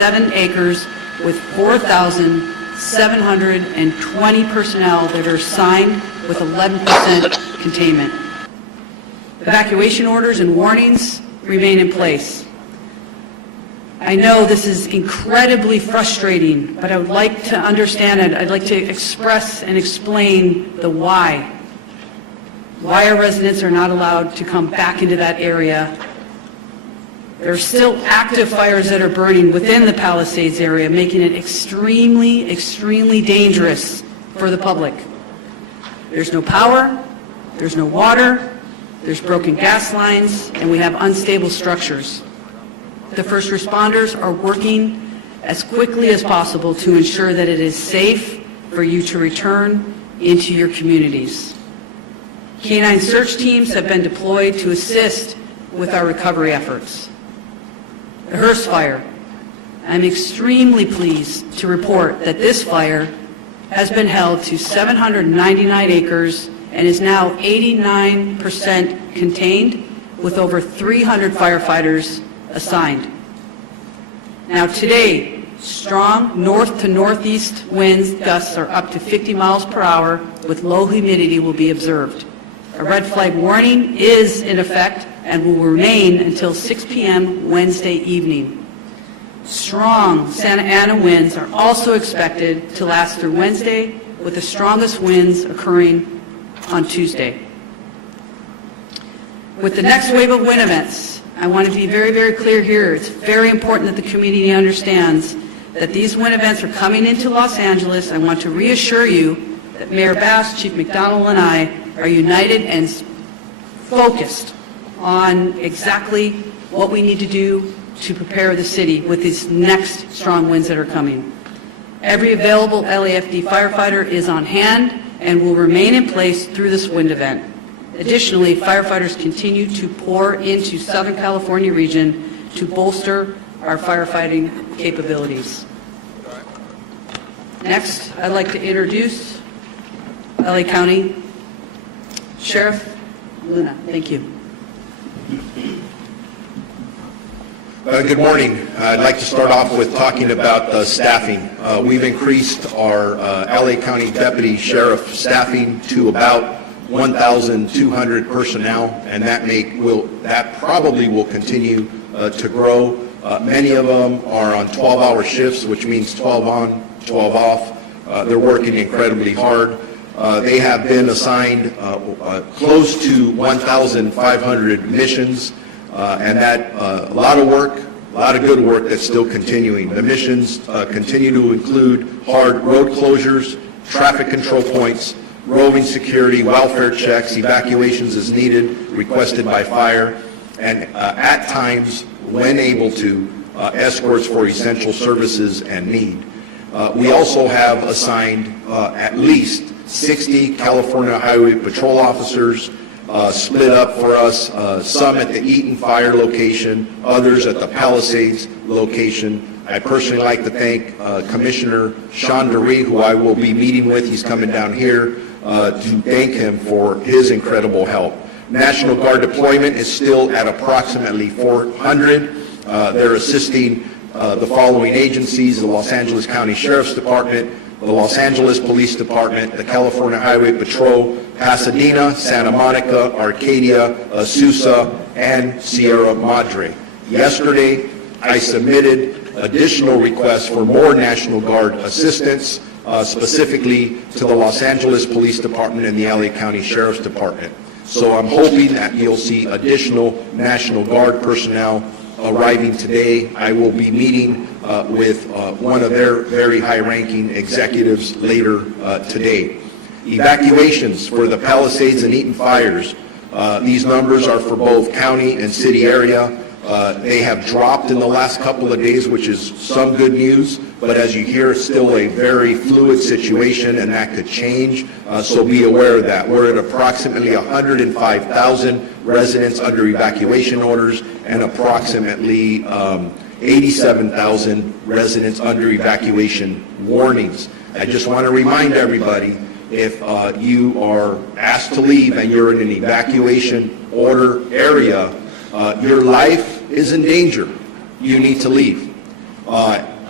7 acres with 4,720 personnel that are assigned with 11% containment. Evacuation orders and warnings remain in place. I know this is incredibly frustrating, but I would like to understand it. I'd like to express and explain the why. Why our residents are not allowed to come back into that area. There are still active fires that are burning within the Palisades area, making it extremely, extremely dangerous for the public. There's no power, there's no water, there's broken gas lines, and we have unstable structures. The first responders are working as quickly as possible to ensure that it is safe for you to return into your communities. Canine search teams have been deployed to assist with our recovery efforts. The Hearst fire. I'm extremely pleased to report that this fire has been held to 799 acres and is now 89% contained with over 300 firefighters assigned. Now today, strong north to northeast winds gusts are up to 50 miles per hour with low humidity will be observed. A red flag warning is in effect and will remain until 6 p.m. Wednesday evening. Strong Santa Ana winds are also expected to last through Wednesday, with the strongest winds occurring on Tuesday. With the next wave of wind events, I want to be very, very clear here. It's very important that the community understands that these wind events are coming into Los Angeles. I want to reassure you that Mayor Bass, Chief McDonald, and I are united and focused on exactly what we need to do to prepare the city with these next strong winds that are coming. Every available LAFD firefighter is on hand and will remain in place through this wind event. Additionally, firefighters continue to pour into Southern California region to bolster our firefighting capabilities. Next, I'd like to introduce LA County Sheriff Luna. Thank you. Good morning. I'd like to start off with talking about staffing. We've increased our LA County Deputy Sheriff staffing to about 1,200 personnel, and that probably will continue to grow. Many of them are on 12-hour shifts, which means 12 on, 12 off. They're working incredibly hard. They have been assigned close to 1,500 missions, and that a lot of work, a lot of good work that's still continuing. The missions continue to include hard road closures, traffic control points, roving security, welfare checks, evacuations as needed, requested by fire, and at times, when able to, escorts for essential services and need. We also have assigned at least 60 California Highway Patrol officers, split up for us, some at the Eaton fire location, others at the Palisades location. I personally like to thank Commissioner Sean DeRee, who I will be meeting with. He's coming down here to thank him for his incredible help. National Guard deployment is still at approximately 400. They're assisting the following agencies: the Los Angeles County Sheriff's Department, the Los Angeles Police Department, the California Highway Patrol, Pasadena, Santa Monica, Arcadia, Azusa, and Sierra Madre. Yesterday, I submitted additional requests for more National Guard assistance, specifically to the Los Angeles Police Department and the LA County Sheriff's Department. So I'm hoping that you'll see additional National Guard personnel arriving today. I will be meeting with one of their very high-ranking executives later today. Evacuations for the Palisades and Eaton fires. These numbers are for both county and city area. They have dropped in the last couple of days, which is some good news, but as you hear, it's still a very fluid situation, and that could change, so be aware of that. We're at approximately 105,000 residents under evacuation orders and approximately 87,000 residents under evacuation warnings. I just want to remind everybody, if you are asked to leave and you're in an evacuation order area, your life is in danger. You need to leave.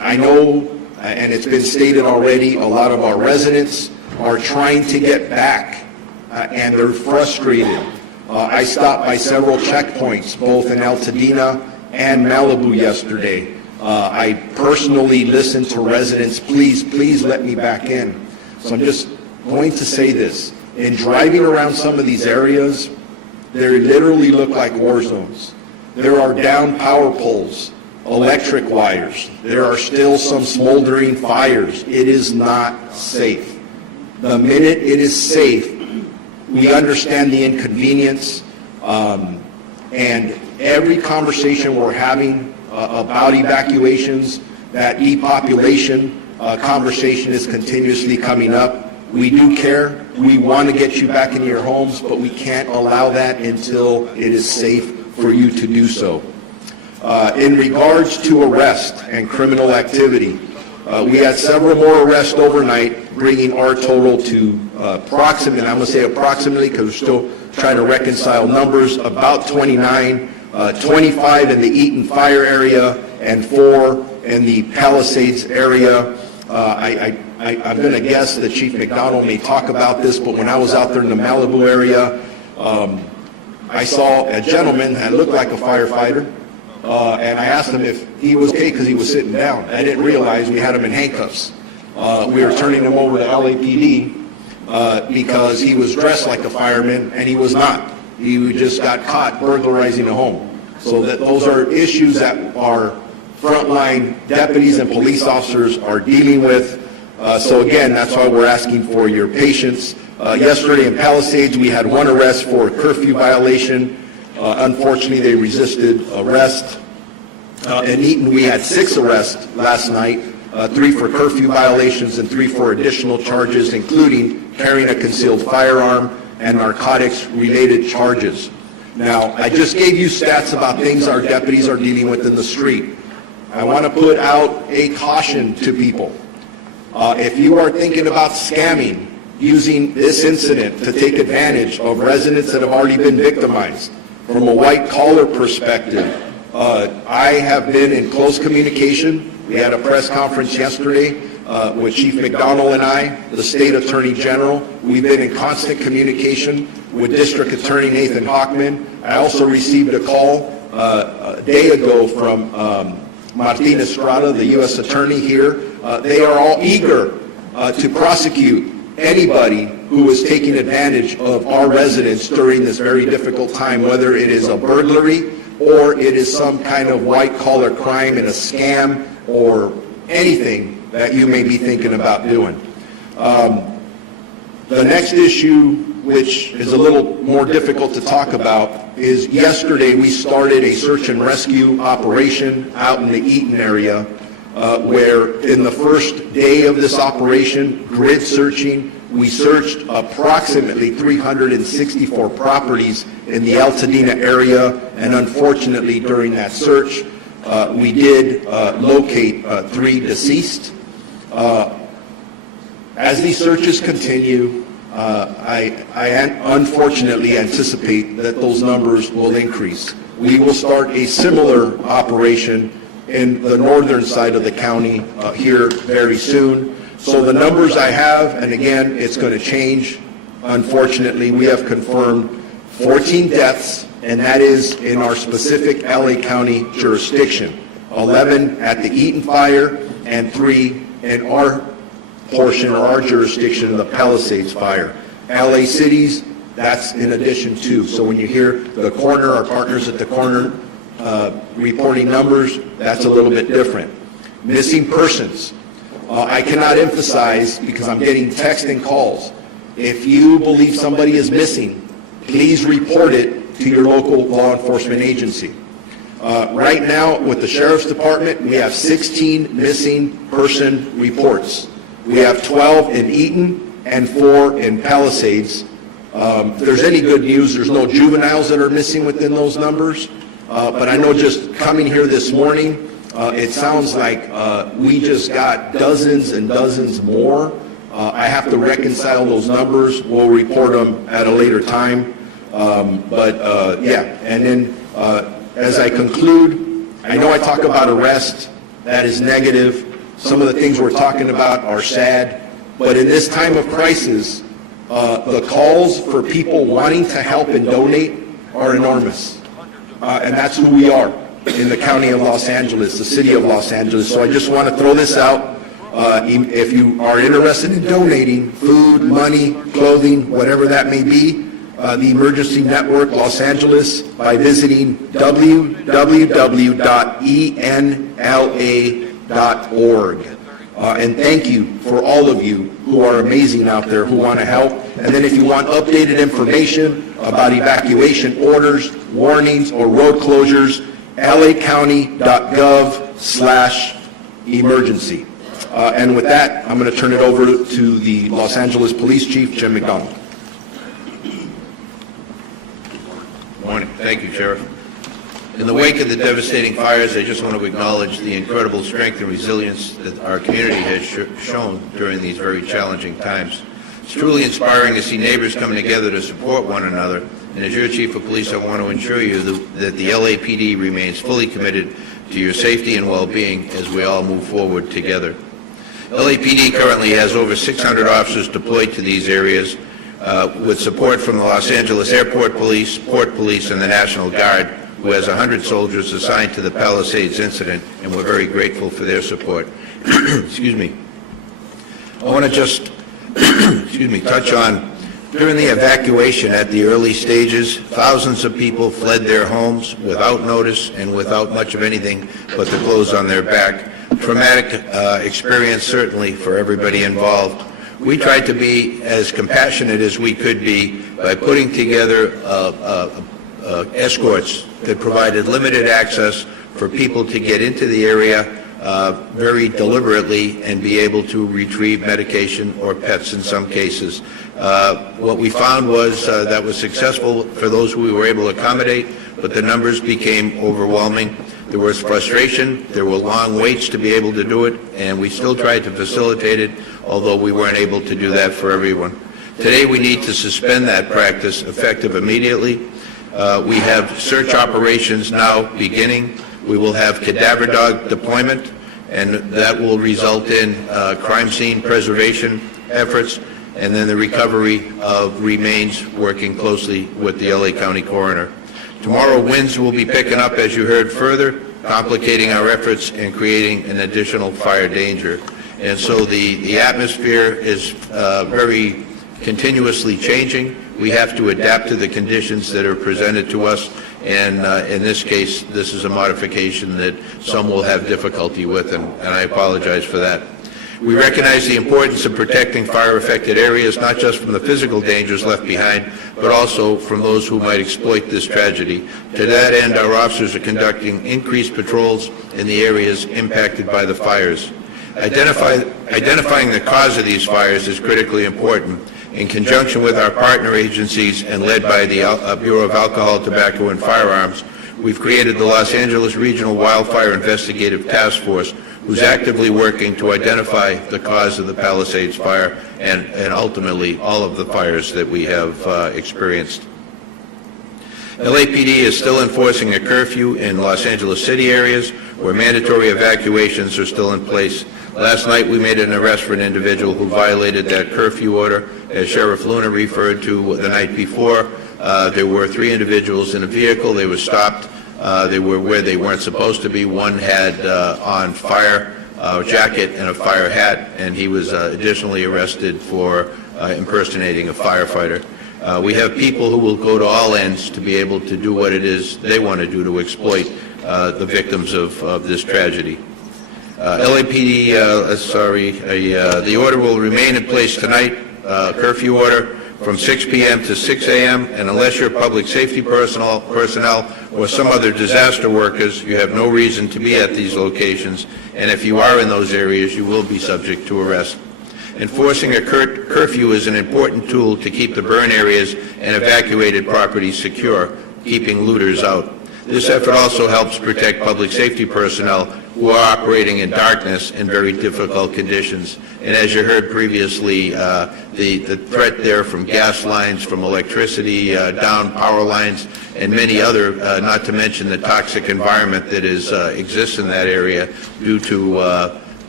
I know, and it's been stated already, a lot of our residents are trying to get back, and they're frustrated. I stopped by several checkpoints, both in Altadena and Malibu yesterday. I personally listened to residents, please let me back in. So I'm just going to say this. In driving around some of these areas, they literally look like war zones. There are down power poles, electric wires. There are still some smoldering fires. It is not safe. The minute it is safe, we understand the inconvenience, and every conversation we're having about evacuations, that depopulation conversation is continuously coming up. We do care. We want to get you back into your homes, but we can't allow that until it is safe for you to do so. In regards to arrest and criminal activity, we had several more arrests overnight, bringing our total to approximately, I'm going to say approximately because we're still trying to reconcile numbers, about 29, 25 in the Eaton fire area and 4 in the Palisades area. I'm going to guess that Chief McDonald may talk about this, but when I was out there in the Malibu area, I saw a gentleman that looked like a firefighter, and I asked him if he was okay because he was sitting down. I didn't realize we had him in handcuffs. We were turning him over to LAPD because he was dressed like a fireman, and he was not. He just got caught burglarizing a home. So those are issues that our frontline deputies and police officers are dealing with. So again, that's why we're asking for your patience. Yesterday in Palisades, we had 1 arrest for a curfew violation. Unfortunately, they resisted arrest. In Eaton, we had 6 arrests last night, 3 for curfew violations and 3 for additional charges, including carrying a concealed firearm and narcotics-related charges. Now, I just gave you stats about things our deputies are dealing with in the street. I want to put out a caution to people. If you are thinking about scamming, using this incident to take advantage of residents that have already been victimized, from a white-collar perspective, I have been in close communication. We had a press conference yesterday with Chief McDonald and I, the State Attorney General. We've been in constant communication with District Attorney Nathan Hockman. I also received a call a day ago from Martin Estrada, the U.S. Attorney here. They are all eager to prosecute anybody who is taking advantage of our residents during this very difficult time, whether it is a burglary or it is some kind of white-collar crime and a scam or anything that you may be thinking about doing. The next issue, which is a little more difficult to talk about, is yesterday we started a search and rescue operation out in the Eaton area, where in the first day of this operation, grid searching, we searched approximately 364 properties in the Altadena area, and unfortunately during that search, we did locate 3 deceased. As these searches continue, I unfortunately anticipate that those numbers will increase. We will start a similar operation in the northern side of the county here very soon. So the numbers I have, and again, it's going to change. Unfortunately, we have confirmed 14 deaths, and that is in our specific LA County jurisdiction. 11 at the Eaton fire and 3 in our portion or our jurisdiction of the Palisades fire. LA cities, that's in addition to. So when you hear the coroner, our partners at the coroner reporting numbers, that's a little bit different. Missing persons. I cannot emphasize, because I'm getting text and calls, if you believe somebody is missing, please report it to your local law enforcement agency. Right now, with the Sheriff's Department, we have 16 missing person reports. We have 12 in Eaton and 4 in Palisades. If there's any good news, there's no juveniles that are missing within those numbers. But I know just coming here this morning, it sounds like we just got dozens and dozens more. I have to reconcile those numbers. We'll report them at a later time. Yeah, and then as I conclude, I know I talk about arrest. That is negative. Some of the things we're talking about are sad, but in this time of crisis, the calls for people wanting to help and donate are enormous. And that's who we are in the county of Los Angeles, the city of Los Angeles. So I just want to throw this out. If you are interested in donating food, money, clothing, whatever that may be, the Emergency Network Los Angeles by visiting www.enla.org. And thank you for all of you who are amazing out there who want to help. And then if you want updated information about evacuation orders, warnings, or road closures, lacounty.gov/emergency. And with that, I'm going to turn it over to the Los Angeles Police Chief, Jim McDonald. Morning. Thank you, Sheriff. In the wake of the devastating fires, I just want to acknowledge the incredible strength and resilience that our community has shown during these very challenging times. It's truly inspiring to see neighbors coming together to support one another, and as your Chief of Police, I want to ensure you that the LAPD remains fully committed to your safety and well-being as we all move forward together. LAPD currently has over 600 officers deployed to these areas, with support from the Los Angeles Airport Police, Port Police, and the National Guard, who has 100 soldiers assigned to the Palisades incident, and we're very grateful for their support. Excuse me. I want to just touch on, during the evacuation at the early stages, thousands of people fled their homes without notice and without much of anything but the clothes on their back. Traumatic experience, certainly, for everybody involved. We tried to be as compassionate as we could be by putting together escorts that provided limited access for people to get into the area very deliberately and be able to retrieve medication or pets in some cases. What we found was that was successful for those who we were able to accommodate, but the numbers became overwhelming. There was frustration, there were long waits to be able to do it, and we still tried to facilitate it, although we weren't able to do that for everyone. Today we need to suspend that practice effective immediately. We have search operations now beginning. We will have cadaver dog deployment, and that will result in crime scene preservation efforts, and then the recovery of remains, working closely with the LA County Coroner. Tomorrow, winds will be picking up, as you heard, further, complicating our efforts and creating an additional fire danger. And so the atmosphere is very continuously changing. We have to adapt to the conditions that are presented to us, and in this case, this is a modification that some will have difficulty with, and I apologize for that. We recognize the importance of protecting fire-affected areas, not just from the physical dangers left behind, but also from those who might exploit this tragedy. To that end, our officers are conducting increased patrols in the areas impacted by the fires. Identifying the cause of these fires is critically important. In conjunction with our partner agencies and led by the Bureau of Alcohol, Tobacco, and Firearms, we've created the Los Angeles Regional Wildfire Investigative Task Force, who's actively working to identify the cause of the Palisades fire and ultimately all of the fires that we have experienced. LAPD is still enforcing a curfew in Los Angeles city areas where mandatory evacuations are still in place. Last night we made an arrest for an individual who violated that curfew order. As Sheriff Luna referred to the night before, there were 3 individuals in a vehicle. They were stopped. They were where they weren't supposed to be. One had on fire jacket and a fire hat, and he was additionally arrested for impersonating a firefighter. We have people who will go to all ends to be able to do what it is they want to do to exploit the victims of this tragedy. LAPD, the order will remain in place tonight, curfew order from 6 p.m. to 6 a.m., and unless you're public safety personnel or some other disaster workers, you have no reason to be at these locations, and if you are in those areas, you will be subject to arrest. Enforcing a curfew is an important tool to keep the burn areas and evacuated properties secure, keeping looters out. This effort also helps protect public safety personnel who are operating in darkness in very difficult conditions. And as you heard previously, the threat there from gas lines, from electricity, down power lines, and many other, not to mention the toxic environment that exists in that area due to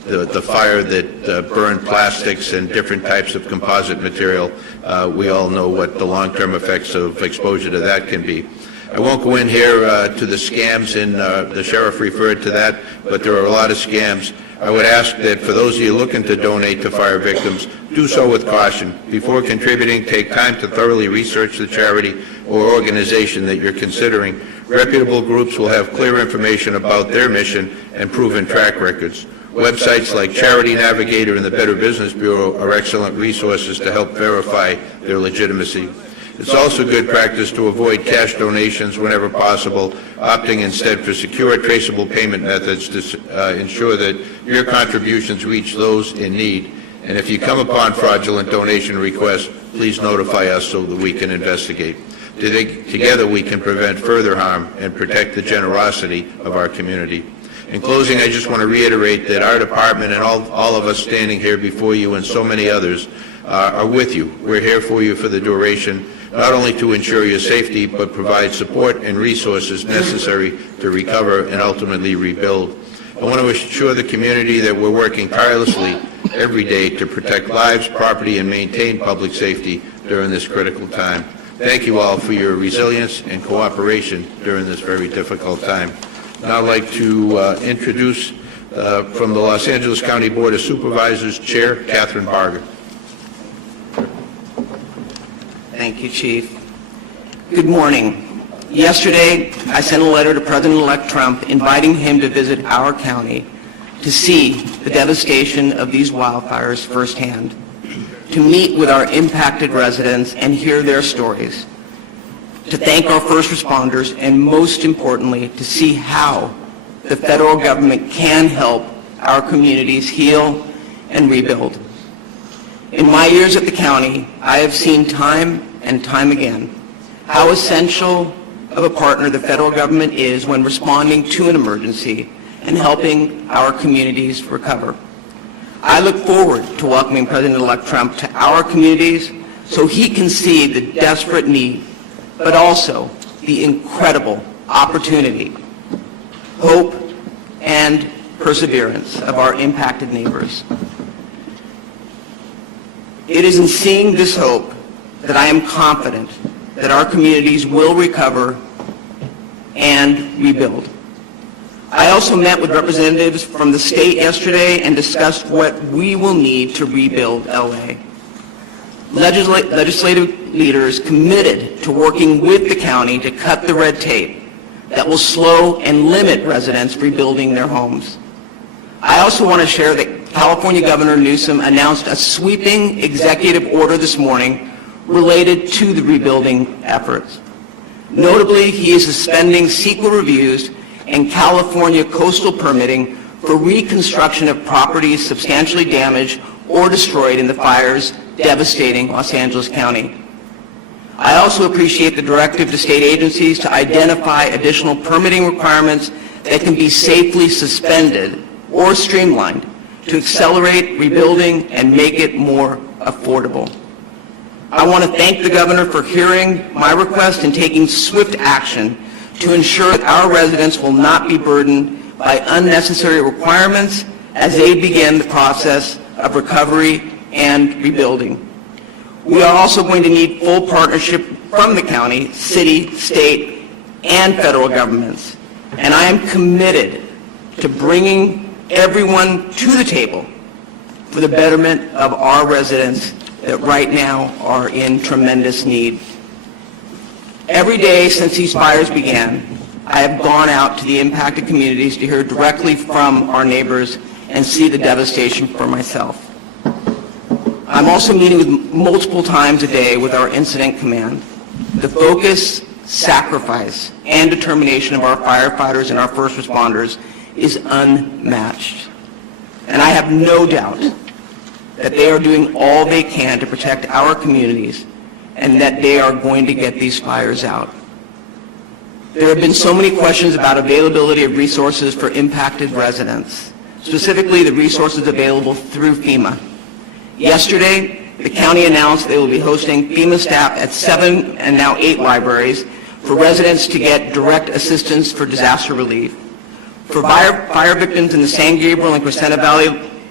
the fire that burned plastics and different types of composite material. We all know what the long-term effects of exposure to that can be. I won't go in here to the scams, and the sheriff referred to that, but there are a lot of scams. I would ask that for those of you looking to donate to fire victims, do so with caution. Before contributing, take time to thoroughly research the charity or organization that you're considering. Reputable groups will have clear information about their mission and proven track records. Websites like Charity Navigator and the Better Business Bureau are excellent resources to help verify their legitimacy. It's also good practice to avoid cash donations whenever possible, opting instead for secure, traceable payment methods to ensure that your contributions reach those in need. And if you come upon fraudulent donation requests, please notify us so that we can investigate. Together we can prevent further harm and protect the generosity of our community. In closing, I just want to reiterate that our department and all of us standing here before you and so many others are with you. We're here for you for the duration, not only to ensure your safety, but provide support and resources necessary to recover and ultimately rebuild. I want to assure the community that we're working tirelessly every day to protect lives, property, and maintain public safety during this critical time. Thank you all for your resilience and cooperation during this very difficult time. Now I'd like to introduce from the Los Angeles County Board of Supervisors, Chair Catherine Barger. Thank you, Chief. Good morning. Yesterday, I sent a letter to President-elect Trump inviting him to visit our county to see the devastation of these wildfires firsthand, to meet with our impacted residents and hear their stories, to thank our first responders, and most importantly, to see how the federal government can help our communities heal and rebuild. In my years at the county, I have seen time and time again how essential of a partner the federal government is when responding to an emergency and helping our communities recover. I look forward to welcoming President-elect Trump to our communities so he can see the desperate need, but also the incredible opportunity, hope, and perseverance of our impacted neighbors. It is in seeing this hope that I am confident that our communities will recover and rebuild. I also met with representatives from the state yesterday and discussed what we will need to rebuild LA. Legislative leaders committed to working with the county to cut the red tape that will slow and limit residents rebuilding their homes. I also want to share that California Governor Newsom announced a sweeping executive order this morning related to the rebuilding efforts. Notably, he is suspending CEQA reviews and California coastal permitting for reconstruction of properties substantially damaged or destroyed in the fires devastating Los Angeles County. I also appreciate the directive to state agencies to identify additional permitting requirements that can be safely suspended or streamlined to accelerate rebuilding and make it more affordable. I want to thank the governor for hearing my request and taking swift action to ensure that our residents will not be burdened by unnecessary requirements as they begin the process of recovery and rebuilding. We are also going to need full partnership from the county, city, state, and federal governments. And I am committed to bringing everyone to the table for the betterment of our residents that right now are in tremendous need. Every day since these fires began, I have gone out to the impacted communities to hear directly from our neighbors and see the devastation for myself. I'm also meeting with multiple times a day with our incident command. The focus, sacrifice, and determination of our firefighters and our first responders is unmatched. And I have no doubt that they are doing all they can to protect our communities and that they are going to get these fires out. There have been so many questions about availability of resources for impacted residents, specifically the resources available through FEMA. Yesterday, the county announced they will be hosting FEMA staff at 7 and now 8 libraries for residents to get direct assistance for disaster relief. For fire victims in the San Gabriel and Crescenta Valley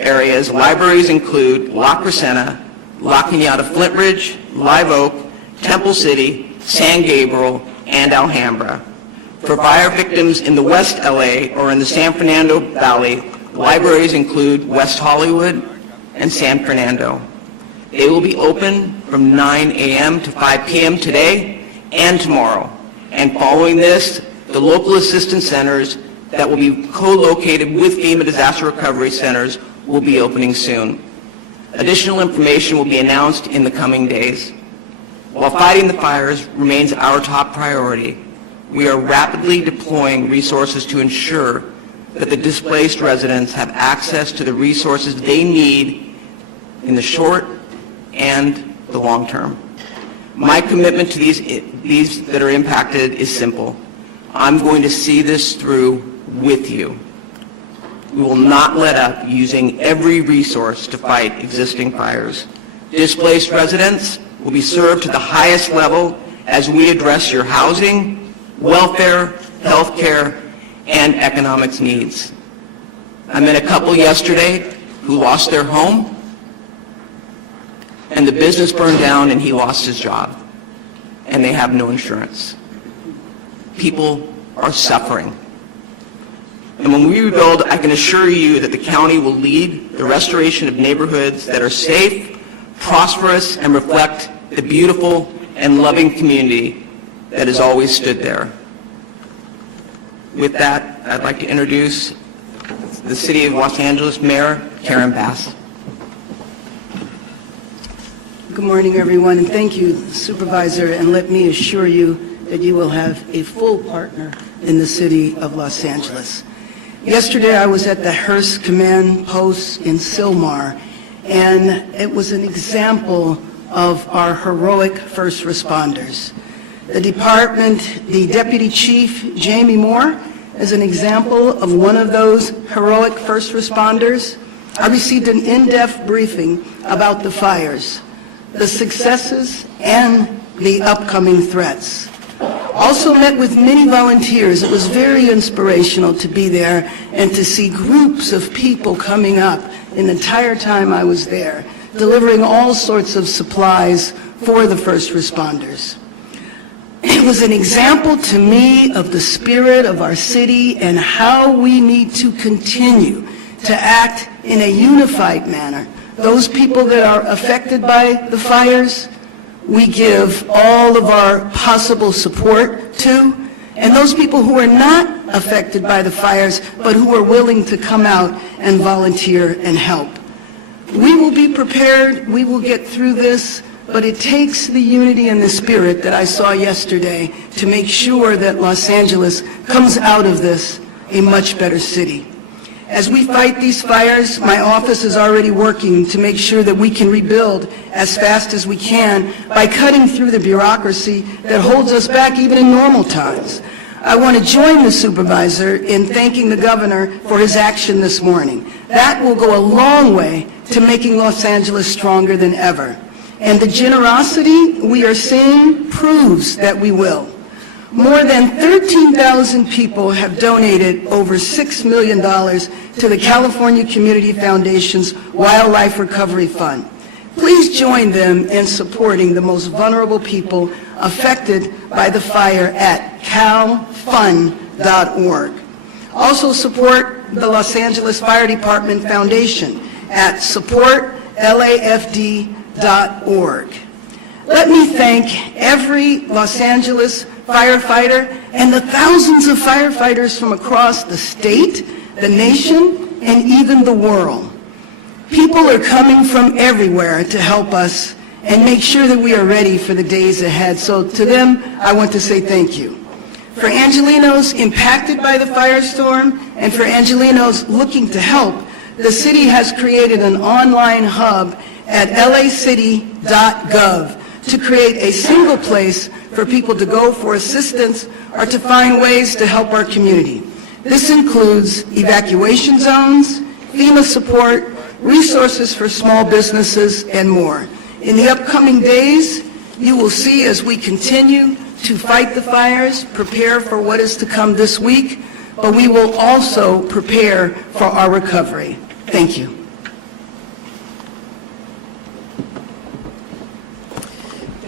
areas, libraries include La Crescenta, La Cañada Flint Ridge, Live Oak, Temple City, San Gabriel, and Alhambra. For fire victims in the West LA or in the San Fernando Valley, libraries include West Hollywood and San Fernando. They will be open from 9 a.m. to 5 p.m. today and tomorrow. And following this, the local assistance centers that will be co-located with FEMA disaster recovery centers will be opening soon. Additional information will be announced in the coming days. While fighting the fires remains our top priority, we are rapidly deploying resources to ensure that the displaced residents have access to the resources they need in the short and the long term. My commitment to these that are impacted is simple. I'm going to see this through with you. We will not let up using every resource to fight existing fires. Displaced residents will be served to the highest level as we address your housing, welfare, health care, and economics needs. I met a couple yesterday who lost their home, and the business burned down and he lost his job, and they have no insurance. People are suffering. And when we rebuild, I can assure you that the county will lead the restoration of neighborhoods that are safe, prosperous, and reflect the beautiful and loving community that has always stood there. With that, I'd like to introduce the City of Los Angeles Mayor Karen Bass. Good morning, everyone, and thank you, Supervisor, and let me assure you that you will have a full partner in the City of Los Angeles. Yesterday, I was at the Hearst Command Post in Sylmar, and it was an example of our heroic first responders. The Deputy Chief, Jamie Moore, is an example of one of those heroic first responders. I received an in-depth briefing about the fires, the successes, and the upcoming threats. Also met with many volunteers. It was very inspirational to be there and to see groups of people coming up in the entire time I was there, delivering all sorts of supplies for the first responders. It was an example to me of the spirit of our city and how we need to continue to act in a unified manner. Those people that are affected by the fires, we give all of our possible support to, and those people who are not affected by the fires but who are willing to come out and volunteer and help. We will be prepared, we will get through this, but it takes the unity and the spirit that I saw yesterday to make sure that Los Angeles comes out of this a much better city. As we fight these fires, my office is already working to make sure that we can rebuild as fast as we can by cutting through the bureaucracy that holds us back even in normal times. I want to join the supervisor in thanking the governor for his action this morning. That will go a long way to making Los Angeles stronger than ever. And the generosity we are seeing proves that we will. More than 13,000 people have donated over $6 million to the California Community Foundation's Wildlife Recovery Fund. Please join them in supporting the most vulnerable people affected by the fire at calfund.org. Also support the Los Angeles Fire Department Foundation at supportlafd.org. Let me thank every Los Angeles firefighter and the thousands of firefighters from across the state, the nation, and even the world. People are coming from everywhere to help us and make sure that we are ready for the days ahead. So to them, I want to say thank you. For Angelenos impacted by the firestorm and for Angelenos looking to help, the city has created an online hub at lacity.gov to create a single place for people to go for assistance or to find ways to help our community. This includes evacuation zones, FEMA support, resources for small businesses, and more. In the upcoming days, you will see as we continue to fight the fires, prepare for what is to come this week, but we will also prepare for our recovery. Thank you.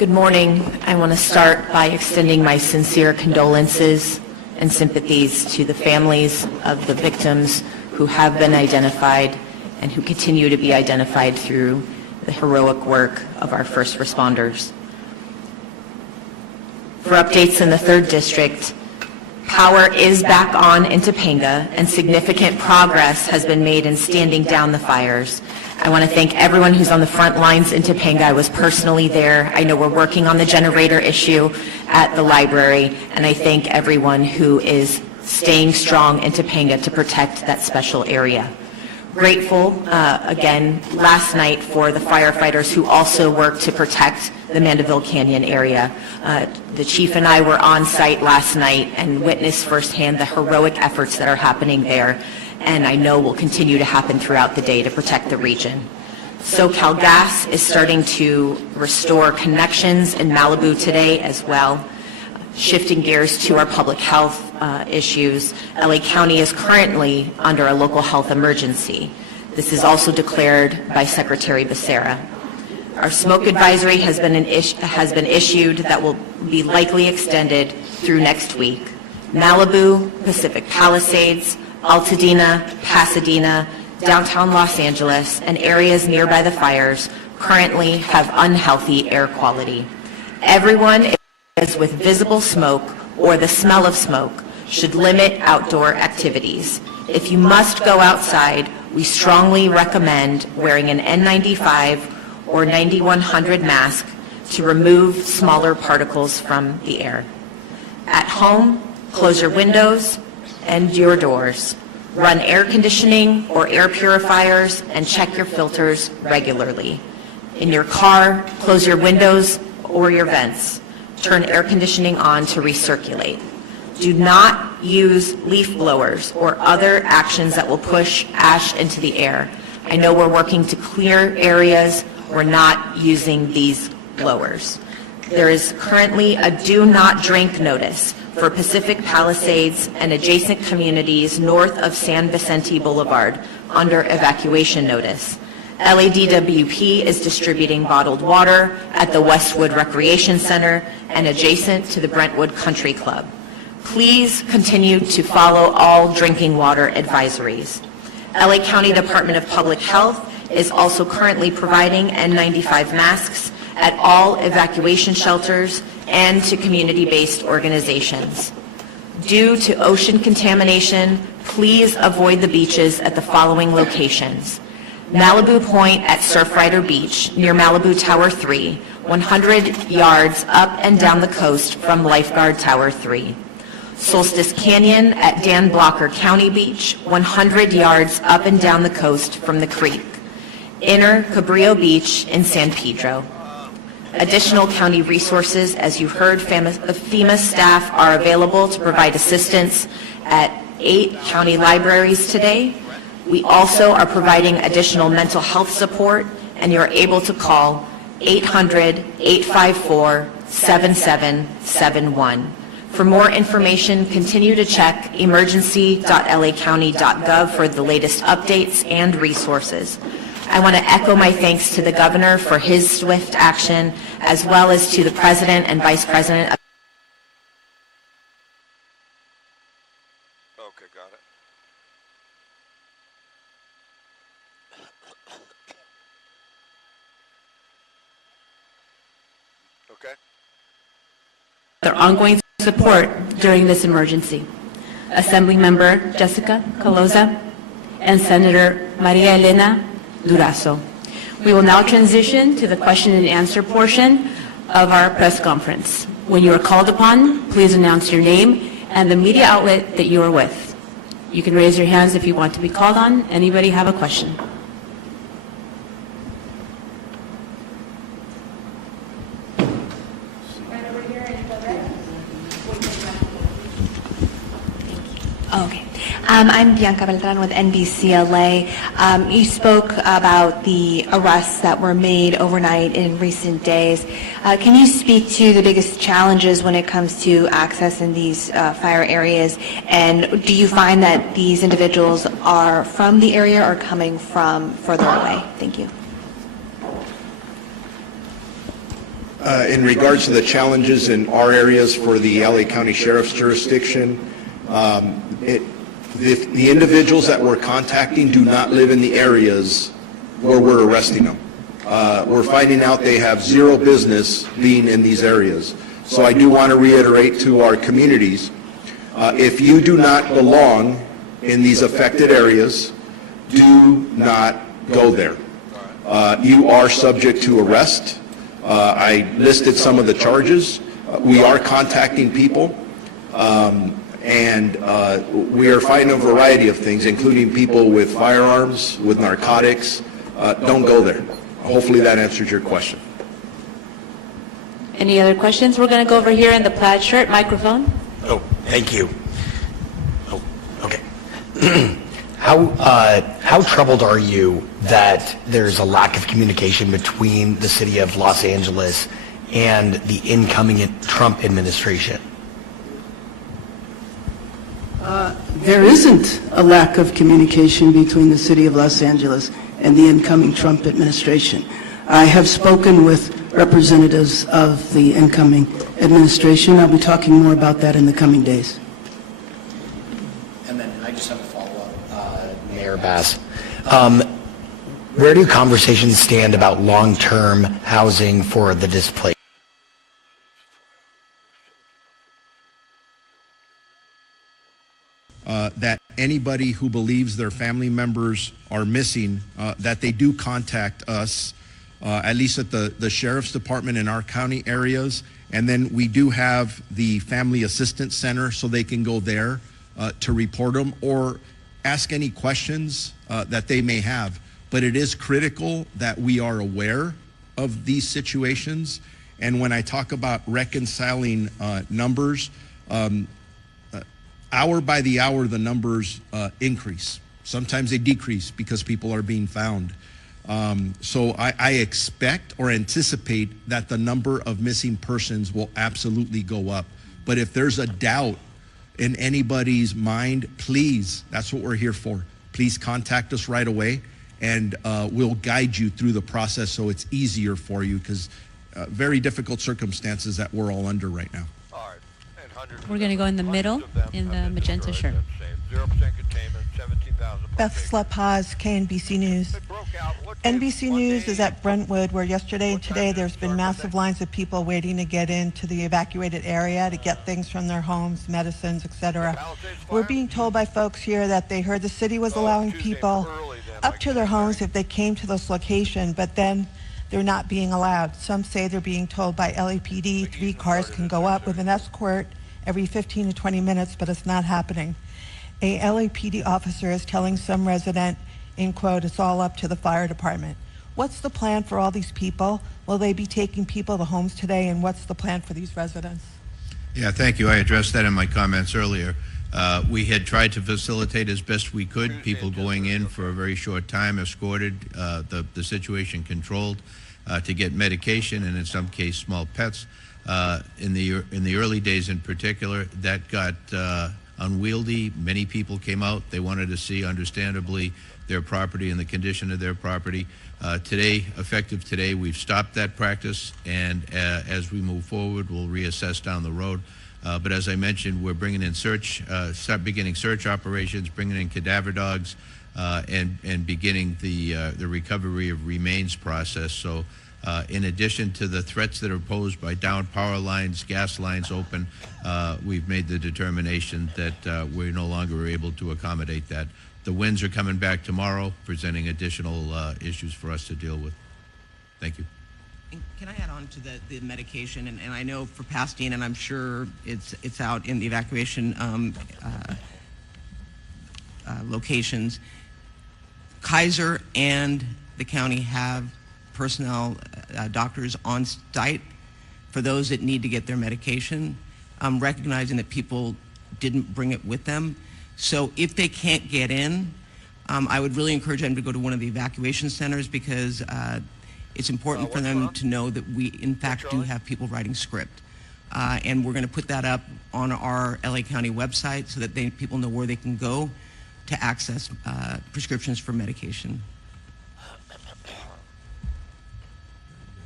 Good morning. I want to start by extending my sincere condolences and sympathies to the families of the victims who have been identified and who continue to be identified through the heroic work of our first responders. For updates in the 3rd District, power is back on in Topanga and significant progress has been made in standing down the fires. I want to thank everyone who's on the front lines in Topanga. I was personally there. I know we're working on the generator issue at the library, and I thank everyone who is staying strong in Topanga to protect that special area. Grateful, again, last night for the firefighters who also work to protect the Mandeville Canyon area. The chief and I were on site last night and witnessed firsthand the heroic efforts that are happening there, and I know will continue to happen throughout the day to protect the region. SoCal Gas is starting to restore connections in Malibu today as well. Shifting gears to our public health issues, LA County is currently under a local health emergency. This is also declared by Secretary Becerra. Our smoke advisory has been issued that will be likely extended through next week. Malibu, Pacific Palisades, Altadena, Pasadena, downtown Los Angeles, and areas nearby the fires currently have unhealthy air quality. Everyone is with visible smoke or the smell of smoke should limit outdoor activities. If you must go outside, we strongly recommend wearing an N95 or 9100 mask to remove smaller particles from the air. At home, close your windows and your doors. Run air conditioning or air purifiers and check your filters regularly. In your car, close your windows or your vents. Turn air conditioning on to recirculate. Do not use leaf blowers or other actions that will push ash into the air. I know we're working to clear areas. We're not using these blowers. There is currently a do not drink notice for Pacific Palisades and adjacent communities north of San Vicente Boulevard under evacuation notice. LADWP is distributing bottled water at the Westwood Recreation Center and adjacent to the Brentwood Country Club. Please continue to follow all drinking water advisories. LA County Department of Public Health is also currently providing N95 masks at all evacuation shelters and to community-based organizations. Due to ocean contamination, please avoid the beaches at the following locations. Malibu Point at Surfrider Beach near Malibu Tower 3, 100 yards up and down the coast from Lifeguard Tower 3. Solstice Canyon at Dan Blocker County Beach, 100 yards up and down the coast from the creek. Inner Cabrillo Beach in San Pedro. Additional county resources, as you heard, FEMA staff are available to provide assistance at 8 county libraries today. We also are providing additional mental health support, and you're able to call 800-854-7771. For more information, continue to check emergency.lacounty.gov for the latest updates and resources. I want to echo my thanks to the governor for his swift action, as well as to the president and vice president. Okay, got it. Okay. Their ongoing support during this emergency. Assemblymember Jessica Caloza and Senator Maria Elena Durazo. We will now transition to the question and answer portion of our press conference. When you are called upon, please announce your name and the media outlet that you are with. You can raise your hands if you want to be called on. Anybody have a question? Right over here in the red. Okay. I'm Bianca Beltran with NBCLA. You spoke about the arrests that were made overnight in recent days. Can you speak to the biggest challenges when it comes to access in these fire areas? And do you find that these individuals are from the area or coming from further away? Thank you. In regards to the challenges in our areas for the LA County Sheriff's jurisdiction, the individuals that we're contacting do not live in the areas where we're arresting them. We're finding out they have zero business being in these areas. So I do want to reiterate to our communities, if you do not belong in these affected areas, do not go there. You are subject to arrest. I listed some of the charges. We are contacting people, and we are finding a variety of things, including people with firearms, with narcotics. Don't go there. Hopefully that answers your question. Any other questions? We're going to go over here in the plaid shirt, microphone. Oh, thank you. Oh, okay. How troubled are you that there's a lack of communication between the city of Los Angeles and the incoming Trump administration? There isn't a lack of communication between the city of Los Angeles and the incoming Trump administration. I have spoken with representatives of the incoming administration. I'll be talking more about that in the coming days. And then I just have a follow-up, Mayor Bass. Where do conversations stand about long-term housing for the displaced? That anybody who believes their family members are missing, that they do contact us, at least at the Sheriff's Department in our county areas. And then we do have the Family Assistance Center, so they can go there to report them or ask any questions that they may have. But it is critical that we are aware of these situations. And when I talk about reconciling numbers, hour by the hour, the numbers increase. Sometimes they decrease because people are being found. So I expect or anticipate that the number of missing persons will absolutely go up. But if there's a doubt in anybody's mind, please, that's what we're here for. Please contact us right away, and we'll guide you through the process so it's easier for you, because very difficult circumstances that we're all under right now. We're going to go in the middle in the magenta shirt. Beth Slepaz, KNBC News. NBC News is at Brentwood, where yesterday and today there's been massive lines of people waiting to get into the evacuated area to get things from their homes, medicines, etc. We're being told by folks here that they heard the city was allowing people up to their homes if they came to this location, but then they're not being allowed. Some say they're being told by LAPD 3 cars can go up with an escort every 15 to 20 minutes, but it's not happening. A LAPD officer is telling some resident, in quote, it's all up to the fire department. What's the plan for all these people? Will they be taking people to homes today, and what's the plan for these residents? Yeah, thank you. I addressed that in my comments earlier. We had tried to facilitate as best we could, people going in for a very short time, escorted, the situation controlled, to get medication and in some case small pets. In the early days in particular, that got unwieldy. Many people came out. They wanted to see, understandably, their property and the condition of their property. Today, effective today, we've stopped that practice, and as we move forward, we'll reassess down the road. But as I mentioned, we're bringing in beginning search operations, bringing in cadaver dogs, and beginning the recovery of remains process. So in addition to the threats that are posed by downed power lines, gas lines open, we've made the determination that we're no longer able to accommodate that. The winds are coming back tomorrow, presenting additional issues for us to deal with. Thank you. And can I add on to the medication? And I know for Pasadena, and I'm sure it's out in the evacuation locations, Kaiser and the county have personnel, doctors on site for those that need to get their medication, recognizing that people didn't bring it with them. So if they can't get in, I would really encourage them to go to one of the evacuation centers, because it's important for them to know that we, in fact, do have people writing script. And we're going to put that up on our LA County website so that people know where they can go to access prescriptions for medication.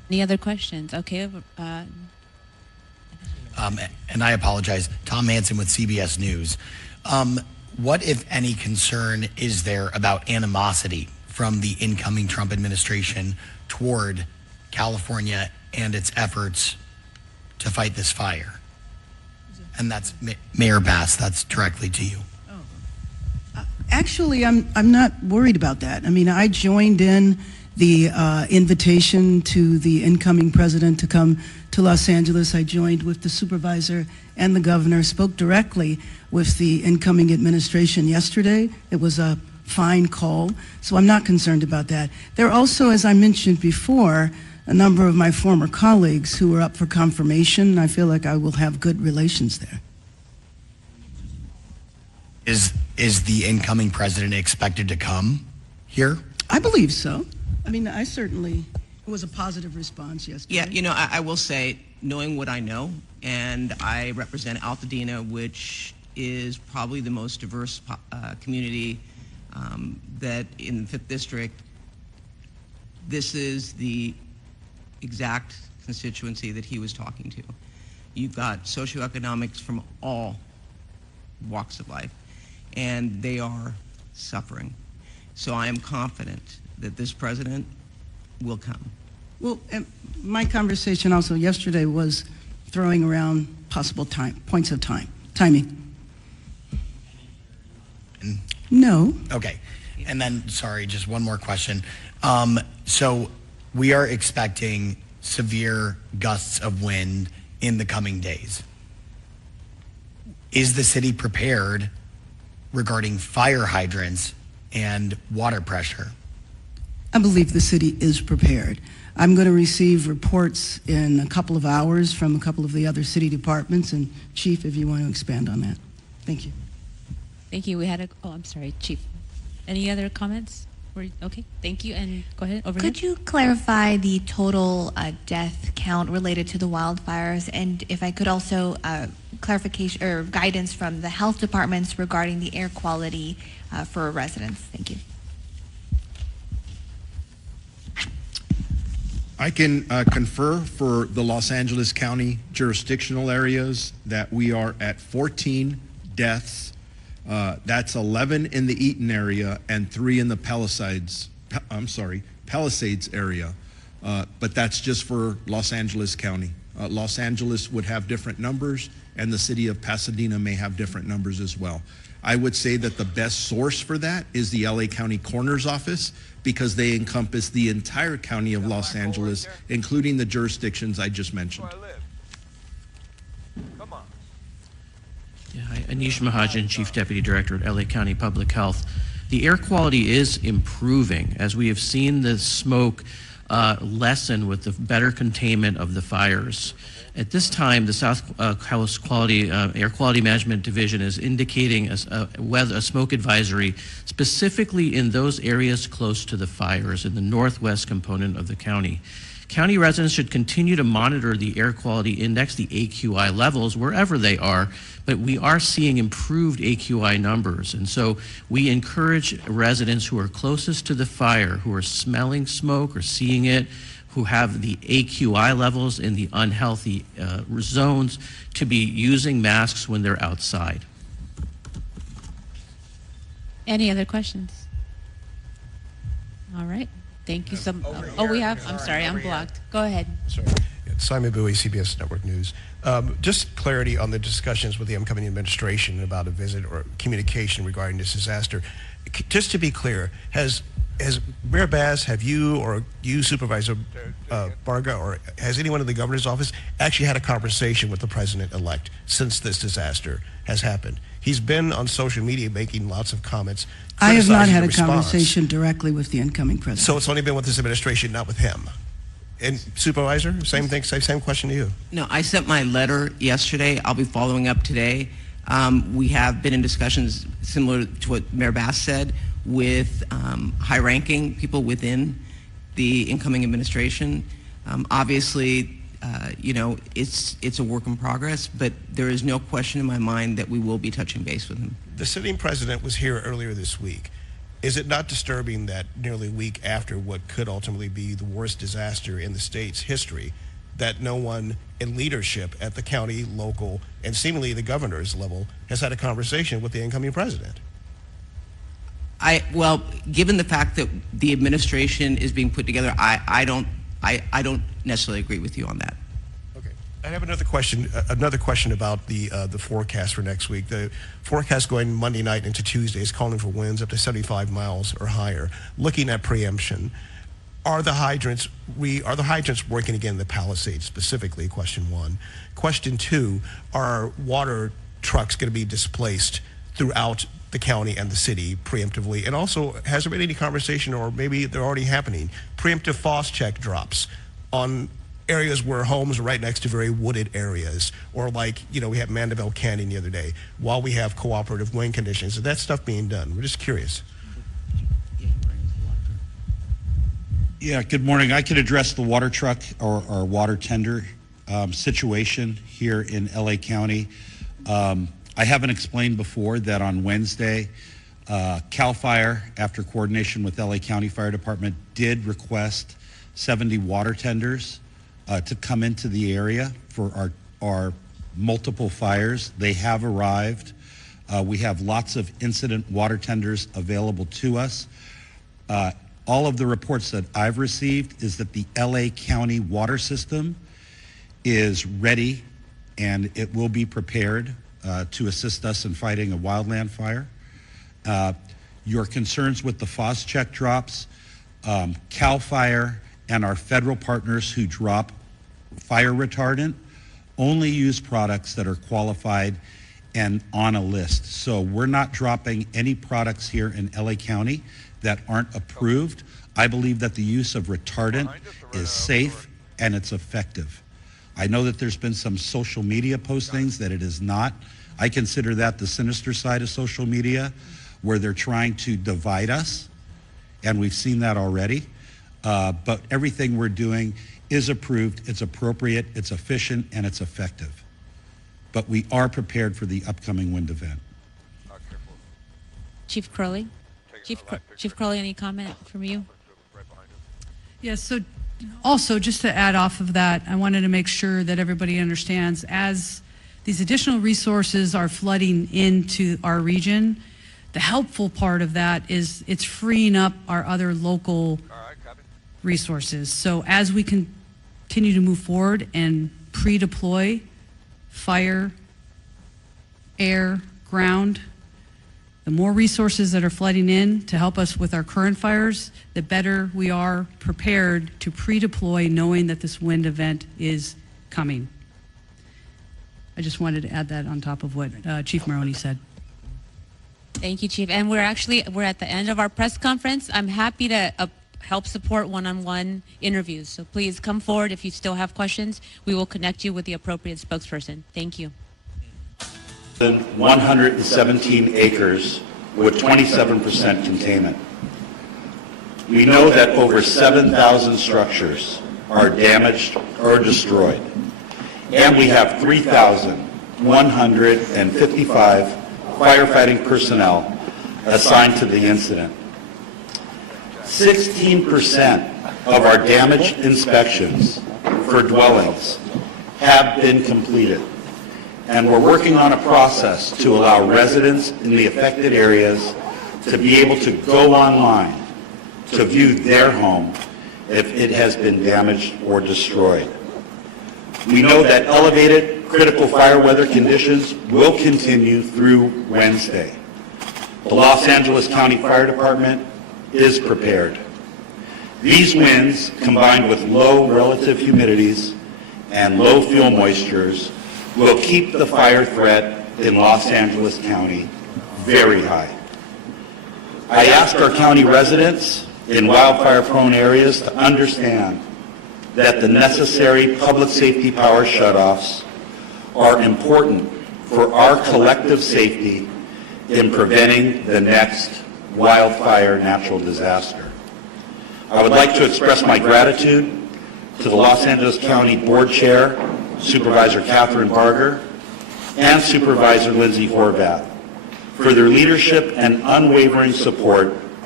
Any other questions? Okay. And I apologize, Tom Hansen with CBS News. What, if any, concern is there about animosity from the incoming Trump administration toward California and its efforts to fight this fire? And that's Mayor Bass, that's directly to you. Actually, I'm not worried about that. I mean, I joined in the invitation to the incoming president to come to Los Angeles. I joined with the supervisor and the governor, spoke directly with the incoming administration yesterday. It was a fine call, so I'm not concerned about that. There are also, as I mentioned before, a number of my former colleagues who are up for confirmation. I feel like I will have good relations there. Is the incoming president expected to come here? I believe so. I mean, I certainly, it was a positive response yesterday. Yeah, you know, I will say, knowing what I know, and I represent Altadena, which is probably the most diverse community that in the 5th District, this is the exact constituency that he was talking to. You've got socioeconomics from all walks of life, and they are suffering. So I am confident that this president will come. Well, my conversation also yesterday was throwing around possible points of timing. No. Okay. And then, sorry, just one more question. So we are expecting severe gusts of wind in the coming days. Is the city prepared regarding fire hydrants and water pressure? I believe the city is prepared. I'm going to receive reports in a couple of hours from a couple of the other city departments, and Chief, if you want to expand on that. Thank you. Thank you. We had I'm sorry, Chief. Any other comments? Okay, thank you, and go ahead, over Could you clarify the total death count related to the wildfires? And if I could also clarification or guidance from the health departments regarding the air quality for residents. Thank you. I can confer for the Los Angeles County jurisdictional areas that we are at 14 deaths. That's 11 in the Eaton area and 3 in the Palisades area. But that's just for Los Angeles County. Los Angeles would have different numbers, and the city of Pasadena may have different numbers as well. I would say that the best source for that is the LA County Coroner's Office, because they encompass the entire county of Los Angeles, including the jurisdictions I just mentioned. Yeah, hi, Anish Mahajan, Chief Deputy Director at LA County Public Health. The air quality is improving as we have seen the smoke lessen with the better containment of the fires. At this time, the South Coast Air Quality Management Division is indicating a smoke advisory specifically in those areas close to the fires in the northwest component of the county. County residents should continue to monitor the air quality index, the AQI levels, wherever they are, but we are seeing improved AQI numbers. And so we encourage residents who are closest to the fire, who are smelling smoke or seeing it, who have the AQI levels in the unhealthy zones, to be using masks when they're outside. Any other questions? All right. Thank you so much. I'm sorry, I'm blocked. Go ahead. Sorry. Simon Bowie, CBS Network News. Just clarity on the discussions with the incoming administration about a visit or communication regarding this disaster. Just to be clear, has Mayor Bass, have you or you, Supervisor Barga, or has anyone in the governor's office actually had a conversation with the president-elect since this disaster has happened? He's been on social media making lots of comments. I have not had a response. conversation directly with the incoming president. So it's only been with this administration, not with him. And Supervisor, same thing, same question to you. No, I sent my letter yesterday. I'll be following up today. We have been in discussions similar to what Mayor Bass said with high-ranking people within the incoming administration. Obviously, you know, it's a work in progress, but there is no question in my mind that we will be touching base with him. The sitting president was here earlier this week. Is it not disturbing that nearly a week after what could ultimately be the worst disaster in the state's history, that no one in leadership at the county, local, and seemingly the governor's level has had a conversation with the incoming president? Well, given the fact that the administration is being put together, I don't necessarily agree with you on that. Okay. I have another question about the forecast for next week. The forecast going Monday night into Tuesday is calling for winds up to 75 miles or higher. Looking at preemption, are the hydrants working again in the Palisades specifically? Question one. Question two, are water trucks going to be displaced throughout the county and the city preemptively? And also, has there been any conversation, or maybe they're already happening, preemptive frost check drops on areas where homes are right next to very wooded areas, or like, we had Mandeville Canyon the other day, while we have cooperative wind conditions? Is that stuff being done? We're just curious. Yeah, good morning. I could address the water truck or water tender situation here in LA County. I haven't explained before that on Wednesday, CAL FIRE, after coordination with LA County Fire Department, did request 70 water tenders to come into the area for our multiple fires. They have arrived. We have lots of incident water tenders available to us. All of the reports that I've received is that the LA County water system is ready and it will be prepared to assist us in fighting a wildland fire. Your concerns with the frost check drops, CAL FIRE and our federal partners who drop fire retardant only use products that are qualified and on a list. So we're not dropping any products here in LA County that aren't approved. I believe that the use of retardant is safe and it's effective. I know that there's been some social media postings that it is not. I consider that the sinister side of social media, where they're trying to divide us, and we've seen that already. But everything we're doing is approved, it's appropriate, it's efficient, and it's effective. But we are prepared for the upcoming wind event. Chief Crowley? Chief Crowley, any comment from you? Yes, so also just to add off of that, I wanted to make sure that everybody understands, as these additional resources are flooding into our region, the helpful part of that is it's freeing up our other local resources. So as we continue to move forward and pre-deploy fire, air, ground, the more resources that are flooding in to help us with our current fires, the better we are prepared to pre-deploy, knowing that this wind event is coming. I just wanted to add that on top of what Chief Maroney said. Thank you, Chief. And we're at the end of our press conference. I'm happy to help support one-on-one interviews. So please come forward if you still have questions. We will connect you with the appropriate spokesperson. Thank you. 117 acres with 27% containment. We know that over 7,000 structures are damaged or destroyed, and we have 3,155 firefighting personnel assigned to the incident. 16% of our damage inspections for dwellings have been completed. And we're working on a process to allow residents in the affected areas to be able to go online to view their home if it has been damaged or destroyed. We know that elevated critical fire weather conditions will continue through Wednesday. The Los Angeles County Fire Department is prepared. These winds, combined with low relative humidities and low fuel moistures, will keep the fire threat in Los Angeles County very high. I ask our county residents in wildfire-prone areas to understand that the necessary public safety power shutoffs are important for our collective safety in preventing the next wildfire natural disaster. I would like to express my gratitude to the Los Angeles County Board Chair, Supervisor Catherine Barger, and Supervisor Lindsay Horvath for their leadership and unwavering support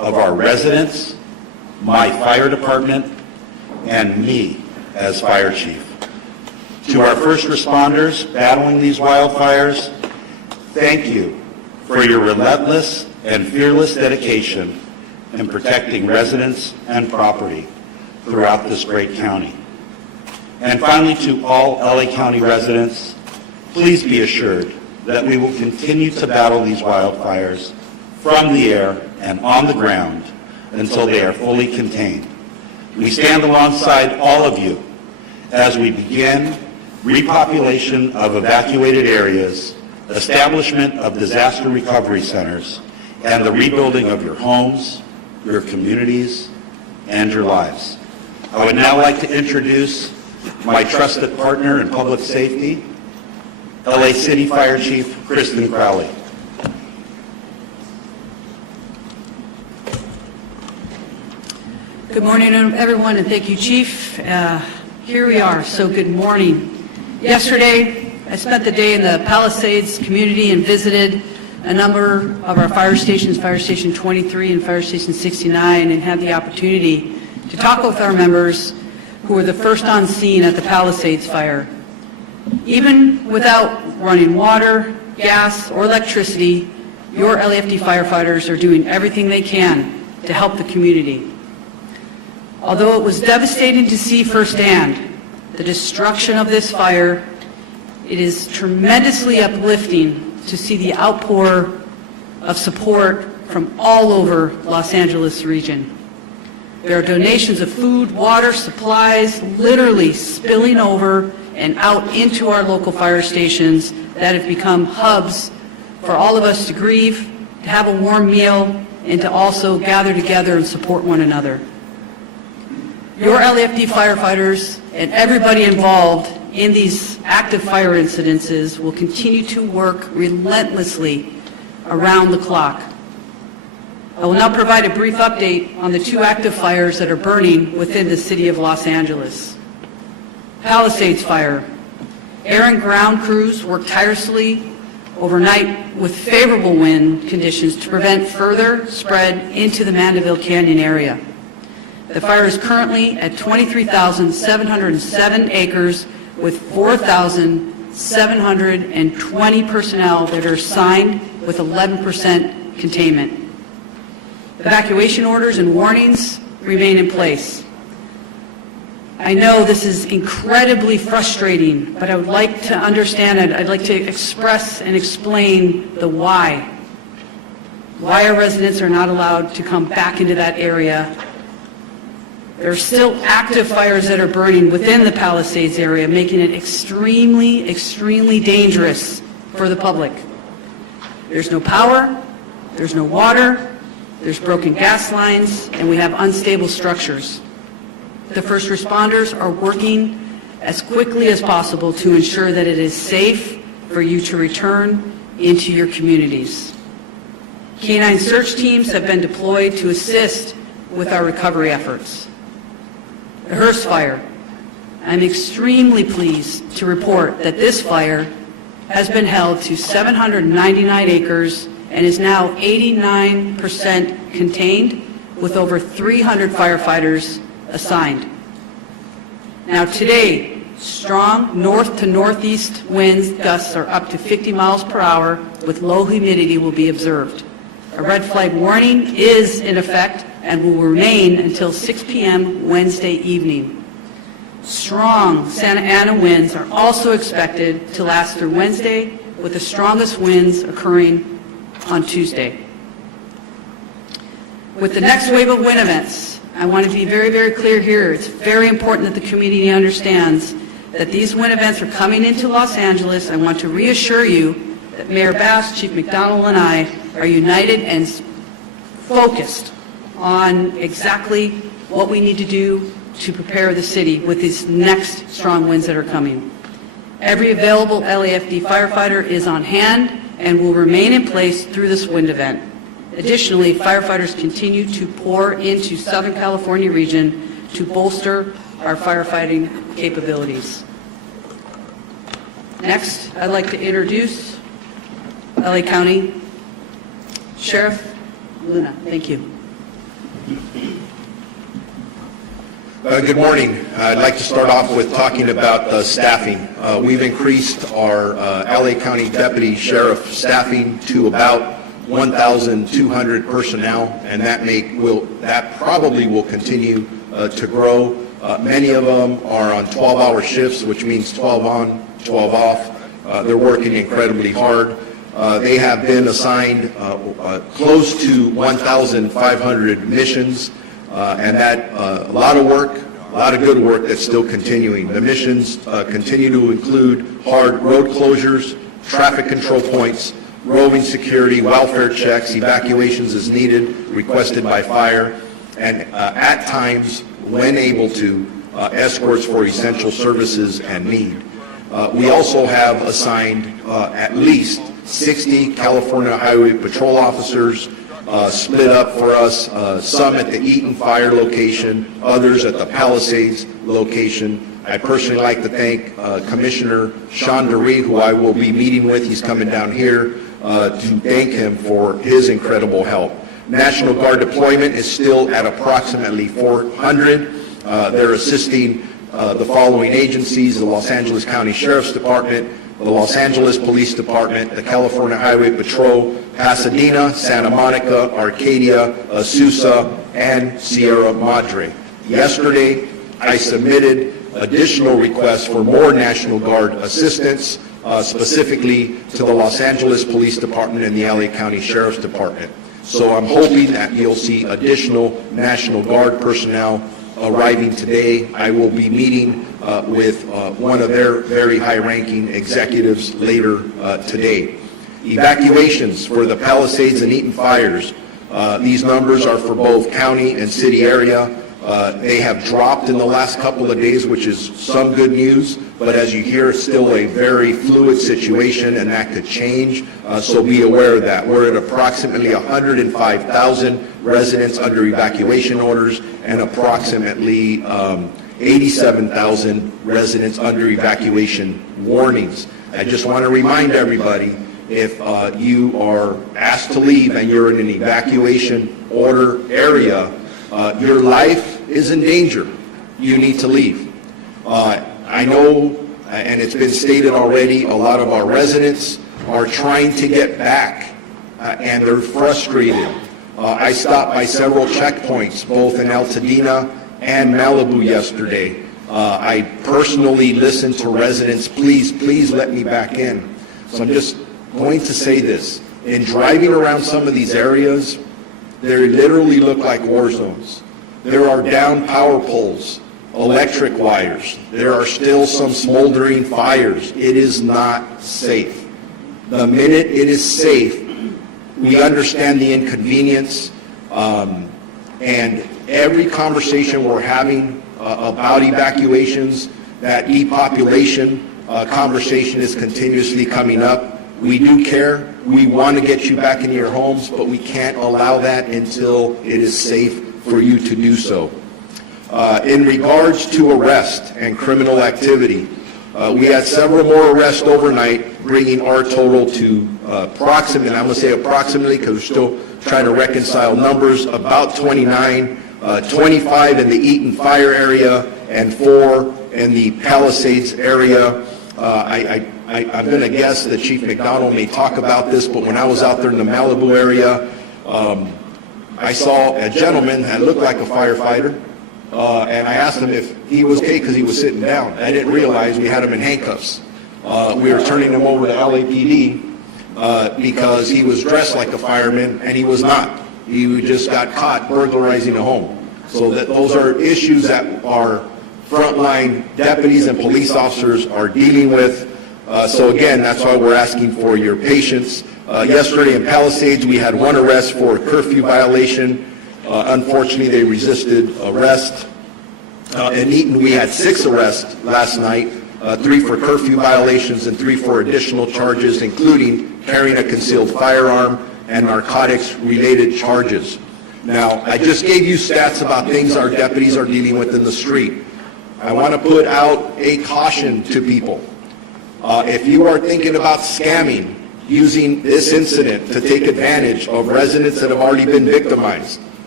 of our residents, my fire department, and me as fire chief. To our first responders battling these wildfires, thank you for your relentless and fearless dedication in protecting residents and property throughout this great county. And finally, to all LA County residents, please be assured that we will continue to battle these wildfires from the air and on the ground until they are fully contained. We stand alongside all of you as we begin repopulation of evacuated areas, establishment of disaster recovery centers, and the rebuilding of your homes, your communities, and your lives. I would now like to introduce my trusted partner in public safety, LA City Fire Chief Kristen Crowley. Good morning, everyone, and thank you, Chief. Here we are, so good morning. Yesterday, I spent the day in the Palisades community and visited a number of our fire stations, Fire Station 23 and Fire Station 69, and had the opportunity to talk with our members who were the first on scene at the Palisades fire. Even without running water, gas, or electricity, your LAFD firefighters are doing everything they can to help the community. Although it was devastating to see firsthand the destruction of this fire, it is tremendously uplifting to see the outpour of support from all over Los Angeles region. There are donations of food, water, supplies, literally spilling over and out into our local fire stations that have become hubs for all of us to grieve, to have a warm meal, and to also gather together and support one another. Your LAFD firefighters and everybody involved in these active fire incidences will continue to work relentlessly around the clock. I will now provide a brief update on the two active fires that are burning within the city of Los Angeles. Palisades Fire. Air and ground crews worked tirelessly overnight with favorable wind conditions to prevent further spread into the Mandeville Canyon area. The fire is currently at 23,707 acres with 4,720 personnel that are assigned with 11% containment. Evacuation orders and warnings remain in place. I know this is incredibly frustrating, but I would like to understand it. I'd like to express and explain the why. Why our residents are not allowed to come back into that area. There are still active fires that are burning within the Palisades area, making it extremely, extremely dangerous for the public. There's no power, there's no water, there's broken gas lines, and we have unstable structures. The first responders are working as quickly as possible to ensure that it is safe for you to return into your communities. Canine search teams have been deployed to assist with our recovery efforts. The Hearst Fire. I'm extremely pleased to report that this fire has been held to 799 acres and is now 89% contained with over 300 firefighters assigned. Now today, strong north to northeast winds gusts are up to 50 miles per hour with low humidity will be observed. A red flag warning is in effect and will remain until 6 p.m. Wednesday evening. Strong Santa Ana winds are also expected to last through Wednesday, with the strongest winds occurring on Tuesday. With the next wave of wind events, I want to be very, very clear here. It's very important that the community understands that these wind events are coming into Los Angeles. I want to reassure you that Mayor Bass, Chief McDonald, and I are united and focused on exactly what we need to do to prepare the city with these next strong winds that are coming. Every available LAFD firefighter is on hand and will remain in place through this wind event. Additionally, firefighters continue to pour into Southern California region to bolster our firefighting capabilities. Next, I'd like to introduce LA County Sheriff Luna. Thank you. Good morning. I'd like to start off with talking about staffing. We've increased our LA County Deputy Sheriff staffing to about 1,200 personnel, and that probably will continue to grow. Many of them are on 12-hour shifts, which means 12 on, 12 off. They're working incredibly hard. They have been assigned close to 1,500 missions, and that a lot of work, a lot of good work that's still continuing. The missions continue to include hard road closures, traffic control points, roving security, welfare checks, evacuations as needed, requested by fire, and at times, when able to, escorts for essential services and need. We also have assigned at least 60 California Highway Patrol officers split up for us, some at the Eaton fire location, others at the Palisades location. I personally like to thank Commissioner Sean DeRee, who I will be meeting with. He's coming down here to thank him for his incredible help. National Guard deployment is still at approximately 400. They're assisting the following agencies: the Los Angeles County Sheriff's Department, the Los Angeles Police Department, the California Highway Patrol, Pasadena, Santa Monica, Arcadia, Azusa, and Sierra Madre. Yesterday, I submitted additional requests for more National Guard assistance, specifically to the Los Angeles Police Department and the LA County Sheriff's Department. So I'm hoping that you'll see additional National Guard personnel arriving today. I will be meeting with one of their very high-ranking executives later today. Evacuations for the Palisades and Eaton fires. These numbers are for both county and city area. They have dropped in the last couple of days, which is some good news, but as you hear, it's still a very fluid situation, and that could change, so be aware of that. We're at approximately 105,000 residents under evacuation orders and approximately 87,000 residents under evacuation warnings. I just want to remind everybody, if you are asked to leave and you're in an evacuation order area, your life is in danger. You need to leave. I know, and it's been stated already, a lot of our residents are trying to get back, and they're frustrated. I stopped by several checkpoints, both in Altadena and Malibu yesterday. I personally listened to residents, please let me back in. So I'm just going to say this. In driving around some of these areas, they literally look like war zones. There are down power poles, electric wires. There are still some smoldering fires. It is not safe. The minute it is safe, we understand the inconvenience, and every conversation we're having about evacuations, that depopulation conversation is continuously coming up. We do care. We want to get you back into your homes, but we can't allow that until it is safe for you to do so. In regards to arrest and criminal activity, we had several more arrests overnight, bringing our total to approximately, I'm going to say approximately because we're still trying to reconcile numbers, about 29, 25 in the Eaton fire area and 4 in the Palisades area. I'm going to guess that Chief McDonald may talk about this, but when I was out there in the Malibu area, I saw a gentleman that looked like a firefighter, and I asked him if he was okay because he was sitting down. I didn't realize we had him in handcuffs. We were turning him over to LAPD because he was dressed like a fireman, and he was not. He just got caught burglarizing a home. So those are issues that our frontline deputies and police officers are dealing with. So again, that's why we're asking for your patience. Yesterday in Palisades, we had 1 arrest for a curfew violation. Unfortunately, they resisted arrest. In Eaton, we had 6 arrests last night, 3 for curfew violations and 3 for additional charges, including carrying a concealed firearm and narcotics-related charges. Now, I just gave you stats about things our deputies are dealing with in the street. I want to put out a caution to people. If you are thinking about scamming, using this incident to take advantage of residents that have already been victimized,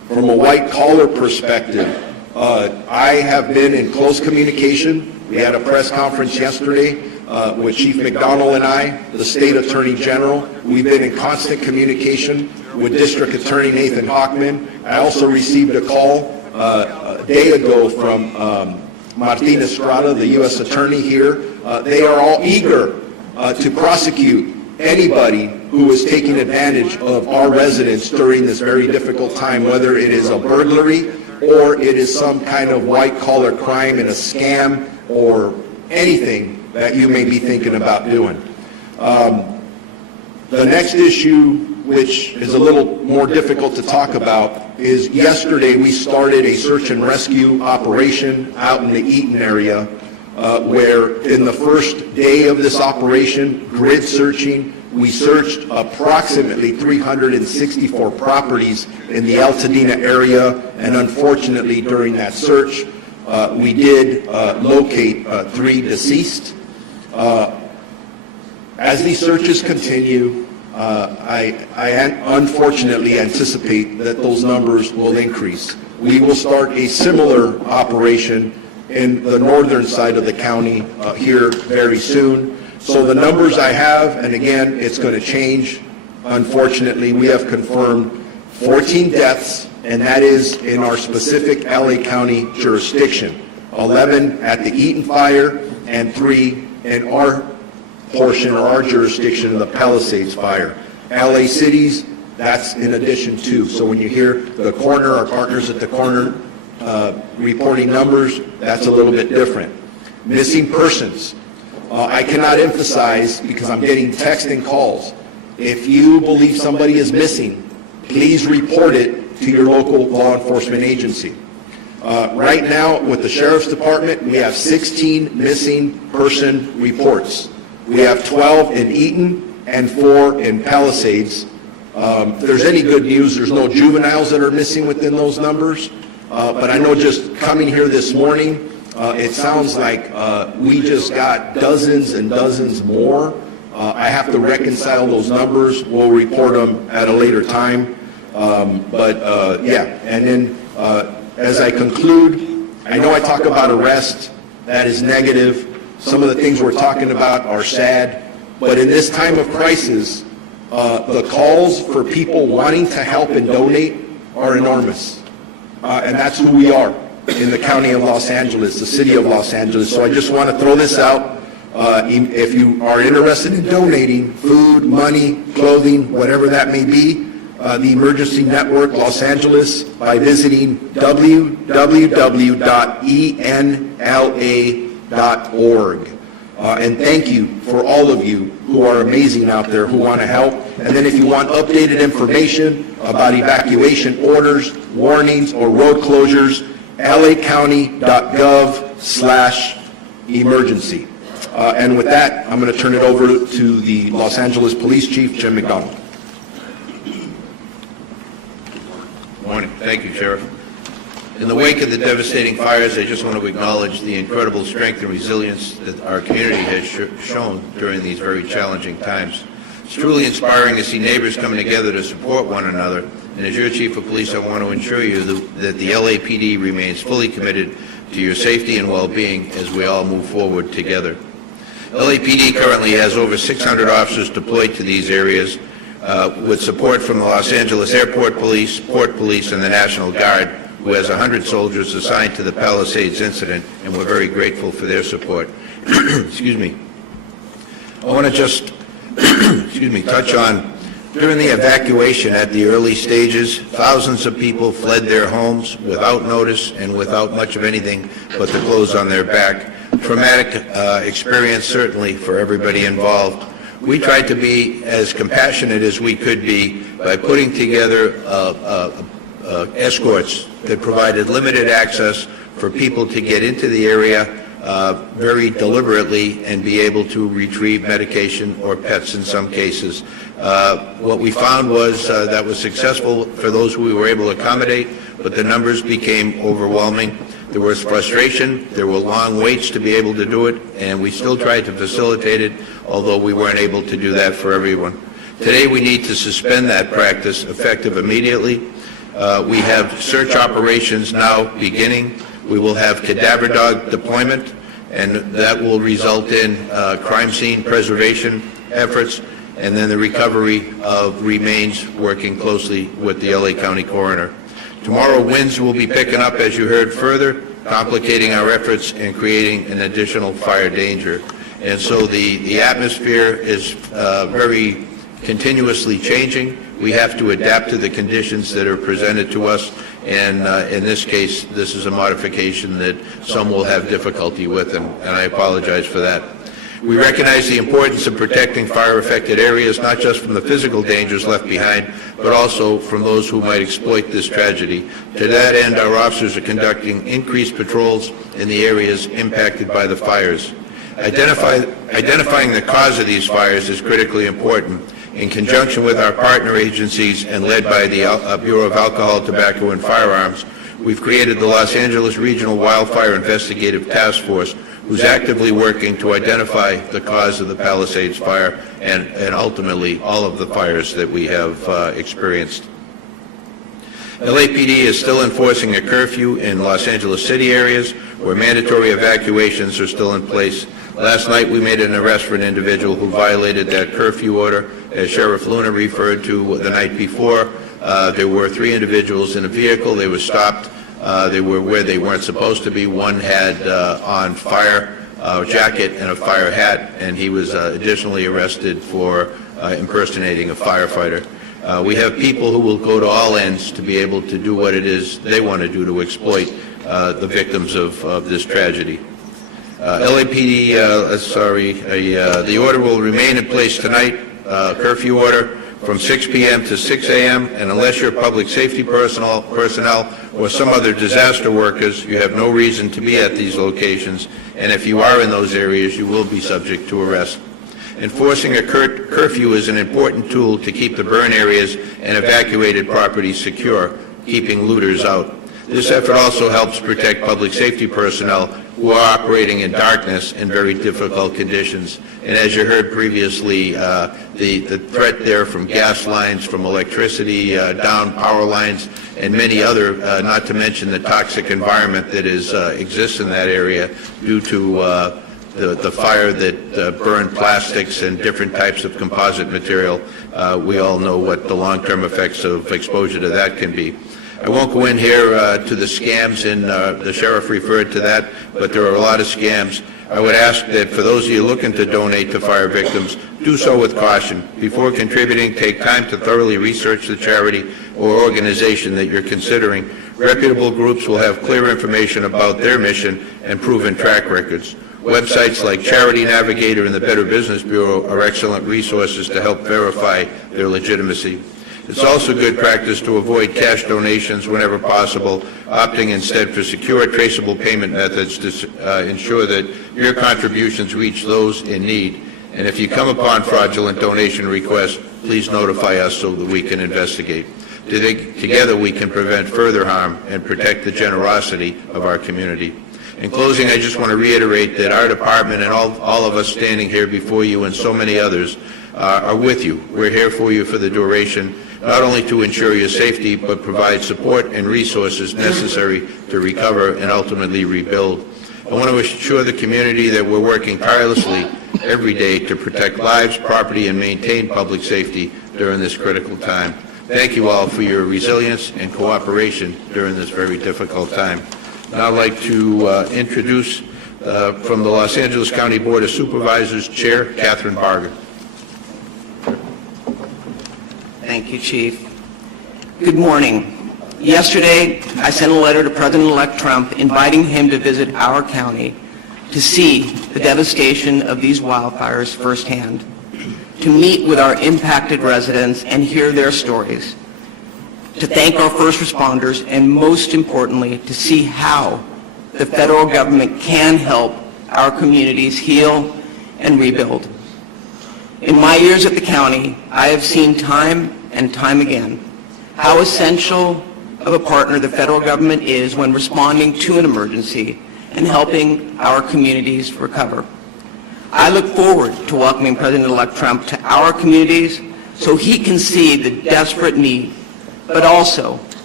From a white-collar perspective, I have been in close communication. We had a press conference yesterday with Chief McDonnell and I, the State Attorney General. We've been in constant communication with District Attorney Nathan Hochman. I also received a call a day ago from Martin Estrada, the U.S. Attorney here. They are all eager to prosecute anybody who is taking advantage of our residents during this very difficult time, whether it is a burglary or it is some kind of white-collar crime and a scam or anything that you may be thinking about doing. The next issue, which is a little more difficult to talk about, is yesterday we started a search and rescue operation out in the Eaton area where in the first day of this operation, grid searching, we searched approximately 364 properties in the Altadena area, and unfortunately during that search, we did locate 3 deceased. As these searches continue, I unfortunately anticipate that those numbers will increase. We will start a similar operation in the northern side of the county here very soon. So the numbers I have, and again, it's going to change. Unfortunately, we have confirmed 14 deaths, and that is in our specific LA County jurisdiction. 11 at the Eaton fire and 3 in our portion or our jurisdiction of the Palisades fire. LA cities, that's in addition to. So when you hear the coroner, our partners at the coroner reporting numbers, that's a little bit different. Missing persons. I cannot emphasize, because I'm getting text and calls, if you believe somebody is missing, please report it to your local law enforcement agency. Right now, with the Sheriff's Department, we have 16 missing person reports. We have 12 in Eaton and 4 in Palisades. If there's any good news, there's no juveniles that are missing within those numbers. But I know just coming here this morning, it sounds like we just got dozens and dozens more. I have to reconcile those numbers. We'll report them at a later time. Yeah, and then as I conclude, I know I talk about arrest. That is negative. Some of the things we're talking about are sad. But in this time of crisis, the calls for people wanting to help and donate are enormous. And that's who we are in the county of Los Angeles, the city of Los Angeles. So I just want to throw this out. If you are interested in donating food, money, clothing, whatever that may be, the Emergency Network Los Angeles by visiting www.enla.org. And thank you for all of you who are amazing out there who want to help. And then if you want updated information about evacuation orders, warnings, or road closures, lacounty.gov/emergency. And with that, I'm going to turn it over to the Los Angeles Police Chief, Jim McDonnell. Morning. Thank you, Sheriff. In the wake of the devastating fires, I just want to acknowledge the incredible strength and resilience that our community has shown during these very challenging times. It's truly inspiring to see neighbors coming together to support one another. And as your Chief of Police, I want to assure you that the LAPD remains fully committed to your safety and well-being as we all move forward together. LAPD currently has over 600 officers deployed to these areas with support from the Los Angeles Airport Police, Port Police, and the National Guard, who has 100 soldiers assigned to the Palisades incident, and we're very grateful for their support. Excuse me. I want to just touch on, during the evacuation at the early stages, thousands of people fled their homes without notice and without much of anything but the clothes on their back. Traumatic experience, certainly, for everybody involved. We tried to be as compassionate as we could be by putting together escorts that provided limited access for people to get into the area very deliberately and be able to retrieve medication or pets in some cases. What we found was that was successful for those who we were able to accommodate, but the numbers became overwhelming. There was frustration, there were long waits to be able to do it, and we still tried to facilitate it, although we weren't able to do that for everyone. Today we need to suspend that practice effective immediately. We have search operations now beginning. We will have cadaver dog deployment, and that will result in crime scene preservation efforts, and then the recovery of remains, working closely with the LA County Coroner. Tomorrow, winds will be picking up, as you heard, further, complicating our efforts and creating an additional fire danger. And so the atmosphere is very continuously changing. We have to adapt to the conditions that are presented to us, and in this case, this is a modification that some will have difficulty with, and I apologize for that. We recognize the importance of protecting fire-affected areas, not just from the physical dangers left behind, but also from those who might exploit this tragedy. To that end, our officers are conducting increased patrols in the areas impacted by the fires. Identifying the cause of these fires is critically important. In conjunction with our partner agencies and led by the Bureau of Alcohol, Tobacco, and Firearms, we've created the Los Angeles Regional Wildfire Investigative Task Force, who's actively working to identify the cause of the Palisades fire and ultimately all of the fires that we have experienced. LAPD is still enforcing a curfew in Los Angeles city areas where mandatory evacuations are still in place. Last night we made an arrest for an individual who violated that curfew order. As Sheriff Luna referred to the night before, there were 3 individuals in a vehicle. They were stopped. They were where they weren't supposed to be. One had on fire jacket and a fire hat, and he was additionally arrested for impersonating a firefighter. We have people who will go to all ends to be able to do what it is they want to do to exploit the victims of this tragedy. LAPD, the order will remain in place tonight, curfew order from 6 p.m. to 6 a.m., and unless you're public safety personnel or some other disaster workers, you have no reason to be at these locations, and if you are in those areas, you will be subject to arrest. Enforcing a curfew is an important tool to keep the burn areas and evacuated properties secure, keeping looters out. This effort also helps protect public safety personnel who are operating in darkness in very difficult conditions. And as you heard previously, the threat there from gas lines, from electricity, down power lines, and many other, not to mention the toxic environment that exists in that area due to the fire that burned plastics and different types of composite material. We all know what the long-term effects of exposure to that can be. I won't go in here to the scams, and the sheriff referred to that, but there are a lot of scams. I would ask that for those of you looking to donate to fire victims, do so with caution. Before contributing, take time to thoroughly research the charity or organization that you're considering. Reputable groups will have clear information about their mission and proven track records. Websites like Charity Navigator and the Better Business Bureau are excellent resources to help verify their legitimacy. It's also good practice to avoid cash donations whenever possible, opting instead for secure, traceable payment methods to ensure that your contributions reach those in need. And if you come upon fraudulent donation requests, please notify us so that we can investigate. Together we can prevent further harm and protect the generosity of our community. In closing, I just want to reiterate that our department and all of us standing here before you and so many others are with you. We're here for you for the duration, not only to ensure your safety, but provide support and resources necessary to recover and ultimately rebuild. I want to assure the community that we're working tirelessly every day to protect lives, property, and maintain public safety during this critical time. Thank you all for your resilience and cooperation during this very difficult time. Now I'd like to introduce from the Los Angeles County Board of Supervisors, Chair Catherine Barger. Thank you, Chief. Good morning. Yesterday, I sent a letter to President-elect Trump inviting him to visit our county to see the devastation of these wildfires firsthand, to meet with our impacted residents and hear their stories, to thank our first responders, and most importantly, to see how the federal government can help our communities heal and rebuild. In my years at the county, I have seen time and time again how essential of a partner the federal government is when responding to an emergency and helping our communities recover. I look forward to welcoming President-elect Trump to our communities so he can see the desperate need, but also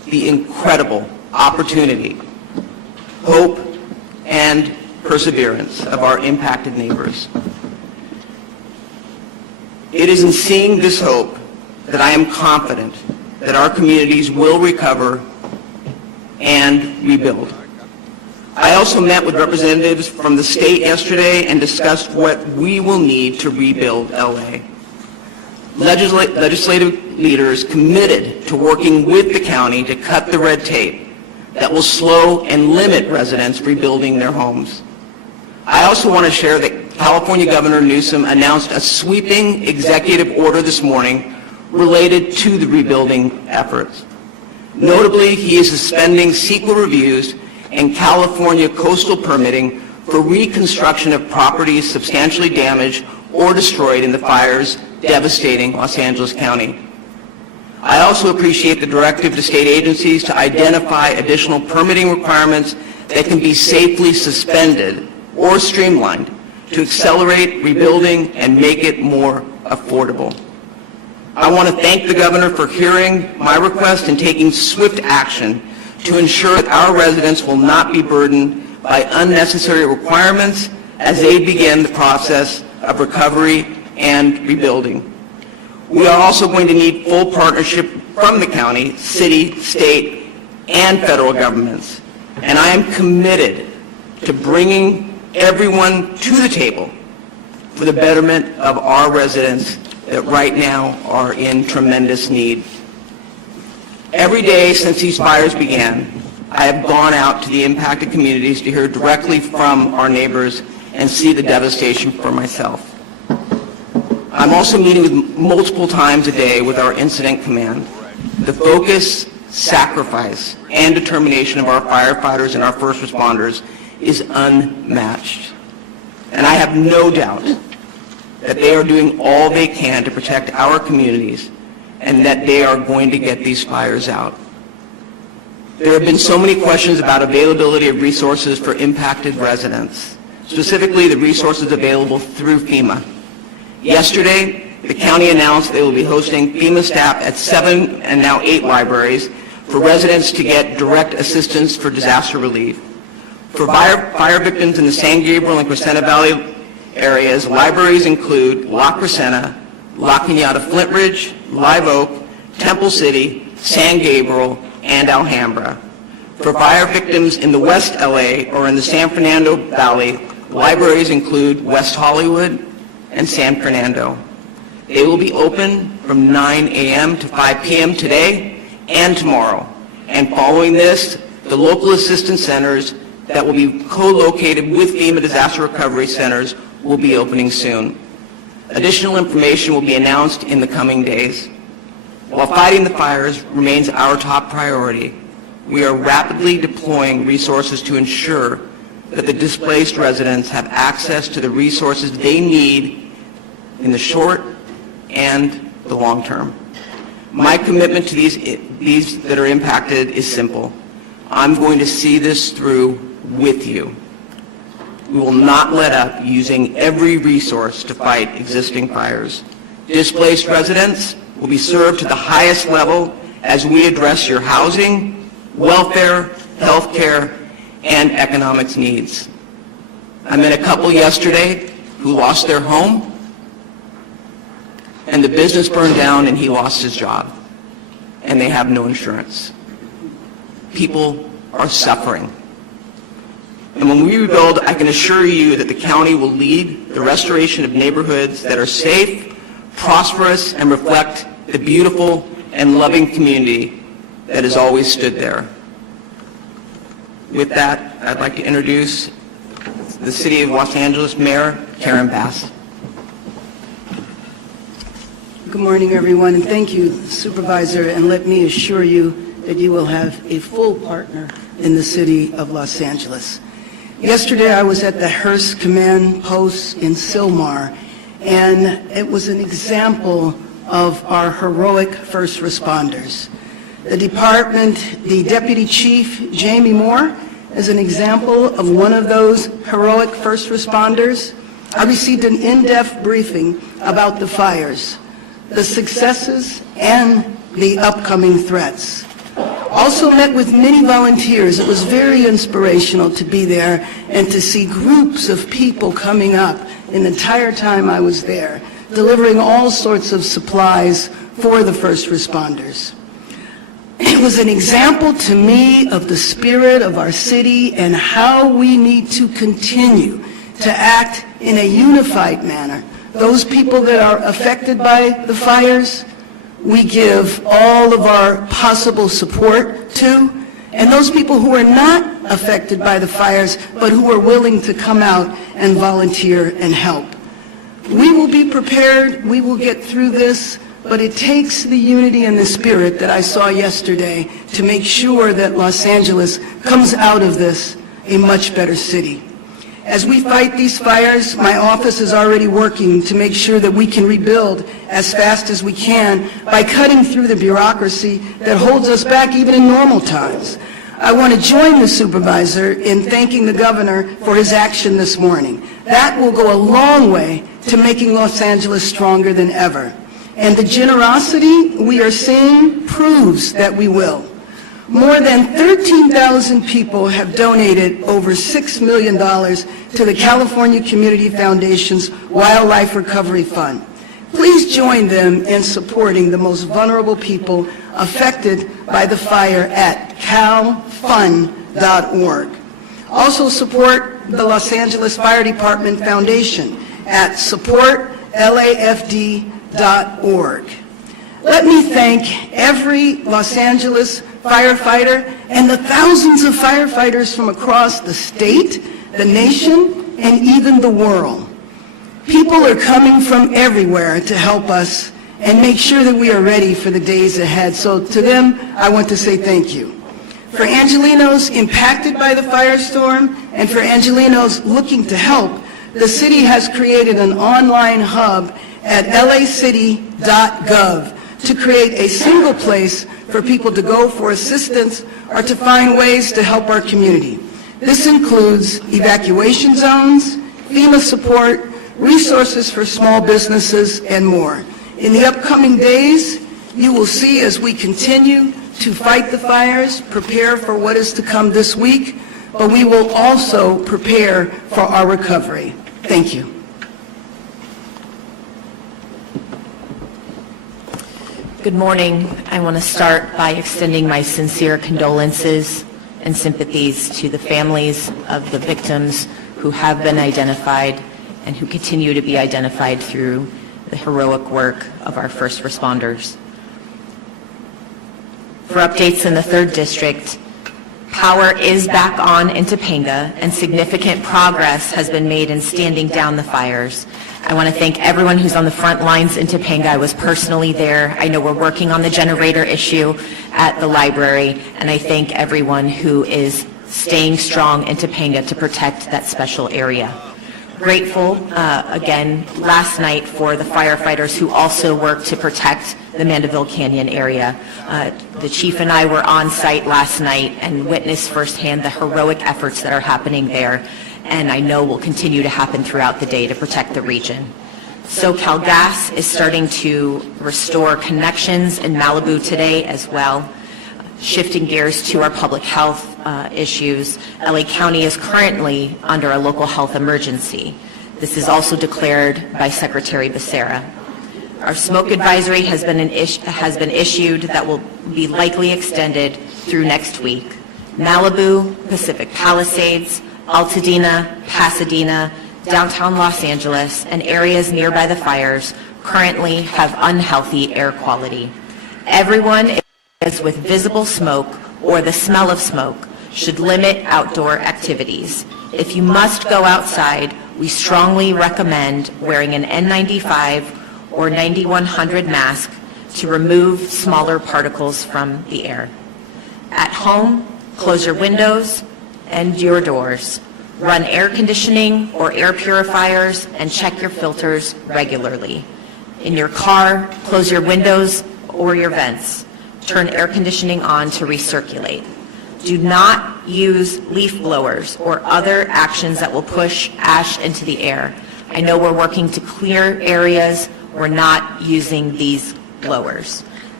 the incredible opportunity, hope, and perseverance of our impacted neighbors. It is in seeing this hope that I am confident that our communities will recover and rebuild. I also met with representatives from the state yesterday and discussed what we will need to rebuild LA. Legislative leaders committed to working with the county to cut the red tape that will slow and limit residents rebuilding their homes. I also want to share that California Governor Newsom announced a sweeping executive order this morning related to the rebuilding efforts. Notably, he is suspending CEQA reviews and California coastal permitting for reconstruction of properties substantially damaged or destroyed in the fires devastating Los Angeles County. I also appreciate the directive to state agencies to identify additional permitting requirements that can be safely suspended or streamlined to accelerate rebuilding and make it more affordable. I want to thank the governor for hearing my request and taking swift action to ensure that our residents will not be burdened by unnecessary requirements as they begin the process of recovery and rebuilding. We are also going to need full partnership from the county, city, state, and federal governments. And I am committed to bringing everyone to the table for the betterment of our residents that right now are in tremendous need. Every day since these fires began, I have gone out to the impacted communities to hear directly from our neighbors and see the devastation for myself. I'm also meeting with multiple times a day with our incident command. The focus, sacrifice, and determination of our firefighters and our first responders is unmatched. And I have no doubt that they are doing all they can to protect our communities and that they are going to get these fires out. There have been so many questions about availability of resources for impacted residents, specifically the resources available through FEMA. Yesterday, the county announced they will be hosting FEMA staff at 7 and now 8 libraries for residents to get direct assistance for disaster relief. For fire victims in the San Gabriel and Crescenta Valley areas, libraries include La Crescenta, La Cañada Flint Ridge, Live Oak, Temple City, San Gabriel, and Alhambra. For fire victims in the West LA or in the San Fernando Valley, libraries include West Hollywood and San Fernando. They will be open from 9 a.m. to 5 p.m. today and tomorrow. And following this, the local assistance centers that will be co-located with FEMA disaster recovery centers will be opening soon. Additional information will be announced in the coming days. While fighting the fires remains our top priority, we are rapidly deploying resources to ensure that the displaced residents have access to the resources they need in the short and the long term. My commitment to these that are impacted is simple. I'm going to see this through with you. We will not let up using every resource to fight existing fires. Displaced residents will be served to the highest level as we address your housing, welfare, health care, and economics needs. I met a couple yesterday who lost their home, and the business burned down and he lost his job, and they have no insurance. People are suffering. And when we rebuild, I can assure you that the county will lead the restoration of neighborhoods that are safe, prosperous, and reflect the beautiful and loving community that has always stood there. With that, I'd like to introduce the City of Los Angeles Mayor Karen Bass. Good morning, everyone, and thank you, Supervisor, and let me assure you that you will have a full partner in the City of Los Angeles. Yesterday, I was at the Hearst Command Post in Sylmar, and it was an example of our heroic first responders. The Deputy Chief, Jamie Moore, is an example of one of those heroic first responders. I received an in-depth briefing about the fires, the successes, and the upcoming threats. Also met with many volunteers. It was very inspirational to be there and to see groups of people coming up in the entire time I was there, delivering all sorts of supplies for the first responders. It was an example to me of the spirit of our city and how we need to continue to act in a unified manner. Those people that are affected by the fires, we give all of our possible support to, and those people who are not affected by the fires, but who are willing to come out and volunteer and help. We will be prepared, we will get through this, but it takes the unity and the spirit that I saw yesterday to make sure that Los Angeles comes out of this a much better city. As we fight these fires, my office is already working to make sure that we can rebuild as fast as we can by cutting through the bureaucracy that holds us back even in normal times. I want to join the supervisor in thanking the governor for his action this morning. That will go a long way to making Los Angeles stronger than ever. And the generosity we are seeing proves that we will. More than 13,000 people have donated over $6 million to the California Community Foundation's Wildlife Recovery Fund. Please join them in supporting the most vulnerable people affected by the fire at calfund.org. Also support the Los Angeles Fire Department Foundation at supportlafd.org. Let me thank every Los Angeles firefighter and the thousands of firefighters from across the state, the nation, and even the world. People are coming from everywhere to help us and make sure that we are ready for the days ahead. So to them, I want to say thank you. For Angelenos impacted by the firestorm and for Angelenos looking to help, the city has created an online hub at lacity.gov to create a single place for people to go for assistance or to find ways to help our community. This includes evacuation zones, FEMA support, resources for small businesses, and more. In the upcoming days, you will see as we continue to fight the fires, prepare for what is to come this week, but we will also prepare for our recovery. Thank you. Good morning. I want to start by extending my sincere condolences and sympathies to the families of the victims who have been identified and who continue to be identified through the heroic work of our first responders. For updates in the 3rd District, power is back on in Topanga and significant progress has been made in standing down the fires. I want to thank everyone who's on the front lines in Topanga. I was personally there. I know we're working on the generator issue at the library, and I thank everyone who is staying strong in Topanga to protect that special area. Grateful, again, last night for the firefighters who also work to protect the Mandeville Canyon area. The chief and I were on site last night and witnessed firsthand the heroic efforts that are happening there, and I know will continue to happen throughout the day to protect the region. SoCal Gas is starting to restore connections in Malibu today as well. Shifting gears to our public health issues, LA County is currently under a local health emergency. This is also declared by Secretary Becerra. Our smoke advisory has been issued that will be likely extended through next week. Malibu, Pacific Palisades, Altadena, Pasadena, downtown Los Angeles, and areas nearby the fires currently have unhealthy air quality. Everyone with visible smoke or the smell of smoke should limit outdoor activities. If you must go outside, we strongly recommend wearing an N95 or 9100 mask to remove smaller particles from the air. At home, close your windows and your doors. Run air conditioning or air purifiers and check your filters regularly. In your car, close your windows or your vents. Turn air conditioning on to recirculate. Do not use leaf blowers or other actions that will push ash into the air. I know we're working to clear areas. We're not using these blowers.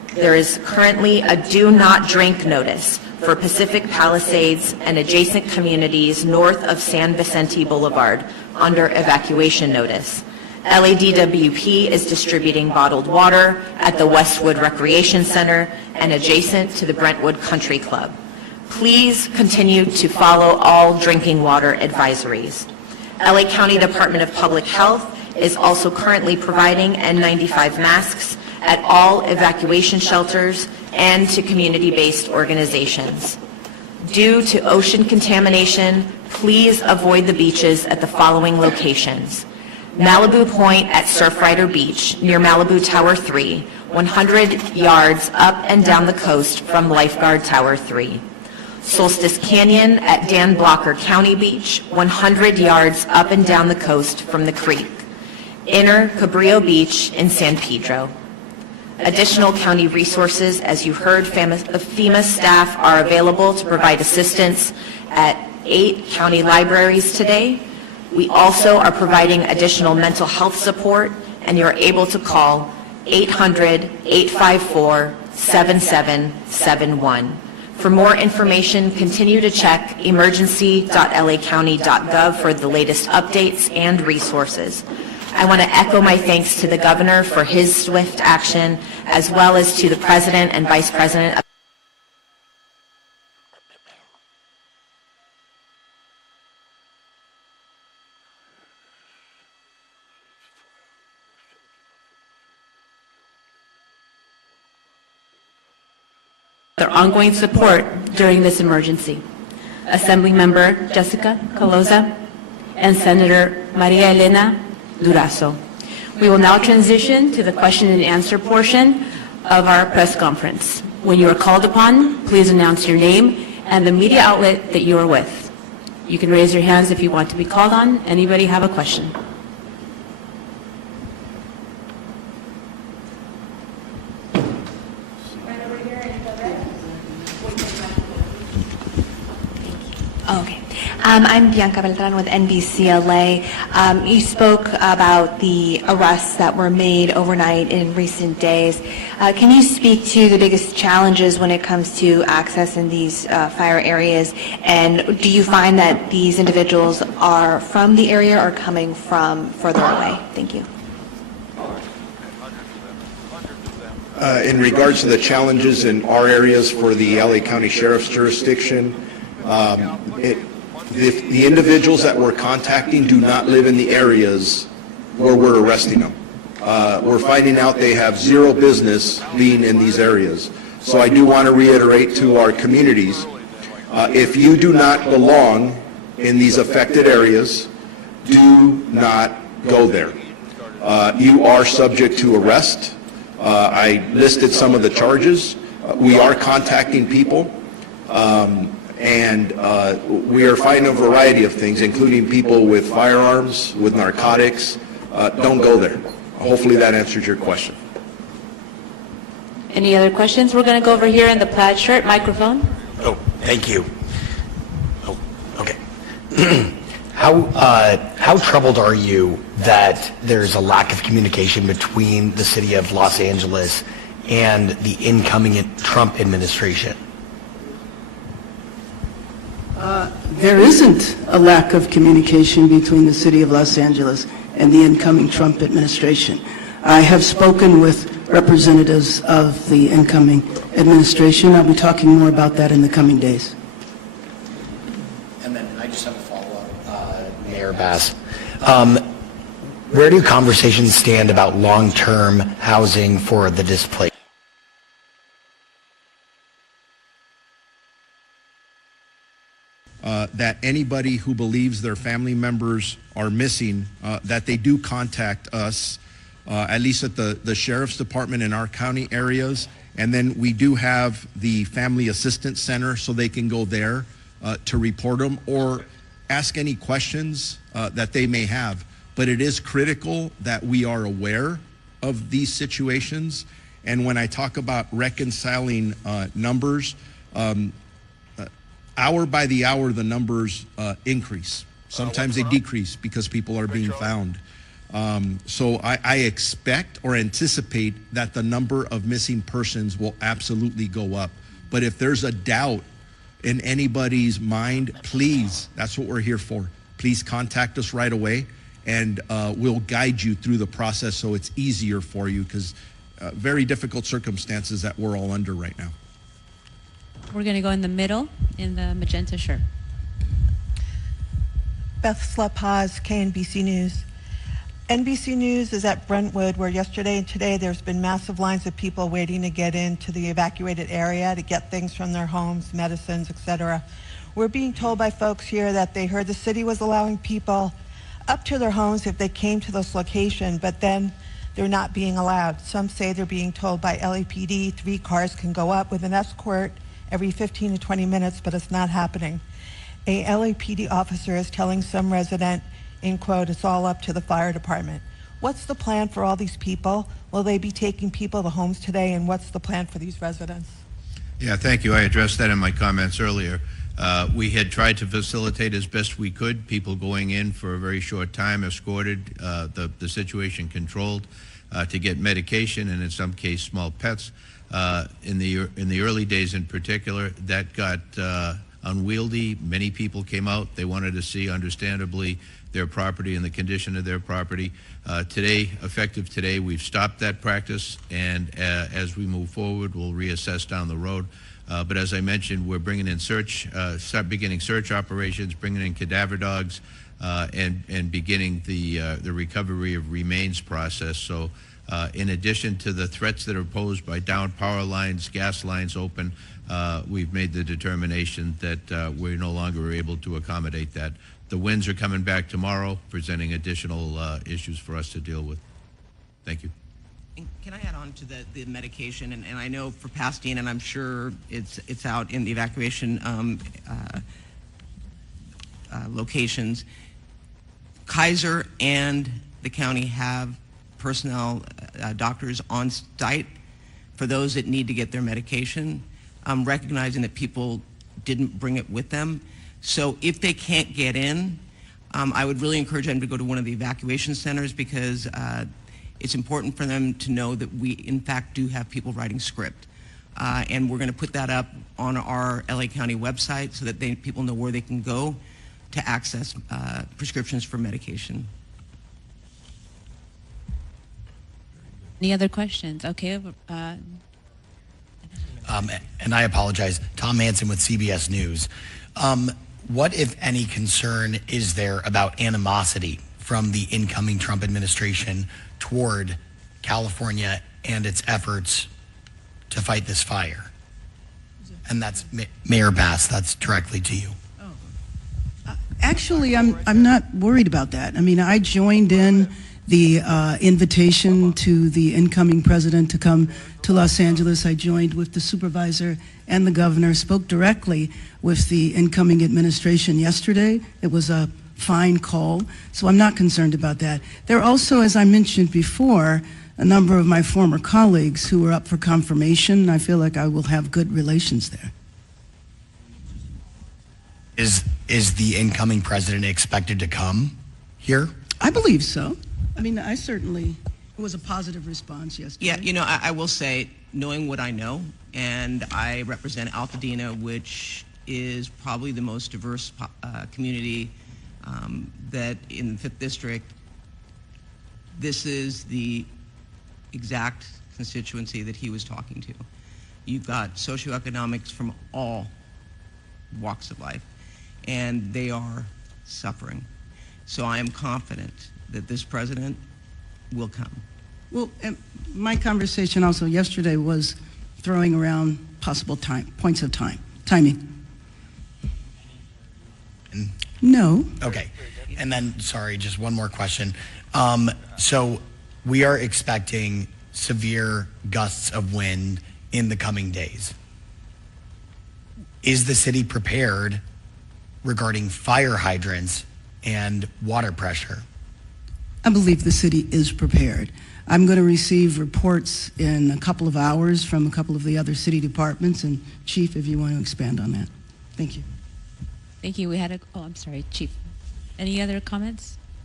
there is currently a do not drink notice for Pacific Palisades and adjacent communities north of San Vicente Boulevard under evacuation notice. LADWP is distributing bottled water at the Westwood Recreation Center and adjacent to the Brentwood Country Club. Please continue to follow all drinking water advisories. LA County Department of Public Health is also currently providing N95 masks at all evacuation shelters and to community-based organizations. Due to ocean contamination, please avoid the beaches at the following locations: Malibu Point at Surfrider Beach near Malibu Tower 3, 100 yards up and down the coast from Lifeguard Tower 3. Solstice Canyon at Dan Blocker County Beach, 100 yards up and down the coast from the creek. Inner Cabrillo Beach in San Pedro. Additional county resources, as you heard, FEMA staff are available to provide assistance at 8 county libraries today. We also are providing additional mental health support, and you're able to call 800-854-7771. For more information, continue to check emergency.lacounty.gov for the latest updates and resources. I want to echo my thanks to the governor for his swift action, as well as to the president and vice president of their ongoing support during this emergency. Assemblymember Jessica Caloza and Senator Maria Elena Durazo. We will now transition to the question and answer portion of our press conference. When you are called upon, please announce your name and the media outlet that you are with. You can raise your hands if you want to be called on. Anybody have a question? Okay. I'm Bianca Beltran with NBC LA. You spoke about the arrests that were made overnight in recent days. Can you speak to the biggest challenges when it comes to access in these fire areas? And do you find that these individuals are from the area or coming from further away? Thank you. In regards to the challenges in our areas for the LA County Sheriff's jurisdiction, the individuals that we're contacting do not live in the areas where we're arresting them. We're finding out they have zero business being in these areas. So I do want to reiterate to our communities, if you do not belong in these affected areas, do not go there. You are subject to arrest. I listed some of the charges. We are contacting people. And we are finding a variety of things, including people with firearms, with narcotics. Don't go there. Hopefully that answers your question. Any other questions? We're going to go over here in the plaid shirt microphone. Oh, thank you. Oh, okay. How troubled are you that there's a lack of communication between the city of Los Angeles and the incoming Trump administration? There isn't a lack of communication between the city of Los Angeles and the incoming Trump administration. I have spoken with representatives of the incoming administration. I'll be talking more about that in the coming days. And then I just have a follow-up, Mayor Bass. Where do conversations stand about long-term housing for the displaced? That anybody who believes their family members are missing, that they do contact us, at least at the Sheriff's Department in our county areas. And then we do have the Family Assistance Center, so they can go there to report them or ask any questions that they may have. But it is critical that we are aware of these situations. And when I talk about reconciling numbers, hour by the hour, the numbers increase. Sometimes they decrease because people are being found. So I expect or anticipate that the number of missing persons will absolutely go up. But if there's a doubt in anybody's mind, please, that's what we're here for. Please contact us right away, and we'll guide you through the process so it's easier for you, because very difficult circumstances that we're all under right now. We're going to go in the middle in the magenta shirt. Beth Slepaz, KNBC News. NBC News is at Brentwood, where yesterday and today there's been massive lines of people waiting to get into the evacuated area to get things from their homes, medicines, etc. We're being told by folks here that they heard the city was allowing people up to their homes if they came to this location, but then they're not being allowed. Some say they're being told by LAPD 3 cars can go up with an escort every 15 to 20 minutes, but it's not happening. A LAPD officer is telling some resident, in quote, it's all up to the fire department. What's the plan for all these people? Will they be taking people to homes today, and what's the plan for these residents? Yeah, thank you. I addressed that in my comments earlier. We had tried to facilitate as best we could, people going in for a very short time, escorted, the situation controlled, to get medication, and in some case small pets. In the early days in particular, that got unwieldy. Many people came out. They wanted to see, understandably, their property and the condition of their property. Today, effective today, we've stopped that practice, and as we move forward, we'll reassess down the road. But as I mentioned, we're bringing in beginning search operations, bringing in cadaver dogs, and beginning the recovery of remains process. So in addition to the threats that are posed by downed power lines, gas lines open, we've made the determination that we're no longer able to accommodate that. The winds are coming back tomorrow, presenting additional issues for us to deal with. Thank you. And can I add on to the medication? And I know for Pasadena, and I'm sure it's out in the evacuation locations, Kaiser and the county have personnel, doctors on site for those that need to get their medication, recognizing that people didn't bring it with them. So if they can't get in, I would really encourage them to go to one of the evacuation centers, because it's important for them to know that we, in fact, do have people writing script. And we're going to put that up on our LA County website so that people know where they can go to access prescriptions for medication. Any other questions? Okay. And I apologize, Tom Manson with CBS News. What, if any, concern is there about animosity from the incoming Trump administration toward California and its efforts to fight this fire? And that's Mayor Bass, that's directly to you. Actually, I'm not worried about that. I mean, I joined in the invitation to the incoming president to come to Los Angeles. I joined with the supervisor and the governor, spoke directly with the incoming administration yesterday. It was a fine call, so I'm not concerned about that. There are also, as I mentioned before, a number of my former colleagues who are up for confirmation. I feel like I will have good relations there. Is the incoming president expected to come here? I believe so. I mean, I certainly, it was a positive response yesterday. Yeah, you know, I will say, knowing what I know, and I represent Altadena, which is probably the most diverse community that in the 5th District, this is the exact constituency that he was talking to. You've got socioeconomics from all walks of life, and they are suffering. So I am confident that this president will come. Well, my conversation also yesterday was throwing around possible points of timing. No. Okay. And then, sorry, just one more question. So we are expecting severe gusts of wind in the coming days. Is the city prepared regarding fire hydrants and water pressure? I believe the city is prepared. I'm going to receive reports in a couple of hours from a couple of the other city departments, and Chief, if you want to expand on that. Thank you. Thank you. We had oh, I'm sorry, Chief. Any other comments?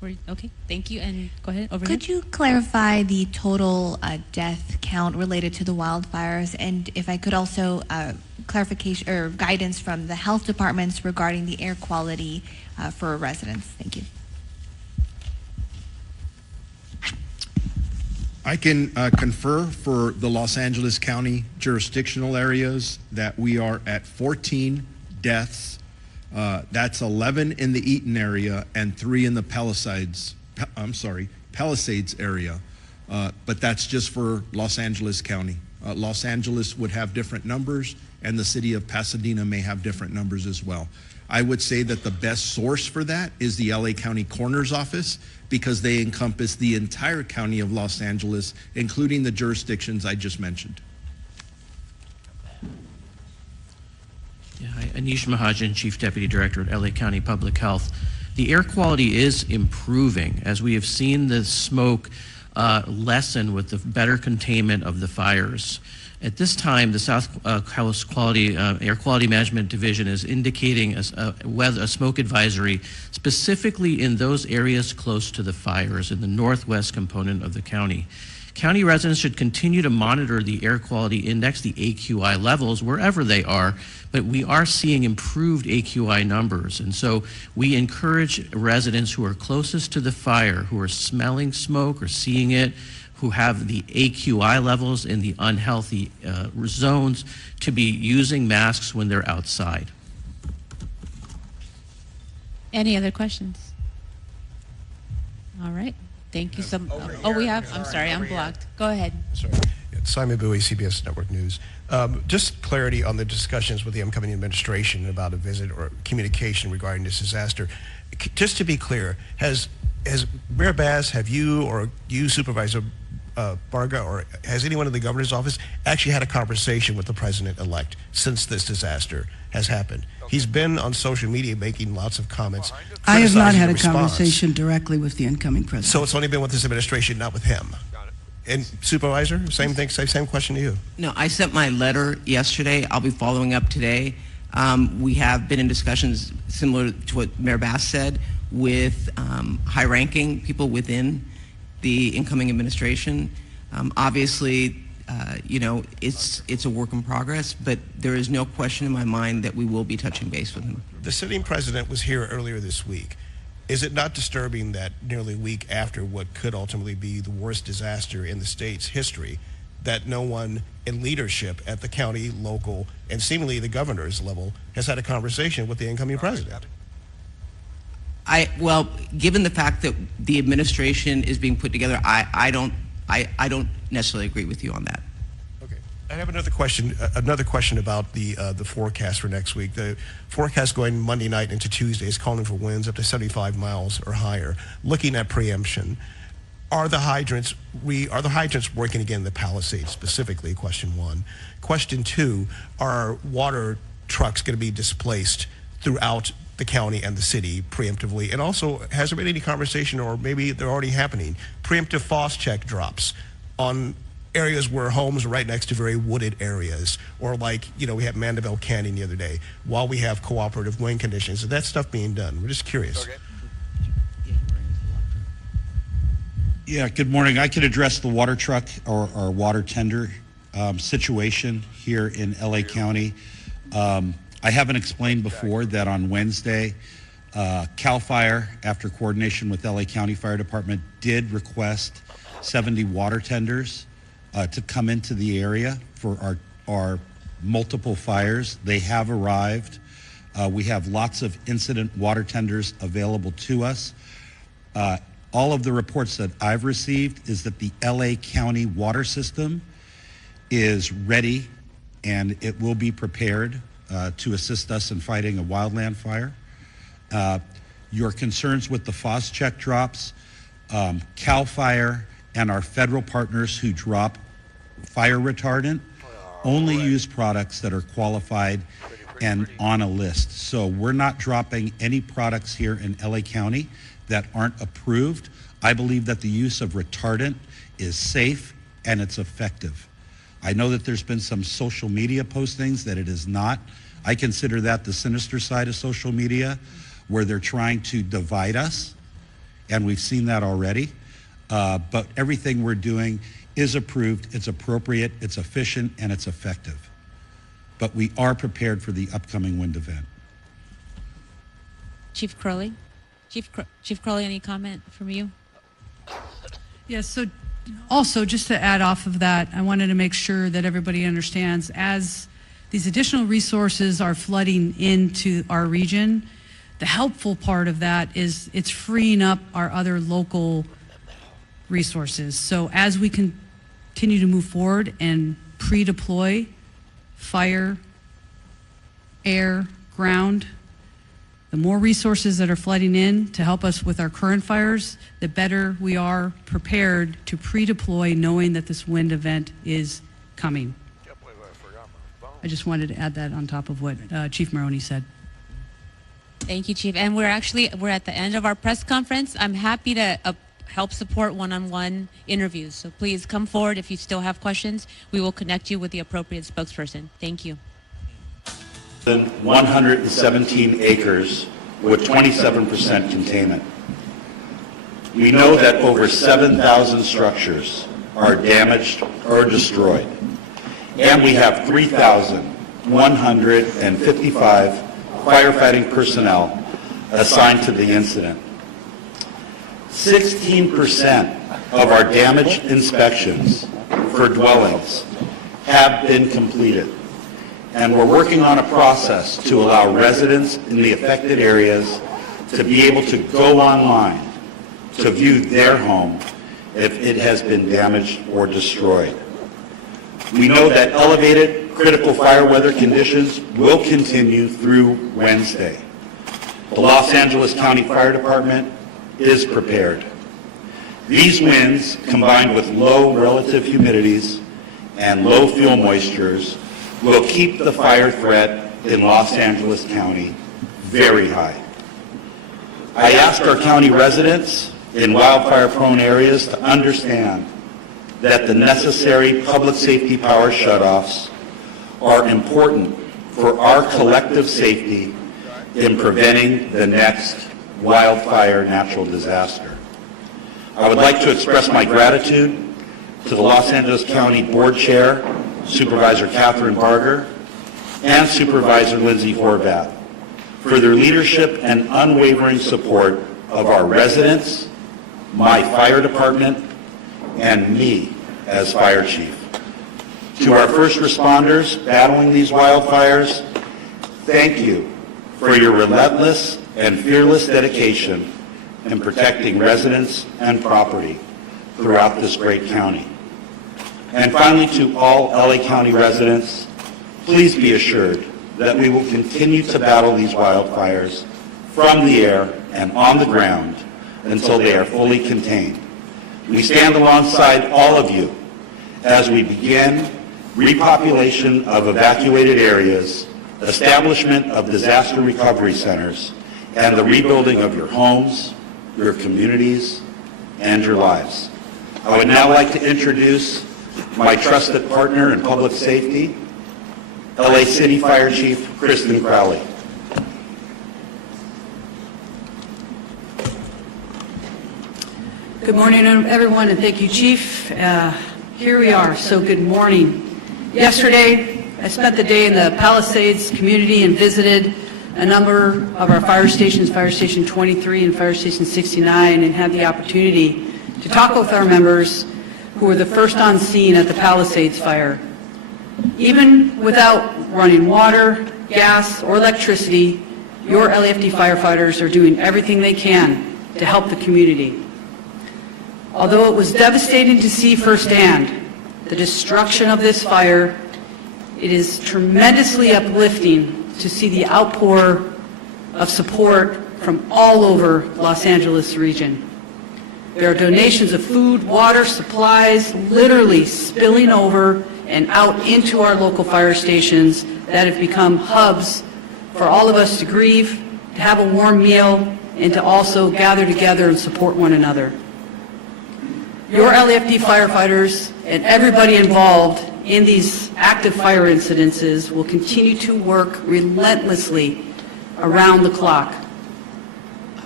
Okay, thank you, and go ahead, over Could here. you clarify the total death count related to the wildfires? And if I could also clarification or guidance from the health departments regarding the air quality for residents. Thank you. I can confer for the Los Angeles County jurisdictional areas that we are at 14 deaths. That's 11 in the Eaton area and 3 in the Palisades area. But that's just for Los Angeles County. Los Angeles would have different numbers, and the city of Pasadena may have different numbers as well. I would say that the best source for that is the LA County Coroner's Office, because they encompass the entire county of Los Angeles, including the jurisdictions I just mentioned. Yeah, hi, Anish Mahajan, Chief Deputy Director at LA County Public Health. The air quality is improving as we have seen the smoke lessen with the better containment of the fires. At this time, the South Coast Air Quality Management Division is indicating a smoke advisory specifically in those areas close to the fires in the northwest component of the county. County residents should continue to monitor the air quality index, the AQI levels, wherever they are, but we are seeing improved AQI numbers. And so we encourage residents who are closest to the fire, who are smelling smoke or seeing it, who have the AQI levels in the unhealthy zones, to be using masks when they're outside. Any other questions? All right, thank you so much. Oh, we have, I'm sorry, I'm blocked. Go ahead. Sorry. Simon Bowie, CBS Network News. Just clarity on the discussions with the incoming administration about a visit or communication regarding this disaster. Just to be clear, has Mayor Bass, have you or you, Supervisor Barga, or has anyone in the governor's office actually had a conversation with the president-elect since this disaster has happened? He's been on social media making lots of comments. I have not had a criticizing the response. conversation directly with the incoming president. So it's only been with this administration, not with him. And Supervisor, same thing, same question to you. No, I sent my letter yesterday. I'll be following up today. We have been in discussions similar to what Mayor Bass said with high-ranking people within the incoming administration. Obviously, it's a work in progress, but there is no question in my mind that we will be touching base with him. The sitting president was here earlier this week. Is it not disturbing that nearly a week after what could ultimately be the worst disaster in the state's history, that no one in leadership at the county, local, and seemingly the governor's level has had a conversation with the incoming president? Well, given the fact that the administration is being put together, I don't necessarily agree with you on that. Okay. I have another question about the forecast for next week. The forecast going Monday night into Tuesday is calling for winds up to 75 miles or higher. Looking at preemption, are the hydrants working again in the Palisades specifically? Question one. Question two, are water trucks going to be displaced throughout the county and the city preemptively? And also, has there been any conversation, or maybe they're already happening, preemptive frost check drops on areas where homes are right next to very wooded areas, or like, we had Mandeville Canyon the other day, while we have cooperative wind conditions? Is that stuff being done? We're just curious. Okay. Yeah, good morning. I can address the water truck or water tender situation here in LA County. I haven't explained before that on Wednesday, CAL FIRE, after coordination with LA County Fire Department, did request 70 water tenders to come into the area for our multiple fires. They have arrived. We have lots of incident water tenders available to us. All of the reports that I've received is that the LA County water system is ready and it will be prepared to assist us in fighting a wildland fire. Your concerns with the FOS check drops, CAL FIRE and our federal partners who drop fire retardant only use products that are qualified and on a list. So we're not dropping any products here in LA County that aren't approved. I believe that the use of retardant is safe and it's effective. I know that there's been some social media postings that it is not. I consider that the sinister side of social media, where they're trying to divide us and we've seen that already. But everything we're doing is approved, it's appropriate, it's efficient, and it's effective. But we are prepared for the upcoming wind event. Chief Crowley? Chief Crowley, any comment from you? Yes, so also, just to add off of that, I wanted to make sure that everybody understands, as these additional resources are flooding into our region, the helpful part of that is it's freeing up our other local resources. So as we continue to move forward and pre-deploy fire, air, ground, the more resources that are flooding in to help us with our current fires, the better we are prepared to pre-deploy knowing that this wind event is coming. I just wanted to add that on top of what Chief Maroney said. Thank you, Chief. And we're at the end of our press conference. I'm happy to help support one-on-one interviews. So please come forward if you still have questions. We will connect you with the appropriate spokesperson. Thank you. 117 acres with 27% containment. We know that over 7,000 structures are damaged or destroyed, and we have 3,155 firefighting personnel assigned to the incident. 16% of our damage inspections for dwellings have been completed, and we're working on a process to allow residents in the affected areas to be able to go online to view their home if it has been damaged or destroyed. We know that elevated critical fire weather conditions will continue through Wednesday. The Los Angeles County Fire Department is prepared. These winds, combined with low relative humidities and low fuel moistures, will keep the fire threat in Los Angeles County very high. I ask our county residents in wildfire-prone areas to understand that the necessary public safety power shutoffs are important for our collective safety in preventing the next wildfire natural disaster. I would like to express my gratitude to the Los Angeles County Board Chair, Supervisor Catherine Barger, and Supervisor Lindsay Horvath for their leadership and unwavering support of our residents, my fire department, and me as fire chief. To our first responders battling these wildfires, thank you for your relentless and fearless dedication in protecting residents and property throughout this great county. And finally, to all LA County residents, please be assured that we will continue to battle these wildfires from the air and on the ground until they are fully contained. We stand alongside all of you as we begin repopulation of evacuated areas, establishment of disaster recovery centers, and the rebuilding of your homes, your communities, and your lives. I would now like to introduce my trusted partner in public safety, LA City Fire Chief Kristen Crowley. Good morning, everyone, and thank you, Chief. Here we are, so good morning. Yesterday, I spent the day in the Palisades community and visited a number of our fire stations, Fire Station 23 and Fire Station 69, and had the opportunity to talk with our members who were the first on scene at the Palisades fire. Even without running water, gas, or electricity, your LAFD firefighters are doing everything they can to help the community. Although it was devastating to see firsthand the destruction of this fire, it is tremendously uplifting to see the outpour of support from all over Los Angeles region. There are donations of food, water, supplies, literally spilling over and out into our local fire stations that have become hubs for all of us to grieve, to have a warm meal, and to also gather together and support one another. Your LAFD firefighters and everybody involved in these active fire incidences will continue to work relentlessly around the clock.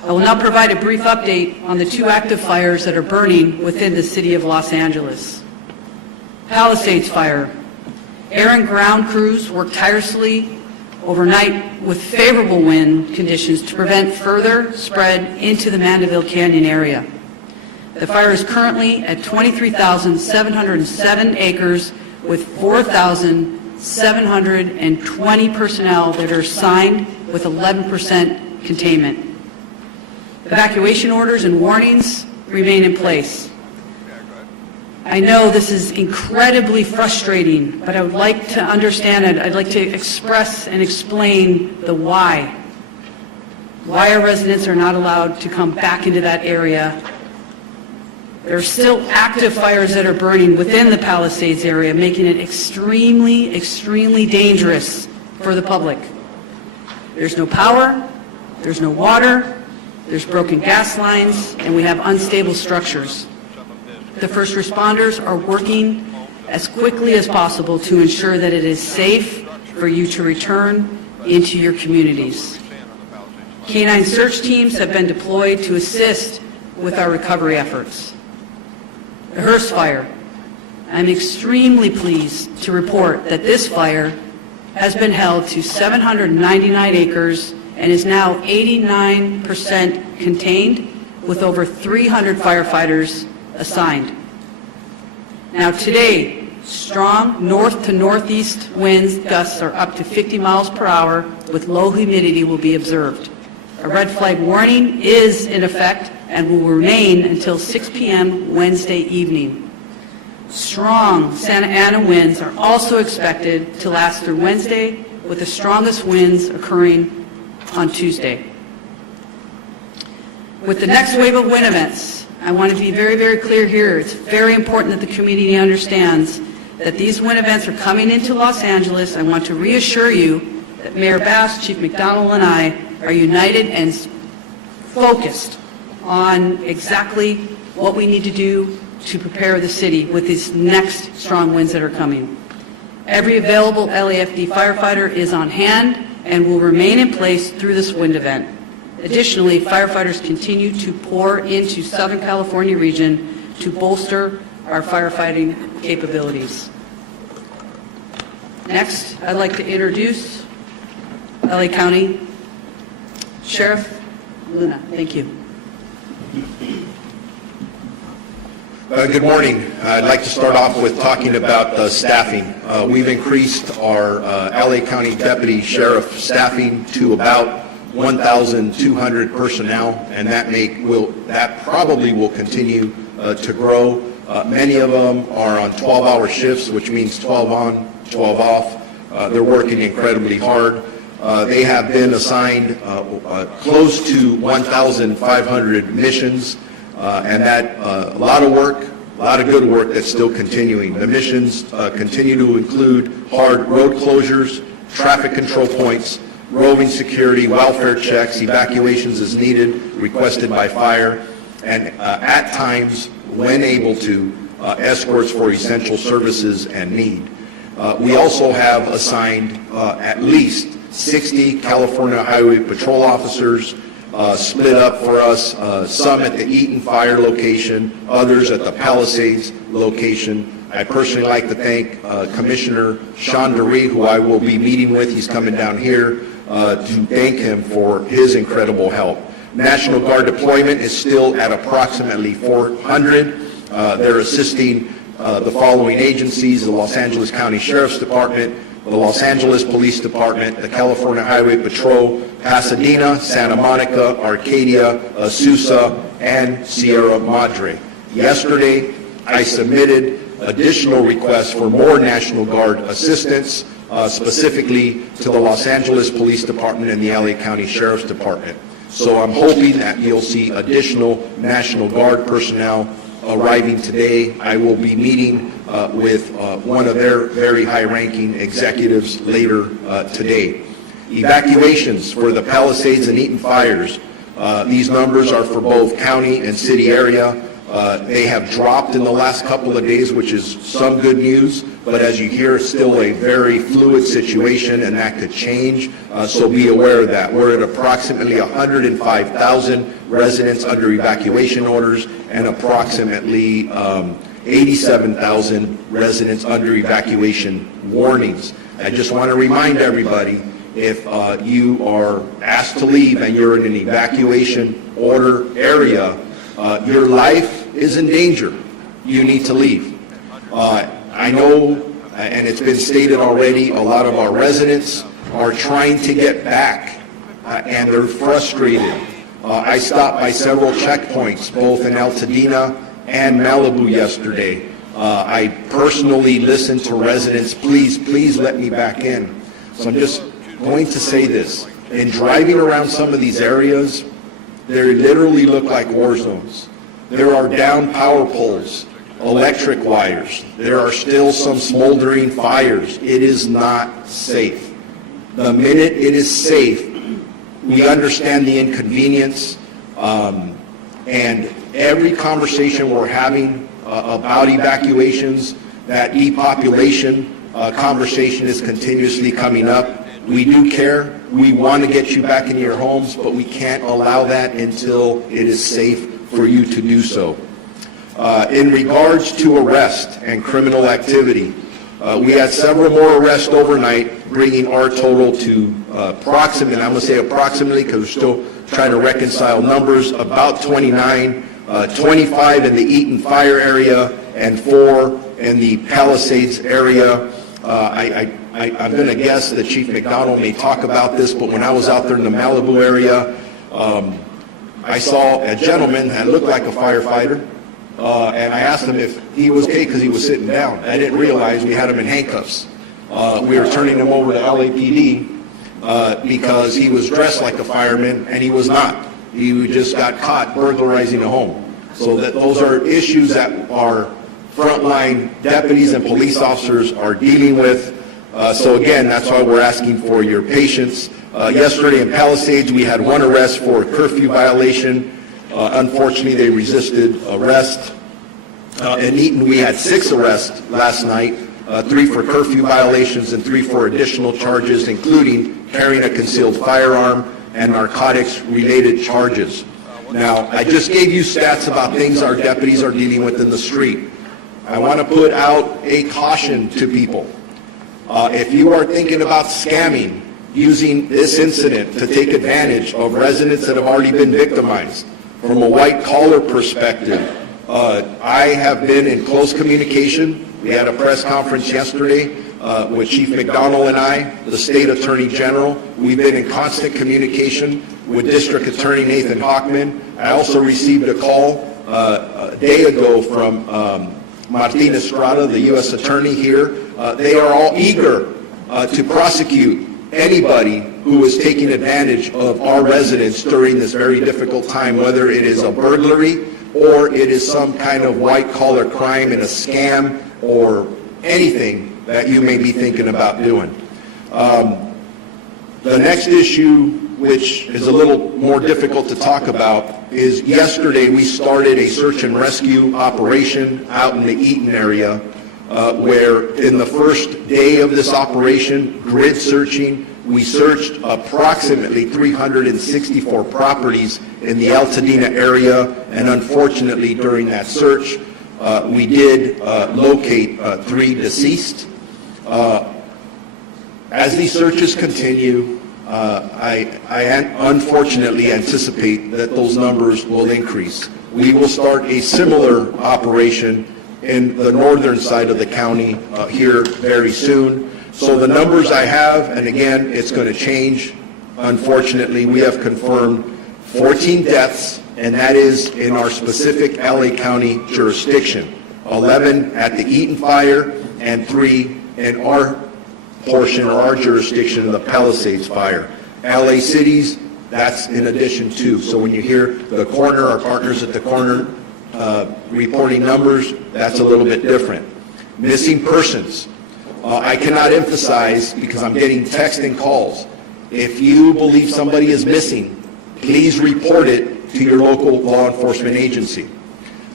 I will now provide a brief update on the 2 active fires that are burning within the city of Los Angeles. Palisades Fire. Air and ground crews worked tirelessly overnight with favorable wind conditions to prevent further spread into the Mandeville Canyon area. The fire is currently at 23,707 acres with 4,720 personnel that are assigned with 11% containment. Evacuation orders and warnings remain in place. I know this is incredibly frustrating, but I would like to understand it. I'd like to express and explain the why. Why our residents are not allowed to come back into that area. There are still active fires that are burning within the Palisades area, making it extremely, extremely dangerous for the public. There's no power, there's no water, there's broken gas lines, and we have unstable structures. The first responders are working as quickly as possible to ensure that it is safe for you to return into your communities. Canine search teams have been deployed to assist with our recovery efforts. The Hearst Fire. I'm extremely pleased to report that this fire has been held to 799 acres and is now 89% contained with over 300 firefighters assigned. Now today, strong north to northeast winds gusts are up to 50 miles per hour with low humidity will be observed. A red flag warning is in effect and will remain until 6 p.m. Wednesday evening. Strong Santa Ana winds are also expected to last through Wednesday, with the strongest winds occurring on Tuesday. With the next wave of wind events, I want to be very, very clear here. It's very important that the community understands that these wind events are coming into Los Angeles. I want to reassure you that Mayor Bass, Chief McDonald, and I are united and focused on exactly what we need to do to prepare the city with these next strong winds that are coming. Every available LAFD firefighter is on hand and will remain in place through this wind event. Additionally, firefighters continue to pour into Southern California region to bolster our firefighting capabilities. Next, I'd like to introduce LA County Sheriff Luna. Thank you. Good morning. I'd like to start off with talking about staffing. We've increased our LA County Deputy Sheriff staffing to about 1,200 personnel, and that probably will continue to grow. Many of them are on 12-hour shifts, which means 12 on, 12 off. They're working incredibly hard. They have been assigned close to 1,500 missions, and that a lot of work, a lot of good work that's still continuing. The missions continue to include hard road closures, traffic control points, roving security, welfare checks, evacuations as needed, requested by fire, and at times, when able to, escorts for essential services and need. We also have assigned at least 60 California Highway Patrol officers split up for us, some at the Eaton Fire location, others at the Palisades location. I personally like to thank Commissioner Sean DeRee, who I will be meeting with. He's coming down here to thank him for his incredible help. National Guard deployment is still at approximately 400. They're assisting the following agencies: the Los Angeles County Sheriff's Department, the Los Angeles Police Department, the California Highway Patrol, Pasadena, Santa Monica, Arcadia, Azusa, and Sierra Madre. Yesterday, I submitted additional requests for more National Guard assistance, specifically to the Los Angeles Police Department and the LA County Sheriff's Department. So I'm hoping that you'll see additional National Guard personnel arriving today. I will be meeting with one of their very high-ranking executives later today. Evacuations for the Palisades and Eaton fires. These numbers are for both county and city area. They have dropped in the last couple of days, which is some good news, but as you hear, it's still a very fluid situation, and that could change, so be aware of that. We're at approximately 105,000 residents under evacuation orders and approximately 87,000 residents under evacuation warnings. I just want to remind everybody, if you are asked to leave and you're in an evacuation order area, your life is in danger. You need to leave. I know, and it's been stated already, a lot of our residents are trying to get back, and they're frustrated. I stopped by several checkpoints, both in Altadena and Malibu yesterday. I personally listened to residents, please let me back in. So I'm just going to say this. In driving around some of these areas, they literally look like war zones. There are down power poles, electric wires. There are still some smoldering fires. It is not safe. The minute it is safe, we understand the inconvenience, and every conversation we're having about evacuations, that depopulation conversation is continuously coming up. We do care. We want to get you back into your homes, but we can't allow that until it is safe for you to do so. In regards to arrest and criminal activity, we had several more arrests overnight, bringing our total to approximately, I'm going to say approximately because we're still trying to reconcile numbers, about 29, 25 in the Eaton fire area and 4 in the Palisades area. I'm going to guess that Chief McDonald may talk about this, but when I was out there in the Malibu area, I saw a gentleman that looked like a firefighter, and I asked him if he was okay because he was sitting down. I didn't realize we had him in handcuffs. We were turning him over to LAPD because he was dressed like a fireman, and he was not. He just got caught burglarizing a home. So those are issues that our frontline deputies and police officers are dealing with. So again, that's why we're asking for your patience. Yesterday in Palisades, we had 1 arrest for a curfew violation. Unfortunately, they resisted arrest. In Eaton, we had 6 arrests last night, 3 for curfew violations and 3 for additional charges, including carrying a concealed firearm and narcotics-related charges. Now, I just gave you stats about things our deputies are dealing with in the street. I want to put out a caution to people. If you are thinking about scamming, using this incident to take advantage of residents that have already been victimized, from a white-collar perspective, I have been in close communication. We had a press conference yesterday with Chief McDonald and I, the State Attorney General. We've been in constant communication with District Attorney Nathan Hockman. I also received a call a day ago from Martin Estrada, the U.S. Attorney here. They are all eager to prosecute anybody who is taking advantage of our residents during this very difficult time, whether it is a burglary or it is some kind of white-collar crime and a scam or anything that you may be thinking about doing. The next issue, which is a little more difficult to talk about, is yesterday we started a search and rescue operation out in the Eaton area, where in the first day of this operation, grid searching, we searched approximately 364 properties in the Altadena area, and unfortunately during that search, we did locate 3 deceased. As these searches continue, I unfortunately anticipate that those numbers will increase. We will start a similar operation in the northern side of the county here very soon. So the numbers I have, and again, it's going to change. Unfortunately, we have confirmed 14 deaths, and that is in our specific LA County jurisdiction. 11 at the Eaton fire and 3 in our portion or our jurisdiction of the Palisades fire. LA cities, that's in addition to. So when you hear the coroner, our partners at the coroner reporting numbers, that's a little bit different. Missing persons. I cannot emphasize, because I'm getting text and calls, if you believe somebody is missing, please report it to your local law enforcement agency.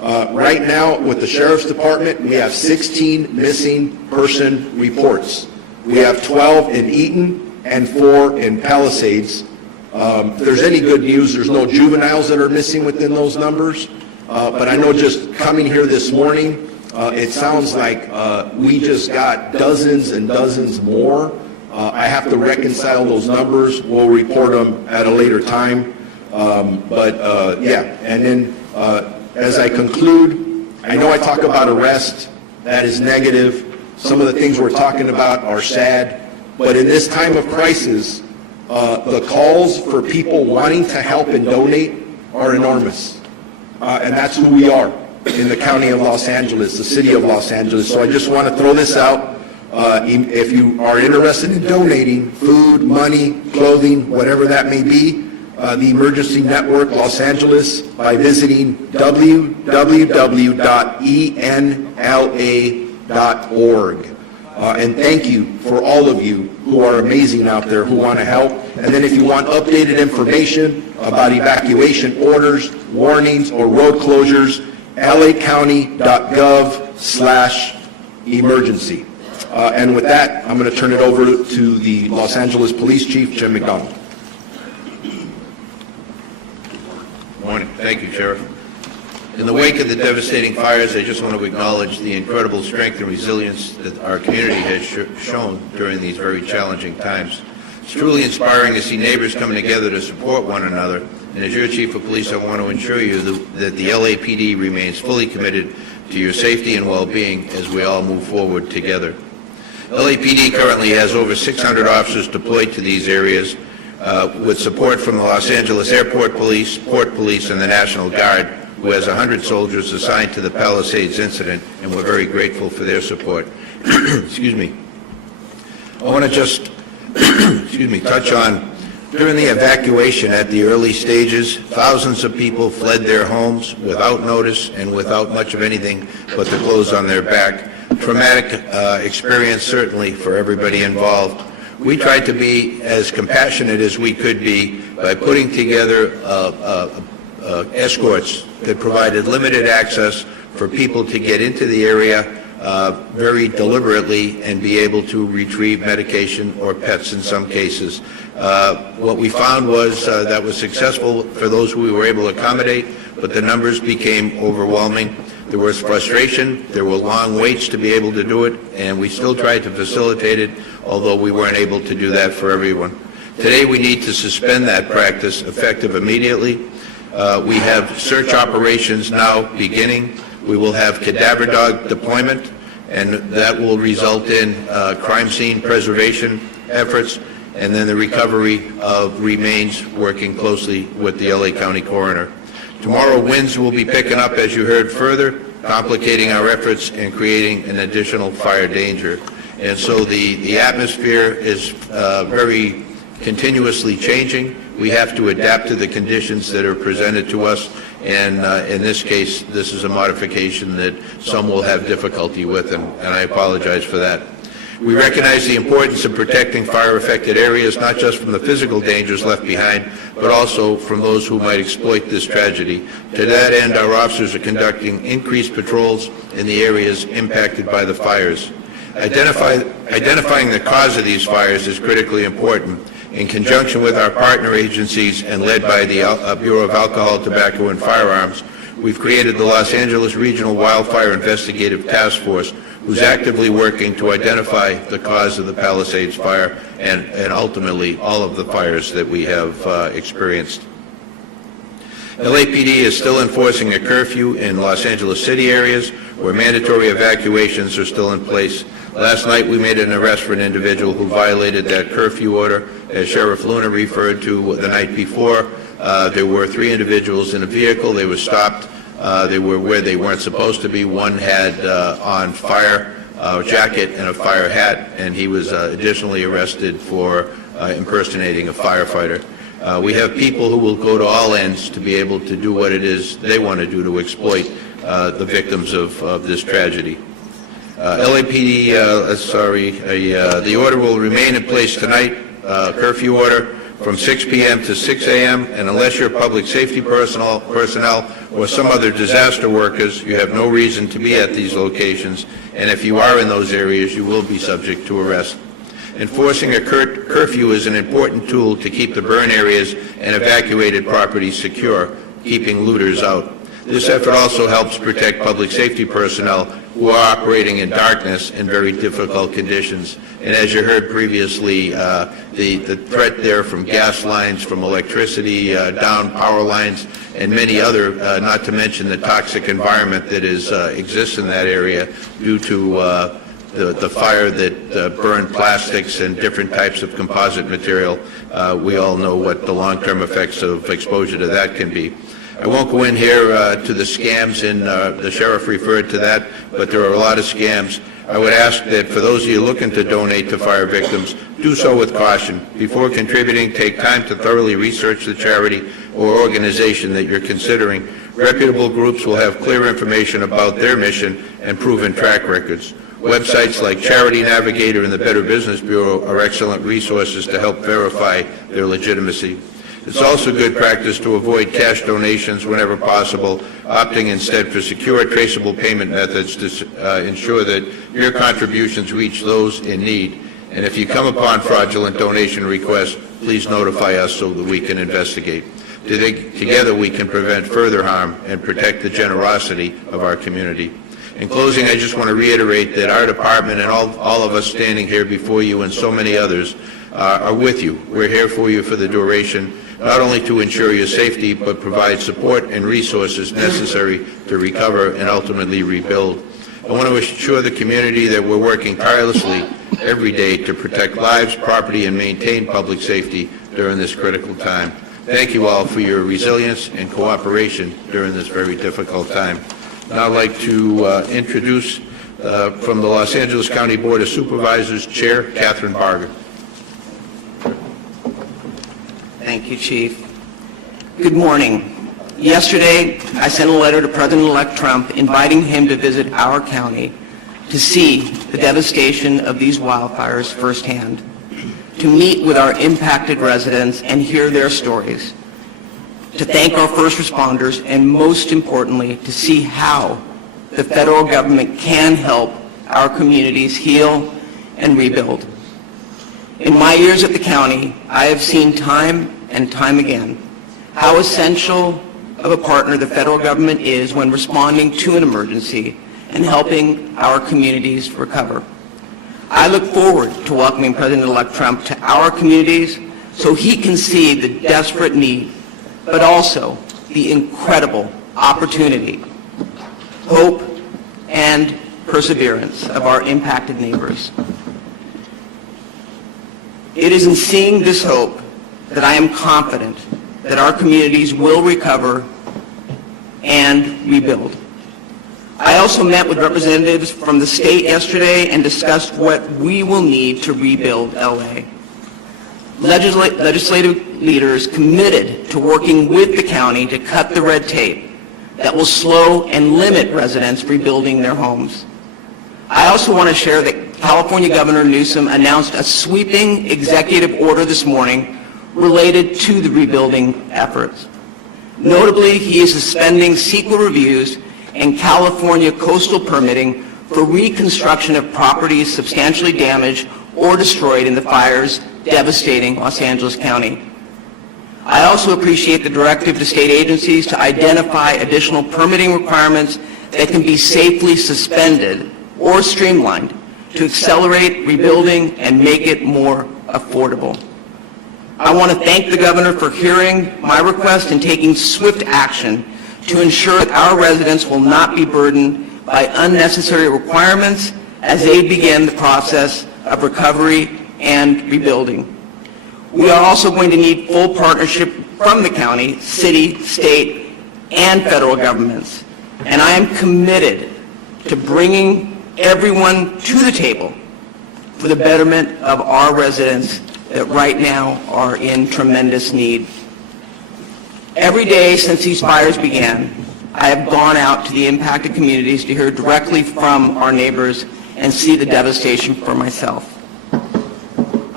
Right now, with the Sheriff's Department, we have 16 missing person reports. We have 12 in Eaton and 4 in Palisades. If there's any good news, there's no juveniles that are missing within those numbers. But I know just coming here this morning, it sounds like we just got dozens and dozens more. I have to reconcile those numbers. We'll report them at a later time. Yeah, and then as I conclude, I know I talk about arrest. That is negative. Some of the things we're talking about are sad. But in this time of crisis, the calls for people wanting to help and donate are enormous. And that's who we are in the county of Los Angeles, the city of Los Angeles. So I just want to throw this out. If you are interested in donating food, money, clothing, whatever that may be, the Emergency Network Los Angeles by visiting www.enla.org. And thank you for all of you who are amazing out there who want to help. And then if you want updated information about evacuation orders, warnings, or road closures, lacounty.gov/emergency. And with that, I'm going to turn it over to the Los Angeles Police Chief, Jim McDonald. Morning. Thank you, Sheriff. In the wake of the devastating fires, I just want to acknowledge the incredible strength and resilience that our community has shown during these very challenging times. It's truly inspiring to see neighbors coming together to support one another. And as your Chief of Police, I want to assure you that the LAPD remains fully committed to your safety and well-being as we all move forward together. LAPD currently has over 600 officers deployed to these areas with support from the Los Angeles Airport Police, Port Police, and the National Guard, who has 100 soldiers assigned to the Palisades incident, and we're very grateful for their support. Excuse me. I want to just touch on, during the evacuation at the early stages, thousands of people fled their homes without notice and without much of anything but the clothes on their back. Traumatic experience, certainly, for everybody involved. We tried to be as compassionate as we could be by putting together escorts that provided limited access for people to get into the area very deliberately and be able to retrieve medication or pets in some cases. What we found was that was successful for those who we were able to accommodate, but the numbers became overwhelming. There was frustration, there were long waits to be able to do it, and we still tried to facilitate it, although we weren't able to do that for everyone. Today we need to suspend that practice effective immediately. We have search operations now beginning. We will have cadaver dog deployment, and that will result in crime scene preservation efforts, and then the recovery of remains, working closely with the LA County Coroner. Tomorrow, winds will be picking up, as you heard, further, complicating our efforts and creating an additional fire danger. And so the atmosphere is very continuously changing. We have to adapt to the conditions that are presented to us, and in this case, this is a modification that some will have difficulty with, and I apologize for that. We recognize the importance of protecting fire-affected areas, not just from the physical dangers left behind, but also from those who might exploit this tragedy. To that end, our officers are conducting increased patrols in the areas impacted by the fires. Identifying the cause of these fires is critically important. In conjunction with our partner agencies and led by the Bureau of Alcohol, Tobacco, and Firearms, we've created the Los Angeles Regional Wildfire Investigative Task Force, who's actively working to identify the cause of the Palisades fire and ultimately all of the fires that we have experienced. LAPD is still enforcing a curfew in Los Angeles City areas where mandatory evacuations are still in place. Last night we made an arrest for an individual who violated that curfew order. As Sheriff Luna referred to the night before, there were 3 individuals in a vehicle. They were stopped. They were where they weren't supposed to be. One had on fire jacket and a fire hat, and he was additionally arrested for impersonating a firefighter. We have people who will go to all ends to be able to do what it is they want to do to exploit the victims of this tragedy. LAPD, the order will remain in place tonight, curfew order. from 6 p.m. to 6 a.m., and unless you're public safety personnel or some other disaster workers, you have no reason to be at these locations, and if you are in those areas, you will be subject to arrest. Enforcing a curfew is an important tool to keep the burn areas and evacuated properties secure, keeping looters out. This effort also helps protect public safety personnel who are operating in darkness in very difficult conditions. And as you heard previously, the threat there from gas lines, from electricity, down power lines, and many other, not to mention the toxic environment that exists in that area due to the fire that burned plastics and different types of composite material. We all know what the long-term effects of exposure to that can be. I won't go in here to the scams, and the sheriff referred to that, but there are a lot of scams. I would ask that for those of you looking to donate to fire victims, do so with caution. Before contributing, take time to thoroughly research the charity or organization that you're considering. Reputable groups will have clear information about their mission and proven track records. Websites like Charity Navigator and the Better Business Bureau are excellent resources to help verify their legitimacy. It's also good practice to avoid cash donations whenever possible, opting instead for secure, traceable payment methods to ensure that your contributions reach those in need. And if you come upon fraudulent donation requests, please notify us so that we can investigate. Together we can prevent further harm and protect the generosity of our community. In closing, I just want to reiterate that our department and all of us standing here before you and so many others are with you. We're here for you for the duration, not only to ensure your safety, but provide support and resources necessary to recover and ultimately rebuild. I want to assure the community that we're working tirelessly every day to protect lives, property, and maintain public safety during this critical time. Thank you all for your resilience and cooperation during this very difficult time. Now I'd like to introduce from the Los Angeles County Board of Supervisors, Chair Catherine Barger. Thank you, Chief. Good morning. Yesterday, I sent a letter to President-elect Trump inviting him to visit our county to see the devastation of these wildfires firsthand, to meet with our impacted residents and hear their stories, to thank our first responders, and most importantly, to see how the federal government can help our communities heal and rebuild. In my years at the county, I have seen time and time again how essential of a partner the federal government is when responding to an emergency and helping our communities recover. I look forward to welcoming President-elect Trump to our communities so he can see the desperate need, but also the incredible opportunity, hope, and perseverance of our impacted neighbors. It is in seeing this hope that I am confident that our communities will recover and rebuild. I also met with representatives from the state yesterday and discussed what we will need to rebuild LA. Legislative leaders committed to working with the county to cut the red tape that will slow and limit residents rebuilding their homes. I also want to share that California Governor Newsom announced a sweeping executive order this morning related to the rebuilding efforts. Notably, he is suspending CEQA reviews and California coastal permitting for reconstruction of properties substantially damaged or destroyed in the fires devastating Los Angeles County. I also appreciate the directive to state agencies to identify additional permitting requirements that can be safely suspended or streamlined to accelerate rebuilding and make it more affordable. I want to thank the governor for hearing my request and taking swift action to ensure that our residents will not be burdened by unnecessary requirements as they begin the process of recovery and rebuilding. We are also going to need full partnership from the county, city, state, and federal governments. And I am committed to bringing everyone to the table for the betterment of our residents that right now are in tremendous need. Every day since these fires began, I have gone out to the impacted communities to hear directly from our neighbors and see the devastation for myself.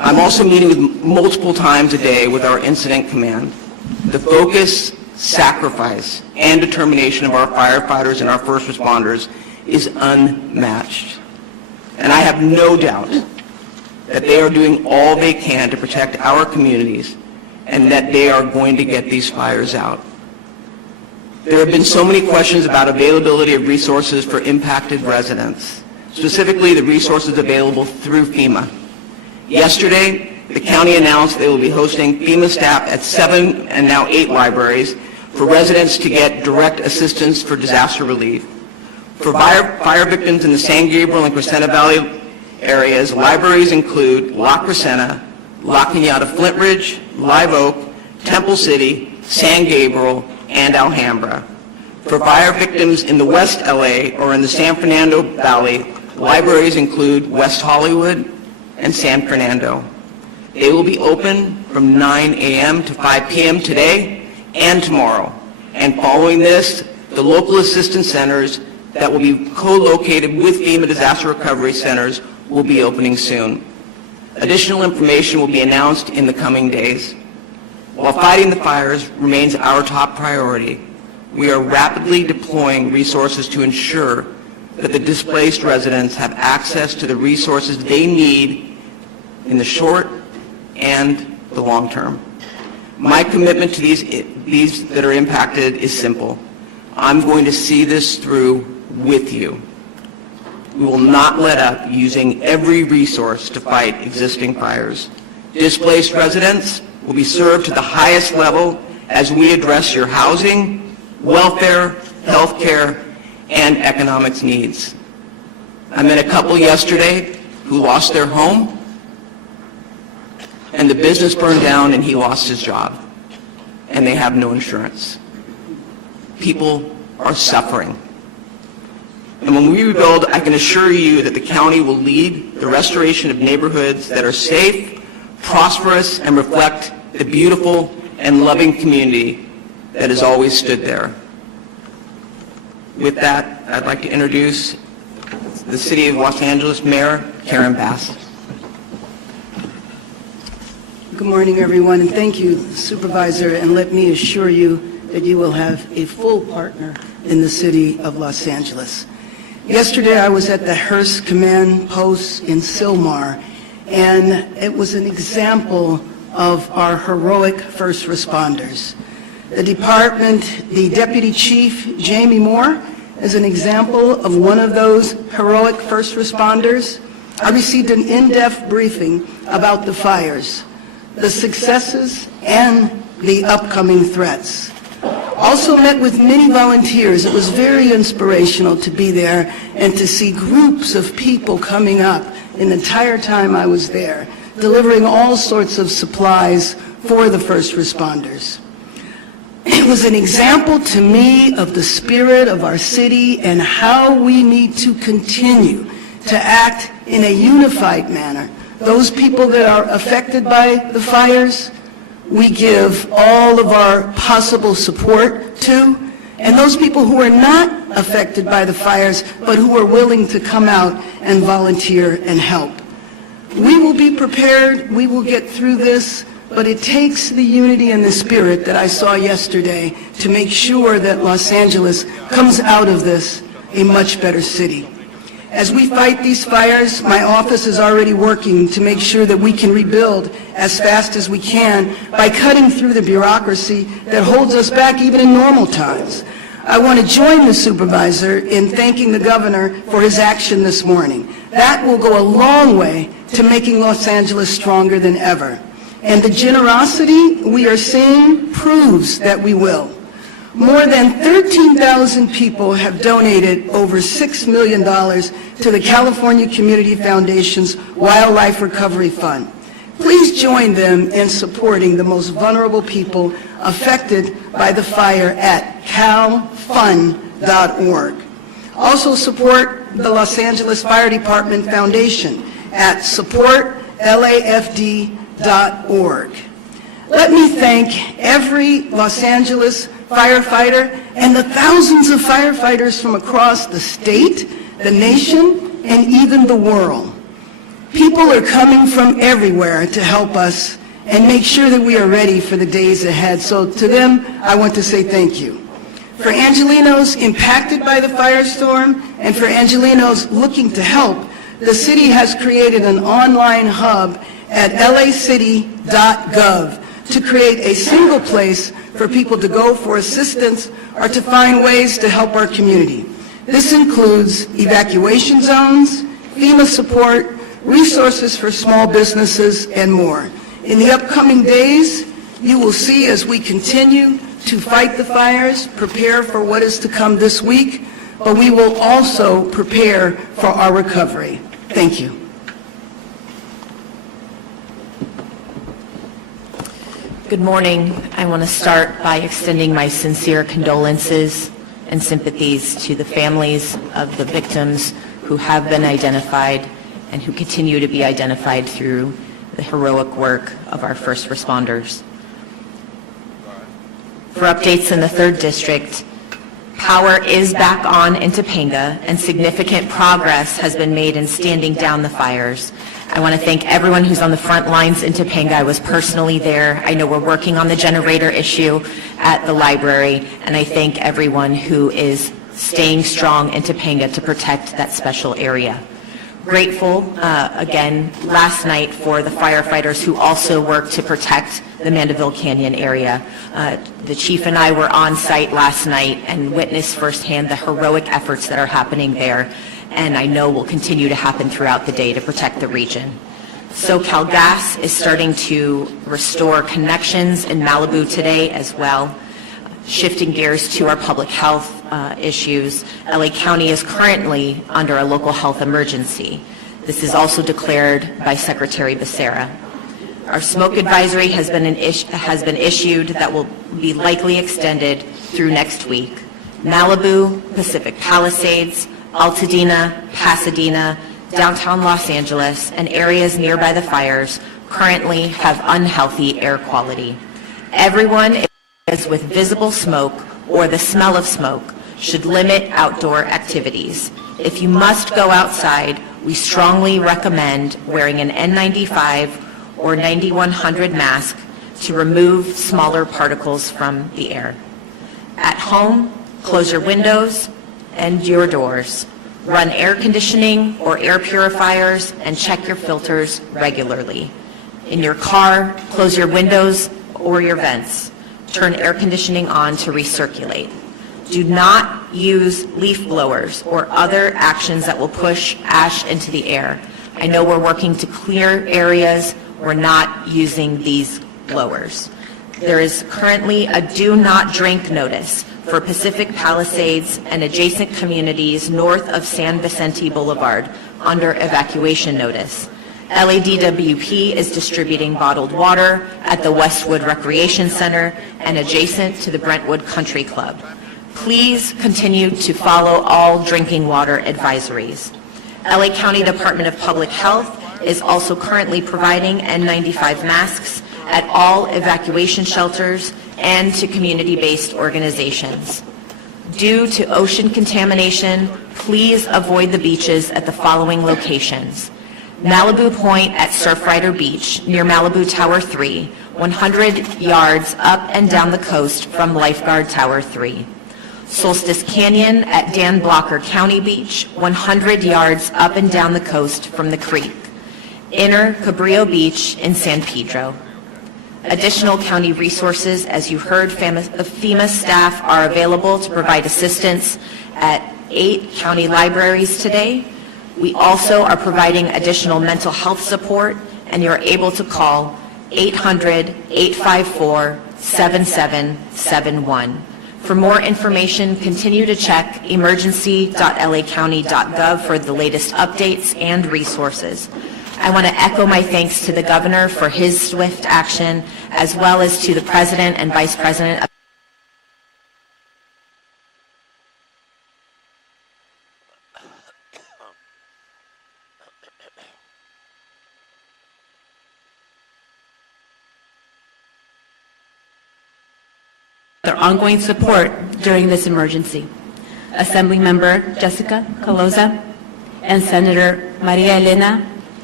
I'm also meeting with multiple times a day with our incident command. The focus, sacrifice, and determination of our firefighters and our first responders is unmatched. And I have no doubt that they are doing all they can to protect our communities and that they are going to get these fires out. There have been so many questions about availability of resources for impacted residents, specifically the resources available through FEMA. Yesterday, the county announced they will be hosting FEMA staff at 7 and now 8 libraries for residents to get direct assistance for disaster relief. For fire victims in the San Gabriel and Crescenta Valley areas, libraries include La Crescenta, La Cañada Flint Ridge, Live Oak, Temple City, San Gabriel, and Alhambra. For fire victims in the West LA or in the San Fernando Valley, libraries include West Hollywood and San Fernando. They will be open from 9 a.m. to 5 p.m. today and tomorrow. And following this, the local assistance centers that will be co-located with FEMA disaster recovery centers will be opening soon. Additional information will be announced in the coming days. While fighting the fires remains our top priority, we are rapidly deploying resources to ensure that the displaced residents have access to the resources they need in the short and the long term. My commitment to these that are impacted is simple. I'm going to see this through with you. We will not let up using every resource to fight existing fires. Displaced residents will be served to the highest level as we address your housing, welfare, health care, and economics needs. I met a couple yesterday who lost their home, and the business burned down and he lost his job, and they have no insurance. People are suffering. And when we rebuild, I can assure you that the county will lead the restoration of neighborhoods that are safe, prosperous, and reflect the beautiful and loving community that has always stood there. With that, I'd like to introduce the City of Los Angeles Mayor Karen Bass. Good morning, everyone, and thank you, Supervisor, and let me assure you that you will have a full partner in the City of Los Angeles. Yesterday, I was at the Hearst Command Post in Sylmar, and it was an example of our heroic first responders. The department, the Deputy Chief, Jamie Moore, is an example of one of those heroic first responders. I received an in-depth briefing about the fires, the successes, and the upcoming threats. Also met with many volunteers. It was very inspirational to be there and to see groups of people coming up in the entire time I was there, delivering all sorts of supplies for the first responders. It was an example to me of the spirit of our city and how we need to continue to act in a unified manner. Those people that are affected by the fires, we give all of our possible support to, and those people who are not affected by the fires but who are willing to come out and volunteer and help. We will be prepared, we will get through this, but it takes the unity and the spirit that I saw yesterday to make sure that Los Angeles comes out of this a much better city. As we fight these fires, my office is already working to make sure that we can rebuild as fast as we can by cutting through the bureaucracy that holds us back even in normal times. I want to join the supervisor in thanking the governor for his action this morning. That will go a long way to making Los Angeles stronger than ever. And the generosity we are seeing proves that we will. More than 13,000 people have donated over $6 million to the California Community Foundation's Wildlife Recovery Fund. Please join them in supporting the most vulnerable people affected by the fire at calfund.org. Also support the Los Angeles Fire Department Foundation at supportlafd.org. Let me thank every Los Angeles firefighter and the thousands of firefighters from across the state, the nation, and even the world. People are coming from everywhere to help us and make sure that we are ready for the days ahead. So to them, I want to say thank you. For Angelenos impacted by the firestorm and for Angelenos looking to help, the city has created an online hub at lacity.gov to create a single place for people to go for assistance or to find ways to help our community. This includes evacuation zones, FEMA support, resources for small businesses, and more. In the upcoming days, you will see as we continue to fight the fires, prepare for what is to come this week, but we will also prepare for our recovery. Thank you. Good morning. I want to start by extending my sincere condolences and sympathies to the families of the victims who have been identified and who continue to be identified through the heroic work of our first responders. For updates in the 3rd District, power is back on in Topanga and significant progress has been made in standing down the fires. I want to thank everyone who's on the front lines in Topanga. I was personally there. I know we're working on the generator issue at the library, and I thank everyone who is staying strong in Topanga to protect that special area. Grateful, again, last night for the firefighters who also worked to protect the Mandeville Canyon area. The chief and I were on site last night and witnessed firsthand the heroic efforts that are happening there, and I know will continue to happen throughout the day to protect the region. SoCal Gas is starting to restore connections in Malibu today as well. Shifting gears to our public health issues, LA County is currently under a local health emergency. This is also declared by Secretary Becerra. Our smoke advisory has been issued that will be likely extended through next week. Malibu, Pacific Palisades, Altadena, Pasadena, downtown Los Angeles, and areas nearby the fires currently have unhealthy air quality. Everyone with visible smoke or the smell of smoke should limit outdoor activities. If you must go outside, we strongly recommend wearing an N95 or 9100 mask to remove smaller particles from the air. At home, close your windows and your doors. Run air conditioning or air purifiers and check your filters regularly. In your car, close your windows or your vents. Turn air conditioning on to recirculate. Do not use leaf blowers or other actions that will push ash into the air. I know we're working to clear areas. We're not using these blowers. There is currently a do not drink notice for Pacific Palisades and adjacent communities north of San Vicente Boulevard under evacuation notice. LADWP is distributing bottled water at the Westwood Recreation Center and adjacent to the Brentwood Country Club. Please continue to follow all drinking water advisories. LA County Department of Public Health is also currently providing N95 masks at all evacuation shelters and to community-based organizations. Due to ocean contamination, please avoid the beaches at the following locations. Malibu Point at Surfrider Beach near Malibu Tower 3, 100 yards up and down the coast from Lifeguard Tower 3. Solstice Canyon at Dan Blocker County Beach, 100 yards up and down the coast from the creek. Inner Cabrillo Beach in San Pedro. Additional county resources, as you heard, FEMA staff are available to provide assistance at 8 county libraries today. We also are providing additional mental health support, and you're able to call 800-854-7771. For more information, continue to check emergency.lacounty.gov for the latest updates and resources. I want to echo my thanks to the governor for his swift action, as well as to the president and vice president of their ongoing support during this emergency. Assemblymember Jessica Caloza and Senator Maria Elena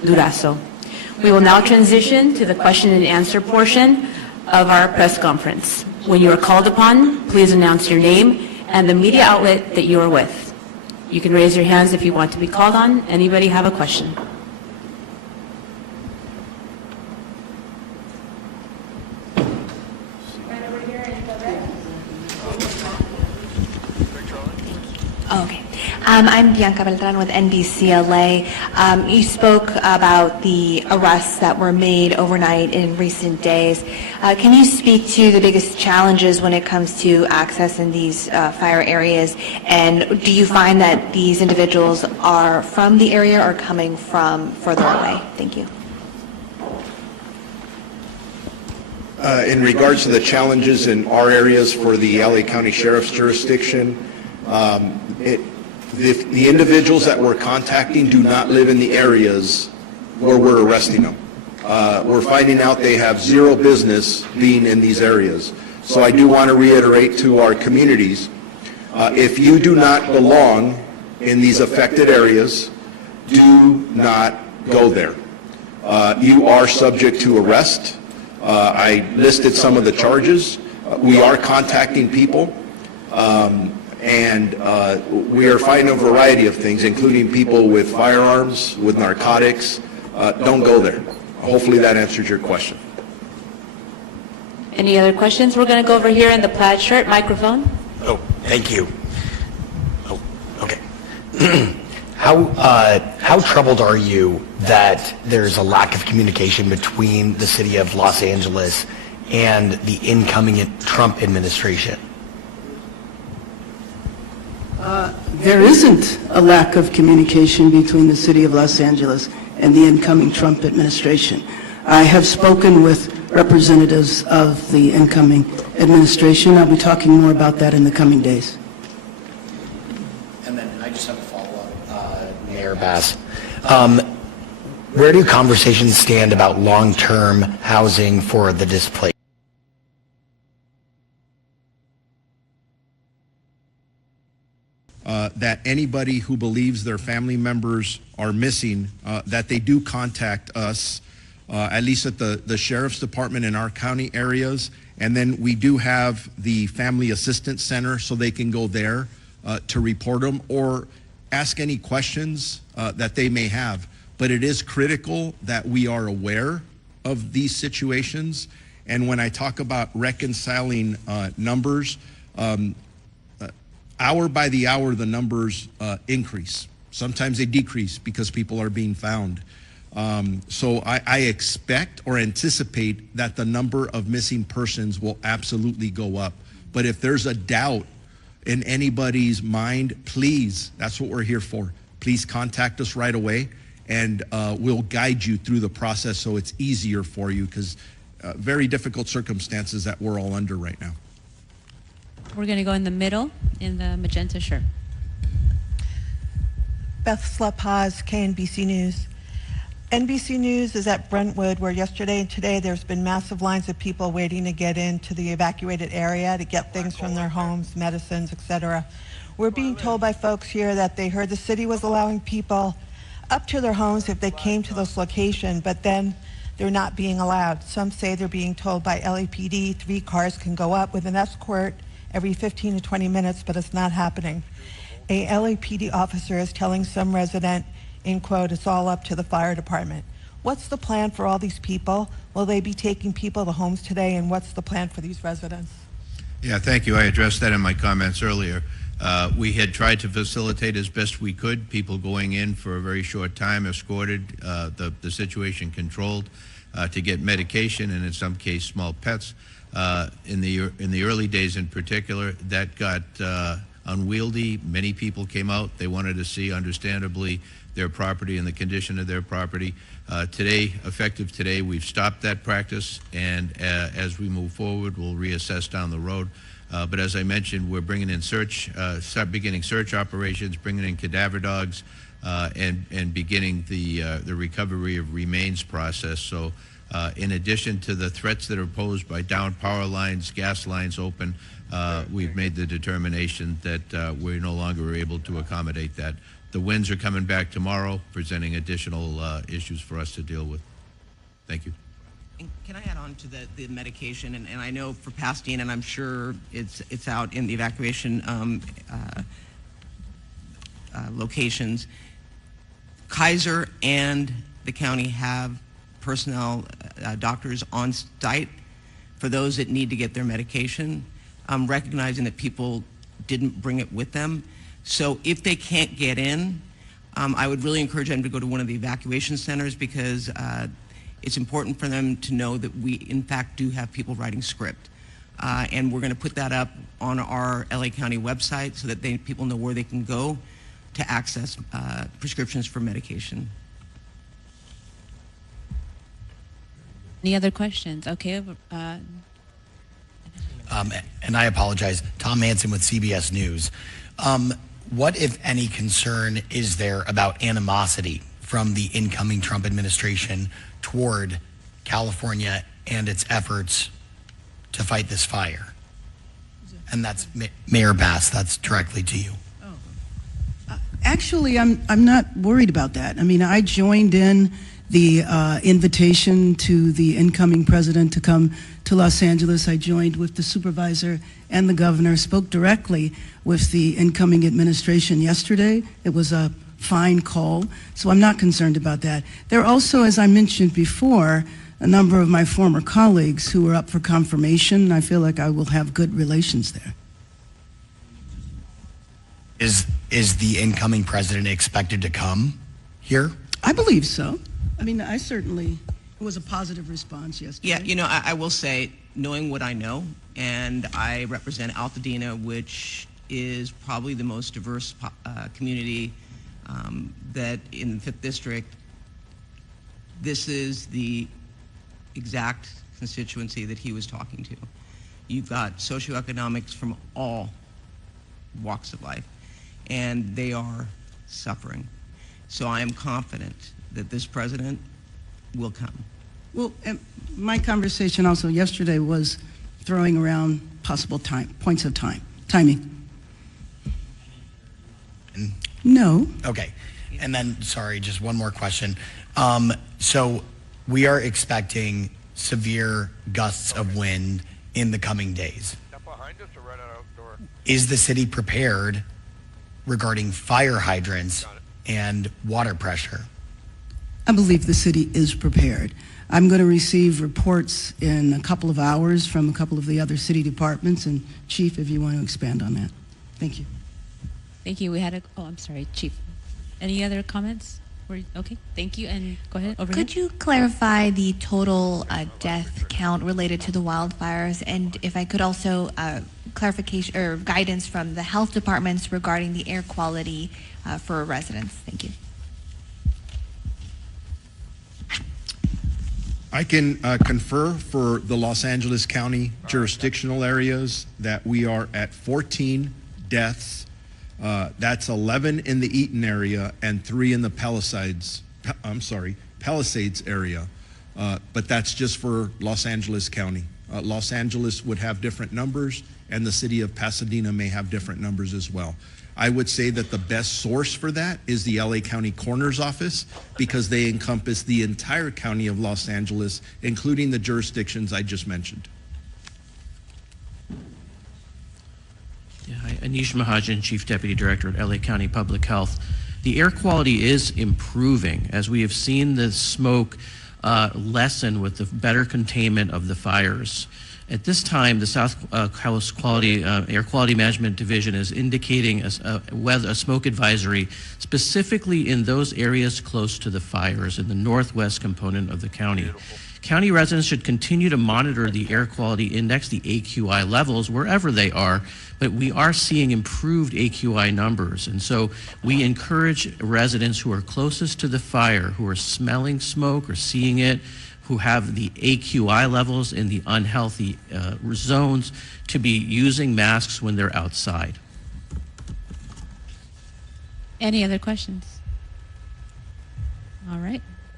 Durazo. We will now transition to the question and answer portion of our press conference. When you are called upon, please announce your name and the media outlet that you are with. You can raise your hands if you want to be called on. Anybody have a question? Okay. I'm Bianca Beltran with NBC LA. You spoke about the arrests that were made overnight in recent days. Can you speak to the biggest challenges when it comes to access in these fire areas? And do you find that these individuals are from the area or coming from further away? Thank you. In regards to the challenges in our areas for the LA County Sheriff's jurisdiction, the individuals that we're contacting do not live in the areas where we're arresting them. We're finding out they have zero business being in these areas. So I do want to reiterate to our communities, if you do not belong in these affected areas, do not go there. You are subject to arrest. I listed some of the charges. We are contacting people. And we are finding a variety of things, including people with firearms, with narcotics. Don't go there. Hopefully that answers your question. Any other questions? We're going to go over here in the plaid shirt. Microphone. Oh, thank you. Oh, okay. How troubled are you that there's a lack of communication between the city of Los Angeles and the incoming Trump administration? There isn't a lack of communication between the city of Los Angeles and the incoming Trump administration. I have spoken with representatives of the incoming administration. I'll be talking more about that in the coming days. And then I just have a follow-up, Mayor Bass. Where do conversations stand about long-term housing for the displaced? That anybody who believes their family members are missing, that they do contact us, at least at the Sheriff's Department in our county areas. And then we do have the Family Assistance Center, so they can go there to report them or ask any questions that they may have. But it is critical that we are aware of these situations. And when I talk about reconciling numbers, hour by the hour, the numbers increase. Sometimes they decrease because people are being found. So I expect or anticipate that the number of missing persons will absolutely go up. But if there's a doubt in anybody's mind, please, that's what we're here for. Please contact us right away, and we'll guide you through the process so it's easier for you, because very difficult circumstances that we're all under right now. We're going to go in the middle in the magenta shirt. Beth Slapaz, KNBC News. NBC News is at Brentwood, where yesterday and today there's been massive lines of people waiting to get into the evacuated area to get things from their homes, medicines, etc. We're being told by folks here that they heard the city was allowing people up to their homes if they came to this location, but then they're not being allowed. Some say they're being told by LAPD 3 cars can go up with an escort every 15 to 20 minutes, but it's not happening. A LAPD officer is telling some resident, in quote, it's all up to the fire department. What's the plan for all these people? Will they be taking people to homes today, and what's the plan for these residents? Yeah, thank you. I addressed that in my comments earlier. We had tried to facilitate as best we could, people going in for a very short time, escorted, the situation controlled, to get medication and in some case small pets. In the early days in particular, that got unwieldy. Many people came out. They wanted to see, understandably, their property and the condition of their property. Today, effective today, we've stopped that practice, and as we move forward, we'll reassess down the road. But as I mentioned, we're bringing in beginning search operations, bringing in cadaver dogs, and beginning the recovery of remains process. So In addition to the threats that are posed by downed power lines, gas lines open, we've made the determination that we're no longer able to accommodate that. The winds are coming back tomorrow, presenting additional issues for us to deal with. Thank you. And can I add on to the medication? And I know for Pasadena, and I'm sure it's out in the evacuation locations, Kaiser and the county have personnel, doctors on site for those that need to get their medication, recognizing that people didn't bring it with them. So if they can't get in, I would really encourage them to go to one of the evacuation centers, because it's important for them to know that we, in fact, do have people writing script. And we're going to put that up on our LA County website so that people know where they can go to access prescriptions for medication. Any other questions? Okay. And I apologize, Tom Manson with CBS News. What, if any, concern is there about animosity from the incoming Trump administration toward California and its efforts to fight this fire? And that's Mayor Bass, that's directly to you. Actually, I'm not worried about that. I mean, I joined in the invitation to the incoming president to come to Los Angeles. I joined with the supervisor and the governor, spoke directly with the incoming administration yesterday. It was a fine call, so I'm not concerned about that. There are also, as I mentioned before, a number of my former colleagues who are up for confirmation. I feel like I will have good relations there. Is the incoming president expected to come here? I believe so. I mean, it was a positive response yesterday. Yeah, you know, I will say, knowing what I know, and I represent Altadena, which is probably the most diverse community that in the 5th District, this is the exact constituency that he was talking to. You've got socioeconomics from all walks of life, and they are suffering. So I am confident that this president will come. Well, my conversation also yesterday was throwing around possible points of timing. No. Okay. And then, sorry, just one more question. So we are expecting severe gusts of wind in the coming days. Is the city prepared regarding fire hydrants and water pressure? I believe the city is prepared. I'm going to receive reports in a couple of hours from a couple of the other city departments, and Chief, if you want to expand on that. Thank you. Thank you. I'm sorry, Chief. Any other comments? Okay, thank you, and go ahead, over here. Could you clarify the total death count related to the wildfires? And if I could also clarification or guidance from the health departments regarding the air quality for residents. Thank you. I can confer for the Los Angeles County jurisdictional areas that we are at 14 deaths. That's 11 in the Eaton area and 3 in the Palisades area. But that's just for Los Angeles County. Los Angeles would have different numbers, and the city of Pasadena may have different numbers as well. I would say that the best source for that is the LA County Coroner's Office, because they encompass the entire county of Los Angeles, including the jurisdictions I just mentioned. Yeah, hi, Anish Mahajan, Chief Deputy Director at LA County Public Health. The air quality is improving as we have seen the smoke lessen with the better containment of the fires. At this time, the South Coast Air Quality Management Division is indicating a smoke advisory specifically in those areas close to the fires in the northwest component of the county. County residents should continue to monitor the air quality index, the AQI levels, wherever they are, but we are seeing improved AQI numbers. And so we encourage residents who are closest to the fire, who are smelling smoke or seeing it, who have the AQI levels in the unhealthy zones, to be using masks when they're outside. Any other questions? All right.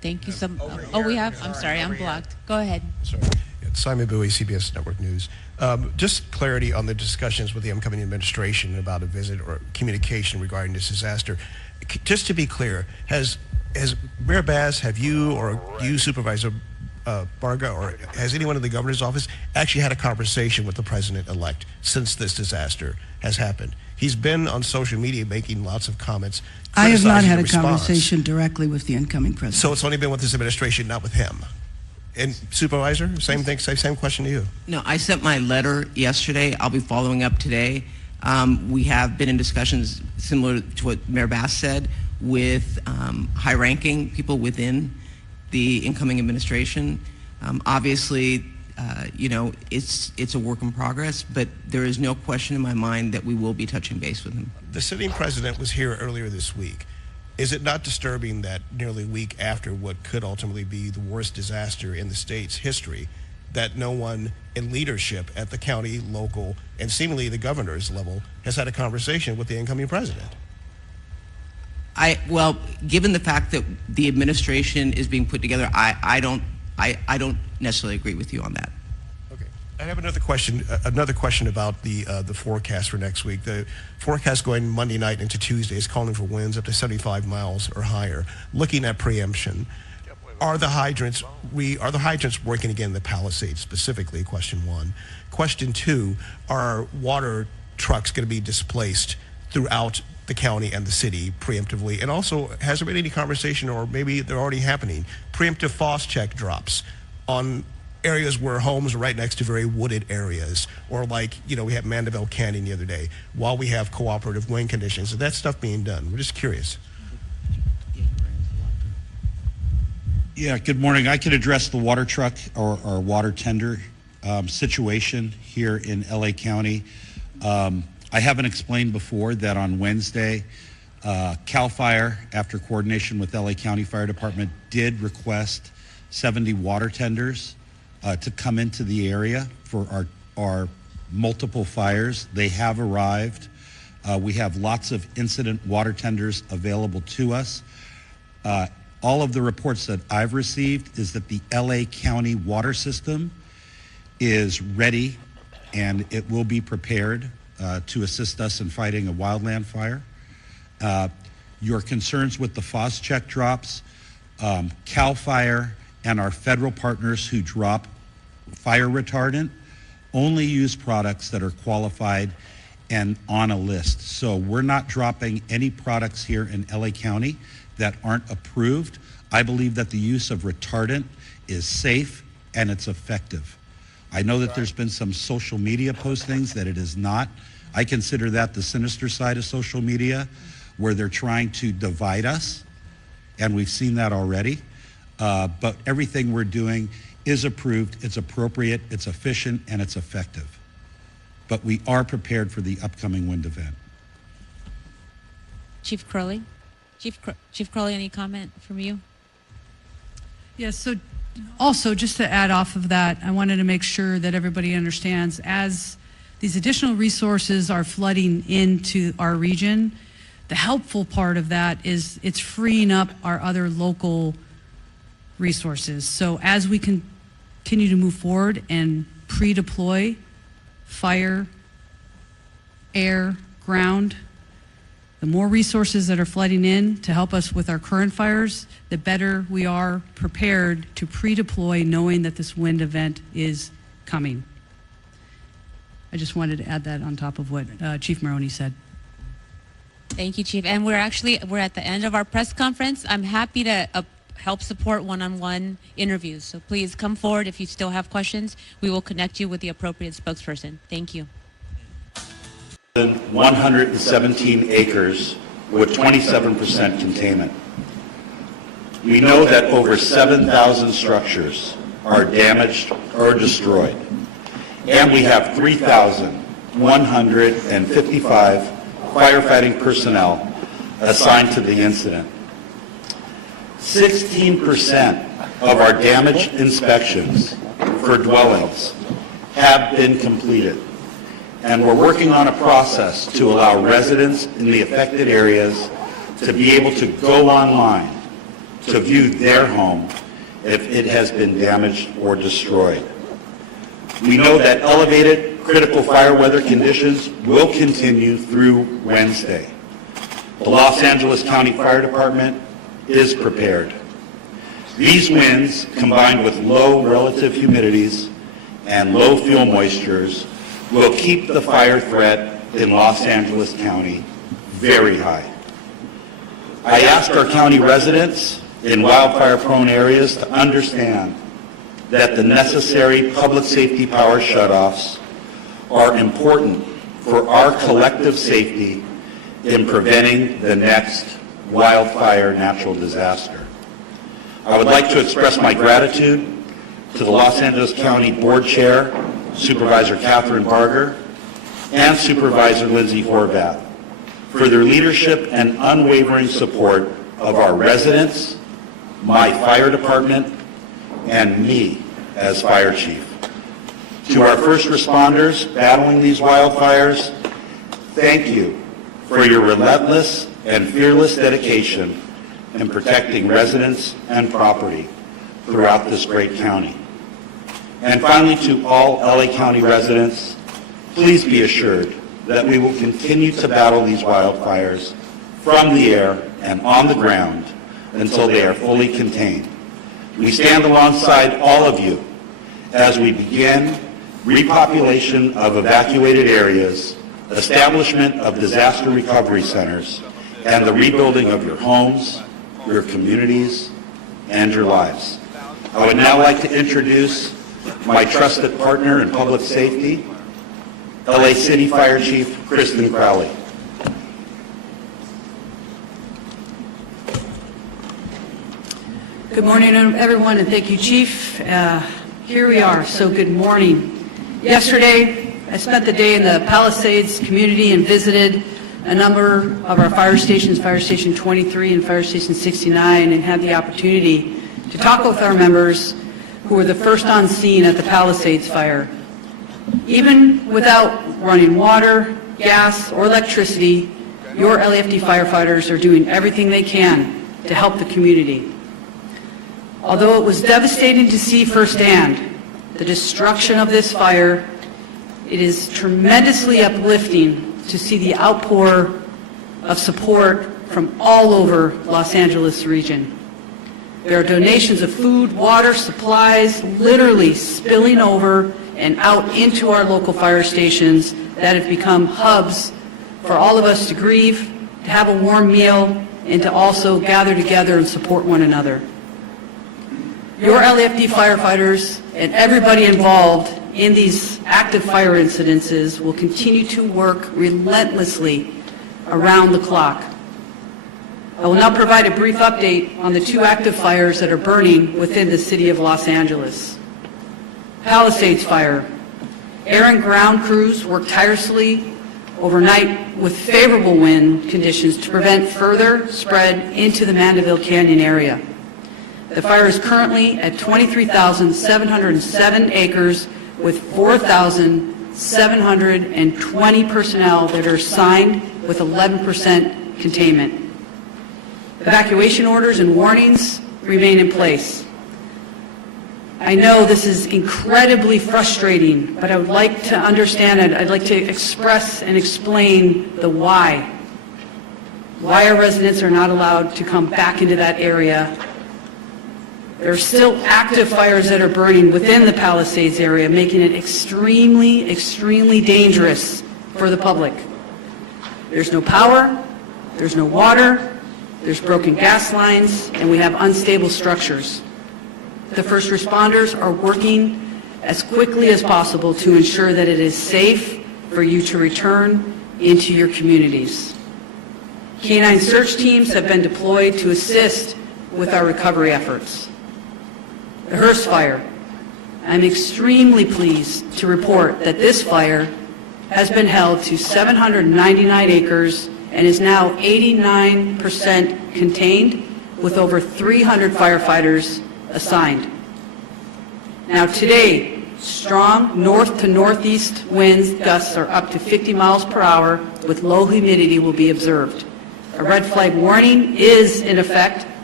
Thank you so much. Oh, we have, I'm sorry, I'm blocked. Go ahead. Sorry. It's Simon Bowie, CBS Network News. Just clarity on the discussions with the incoming administration about a visit or communication regarding this disaster. Just to be clear, has Mayor Bass, have you or you, Supervisor Barga, or has anyone in the governor's office actually had a conversation with the president-elect since this disaster has happened? He's been on social media making lots of comments. I have not criticizing had the a response. conversation directly with the incoming president. So it's only been with this administration, not with him. And Supervisor, same thing, same question to you. No, I sent my letter yesterday. I'll be following up today. We have been in discussions similar to what Mayor Bass said with high-ranking people within the incoming administration. Obviously, it's a work in progress, but there is no question in my mind that we will be touching base with him. The sitting president was here earlier this week. Is it not disturbing that nearly a week after what could ultimately be the worst disaster in the state's history, that no one in leadership at the county, local, and seemingly the governor's level has had a conversation with the incoming president? Well, given the fact that the administration is being put together, I don't necessarily agree with you on that. Okay. I have another question about the forecast for next week. The forecast going Monday night into Tuesday is calling for winds up to 75 miles or higher. Looking at preemption, are the hydrants working again in the Palisades specifically? Question one. Question two, are water trucks going to be displaced throughout the county and the city preemptively? And also, has there been any conversation, or maybe they're already happening, preemptive frost check drops on areas where homes are right next to very wooded areas, or like, we had Mandeville Canyon the other day, while we have cooperative wind conditions? Is that stuff being done? We're just curious. Yeah, good morning. I can address the water truck or water tender situation here in LA County. I haven't explained before that on Wednesday, CAL FIRE, after coordination with LA County Fire Department, did request 70 water tenders to come into the area for our multiple fires. They have arrived. We have lots of incident water tenders available to us. All of the reports that I've received is that the LA County water system is ready and it will be prepared to assist us in fighting a wildland fire. Your concerns with the FOS check drops, CAL FIRE and our federal partners who drop fire retardant only use products that are qualified and on a list. So we're not dropping any products here in LA County that aren't approved. I believe that the use of retardant is safe and it's effective. I know that there's been some social media postings that it is not. I consider that the sinister side of social media, where they're trying to divide us, and we've seen that already. But everything we're doing is approved, it's appropriate, it's efficient, and it's effective. But we are prepared for the upcoming wind event. Chief Crowley? Chief Crowley, any comment from you? Yes, so also, just to add off of that, I wanted to make sure that everybody understands, as these additional resources are flooding into our region, the helpful part of that is it's freeing up our other local resources. So as we continue to move forward and pre-deploy fire, air, ground, the more resources that are flooding in to help us with our current fires, the better we are prepared to pre-deploy, knowing that this wind event is coming. I just wanted to add that on top of what Chief Maroney said. Thank you, Chief. And we're at the end of our press conference. I'm happy to help support one-on-one interviews. So please come forward if you still have questions. We will connect you with the appropriate spokesperson. Thank you. 117 acres with 27% containment. We know that over 7,000 structures are damaged or destroyed, and we have 3,155 firefighting personnel assigned to the incident. 16% of our damage inspections for dwellings have been completed. And we're working on a process to allow residents in the affected areas to be able to go online to view their home if it has been damaged or destroyed. We know that elevated critical fire weather conditions will continue through Wednesday. The Los Angeles County Fire Department is prepared. These winds, combined with low relative humidities and low fuel moistures, will keep the fire threat in Los Angeles County very high. I ask our county residents in wildfire-prone areas to understand that the necessary public safety power shutoffs are important for our collective safety in preventing the next wildfire natural disaster. I would like to express my gratitude to the Los Angeles County Board Chair, Supervisor Catherine Barger, and Supervisor Lindsay Horvath for their leadership and unwavering support of our residents, my fire department, and me as fire chief. To our first responders battling these wildfires, thank you for your relentless and fearless dedication in protecting residents and property throughout this great county. And finally, to all LA County residents, please be assured that we will continue to battle these wildfires from the air and on the ground until they are fully contained. We stand alongside all of you as we begin repopulation of evacuated areas, establishment of disaster recovery centers, and the rebuilding of your homes, your communities, and your lives. I would now like to introduce my trusted partner in public safety, LA City Fire Chief Kristen Crowley. Good morning, everyone, and thank you, Chief. Here we are, so good morning. Yesterday, I spent the day in the Palisades community and visited a number of our fire stations, Fire Station 23 and Fire Station 69, and had the opportunity to talk with our members who were the first on scene at the Palisades fire. Even without running water, gas, or electricity, your LAFD firefighters are doing everything they can to help the community. Although it was devastating to see firsthand the destruction of this fire, it is tremendously uplifting to see the outpour of support from all over Los Angeles region. There are donations of food, water, supplies, literally spilling over and out into our local fire stations that have become hubs for all of us to grieve, to have a warm meal, and to also gather together and support one another. Your LAFD firefighters and everybody involved in these active fire incidences will continue to work relentlessly around the clock. I will now provide a brief update on the two active fires that are burning within the city of Los Angeles. Palisades fire. Air and ground crews worked tirelessly overnight with favorable wind conditions to prevent further spread into the Mandeville Canyon area. The fire is currently at 23,707 acres with 4,720 personnel that are assigned with 11% containment. Evacuation orders and warnings remain in place. I know this is incredibly frustrating, but I would like to understand it. I'd like to express and explain the why. Why our residents are not allowed to come back into that area. There are still active fires that are burning within the Palisades area, making it extremely, extremely dangerous for the public. There's no power, there's no water, there's broken gas lines, and we have unstable structures. The first responders are working as quickly as possible to ensure that it is safe for you to return into your communities. Canine search teams have been deployed to assist with our recovery efforts. The Hearst fire. I'm extremely pleased to report that this fire has been held to 799 acres and is now 89% contained with over 300 firefighters assigned. Now today, strong north to northeast winds gusts are up to 50 miles per hour with low humidity will be observed. A red flag warning is in effect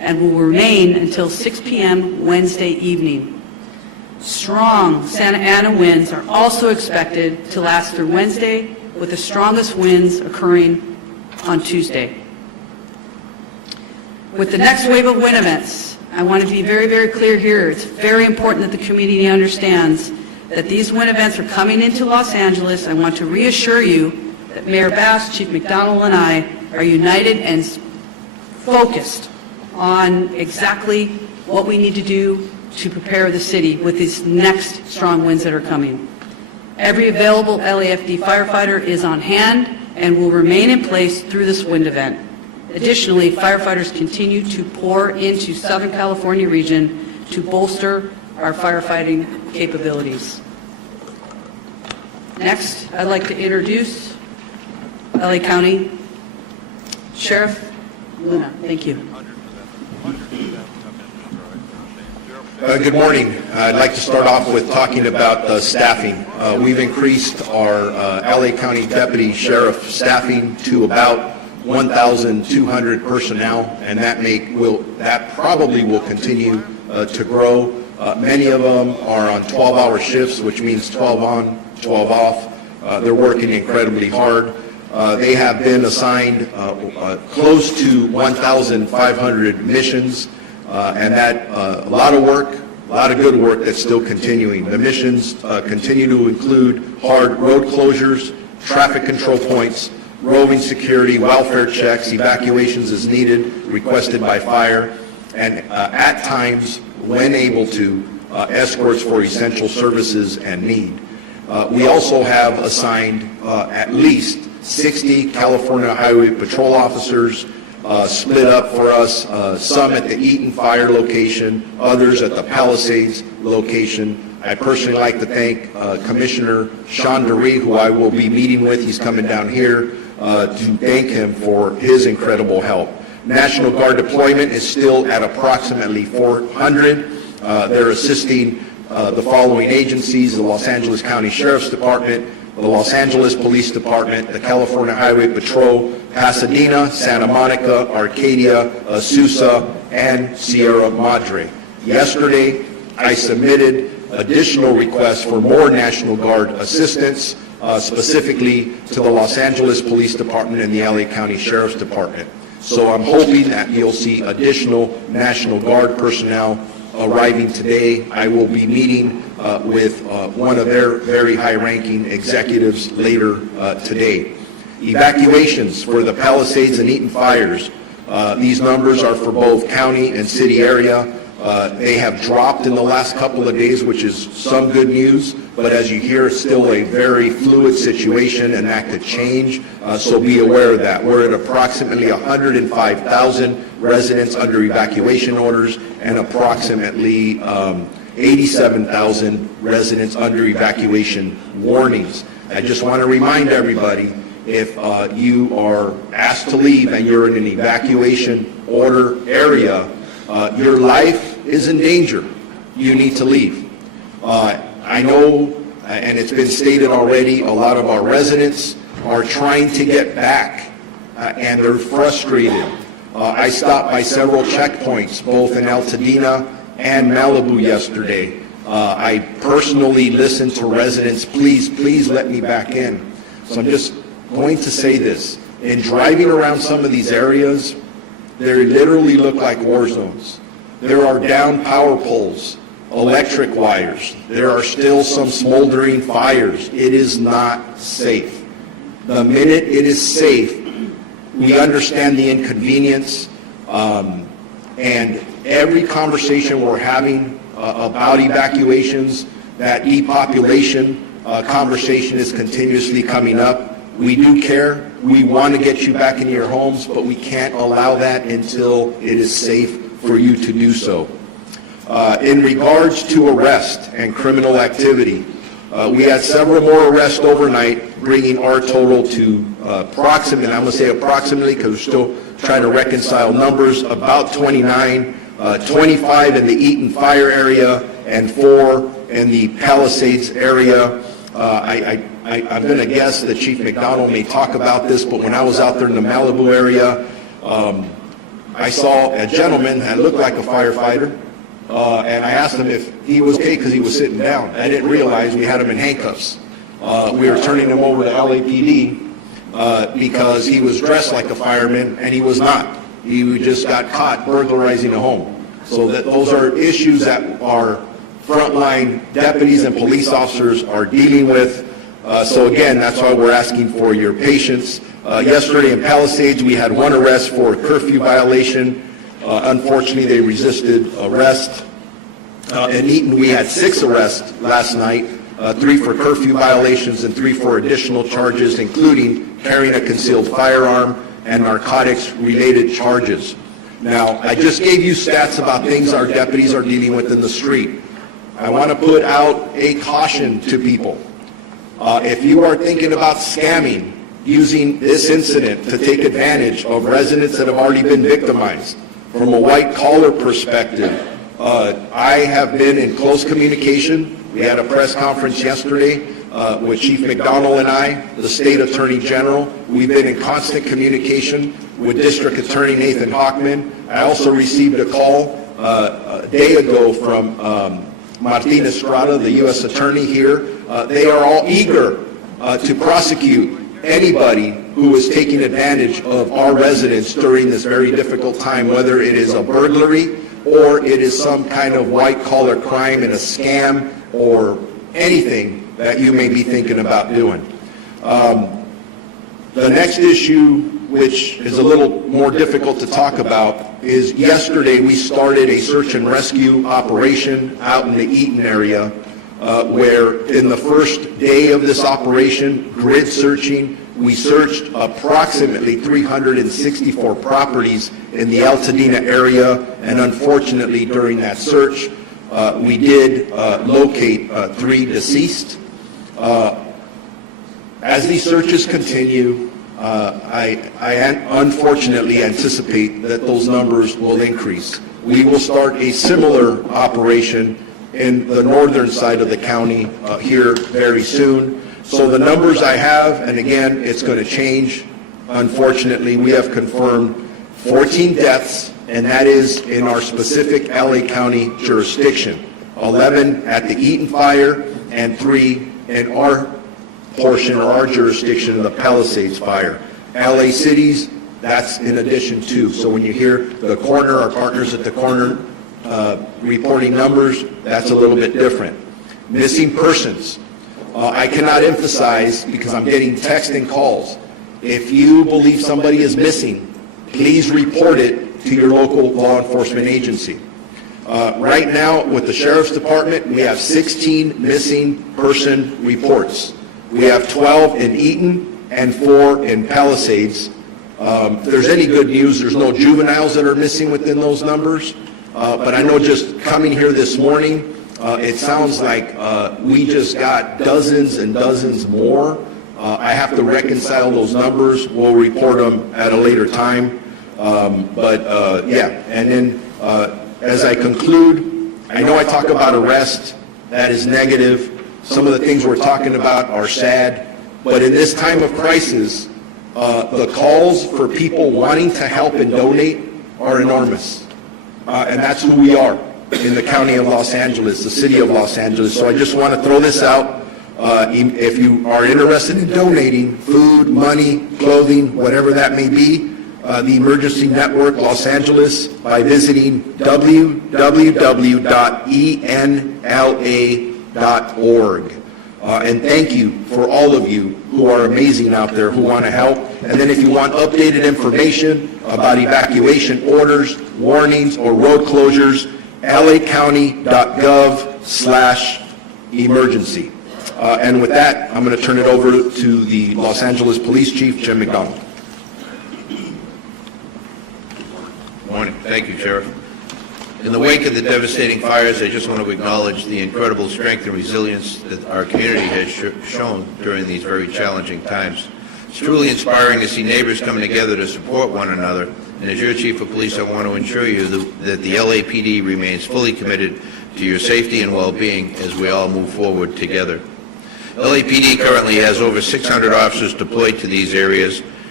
and will remain until 6 p.m. Wednesday evening. Strong Santa Ana winds are also expected to last through Wednesday, with the strongest winds occurring on Tuesday. With the next wave of wind events, I want to be very, very clear here. It's very important that the community understands that these wind events are coming into Los Angeles. I want to reassure you that Mayor Bass, Chief McDonald, and I are united and focused on exactly what we need to do to prepare the city with these next strong winds that are coming. Every available LAFD firefighter is on hand and will remain in place through this wind event. Additionally, firefighters continue to pour into Southern California region to bolster our firefighting capabilities. Next, I'd like to introduce LA County Sheriff Luna. Thank you. Good morning. I'd like to start off with talking about staffing. We've increased our LA County Deputy Sheriff staffing to about 1,200 personnel, and that probably will continue to grow. Many of them are on 12-hour shifts, which means 12 on, 12 off. They're working incredibly hard. They have been assigned close to 1,500 missions, and that a lot of work, a lot of good work that's still continuing. The missions continue to include hard road closures, traffic control points, roving security, welfare checks, evacuations as needed, requested by fire, and at times, when able to, escorts for essential services and need. We also have assigned at least 60 California Highway Patrol officers split up for us, some at the Eaton Fire location, others at the Palisades location. I personally like to thank Commissioner Sean DeRee, who I will be meeting with. He's coming down here to thank him for his incredible help. National Guard deployment is still at approximately 400. They're assisting the following agencies: the Los Angeles County Sheriff's Department, the Los Angeles Police Department, the California Highway Patrol, Pasadena, Santa Monica, Arcadia, Azusa, and Sierra Madre. Yesterday, I submitted additional requests for more National Guard assistance, specifically to the Los Angeles Police Department and the LA County Sheriff's Department. So I'm hoping that you'll see additional National Guard personnel arriving today. I will be meeting with one of their very high-ranking executives later today. Evacuations for the Palisades and Eaton fires. These numbers are for both county and city area. They have dropped in the last couple of days, which is some good news, but as you hear, it's still a very fluid situation, and that could change, so be aware of that. We're at approximately 105,000 residents under evacuation orders and approximately 87,000 residents under evacuation warnings. I just want to remind everybody, if you are asked to leave and you're in an evacuation order area, your life is in danger. You need to leave. I know, and it's been stated already, a lot of our residents are trying to get back, and they're frustrated. I stopped by several checkpoints, both in Altadena and Malibu yesterday. I personally listened to residents, please let me back in. So I'm just going to say this. In driving around some of these areas, they literally look like war zones. There are down power poles, electric wires. There are still some smoldering fires. It is not safe. The minute it is safe, we understand the inconvenience, and every conversation we're having about evacuations, that depopulation conversation is continuously coming up. We do care. We want to get you back into your homes, but we can't allow that until it is safe for you to do so. In regards to arrest and criminal activity, we had several more arrests overnight, bringing our total to approximately, I'm going to say approximately because we're still trying to reconcile numbers, about 29, 25 in the Eaton fire area and 4 in the Palisades area. I'm going to guess that Chief McDonald may talk about this, but when I was out there in the Malibu area, I saw a gentleman that looked like a firefighter, and I asked him if he was okay because he was sitting down. I didn't realize we had him in handcuffs. We were turning him over to LAPD because he was dressed like a fireman, and he was not. He just got caught burglarizing a home. So those are issues that our frontline deputies and police officers are dealing with. So again, that's why we're asking for your patience. Yesterday in Palisades, we had one arrest for curfew violation. Unfortunately, they resisted arrest. In Eaton, we had 6 arrests last night, 3 for curfew violations and 3 for additional charges, including carrying a concealed firearm and narcotics-related charges. Now, I just gave you stats about things our deputies are dealing with in the street. I want to put out a caution to people. If you are thinking about scamming, using this incident to take advantage of residents that have already been victimized, from a white-collar perspective, I have been in close communication. We had a press conference yesterday with Chief McDonald and I, the State Attorney General. We've been in constant communication with District Attorney Nathan Hockman. I also received a call a day ago from Martin Estrada, the U.S. Attorney here. They are all eager to prosecute anybody who is taking advantage of our residents during this very difficult time, whether it is a burglary or it is some kind of white-collar crime and a scam or anything that you may be thinking about doing. The next issue, which is a little more difficult to talk about, is yesterday we started a search and rescue operation out in the Eaton area, where in the first day of this operation, grid searching, we searched approximately 364 properties in the Altadena area, and unfortunately during that search, we did locate 3 deceased. As these searches continue, I unfortunately anticipate that those numbers will increase. We will start a similar operation in the northern side of the county here very soon. So the numbers I have, and again, it's going to change. Unfortunately, we have confirmed 14 deaths, and that is in our specific LA County jurisdiction. 11 at the Eaton fire and 3 in our portion or our jurisdiction of the Palisades fire. LA cities, that's in addition to. So when you hear the coroner, our partners at the coroner reporting numbers, that's a little bit different. Missing persons. I cannot emphasize, because I'm getting text and calls, if you believe somebody is missing, please report it to your local law enforcement agency. Right now, with the Sheriff's Department, we have 16 missing person reports. We have 12 in Eaton and 4 in Palisades. If there's any good news, there's no juveniles that are missing within those numbers. But I know just coming here this morning, it sounds like we just got dozens and dozens more. I have to reconcile those numbers. We'll report them at a later time. Yeah, and then as I conclude, I know I talk about arrest. That is negative. Some of the things we're talking about are sad. But in this time of crisis, the calls for people wanting to help and donate are enormous. And that's who we are in the county of Los Angeles, the city of Los Angeles. So I just want to throw this out. If you are interested in donating food, money, clothing, whatever that may be, the Emergency Network Los Angeles by visiting www.enla.org. And thank you for all of you who are amazing out there who want to help. And then if you want updated information about evacuation orders, warnings, or road closures, lacounty.gov/emergency. And with that, I'm going to turn it over to the Los Angeles Police Chief, Jim McDonald. Morning. Thank you, Sheriff. In the wake of the devastating fires, I just want to acknowledge the incredible strength and resilience that our community has shown during these very challenging times. It's truly inspiring to see neighbors coming together to support one another. And as your Chief of Police, I want to ensure you that the LAPD remains fully committed to your safety and well-being as we all move forward together. LAPD currently has over 600 officers deployed to these areas,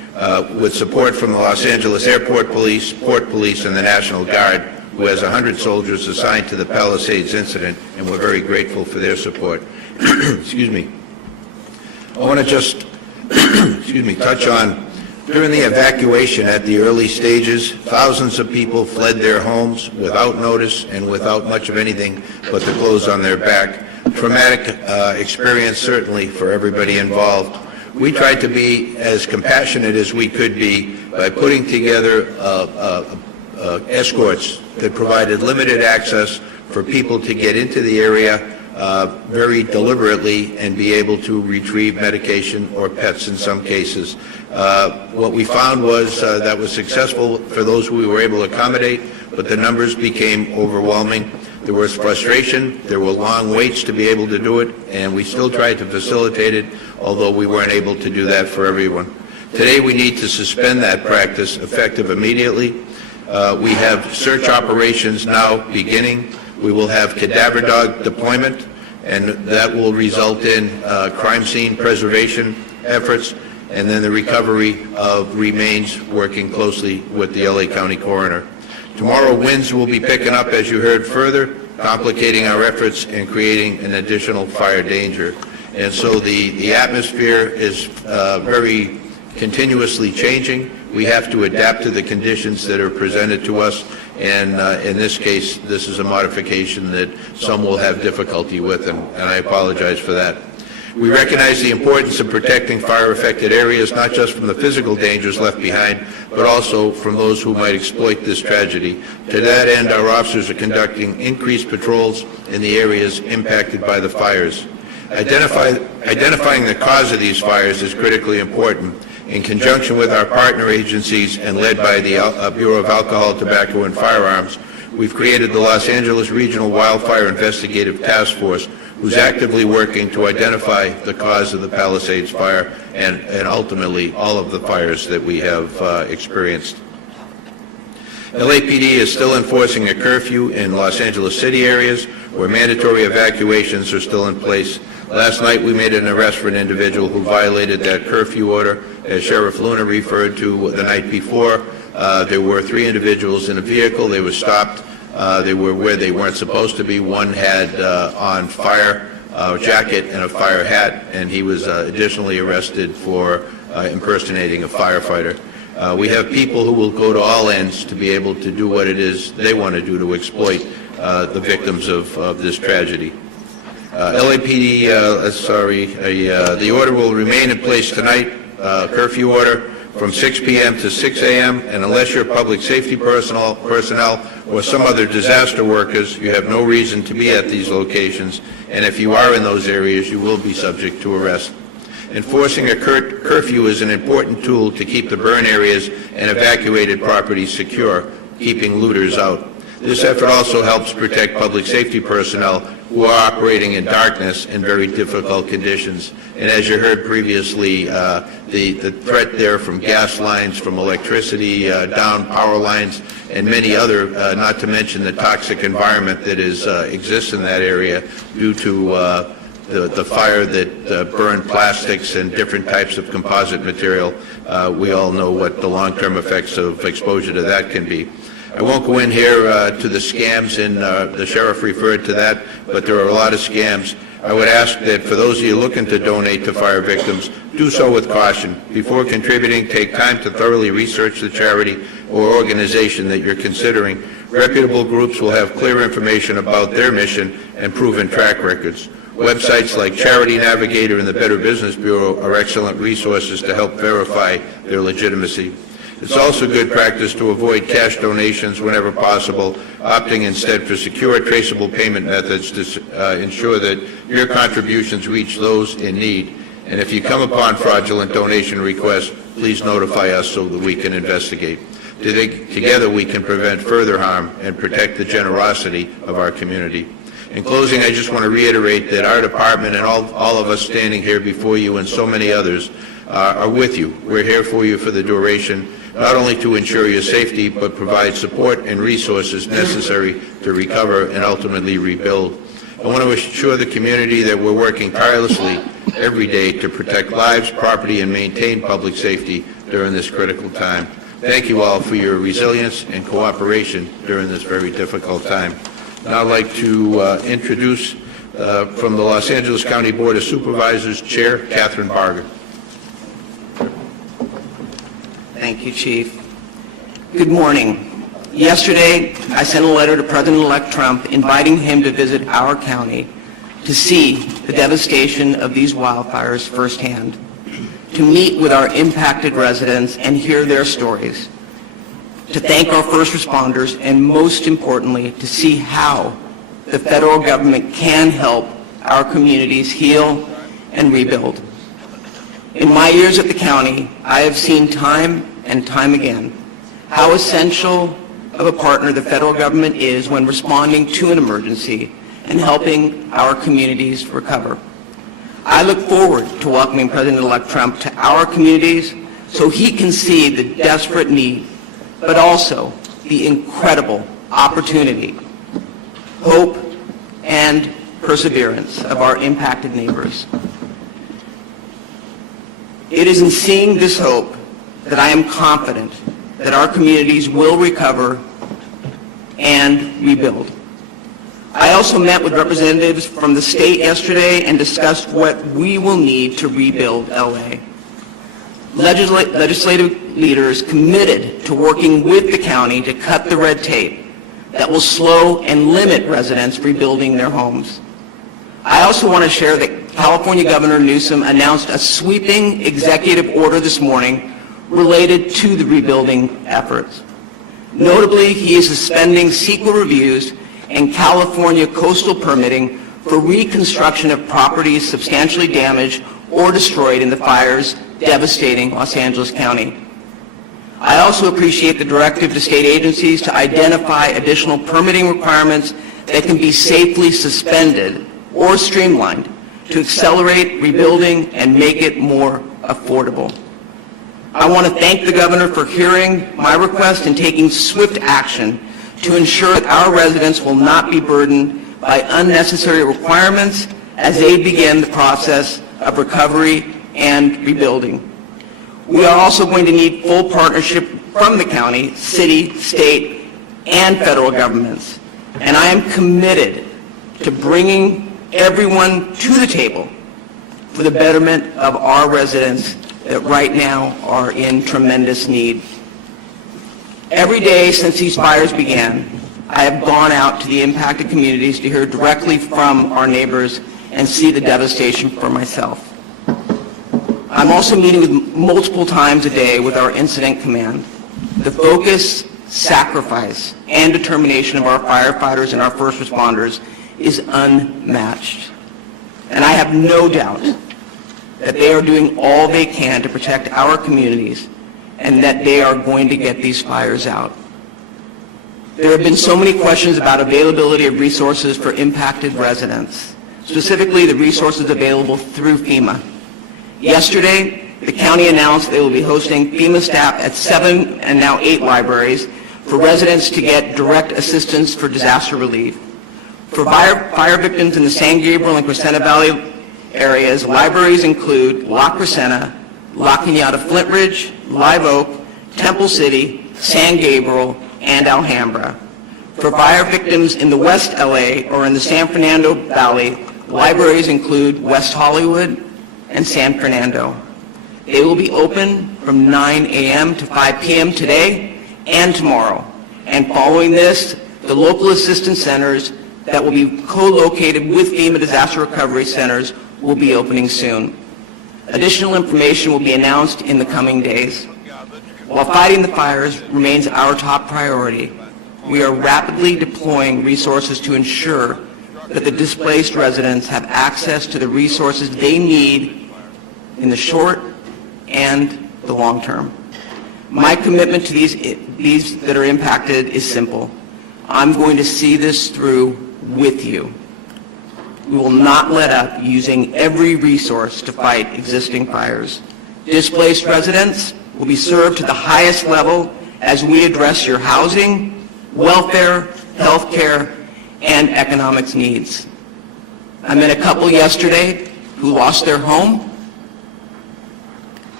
with support from the Los Angeles Airport Police, Port Police, and the National Guard, who has 100 soldiers assigned to the Palisades incident, and we're very grateful for their support. Excuse me. I want to just touch on, during the evacuation at the early stages, thousands of people fled their homes without notice and without much of anything but the clothes on their back. Traumatic experience, certainly, for everybody involved. We tried to be as compassionate as we could be by putting together escorts that provided limited access for people to get into the area very deliberately and be able to retrieve medication or pets in some cases. What we found was that was successful for those who we were able to accommodate, but the numbers became overwhelming. There was frustration, there were long waits to be able to do it, and we still tried to facilitate it, although we weren't able to do that for everyone. Today we need to suspend that practice effective immediately. We have search operations now beginning. We will have cadaver dog deployment, and that will result in crime scene preservation efforts, and then the recovery of remains, working closely with the LA County Coroner. Tomorrow, winds will be picking up, as you heard, further, complicating our efforts and creating an additional fire danger. And so the atmosphere is very continuously changing. We have to adapt to the conditions that are presented to us, and in this case, this is a modification that some will have difficulty with, and I apologize for that. We recognize the importance of protecting fire-affected areas, not just from the physical dangers left behind, but also from those who might exploit this tragedy. To that end, our officers are conducting increased patrols in the areas impacted by the fires. Identifying the cause of these fires is critically important. In conjunction with our partner agencies and led by the Bureau of Alcohol, Tobacco, and Firearms, we've created the Los Angeles Regional Wildfire Investigative Task Force, who's actively working to identify the cause of the Palisades fire and ultimately all of the fires that we have experienced. LAPD is still enforcing a curfew in Los Angeles city areas where mandatory evacuations are still in place. Last night we made an arrest for an individual who violated that curfew order. As Sheriff Luna referred to the night before, there were 3 individuals in a vehicle. They were stopped. They were where they weren't supposed to be. One had on fire jacket and a fire hat, and he was additionally arrested for impersonating a firefighter. We have people who will go to all ends to be able to do what it is they want to do to exploit the victims of this tragedy. LAPD, the order will remain in place tonight, curfew order from 6 p.m. to 6 a.m., and unless you're public safety personnel or some other disaster workers, you have no reason to be at these locations, and if you are in those areas, you will be subject to arrest. Enforcing a curfew is an important tool to keep the burn areas and evacuated properties secure, keeping looters out. This effort also helps protect public safety personnel who are operating in darkness in very difficult conditions. And as you heard previously, the threat there from gas lines, from electricity, down power lines, and many other, not to mention the toxic environment that exists in that area due to the fire that burned plastics and different types of composite material. We all know what the long-term effects of exposure to that can be. I won't go in here to the scams, and the sheriff referred to that, but there are a lot of scams. I would ask that for those of you looking to donate to fire victims, do so with caution. Before contributing, take time to thoroughly research the charity or organization that you're considering. Reputable groups will have clear information about their mission and proven track records. Websites like Charity Navigator and the Better Business Bureau are excellent resources to help verify their legitimacy. It's also good practice to avoid cash donations whenever possible, opting instead for secure, traceable payment methods to ensure that your contributions reach those in need. And if you come upon fraudulent donation requests, please notify us so that we can investigate. Together we can prevent further harm and protect the generosity of our community. In closing, I just want to reiterate that our department and all of us standing here before you and so many others are with you. We're here for you for the duration, not only to ensure your safety, but provide support and resources necessary to recover and ultimately rebuild. I want to assure the community that we're working tirelessly every day to protect lives, property, and maintain public safety during this critical time. Thank you all for your resilience and cooperation during this very difficult time. Now I'd like to introduce from the Los Angeles County Board of Supervisors, Chair Catherine Barger. Thank you, Chief. Good morning. Yesterday, I sent a letter to President-elect Trump inviting him to visit our county to see the devastation of these wildfires firsthand, to meet with our impacted residents and hear their stories, to thank our first responders, and most importantly, to see how the federal government can help our communities heal and rebuild. In my years at the county, I have seen time and time again how essential of a partner the federal government is when responding to an emergency and helping our communities recover. I look forward to welcoming President-elect Trump to our communities so he can see the desperate need, but also the incredible opportunity, hope, and perseverance of our impacted neighbors. It is in seeing this hope that I am confident that our communities will recover and rebuild. I also met with representatives from the state yesterday and discussed what we will need to rebuild LA. Legislative leaders committed to working with the county to cut the red tape that will slow and limit residents rebuilding their homes. I also want to share that California Governor Newsom announced a sweeping executive order this morning related to the rebuilding efforts. Notably, he is suspending CEQA reviews and California coastal permitting for reconstruction of properties substantially damaged or destroyed in the fires devastating Los Angeles County. I also appreciate the directive to state agencies to identify additional permitting requirements that can be safely suspended or streamlined to accelerate rebuilding and make it more affordable. I want to thank the governor for hearing my request and taking swift action to ensure that our residents will not be burdened by unnecessary requirements as they begin the process of recovery and rebuilding. We are also going to need full partnership from the county, city, state, and federal governments. And I am committed to bringing everyone to the table for the betterment of our residents that right now are in tremendous need. Every day since these fires began, I have gone out to the impacted communities to hear directly from our neighbors and see the devastation for myself. I'm also meeting with multiple times a day with our incident command. The focus, sacrifice, and determination of our firefighters and our first responders is unmatched. And I have no doubt that they are doing all they can to protect our communities and that they are going to get these fires out. There have been so many questions about availability of resources for impacted residents, specifically the resources available through FEMA. Yesterday, the county announced they will be hosting FEMA staff at 7 and now 8 libraries for residents to get direct assistance for disaster relief. For fire victims in the San Gabriel and Crescenta Valley areas, libraries include La Crescenta, La Cañada Flint Ridge, Live Oak, Temple City, San Gabriel, and Alhambra. For fire victims in the West LA or in the San Fernando Valley, libraries include West Hollywood and San Fernando. They will be open from 9 a.m. to 5 p.m. today and tomorrow. And following this, the local assistance centers that will be co-located with FEMA disaster recovery centers will be opening soon. Additional information will be announced in the coming days. While fighting the fires remains our top priority, we are rapidly deploying resources to ensure that the displaced residents have access to the resources they need in the short and the long term. My commitment to these that are impacted is simple. I'm going to see this through with you. We will not let up using every resource to fight existing fires. Displaced residents will be served to the highest level as we address your housing, welfare, health care, and economics needs. I met a couple yesterday who lost their home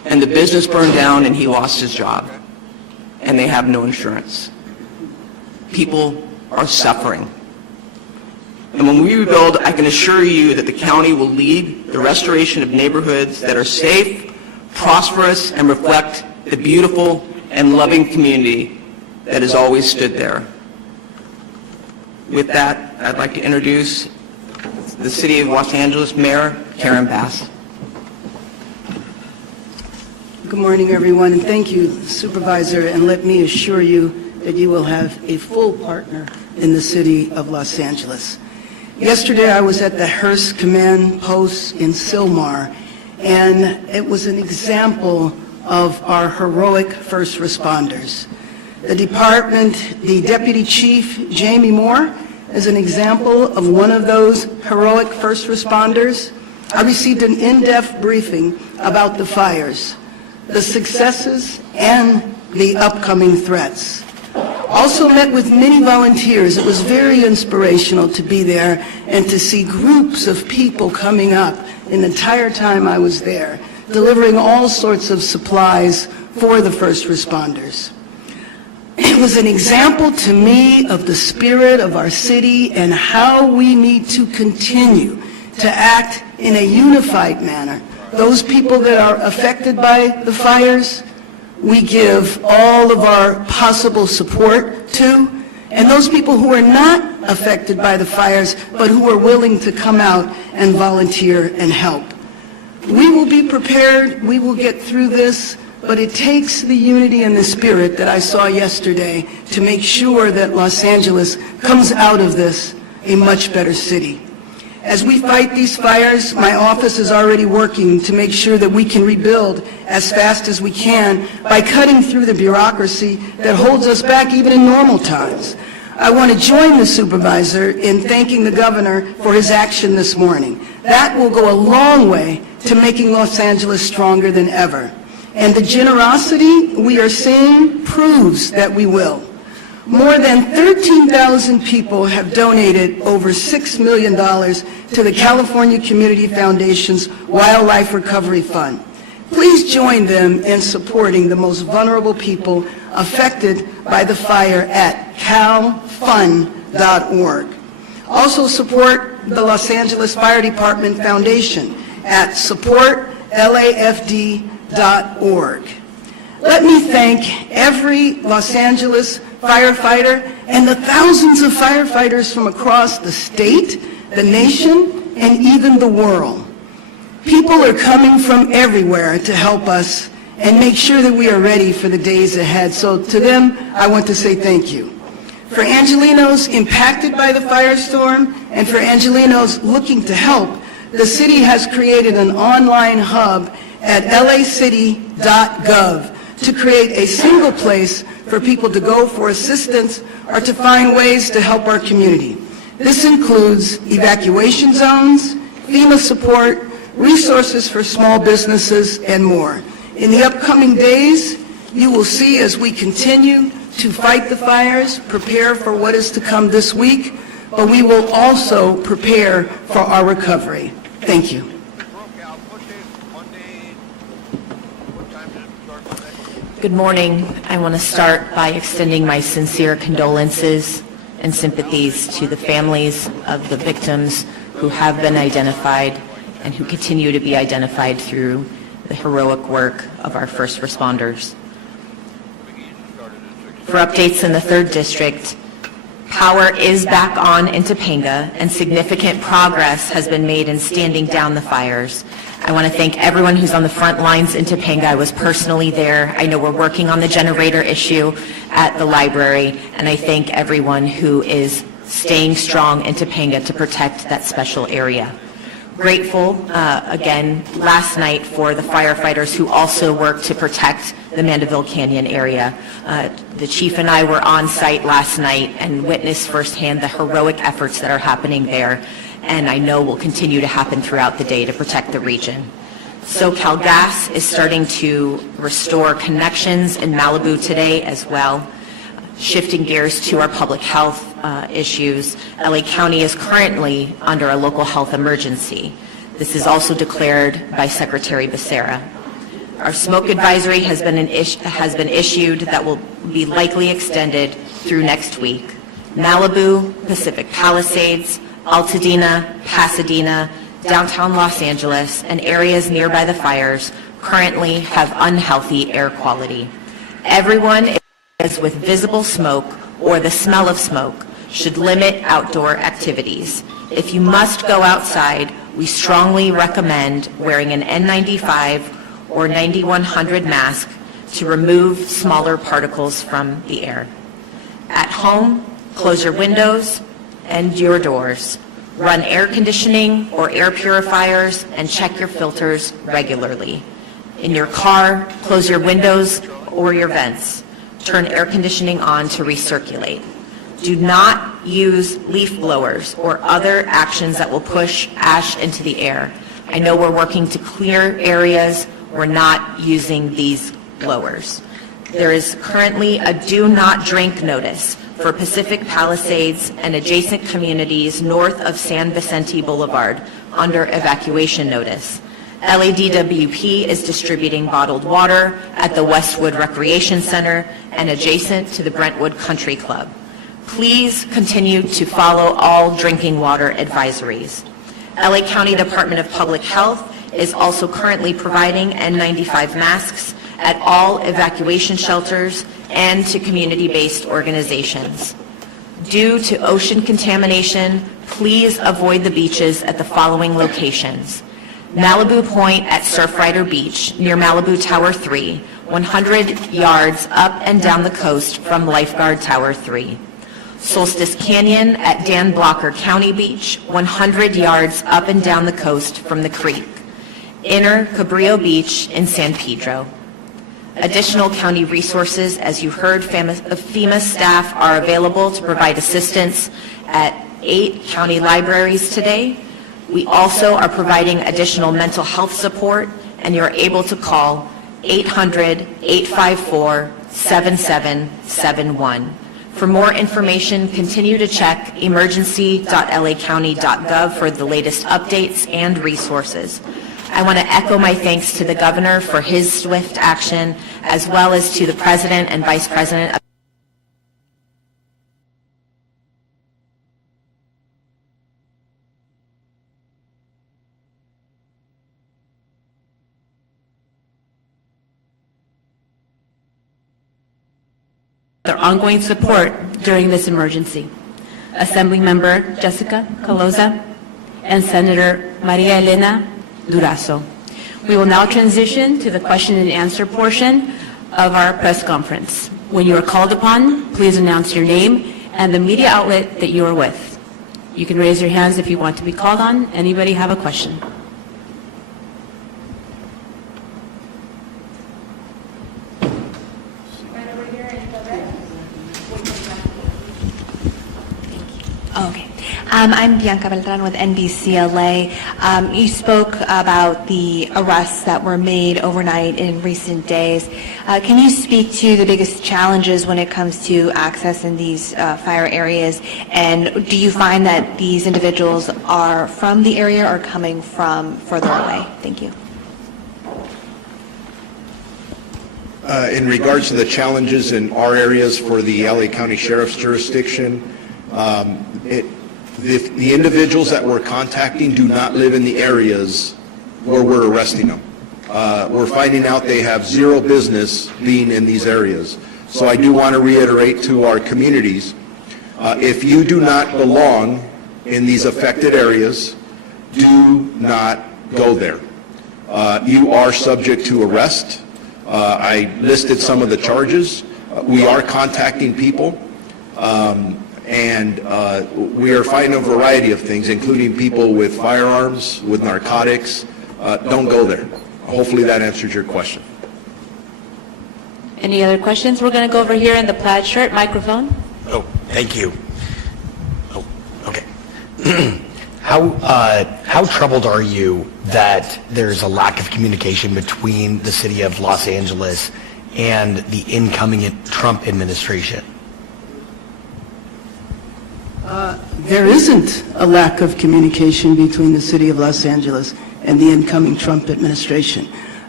and the business burned down and he lost his job, and they have no insurance. People are suffering. And when we rebuild, I can assure you that the county will lead the restoration of neighborhoods that are safe, prosperous, and reflect the beautiful and loving community that has always stood there. With that, I'd like to introduce the City of Los Angeles Mayor Karen Bass. Good morning, everyone, and thank you, Supervisor, and let me assure you that you will have a full partner in the City of Los Angeles. Yesterday, I was at the Hearst Command Post in Sylmar, and it was an example of our heroic first responders. The department, the Deputy Chief, Jamie Moore, is an example of one of those heroic first responders. I received an in-depth briefing about the fires, the successes, and the upcoming threats. Also met with many volunteers. It was very inspirational to be there and to see groups of people coming up in the entire time I was there, delivering all sorts of supplies for the first responders. It was an example to me of the spirit of our city and how we need to continue to act in a unified manner. Those people that are affected by the fires, we give all of our possible support to, and those people who are not affected by the fires but who are willing to come out and volunteer and help. We will be prepared, we will get through this, but it takes the unity and the spirit that I saw yesterday to make sure that Los Angeles comes out of this a much better city. As we fight these fires, my office is already working to make sure that we can rebuild as fast as we can by cutting through the bureaucracy that holds us back even in normal times. I want to join the supervisor in thanking the governor for his action this morning. That will go a long way to making Los Angeles stronger than ever. And the generosity we are seeing proves that we will. More than 13,000 people have donated over $6 million to the California Community Foundation's Wildlife Recovery Fund. Please join them in supporting the most vulnerable people affected by the fire at calfund.org. Also support the Los Angeles Fire Department Foundation at supportlafd.org. Let me thank every Los Angeles firefighter and the thousands of firefighters from across the state, the nation, and even the world. People are coming from everywhere to help us and make sure that we are ready for the days ahead. So to them, I want to say thank you. For Angelenos impacted by the firestorm and for Angelenos looking to help, the city has created an online hub at lacity.gov to create a single place for people to go for assistance or to find ways to help our community. This includes evacuation zones, FEMA support, resources for small businesses, and more. In the upcoming days, you will see as we continue to fight the fires, prepare for what is to come this week, but we will also prepare for our recovery. Thank you. Good morning. I want to start by extending my sincere condolences and sympathies to the families of the victims who have been identified and who continue to be identified through the heroic work of our first responders. For updates in the 3rd District, power is back on in Topanga and significant progress has been made in standing down the fires. I want to thank everyone who's on the front lines in Topanga. I was personally there. I know we're working on the generator issue at the library, and I thank everyone who is staying strong in Topanga to protect that special area. Grateful, again, last night for the firefighters who also worked to protect the Mandeville Canyon area. The chief and I were on site last night and witnessed firsthand the heroic efforts that are happening there, and I know will continue to happen throughout the day to protect the region. SoCal Gas is starting to restore connections in Malibu today as well. Shifting gears to our public health issues, LA County is currently under a local health emergency. This is also declared by Secretary Becerra. Our smoke advisory has been issued that will be likely extended through next week. Malibu, Pacific Palisades, Altadena, Pasadena, downtown Los Angeles, and areas nearby the fires currently have unhealthy air quality. Everyone is with visible smoke or the smell of smoke should limit outdoor activities. If you must go outside, we strongly recommend wearing an N95 or 9100 mask to remove smaller particles from the air. At home, close your windows and your doors. Run air conditioning or air purifiers and check your filters regularly. In your car, close your windows or your vents. Turn air conditioning on to recirculate. Do not use leaf blowers or other actions that will push ash into the air. I know we're working to clear areas. We're not using these blowers. There is currently a do not drink notice for Pacific Palisades and adjacent communities north of San Vicente Boulevard under evacuation notice. LADWP is distributing bottled water at the Westwood Recreation Center and adjacent to the Brentwood Country Club. Please continue to follow all drinking water advisories. LA County Department of Public Health is also currently providing N95 masks at all evacuation shelters and to community-based organizations. Due to ocean contamination, please avoid the beaches at the following locations. Malibu Point at Surfrider Beach near Malibu Tower 3, 100 yards up and down the coast from Lifeguard Tower 3. Solstice Canyon at Dan Blocker County Beach, 100 yards up and down the coast from the creek. Inner Cabrillo Beach in San Pedro. Additional county resources, as you heard, FEMA staff are available to provide assistance at 8 county libraries today. We also are providing additional mental health support, and you're able to call 800-854-7771. For more information, continue to check emergency.lacounty.gov for the latest updates and resources. I want to echo my thanks to the governor for his swift action, as well as to the president and vice president of their ongoing support during this emergency. Assemblymember Jessica Caloza and Senator Maria Elena Durazo. We will now transition to the question and answer portion of our press conference. When you are called upon, please announce your name and the media outlet that you are with. You can raise your hands if you want to be called on. Anybody have a question? Okay. I'm Bianca Beltran with NBC LA. You spoke about the arrests that were made overnight in recent days. Can you speak to the biggest challenges when it comes to access in these fire areas? And do you find that these individuals are from the area or coming from further away? Thank you. In regards to the challenges in our areas for the LA County Sheriff's jurisdiction, the individuals that we're contacting do not live in the areas where we're arresting them. We're finding out they have zero business being in these areas. So I do want to reiterate to our communities, if you do not belong in these affected areas, do not go there. You are subject to arrest. I listed some of the charges. We are contacting people. And we are finding a variety of things, including people with firearms, with narcotics. Don't go there. Hopefully that answers your question. Any other questions? We're going to go over here in the plaid shirt microphone. Oh, thank you. Oh, okay. How troubled are you that there's a lack of communication between the city of Los Angeles and the incoming Trump administration? There isn't a lack of communication between the city of Los Angeles and the incoming Trump administration.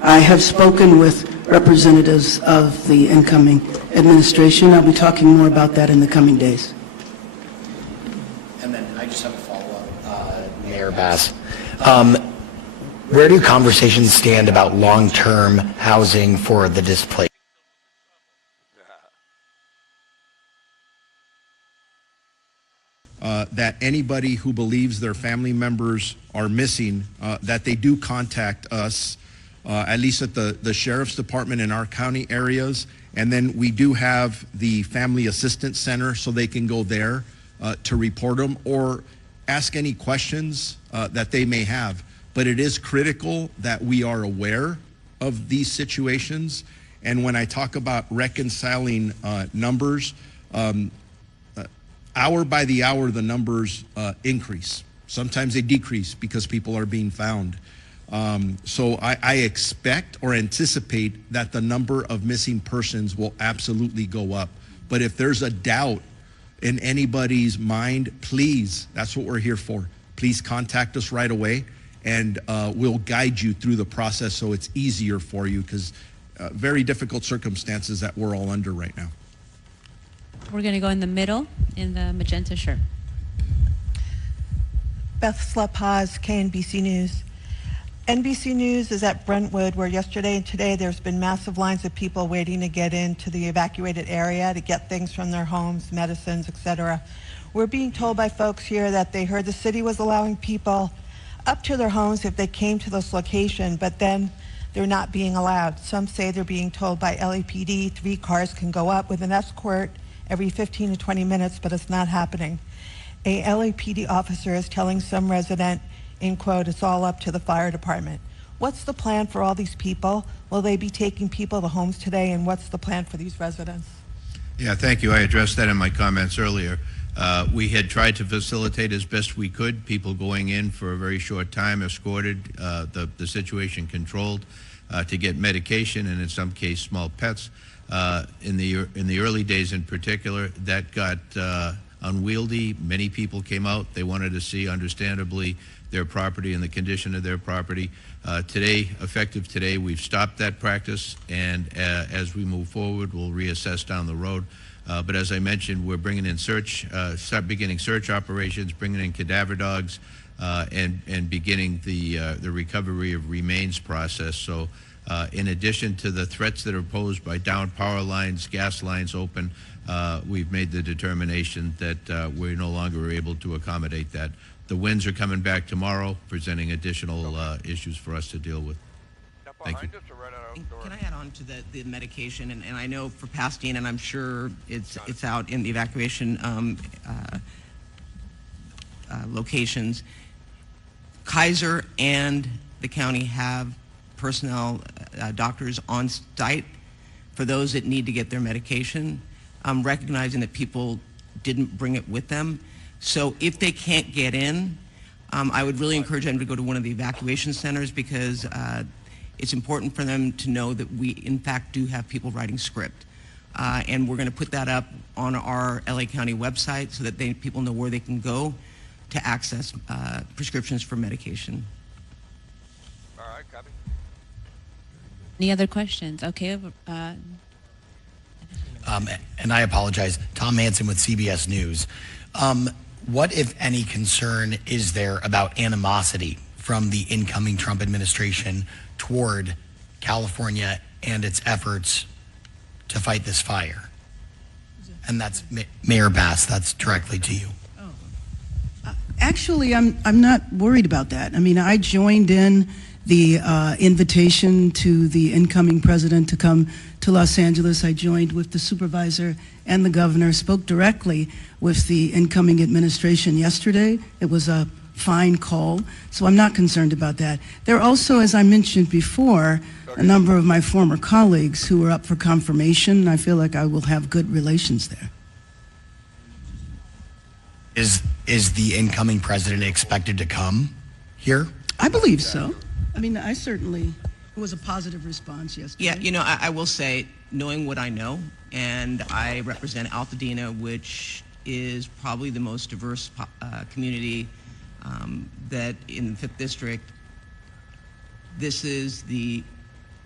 I have spoken with representatives of the incoming administration. I'll be talking more about that in the coming days. And then I just have a follow-up, Mayor Bass. Where do conversations stand about long-term housing for the displaced? That anybody who believes their family members are missing, that they do contact us, at least at the Sheriff's Department in our county areas. And then we do have the Family Assistance Center, so they can go there to report them or ask any questions that they may have. But it is critical that we are aware of these situations. And when I talk about reconciling numbers, hour by the hour, the numbers increase. Sometimes they decrease because people are being found. So I expect or anticipate that the number of missing persons will absolutely go up. But if there's a doubt in anybody's mind, please, that's what we're here for. Please contact us right away, and we'll guide you through the process so it's easier for you, because very difficult circumstances that we're all under right now. We're going to go in the middle in the magenta shirt. Beth La Paz, KNBC News. NBC News is at Brentwood, where yesterday and today there's been massive lines of people waiting to get into the evacuated area to get things from their homes, medicines, etc. We're being told by folks here that they heard the city was allowing people up to their homes if they came to this location, but then they're not being allowed. Some say they're being told by LAPD 3 cars can go up with an escort every 15 to 20 minutes, but it's not happening. A LAPD officer is telling some resident, in quote, it's all up to the fire department. What's the plan for all these people? Will they be taking people to homes today, and what's the plan for these residents? Yeah, thank you. I addressed that in my comments earlier. We had tried to facilitate as best we could, people going in for a very short time, escorted, the situation controlled, to get medication and in some case small pets. In the early days in particular, that got unwieldy. Many people came out. They wanted to see, understandably, their property and the condition of their property. Today, effective today, we've stopped that practice, and as we move forward, we'll reassess down the road. But as I mentioned, we're bringing in start beginning search operations, bringing in cadaver dogs, and beginning the recovery of remains process. So in addition to the threats that are posed by downed power lines, gas lines open, we've made the determination that we're no longer able to accommodate that. The winds are coming back tomorrow, presenting additional issues for us to deal with. Thank you. Can I add on to the medication? And I know for Pasadena, and I'm sure it's out in the evacuation locations, Kaiser and the county have personnel, doctors on site for those that need to get their medication, recognizing that people didn't bring it with them. So if they can't get in, I would really encourage them to go to one of the evacuation centers, because it's important for them to know that we, in fact, do have people writing script. And we're going to put that up on our LA County website so that people know where they can go to access prescriptions for medication. All right, copy. Any other questions? Okay. And I apologize, Tom Manson with CBS News. What, if any, concern is there about animosity from the incoming Trump administration toward California and its efforts to fight this fire? And that's Mayor Bass, that's directly to you. Actually, I'm not worried about that. I mean, I joined in the invitation to the incoming president to come to Los Angeles. I joined with the supervisor and the governor, spoke directly with the incoming administration yesterday. It was a fine call, so I'm not concerned about that. There are also, as I mentioned before, a number of my former colleagues who are up for confirmation. I feel like I will have good relations there. Is the incoming president expected to come here? I believe so. I mean, I certainly, it was a positive response yesterday. Yeah, you know, I will say, knowing what I know, and I represent Altadena, which is probably the most diverse community that in the 5th District, this is the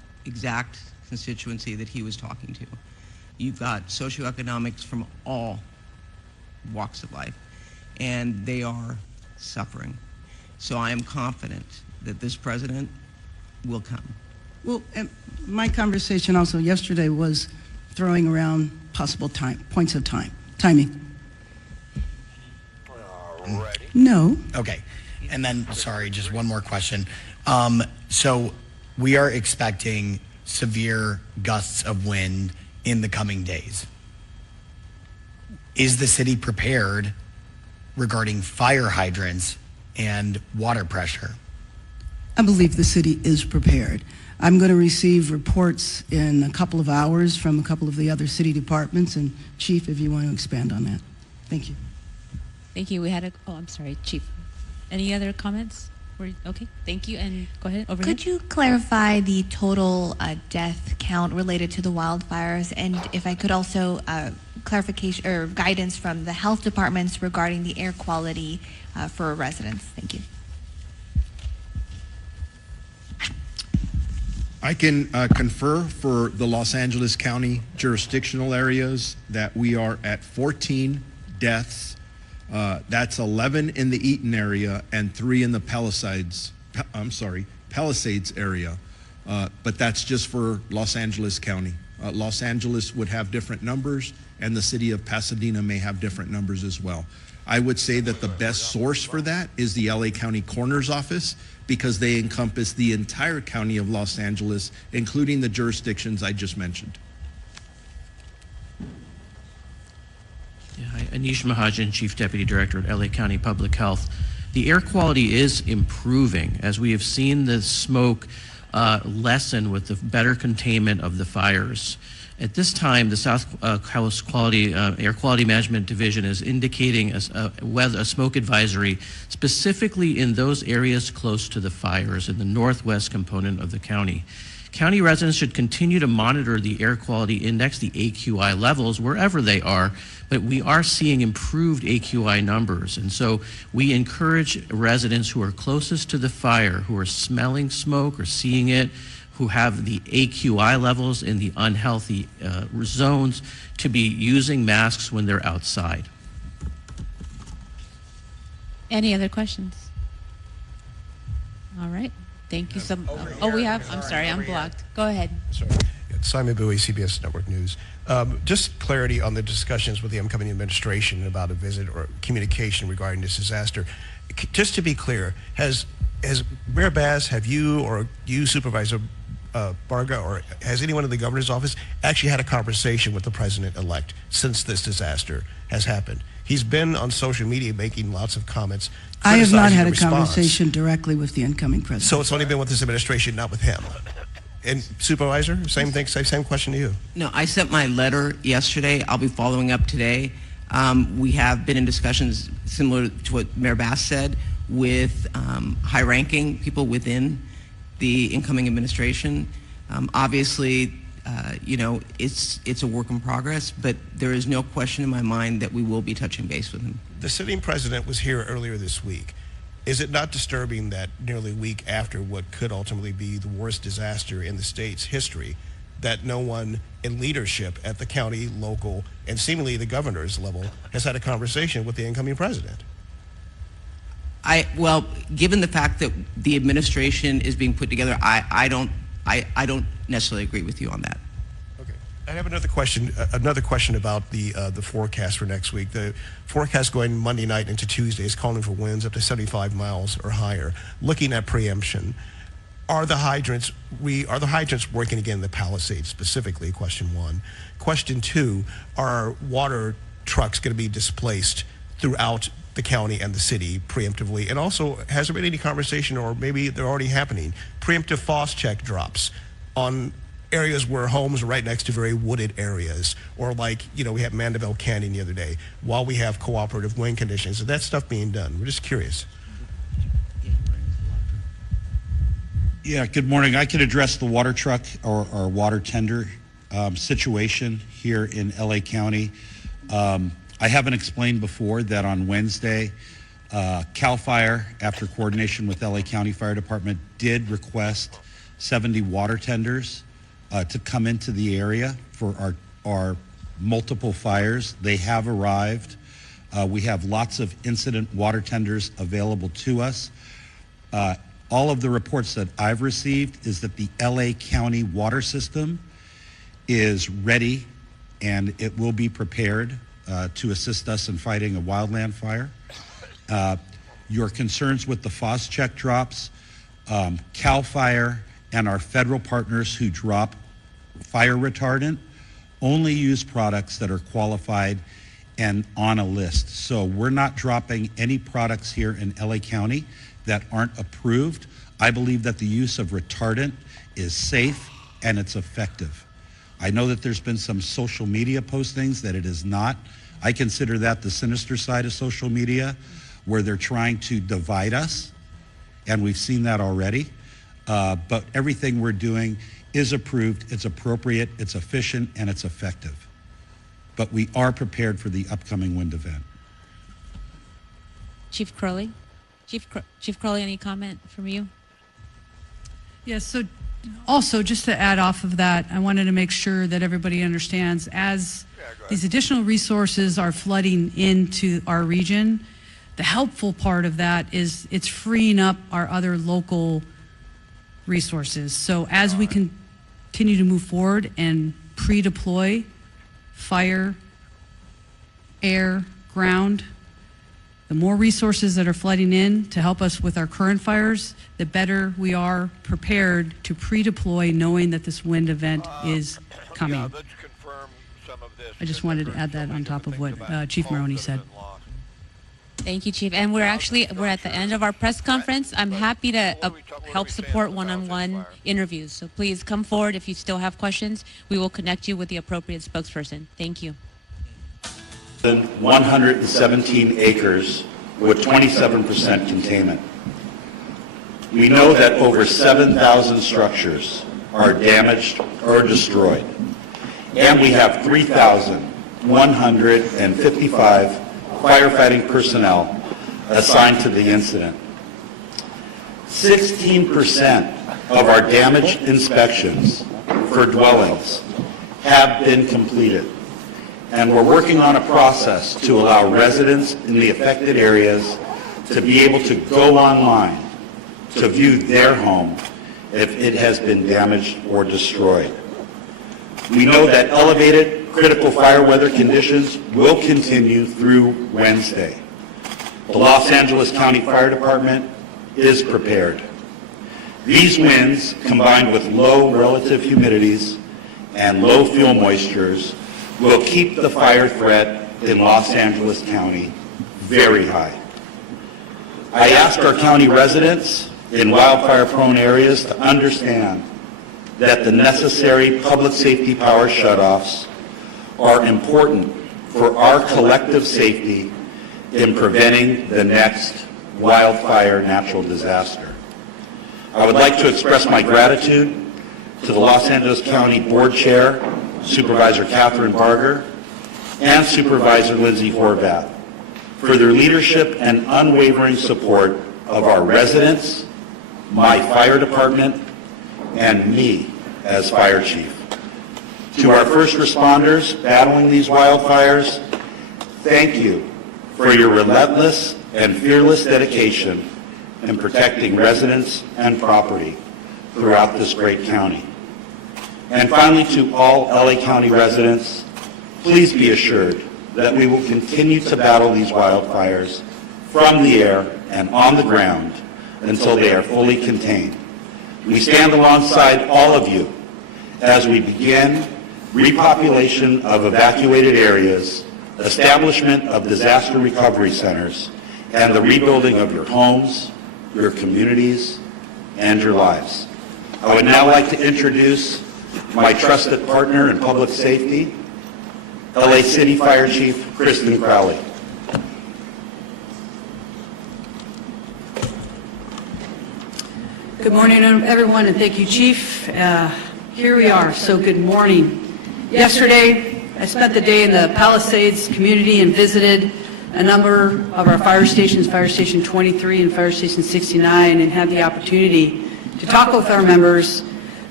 exact constituency that he was talking to. You've got socioeconomics from all walks of life, and they are suffering. So I am confident that this president will come. Well, my conversation also yesterday was throwing around possible points of timing. No. Okay. And then, sorry, just one more question. So we are expecting severe gusts of wind in the coming days. Is the city prepared regarding fire hydrants and water pressure? I believe the city is prepared. I'm going to receive reports in a couple of hours from a couple of the other city departments, and Chief, if you want to expand on that. Thank you. Thank you. We had I'm sorry, Chief. Any other comments? Okay, thank you, and go ahead, over Could you clarify the total death count related to the wildfires? And if I could also clarification or guidance from the health departments regarding the air quality for residents. Thank you. I can confer for the Los Angeles County jurisdictional areas that we are at 14 deaths. That's 11 in the Eaton area and 3 in the Palisades area. But that's just for Los Angeles County. Los Angeles would have different numbers, and the city of Pasadena may have different numbers as well. I would say that the best source for that is the LA County Coroner's Office, because they encompass the entire county of Los Angeles, including the jurisdictions I just mentioned. Yeah, hi, Anish Mahajan, Chief Deputy Director at LA County Public Health. The air quality is improving as we have seen the smoke lessen with the better containment of the fires. At this time, the South Coast Air Quality Management Division is indicating a smoke advisory specifically in those areas close to the fires in the northwest component of the county. County residents should continue to monitor the air quality index, the AQI levels, wherever they are, but we are seeing improved AQI numbers. And so we encourage residents who are closest to the fire, who are smelling smoke or seeing it, who have the AQI levels in the unhealthy zones, to be using masks when they're outside. Any other questions? All right. Thank you so much. Oh, we have, I'm sorry, I'm blocked. Go ahead. Sorry. Simon Bowie, CBS Network News. Just clarity on the discussions with the incoming administration about a visit or communication regarding this disaster. Just to be clear, has Mayor Bass, have you or you, Supervisor Barga, or has anyone in the governor's office actually had a conversation with the president-elect since this disaster has happened? He's been on social media making lots of comments. I have not had a response. conversation directly with the incoming president. So it's only been with this administration, not with him. And Supervisor, same thing, same question to you. No, I sent my letter yesterday. I'll be following up today. We have been in discussions similar to what Mayor Bass said with high-ranking people within the incoming administration. Obviously, it's a work in progress, but there is no question in my mind that we will be touching base with him. The sitting president was here earlier this week. Is it not disturbing that nearly a week after what could ultimately be the worst disaster in the state's history, that no one in leadership at the county, local, and seemingly the governor's level has had a conversation with the incoming president? Well, given the fact that the administration is being put together, I don't necessarily agree with you on that. Okay. I have another question about the forecast for next week. The forecast going Monday night into Tuesday is calling for winds up to 75 miles or higher. Looking at preemption, are the hydrants working again in the Palisades specifically? Question one. Question two, are water trucks going to be displaced throughout the county and the city preemptively? And also, has there been any conversation, or maybe they're already happening, preemptive frost check drops on areas where homes are right next to very wooded areas, or like, we had Mandeville Canyon the other day, while we have cooperative wind conditions? Is that stuff being done? We're just curious. Yeah, good morning. I can address the water truck or water tender situation here in LA County. I haven't explained before that on Wednesday, CAL FIRE, after coordination with LA County Fire Department, did request 70 water tenders to come into the area for our multiple fires. They have arrived. We have lots of incident water tenders available to us. All of the reports that I've received is that the LA County water system is ready and it will be prepared to assist us in fighting a wildland fire. Your concerns with the Phos-Check drops, CAL FIRE, and our federal partners who drop fire retardant only use products that are qualified and on a list. So we're not dropping any products here in LA County that aren't approved. I believe that the use of retardant is safe and it's effective. I know that there's been some social media postings that it is not. I consider that the sinister side of social media, where they're trying to divide us, and we've seen that already. But everything we're doing is approved, it's appropriate, it's efficient, and it's effective. But we are prepared for the upcoming wind event. Chief Crowley? Chief Crowley, any comment from you? Yes, so also just to add off of that, I wanted to make sure that everybody understands as these additional resources are flooding into our region, the helpful part of that is it's freeing up our other local resources. So as we continue to move forward and pre-deploy fire, air, ground, the more resources that are flooding in to help us with our current fires, the better we are prepared to pre-deploy knowing that this wind event is coming. Yeah, let's confirm some of this. I just wanted to add that on top of what Chief Maroney said. Thank you, Chief. And we're at the end of our press conference. I'm happy to help support one-on-one interviews. So please come forward if you still have questions. We will connect you with the appropriate spokesperson. Thank you. 117 acres with 27% containment. We know that over 7,000 structures are damaged or destroyed, and we have 3,155 firefighting personnel assigned to the incident. 16% of our damage inspections for dwellings have been completed, and we're working on a process to allow residents in the affected areas to be able to go online to view their home if it has been damaged or destroyed. We know that elevated critical fire weather conditions will continue through Wednesday. The Los Angeles County Fire Department is prepared. These winds, combined with low relative humidities and low fuel moistures, will keep the fire threat in Los Angeles County very high. I ask our county residents in wildfire-prone areas to understand that the necessary public safety power shutoffs are important for our collective safety in preventing the next wildfire natural disaster. I would like to express my gratitude to the Los Angeles County Board Chair, Supervisor Catherine Barger, and Supervisor Lindsay Horvath for their leadership and unwavering support of our residents, my fire department, and me as fire chief. To our first responders battling these wildfires, thank you for your relentless and fearless dedication in protecting residents and property throughout this great county. And finally, to all LA County residents, please be assured that we will continue to battle these wildfires from the air and on the ground until they are fully contained. We stand alongside all of you as we begin repopulation of evacuated areas, establishment of disaster recovery centers, and the rebuilding of your homes, your communities, and your lives. I would now like to introduce my trusted partner in public safety, LA City Fire Chief Kristen Crowley. Good morning, everyone, and thank you, Chief. Here we are, so good morning. Yesterday, I spent the day in the Palisades community and visited a number of our fire stations, Fire Station 23 and Fire Station 69, and had the opportunity to talk with our members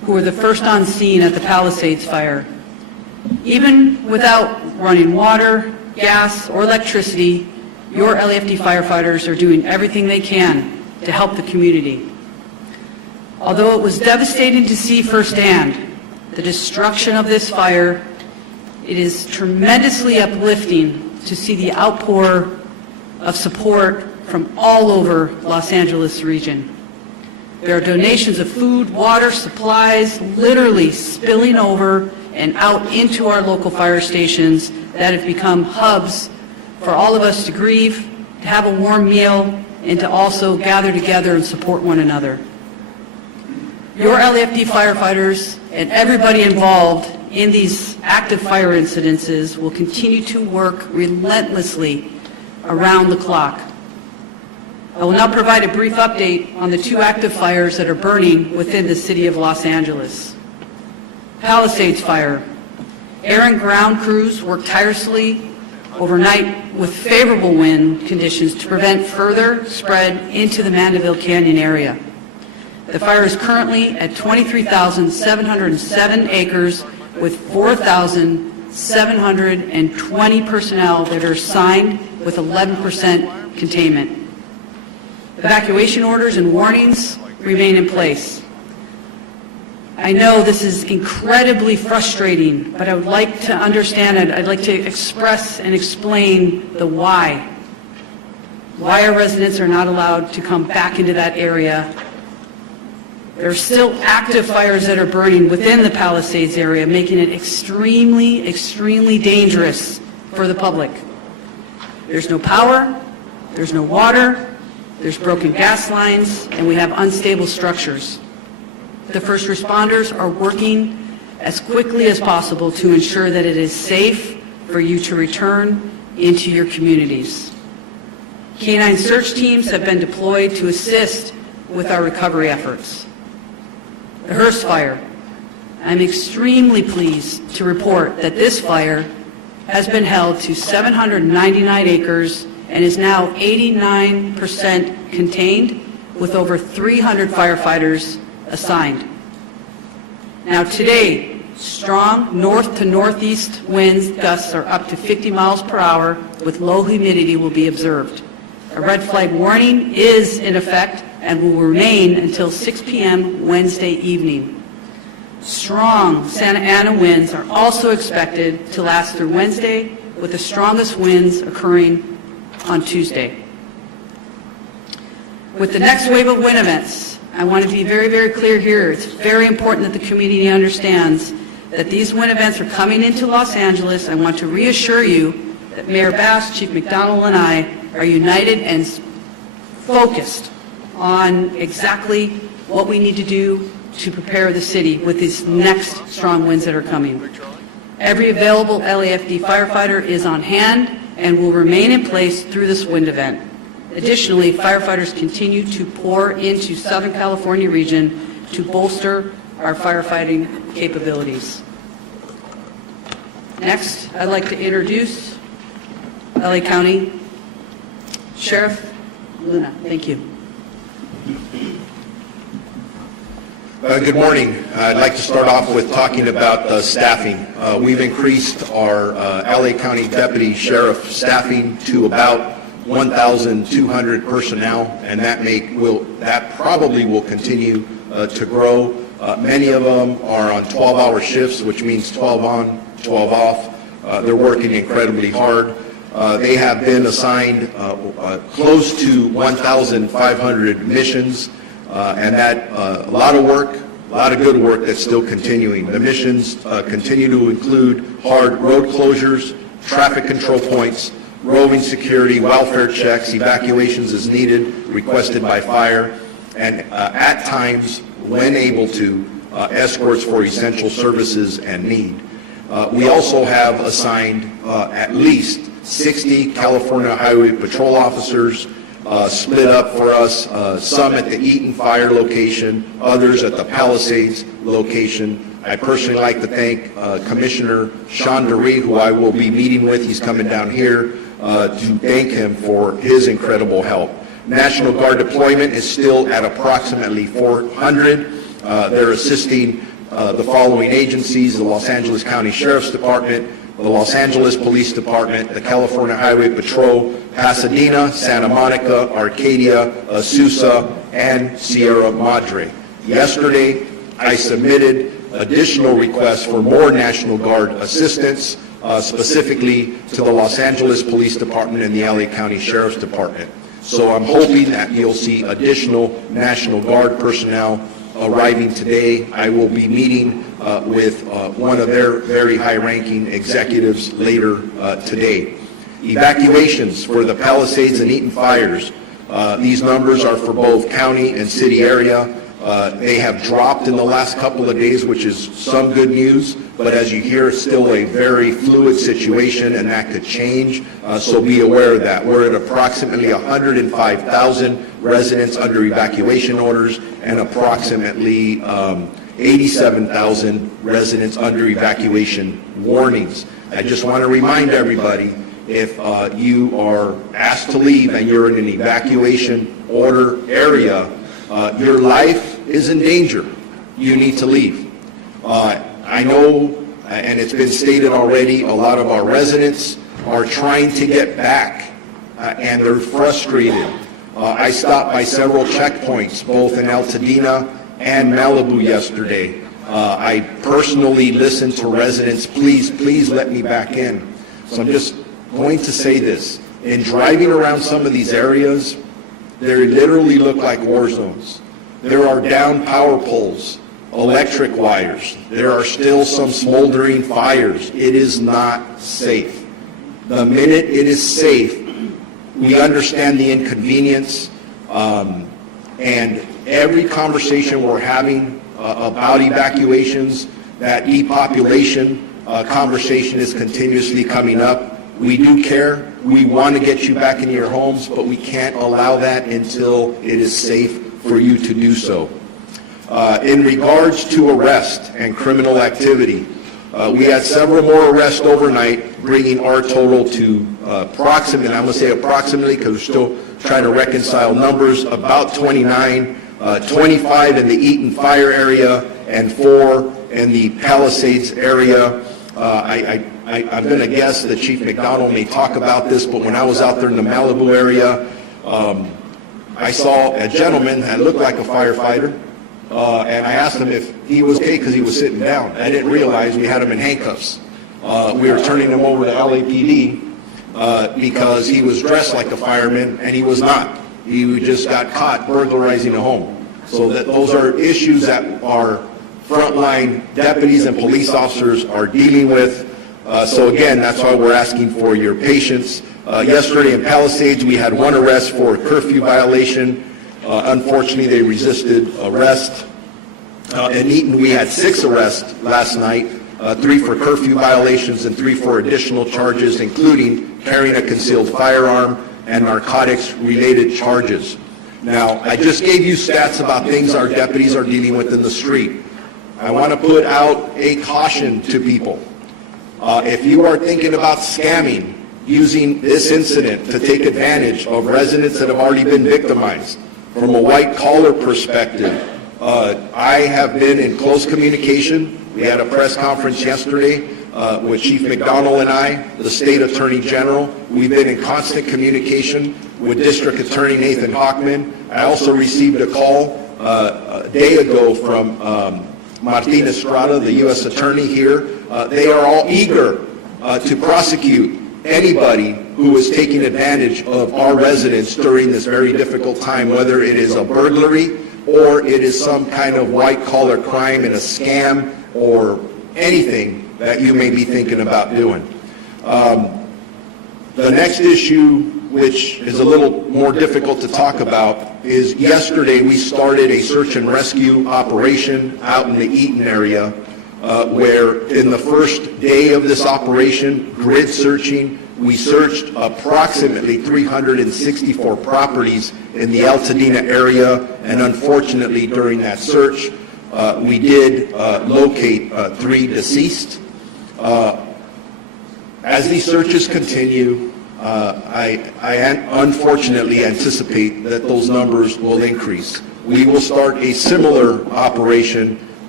who were the first on scene at the Palisades fire. Even without running water, gas, or electricity, your LAFD firefighters are doing everything they can to help the community. Although it was devastating to see firsthand the destruction of this fire, it is tremendously uplifting to see the outpour of support from all over Los Angeles region. There are donations of food, water, supplies, literally spilling over and out into our local fire stations that have become hubs for all of us to grieve, to have a warm meal, and to also gather together and support one another. Your LAFD firefighters and everybody involved in these active fire incidences will continue to work relentlessly around the clock. I will now provide a brief update on the 2 active fires that are burning within the city of Los Angeles. Palisades fire. Air and ground crews worked tirelessly overnight with favorable wind conditions to prevent further spread into the Mandeville Canyon area. The fire is currently at 23,707 acres with 4,720 personnel that are assigned with 11% containment. Evacuation orders and warnings remain in place. I know this is incredibly frustrating, but I would like to understand it. I'd like to express and explain the why. Why our residents are not allowed to come back into that area. There are still active fires that are burning within the Palisades area, making it extremely, extremely dangerous for the public. There's no power, there's no water, there's broken gas lines, and we have unstable structures. The first responders are working as quickly as possible to ensure that it is safe for you to return into your communities. Canine search teams have been deployed to assist with our recovery efforts. The Hearst fire. I'm extremely pleased to report that this fire has been held to 799 acres and is now 89% contained with over 300 firefighters assigned. Now today, strong north to northeast winds gusts are up to 50 miles per hour with low humidity will be observed. A red flag warning is in effect and will remain until 6 p.m. Wednesday evening. Strong Santa Ana winds are also expected to last through Wednesday, with the strongest winds occurring on Tuesday. With the next wave of wind events, I want to be very, very clear here. It's very important that the community understands that these wind events are coming into Los Angeles. I want to reassure you that Mayor Bass, Chief McDonald, and I are united and focused on exactly what we need to do to prepare the city with these next strong winds that are coming. Every available LAFD firefighter is on hand and will remain in place through this wind event. Additionally, firefighters continue to pour into Southern California region to bolster our firefighting capabilities. Next, I'd like to introduce LA County Sheriff Luna. Thank you. Good morning. I'd like to start off with talking about staffing. We've increased our LA County Deputy Sheriff staffing to about 1,200 personnel, and that probably will continue to grow. Many of them are on 12-hour shifts, which means 12 on, 12 off. They're working incredibly hard. They have been assigned close to 1,500 missions, and that a lot of work, a lot of good work that's still continuing. The missions continue to include hard road closures, traffic control points, roving security, welfare checks, evacuations as needed, requested by fire, and at times, when able to, escorts for essential services and need. We also have assigned at least 60 California Highway Patrol officers split up for us, some at the Eaton fire location, others at the Palisades location. I personally like to thank Commissioner Sean DeRee, who I will be meeting with. He's coming down here to thank him for his incredible help. National Guard deployment is still at approximately 400. They're assisting the following agencies: the Los Angeles County Sheriff's Department, the Los Angeles Police Department, the California Highway Patrol, Pasadena, Santa Monica, Arcadia, Azusa, and Sierra Madre. Yesterday, I submitted additional requests for more National Guard assistance, specifically to the Los Angeles Police Department and the LA County Sheriff's Department. So I'm hoping that you'll see additional National Guard personnel arriving today. I will be meeting with one of their very high-ranking executives later today. Evacuations for the Palisades and Eaton fires. These numbers are for both county and city area. They have dropped in the last couple of days, which is some good news, but as you hear, it's still a very fluid situation, and that could change, so be aware of that. We're at approximately 105,000 residents under evacuation orders and approximately 87,000 residents under evacuation warnings. I just want to remind everybody, if you are asked to leave and you're in an evacuation order area, your life is in danger. You need to leave. I know, and it's been stated already, a lot of our residents are trying to get back, and they're frustrated. I stopped by several checkpoints, both in Altadena and Malibu yesterday. I personally listened to residents, please let me back in. So I'm just going to say this. In driving around some of these areas, they literally look like war zones. There are down power poles, electric wires. There are still some smoldering fires. It is not safe. The minute it is safe, we understand the inconvenience, and every conversation we're having about evacuations, that depopulation conversation is continuously coming up. We do care. We want to get you back into your homes, but we can't allow that until it is safe for you to do so. In regards to arrest and criminal activity, we had several more arrests overnight, bringing our total to approximately, I'm going to say approximately because we're still trying to reconcile numbers, about 29, 25 in the Eaton fire area and 4 in the Palisades area. I'm going to guess that Chief McDonald may talk about this, but when I was out there in the Malibu area, I saw a gentleman that looked like a firefighter, and I asked him if he was okay because he was sitting down. I didn't realize we had him in handcuffs. We were turning him over to LAPD because he was dressed like a fireman, and he was not. He just got caught burglarizing a home. So those are issues that our frontline deputies and police officers are dealing with. So again, that's why we're asking for your patience. Yesterday in Palisades, we had 1 arrest for a curfew violation. Unfortunately, they resisted arrest. In Eaton, we had 6 arrests last night, 3 for curfew violations and 3 for additional charges, including carrying a concealed firearm and narcotics-related charges. Now, I just gave you stats about things our deputies are dealing with in the street. I want to put out a caution to people. If you are thinking about scamming, using this incident to take advantage of residents that have already been victimized, from a white-collar perspective, I have been in close communication. We had a press conference yesterday with Chief McDonald and I, the State Attorney General. We've been in constant communication with District Attorney Nathan Hochman. I also received a call a day ago from Martin Estrada, the U.S. Attorney here. They are all eager to prosecute anybody who is taking advantage of our residents during this very difficult time, whether it is a burglary or it is some kind of white-collar crime and a scam or anything that you may be thinking about doing. The next issue, which is a little more difficult to talk about, is yesterday we started a search and rescue operation out in the Eaton area, where in the first day of this operation, grid searching, we searched approximately 364 properties in the Altadena area, and unfortunately during that search, we did locate 3 deceased. As these searches continue, I unfortunately anticipate that those numbers will increase. We will start a similar operation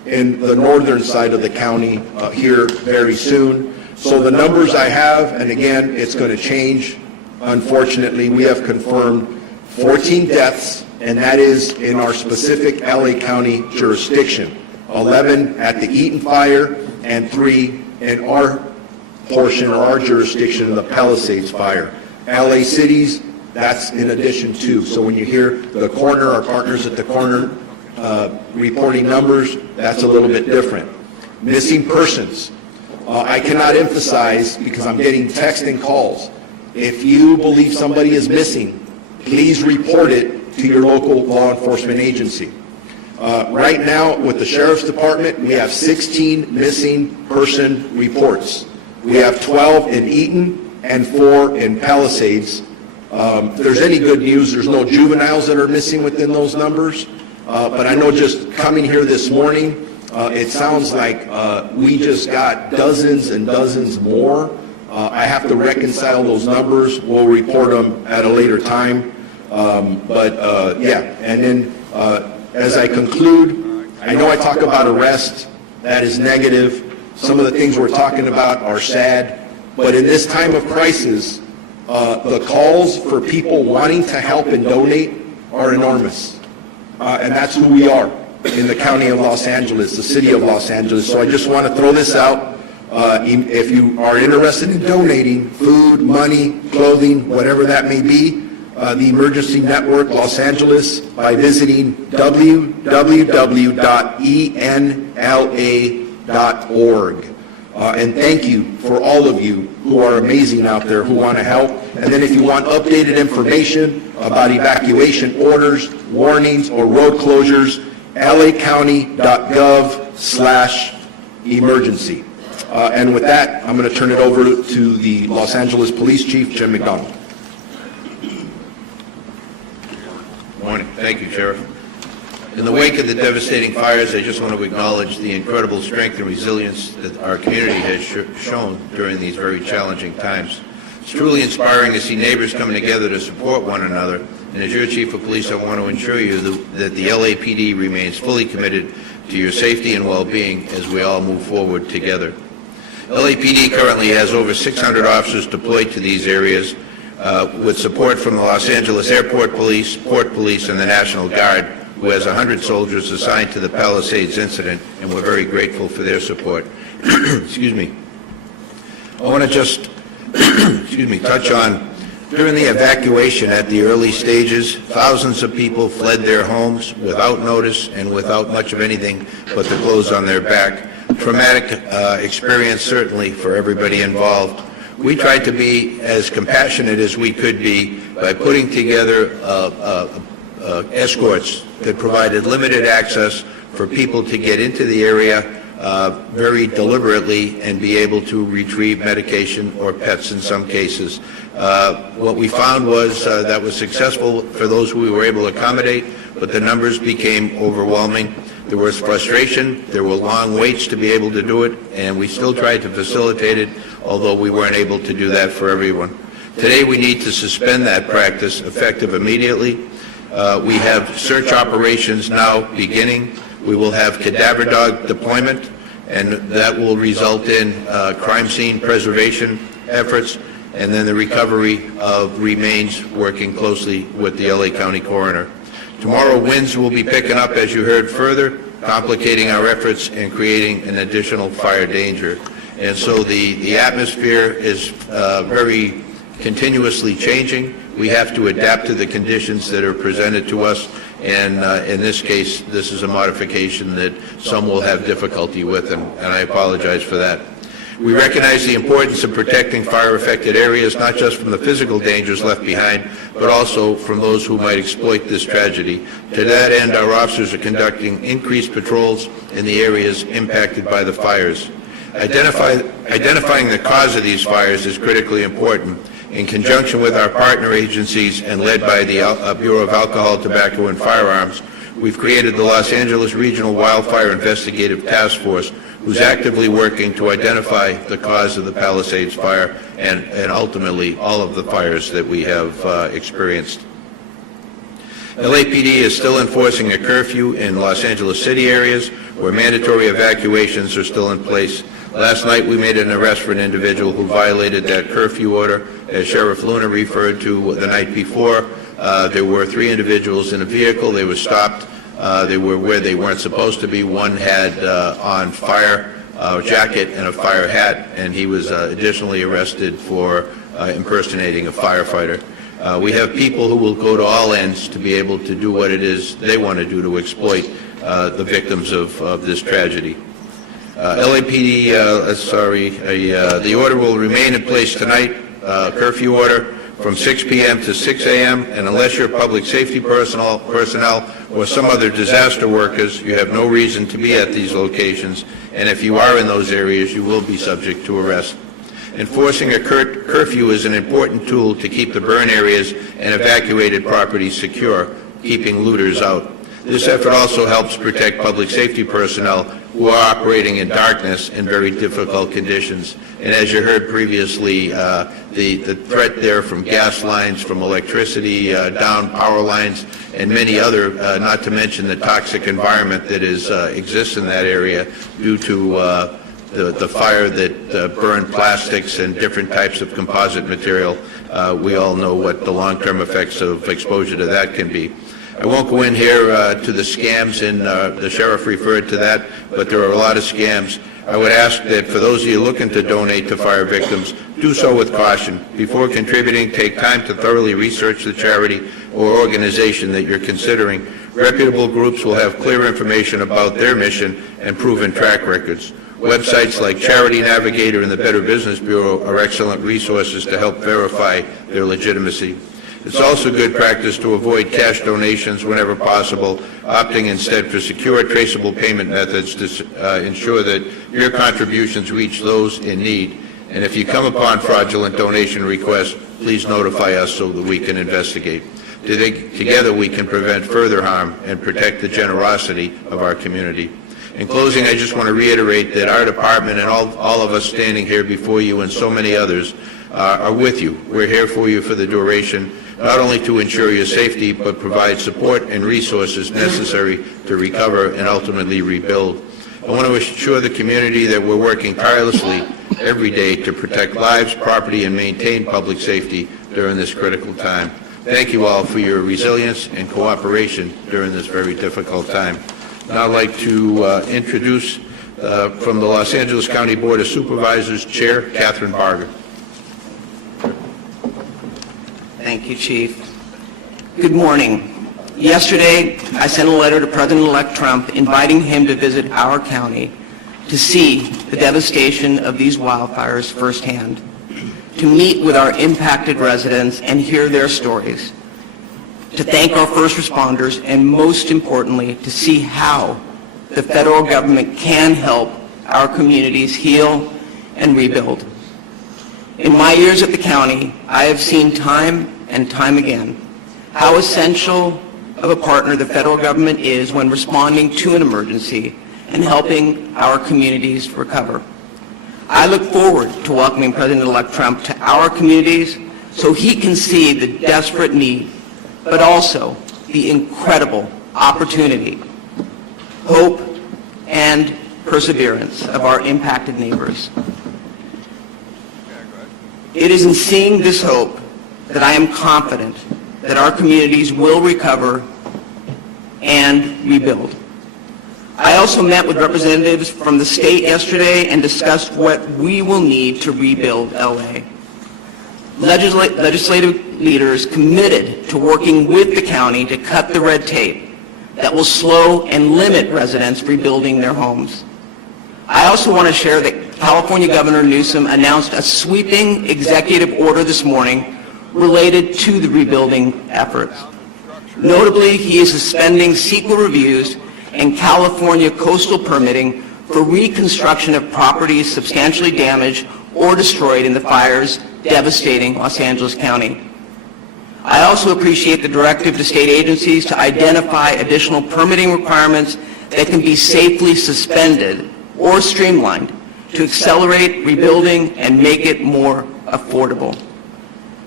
in the northern side of the county here very soon. So the numbers I have, and again, it's going to change. Unfortunately, we have confirmed 14 deaths, and that is in our specific LA County jurisdiction. 11 at the Eaton fire and 3 in our portion or our jurisdiction of the Palisades fire. LA cities, that's in addition to. So when you hear the coroner, our partners at the coroner reporting numbers, that's a little bit different. Missing persons. I cannot emphasize, because I'm getting text and calls, if you believe somebody is missing, please report it to your local law enforcement agency. Right now, with the Sheriff's Department, we have 16 missing person reports. We have 12 in Eaton and 4 in Palisades. If there's any good news, there's no juveniles that are missing within those numbers. But I know just coming here this morning, it sounds like we just got dozens and dozens more. I have to reconcile those numbers. We'll report them at a later time. Yeah, and then as I conclude, I know I talk about arrest. That is negative. Some of the things we're talking about are sad. But in this time of crisis, the calls for people wanting to help and donate are enormous. And that's who we are in the county of Los Angeles, the city of Los Angeles. So I just want to throw this out. If you are interested in donating food, money, clothing, whatever that may be, the Emergency Network Los Angeles by visiting www.enla.org. And thank you for all of you who are amazing out there who want to help. And then if you want updated information about evacuation orders, warnings, or road closures, lacounty.gov/emergency. And with that, I'm going to turn it over to the Los Angeles Police Chief, Jim McDonald. Morning. Thank you, Sheriff. In the wake of the devastating fires, I just want to acknowledge the incredible strength and resilience that our community has shown during these very challenging times. It's truly inspiring to see neighbors coming together to support one another. And as your Chief of Police, I want to ensure you that the LAPD remains fully committed to your safety and well-being as we all move forward together. LAPD currently has over 600 officers deployed to these areas with support from the Los Angeles Airport Police, Port Police, and the National Guard, who has 100 soldiers assigned to the Palisades incident, and we're very grateful for their support. Excuse me. I want to just touch on, during the evacuation at the early stages, thousands of people fled their homes without notice and without much of anything but the clothes on their back. Traumatic experience, certainly, for everybody involved. We tried to be as compassionate as we could be by putting together escorts that provided limited access for people to get into the area very deliberately and be able to retrieve medication or pets in some cases. What we found was that was successful for those who we were able to accommodate, but the numbers became overwhelming. There was frustration, there were long waits to be able to do it, and we still tried to facilitate it, although we weren't able to do that for everyone. Today we need to suspend that practice effective immediately. We have search operations now beginning. We will have cadaver dog deployment, and that will result in crime scene preservation efforts, and then the recovery of remains, working closely with the LA County Coroner. Tomorrow, winds will be picking up, as you heard, further, complicating our efforts and creating an additional fire danger. And so the atmosphere is very continuously changing. We have to adapt to the conditions that are presented to us, and in this case, this is a modification that some will have difficulty with, and I apologize for that. We recognize the importance of protecting fire-affected areas, not just from the physical dangers left behind, but also from those who might exploit this tragedy. To that end, our officers are conducting increased patrols in the areas impacted by the fires. Identifying the cause of these fires is critically important. In conjunction with our partner agencies and led by the Bureau of Alcohol, Tobacco, and Firearms, we've created the Los Angeles Regional Wildfire Investigative Task Force, who's actively working to identify the cause of the Palisades fire and ultimately all of the fires that we have experienced. LAPD is still enforcing a curfew in Los Angeles City areas where mandatory evacuations are still in place. Last night, we made an arrest for an individual who violated that curfew order. As Sheriff Luna referred to the night before, there were 3 individuals in a vehicle. They were stopped. They were where they weren't supposed to be. One had on fire jacket and a fire hat, and he was additionally arrested for impersonating a firefighter. We have people who will go to all ends to be able to do what it is they want to do to exploit the victims of this tragedy. LAPD, the order will remain in place tonight, curfew order from 6 p.m. to 6 a.m., and unless you're public safety personnel or some other disaster workers, you have no reason to be at these locations, and if you are in those areas, you will be subject to arrest. Enforcing a curfew is an important tool to keep the burn areas and evacuated properties secure, keeping looters out. This effort also helps protect public safety personnel who are operating in darkness in very difficult conditions. And as you heard previously, the threat there from gas lines, from electricity, down power lines, and many other, not to mention the toxic environment that exists in that area due to the fire that burned plastics and different types of composite material. We all know what the long-term effects of exposure to that can be. I won't go in here to the scams, and the sheriff referred to that, but there are a lot of scams. I would ask that for those of you looking to donate to fire victims, do so with caution. Before contributing, take time to thoroughly research the charity or organization that you're considering. Reputable groups will have clear information about their mission and proven track records. Websites like Charity Navigator and the Better Business Bureau are excellent resources to help verify their legitimacy. It's also good practice to avoid cash donations whenever possible, opting instead for secure, traceable payment methods to ensure that your contributions reach those in need. And if you come upon fraudulent donation requests, please notify us so that we can investigate. Together we can prevent further harm and protect the generosity of our community. In closing, I just want to reiterate that our department and all of us standing here before you and so many others are with you. We're here for you for the duration, not only to ensure your safety, but provide support and resources necessary to recover and ultimately rebuild. I want to assure the community that we're working tirelessly every day to protect lives, property, and maintain public safety during this critical time. Thank you all for your resilience and cooperation during this very difficult time. Now I'd like to introduce from the Los Angeles County Board of Supervisors, Chair Catherine Barger. Thank you, Chief. Good morning. Yesterday, I sent a letter to President-elect Trump inviting him to visit our county to see the devastation of these wildfires firsthand, to meet with our impacted residents and hear their stories, to thank our first responders, and most importantly, to see how the federal government can help our communities heal and rebuild. In my years at the county, I have seen time and time again how essential of a partner the federal government is when responding to an emergency and helping our communities recover. I look forward to welcoming President-elect Trump to our communities so he can see the desperate need, but also the incredible opportunity, hope, and perseverance of our impacted neighbors. It is in seeing this hope that I am confident that our communities will recover and rebuild. I also met with representatives from the state yesterday and discussed what we will need to rebuild LA. Legislative leaders committed to working with the county to cut the red tape that will slow and limit residents rebuilding their homes. I also want to share that California Governor Newsom announced a sweeping executive order this morning related to the rebuilding efforts. Notably, he is suspending CEQA reviews and California coastal permitting for reconstruction of properties substantially damaged or destroyed in the fires devastating Los Angeles County. I also appreciate the directive to state agencies to identify additional permitting requirements that can be safely suspended or streamlined to accelerate rebuilding and make it more affordable.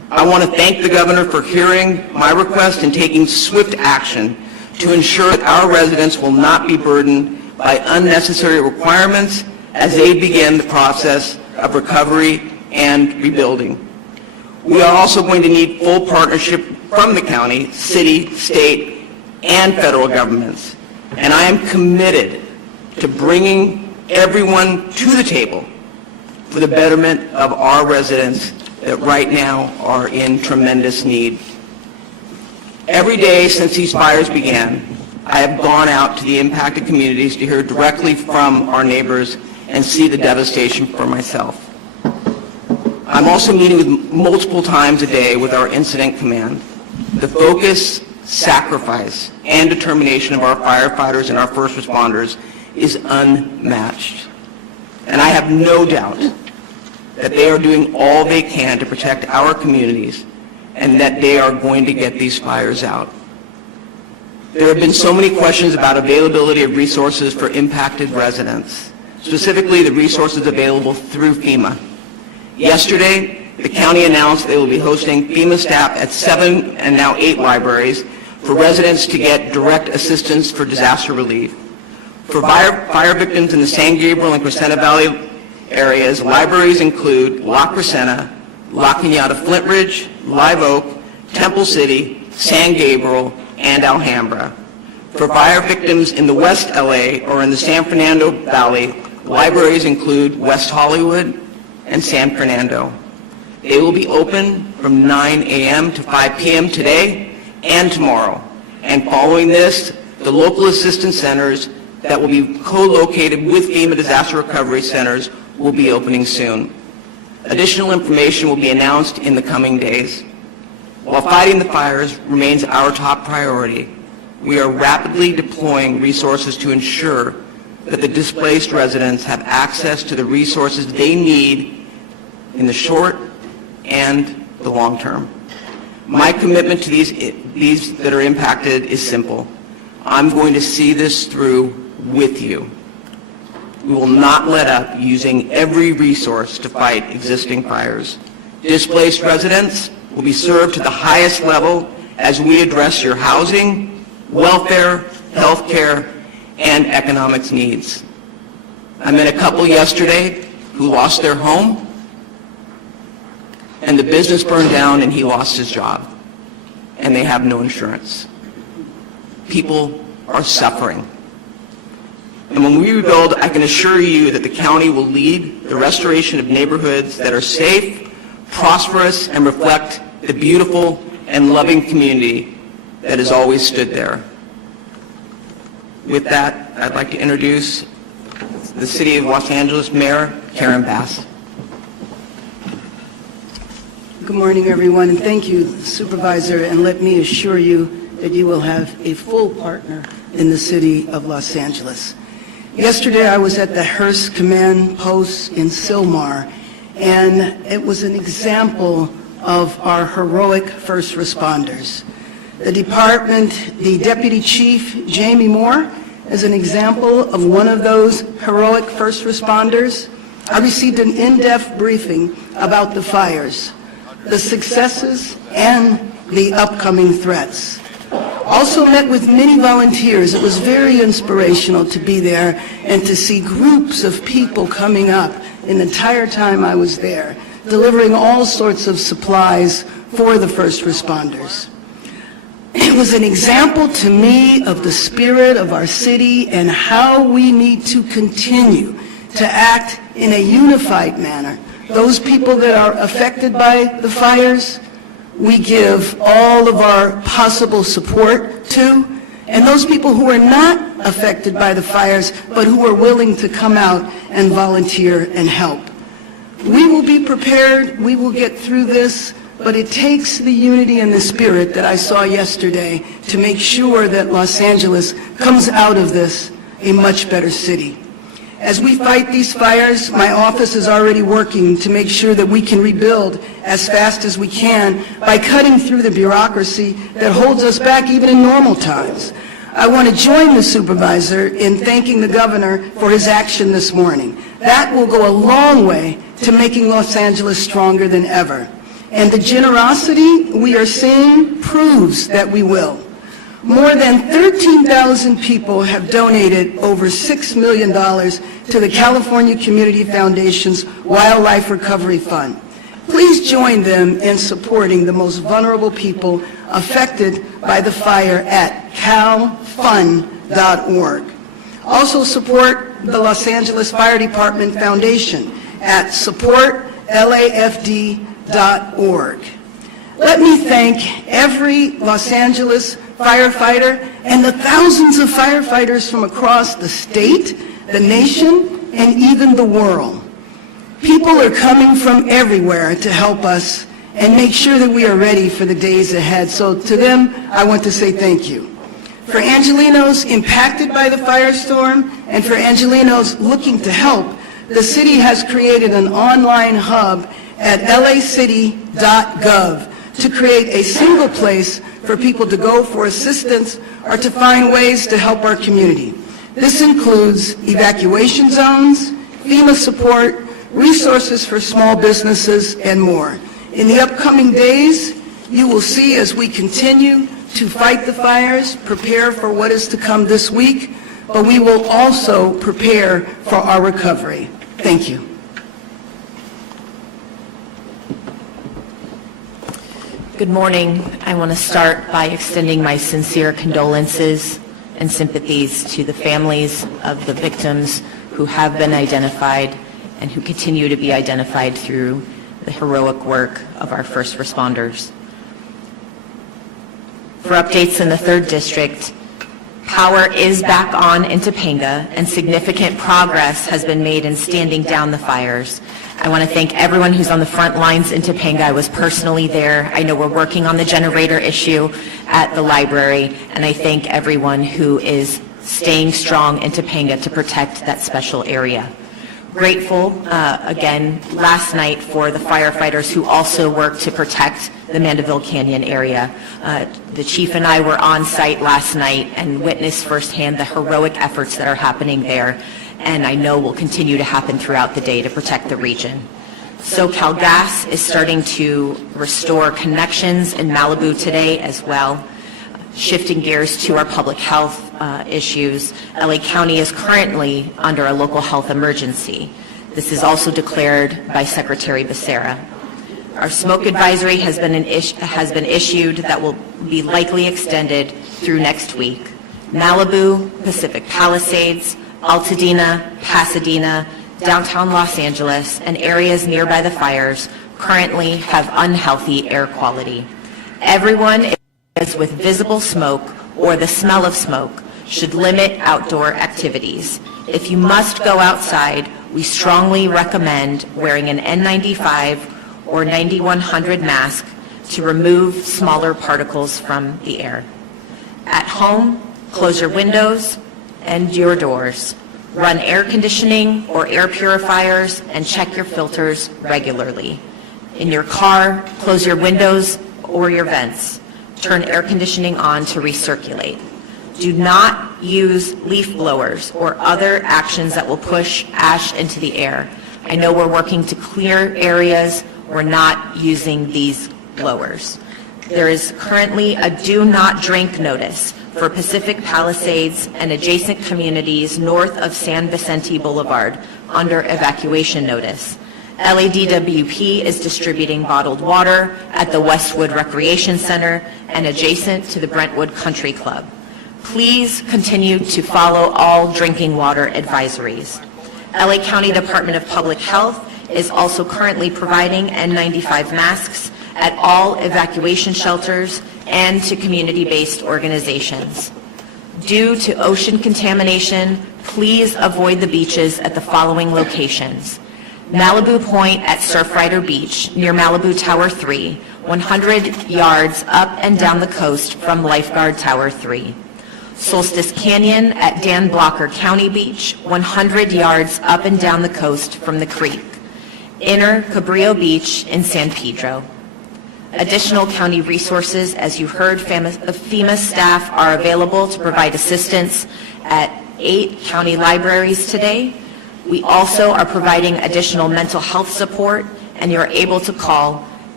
I want to thank the governor for hearing my request and taking swift action to ensure that our residents will not be burdened by unnecessary requirements as they begin the process of recovery and rebuilding. We are also going to need full partnership from the county, city, state, and federal governments. And I am committed to bringing everyone to the table for the betterment of our residents that right now are in tremendous need. Every day since these fires began, I have gone out to the impacted communities to hear directly from our neighbors and see the devastation for myself. I'm also meeting with multiple times a day with our incident command. The focus, sacrifice, and determination of our firefighters and our first responders is unmatched. And I have no doubt that they are doing all they can to protect our communities and that they are going to get these fires out. There have been so many questions about availability of resources for impacted residents, specifically the resources available through FEMA. Yesterday, the county announced they will be hosting FEMA staff at 7 and now 8 libraries for residents to get direct assistance for disaster relief. For fire victims in the San Gabriel and Crescenta Valley areas, libraries include La Crescenta, La Cañada Flint Ridge, Live Oak, Temple City, San Gabriel, and Alhambra. For fire victims in the West LA or in the San Fernando Valley, libraries include West Hollywood and San Fernando. They will be open from 9 a.m. to 5 p.m. today and tomorrow. And following this, the local assistance centers that will be co-located with FEMA disaster recovery centers will be opening soon. Additional information will be announced in the coming days. While fighting the fires remains our top priority, we are rapidly deploying resources to ensure that the displaced residents have access to the resources they need in the short and the long term. My commitment to these that are impacted is simple. I'm going to see this through with you. We will not let up using every resource to fight existing fires. Displaced residents will be served to the highest level as we address your housing, welfare, health care, and economics needs. I met a couple yesterday who lost their home, and the business burned down and he lost his job, and they have no insurance. People are suffering. And when we rebuild, I can assure you that the county will lead the restoration of neighborhoods that are safe, prosperous, and reflect the beautiful and loving community that has always stood there. With that, I'd like to introduce the City of Los Angeles Mayor, Karen Bass. Good morning, everyone, and thank you, Supervisor, and let me assure you that you will have a full partner in the City of Los Angeles. Yesterday, I was at the Hearst Command Post in Sylmar, and it was an example of our heroic first responders. The department, the Deputy Chief, Jamie Moore, is an example of one of those heroic first responders. I received an in-depth briefing about the fires, the successes, and the upcoming threats. Also met with many volunteers. It was very inspirational to be there and to see groups of people coming up the entire time I was there, delivering all sorts of supplies for the first responders. It was an example to me of the spirit of our city and how we need to continue to act in a unified manner. Those people that are affected by the fires, we give all of our possible support to, and those people who are not affected by the fires but who are willing to come out and volunteer and help. We will be prepared, we will get through this, but it takes the unity and the spirit that I saw yesterday to make sure that Los Angeles comes out of this a much better city. As we fight these fires, my office is already working to make sure that we can rebuild as fast as we can by cutting through the bureaucracy that holds us back even in normal times. I want to join the supervisor in thanking the governor for his action this morning. That will go a long way to making Los Angeles stronger than ever. And the generosity we are seeing proves that we will. More than 13,000 people have donated over $6 million to the California Community Foundation's Wildlife Recovery Fund. Please join them in supporting the most vulnerable people affected by the fire at calfund.org. Also support the Los Angeles Fire Department Foundation at supportlafd.org. Let me thank every Los Angeles firefighter and the thousands of firefighters from across the state, the nation, and even the world. People are coming from everywhere to help us and make sure that we are ready for the days ahead. So to them, I want to say thank you. For Angelenos impacted by the firestorm and for Angelenos looking to help, the city has created an online hub at lacity.gov to create a single place for people to go for assistance or to find ways to help our community. This includes evacuation zones, FEMA support, resources for small businesses, and more. In the upcoming days, you will see as we continue to fight the fires, prepare for what is to come this week, but we will also prepare for our recovery. Thank you. Good morning. I want to start by extending my sincere condolences and sympathies to the families of the victims who have been identified and who continue to be identified through the heroic work of our first responders. For updates in the 3rd District, power is back on in Topanga and significant progress has been made in standing down the fires. I want to thank everyone who's on the front lines in Topanga. I was personally there. I know we're working on the generator issue at the library, and I thank everyone who is staying strong in Topanga to protect that special area. Grateful, again, last night for the firefighters who also worked to protect the Mandeville Canyon area. The chief and I were on site last night and witnessed firsthand the heroic efforts that are happening there, and I know will continue to happen throughout the day to protect the region. SoCal Gas is starting to restore connections in Malibu today as well. Shifting gears to our public health issues, LA County is currently under a local health emergency. This is also declared by Secretary Becerra. Our smoke advisory has been issued that will be likely extended through next week. Malibu, Pacific Palisades, Altadena, Pasadena, downtown Los Angeles, and areas nearby the fires currently have unhealthy air quality. Everyone with visible smoke or the smell of smoke should limit outdoor activities. If you must go outside, we strongly recommend wearing an N95 or 9100 mask to remove smaller particles from the air. At home, close your windows and your doors. Run air conditioning or air purifiers and check your filters regularly. In your car, close your windows or your vents. Turn air conditioning on to recirculate. Do not use leaf blowers or other actions that will push ash into the air. I know we're working to clear areas. We're not using these blowers. There is currently a do not drink notice for Pacific Palisades and adjacent communities north of San Vicente Boulevard under evacuation notice. LADWP is distributing bottled water at the Westwood Recreation Center and adjacent to the Brentwood Country Club. Please continue to follow all drinking water advisories. LA County Department of Public Health is also currently providing N95 masks at all evacuation shelters and to community-based organizations. Due to ocean contamination, please avoid the beaches at the following locations. Malibu Point at Surfrider Beach near Malibu Tower 3, 100 yards up and down the coast from Lifeguard Tower 3. Solstice Canyon at Dan Blocker County Beach, 100 yards up and down the coast from the creek. Inner Cabrillo Beach in San Pedro. Additional county resources, as you heard, FEMA staff are available to provide assistance at 8 county libraries today. We also are providing additional mental health support, and you're able to call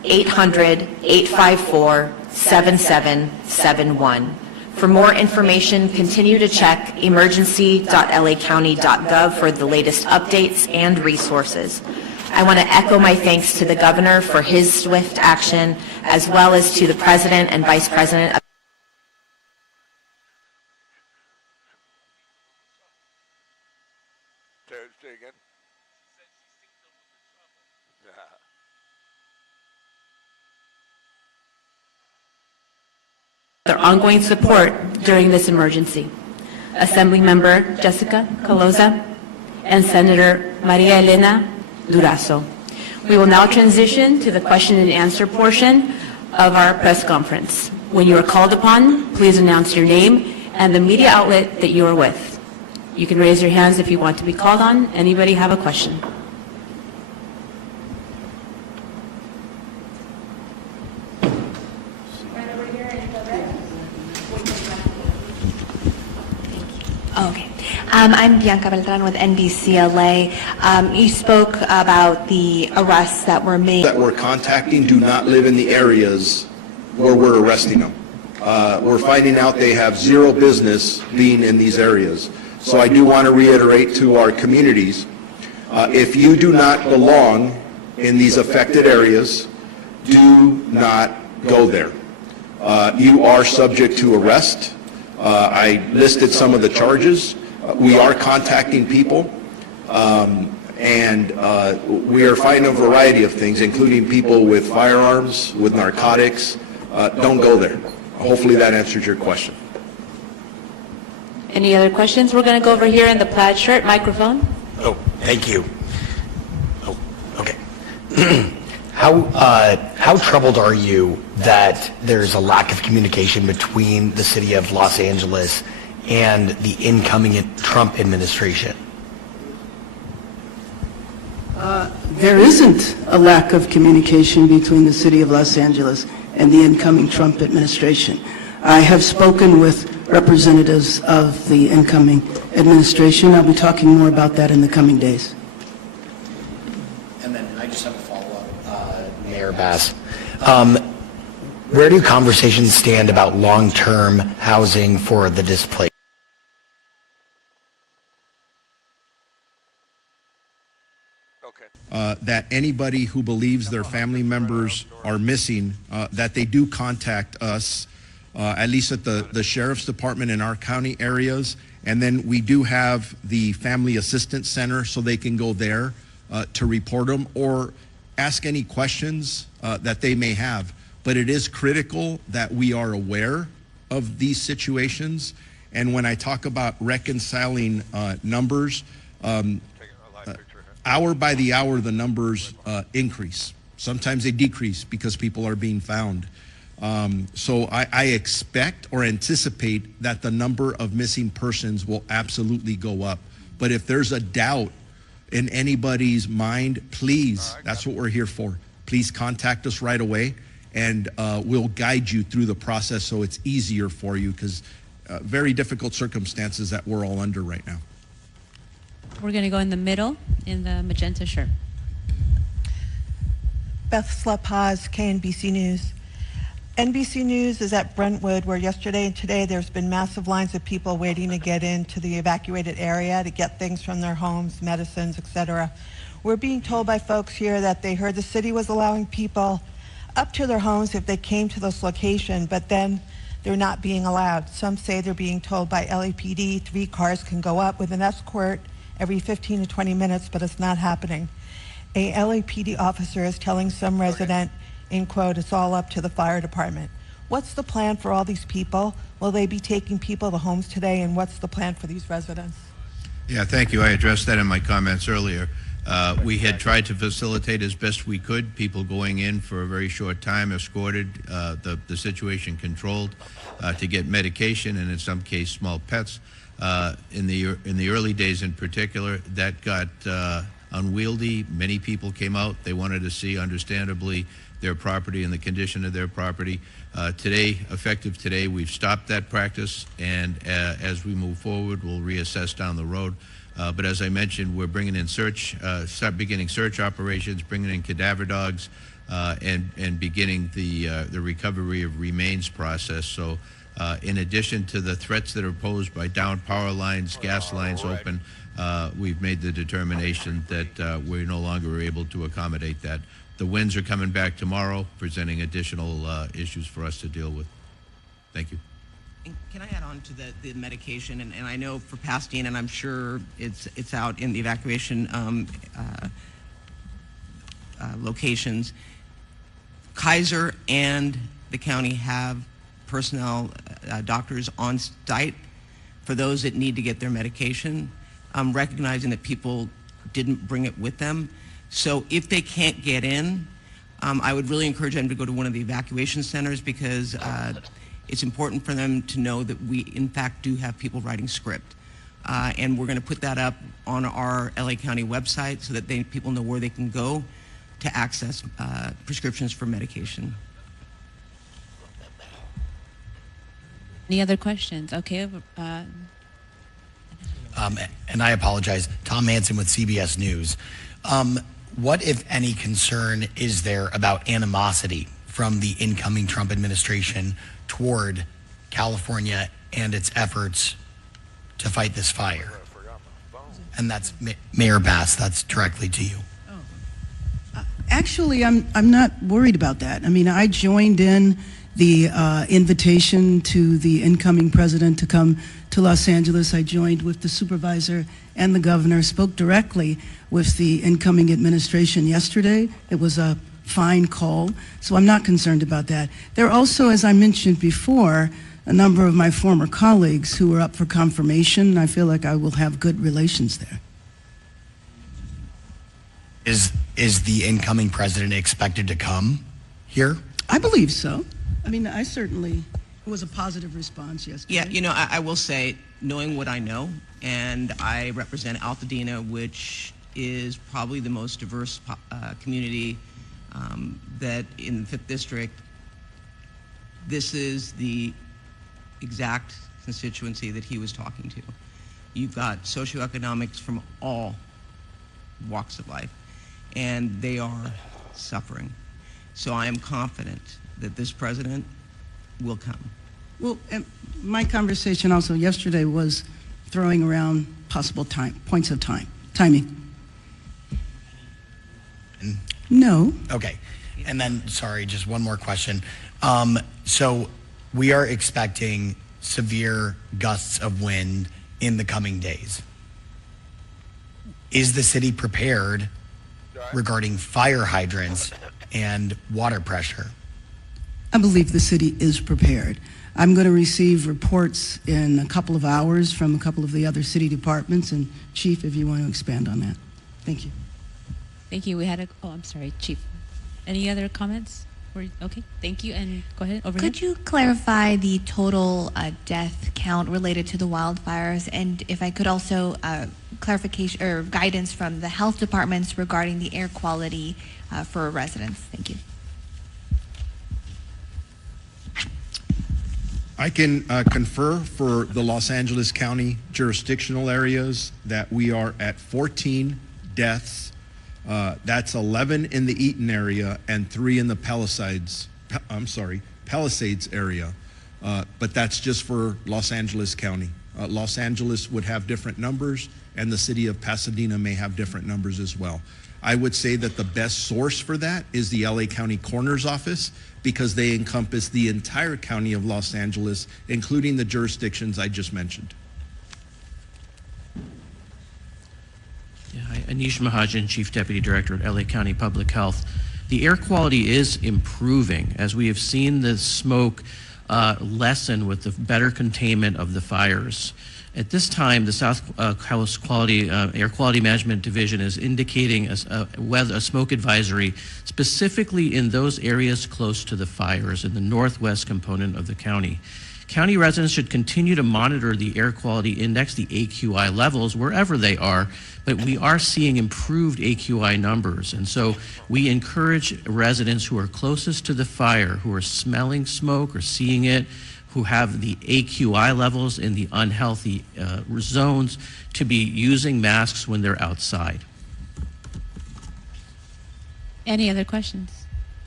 800-854-7771. For more information, continue to check emergency.lacounty.gov for the latest updates and resources. I want to echo my thanks to the governor for his swift action, as well as to the president and vice president. Say again. Their ongoing support during this emergency. Assemblymember Jessica Caloza and Senator Maria Elena Durazo. We will now transition to the question and answer portion of our press conference. When you are called upon, please announce your name and the media outlet that you are with. You can raise your hands if you want to be called on. Anybody have a question? Okay. I'm Bianca Beltran with NBC LA. You spoke about the arrests that were made. That we're contacting do not live in the areas where we're arresting them. We're finding out they have zero business being in these areas. So I do want to reiterate to our communities, if you do not belong in these affected areas, do not go there. You are subject to arrest. I listed some of the charges. We are contacting people, and we are finding a variety of things, including people with firearms, with narcotics. Don't go there. Hopefully that answers your question. Any other questions? We're going to go over here in the plaid shirt microphone. Oh, thank you. Oh, okay. How troubled are you that there's a lack of communication between the city of Los Angeles and the incoming Trump administration? There isn't a lack of communication between the city of Los Angeles and the incoming Trump administration. I have spoken with representatives of the incoming administration. I'll be talking more about that in the coming days. And then I just have a follow-up, Mayor Bass. Where do conversations stand about long-term housing for the displaced? That anybody who believes their family members are missing, that they do contact us, at least at the Sheriff's Department in our county areas. And then we do have the Family Assistance Center, so they can go there to report them or ask any questions that they may have. But it is critical that we are aware of these situations. And when I talk about reconciling numbers, hour by the hour, the numbers increase. Sometimes they decrease because people are being found. So I expect or anticipate that the number of missing persons will absolutely go up. But if there's a doubt in anybody's mind, please, that's what we're here for. Please contact us right away, and we'll guide you through the process so it's easier for you, because very difficult circumstances that we're all under right now. We're going to go in the middle in the magenta shirt. Beth Slepaz, KNBC News. NBC News is at Brentwood, where yesterday and today there's been massive lines of people waiting to get into the evacuated area to get things from their homes, medicines, etc. We're being told by folks here that they heard the city was allowing people up to their homes if they came to this location, but then they're not being allowed. Some say they're being told by LAPD 3 cars can go up with an escort every 15 to 20 minutes, but it's not happening. A LAPD officer is telling some resident, in quote, it's all up to the fire department. What's the plan for all these people? Will they be taking people to homes today, and what's the plan for these residents? Yeah, thank you. I addressed that in my comments earlier. We had tried to facilitate as best we could, people going in for a very short time, escorted, the situation controlled, to get medication and in some case small pets. In the early days in particular, that got unwieldy. Many people came out. They wanted to see, understandably, their property and the condition of their property. Today, effective today, we've stopped that practice, and as we move forward, we'll reassess down the road. But as I mentioned, we're bringing in beginning search operations, bringing in cadaver dogs, and beginning the recovery of remains process. So in addition to the threats that are posed by downed power lines, gas lines open, we've made the determination that we're no longer able to accommodate that. The winds are coming back tomorrow, presenting additional issues for us to deal with. Thank you. And can I add on to the medication? And I know for Pasadena, and I'm sure it's out in the evacuation locations, Kaiser and the county have personnel, doctors on site for those that need to get their medication, recognizing that people didn't bring it with them. So if they can't get in, I would really encourage them to go to one of the evacuation centers, because it's important for them to know that we, in fact, do have people writing script. And we're going to put that up on our LA County website so that people know where they can go to access prescriptions for medication. Any other questions? Okay. And I apologize, Tom Manson with CBS News. What, if any, concern is there about animosity from the incoming Trump administration toward California and its efforts to fight this fire? And that's Mayor Bass, that's directly to you. Actually, I'm not worried about that. I mean, I joined in the invitation to the incoming president to come to Los Angeles. I joined with the supervisor and the governor, spoke directly with the incoming administration yesterday. It was a fine call, so I'm not concerned about that. There are also, as I mentioned before, a number of my former colleagues who are up for confirmation. I feel like I will have good relations there. Is the incoming president expected to come here? I believe so. I mean, I certainly, it was a positive response yesterday. Yeah, you know, I will say, knowing what I know, and I represent Altadena, which is probably the most diverse community that in the 5th District, this is the exact constituency that he was talking to. You've got socioeconomics from all walks of life, and they are suffering. So I am confident that this president will come. Well, my conversation also yesterday was throwing around possible points of timing. No. Okay. And then, sorry, just one more question. So we are expecting severe gusts of wind in the coming days. Is the city prepared regarding fire hydrants and water pressure? I believe the city is prepared. I'm going to receive reports in a couple of hours from a couple of the other city departments, and Chief, if you want to expand on that. Thank you. Thank you. We had I'm sorry, Chief. Any other comments? Okay, thank you, and go ahead, over Could you clarify the total death count related to the wildfires? And if I could also clarification or guidance from the health departments regarding the air quality for residents. Thank you. I can confer for the Los Angeles County jurisdictional areas that we are at 14 deaths. That's 11 in the Eaton area and 3 in the Palisades area. But that's just for Los Angeles County. Los Angeles would have different numbers, and the city of Pasadena may have different numbers as well. I would say that the best source for that is the LA County Coroner's Office, because they encompass the entire county of Los Angeles, including the jurisdictions I just mentioned. Yeah, hi, Anish Mahajan, Chief Deputy Director at LA County Public Health. The air quality is improving as we have seen the smoke lessen with the better containment of the fires. At this time, the South Coast Air Quality Management Division is indicating a smoke advisory specifically in those areas close to the fires in the northwest component of the county. County residents should continue to monitor the air quality index, the AQI levels, wherever they are, but we are seeing improved AQI numbers. And so we encourage residents who are closest to the fire, who are smelling smoke or seeing it, who have the AQI levels in the unhealthy zones, to be using masks when they're outside. Any other questions?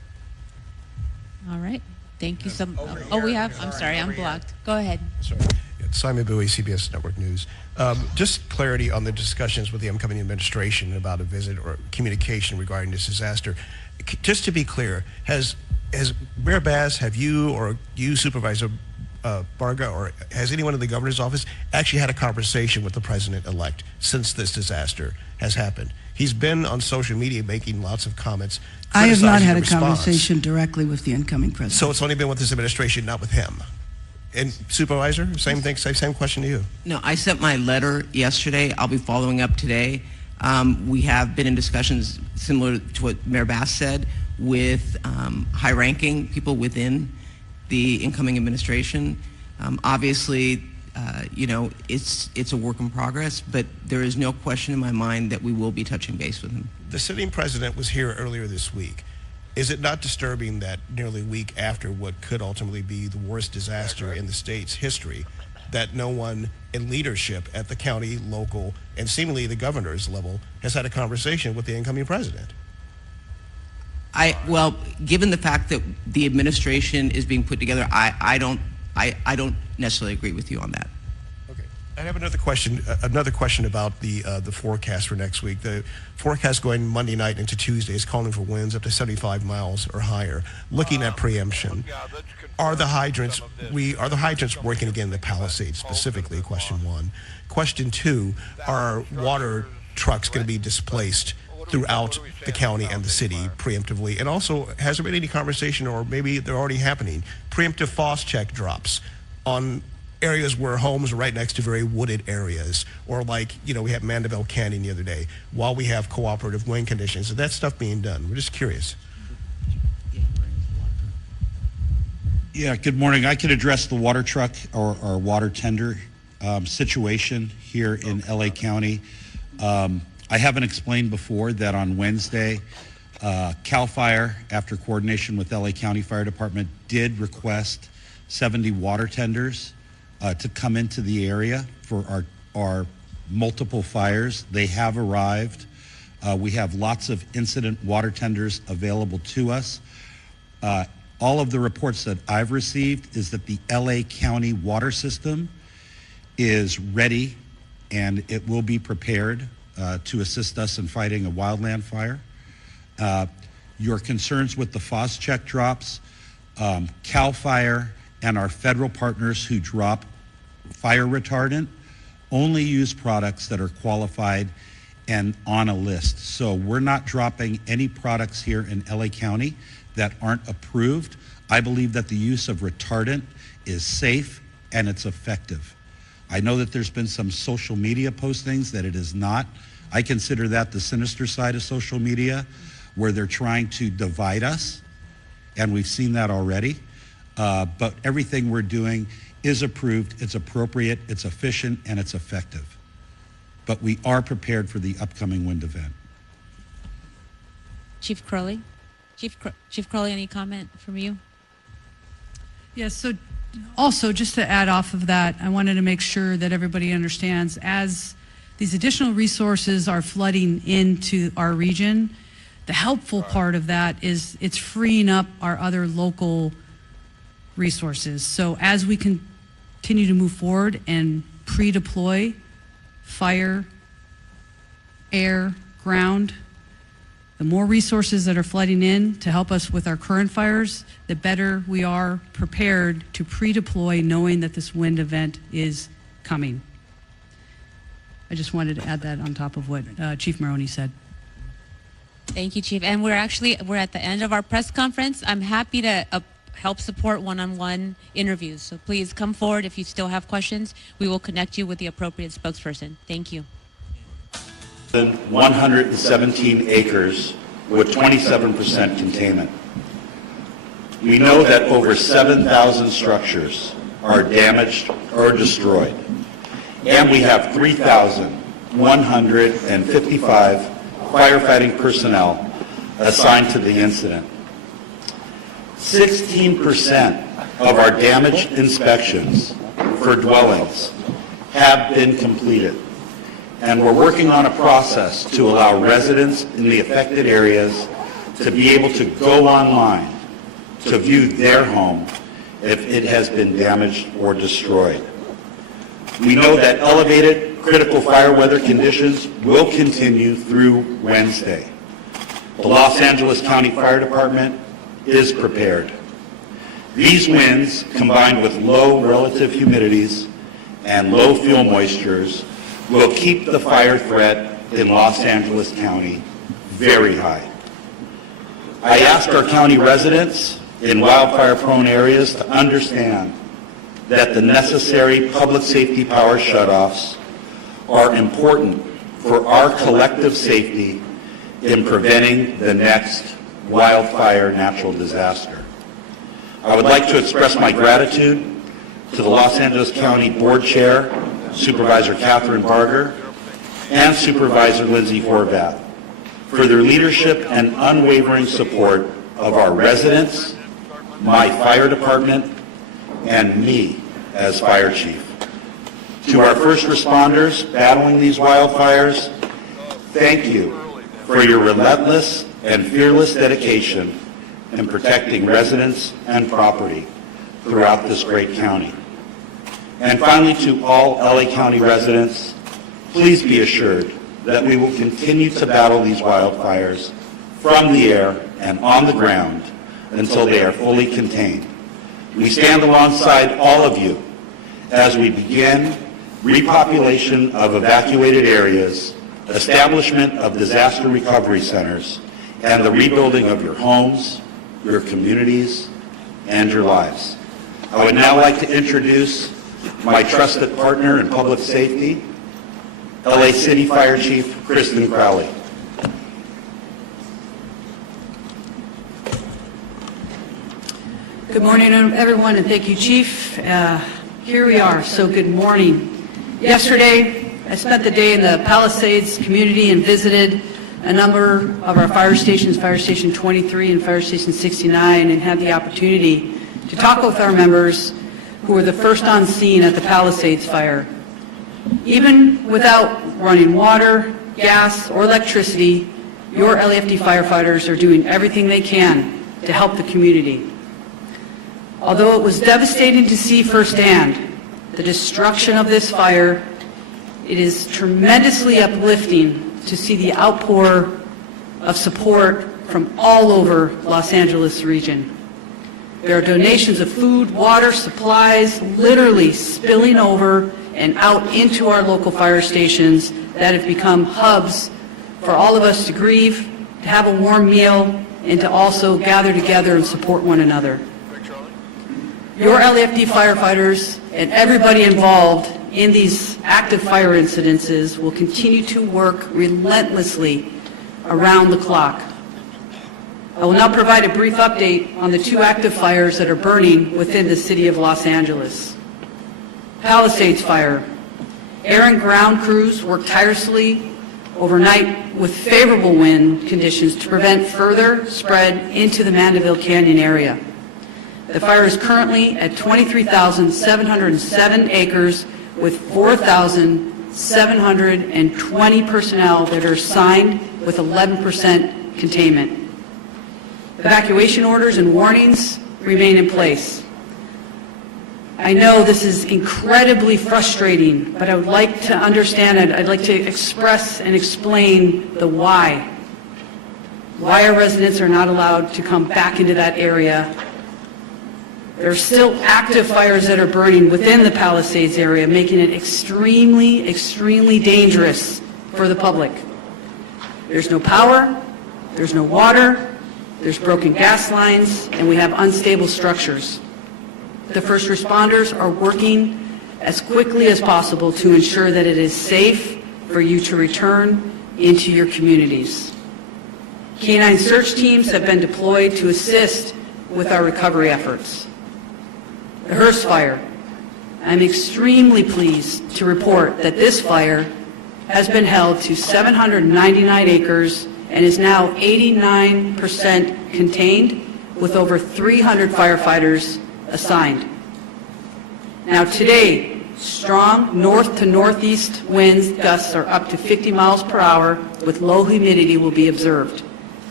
All right. Thank you so much. Oh, we have, I'm sorry, I'm blocked. Go ahead. Sorry. Yeah, Simon Bowie, CBS Network News. Just clarity on the discussions with the incoming administration about a visit or communication regarding this disaster. Just to be clear, has Mayor Bass, have you or you, Supervisor Barga, or has anyone in the governor's office actually had a conversation with the president-elect since this disaster has happened? He's been on social media making lots of comments. I have not criticizing had the a response. conversation directly with the incoming president. So it's only been with this administration, not with him. And Supervisor, same thing, same question to you. No, I sent my letter yesterday. I'll be following up today. We have been in discussions similar to what Mayor Bass said with high-ranking people within the incoming administration. Obviously, it's a work in progress, but there is no question in my mind that we will be touching base with him. The sitting president was here earlier this week. Is it not disturbing that nearly a week after what could ultimately be the worst disaster in the state's history, that no one in leadership at the county, local, and seemingly the governor's level has had a conversation with the incoming president? Well, given the fact that the administration is being put together, I don't necessarily agree with you on that. Okay. I have another question about the forecast for next week. The forecast going Monday night into Tuesday is calling for winds up to 75 miles or higher. Looking at preemption, are the hydrants working again in the Palisades specifically? Question one. Question two, are water trucks going to be displaced throughout the county and the city preemptively? And also, has there been any conversation, or maybe they're already happening, preemptive FOSS check drops on areas where homes are right next to very wooded areas, or like, we had Mandeville Canyon the other day, while we have cooperative wind conditions? Is that stuff being done? We're just curious. Yeah, good morning. I can address the water truck or water tender situation here in LA County. I haven't explained before that on Wednesday, CAL FIRE, after coordination with LA County Fire Department, did request 70 water tenders to come into the area for our multiple fires. They have arrived. We have lots of incident water tenders available to us. All of the reports that I've received is that the LA County water system is ready and it will be prepared to assist us in fighting a wildland fire. Your concerns with the FOSS check drops, CAL FIRE and our federal partners who drop fire retardant only use products that are qualified and on a list. So we're not dropping any products here in LA County that aren't approved. I believe that the use of retardant is safe and it's effective. I know that there's been some social media postings that it is not. I consider that the sinister side of social media, where they're trying to divide us, and we've seen that already. But everything we're doing is approved, it's appropriate, it's efficient, and it's effective. But we are prepared for the upcoming wind event. Chief Crowley? Chief Crowley, any comment from you? Yes, so also just to add off of that, I wanted to make sure that everybody understands, as these additional resources are flooding into our region, the helpful part of that is it's freeing up our other local resources. So as we continue to move forward and pre-deploy fire, air, ground, the more resources that are flooding in to help us with our current fires, the better we are prepared to pre-deploy, knowing that this wind event is coming. I just wanted to add that on top of what Chief Maroney said. Thank you, Chief. And we're at the end of our press conference. I'm happy to help support one-on-one interviews. So please come forward if you still have questions. We will connect you with the appropriate spokesperson. Thank you. 117 acres with 27% containment. We know that over 7,000 structures are damaged or destroyed, and we have 3,155 firefighting personnel assigned to the incident. 16% of our damage inspections for dwellings have been completed, and we're working on a process to allow residents in the affected areas to be able to go online to view their home if it has been damaged or destroyed. We know that elevated critical fire weather conditions will continue through Wednesday. The Los Angeles County Fire Department is prepared. These winds, combined with low relative humidities and low fuel moistures, will keep the fire threat in Los Angeles County very high. I ask our county residents in wildfire-prone areas to understand that the necessary public safety power shutoffs are important for our collective safety in preventing the next wildfire natural disaster. I would like to express my gratitude to the Los Angeles County Board Chair, Supervisor Catherine Barger, and Supervisor Lindsay Horvath for their leadership and unwavering support of our residents, my fire department, and me as fire chief. To our first responders battling these wildfires, thank you for your relentless and fearless dedication in protecting residents and property throughout this great county. And finally, to all LA County residents, please be assured that we will continue to battle these wildfires from the air and on the ground until they are fully contained. We stand alongside all of you as we begin repopulation of evacuated areas, establishment of disaster recovery centers, and the rebuilding of your homes, your communities, and your lives. I would now like to introduce my trusted partner in public safety, LA City Fire Chief Kristen Crowley. Good morning, everyone, and thank you, Chief. Here we are, so good morning. Yesterday, I spent the day in the Palisades community and visited a number of our fire stations, Fire Station 23 and Fire Station 69, and had the opportunity to talk with our members who were the first on scene at the Palisades fire. Even without running water, gas, or electricity, your LAFD firefighters are doing everything they can to help the community. Although it was devastating to see firsthand the destruction of this fire, it is tremendously uplifting to see the outpour of support from all over Los Angeles region. There are donations of food, water, supplies, literally spilling over and out into our local fire stations that have become hubs for all of us to grieve, to have a warm meal, and to also gather together and support one another. Your LAFD firefighters and everybody involved in these active fire incidences will continue to work relentlessly around the clock. I will now provide a brief update on the two active fires that are burning within the city of Los Angeles. Palisades fire. Air and ground crews worked tirelessly overnight with favorable wind conditions to prevent further spread into the Mandeville Canyon area. The fire is currently at 23,707 acres with 4,720 personnel that are assigned with 11% containment. Evacuation orders and warnings remain in place. I know this is incredibly frustrating, but I would like to understand it. I'd like to express and explain the why. Why our residents are not allowed to come back into that area. There are still active fires that are burning within the Palisades area, making it extremely, extremely dangerous for the public. There's no power, there's no water, there's broken gas lines, and we have unstable structures. The first responders are working as quickly as possible to ensure that it is safe for you to return into your communities. Canine search teams have been deployed to assist with our recovery efforts. The Hearst fire. I'm extremely pleased to report that this fire has been held to 799 acres and is now 89% contained with over 300 firefighters assigned. Now today, strong north to northeast winds gusts are up to 50 miles per hour with low humidity will be observed.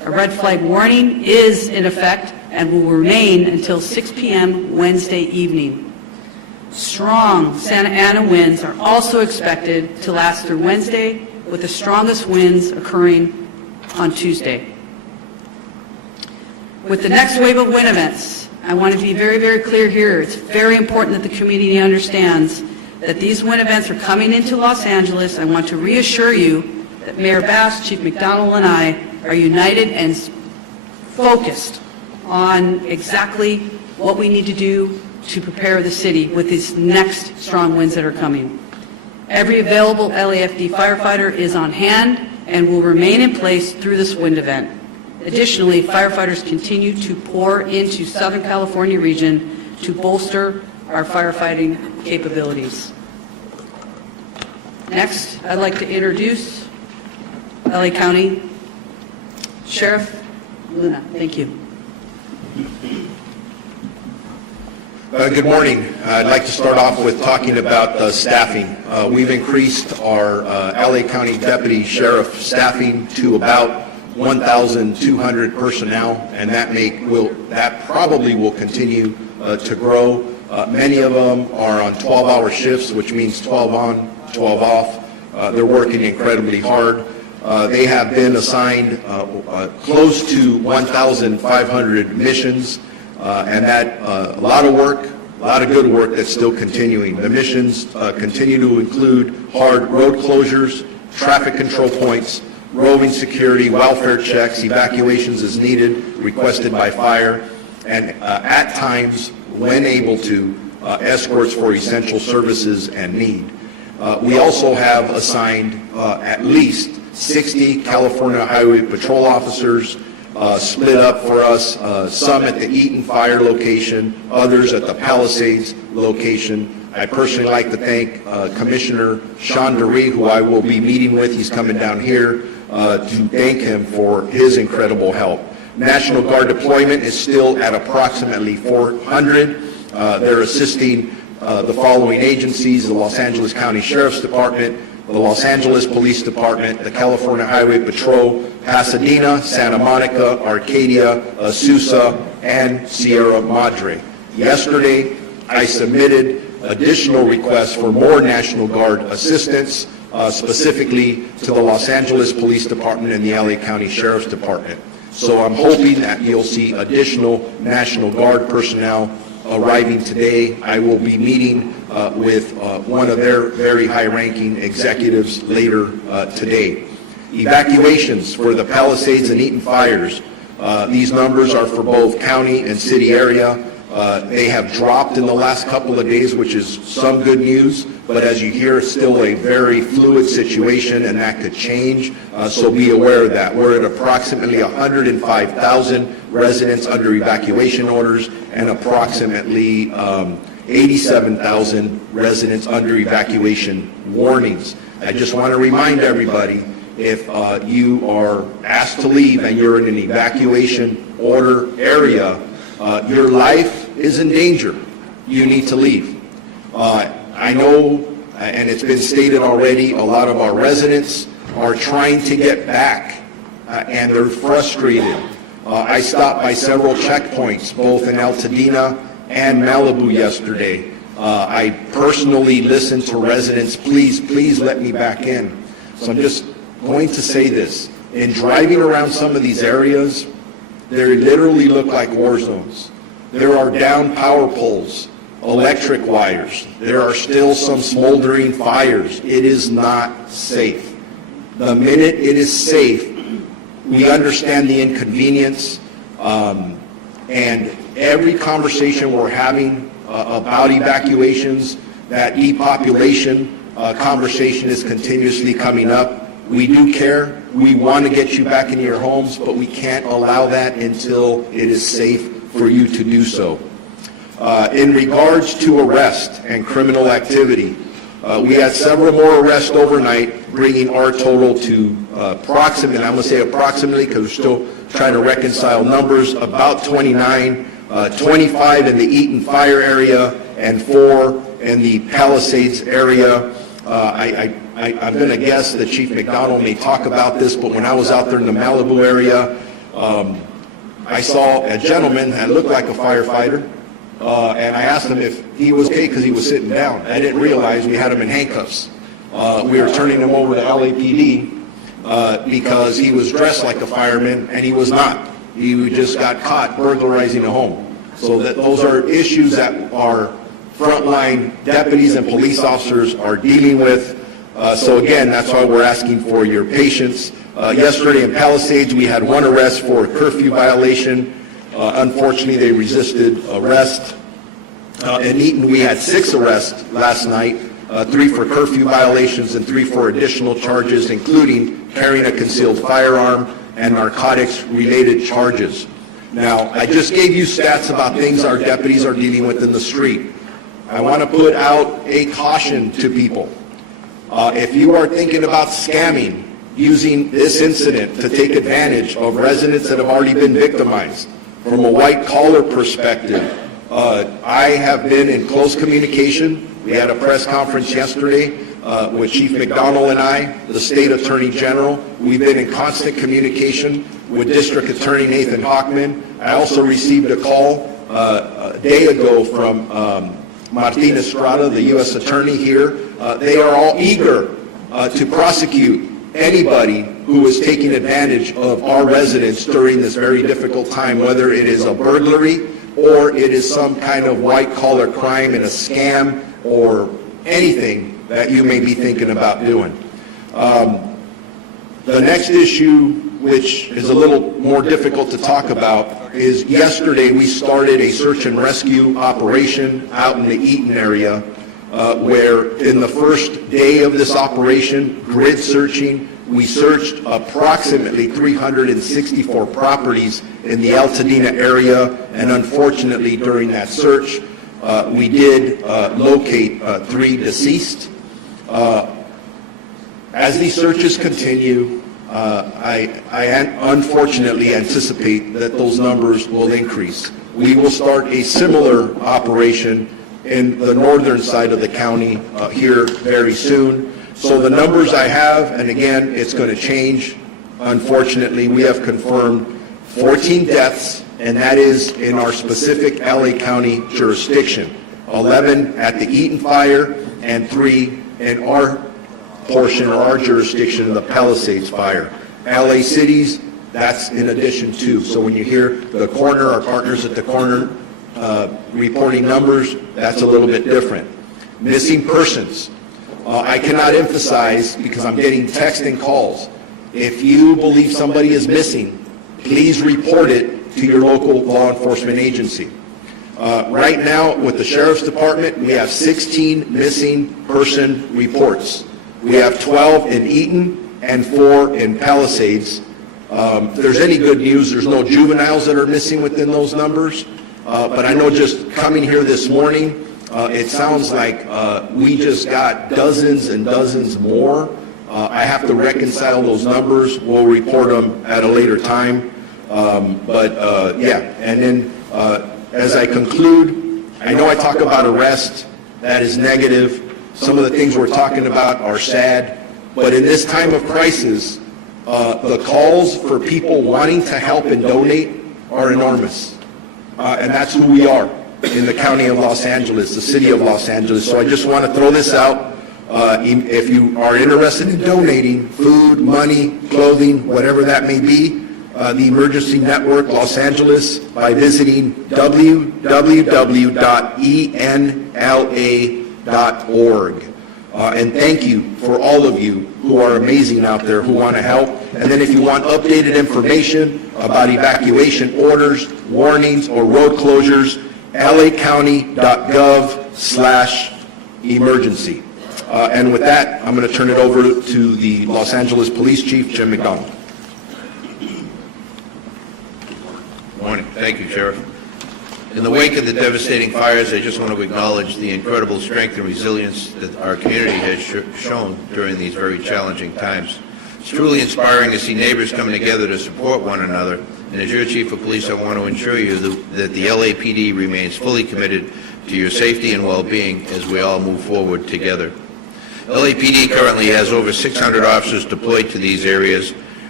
A red flag warning is in effect and will remain until 6 p.m. Wednesday evening. Strong Santa Ana winds are also expected to last through Wednesday, with the strongest winds occurring on Tuesday. With the next wave of wind events, I want to be very, very clear here. It's very important that the community understands that these wind events are coming into Los Angeles. I want to reassure you that Mayor Bass, Chief McDonald, and I are united and focused on exactly what we need to do to prepare the city with these next strong winds that are coming. Every available LAFD firefighter is on hand and will remain in place through this wind event. Additionally, firefighters continue to pour into Southern California region to bolster our firefighting capabilities. Next, I'd like to introduce LA County Sheriff Luna. Thank you. Good morning. I'd like to start off with talking about staffing. We've increased our LA County Deputy Sheriff staffing to about 1,200 personnel, and that probably will continue to grow. Many of them are on 12-hour shifts, which means 12 on, 12 off. They're working incredibly hard. They have been assigned close to 1,500 missions, and that a lot of work, a lot of good work that's still continuing. The missions continue to include hard road closures, traffic control points, roving security, welfare checks, evacuations as needed, requested by fire, and at times, when able to, escorts for essential services and need. We also have assigned at least 60 California Highway Patrol officers split up for us, some at the Eaton Fire location, others at the Palisades location. I'd personally like to thank Commissioner Sean DeRee, who I will be meeting with. He's coming down here to thank him for his incredible help. National Guard deployment is still at approximately 400. They're assisting the following agencies: the Los Angeles County Sheriff's Department, the Los Angeles Police Department, the California Highway Patrol, Pasadena, Santa Monica, Arcadia, Azusa, and Sierra Madre. Yesterday, I submitted additional requests for more National Guard assistance, specifically to the Los Angeles Police Department and the LA County Sheriff's Department. So I'm hoping that you'll see additional National Guard personnel arriving today. I will be meeting with one of their very high-ranking executives later today. Evacuations for the Palisades and Eaton fires. These numbers are for both county and city area. They have dropped in the last couple of days, which is some good news, but as you hear, it's still a very fluid situation, and that could change, so be aware of that. We're at approximately 105,000 residents under evacuation orders and approximately 87,000 residents under evacuation warnings. I just want to remind everybody, if you are asked to leave and you're in an evacuation order area, your life is in danger. You need to leave. I know, and it's been stated already, a lot of our residents are trying to get back, and they're frustrated. I stopped by several checkpoints, both in Altadena and Malibu yesterday. I personally listened to residents, please let me back in. So I'm just going to say this. In driving around some of these areas, they literally look like war zones. There are down power poles, electric wires. There are still some smoldering fires. It is not safe. The minute it is safe, we understand the inconvenience, and every conversation we're having about evacuations, that repopulation conversation is continuously coming up. We do care. We want to get you back into your homes, but we can't allow that until it is safe for you to do so. In regards to arrest and criminal activity, we had several more arrests overnight, bringing our total to approximately, I'm going to say approximately because we're still trying to reconcile numbers, about 29, 25 in the Eaton fire area and 4 in the Palisades area. I'm going to guess that Chief McDonald may talk about this, but when I was out there in the Malibu area, I saw a gentleman that looked like a firefighter, and I asked him if he was okay because he was sitting down. I didn't realize we had him in handcuffs. We were turning him over to LAPD because he was dressed like a fireman, and he was not. He just got caught burglarizing a home. So those are issues that our frontline deputies and police officers are dealing with. So again, that's why we're asking for your patience. Yesterday in Palisades, we had one arrest for a curfew violation. Unfortunately, they resisted arrest. In Eaton, we had 6 arrests last night, 3 for curfew violations and 3 for additional charges, including carrying a concealed firearm and narcotics-related charges. Now, I just gave you stats about things our deputies are dealing with in the street. I want to put out a caution to people. If you are thinking about scamming, using this incident to take advantage of residents that have already been victimized, from a white-collar perspective, I have been in close communication. We had a press conference yesterday with Chief McDonnell and I, the State Attorney General. We've been in constant communication with District Attorney Nathan Hochman. I also received a call a day ago from Martin Estrada, the U.S. Attorney here. They are all eager to prosecute anybody who is taking advantage of our residents during this very difficult time, whether it is a burglary or it is some kind of white-collar crime and a scam or anything that you may be thinking about doing. The next issue, which is a little more difficult to talk about, is yesterday we started a search and rescue operation out in the Eaton area, where in the first day of this operation, grid searching, we searched approximately 364 properties in the Altadena area, and unfortunately during that search, we did locate 3 deceased. As these searches continue, I unfortunately anticipate that those numbers will increase. We will start a similar operation in the northern side of the county here very soon. So the numbers I have, and again, it's going to change. Unfortunately, we have confirmed 14 deaths, and that is in our specific LA County jurisdiction. 11 at the Eaton fire and 3 in our portion or our jurisdiction of the Palisades fire. LA cities, that's in addition to. So when you hear the coroner, our partners at the coroner reporting numbers, that's a little bit different. Missing persons. I cannot emphasize, because I'm getting text and calls, if you believe somebody is missing, please report it to your local law enforcement agency. Right now, with the Sheriff's Department, we have 16 missing person reports. We have 12 in Eaton and 4 in Palisades. If there's any good news, there's no juveniles that are missing within those numbers. But I know just coming here this morning, it sounds like we just got dozens and dozens more. I have to reconcile those numbers. We'll report them at a later time. Yeah, and then as I conclude, I know I talk about arrest. That is negative. Some of the things we're talking about are sad. But in this time of crisis, the calls for people wanting to help and donate are enormous. And that's who we are in the county of Los Angeles, the city of Los Angeles. So I just want to throw this out. If you are interested in donating food, money, clothing, whatever that may be, the Emergency Network Los Angeles by visiting www.enla.org. And thank you for all of you who are amazing out there who want to help. And then if you want updated information about evacuation orders, warnings, or road closures, lacounty.gov/emergency. And with that, I'm going to turn it over to the Los Angeles Police Chief, Jim McDonnell. Morning. Thank you, Sheriff. In the wake of the devastating fires, I just want to acknowledge the incredible strength and resilience that our community has shown during these very challenging times. It's truly inspiring to see neighbors coming together to support one another. And as your Chief of Police, I want to assure you that the LAPD remains fully committed to your safety and well-being as we all move forward together. LAPD currently has over 600 officers deployed to these areas,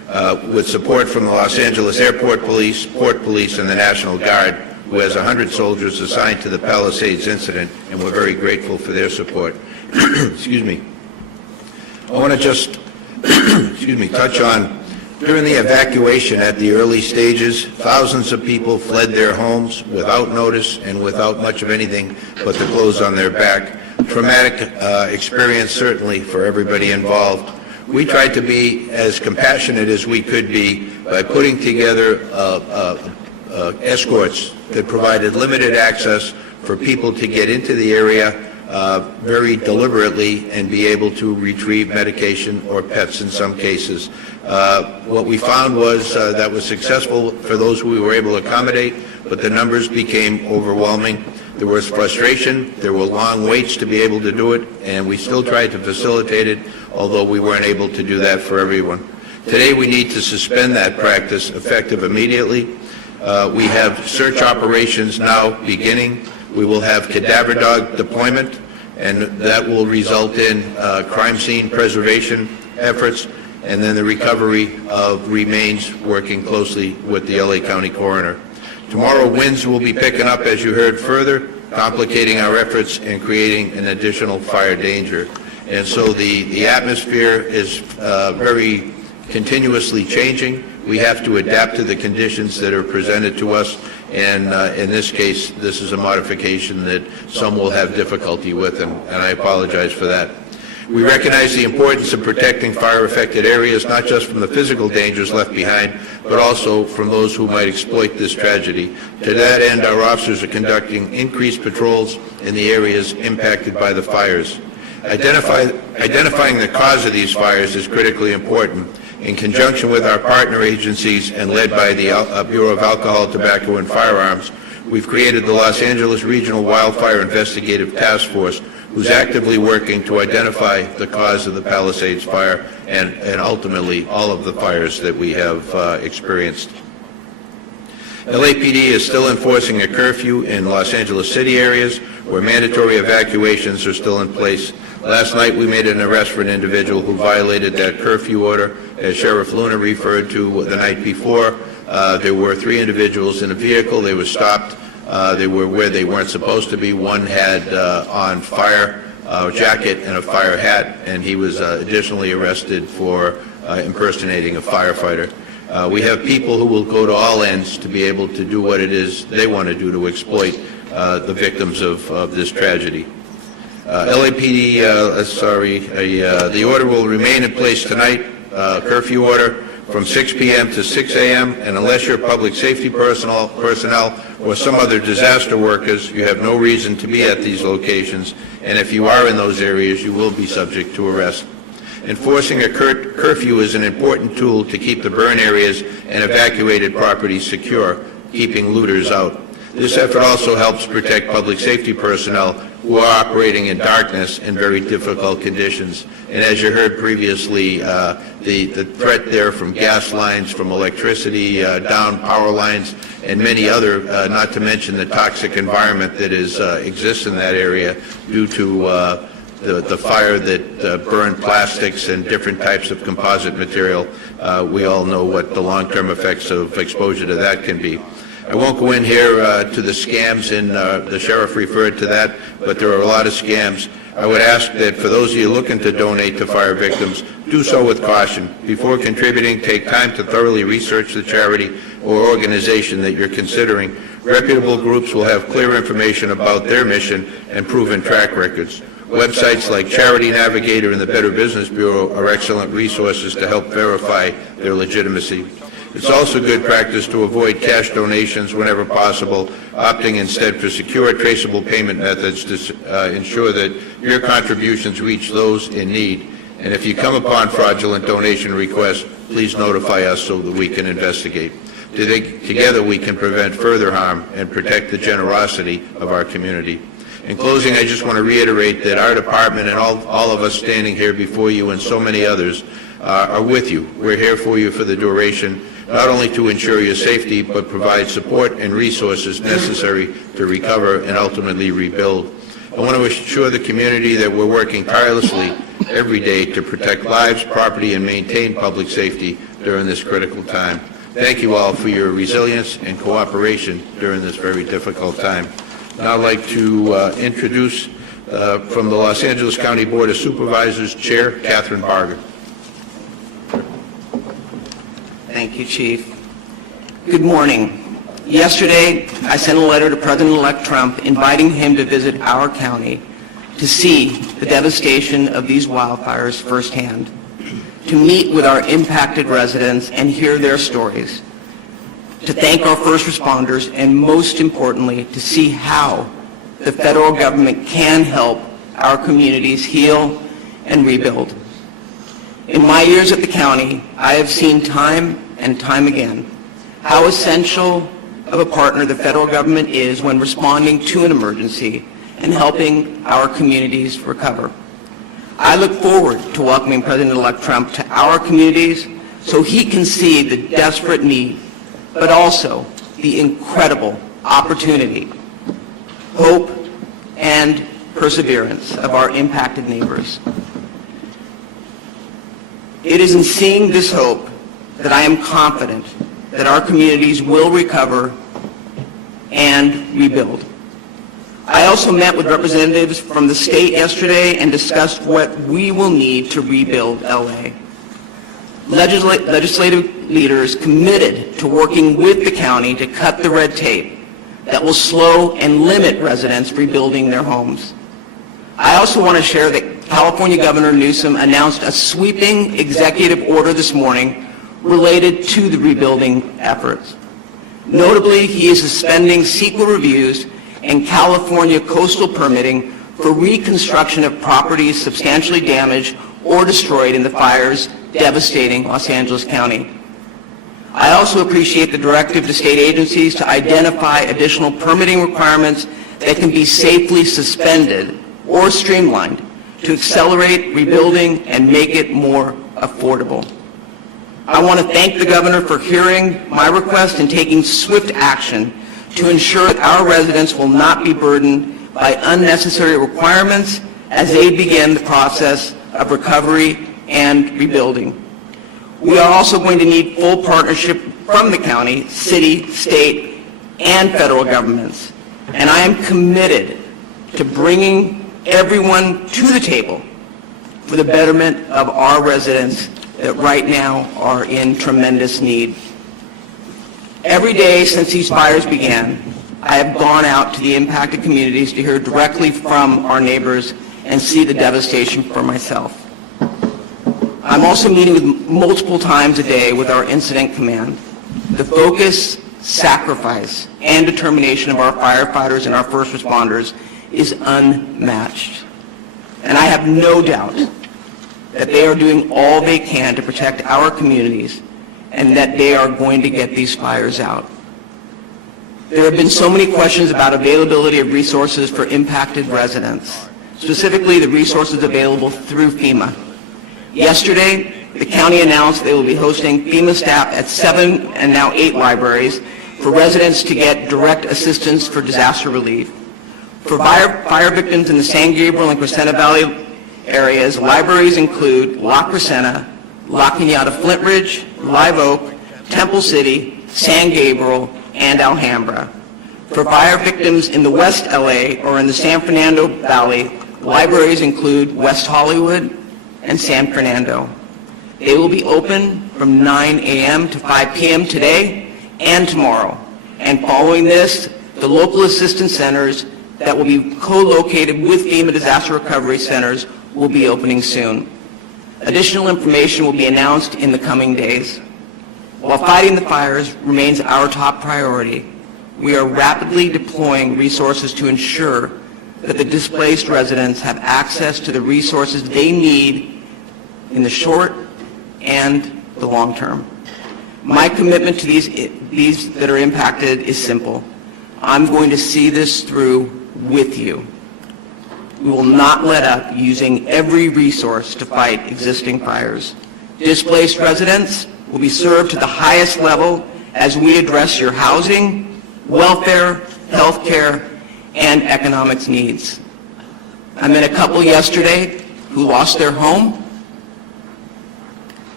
with support from the Los Angeles Airport Police, Port Police, and the National Guard, who has 100 soldiers assigned to the Palisades incident, and we're very grateful for their support. Excuse me. I want to just touch on, during the evacuation at the early stages, thousands of people fled their homes without notice and without much of anything but the clothes on their back. Traumatic experience, certainly, for everybody involved. We tried to be as compassionate as we could be by putting together escorts that provided limited access for people to get into the area very deliberately and be able to retrieve medication or pets in some cases. What we found was that was successful for those who we were able to accommodate, but the numbers became overwhelming. There was frustration, there were long waits to be able to do it, and we still tried to facilitate it, although we weren't able to do that for everyone. Today we need to suspend that practice effective immediately. We have search operations now beginning. We will have cadaver dog deployment, and that will result in crime scene preservation efforts, and then the recovery of remains, working closely with the LA County Coroner. Tomorrow, winds will be picking up, as you heard, further, complicating our efforts and creating an additional fire danger. And so the atmosphere is very continuously changing. We have to adapt to the conditions that are presented to us, and in this case, this is a modification that some will have difficulty with, and I apologize for that. We recognize the importance of protecting fire-affected areas, not just from the physical dangers left behind, but also from those who might exploit this tragedy. To that end, our officers are conducting increased patrols in the areas impacted by the fires. Identifying the cause of these fires is critically important. In conjunction with our partner agencies and led by the Bureau of Alcohol, Tobacco, and Firearms, we've created the Los Angeles Regional Wildfire Investigative Task Force, who's actively working to identify the cause of the Palisades fire and ultimately all of the fires that we have experienced. LAPD is still enforcing a curfew in Los Angeles city areas where mandatory evacuations are still in place. Last night we made an arrest for an individual who violated that curfew order. As Sheriff Luna referred to the night before, there were 3 individuals in a vehicle. They were stopped. They were where they weren't supposed to be. One had on fire jacket and a fire hat, and he was additionally arrested for impersonating a firefighter. We have people who will go to all ends to be able to do what it is they want to do to exploit the victims of this tragedy. LAPD, the order will remain in place tonight, curfew order from 6 p.m. to 6 a.m., and unless you're public safety personnel or some other disaster workers, you have no reason to be at these locations, and if you are in those areas, you will be subject to arrest. Enforcing a curfew is an important tool to keep the burn areas and evacuated properties secure, keeping looters out. This effort also helps protect public safety personnel who are operating in darkness in very difficult conditions. And as you heard previously, the threat there from gas lines, from electricity, down power lines, and many other, not to mention the toxic environment that exists in that area due to the fire that burned plastics and different types of composite material. We all know what the long-term effects of exposure to that can be. I won't go in here to the scams, and the sheriff referred to that, but there are a lot of scams. I would ask that for those of you looking to donate to fire victims, do so with caution. Before contributing, take time to thoroughly research the charity or organization that you're considering. Reputable groups will have clear information about their mission and proven track records. Websites like Charity Navigator and the Better Business Bureau are excellent resources to help verify their legitimacy. It's also good practice to avoid cash donations whenever possible, opting instead for secure, traceable payment methods to ensure that your contributions reach those in need. And if you come upon fraudulent donation requests, please notify us so that we can investigate. Together we can prevent further harm and protect the generosity of our community. In closing, I just want to reiterate that our department and all of us standing here before you and so many others are with you. We're here for you for the duration, not only to ensure your safety, but provide support and resources necessary to recover and ultimately rebuild. I want to assure the community that we're working tirelessly every day to protect lives, property, and maintain public safety during this critical time. Thank you all for your resilience and cooperation during this very difficult time. Now I'd like to introduce from the Los Angeles County Board of Supervisors Chair Catherine Barger. Thank you, Chief. Good morning. Yesterday, I sent a letter to President-elect Trump inviting him to visit our county to see the devastation of these wildfires firsthand, to meet with our impacted residents and hear their stories, to thank our first responders, and most importantly, to see how the federal government can help our communities heal and rebuild. In my years at the county, I have seen time and time again how essential of a partner the federal government is when responding to an emergency and helping our communities recover. I look forward to welcoming President-elect Trump to our communities so he can see the desperate need, but also the incredible opportunity, hope, and perseverance of our impacted neighbors. It is in seeing this hope that I am confident that our communities will recover and rebuild. I also met with representatives from the state yesterday and discussed what we will need to rebuild LA. Legislative leaders committed to working with the county to cut the red tape that will slow and limit residents rebuilding their homes. I also want to share that California Governor Newsom announced a sweeping executive order this morning related to the rebuilding efforts. Notably, he is suspending CEQA reviews and California coastal permitting for reconstruction of properties substantially damaged or destroyed in the fires devastating Los Angeles County. I also appreciate the directive to state agencies to identify additional permitting requirements that can be safely suspended or streamlined to accelerate rebuilding and make it more affordable. I want to thank the governor for hearing my request and taking swift action to ensure that our residents will not be burdened by unnecessary requirements as they begin the process of recovery and rebuilding. We are also going to need full partnership from the county, city, state, and federal governments. And I am committed to bringing everyone to the table for the betterment of our residents that right now are in tremendous need. Every day since these fires began, I have gone out to the impacted communities to hear directly from our neighbors and see the devastation for myself. I'm also meeting with multiple times a day with our incident command. The focus, sacrifice, and determination of our firefighters and our first responders is unmatched. And I have no doubt that they are doing all they can to protect our communities and that they are going to get these fires out. There have been so many questions about availability of resources for impacted residents, specifically the resources available through FEMA. Yesterday, the county announced they will be hosting FEMA staff at 7 and now 8 libraries for residents to get direct assistance for disaster relief. For fire victims in the San Gabriel and Crescenta Valley areas, libraries include La Crescenta, La Cañada Flint Ridge, Live Oak, Temple City, San Gabriel, and Alhambra. For fire victims in the West LA or in the San Fernando Valley, libraries include West Hollywood and San Fernando. They will be open from 9 a.m. to 5 p.m. today and tomorrow. And following this, the local assistance centers that will be co-located with FEMA disaster recovery centers will be opening soon. Additional information will be announced in the coming days. While fighting the fires remains our top priority, we are rapidly deploying resources to ensure that the displaced residents have access to the resources they need in the short and the long term. My commitment to these that are impacted is simple. I'm going to see this through with you. We will not let up using every resource to fight existing fires. Displaced residents will be served to the highest level as we address your housing, welfare, health care, and economics needs. I met a couple yesterday who lost their home, and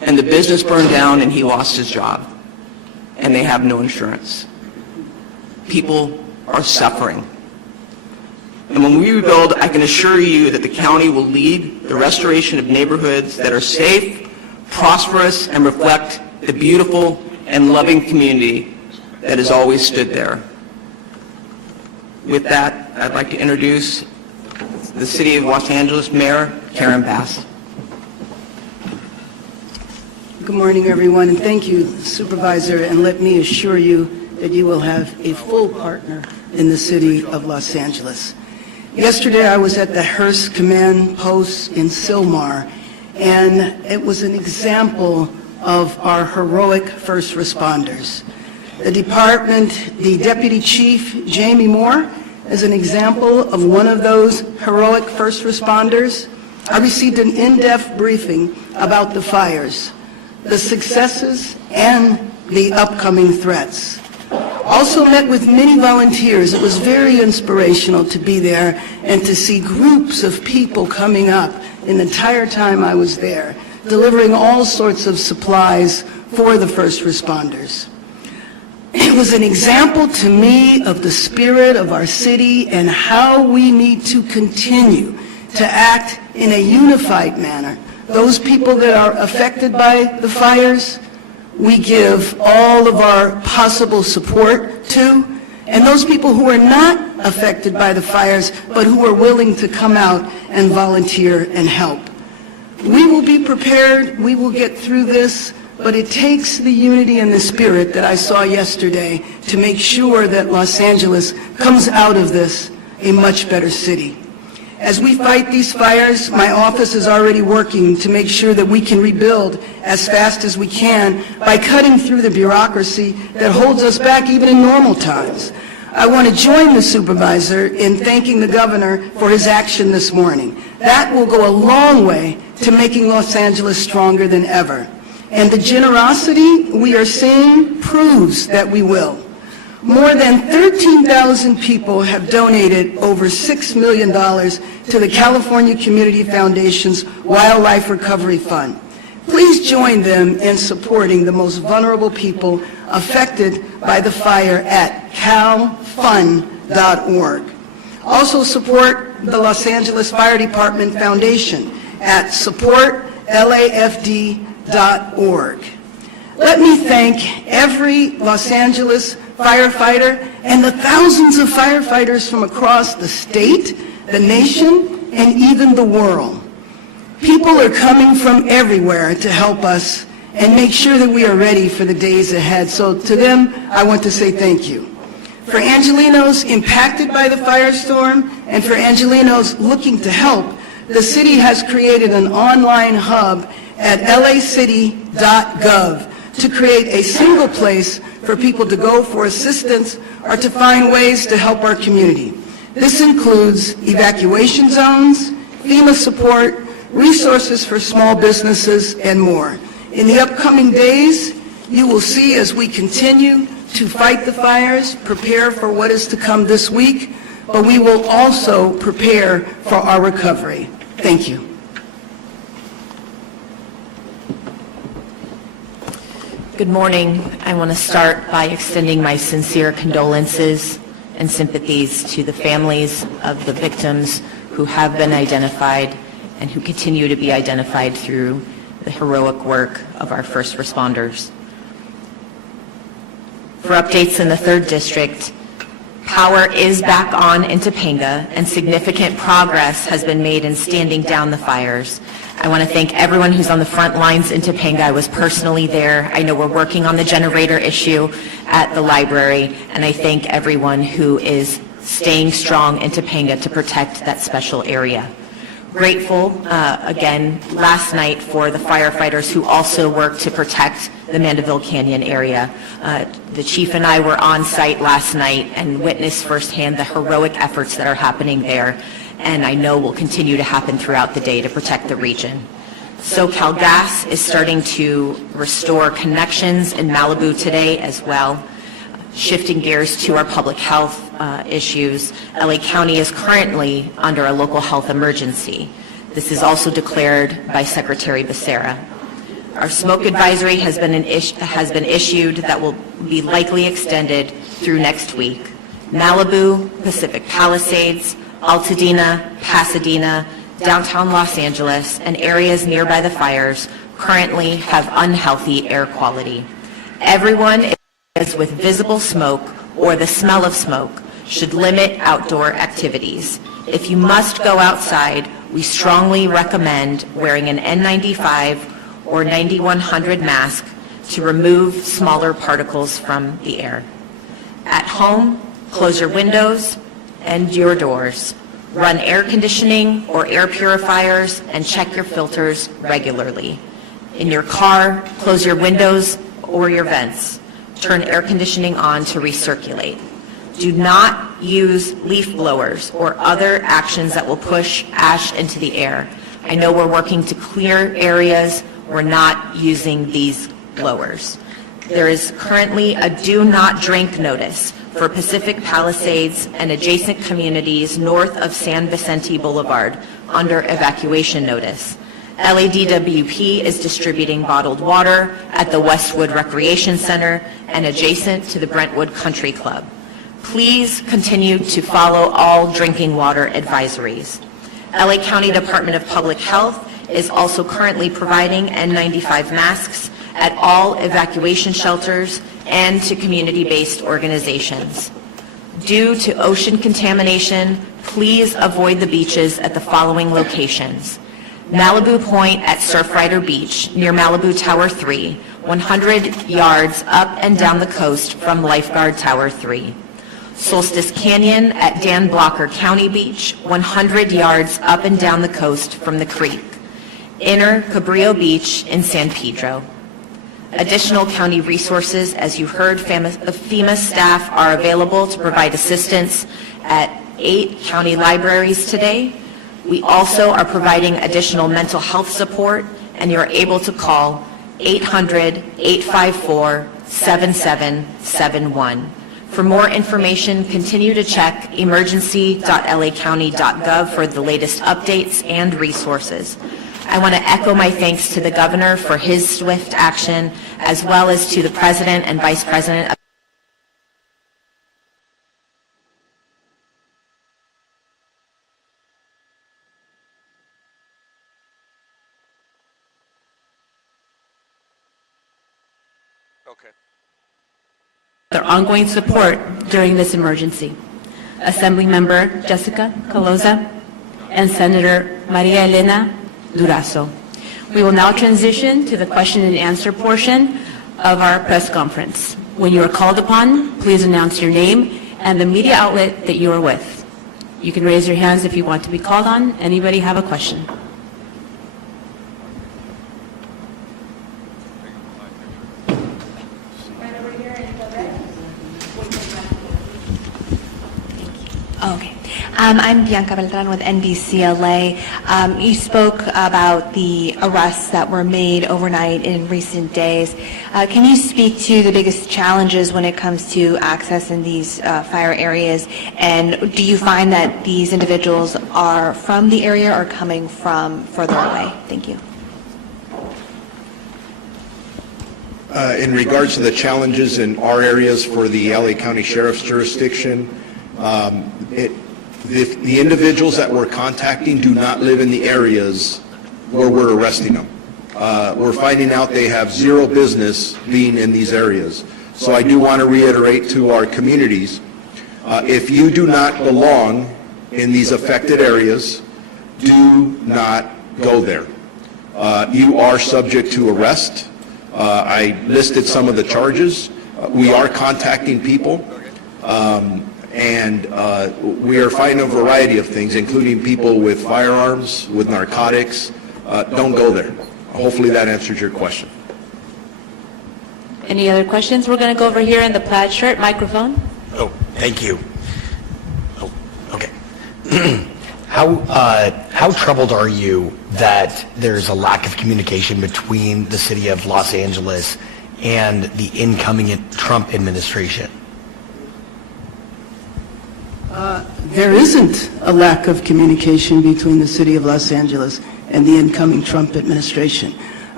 and the business burned down and he lost his job, and they have no insurance. People are suffering. And when we rebuild, I can assure you that the county will lead the restoration of neighborhoods that are safe, prosperous, and reflect the beautiful and loving community that has always stood there. With that, I'd like to introduce the City of Los Angeles Mayor Karen Bass. Good morning, everyone, and thank you, Supervisor, and let me assure you that you will have a full partner in the City of Los Angeles. Yesterday, I was at the Hearst Command Post in Sylmar, and it was an example of our heroic first responders. The department, the Deputy Chief, Jamie Moore, is an example of one of those heroic first responders. I received an in-depth briefing about the fires, the successes, and the upcoming threats. Also met with many volunteers. It was very inspirational to be there and to see groups of people coming up in the entire time I was there, delivering all sorts of supplies for the first responders. It was an example to me of the spirit of our city and how we need to continue to act in a unified manner. Those people that are affected by the fires, we give all of our possible support to, and those people who are not affected by the fires but who are willing to come out and volunteer and help. We will be prepared, we will get through this, but it takes the unity and the spirit that I saw yesterday to make sure that Los Angeles comes out of this a much better city. As we fight these fires, my office is already working to make sure that we can rebuild as fast as we can by cutting through the bureaucracy that holds us back even in normal times. I want to join the supervisor in thanking the governor for his action this morning. That will go a long way to making Los Angeles stronger than ever. And the generosity we are seeing proves that we will. More than 13,000 people have donated over $6 million to the California Community Foundation's Wildlife Recovery Fund. Please join them in supporting the most vulnerable people affected by the fire at calfund.org. Also support the Los Angeles Fire Department Foundation at supportlafd.org. Let me thank every Los Angeles firefighter and the thousands of firefighters from across the state, the nation, and even the world. People are coming from everywhere to help us and make sure that we are ready for the days ahead. So to them, I want to say thank you. For Angelenos impacted by the firestorm and for Angelenos looking to help, the city has created an online hub at lacity.gov to create a single place for people to go for assistance or to find ways to help our community. This includes evacuation zones, FEMA support, resources for small businesses, and more. In the upcoming days, you will see as we continue to fight the fires, prepare for what is to come this week, but we will also prepare for our recovery. Thank you. Good morning. I want to start by extending my sincere condolences and sympathies to the families of the victims who have been identified and who continue to be identified through the heroic work of our first responders. For updates in the 3rd District, power is back on in Topanga and significant progress has been made in standing down the fires. I want to thank everyone who's on the front lines in Topanga. I was personally there. I know we're working on the generator issue at the library, and I thank everyone who is staying strong in Topanga to protect that special area. Grateful, again, last night for the firefighters who also worked to protect the Mandeville Canyon area. The chief and I were on site last night and witnessed firsthand the heroic efforts that are happening there, and I know will continue to happen throughout the day to protect the region. SoCal Gas is starting to restore connections in Malibu today as well. Shifting gears to our public health issues, LA County is currently under a local health emergency. This is also declared by Secretary Becerra. Our smoke advisory has been issued that will be likely extended through next week. Malibu, Pacific Palisades, Altadena, Pasadena, downtown Los Angeles, and areas nearby the fires currently have unhealthy air quality. Everyone with visible smoke or the smell of smoke should limit outdoor activities. If you must go outside, we strongly recommend wearing an N95 or 9100 mask to remove smaller particles from the air. At home, close your windows and your doors. Run air conditioning or air purifiers and check your filters regularly. In your car, close your windows or your vents. Turn air conditioning on to recirculate. Do not use leaf blowers or other actions that will push ash into the air. I know we're working to clear areas. We're not using these blowers. There is currently a do not drink notice for Pacific Palisades and adjacent communities north of San Vicente Boulevard under evacuation notice. LADWP is distributing bottled water at the Westwood Recreation Center and adjacent to the Brentwood Country Club. Please continue to follow all drinking water advisories. LA County Department of Public Health is also currently providing N95 masks at all evacuation shelters and to community-based organizations. Due to ocean contamination, please avoid the beaches at the following locations. Malibu Point at Surfrider Beach near Malibu Tower 3, 100 yards up and down the coast from Lifeguard Tower 3. Solstice Canyon at Dan Blocker County Beach, 100 yards up and down the coast from the creek. Inner Cabrillo Beach in San Pedro. Additional county resources, as you heard, FEMA staff are available to provide assistance at 8 county libraries today. We also are providing additional mental health support, and you're able to call 800-854-7771. For more information, continue to check emergency.lacounty.gov for the latest updates and resources. I want to echo my thanks to the governor for his swift action, as well as to the president and vice president. Their ongoing support during this emergency. Assemblymember Jessica Caloza and Senator Maria Elena Durazo. We will now transition to the question and answer portion of our press conference. When you are called upon, please announce your name and the media outlet that you are with. You can raise your hands if you want to be called on. Anybody have a question? Okay. I'm Bianca Beltran with NBC LA. You spoke about the arrests that were made overnight in recent days. Can you speak to the biggest challenges when it comes to access in these fire areas? And do you find that these individuals are from the area or coming from further away? Thank you. In regards to the challenges in our areas for the LA County Sheriff's jurisdiction, the individuals that we're contacting do not live in the areas where we're arresting them. We're finding out they have zero business being in these areas. So I do want to reiterate to our communities, if you do not belong in these affected areas, do not go there. You are subject to arrest. I listed some of the charges. We are contacting people. And we are finding a variety of things, including people with firearms, with narcotics. Don't go there. Hopefully that answers your question. Any other questions? We're going to go over here in the plaid shirt microphone. Oh, thank you. Oh, okay. How troubled are you that there's a lack of communication between the city of Los Angeles and the incoming Trump administration? There isn't a lack of communication between the city of Los Angeles and the incoming Trump administration.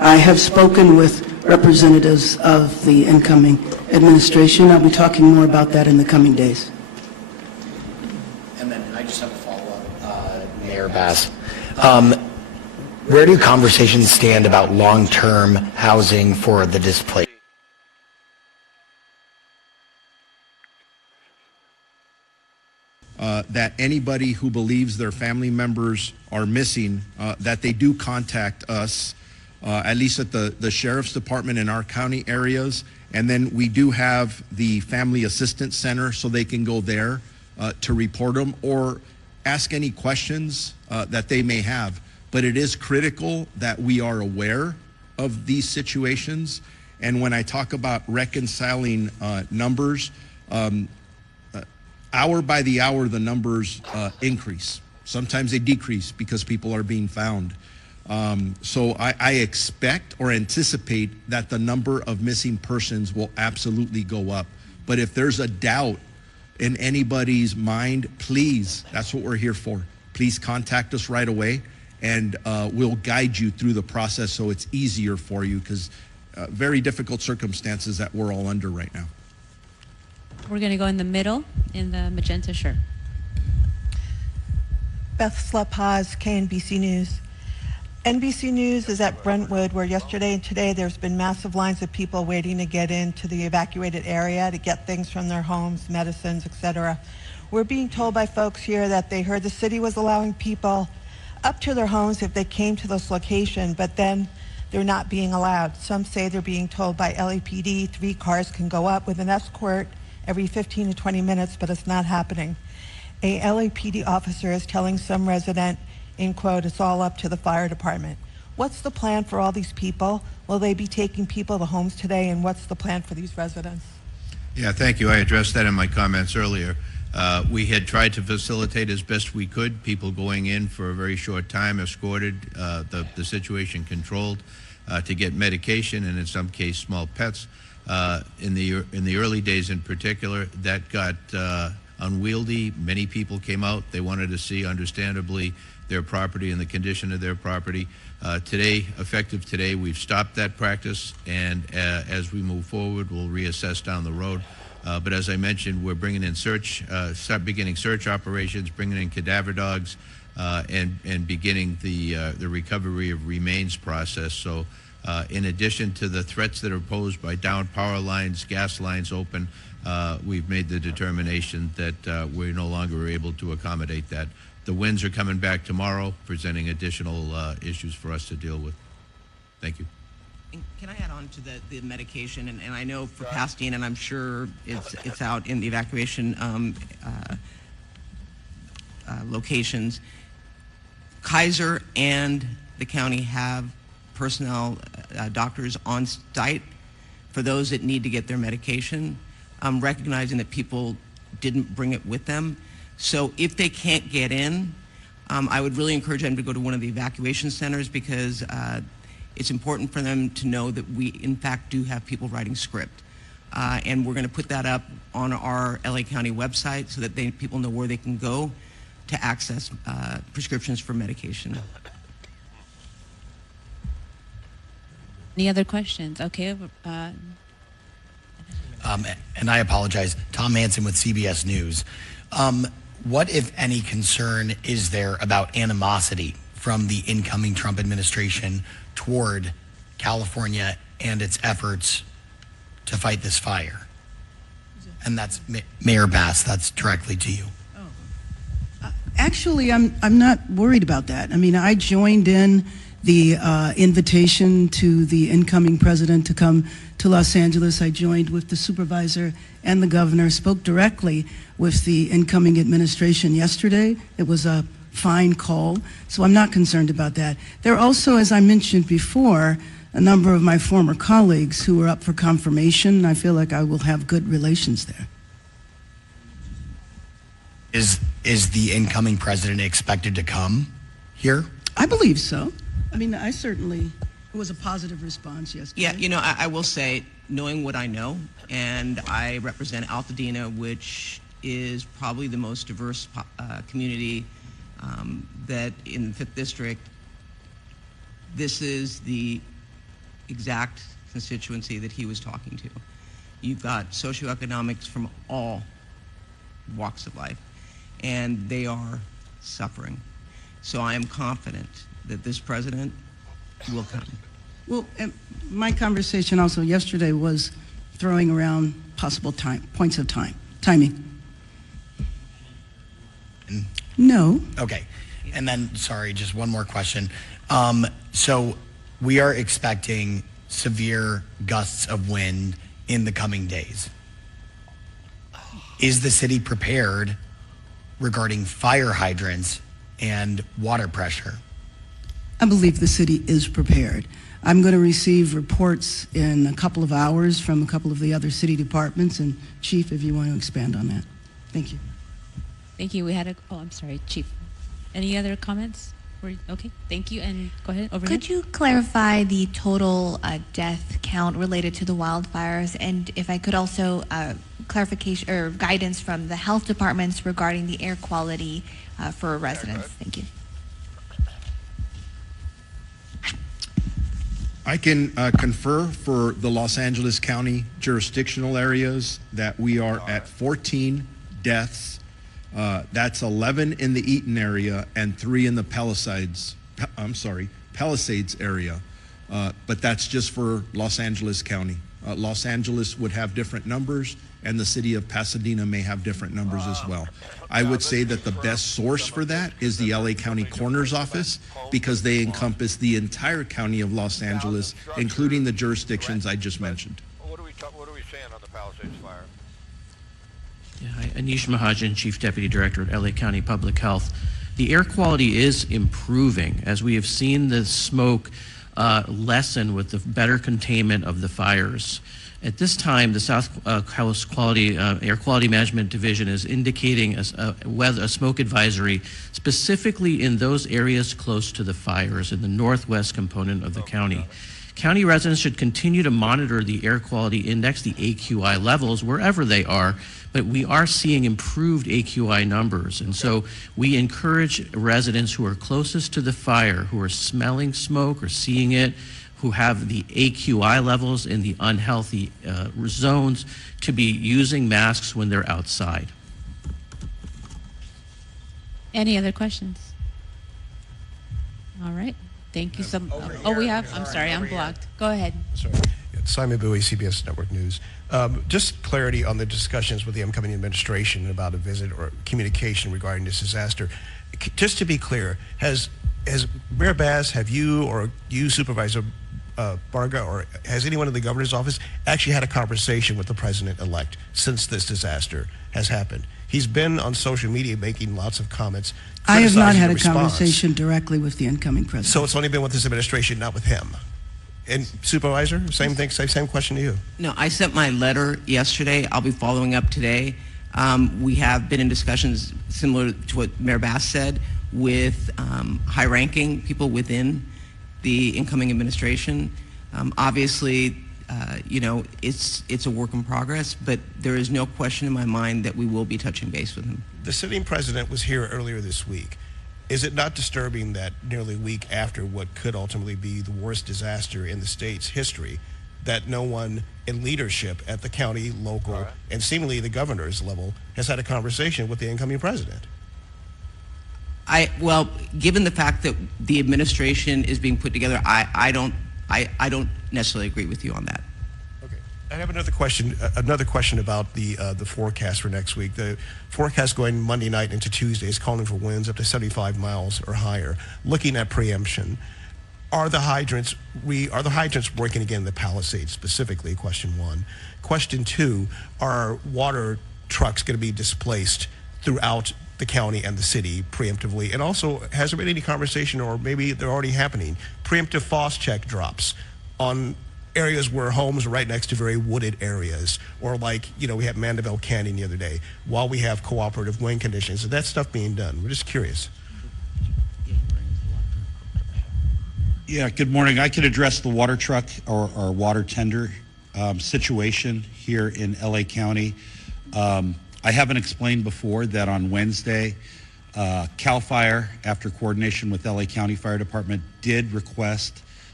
I have spoken with representatives of the incoming administration. I'll be talking more about that in the coming days. And then I just have a follow-up, Mayor Bass. Where do conversations stand about long-term housing for the displaced? That anybody who believes their family members are missing, that they do contact us, at least at the Sheriff's Department in our county areas. And then we do have the Family Assistance Center, so they can go there to report them or ask any questions that they may have. But it is critical that we are aware of these situations. And when I talk about reconciling numbers, hour by the hour, the numbers increase. Sometimes they decrease because people are being found. So I expect or anticipate that the number of missing persons will absolutely go up. But if there's a doubt in anybody's mind, please, that's what we're here for. Please contact us right away, and we'll guide you through the process so it's easier for you, because very difficult circumstances that we're all under right now. We're going to go in the middle in the magenta shirt. Beth Slepaz, KNBC News. NBC News is at Brentwood, where yesterday and today there's been massive lines of people waiting to get into the evacuated area to get things from their homes, medicines, etc. We're being told by folks here that they heard the city was allowing people up to their homes if they came to this location, but then they're not being allowed. Some say they're being told by LAPD 3 cars can go up with an escort every 15 to 20 minutes, but it's not happening. A LAPD officer is telling some resident, in quote, it's all up to the fire department. What's the plan for all these people? Will they be taking people to homes today, and what's the plan for these residents? Yeah, thank you. I addressed that in my comments earlier. We had tried to facilitate as best we could, people going in for a very short time, escorted, the situation controlled, to get medication and in some case small pets. In the early days in particular, that got unwieldy. Many people came out. They wanted to see, understandably, their property and the condition of their property. Today, effective today, we've stopped that practice, and as we move forward, we'll reassess down the road. But as I mentioned, we're bringing in start beginning search operations, bringing in cadaver dogs, and beginning the recovery of remains process. So in addition to the threats that are posed by downed power lines, gas lines open, we've made the determination that we're no longer able to accommodate that. The winds are coming back tomorrow, presenting additional issues for us to deal with. Thank you. And can I add on to the medication? And I know for Pasadena, and I'm sure it's out in the evacuation locations, Kaiser and the county have personnel, doctors on site for those that need to get their medication, recognizing that people didn't bring it with them. So if they can't get in, I would really encourage them to go to one of the evacuation centers, because it's important for them to know that we, in fact, do have people writing script. And we're going to put that up on our LA County website so that people know where they can go to access prescriptions for medication. Any other questions? Okay. And I apologize, Tom Hansen with CBS News. What, if any, concern is there about animosity from the incoming Trump administration toward California and its efforts to fight this fire? And that's Mayor Bass, that's directly to you. Actually, I'm not worried about that. I mean, I joined in the invitation to the incoming president to come to Los Angeles. I joined with the supervisor and the governor, spoke directly with the incoming administration yesterday. It was a fine call, so I'm not concerned about that. There are also, as I mentioned before, a number of my former colleagues who are up for confirmation. I feel like I will have good relations there. Is the incoming president expected to come here? I believe so. I mean, I certainly, it was a positive response yesterday. Yeah, you know, I will say, knowing what I know, and I represent Altadena, which is probably the most diverse community that in the 5th District, this is the exact constituency that he was talking to. You've got socioeconomics from all walks of life, and they are suffering. So I am confident that this president will come. Well, my conversation also yesterday was throwing around possible points of timing. No. Okay. And then, sorry, just one more question. So we are expecting severe gusts of wind in the coming days. Is the city prepared regarding fire hydrants and water pressure? I believe the city is prepared. I'm going to receive reports in a couple of hours from a couple of the other city departments, and Chief, if you want to expand on that. Thank you. Thank you. I'm sorry, Chief. Any other comments? Okay, thank you, and go ahead, over Could here. you clarify the total death count related to the wildfires? And if I could also clarification or guidance from the health departments regarding the air quality for residents. Thank you. I can confer for the Los Angeles County jurisdictional areas that we are at 14 deaths. That's 11 in the Eaton area and 3 in the Palisades area. But that's just for Los Angeles County. Los Angeles would have different numbers, and the city of Pasadena may have different numbers as well. I would say that the best source for that is the LA County Coroner's Office, because they encompass the entire county of Los Angeles, including the jurisdictions I just mentioned. What are we saying on the Palisades fire? Yeah, hi, Anish Mahajan, Chief Deputy Director at LA County Public Health. The air quality is improving as we have seen the smoke lessen with the better containment of the fires. At this time, the South Coast Air Quality Management Division is indicating a smoke advisory specifically in those areas close to the fires in the northwest component of the county. County residents should continue to monitor the air quality index, the AQI levels, wherever they are, but we are seeing improved AQI numbers. And so we encourage residents who are closest to the fire, who are smelling smoke or seeing it, who have the AQI levels in the unhealthy zones, to be using masks when they're outside. Any other questions? All right. Thank you so much. Oh, we have? I'm sorry, I'm blocked. Go ahead. Sorry. Simon Bowie, CBS Network News. Just clarity on the discussions with the incoming administration about a visit or communication regarding this disaster. Just to be clear, has Mayor Bass, have you or you, Supervisor Barga, or has anyone in the governor's office actually had a conversation with the president-elect since this disaster has happened? He's been on social media making lots of comments. I have not had a response. conversation directly with the incoming president. So it's only been with this administration, not with him. And Supervisor, same thing, same question to you. No, I sent my letter yesterday. I'll be following up today. We have been in discussions similar to what Mayor Bass said with high-ranking people within the incoming administration. Obviously, it's a work in progress, but there is no question in my mind that we will be touching base with him. The sitting president was here earlier this week. Is it not disturbing that nearly a week after what could ultimately be the worst disaster in the state's history, that no one in leadership at the county, local, and seemingly the governor's level has had a conversation with the incoming president? Well, given the fact that the administration is being put together, I don't necessarily agree with you on that. Okay. I have another question about the forecast for next week. The forecast going Monday night into Tuesday is calling for winds up to 75 miles or higher. Looking at preemption, are the hydrants working again in the Palisades specifically? Question one. Question two, are water trucks going to be displaced throughout the county and the city preemptively? And also, has there been any conversation, or maybe they're already happening, preemptive frost check drops on areas where homes are right next to very wooded areas, or like, we had Mandeville Canyon the other day, while we have cooperative wind conditions? Is that stuff being done? We're just curious. Yeah, good morning. I can address the water truck or water tender situation here in LA County. I haven't explained before that on Wednesday, CAL FIRE, after coordination with LA County Fire Department, did request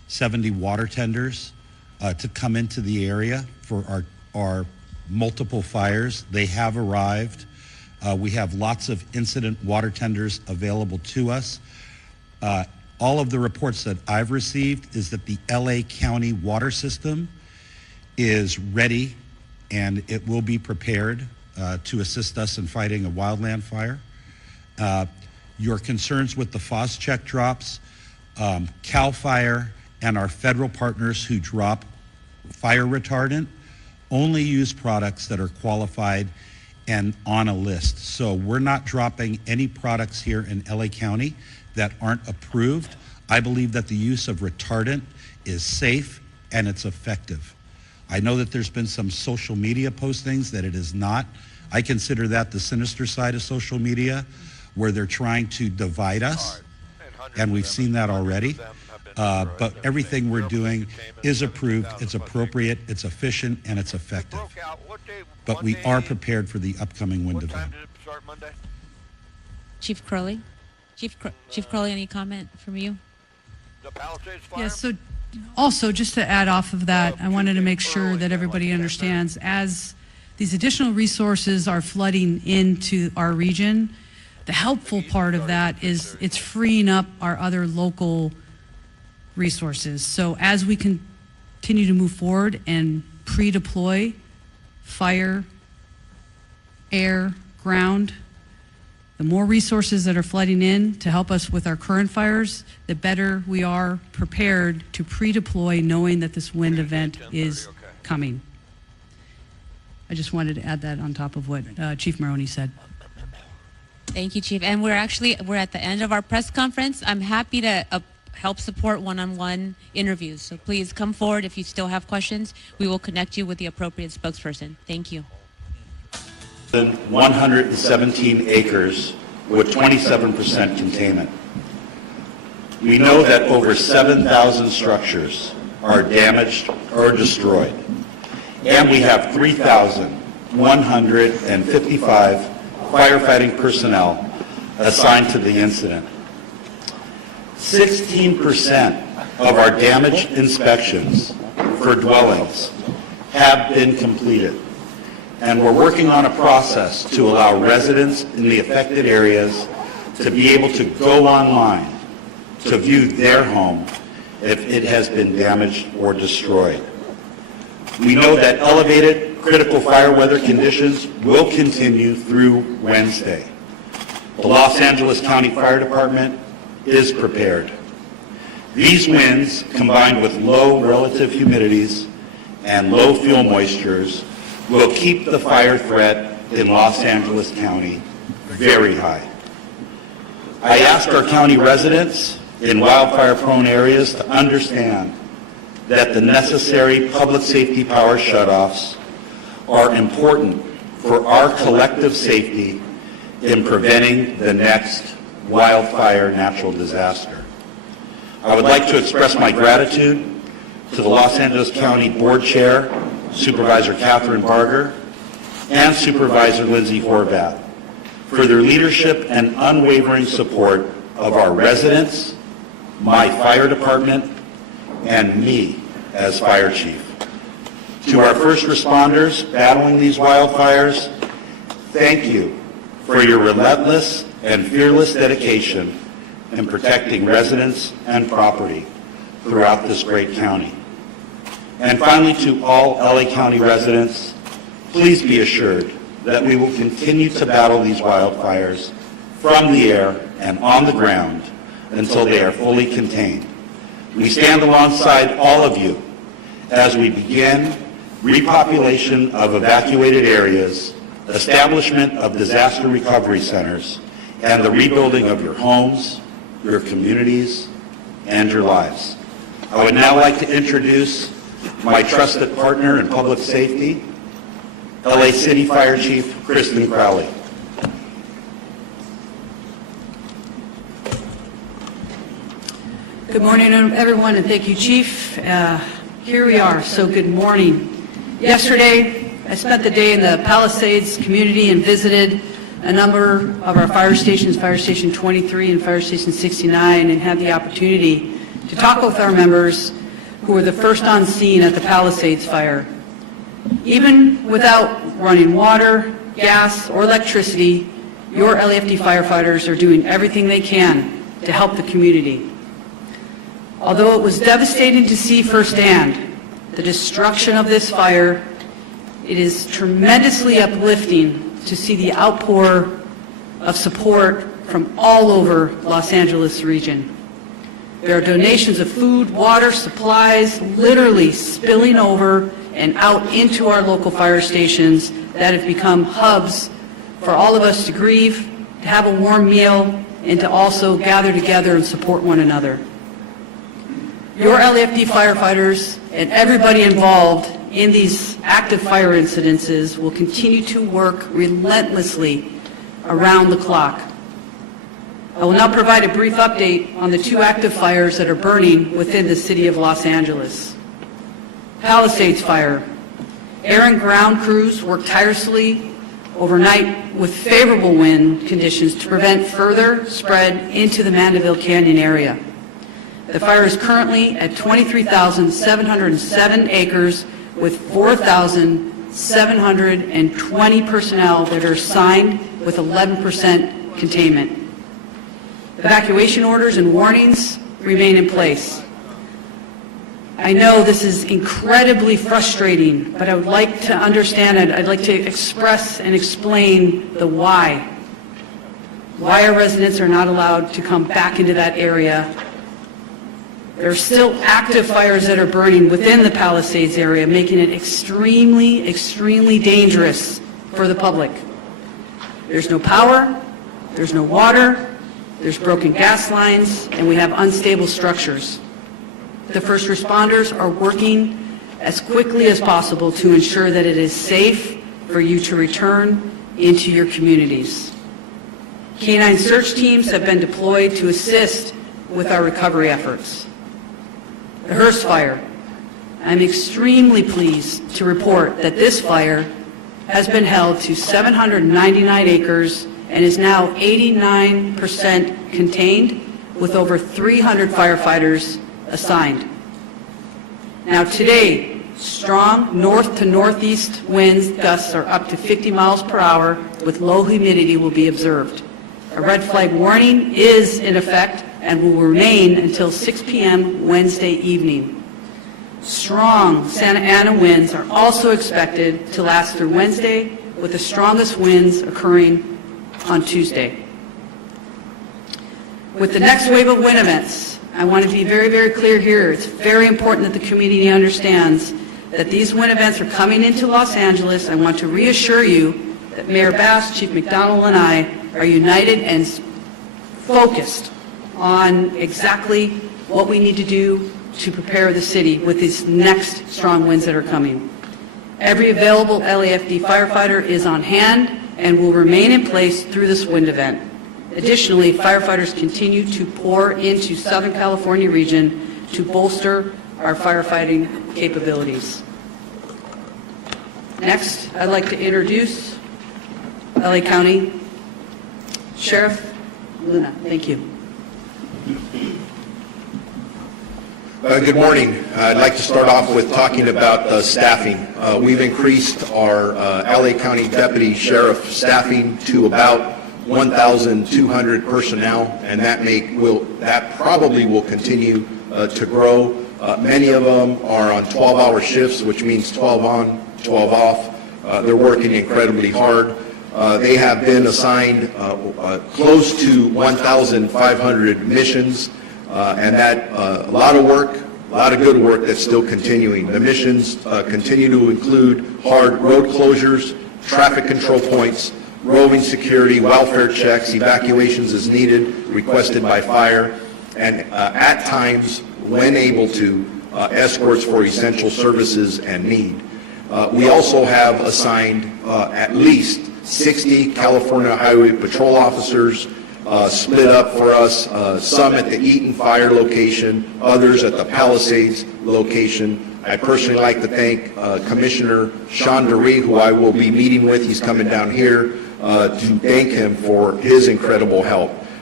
70 water tenders to come into the area for our multiple fires. They have arrived. We have lots of incident water tenders available to us. All of the reports that I've received is that the LA County water system is ready and it will be prepared to assist us in fighting a wildland fire. Your concerns with the Phos-Check drops, CAL FIRE and our federal partners who drop fire retardant only use products that are qualified and on a list. So we're not dropping any products here in LA County that aren't approved. I believe that the use of retardant is safe and it's effective. I know that there's been some social media postings that it is not. I consider that the sinister side of social media, where they're trying to divide us, and we've seen that already. But everything we're doing is approved, it's appropriate, it's efficient, and it's effective. But we are prepared for the upcoming wind event. Chief Crowley? Chief Crowley, any comment from you? The Palisades fire? Yes, so also, just to add off of that, I wanted to make sure that everybody understands, as these additional resources are flooding into our region, the helpful part of that is it's freeing up our other local resources. So as we continue to move forward and pre-deploy fire, air, ground, the more resources that are flooding in to help us with our current fires, the better we are prepared to pre-deploy, knowing that this wind event is coming. I just wanted to add that on top of what Chief Maroney said. Thank you, Chief. And we're at the end of our press conference. I'm happy to help support one-on-one interviews. So please come forward if you still have questions. We will connect you with the appropriate spokesperson. Thank you. 117 acres with 27% containment. We know that over 7,000 structures are damaged or destroyed, and we have 3,155 firefighting personnel assigned to the incident. 16% of our damage inspections for dwellings have been completed, and we're working on a process to allow residents in the affected areas to be able to go online to view their home if it has been damaged or destroyed. We know that elevated critical fire weather conditions will continue through Wednesday. The Los Angeles County Fire Department is prepared. These winds, combined with low relative humidities and low fuel moistures, will keep the fire threat in Los Angeles County very high. I asked our county residents in wildfire-prone areas to understand that the necessary public safety power shutoffs are important for our collective safety in preventing the next wildfire natural disaster. I would like to express my gratitude to the Los Angeles County Board Chair, Supervisor Catherine Barger, and Supervisor Lindsay Horvath for their leadership and unwavering support of our residents, my fire department, and me as fire chief. To our first responders battling these wildfires, thank you for your relentless and fearless dedication in protecting residents and property throughout this great county. And finally, to all LA County residents, please be assured that we will continue to battle these wildfires from the air and on the ground until they are fully contained. We stand alongside all of you as we begin repopulation of evacuated areas, establishment of disaster recovery centers, and the rebuilding of your homes, your communities, and your lives. I would now like to introduce my trusted partner in public safety, LA City Fire Chief Kristen Crowley. Good morning, everyone, and thank you, Chief. Here we are, so good morning. Yesterday, I spent the day in the Palisades community and visited a number of our fire stations, Fire Station 23 and Fire Station 69, and had the opportunity to talk with our members who were the first on scene at the Palisades fire. Even without running water, gas, or electricity, your LAFD firefighters are doing everything they can to help the community. Although it was devastating to see firsthand the destruction of this fire, it is tremendously uplifting to see the outpour of support from all over Los Angeles region. There are donations of food, water, supplies, literally spilling over and out into our local fire stations that have become hubs for all of us to grieve, to have a warm meal, and to also gather together and support one another. Your LAFD firefighters and everybody involved in these active fire incidences will continue to work relentlessly around the clock. I will now provide a brief update on the 2 active fires that are burning within the city of Los Angeles. Palisades fire. Air and ground crews worked tirelessly overnight with favorable wind conditions to prevent further spread into the Mandeville Canyon area. The fire is currently at 23,707 acres with 4,720 personnel that are assigned with 11% containment. Evacuation orders and warnings remain in place. I know this is incredibly frustrating, but I would like to understand it. I'd like to express and explain the why. Why our residents are not allowed to come back into that area. There are still active fires that are burning within the Palisades area, making it extremely, extremely dangerous for the public. There's no power, there's no water, there's broken gas lines, and we have unstable structures. The first responders are working as quickly as possible to ensure that it is safe for you to return into your communities. Canine search teams have been deployed to assist with our recovery efforts. The Hearst fire. I'm extremely pleased to report that this fire has been held to 799 acres and is now 89% contained with over 300 firefighters assigned. Now today, strong north to northeast winds gusts are up to 50 miles per hour with low humidity will be observed. A red flag warning is in effect and will remain until 6 p.m. Wednesday evening. Strong Santa Ana winds are also expected to last through Wednesday, with the strongest winds occurring on Tuesday. With the next wave of wind events, I want to be very, very clear here. It's very important that the community understands that these wind events are coming into Los Angeles. I want to reassure you that Mayor Bass, Chief McDonald, and I are united and focused on exactly what we need to do to prepare the city with these next strong winds that are coming. Every available LAFD firefighter is on hand and will remain in place through this wind event. Additionally, firefighters continue to pour into Southern California region to bolster our firefighting capabilities. Next, I'd like to introduce LA County Sheriff Luna. Thank you. Good morning. I'd like to start off with talking about staffing. We've increased our LA County Deputy Sheriff staffing to about 1,200 personnel, and that probably will continue to grow. Many of them are on 12-hour shifts, which means 12 on, 12 off. They're working incredibly hard. They have been assigned close to 1,500 missions, and that a lot of work, a lot of good work that's still continuing. The missions continue to include hard road closures, traffic control points, roving security, welfare checks, evacuations as needed, requested by fire, and at times, when able to, escorts for essential services and need. We also have assigned at least 60 California Highway Patrol officers split up for us, some at the Eaton fire location, others at the Palisades location. I personally like to thank Commissioner Sean DeRee, who I will be meeting with. He's coming down here to thank him for his incredible help.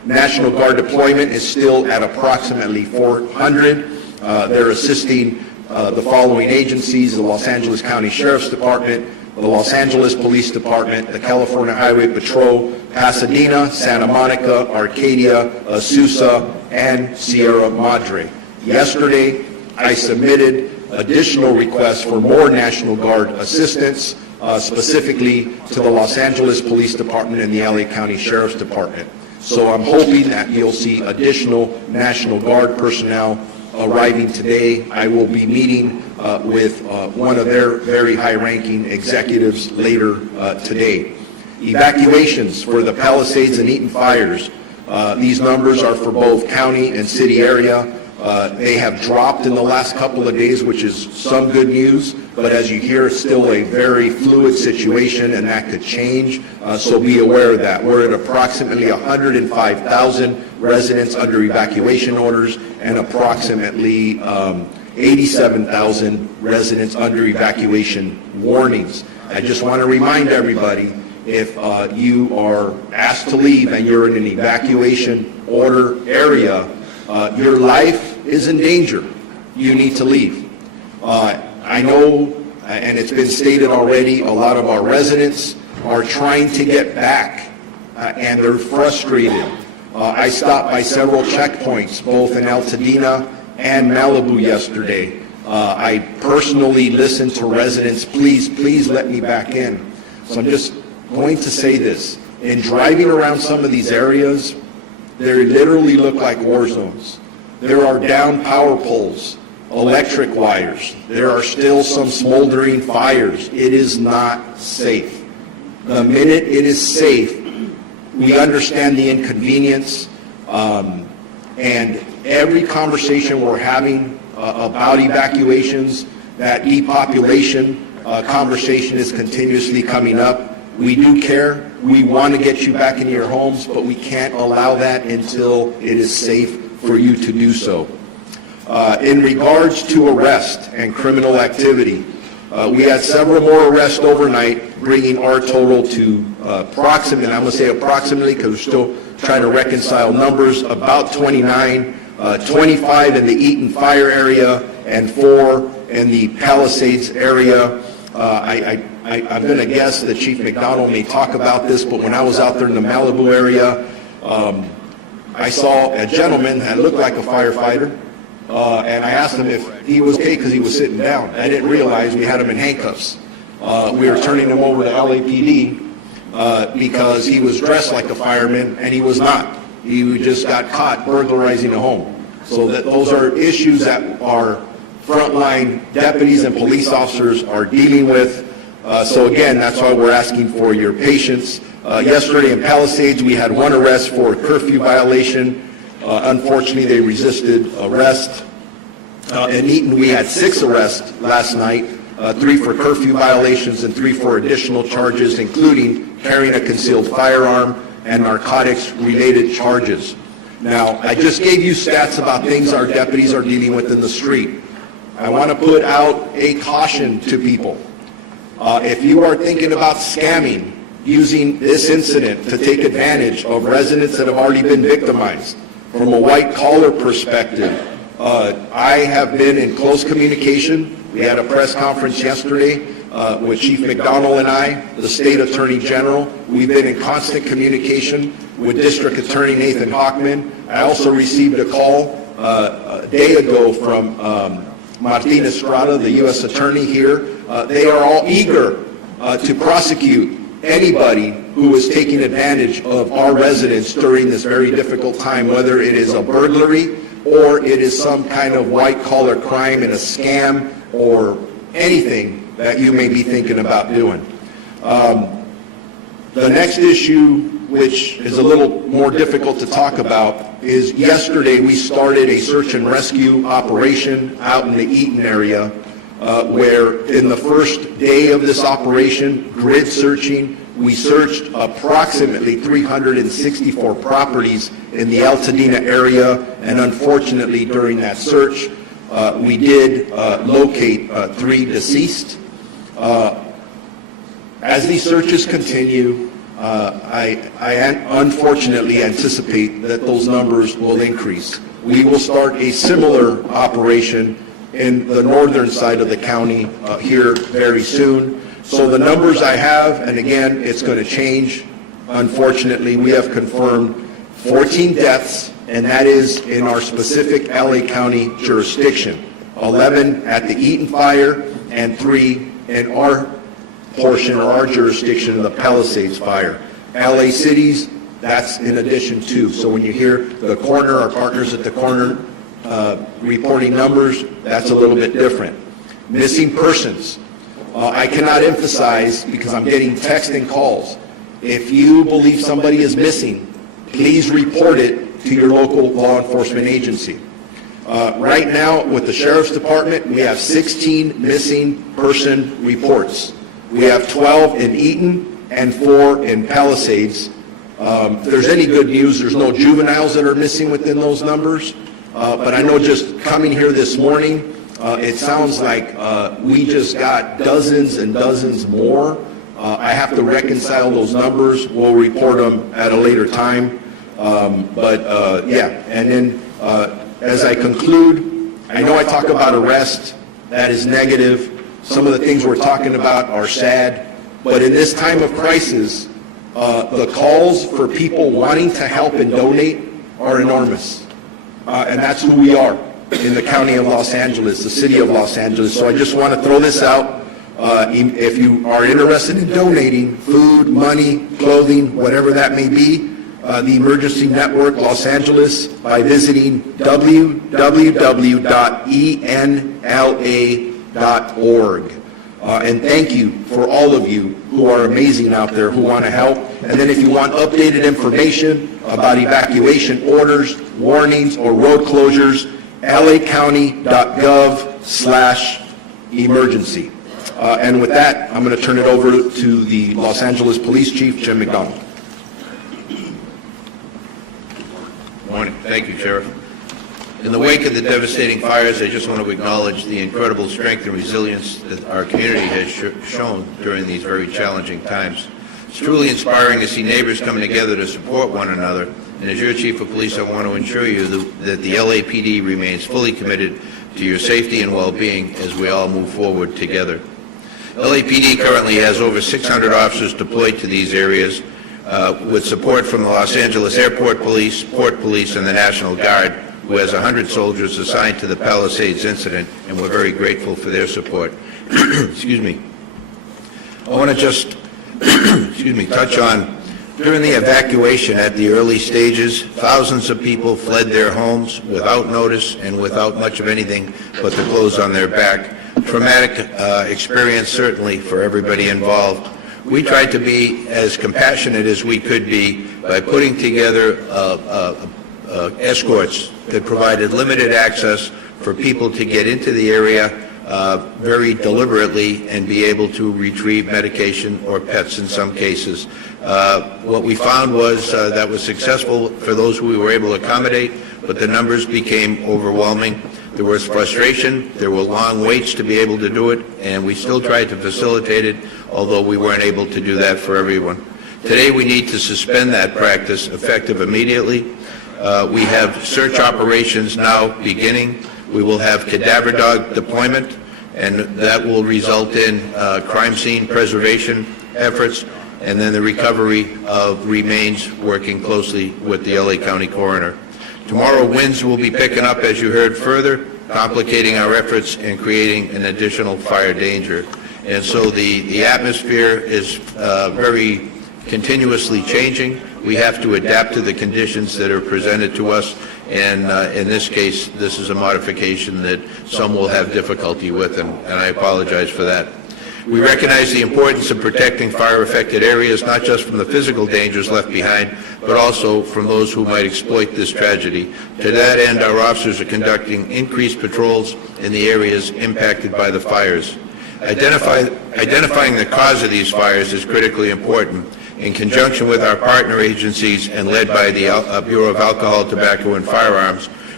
National Guard deployment is still at approximately 400. They're assisting the following agencies: the Los Angeles County Sheriff's Department, the Los Angeles Police Department, the California Highway Patrol, Pasadena, Santa Monica, Arcadia, Azusa, and Sierra Madre. Yesterday, I submitted additional requests for more National Guard assistance, specifically to the Los Angeles Police Department and the LA County Sheriff's Department. So I'm hoping that you'll see additional National Guard personnel arriving today. I will be meeting with one of their very high-ranking executives later today. Evacuations for the Palisades and Eaton fires. These numbers are for both county and city area. They have dropped in the last couple of days, which is some good news, but as you hear, it's still a very fluid situation, and that could change, so be aware of that. We're at approximately 105,000 residents under evacuation orders and approximately 87,000 residents under evacuation warnings. I just want to remind everybody, if you are asked to leave and you're in an evacuation order area, your life is in danger. You need to leave. I know, and it's been stated already, a lot of our residents are trying to get back, and they're frustrated. I stopped by several checkpoints, both in Altadena and Malibu yesterday. I personally listened to residents, please let me back in. So I'm just going to say this. In driving around some of these areas, they literally look like war zones. There are down power poles, electric wires. There are still some smoldering fires. It is not safe. The minute it is safe, we understand the inconvenience, and every conversation we're having about evacuations, that depopulation conversation is continuously coming up. We do care. We want to get you back into your homes, but we can't allow that until it is safe for you to do so. In regards to arrest and criminal activity, we had several more arrests overnight, bringing our total to approximately, I'm going to say approximately because we're still trying to reconcile numbers, about 29, 25 in the Eaton fire area and 4 in the Palisades area. I'm going to guess that Chief McDonald may talk about this, but when I was out there in the Malibu area, I saw a gentleman that looked like a firefighter, and I asked him if he was okay because he was sitting down. I didn't realize we had him in handcuffs. We were turning him over to LAPD because he was dressed like a fireman, and he was not. He just got caught burglarizing a home. So those are issues that our frontline deputies and police officers are dealing with. So again, that's why we're asking for your patience. Yesterday in Palisades, we had 1 arrest for a curfew violation. Unfortunately, they resisted arrest. In Eaton, we had 6 arrests last night, 3 for curfew violations and 3 for additional charges, including carrying a concealed firearm and narcotics-related charges. Now, I just gave you stats about things our deputies are dealing with in the street. I want to put out a caution to people. If you are thinking about scamming, using this incident to take advantage of residents that have already been victimized, from a white-collar perspective, I have been in close communication. We had a press conference yesterday with Chief McDonald and I, the State Attorney General. We've been in constant communication with District Attorney Nathan Hochman. I also received a call a day ago from Martin Estrada, the U.S. Attorney here. They are all eager to prosecute anybody who is taking advantage of our residents during this very difficult time, whether it is a burglary or it is some kind of white-collar crime and a scam or anything that you may be thinking about doing. The next issue, which is a little more difficult to talk about, is yesterday we started a search and rescue operation out in the Eaton area, where in the first day of this operation, grid searching, we searched approximately 364 properties in the Altadena area, and unfortunately during that search, we did locate 3 deceased. As these searches continue, I unfortunately anticipate that those numbers will increase. We will start a similar operation in the northern side of the county here very soon. So the numbers I have, and again, it's going to change. Unfortunately, we have confirmed 14 deaths, and that is in our specific LA County jurisdiction. 11 at the Eaton fire and 3 in our portion or our jurisdiction of the Palisades fire. LA cities, that's in addition to. So when you hear the coroner, our partners at the coroner reporting numbers, that's a little bit different. Missing persons. I cannot emphasize, because I'm getting text and calls, if you believe somebody is missing, please report it to your local law enforcement agency. Right now, with the Sheriff's Department, we have 16 missing person reports. We have 12 in Eaton and 4 in Palisades. If there's any good news, there's no juveniles that are missing within those numbers. But I know just coming here this morning, it sounds like we just got dozens and dozens more. I have to reconcile those numbers. We'll report them at a later time. Yeah, and then as I conclude, I know I talk about arrest. That is negative. Some of the things we're talking about are sad. But in this time of crisis, the calls for people wanting to help and donate are enormous. And that's who we are in the county of Los Angeles, the city of Los Angeles. So I just want to throw this out. If you are interested in donating food, money, clothing, whatever that may be, the Emergency Network Los Angeles by visiting www.enla.org. And thank you for all of you who are amazing out there who want to help. And then if you want updated information about evacuation orders, warnings, or road closures, lacounty.gov/emergency. And with that, I'm going to turn it over to the Los Angeles Police Chief, Jim McDonald. Morning. Thank you, Sheriff. In the wake of the devastating fires, I just want to acknowledge the incredible strength and resilience that our community has shown during these very challenging times. It's truly inspiring to see neighbors coming together to support one another. And as your Chief of Police, I want to ensure you that the LAPD remains fully committed to your safety and well-being as we all move forward together. LAPD currently has over 600 officers deployed to these areas with support from the Los Angeles Airport Police, Port Police, and the National Guard, who has 100 soldiers assigned to the Palisades incident, and we're very grateful for their support. Excuse me. I want to just touch on, during the evacuation at the early stages, thousands of people fled their homes without notice and without much of anything but the clothes on their back. Traumatic experience, certainly, for everybody involved. We tried to be as compassionate as we could be by putting together escorts that provided limited access for people to get into the area very deliberately and be able to retrieve medication or pets in some cases. What we found was that was successful for those who we were able to accommodate, but the numbers became overwhelming. There was frustration, there were long waits to be able to do it, and we still tried to facilitate it, although we weren't able to do that for everyone. Today we need to suspend that practice effective immediately. We have search operations now beginning. We will have cadaver dog deployment, and that will result in crime scene preservation efforts, and then the recovery of remains, working closely with the LA County Coroner. Tomorrow winds will be picking up, as you heard, further, complicating our efforts and creating an additional fire danger. And so the atmosphere is very continuously changing. We have to adapt to the conditions that are presented to us, and in this case, this is a modification that some will have difficulty with, and I apologize for that. We recognize the importance of protecting fire-affected areas, not just from the physical dangers left behind, but also from those who might exploit this tragedy. To that end, our officers are conducting increased patrols in the areas impacted by the fires. Identifying the cause of these fires is critically important. In conjunction with our partner agencies and led by the Bureau of Alcohol, Tobacco, and Firearms,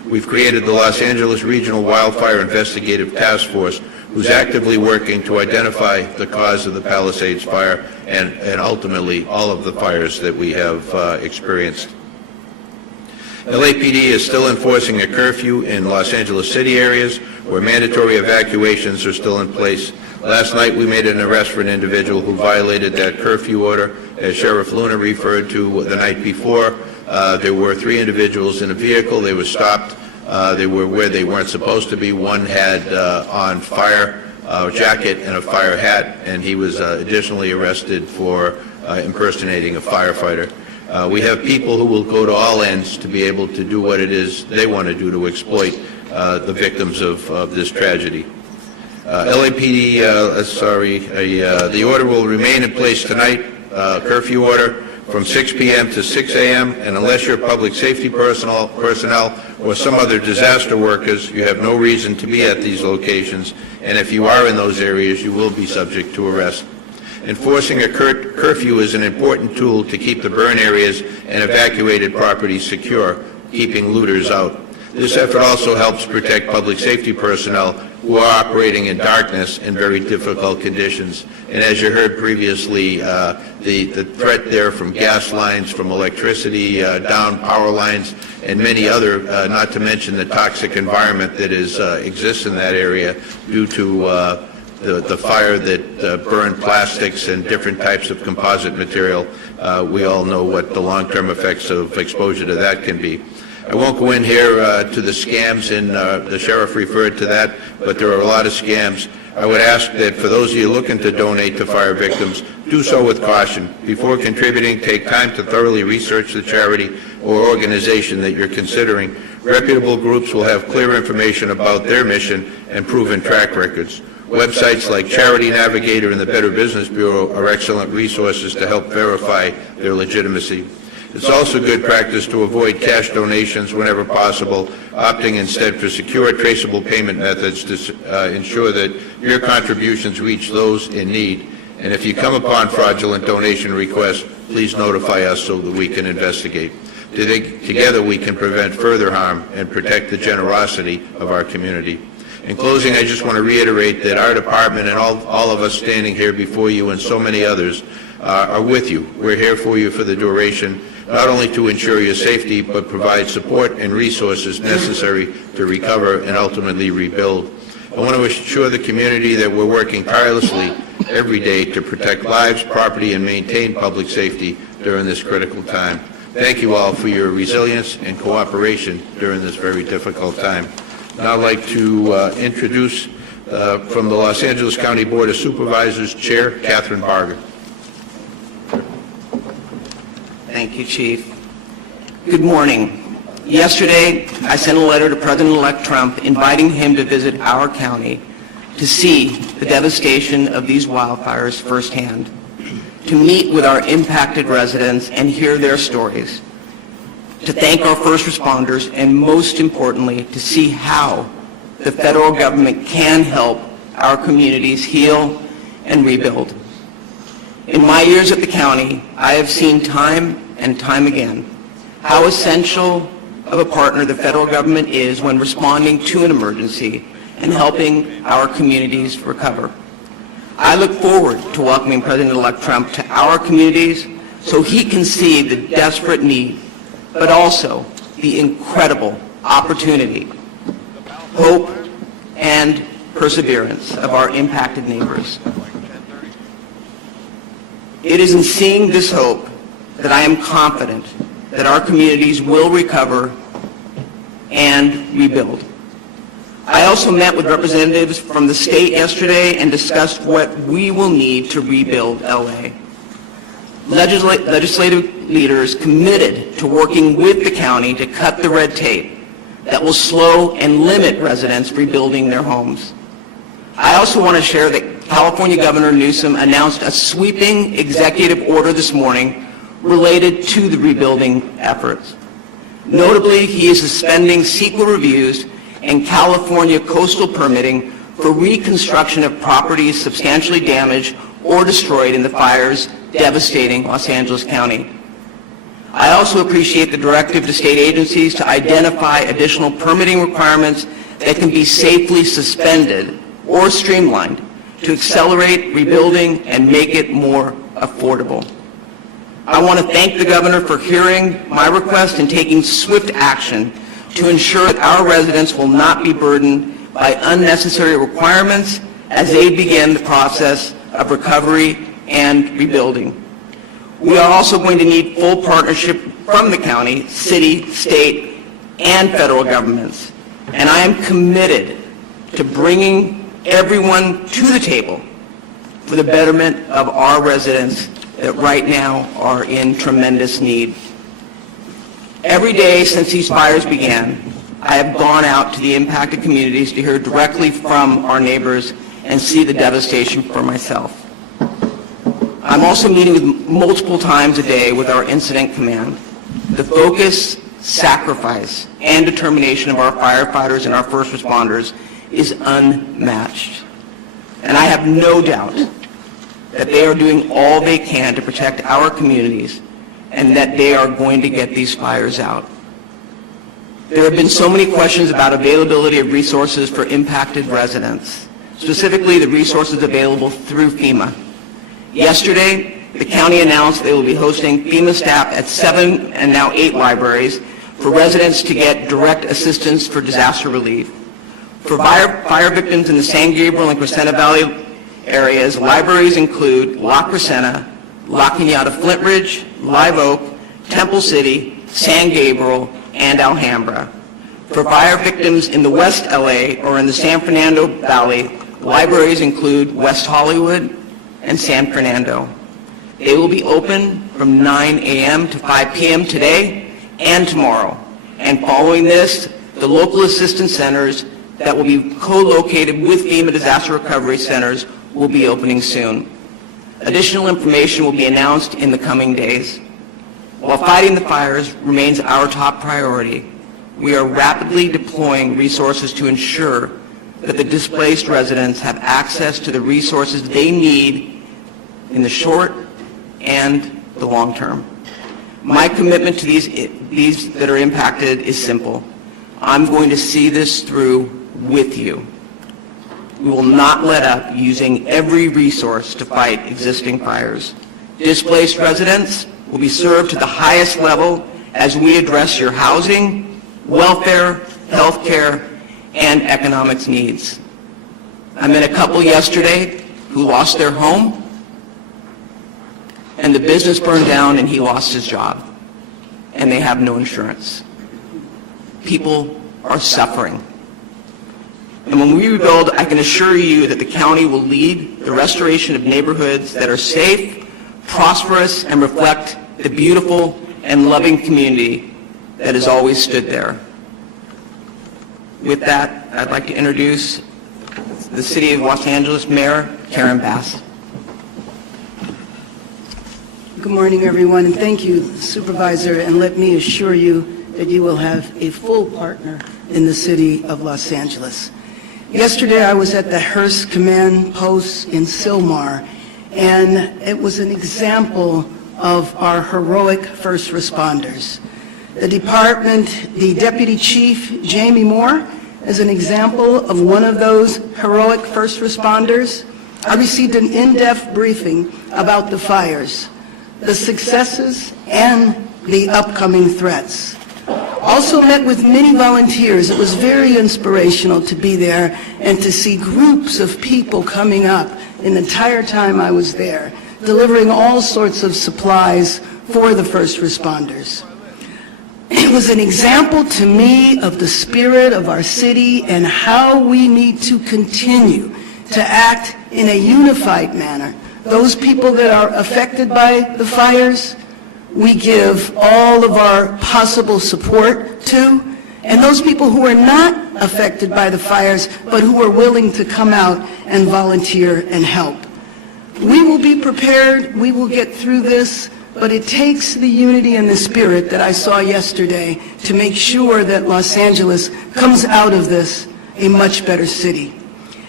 We've created the Los Angeles Regional Wildfire Investigative Task Force, who's actively working to identify the cause of the Palisades fire and ultimately all of the fires that we have experienced. LAPD is still enforcing a curfew in Los Angeles city areas where mandatory evacuations are still in place. Last night we made an arrest for an individual who violated that curfew order. As Sheriff Luna referred to the night before, there were 3 individuals in a vehicle. They were stopped. They were where they weren't supposed to be. One had on fire jacket and a fire hat, and he was additionally arrested for impersonating a firefighter. We have people who will go to all ends to be able to do what it is they want to do to exploit the victims of this tragedy. LAPD, the order will remain in place tonight, curfew order from 6 p.m. to 6 a.m., and unless you're public safety personnel or some other disaster workers, you have no reason to be at these locations, and if you are in those areas, you will be subject to arrest. Enforcing a curfew is an important tool to keep the burn areas and evacuated properties secure, keeping looters out. This effort also helps protect public safety personnel who are operating in darkness in very difficult conditions. And as you heard previously, the threat there from gas lines, from electricity, down power lines, and many other, not to mention the toxic environment that exists in that area due to the fire that burned plastics and different types of composite material. We all know what the long-term effects of exposure to that can be. I won't go in here to the scams, and the sheriff referred to that, but there are a lot of scams. I would ask that for those of you looking to donate to fire victims, do so with caution. Before contributing, take time to thoroughly research the charity or organization that you're considering. Reputable groups will have clear information about their mission and proven track records. Websites like Charity Navigator and the Better Business Bureau are excellent resources to help verify their legitimacy. It's also good practice to avoid cash donations whenever possible, opting instead for secure, traceable payment methods to ensure that your contributions reach those in need. And if you come upon fraudulent donation requests, please notify us so that we can investigate. Together we can prevent further harm and protect the generosity of our community. In closing, I just want to reiterate that our department and all of us standing here before you and so many others are with you. We're here for you for the duration, not only to ensure your safety, but provide support and resources necessary to recover and ultimately rebuild. I want to assure the community that we're working tirelessly every day to protect lives, property, and maintain public safety during this critical time. Thank you all for your resilience and cooperation during this very difficult time. Now I'd like to introduce from the Los Angeles County Board of Supervisors Chair Catherine Barger. Thank you, Chief. Good morning. Yesterday, I sent a letter to President-elect Trump inviting him to visit our county to see the devastation of these wildfires firsthand, to meet with our impacted residents and hear their stories, to thank our first responders, and most importantly, to see how the federal government can help our communities heal and rebuild. In my years at the county, I have seen time and time again how essential of a partner the federal government is when responding to an emergency and helping our communities recover. I look forward to welcoming President-elect Trump to our communities so he can see the desperate need, but also the incredible opportunity, hope, and perseverance of our impacted neighbors. It is in seeing this hope that I am confident that our communities will recover and rebuild. I also met with representatives from the state yesterday and discussed what we will need to rebuild LA. Legislative leaders committed to working with the county to cut the red tape that will slow and limit residents rebuilding their homes. I also want to share that California Governor Newsom announced a sweeping executive order this morning related to the rebuilding efforts. Notably, he is suspending CEQA reviews and California coastal permitting for reconstruction of properties substantially damaged or destroyed in the fires devastating Los Angeles County. I also appreciate the directive to state agencies to identify additional permitting requirements that can be safely suspended or streamlined to accelerate rebuilding and make it more affordable. I want to thank the governor for hearing my request and taking swift action to ensure that our residents will not be burdened by unnecessary requirements as they begin the process of recovery and rebuilding. We are also going to need full partnership from the county, city, state, and federal governments. And I am committed to bringing everyone to the table for the betterment of our residents that right now are in tremendous need. Every day since these fires began, I have gone out to the impacted communities to hear directly from our neighbors and see the devastation for myself. I'm also meeting with multiple times a day with our incident command. The focus, sacrifice, and determination of our firefighters and our first responders is unmatched. And I have no doubt that they are doing all they can to protect our communities and that they are going to get these fires out. There have been so many questions about availability of resources for impacted residents, specifically the resources available through FEMA. Yesterday, the county announced they will be hosting FEMA staff at 7 and now 8 libraries for residents to get direct assistance for disaster relief. For fire victims in the San Gabriel and Crescenta Valley areas, libraries include La Crescenta, La Cañada Flint Ridge, Live Oak, Temple City, San Gabriel, and Alhambra. For fire victims in the West LA or in the San Fernando Valley, libraries include West Hollywood and San Fernando. They will be open from 9 a.m. to 5 p.m. today and tomorrow. And following this, the local assistance centers that will be co-located with FEMA disaster recovery centers will be opening soon. Additional information will be announced in the coming days. While fighting the fires remains our top priority, we are rapidly deploying resources to ensure that the displaced residents have access to the resources they need in the short and the long term. My commitment to these that are impacted is simple. I'm going to see this through with you. We will not let up using every resource to fight existing fires. Displaced residents will be served to the highest level as we address your housing, welfare, health care, and economics needs. I met a couple yesterday who lost their home, and the business burned down and he lost his job, and they have no insurance. People are suffering. And when we rebuild, I can assure you that the county will lead the restoration of neighborhoods that are safe, prosperous, and reflect the beautiful and loving community that has always stood there. With that, I'd like to introduce the City of Los Angeles Mayor Karen Bass. Good morning, everyone, and thank you, Supervisor, and let me assure you that you will have a full partner in the City of Los Angeles. Yesterday, I was at the Hearst Command Post in Sylmar, and it was an example of our heroic first responders. The department, the Deputy Chief, Jamie Moore, is an example of one of those heroic first responders. I received an in-depth briefing about the fires, the successes, and the upcoming threats. Also met with many volunteers. It was very inspirational to be there and to see groups of people coming up in the entire time I was there, delivering all sorts of supplies for the first responders. It was an example to me of the spirit of our city and how we need to continue to act in a unified manner. Those people that are affected by the fires, we give all of our possible support to, and those people who are not affected by the fires but who are willing to come out and volunteer and help. We will be prepared, we will get through this, but it takes the unity and the spirit that I saw yesterday to make sure that Los Angeles comes out of this a much better city.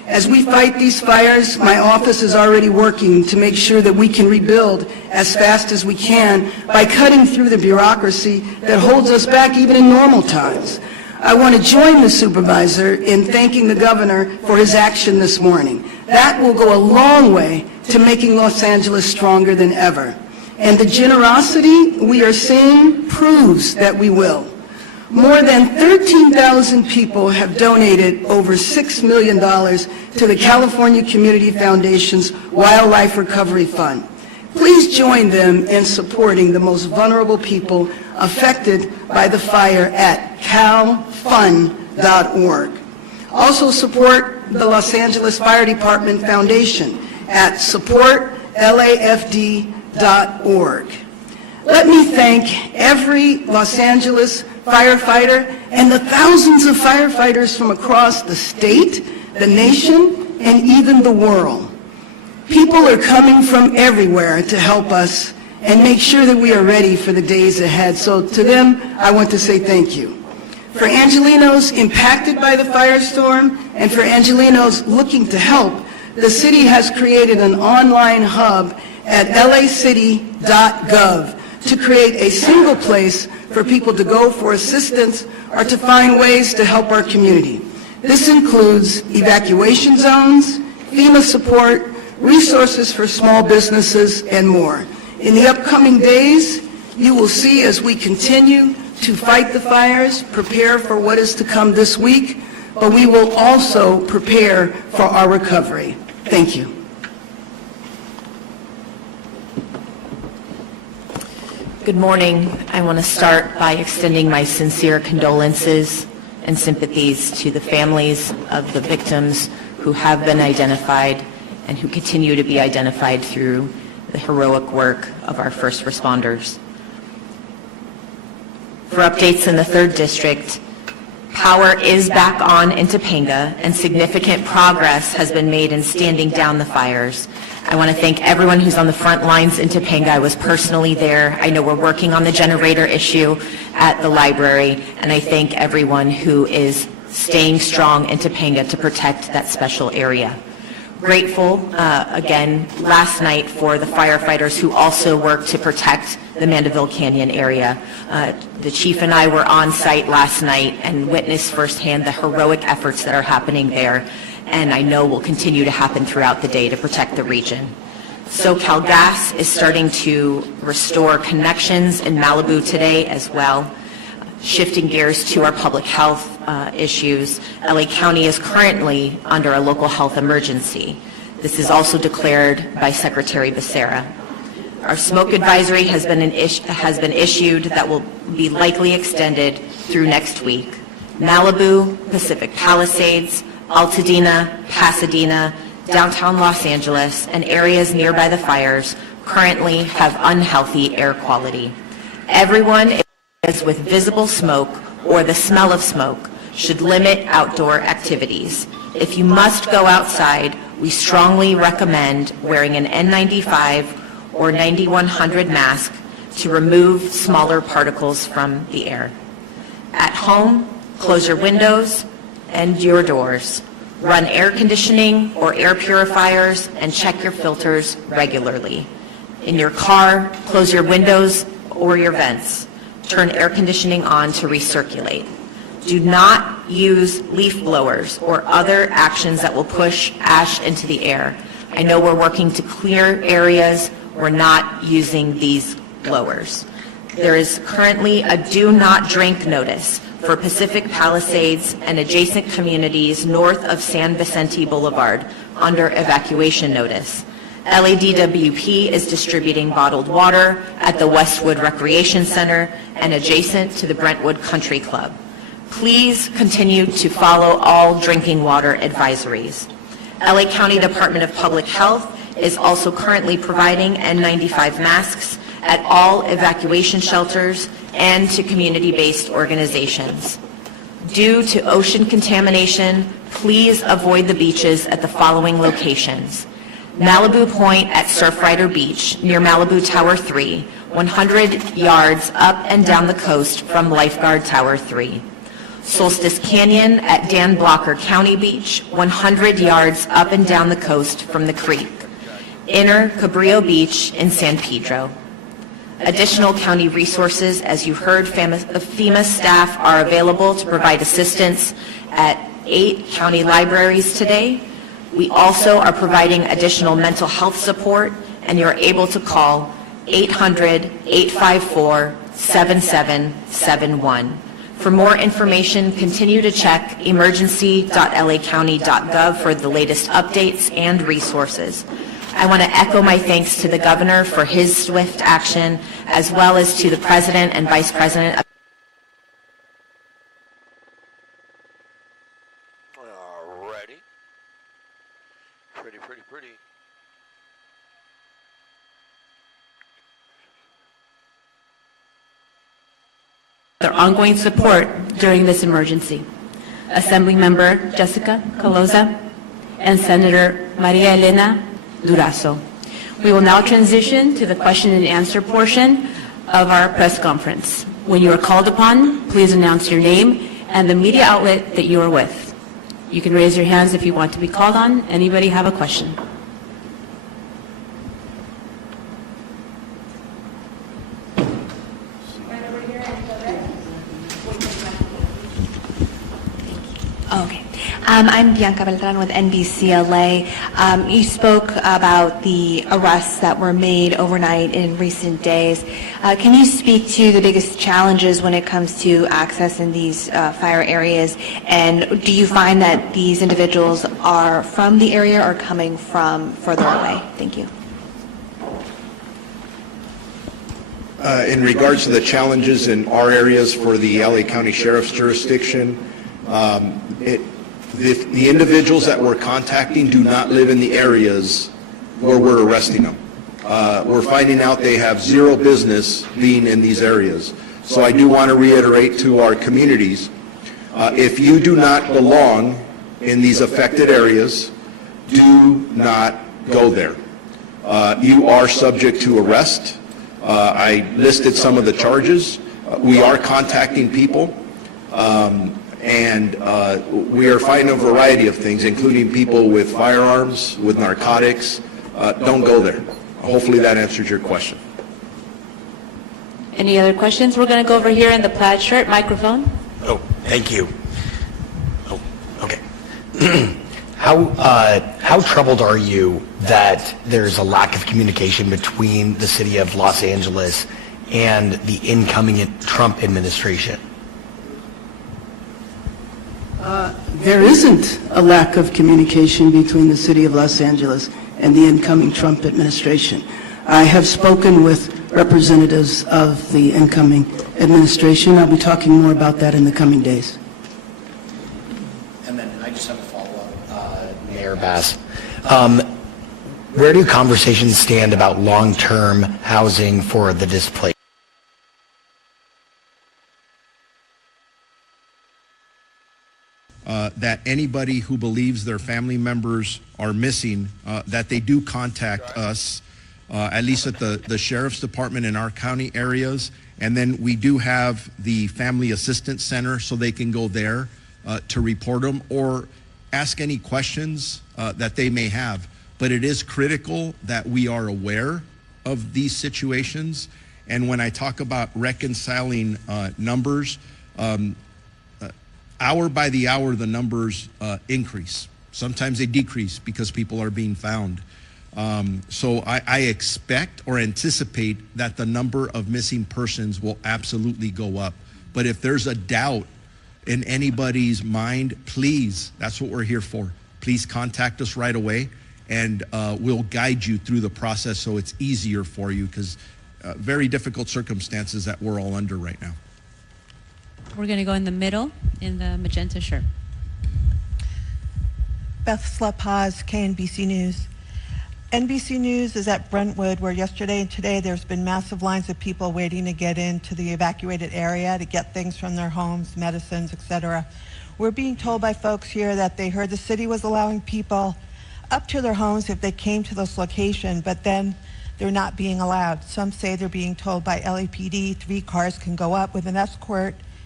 As we fight these fires, my office is already working to make sure that we can rebuild as fast as we can by cutting through the bureaucracy that holds us back even in normal times. I want to join the supervisor in thanking the governor for his action this morning. That will go a long way to making Los Angeles stronger than ever. And the generosity we are seeing proves that we will. More than 13,000 people have donated over $6 million to the California Community Foundation's Wildlife Recovery Fund. Please join them in supporting the most vulnerable people affected by the fire at calfund.org. Also support the Los Angeles Fire Department Foundation at supportlafd.org. Let me thank every Los Angeles firefighter and the thousands of firefighters from across the state, the nation, and even the world. People are coming from everywhere to help us and make sure that we are ready for the days ahead. So to them, I want to say thank you. For Angelenos impacted by the firestorm and for Angelenos looking to help, the city has created an online hub at lacity.gov to create a single place for people to go for assistance or to find ways to help our community. This includes evacuation zones, FEMA support, resources for small businesses, and more. In the upcoming days, you will see as we continue to fight the fires, prepare for what is to come this week, but we will also prepare for our recovery. Thank you. Good morning. I want to start by extending my sincere condolences and sympathies to the families of the victims who have been identified and who continue to be identified through the heroic work of our first responders. For updates in the 3rd District, power is back on in Topanga and significant progress has been made in standing down the fires. I want to thank everyone who's on the front lines in Topanga. I was personally there. I know we're working on the generator issue at the library, and I thank everyone who is staying strong in Topanga to protect that special area. Grateful, again, last night for the firefighters who also work to protect the Mandeville Canyon area. The chief and I were on site last night and witnessed firsthand the heroic efforts that are happening there, and I know will continue to happen throughout the day to protect the region. SoCal Gas is starting to restore connections in Malibu today as well. Shifting gears to our public health issues, LA County is currently under a local health emergency. This is also declared by Secretary Becerra. Our smoke advisory has been issued that will be likely extended through next week. Malibu, Pacific Palisades, Altadena, Pasadena, downtown Los Angeles, and areas nearby the fires currently have unhealthy air quality. Everyone with visible smoke or the smell of smoke should limit outdoor activities. If you must go outside, we strongly recommend wearing an N95 or 9100 mask to remove smaller particles from the air. At home, close your windows and your doors. Run air conditioning or air purifiers and check your filters regularly. In your car, close your windows or your vents. Turn air conditioning on to recirculate. Do not use leaf blowers or other actions that will push ash into the air. I know we're working to clear areas. We're not using these blowers. There is currently a do not drink notice for Pacific Palisades and adjacent communities north of San Vicente Boulevard under evacuation notice. LADWP is distributing bottled water at the Westwood Recreation Center and adjacent to the Brentwood Country Club. Please continue to follow all drinking water advisories. LA County Department of Public Health is also currently providing N95 masks at all evacuation shelters and to community-based organizations. Due to ocean contamination, please avoid the beaches at the following locations: Malibu Point at Surfrider Beach near Malibu Tower 3, 100 yards up and down the coast from Lifeguard Tower 3. Solstice Canyon at Dan Blocker County Beach, 100 yards up and down the coast from the creek. Inner Cabrillo Beach in San Pedro. Additional county resources, as you heard, FEMA staff are available to provide assistance at 8 county libraries today. We also are providing additional mental health support, and you're able to call 800-854-7771. For more information, continue to check emergency.lacounty.gov for the latest updates and resources. I want to echo my thanks to the governor for his swift action, as well as to the president and vice president. Alrighty. Pretty. Their ongoing support during this emergency. Assemblymember Jessica Caloza and Senator Maria Elena Durazo. We will now transition to the question and answer portion of our press conference. When you are called upon, please announce your name and the media outlet that you are with. You can raise your hands if you want to be called on. Anybody have a question? Okay. I'm Bianca Beltran with NBC LA. You spoke about the arrests that were made overnight in recent days. Can you speak to the biggest challenges when it comes to access in these fire areas? And do you find that these individuals are from the area or coming from further away? Thank you. In regards to the challenges in our areas for the LA County Sheriff's jurisdiction, the individuals that we're contacting do not live in the areas where we're arresting them. We're finding out they have zero business being in these areas. So I do want to reiterate to our communities, if you do not belong in these affected areas, do not go there. You are subject to arrest. I listed some of the charges. We are contacting people. And we are finding a variety of things, including people with firearms, with narcotics. Don't go there. Hopefully that answers your question. Any other questions? We're going to go over here in the plaid shirt microphone. Oh, thank you. Oh, okay. How troubled are you that there's a lack of communication between the city of Los Angeles and the incoming Trump administration? There isn't a lack of communication between the city of Los Angeles and the incoming Trump administration. I have spoken with representatives of the incoming administration. I'll be talking more about that in the coming days. And then I just have a follow-up, Mayor Bass. Where do conversations stand about long-term housing for the displaced? That anybody who believes their family members are missing, that they do contact us, at least at the Sheriff's Department in our county areas. And then we do have the Family Assistance Center, so they can go there to report them or ask any questions that they may have. But it is critical that we are aware of these situations. And when I talk about reconciling numbers, hour by the hour, the numbers increase. Sometimes they decrease because people are being found. So I expect or anticipate that the number of missing persons will absolutely go up. But if there's a doubt in anybody's mind, please, that's what we're here for. Please contact us right away, and we'll guide you through the process so it's easier for you, because very difficult circumstances that we're all under right now. We're going to go in the middle in the magenta shirt. Beth Slepaz, KNBC News. NBC News is at Brentwood, where yesterday and today there's been massive lines of people waiting to get into the evacuated area to get things from their homes, medicines, etc. We're being told by folks here that they heard the city was allowing people up to their homes if they came to this location, but then they're not being allowed. Some say they're being told by LAPD 3 cars can go up with an escort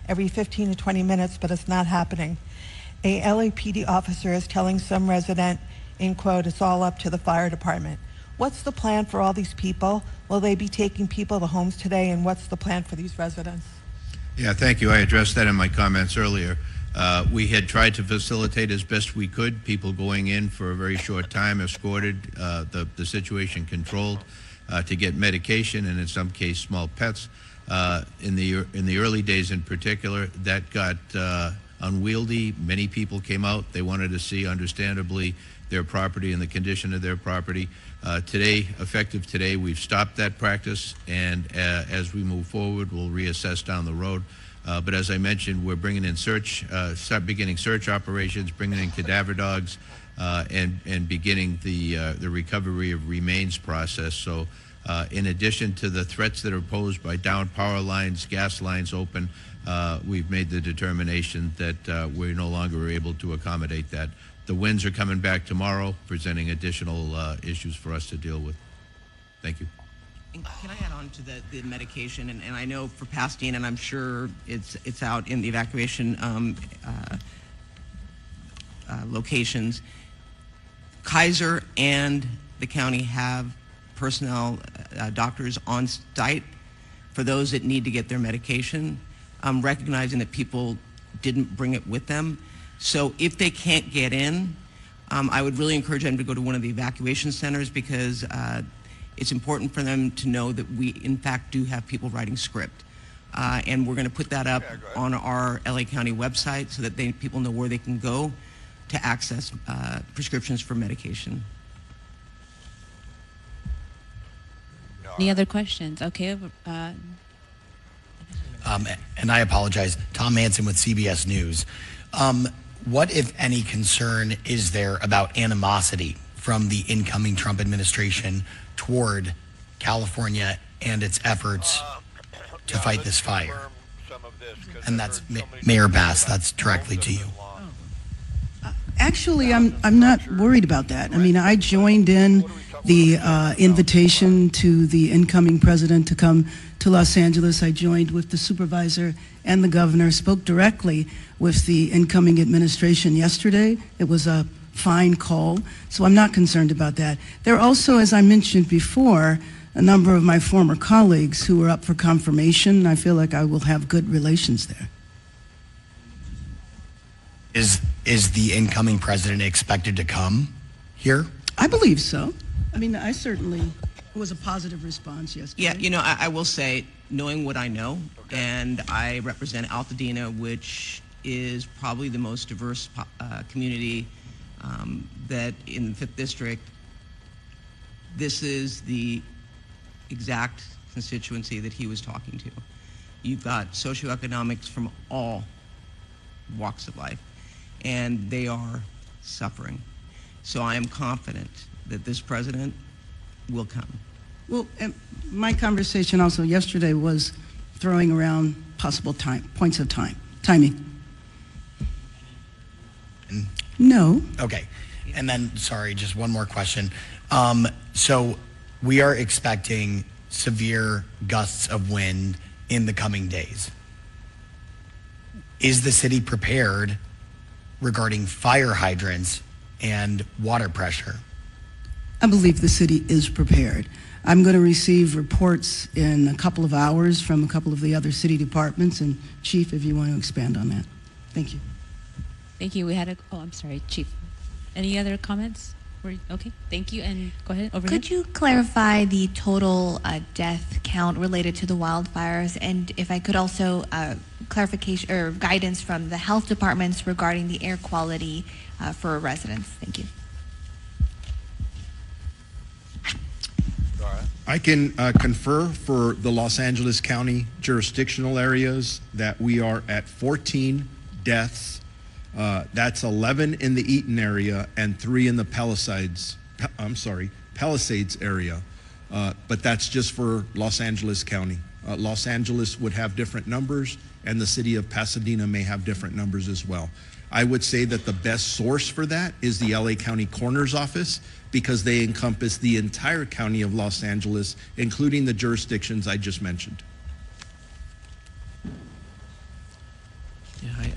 every 15 to 20 minutes, but it's not happening. A LAPD officer is telling some resident, in quote, "It's all up to the fire department." What's the plan for all these people? Will they be taking people to homes today, and what's the plan for these residents? Yeah, thank you. I addressed that in my comments earlier. We had tried to facilitate as best we could, people going in for a very short time, escorted, the situation controlled, to get medication and in some case small pets. In the early days in particular, that got unwieldy. Many people came out. They wanted to see, understandably, their property and the condition of their property. Today, effective today, we've stopped that practice, and as we move forward, we'll reassess down the road. But as I mentioned, we're bringing in start beginning search operations, bringing in cadaver dogs, and beginning the recovery of remains process. So in addition to the threats that are posed by downed power lines, gas lines open, we've made the determination that we're no longer able to accommodate that. The winds are coming back tomorrow, presenting additional issues for us to deal with. Thank you. And can I add on to the medication? And I know for Pasadena, and I'm sure it's out in the evacuation locations, Kaiser and the county have personnel, doctors on site for those that need to get their medication, recognizing that people didn't bring it with them. So if they can't get in, I would really encourage them to go to one of the evacuation centers, because it's important for them to know that we, in fact, do have people writing script. And we're going to put that up on our LA County website so that people know where they can go to access prescriptions for medication. Any other questions? Okay. And I apologize, Tom Manson with CBS News. What, if any, concern is there about animosity from the incoming Trump administration toward California and its efforts to fight this fire? And that's Mayor Bass, that's directly to you. Actually, I'm not worried about that. I mean, I joined in the invitation to the incoming president to come to Los Angeles. I joined with the supervisor and the governor, spoke directly with the incoming administration yesterday. It was a fine call, so I'm not concerned about that. There are also, as I mentioned before, a number of my former colleagues who are up for confirmation. I feel like I will have good relations there. Is the incoming president expected to come here? I believe so. I mean, I certainly, it was a positive response yesterday. Yeah, you know, I will say, knowing what I know, and I represent Altadena, which is probably the most diverse community that in the 5th District, this is the exact constituency that he was talking to. You've got socioeconomics from all walks of life, and they are suffering. So I am confident that this president will come. Well, my conversation also yesterday was throwing around possible points of timing. No. Okay. And then, sorry, just one more question. So we are expecting severe gusts of wind in the coming days. Is the city prepared regarding fire hydrants and water pressure? I believe the city is prepared. I'm going to receive reports in a couple of hours from a couple of the other city departments, and Chief, if you want to expand on that. Thank you. Thank you. I'm sorry, Chief. Any other comments? Okay, thank you, and go ahead, over Could here. you clarify the total death count related to the wildfires? And if I could also clarification or guidance from the health departments regarding the air quality for residents. Thank you. I can confer for the Los Angeles County jurisdictional areas that we are at 14 deaths. That's 11 in the Eaton area and 3 in the Palisades area. But that's just for Los Angeles County. Los Angeles would have different numbers, and the city of Pasadena may have different numbers as well. I would say that the best source for that is the LA County Coroner's Office, because they encompass the entire county of Los Angeles, including the jurisdictions I just mentioned.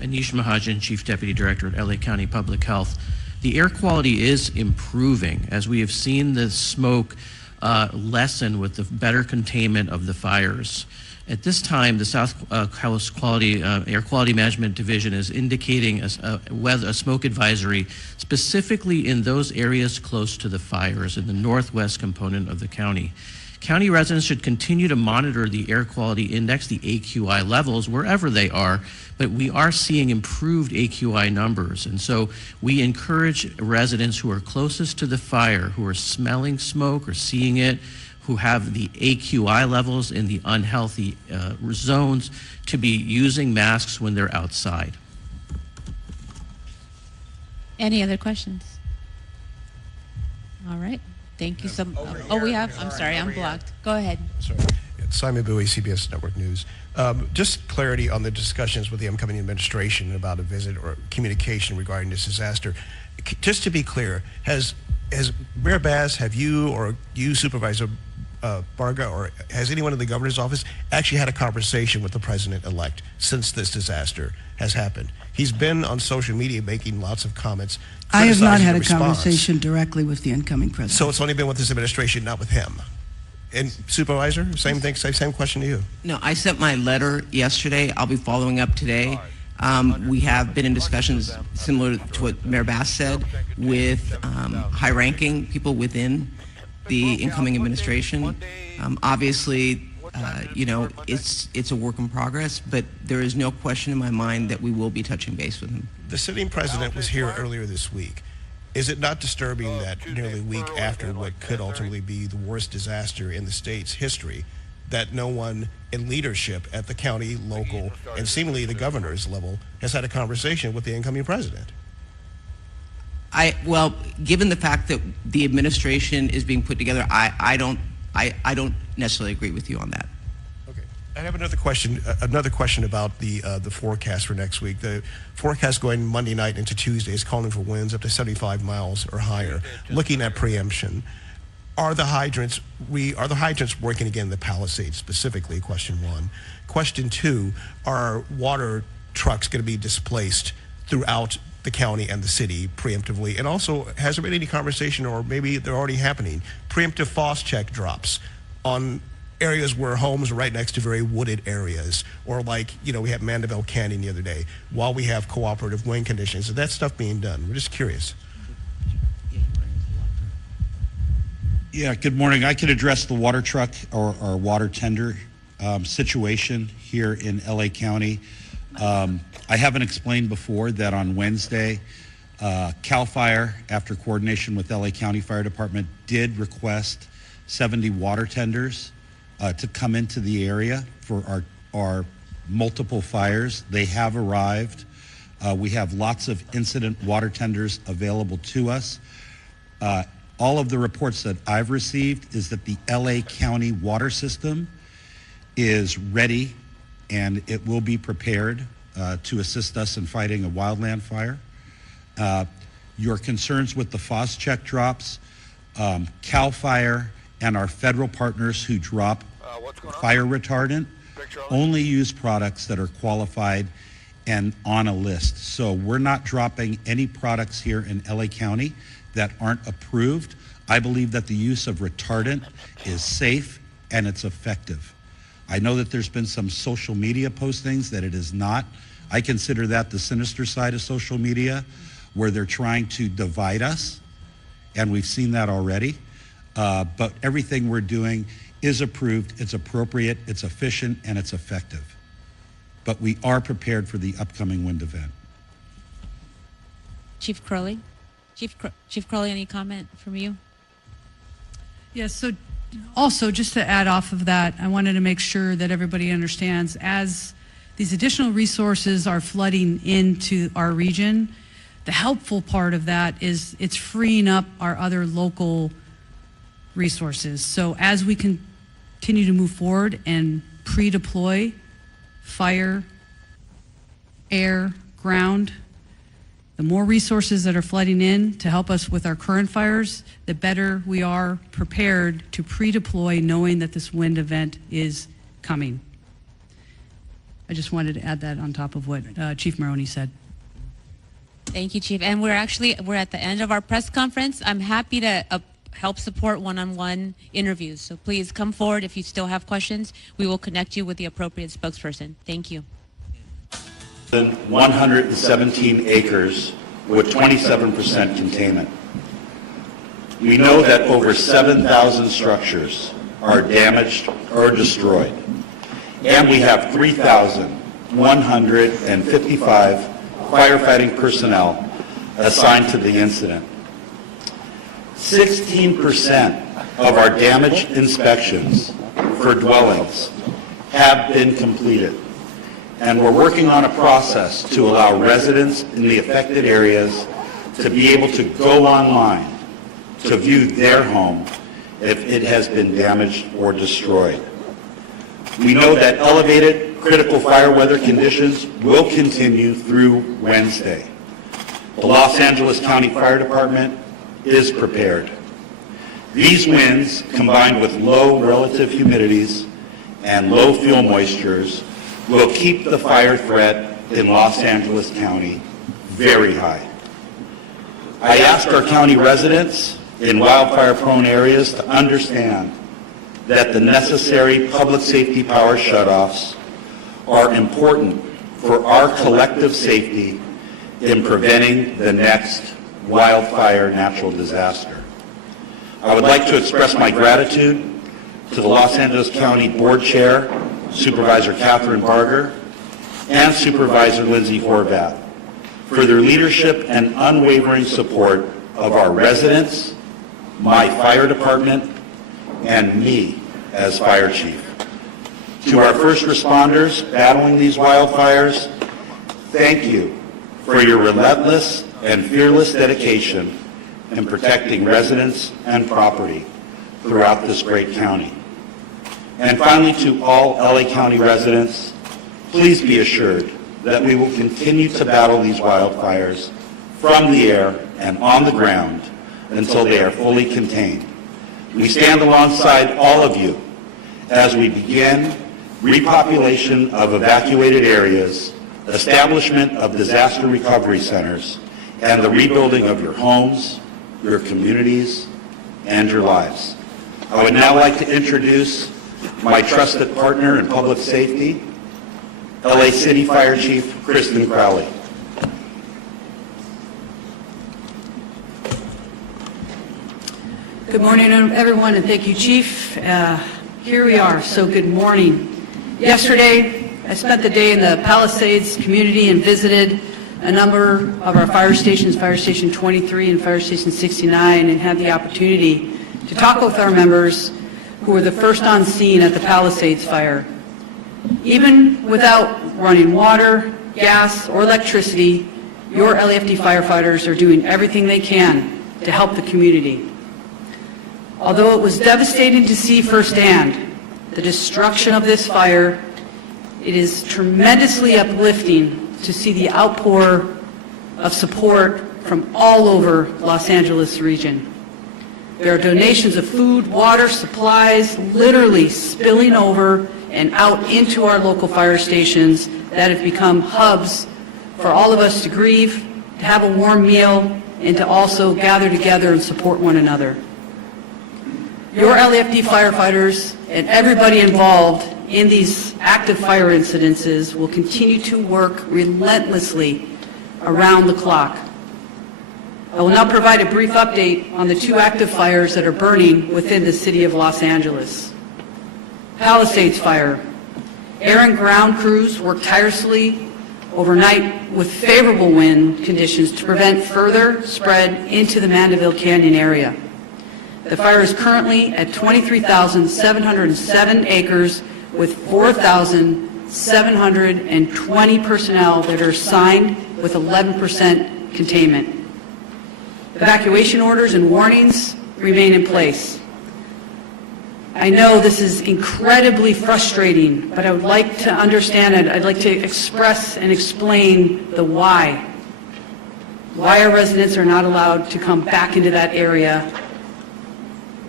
Anish Mahajan, Chief Deputy Director at LA County Public Health. The air quality is improving as we have seen the smoke lessen with the better containment of the fires. At this time, the South Coast Air Quality Management Division is indicating a smoke advisory specifically in those areas close to the fires in the northwest component of the county. County residents should continue to monitor the air quality index, the AQI levels, wherever they are, but we are seeing improved AQI numbers. And so we encourage residents who are closest to the fire, who are smelling smoke or seeing it, who have the AQI levels in the unhealthy zones, to be using masks when they're outside. Any other questions? All right. Thank you so much. Oh, we have? I'm sorry, I'm blocked. Go ahead. Sorry. Simon Bowie, CBS Network News. Just clarity on the discussions with the incoming administration about a visit or communication regarding this disaster. Just to be clear, has Mayor Bass, have you or you, Supervisor Barga, or has anyone in the governor's office actually had a conversation with the president-elect since this disaster has happened? He's been on social media making lots of comments. I have not had a criticizing the response. conversation directly with the incoming president. So it's only been with this administration, not with him. And Supervisor, same thing, same question to you. No, I sent my letter yesterday. I'll be following up today. We have been in discussions similar to what Mayor Bass said with high-ranking people within the incoming administration. Obviously, it's a work in progress, but there is no question in my mind that we will be touching base with him. The sitting president was here earlier this week. Is it not disturbing that nearly a week after what could ultimately be the worst disaster in the state's history, that no one in leadership at the county, local, and seemingly the governor's level has had a conversation with the incoming president? Well, given the fact that the administration is being put together, I don't necessarily agree with you on that. Okay. I have another question about the forecast for next week. The forecast going Monday night into Tuesday is calling for winds up to 75 miles or higher. Looking at preemption, are the hydrants working again in the Palisades specifically? Question one. Question two, are water trucks going to be displaced throughout the county and the city preemptively? And also, has there been any conversation, or maybe they're already happening, preemptive frost check drops on areas where homes are right next to very wooded areas, or like, we had Mandeville Canyon the other day, while we have cooperative wind conditions? Is that stuff being done? We're just curious. Yeah, good morning. I can address the water truck or water tender situation here in LA County. I haven't explained before that on Wednesday, CAL FIRE, after coordination with LA County Fire Department, did request 70 water tenders to come into the area for our multiple fires. They have arrived. We have lots of incident water tenders available to us. All of the reports that I've received is that the LA County water system is ready and it will be prepared to assist us in fighting a wildland fire. Your concerns with the FOS check drops, CAL FIRE and our federal partners who drop fire retardant only use products that are qualified and on a list. So we're not dropping any products here in LA County that aren't approved. I believe that the use of retardant is safe and it's effective. I know that there's been some social media postings that it is not. I consider that the sinister side of social media, where they're trying to divide us, and we've seen that already. But everything we're doing is approved, it's appropriate, it's efficient, and it's effective. But we are prepared for the upcoming wind event. Chief Crowley? Chief Crowley, any comment from you? Yes, so also just to add off of that, I wanted to make sure that everybody understands, as these additional resources are flooding into our region, the helpful part of that is it's freeing up our other local resources. So as we continue to move forward and pre-deploy fire, air, ground, the more resources that are flooding in to help us with our current fires, the better we are prepared to pre-deploy, knowing that this wind event is coming. I just wanted to add that on top of what Chief Maroney said. Thank you, Chief. And we're at the end of our press conference. I'm happy to help support one-on-one interviews. So please come forward if you still have questions. We will connect you with the appropriate spokesperson. Thank you. 117 acres with 27% containment. We know that over 7,000 structures are damaged or destroyed, and we have 3,155 firefighting personnel assigned to the incident. 16% of our damage inspections for dwellings have been completed, and we're working on a process to allow residents in the affected areas to be able to go online to view their home if it has been damaged or destroyed. We know that elevated critical fire weather conditions will continue through Wednesday. The Los Angeles County Fire Department is prepared. These winds, combined with low relative humidities and low fuel moistures, will keep the fire threat in Los Angeles County very high. I ask our county residents in wildfire-prone areas to understand that the necessary public safety power shutoffs are important for our collective safety in preventing the next wildfire natural disaster. I would like to express my gratitude to the Los Angeles County Board Chair, Supervisor Catherine Barger, and Supervisor Lindsay Horvath for their leadership and unwavering support of our residents, my fire department, and me as fire chief. To our first responders battling these wildfires, thank you for your relentless and fearless dedication in protecting residents and property throughout this great county. And finally, to all LA County residents, please be assured that we will continue to battle these wildfires from the air and on the ground until they are fully contained. We stand alongside all of you as we begin repopulation of evacuated areas, establishment of disaster recovery centers, and the rebuilding of your homes, your communities, and your lives. I would now like to introduce my trusted partner in public safety, LA City Fire Chief Kristen Crowley. Good morning, everyone, and thank you, Chief. Here we are, so good morning. Yesterday, I spent the day in the Palisades community and visited a number of our fire stations, Fire Station 23 and Fire Station 69, and had the opportunity to talk with our members who were the first on scene at the Palisades fire. Even without running water, gas, or electricity, your LAFD firefighters are doing everything they can to help the community. Although it was devastating to see firsthand the destruction of this fire, it is tremendously uplifting to see the outpour of support from all over Los Angeles region. There are donations of food, water, supplies, literally spilling over and out into our local fire stations that have become hubs for all of us to grieve, to have a warm meal, and to also gather together and support one another. Your LAFD firefighters and everybody involved in these active fire incidences will continue to work relentlessly around the clock. I will now provide a brief update on the two active fires that are burning within the city of Los Angeles. Palisades fire. Air and ground crews worked tirelessly overnight with favorable wind conditions to prevent further spread into the Mandeville Canyon area. The fire is currently at 23,707 acres with 4,720 personnel that are assigned with 11% containment. Evacuation orders and warnings remain in place. I know this is incredibly frustrating, but I would like to understand it. I'd like to express and explain the why. Why our residents are not allowed to come back into that area.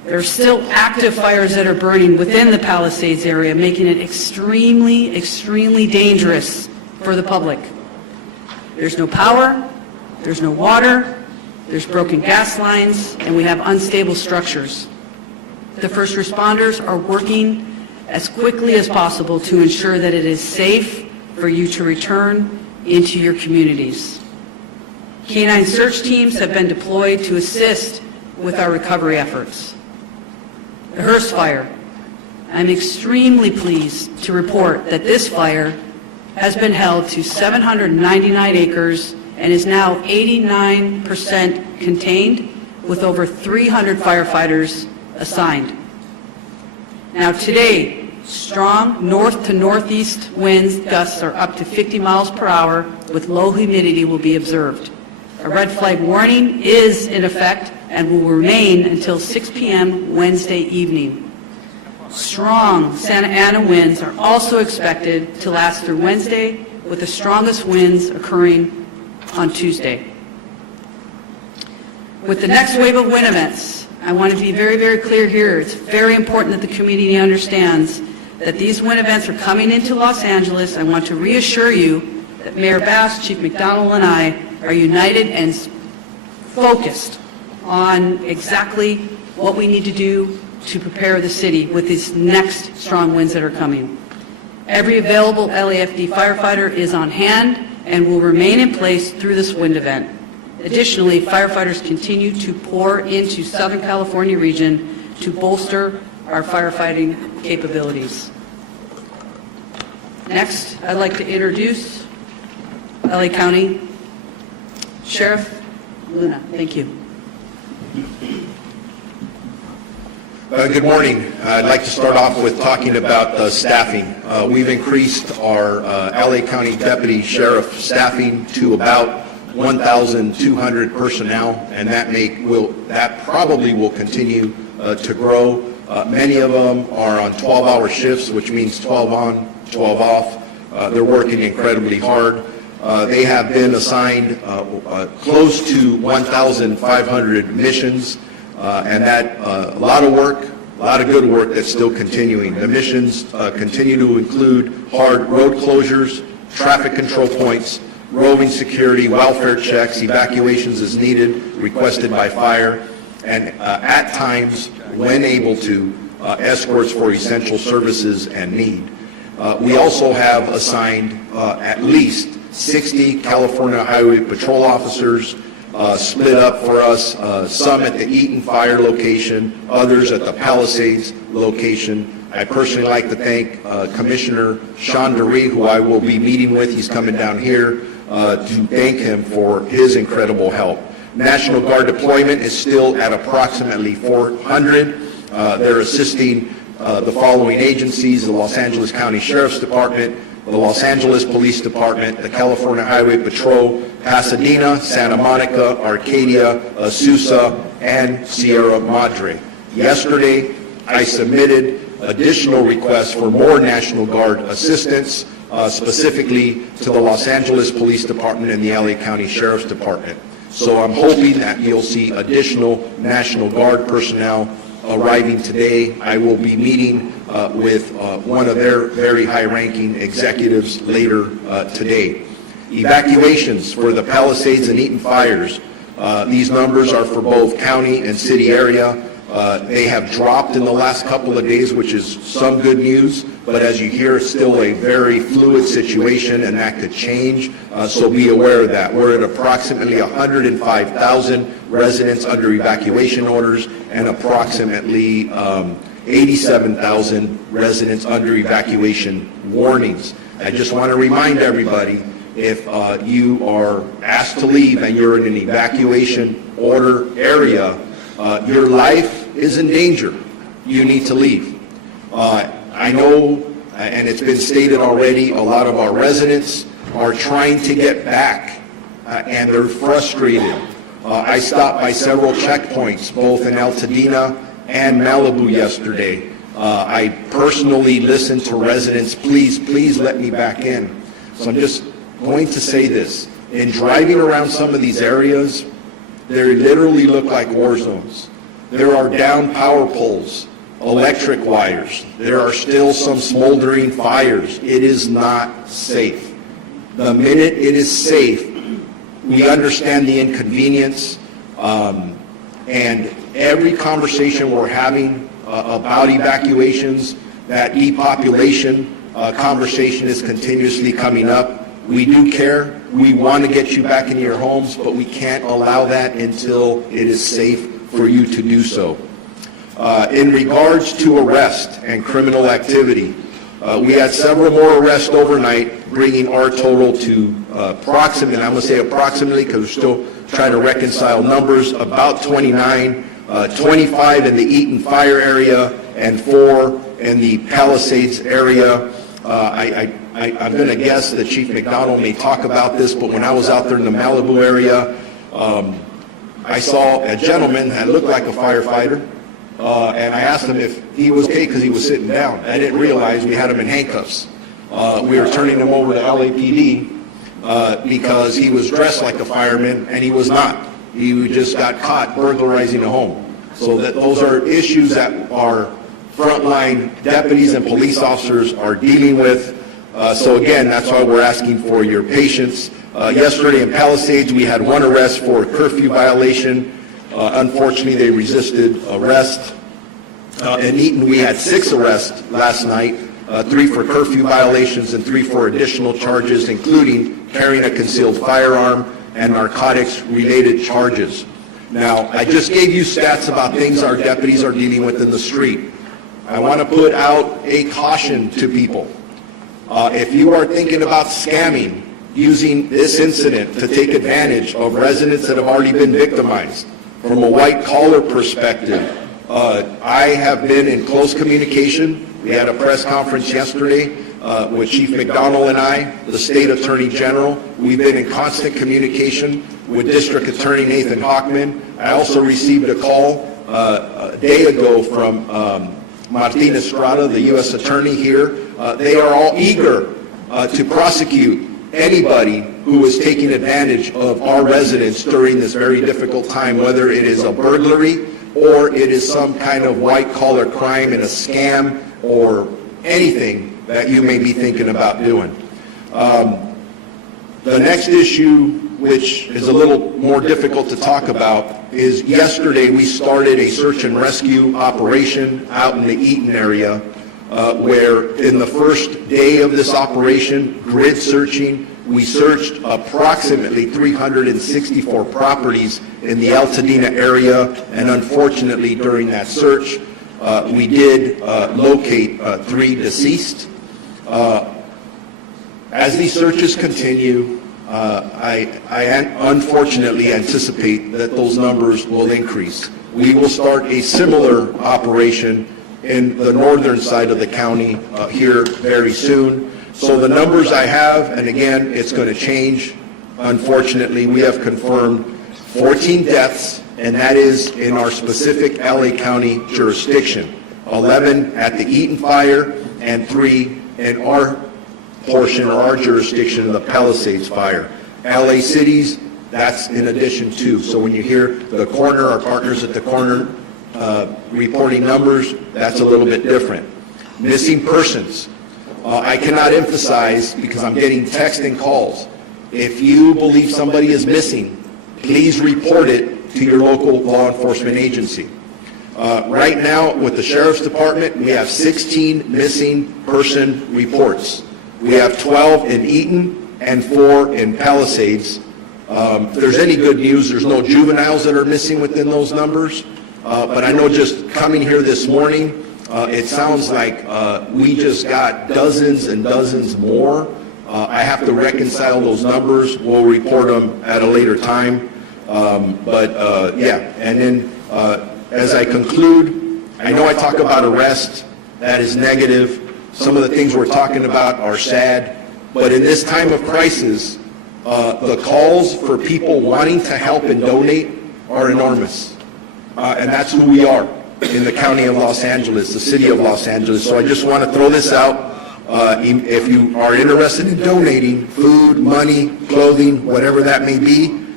There are still active fires that are burning within the Palisades area, making it extremely, extremely dangerous for the public. There's no power, there's no water, there's broken gas lines, and we have unstable structures. The first responders are working as quickly as possible to ensure that it is safe for you to return into your communities. Canine search teams have been deployed to assist with our recovery efforts. The Hearst fire. I'm extremely pleased to report that this fire has been held to 799 acres and is now 89% contained with over 300 firefighters assigned. Now today, strong north to northeast winds gusts are up to 50 miles per hour with low humidity will be observed. A red flag warning is in effect and will remain until 6 p.m. Wednesday evening. Strong Santa Ana winds are also expected to last through Wednesday, with the strongest winds occurring on Tuesday. With the next wave of wind events, I want to be very, very clear here. It's very important that the community understands that these wind events are coming into Los Angeles. I want to reassure you that Mayor Bass, Chief McDonald, and I are united and focused on exactly what we need to do to prepare the city with these next strong winds that are coming. Every available LAFD firefighter is on hand and will remain in place through this wind event. Additionally, firefighters continue to pour into Southern California region to bolster our firefighting capabilities. Next, I'd like to introduce LA County Sheriff Luna. Thank you. Good morning. I'd like to start off with talking about staffing. We've increased our LA County Deputy Sheriff staffing to about 1,200 personnel, and that probably will continue to grow. Many of them are on 12-hour shifts, which means 12 on, 12 off. They're working incredibly hard. They have been assigned close to 1,500 missions, and that a lot of work, a lot of good work that's still continuing. The missions continue to include hard road closures, traffic control points, roving security, welfare checks, evacuations as needed, requested by fire, and at times, when able to, escorts for essential services and need. We also have assigned at least 60 California Highway Patrol officers split up for us, some at the Eaton fire location, others at the Palisades location. I personally like to thank Commissioner Sean DeRee, who I will be meeting with. He's coming down here to thank him for his incredible help. National Guard deployment is still at approximately 400. They're assisting the following agencies: the Los Angeles County Sheriff's Department, the Los Angeles Police Department, the California Highway Patrol, Pasadena, Santa Monica, Arcadia, Azusa, and Sierra Madre. Yesterday, I submitted additional requests for more National Guard assistance, specifically to the Los Angeles Police Department and the LA County Sheriff's Department. So I'm hoping that you'll see additional National Guard personnel arriving today. I will be meeting with one of their very high-ranking executives later today. Evacuations for the Palisades and Eaton fires. These numbers are for both county and city area. They have dropped in the last couple of days, which is some good news, but as you hear, it's still a very fluid situation, and that could change, so be aware of that. We're at approximately 105,000 residents under evacuation orders and approximately 87,000 residents under evacuation warnings. I just want to remind everybody, if you are asked to leave and you're in an evacuation order area, your life is in danger. You need to leave. I know, and it's been stated already, a lot of our residents are trying to get back, and they're frustrated. I stopped by several checkpoints, both in Altadena and Malibu yesterday. I personally listened to residents, please let me back in. So I'm just going to say this. In driving around some of these areas, they literally look like war zones. There are down power poles, electric wires. There are still some smoldering fires. It is not safe. The minute it is safe, we understand the inconvenience, and every conversation we're having about evacuations, that depopulation conversation is continuously coming up. We do care. We want to get you back into your homes, but we can't allow that until it is safe for you to do so. In regards to arrest and criminal activity, we had several more arrests overnight, bringing our total to approximately, I'm going to say approximately because we're still trying to reconcile numbers, about 29, 25 in the Eaton fire area and 4 in the Palisades area. I'm going to guess that Chief McDonald may talk about this, but when I was out there in the Malibu area, I saw a gentleman that looked like a firefighter, and I asked him if he was okay because he was sitting down. I didn't realize we had him in handcuffs. We were turning him over to LAPD because he was dressed like a fireman, and he was not. He just got caught burglarizing a home. So those are issues that our frontline deputies and police officers are dealing with. So again, that's why we're asking for your patience. Yesterday in Palisades, we had 1 arrest for a curfew violation. Unfortunately, they resisted arrest. In Eaton, we had 6 arrests last night, 3 for curfew violations and 3 for additional charges, including carrying a concealed firearm and narcotics-related charges. Now, I just gave you stats about things our deputies are dealing with in the street. I want to put out a caution to people. If you are thinking about scamming, using this incident to take advantage of residents that have already been victimized, from a white-collar perspective, I have been in close communication. We had a press conference yesterday with Chief McDonald and I, the State Attorney General. We've been in constant communication with District Attorney Nathan Hockman. I also received a call a day ago from Martin Estrada, the U.S. Attorney here. They are all eager to prosecute anybody who is taking advantage of our residents during this very difficult time, whether it is a burglary or it is some kind of white-collar crime and a scam or anything that you may be thinking about doing. The next issue, which is a little more difficult to talk about, is yesterday we started a search and rescue operation out in the Eaton area, where in the first day of this operation, grid searching, we searched approximately 364 properties in the Altadena area, and unfortunately during that search, we did locate 3 deceased. As these searches continue, I unfortunately anticipate that those numbers will increase. We will start a similar operation in the northern side of the county here very soon. So the numbers I have, and again, it's going to change. Unfortunately, we have confirmed 14 deaths, and that is in our specific LA County jurisdiction. 11 at the Eaton fire and 3 in our portion or our jurisdiction of the Palisades fire. LA cities, that's in addition to. So when you hear the coroner, our partners at the coroner reporting numbers, that's a little bit different. Missing persons. I cannot emphasize, because I'm getting text and calls, if you believe somebody is missing, please report it to your local law enforcement agency. Right now, with the Sheriff's Department, we have 16 missing person reports. We have 12 in Eaton and 4 in Palisades. If there's any good news, there's no juveniles that are missing within those numbers. But I know just coming here this morning, it sounds like we just got dozens and dozens more. I have to reconcile those numbers. We'll report them at a later time. Yeah, and then as I conclude, I know I talk about arrest. That is negative. Some of the things we're talking about are sad. But in this time of crisis, the calls for people wanting to help and donate are enormous. And that's who we are in the county of Los Angeles, the city of Los Angeles. So I just want to throw this out. If you are interested in donating food, money, clothing, whatever that may be,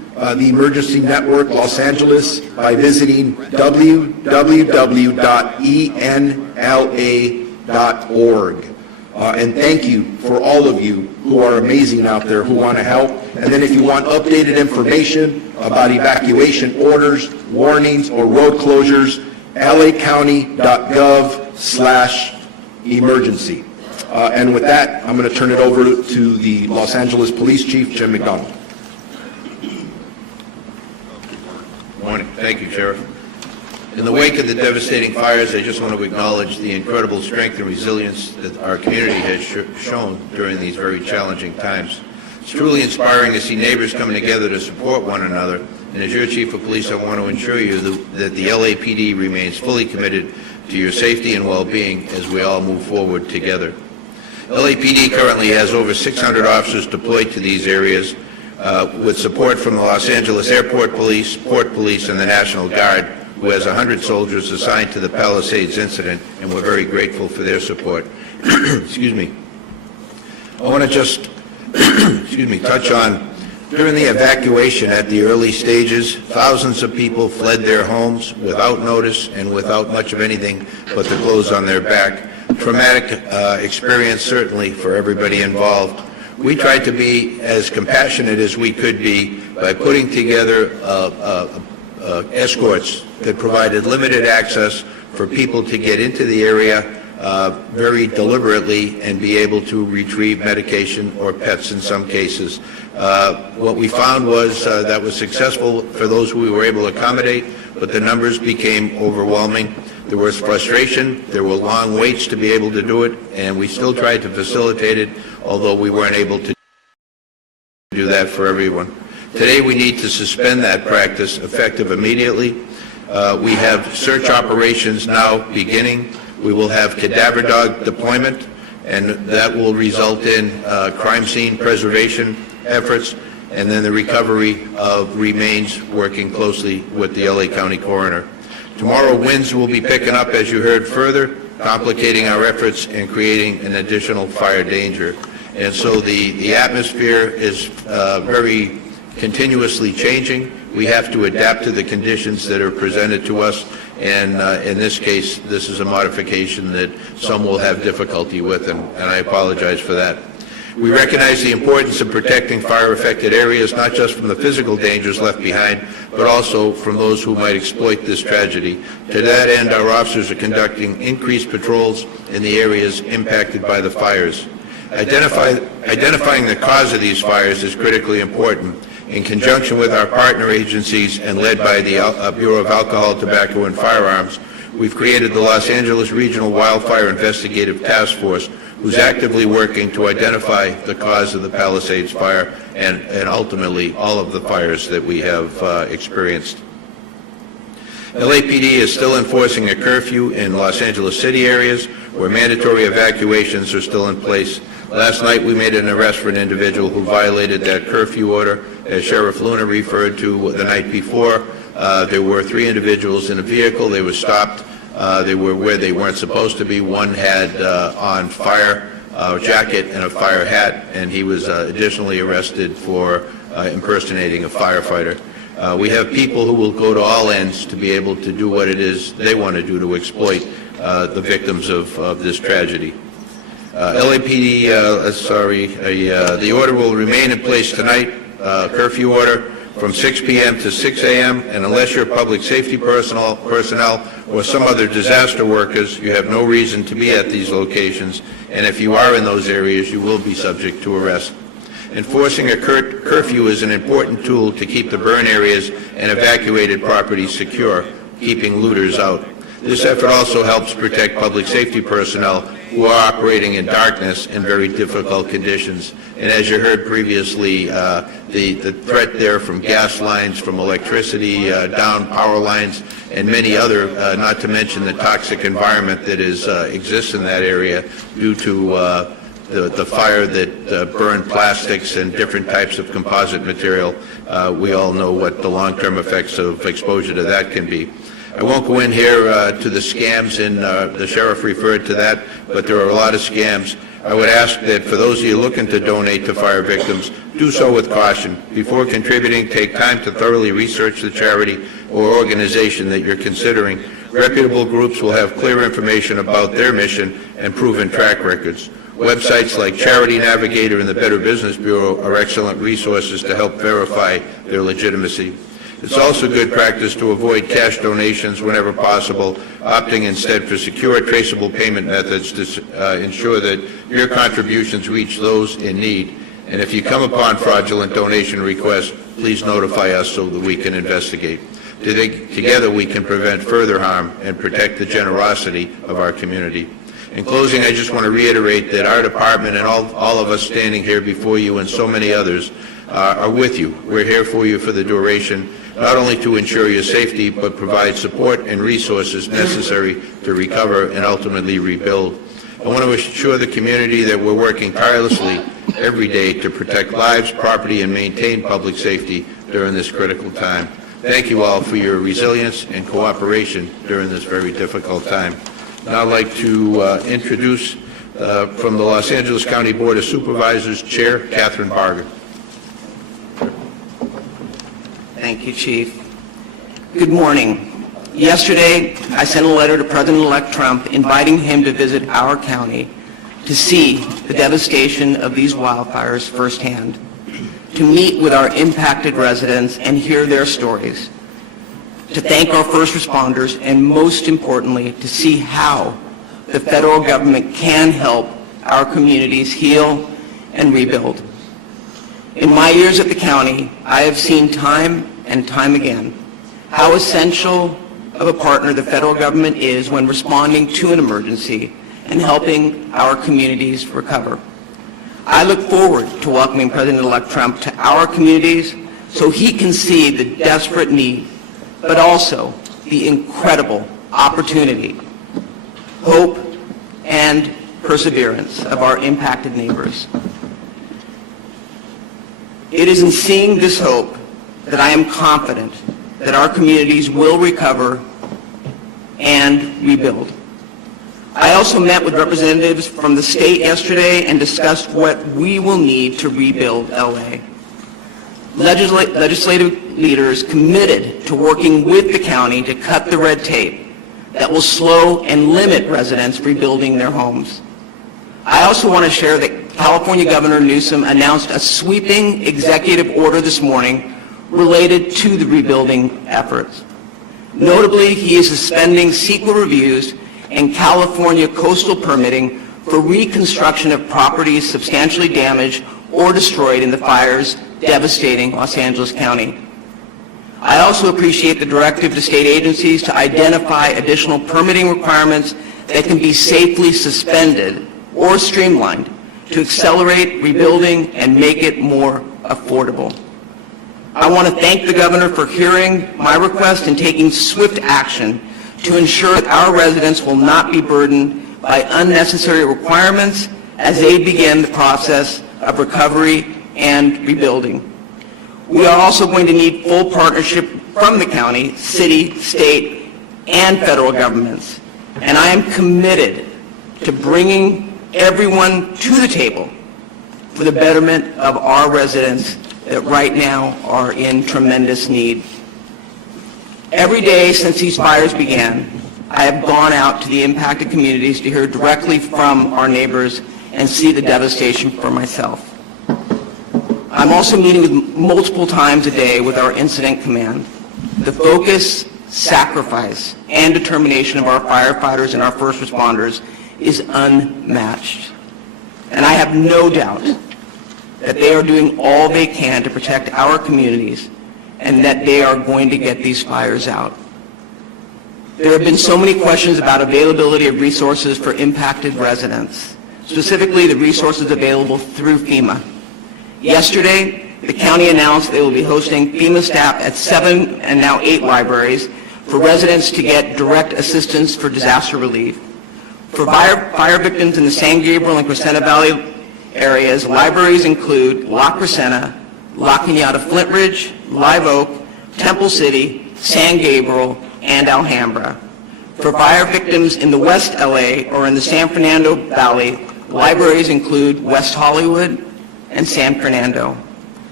the Emergency Network Los Angeles by visiting www.enla.org. And thank you for all of you who are amazing out there who want to help. And then if you want updated information about evacuation orders, warnings, or road closures, lacounty.gov/emergency. And with that, I'm going to turn it over to the Los Angeles Police Chief, Jim McDonald. Morning. Thank you, Sheriff. In the wake of the devastating fires, I just want to acknowledge the incredible strength and resilience that our community has shown during these very challenging times. It's truly inspiring to see neighbors coming together to support one another. And as your Chief of Police, I want to ensure you that the LAPD remains fully committed to your safety and well-being as we all move forward together. LAPD currently has over 600 officers deployed to these areas with support from the Los Angeles Airport Police, Port Police, and the National Guard, who has 100 soldiers assigned to the Palisades incident, and we're very grateful for their support. Excuse me. I want to just touch on, during the evacuation at the early stages, thousands of people fled their homes without notice and without much of anything but the clothes on their back. Traumatic experience, certainly, for everybody involved. We tried to be as compassionate as we could be by putting together escorts that provided limited access for people to get into the area very deliberately and be able to retrieve medication or pets in some cases. What we found was that was successful for those who we were able to accommodate, but the numbers became overwhelming. There was frustration, there were long waits to be able to do it, and we still tried to facilitate it, although we weren't able to do that for everyone. Today we need to suspend that practice effective immediately. We have search operations now beginning. We will have cadaver dog deployment, and that will result in crime scene preservation efforts, and then the recovery of remains, working closely with the LA County Coroner. Tomorrow winds will be picking up, as you heard, further, complicating our efforts and creating an additional fire danger. And so the atmosphere is very continuously changing. We have to adapt to the conditions that are presented to us, and in this case, this is a modification that some will have difficulty with, and I apologize for that. We recognize the importance of protecting fire-affected areas, not just from the physical dangers left behind, but also from those who might exploit this tragedy. To that end, our officers are conducting increased patrols in the areas impacted by the fires. Identifying the cause of these fires is critically important. In conjunction with our partner agencies and led by the Bureau of Alcohol, Tobacco, and Firearms, we've created the Los Angeles Regional Wildfire Investigative Task Force, who's actively working to identify the cause of the Palisades fire and ultimately all of the fires that we have experienced. LAPD is still enforcing a curfew in Los Angeles City areas where mandatory evacuations are still in place. Last night we made an arrest for an individual who violated that curfew order. As Sheriff Luna referred to the night before, there were 3 individuals in a vehicle. They were stopped. They were where they weren't supposed to be. One had on fire jacket and a fire hat, and he was additionally arrested for impersonating a firefighter. We have people who will go to all ends to be able to do what it is they want to do to exploit the victims of this tragedy. LAPD, the order will remain in place tonight, curfew order from 6 p.m. to 6 a.m., and unless you're public safety personnel or some other disaster workers, you have no reason to be at these locations, and if you are in those areas, you will be subject to arrest. Enforcing a curfew is an important tool to keep the burn areas and evacuated properties secure, keeping looters out. This effort also helps protect public safety personnel who are operating in darkness in very difficult conditions. And as you heard previously, the threat there from gas lines, from electricity, down power lines, and many other, not to mention the toxic environment that exists in that area due to the fire that burned plastics and different types of composite material. We all know what the long-term effects of exposure to that can be. I won't go in here to the scams, and the sheriff referred to that, but there are a lot of scams. I would ask that for those of you looking to donate to fire victims, do so with caution. Before contributing, take time to thoroughly research the charity or organization that you're considering. Reputable groups will have clear information about their mission and proven track records. Websites like Charity Navigator and the Better Business Bureau are excellent resources to help verify their legitimacy. It's also good practice to avoid cash donations whenever possible, opting instead for secure, traceable payment methods to ensure that your contributions reach those in need. And if you come upon fraudulent donation requests, please notify us so that we can investigate. Together we can prevent further harm and protect the generosity of our community. In closing, I just want to reiterate that our department and all of us standing here before you and so many others are with you. We're here for you for the duration, not only to ensure your safety, but provide support and resources necessary to recover and ultimately rebuild. I want to assure the community that we're working tirelessly every day to protect lives, property, and maintain public safety during this critical time. Thank you all for your resilience and cooperation during this very difficult time. Now I'd like to introduce from the Los Angeles County Board of Supervisors, Chair Catherine Barger. Thank you, Chief. Good morning. Yesterday, I sent a letter to President-elect Trump inviting him to visit our county to see the devastation of these wildfires firsthand, to meet with our impacted residents and hear their stories, to thank our first responders, and most importantly, to see how the federal government can help our communities heal and rebuild. In my years at the county, I have seen time and time again how essential of a partner the federal government is when responding to an emergency and helping our communities recover. I look forward to welcoming President-elect Trump to our communities so he can see the desperate need, but also the incredible opportunity, hope, and perseverance of our impacted neighbors. It is in seeing this hope that I am confident that our communities will recover and rebuild. I also met with representatives from the state yesterday and discussed what we will need to rebuild LA. Legislative leaders committed to working with the county to cut the red tape that will slow and limit residents rebuilding their homes. I also want to share that California Governor Newsom announced a sweeping executive order this morning related to the rebuilding efforts. Notably, he is suspending CEQA reviews and California coastal permitting for reconstruction of properties substantially damaged or destroyed in the fires devastating Los Angeles County. I also appreciate the directive to state agencies to identify additional permitting requirements that can be safely suspended or streamlined to accelerate rebuilding and make it more affordable. I want to thank the Governor for hearing my request and taking swift action to ensure that our residents will not be burdened by unnecessary requirements as they begin the process of recovery and rebuilding. We are also going to need full partnership from the county, city, state, and federal governments. And I am committed to bringing everyone to the table for the betterment of our residents that right now are in tremendous need. Every day since these fires began, I have gone out to the impacted communities to hear directly from our neighbors and see the devastation for myself. I'm also meeting with multiple times a day with our incident command. The focus, sacrifice, and determination of our firefighters and our first responders is unmatched. And I have no doubt that they are doing all they can to protect our communities and that they are going to get these fires out. There have been so many questions about availability of resources for impacted residents, specifically the resources available through FEMA. Yesterday, the county announced they will be hosting FEMA staff at 7 and now 8 libraries for residents to get direct assistance for disaster relief. For fire victims in the San Gabriel and Crescenta Valley areas, libraries include La Crescenta, La Cañada Flint Ridge, Live Oak, Temple City, San Gabriel, and Alhambra. For fire victims in the West LA or in the San Fernando Valley, libraries include West Hollywood and San Fernando.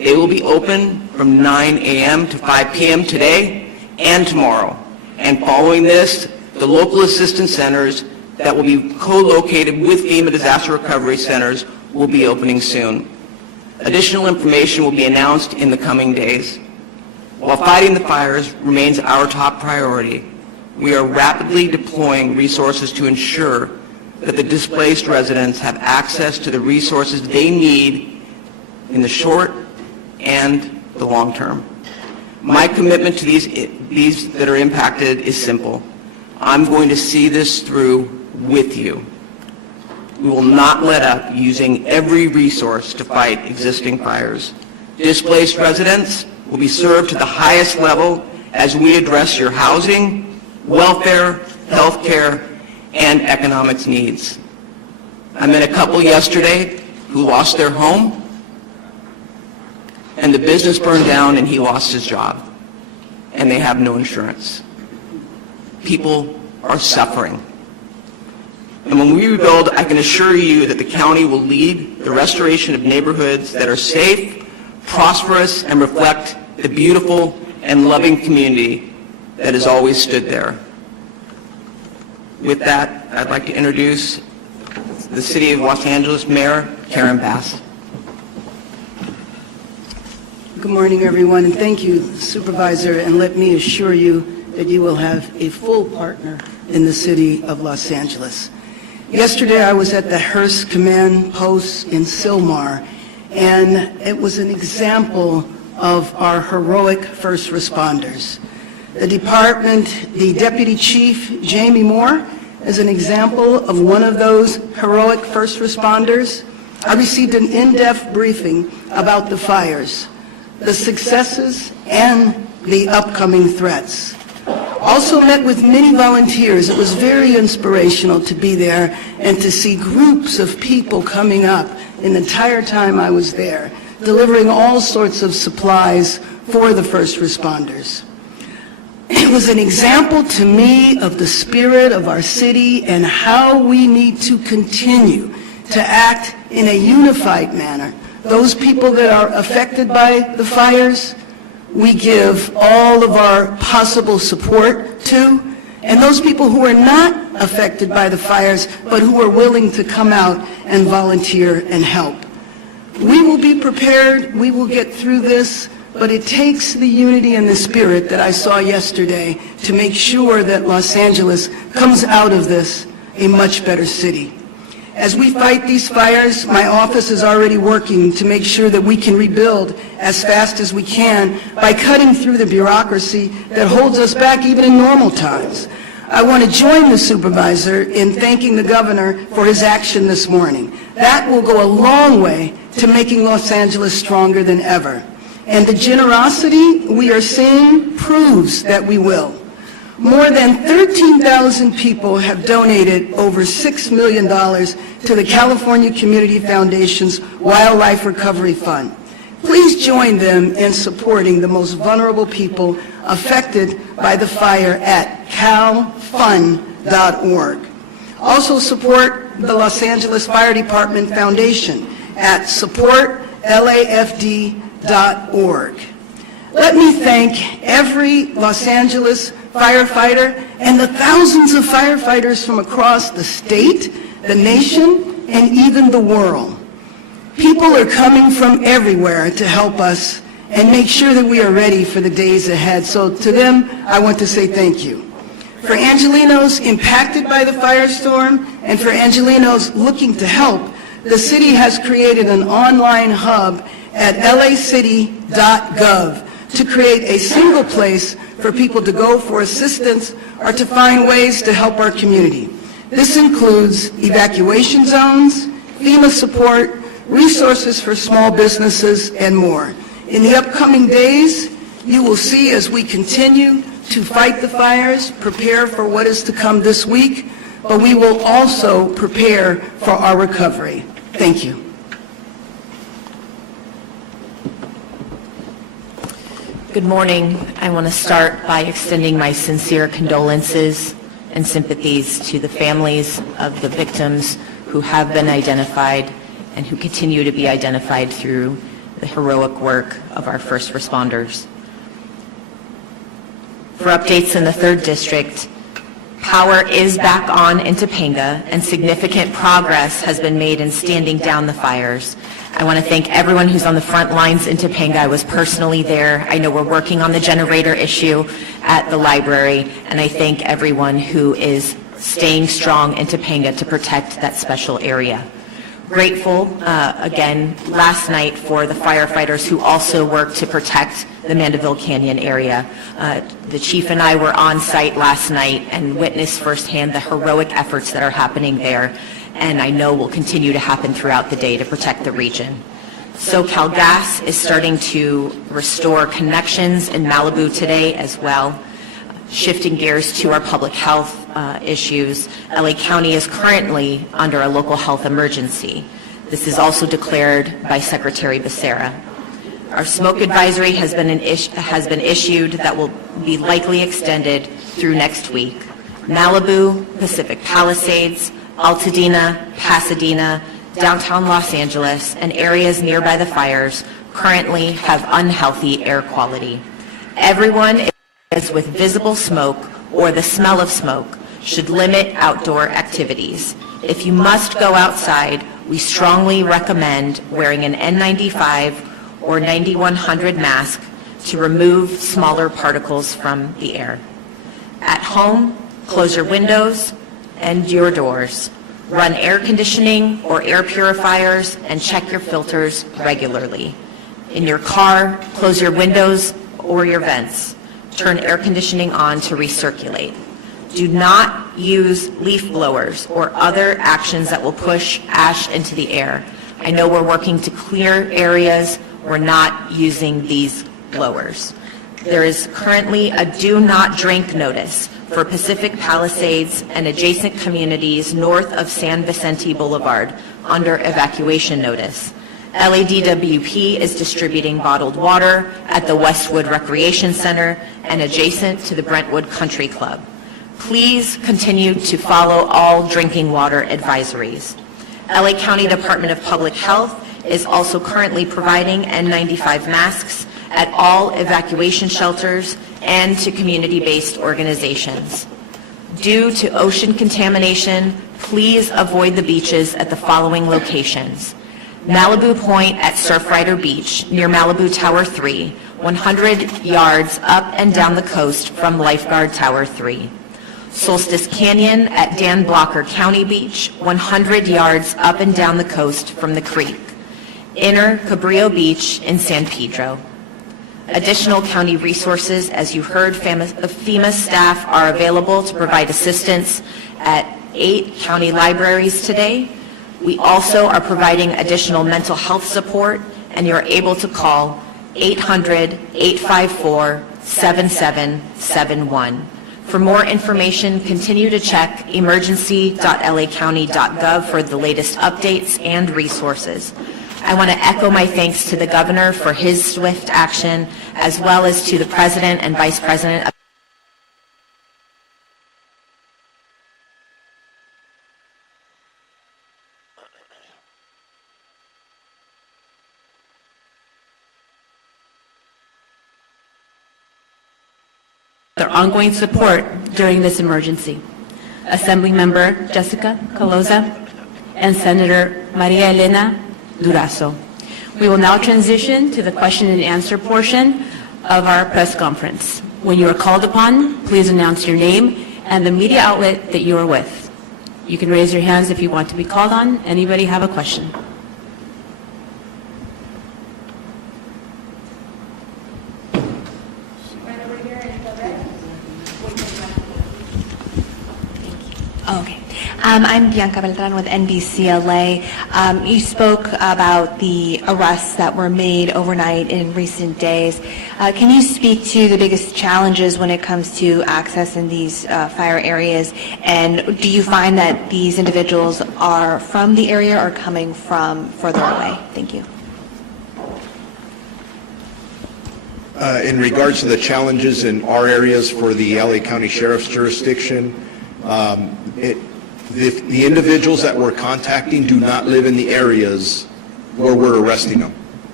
They will be open from 9 a.m. to 5 p.m. today and tomorrow. And following this, the local assistance centers that will be co-located with FEMA disaster recovery centers will be opening soon. Additional information will be announced in the coming days. While fighting the fires remains our top priority, we are rapidly deploying resources to ensure that the displaced residents have access to the resources they need in the short and the long term. My commitment to these that are impacted is simple. I'm going to see this through with you. We will not let up using every resource to fight existing fires. Displaced residents will be served to the highest level as we address your housing, welfare, health care, and economics needs. I met a couple yesterday who lost their home, and the business burned down and he lost his job, and they have no insurance. People are suffering. And when we rebuild, I can assure you that the county will lead the restoration of neighborhoods that are safe, prosperous, and reflect the beautiful and loving community that has always stood there. With that, I'd like to introduce the City of Los Angeles Mayor Karen Bass. Good morning, everyone, and thank you, Supervisor, and let me assure you that you will have a full partner in the City of Los Angeles. Yesterday, I was at the Hearst Command Post in Sylmar, and it was an example of our heroic first responders. The Deputy Chief, Jamie Moore, is an example of one of those heroic first responders. I received an in-depth briefing about the fires, the successes, and the upcoming threats. Also met with many volunteers. It was very inspirational to be there and to see groups of people coming up in the entire time I was there, delivering all sorts of supplies for the first responders. It was an example to me of the spirit of our city and how we need to continue to act in a unified manner. Those people that are affected by the fires, we give all of our possible support to, and those people who are not affected by the fires, but who are willing to come out and volunteer and help. We will be prepared, we will get through this, but it takes the unity and the spirit that I saw yesterday to make sure that Los Angeles comes out of this a much better city. As we fight these fires, my office is already working to make sure that we can rebuild as fast as we can by cutting through the bureaucracy that holds us back even in normal times. I want to join the supervisor in thanking the governor for his action this morning. That will go a long way to making Los Angeles stronger than ever. And the generosity we are seeing proves that we will. More than 13,000 people have donated over $6 million to the California Community Foundation's Wildlife Recovery Fund. Please join them in supporting the most vulnerable people affected by the fire at calfund.org. Also support the Los Angeles Fire Department Foundation at supportlafd.org. Let me thank every Los Angeles firefighter and the thousands of firefighters from across the state, the nation, and even the world. People are coming from everywhere to help us and make sure that we are ready for the days ahead. So to them, I want to say thank you. For Angelenos impacted by the firestorm and for Angelenos looking to help, the city has created an online hub at lacity.gov to create a single place for people to go for assistance or to find ways to help our community. This includes evacuation zones, FEMA support, resources for small businesses, and more. In the upcoming days, you will see as we continue to fight the fires, prepare for what is to come this week, but we will also prepare for our recovery. Thank you. Good morning. I want to start by extending my sincere condolences and sympathies to the families of the victims who have been identified and who continue to be identified through the heroic work of our first responders. For updates in the 3rd District, power is back on in Topanga, and significant progress has been made in standing down the fires. I want to thank everyone who's on the front lines in Topanga. I was personally there. I know we're working on the generator issue at the library, and I thank everyone who is staying strong in Topanga to protect that special area. Grateful, again, last night for the firefighters who also work to protect the Mandeville Canyon area. The chief and I were on site last night and witnessed firsthand the heroic efforts that are happening there, and I know will continue to happen throughout the day to protect the region. SoCal Gas is starting to restore connections in Malibu today as well. Shifting gears to our public health issues, LA County is currently under a local health emergency. This is also declared by Secretary Becerra. Our smoke advisory has been issued that will be likely extended through next week. Malibu, Pacific Palisades, Altadena, Pasadena, downtown Los Angeles, and areas nearby the fires currently have unhealthy air quality. Everyone with visible smoke or the smell of smoke should limit outdoor activities. If you must go outside, we strongly recommend wearing an N95 or 9100 mask to remove smaller particles from the air. At home, close your windows and your doors. Run air conditioning or air purifiers and check your filters regularly. In your car, close your windows or your vents. Turn air conditioning on to recirculate. Do not use leaf blowers or other actions that will push ash into the air. I know we're working to clear areas. We're not using these blowers. There is currently a do not drink notice for Pacific Palisades and adjacent communities north of San Vicente Boulevard under evacuation notice. LADWP is distributing bottled water at the Westwood Recreation Center and adjacent to the Brentwood Country Club. Please continue to follow all drinking water advisories. LA County Department of Public Health is also currently providing N95 masks at all evacuation shelters and to community-based organizations. Due to ocean contamination, please avoid the beaches at the following locations: Malibu Point at Surfrider Beach near Malibu Tower 3, 100 yards up and down the coast from Lifeguard Tower 3. Solstice Canyon at Dan Blocker County Beach, 100 yards up and down the coast from the creek. Inner Cabrillo Beach in San Pedro. Additional county resources, as you heard, FEMA staff are available to provide assistance at 8 county libraries today. We also are providing additional mental health support, and you're able to call 800-854-7771. For more information, continue to check emergency.lacounty.gov for the latest updates and resources. I want to echo my thanks to the governor for his swift action, as well as to the president and vice president of their ongoing support during this emergency. Assemblymember Jessica Caloza and Senator Maria Elena Durazo. We will now transition to the question and answer portion of our press conference. When you are called upon, please announce your name and the media outlet that you are with. You can raise your hands if you want to be called on. Anybody have a question? Okay. I'm Bianca Beltran with NBC LA. You spoke about the arrests that were made overnight in recent days. Can you speak to the biggest challenges when it comes to access in these fire areas? And do you find that these individuals are from the area or coming from further away? Thank you. In regards to the challenges in our areas for the LA County Sheriff's jurisdiction, the individuals that we're contacting do not live in the areas where we're arresting them.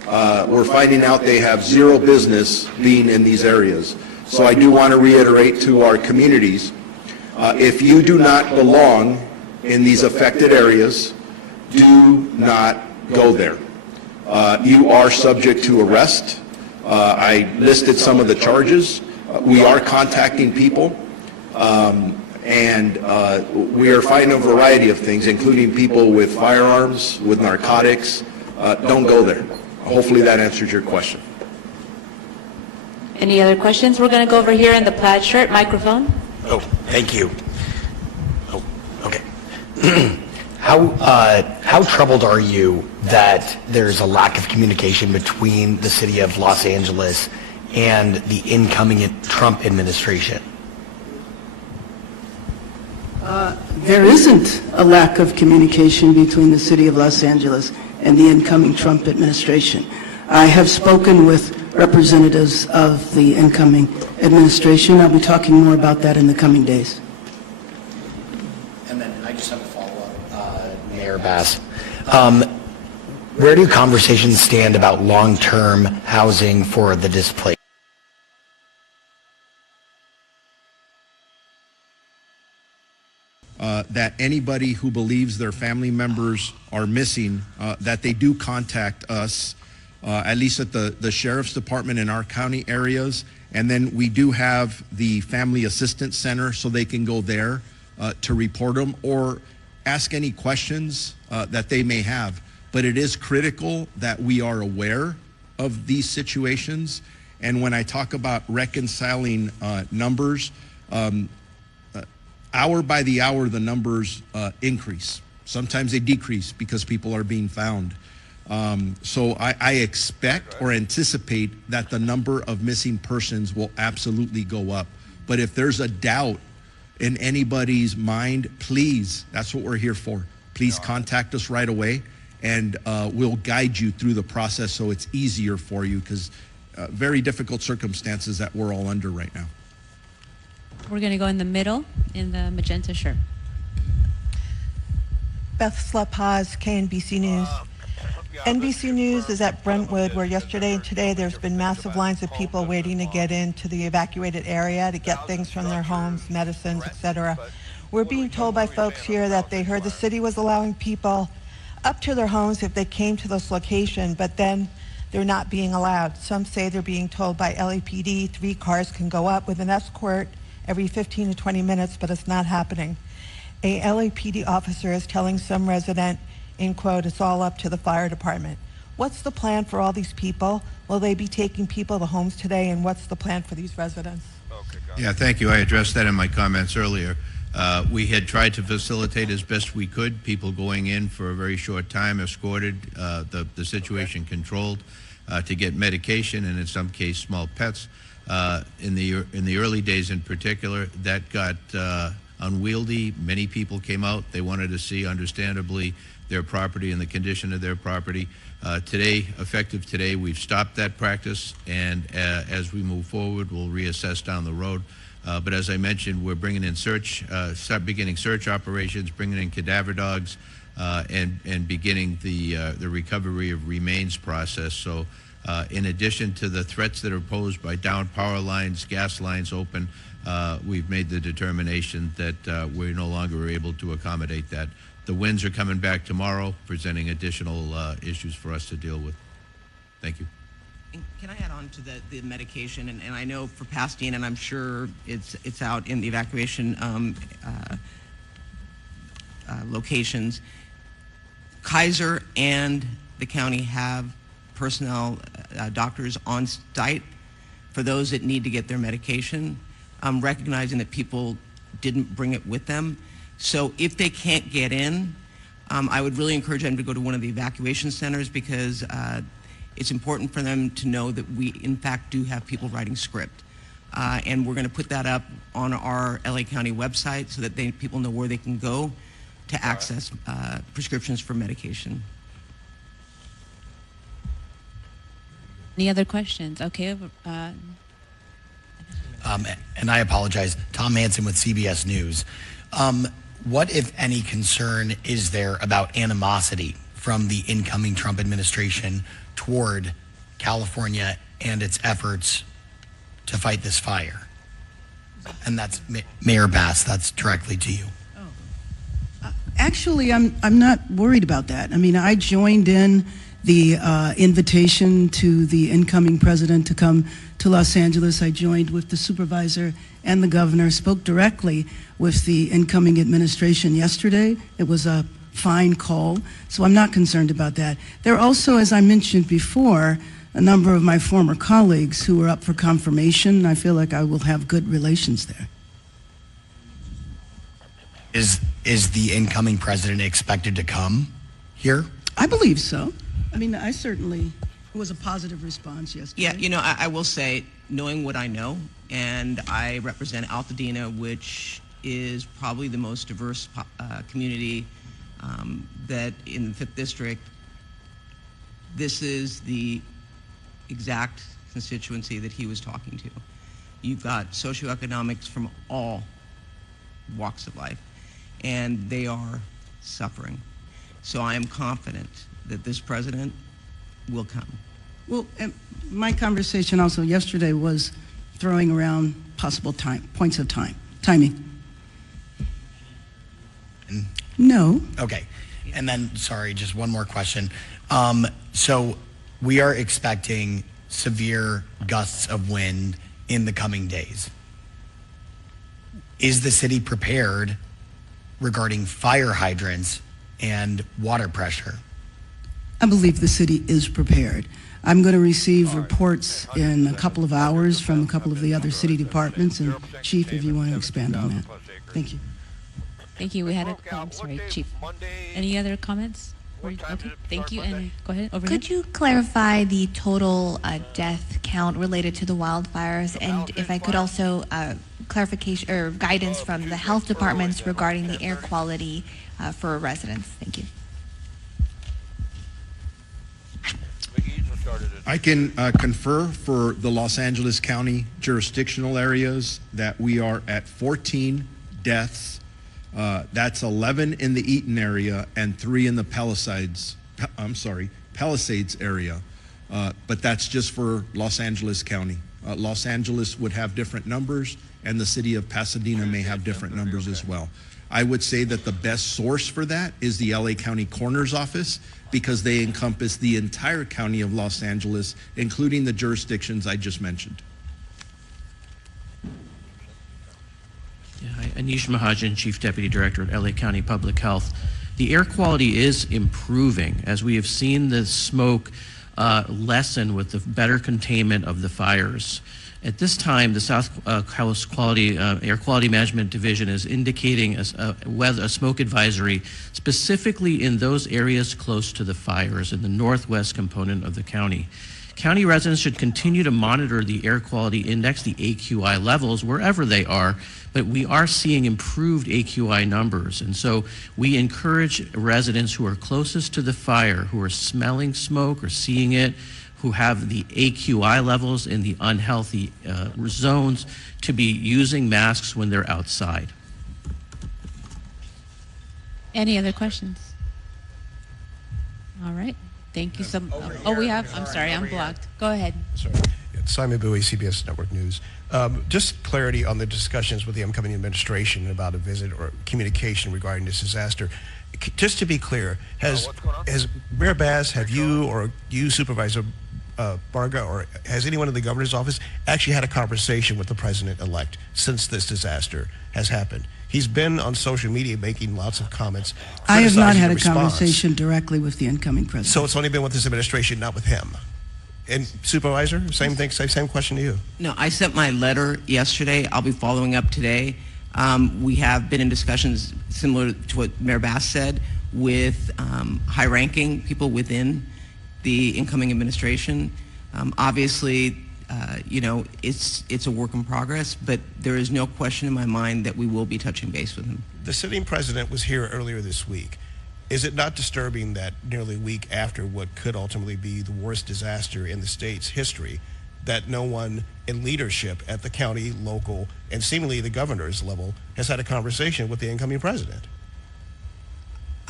we're finding out they have zero business being in these areas. So I do want to reiterate to our communities, if you do not belong in these affected areas, do not go there. You are subject to arrest. I listed some of the charges. We are contacting people, and we are finding a variety of things, including people with firearms, with narcotics. Don't go there. Hopefully that answers your question. Any other questions? We're going to go over here in the plaid shirt microphone. Oh, thank you. Oh, okay. How troubled are you that there's a lack of communication between the city of Los Angeles and the incoming Trump administration? There isn't a lack of communication between the city of Los Angeles and the incoming Trump administration. I have spoken with representatives of the incoming administration. I'll be talking more about that in the coming days. And then I just have a follow-up, Mayor Bass. Where do conversations stand about long-term housing for the displaced? That anybody who believes their family members are missing, that they do contact us, at least at the Sheriff's Department in our county areas. And then we do have the Family Assistance Center, so they can go there to report them or ask any questions that they may have. But it is critical that we are aware of these situations. And when I talk about reconciling numbers, hour by the hour, the numbers increase. Sometimes they decrease because people are being found. So I expect or anticipate that the number of missing persons will absolutely go up. But if there's a doubt in anybody's mind, please, that's what we're here for. Please contact us right away, and we'll guide you through the process so it's easier for you, because very difficult circumstances that we're all under right now. We're going to go in the middle in the magenta shirt. Beth Slepaz, KNBC News. NBC News is at Brentwood, where yesterday and today there's been massive lines of people waiting to get into the evacuated area to get things from their homes, medicines, etc. We're being told by folks here that they heard the city was allowing people up to their homes if they came to this location, but then they're not being allowed. Some say they're being told by LAPD 3 cars can go up with an escort every 15 to 20 minutes, but it's not happening. A LAPD officer is telling some resident, in quote, it's all up to the fire department. What's the plan for all these people? Will they be taking people to homes today, and what's the plan for these residents? Yeah, thank you. I addressed that in my comments earlier. We had tried to facilitate as best we could, people going in for a very short time, escorted, the situation controlled, to get medication and in some case small pets. In the early days in particular, that got unwieldy. Many people came out. They wanted to see, understandably, their property and the condition of their property. Today, effective today, we've stopped that practice, and as we move forward, we'll reassess down the road. But as I mentioned, we're bringing in beginning search operations, bringing in cadaver dogs, and beginning the recovery of remains process. So in addition to the threats that are posed by downed power lines, gas lines open, we've made the determination that we're no longer able to accommodate that. The winds are coming back tomorrow, presenting additional issues for us to deal with. Thank you. And can I add on to the medication? And I know for Pasadena, and I'm sure it's out in the evacuation locations, Kaiser and the county have personnel, doctors on site for those that need to get their medication, recognizing that people didn't bring it with them. So if they can't get in, I would really encourage them to go to one of the evacuation centers, because it's important for them to know that we, in fact, do have people writing script. And we're going to put that up on our LA County website so that people know where they can go to access prescriptions for medication. Any other questions? Okay. And I apologize, Tom Manson with CBS News. What, if any, concern is there about animosity from the incoming Trump administration toward California and its efforts to fight this fire? And that's Mayor Bass, that's directly to you. Actually, I'm not worried about that. I mean, I joined in the invitation to the incoming president to come to Los Angeles. I joined with the supervisor and the governor, spoke directly with the incoming administration yesterday. It was a fine call, so I'm not concerned about that. There are also, as I mentioned before, a number of my former colleagues who are up for confirmation. I feel like I will have good relations there. Is the incoming president expected to come here? I believe so. I mean, I certainly, it was a positive response yesterday. Yeah, you know, I will say, knowing what I know, and I represent Altadena, which is probably the most diverse community that in the 5th District, this is the exact constituency that he was talking to. You've got socioeconomics from all walks of life, and they are suffering. So I am confident that this president will come. Well, my conversation also yesterday was throwing around possible points of timing. No. Okay. And then, sorry, just one more question. So we are expecting severe gusts of wind in the coming days. Is the city prepared regarding fire hydrants and water pressure? I believe the city is prepared. I'm going to receive reports in a couple of hours from a couple of the other city departments, and Chief, if you want to expand on that. Thank you. Thank you. We had I'm sorry, Chief. Any other comments? Okay, thank you, and go ahead, over here. Could you clarify the total death count related to the wildfires, and if I could also clarification or guidance from the health departments regarding the air quality for residents? Thank you. I can confer for the Los Angeles County jurisdictional areas that we are at 14 deaths. That's 11 in the Eaton area and 3 in the Palisades area. But that's just for Los Angeles County. Los Angeles would have different numbers, and the city of Pasadena may have different numbers as well. I would say that the best source for that is the LA County Coroner's Office, because they encompass the entire county of Los Angeles, including the jurisdictions I just mentioned. Yeah, hi, Anish Mahajan, Chief Deputy Director at LA County Public Health. The air quality is improving as we have seen the smoke lessen with the better containment of the fires. At this time, the South Coast Air Quality Management Division is indicating a smoke advisory specifically in those areas close to the fires in the northwest component of the county. County residents should continue to monitor the air quality index, the AQI levels, wherever they are, but we are seeing improved AQI numbers. And so we encourage residents who are closest to the fire, who are smelling smoke or seeing it, who have the AQI levels in the unhealthy zones, to be using masks when they're outside. Any other questions? All right. Thank you so much. Oh, we have, I'm sorry, I'm blocked. Go ahead. Sorry. Simon Bowie, CBS Network News. Just clarity on the discussions with the incoming administration about a visit or communication regarding this disaster. Just to be clear, has Mayor Bass, have you or you, Supervisor Barga, or has anyone in the governor's office actually had a conversation with the president-elect since this disaster has happened? He's been on social media making lots of comments. I have not had a response. conversation directly with the incoming president. So it's only been with this administration, not with him. And Supervisor, same thing, same question to you. No, I sent my letter yesterday. I'll be following up today. We have been in discussions similar to what Mayor Bass said with high-ranking people within the incoming administration. Obviously, you know, it's a work in progress, but there is no question in my mind that we will be touching base with him. The sitting president was here earlier this week. Is it not disturbing that nearly a week after what could ultimately be the worst disaster in the state's history, that no one in leadership at the county, local, and seemingly the governor's level has had a conversation with the incoming president?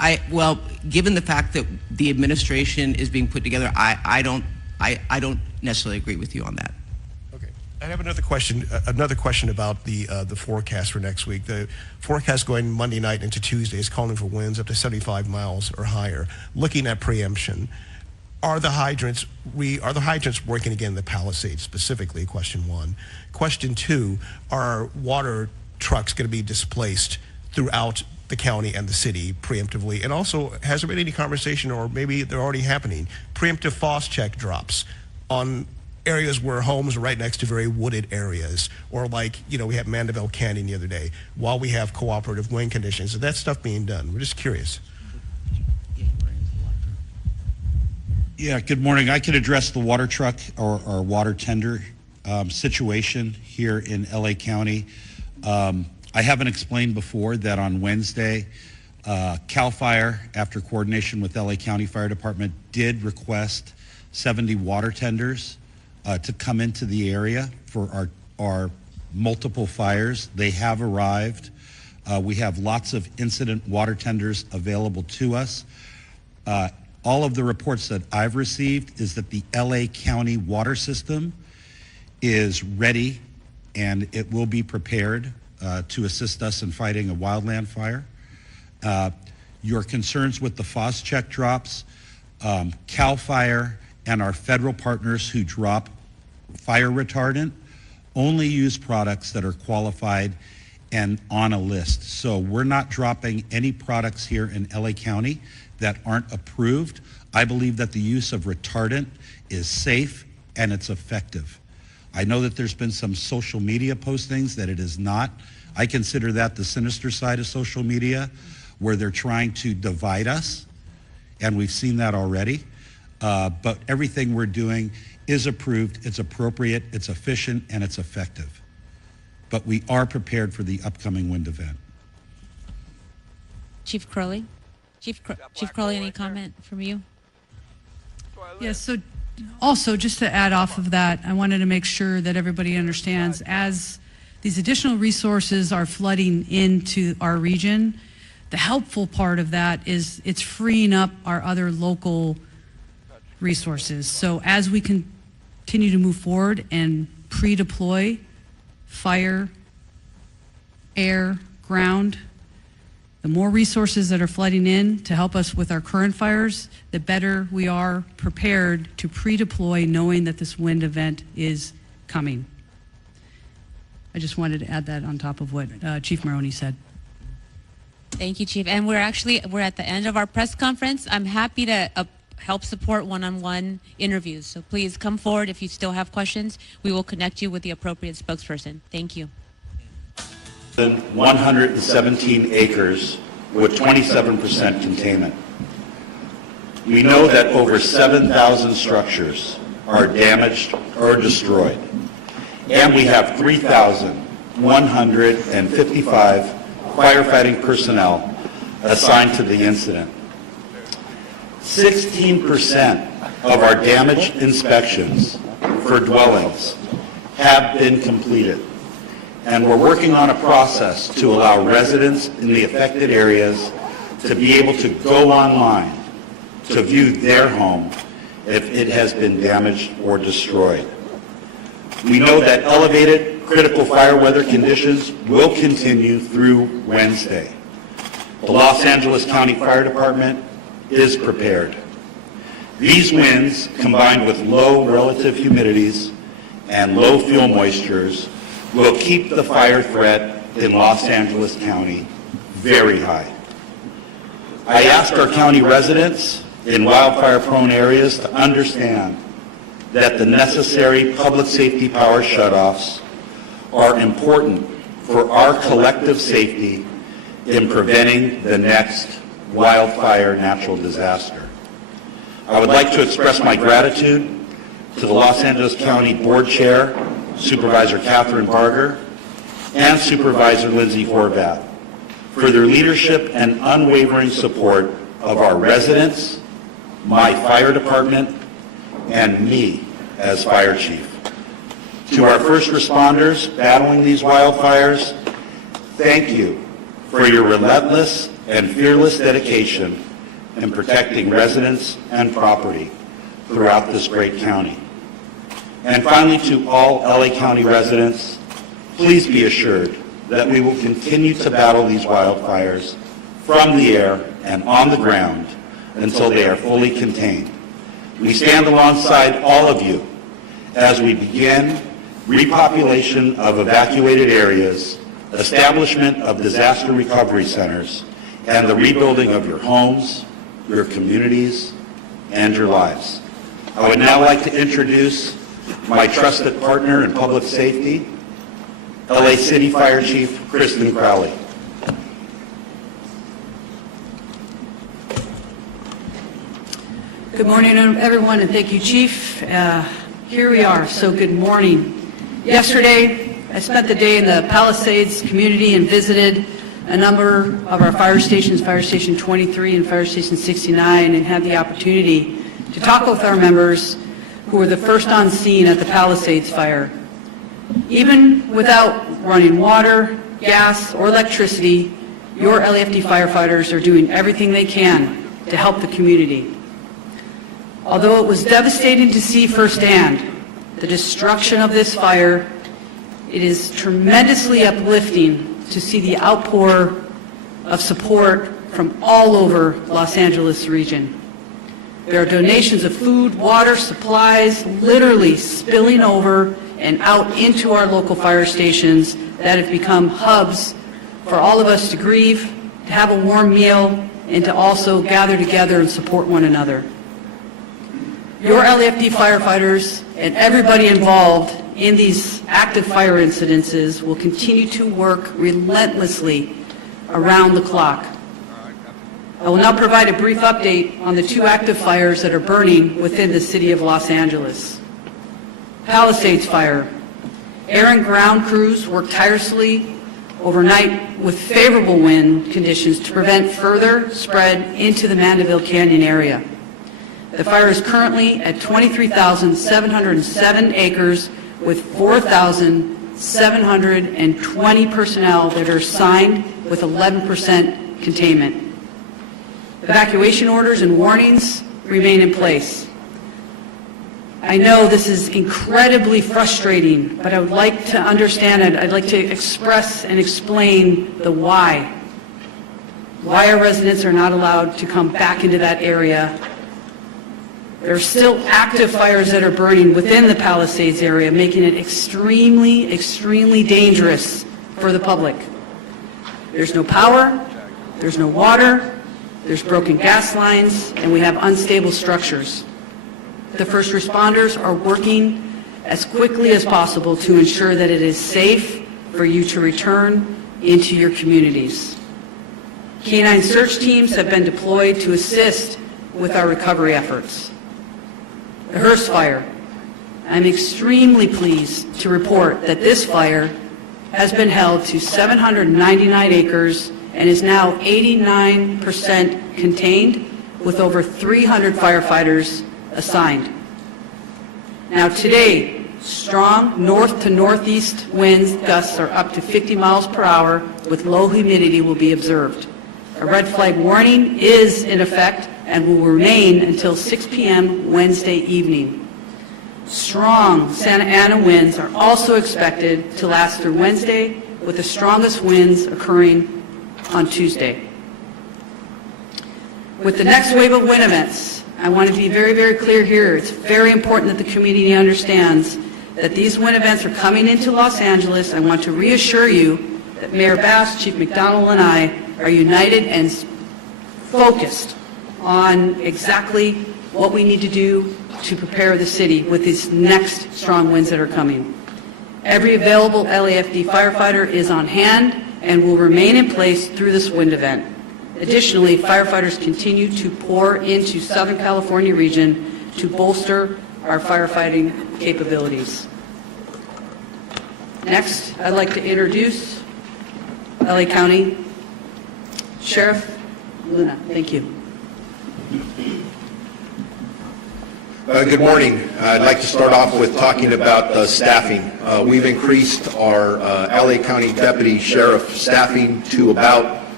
Well, given the fact that the administration is being put together, I don't necessarily agree with you on that. Okay. I have another question about the forecast for next week. The forecast going Monday night into Tuesday is calling for winds up to 75 miles or higher. Looking at preemption, are the hydrants working again in the Palisades specifically? Question one. Question two, are water trucks going to be displaced throughout the county and the city preemptively? And also, has there been any conversation, or maybe they're already happening, preemptive frost check drops on areas where homes are right next to very wooded areas, or like, we had Mandeville Canyon the other day, while we have cooperative wind conditions? Is that stuff being done? We're just curious. Yeah, good morning. I can address the water truck or water tender situation here in LA County. I haven't explained before that on Wednesday, CAL FIRE, after coordination with LA County Fire Department, did request 70 water tenders to come into the area for our multiple fires. They have arrived. We have lots of incident water tenders available to us. All of the reports that I've received is that the LA County water system is ready and it will be prepared to assist us in fighting a wildland fire. Your concerns with the FOS check drops, CAL FIRE and our federal partners who drop fire retardant only use products that are qualified and on a list. So we're not dropping any products here in LA County that aren't approved. I believe that the use of retardant is safe and it's effective. I know that there's been some social media postings that it is not. I consider that the sinister side of social media, where they're trying to divide us, and we've seen that already. But everything we're doing is approved, it's appropriate, it's efficient, and it's effective. But we are prepared for the upcoming wind event. Chief Crowley? Chief Crowley, any comment from you? Yes, so also, just to add off of that, I wanted to make sure that everybody understands, as these additional resources are flooding into our region, the helpful part of that is it's freeing up our other local resources. So as we continue to move forward and pre-deploy fire, air, ground, the more resources that are flooding in to help us with our current fires, the better we are prepared to pre-deploy, knowing that this wind event is coming. I just wanted to add that on top of what Chief Maroney said. Thank you, Chief. And we're at the end of our press conference. I'm happy to help support one-on-one interviews. So please come forward if you still have questions. We will connect you with the appropriate spokesperson. Thank you. 117 acres with 27% containment. We know that over 7,000 structures are damaged or destroyed, and we have 3,155 firefighting personnel assigned to the incident. 16% of our damage inspections for dwellings have been completed, and we're working on a process to allow residents in the affected areas to be able to go online to view their home if it has been damaged or destroyed. We know that elevated critical fire weather conditions will continue through Wednesday. The Los Angeles County Fire Department is prepared. These winds, combined with low relative humidities and low fuel moistures, will keep the fire threat in Los Angeles County very high. I ask our county residents in wildfire-prone areas to understand that the necessary public safety power shutoffs are important for our collective safety in preventing the next wildfire natural disaster. I would like to express my gratitude to the Los Angeles County Board Chair, Supervisor Catherine Barger, and Supervisor Lindsay Horvath for their leadership and unwavering support of our residents, my fire department, and me as fire chief. To our first responders battling these wildfires, thank you for your relentless and fearless dedication in protecting residents and property throughout this great county. And finally, to all LA County residents, please be assured that we will continue to battle these wildfires from the air and on the ground until they are fully contained. We stand alongside all of you as we begin repopulation of evacuated areas, establishment of disaster recovery centers, and the rebuilding of your homes, your communities, and your lives. I would now like to introduce my trusted partner in public safety, LA City Fire Chief Kristen Crowley. Good morning, everyone, and thank you, Chief. Here we are, so good morning. Yesterday, I spent the day in the Palisades community and visited a number of our fire stations, Fire Station 23 and Fire Station 69, and had the opportunity to talk with our members who were the first on scene at the Palisades fire. Even without running water, gas, or electricity, your LAFD firefighters are doing everything they can to help the community. Although it was devastating to see firsthand the destruction of this fire, it is tremendously uplifting to see the outpour of support from all over Los Angeles region. There are donations of food, water, supplies, literally spilling over and out into our local fire stations that have become hubs for all of us to grieve, to have a warm meal, and to also gather together and support one another. Your LAFD firefighters and everybody involved in these active fire incidences will continue to work relentlessly around the clock. I will now provide a brief update on the two active fires that are burning within the city of Los Angeles. Palisades Fire. Air and ground crews worked tirelessly overnight with favorable wind conditions to prevent further spread into the Mandeville Canyon area. The fire is currently at 23,707 acres with 4,720 personnel that are assigned with 11% containment. Evacuation orders and warnings remain in place. I know this is incredibly frustrating, but I would like to understand it. I'd like to express and explain the why. Why our residents are not allowed to come back into that area. There are still active fires that are burning within the Palisades area, making it extremely, extremely dangerous for the public. There's no power, there's no water, there's broken gas lines, and we have unstable structures. The first responders are working as quickly as possible to ensure that it is safe for you to return into your communities. Canine search teams have been deployed to assist with our recovery efforts. The Hearst Fire. I'm extremely pleased to report that this fire has been held to 799 acres and is now 89% contained with over 300 firefighters assigned. Now today, strong north to northeast winds gusts are up to 50 miles per hour with low humidity will be observed. A red flag warning is in effect and will remain until 6 p.m. Wednesday evening. Strong Santa Ana winds are also expected to last through Wednesday, with the strongest winds occurring on Tuesday. With the next wave of wind events, I want to be very, very clear here. It's very important that the community understands that these wind events are coming into Los Angeles. I want to reassure you that Mayor Bass, Chief McDonald, and I are united and focused on exactly what we need to do to prepare the city with these next strong winds that are coming. Every available LAFD firefighter is on hand and will remain in place through this wind event. Additionally, firefighters continue to pour into Southern California region to bolster our firefighting capabilities. Next, I'd like to introduce LA County Sheriff Luna. Thank you. Good morning. I'd like to start off with talking about staffing. We've increased our LA County Deputy Sheriff staffing to about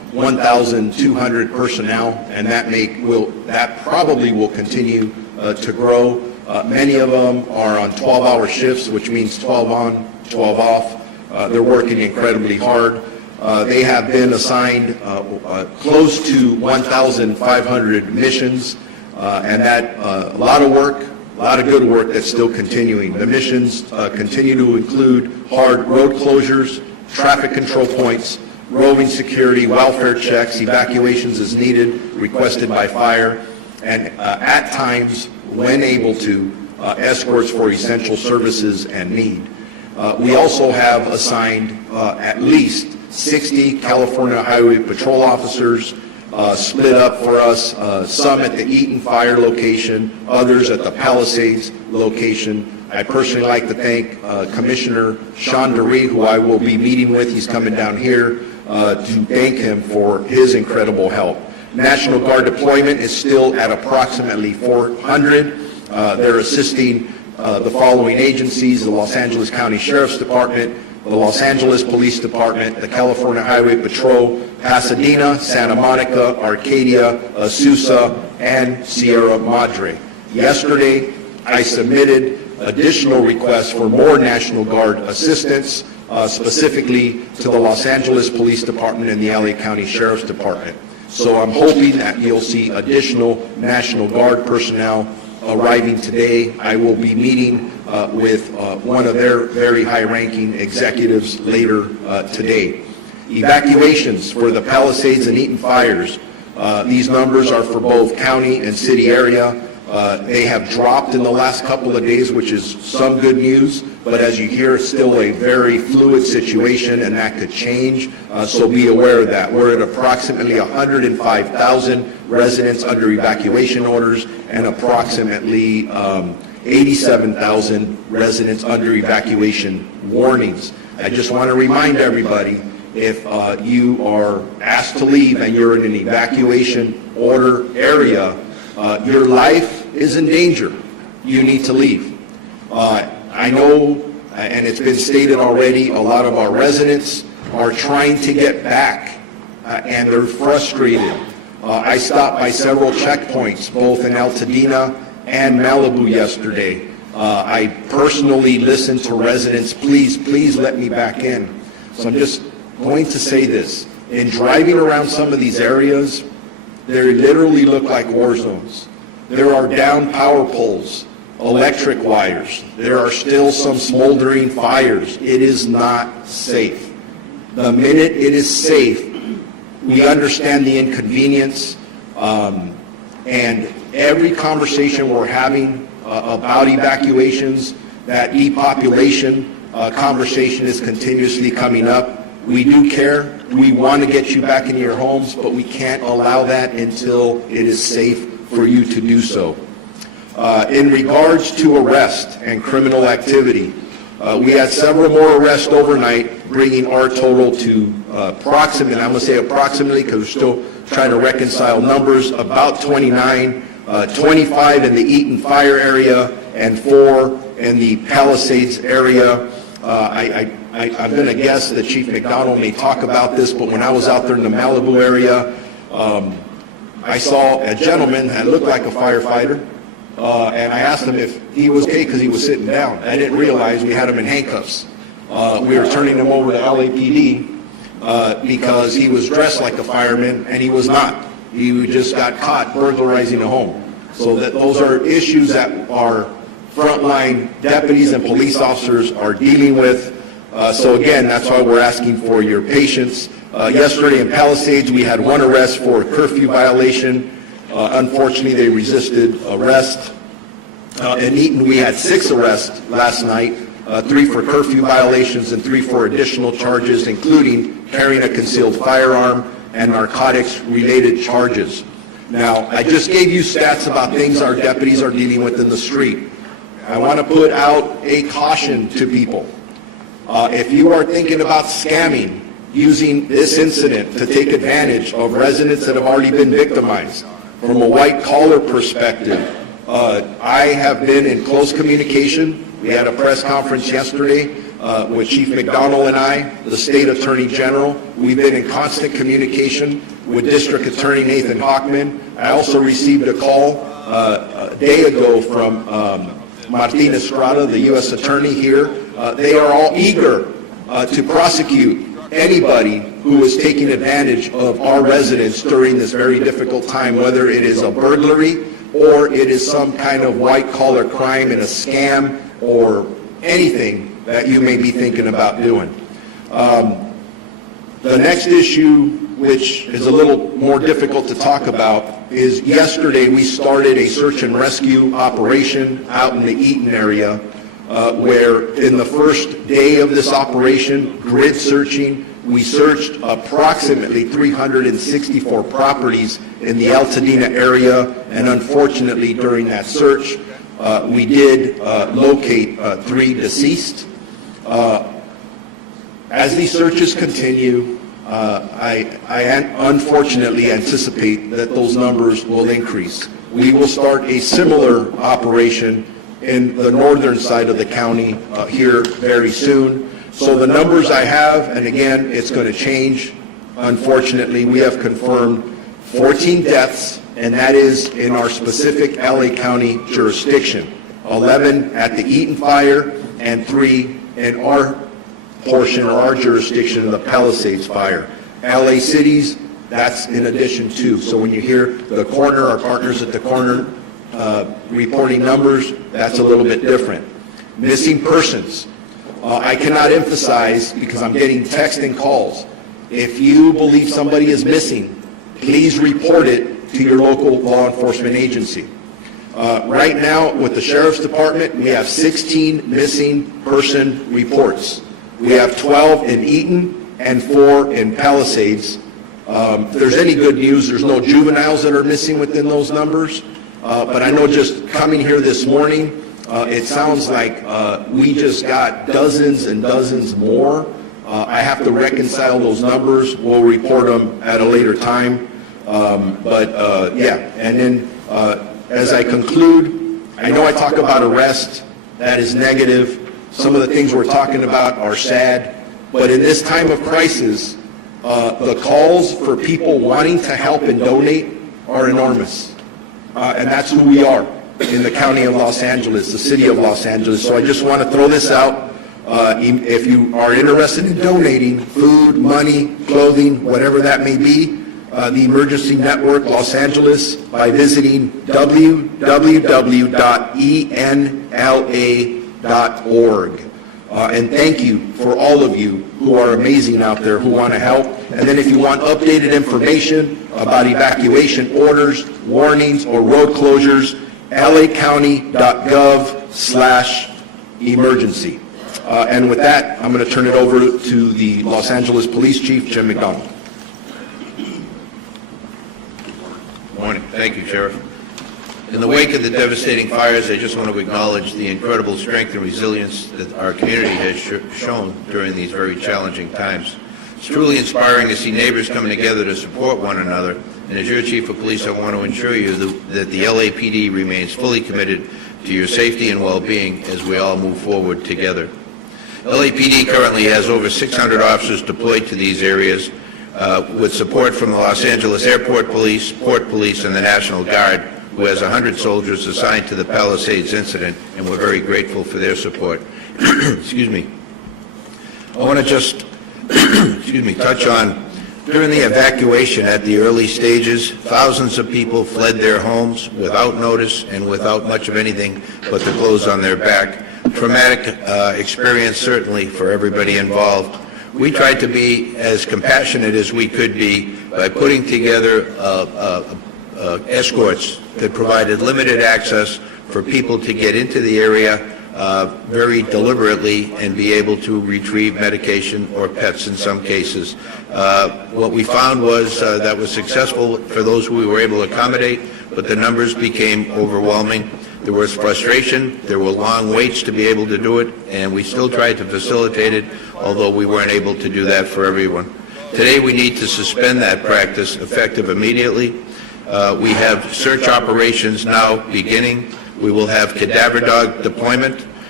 1,200 personnel, and that probably will continue to grow. Many of them are on 12-hour shifts, which means 12 on, 12 off. They're working incredibly hard. They have been assigned close to 1,500 missions, and that a lot of work, a lot of good work that's still continuing. The missions continue to include hard road closures, traffic control points, roving security, welfare checks, evacuations as needed, requested by fire, and at times, when able to, escorts for essential services and need. We also have assigned at least 60 California Highway Patrol officers split up for us, some at the Eaton Fire location, others at the Palisades location. I personally like to thank Commissioner Sean DeRee, who I will be meeting with. He's coming down here to thank him for his incredible help. National Guard deployment is still at approximately 400. They're assisting the following agencies: the Los Angeles County Sheriff's Department, the Los Angeles Police Department, the California Highway Patrol, Pasadena, Santa Monica, Arcadia, Azusa, and Sierra Madre. Yesterday, I submitted additional requests for more National Guard assistance, specifically to the Los Angeles Police Department and the LA County Sheriff's Department. So I'm hoping that you'll see additional National Guard personnel arriving today. I will be meeting with one of their very high-ranking executives later today. Evacuations for the Palisades and Eaton fires. These numbers are for both county and city area. They have dropped in the last couple of days, which is some good news, but as you hear, it's still a very fluid situation, and that could change, so be aware of that. We're at approximately 105,000 residents under evacuation orders and approximately 87,000 residents under evacuation warnings. I just want to remind everybody, if you are asked to leave and you're in an evacuation order area, your life is in danger. You need to leave. I know, and it's been stated already, a lot of our residents are trying to get back, and they're frustrated. I stopped by several checkpoints, both in Altadena and Malibu yesterday. I personally listened to residents, please let me back in. So I'm just going to say this. In driving around some of these areas, they literally look like war zones. There are down power poles, electric wires. There are still some smoldering fires. It is not safe. The minute it is safe, we understand the inconvenience, and every conversation we're having about evacuations, that depopulation conversation is continuously coming up. We do care. We want to get you back into your homes, but we can't allow that until it is safe for you to do so. In regards to arrest and criminal activity, we had several more arrests overnight, bringing our total to approximately, I'm going to say approximately because we're still trying to reconcile numbers, about 29, 25 in the Eaton fire area and 4 in the Palisades area. I'm going to guess that Chief McDonald may talk about this, but when I was out there in the Malibu area, I saw a gentleman that looked like a firefighter, and I asked him if he was okay because he was sitting down. I didn't realize we had him in handcuffs. We were turning him over to LAPD because he was dressed like a fireman, and he was not. He just got caught burglarizing a home. So those are issues that our frontline deputies and police officers are dealing with. So again, that's why we're asking for your patience. Yesterday in Palisades, we had 1 arrest for a curfew violation. Unfortunately, they resisted arrest. In Eaton, we had 6 arrests last night, 3 for curfew violations and 3 for additional charges, including carrying a concealed firearm and narcotics-related charges. Now, I just gave you stats about things our deputies are dealing with in the street. I want to put out a caution to people. If you are thinking about scamming, using this incident to take advantage of residents that have already been victimized, from a white-collar perspective, I have been in close communication. We had a press conference yesterday with Chief McDonald and I, the State Attorney General. We've been in constant communication with District Attorney Nathan Hockman. I also received a call a day ago from Martin Estrada, the U.S. Attorney here. They are all eager to prosecute anybody who is taking advantage of our residents during this very difficult time, whether it is a burglary or it is some kind of white-collar crime and a scam or anything that you may be thinking about doing. The next issue, which is a little more difficult to talk about, is yesterday we started a search and rescue operation out in the Eaton area, where in the first day of this operation, grid searching, we searched approximately 364 properties in the Altadena area, and unfortunately during that search, we did locate 3 deceased. As these searches continue, I unfortunately anticipate that those numbers will increase. We will start a similar operation in the northern side of the county here very soon. So the numbers I have, and again, it's going to change. Unfortunately, we have confirmed 14 deaths, and that is in our specific LA County jurisdiction. 11 at the Eaton fire and 3 in our portion or our jurisdiction of the Palisades fire. LA cities, that's in addition to. So when you hear the coroner, our partners at the coroner reporting numbers, that's a little bit different. Missing persons. I cannot emphasize, because I'm getting text and calls, if you believe somebody is missing, please report it to your local law enforcement agency. Right now, with the Sheriff's Department, we have 16 missing person reports. We have 12 in Eaton and 4 in Palisades. If there's any good news, there's no juveniles that are missing within those numbers. But I know just coming here this morning, it sounds like we just got dozens and dozens more. I have to reconcile those numbers. We'll report them at a later time. Yeah, and then as I conclude, I know I talk about arrest. That is negative. Some of the things we're talking about are sad. But in this time of crisis, the calls for people wanting to help and donate are enormous. And that's who we are in the county of Los Angeles, the city of Los Angeles. So I just want to throw this out. If you are interested in donating food, money, clothing, whatever that may be, the Emergency Network Los Angeles by visiting www.enla.org. And thank you for all of you who are amazing out there who want to help. And then if you want updated information about evacuation orders, warnings, or road closures, lacounty.gov/emergency. And with that, I'm going to turn it over to the Los Angeles Police Chief, Jim McDonald. Morning. Thank you, Sheriff. In the wake of the devastating fires, I just want to acknowledge the incredible strength and resilience that our community has shown during these very challenging times. It's truly inspiring to see neighbors coming together to support one another. And as your Chief of Police, I want to assure you that the LAPD remains fully committed to your safety and well-being as we all move forward together. LAPD currently has over 600 officers deployed to these areas with support from the Los Angeles Airport Police, Port Police, and the National Guard, who has 100 soldiers assigned to the Palisades incident, and we're very grateful for their support. Excuse me. I want to just touch on, during the evacuation at the early stages, thousands of people fled their homes without notice and without much of anything but the clothes on their back. Traumatic experience, certainly, for everybody involved. We tried to be as compassionate as we could be by putting together escorts that provided limited access for people to get into the area very deliberately and be able to retrieve medication or pets in some cases. What we found was that was successful for those who we were able to accommodate, but the numbers became overwhelming. There was frustration, there were long waits to be able to do it, and we still tried to facilitate it, although we weren't able to do that for everyone. Today we need to suspend that practice effective immediately. We have search operations now beginning. We will have cadaver dog deployment,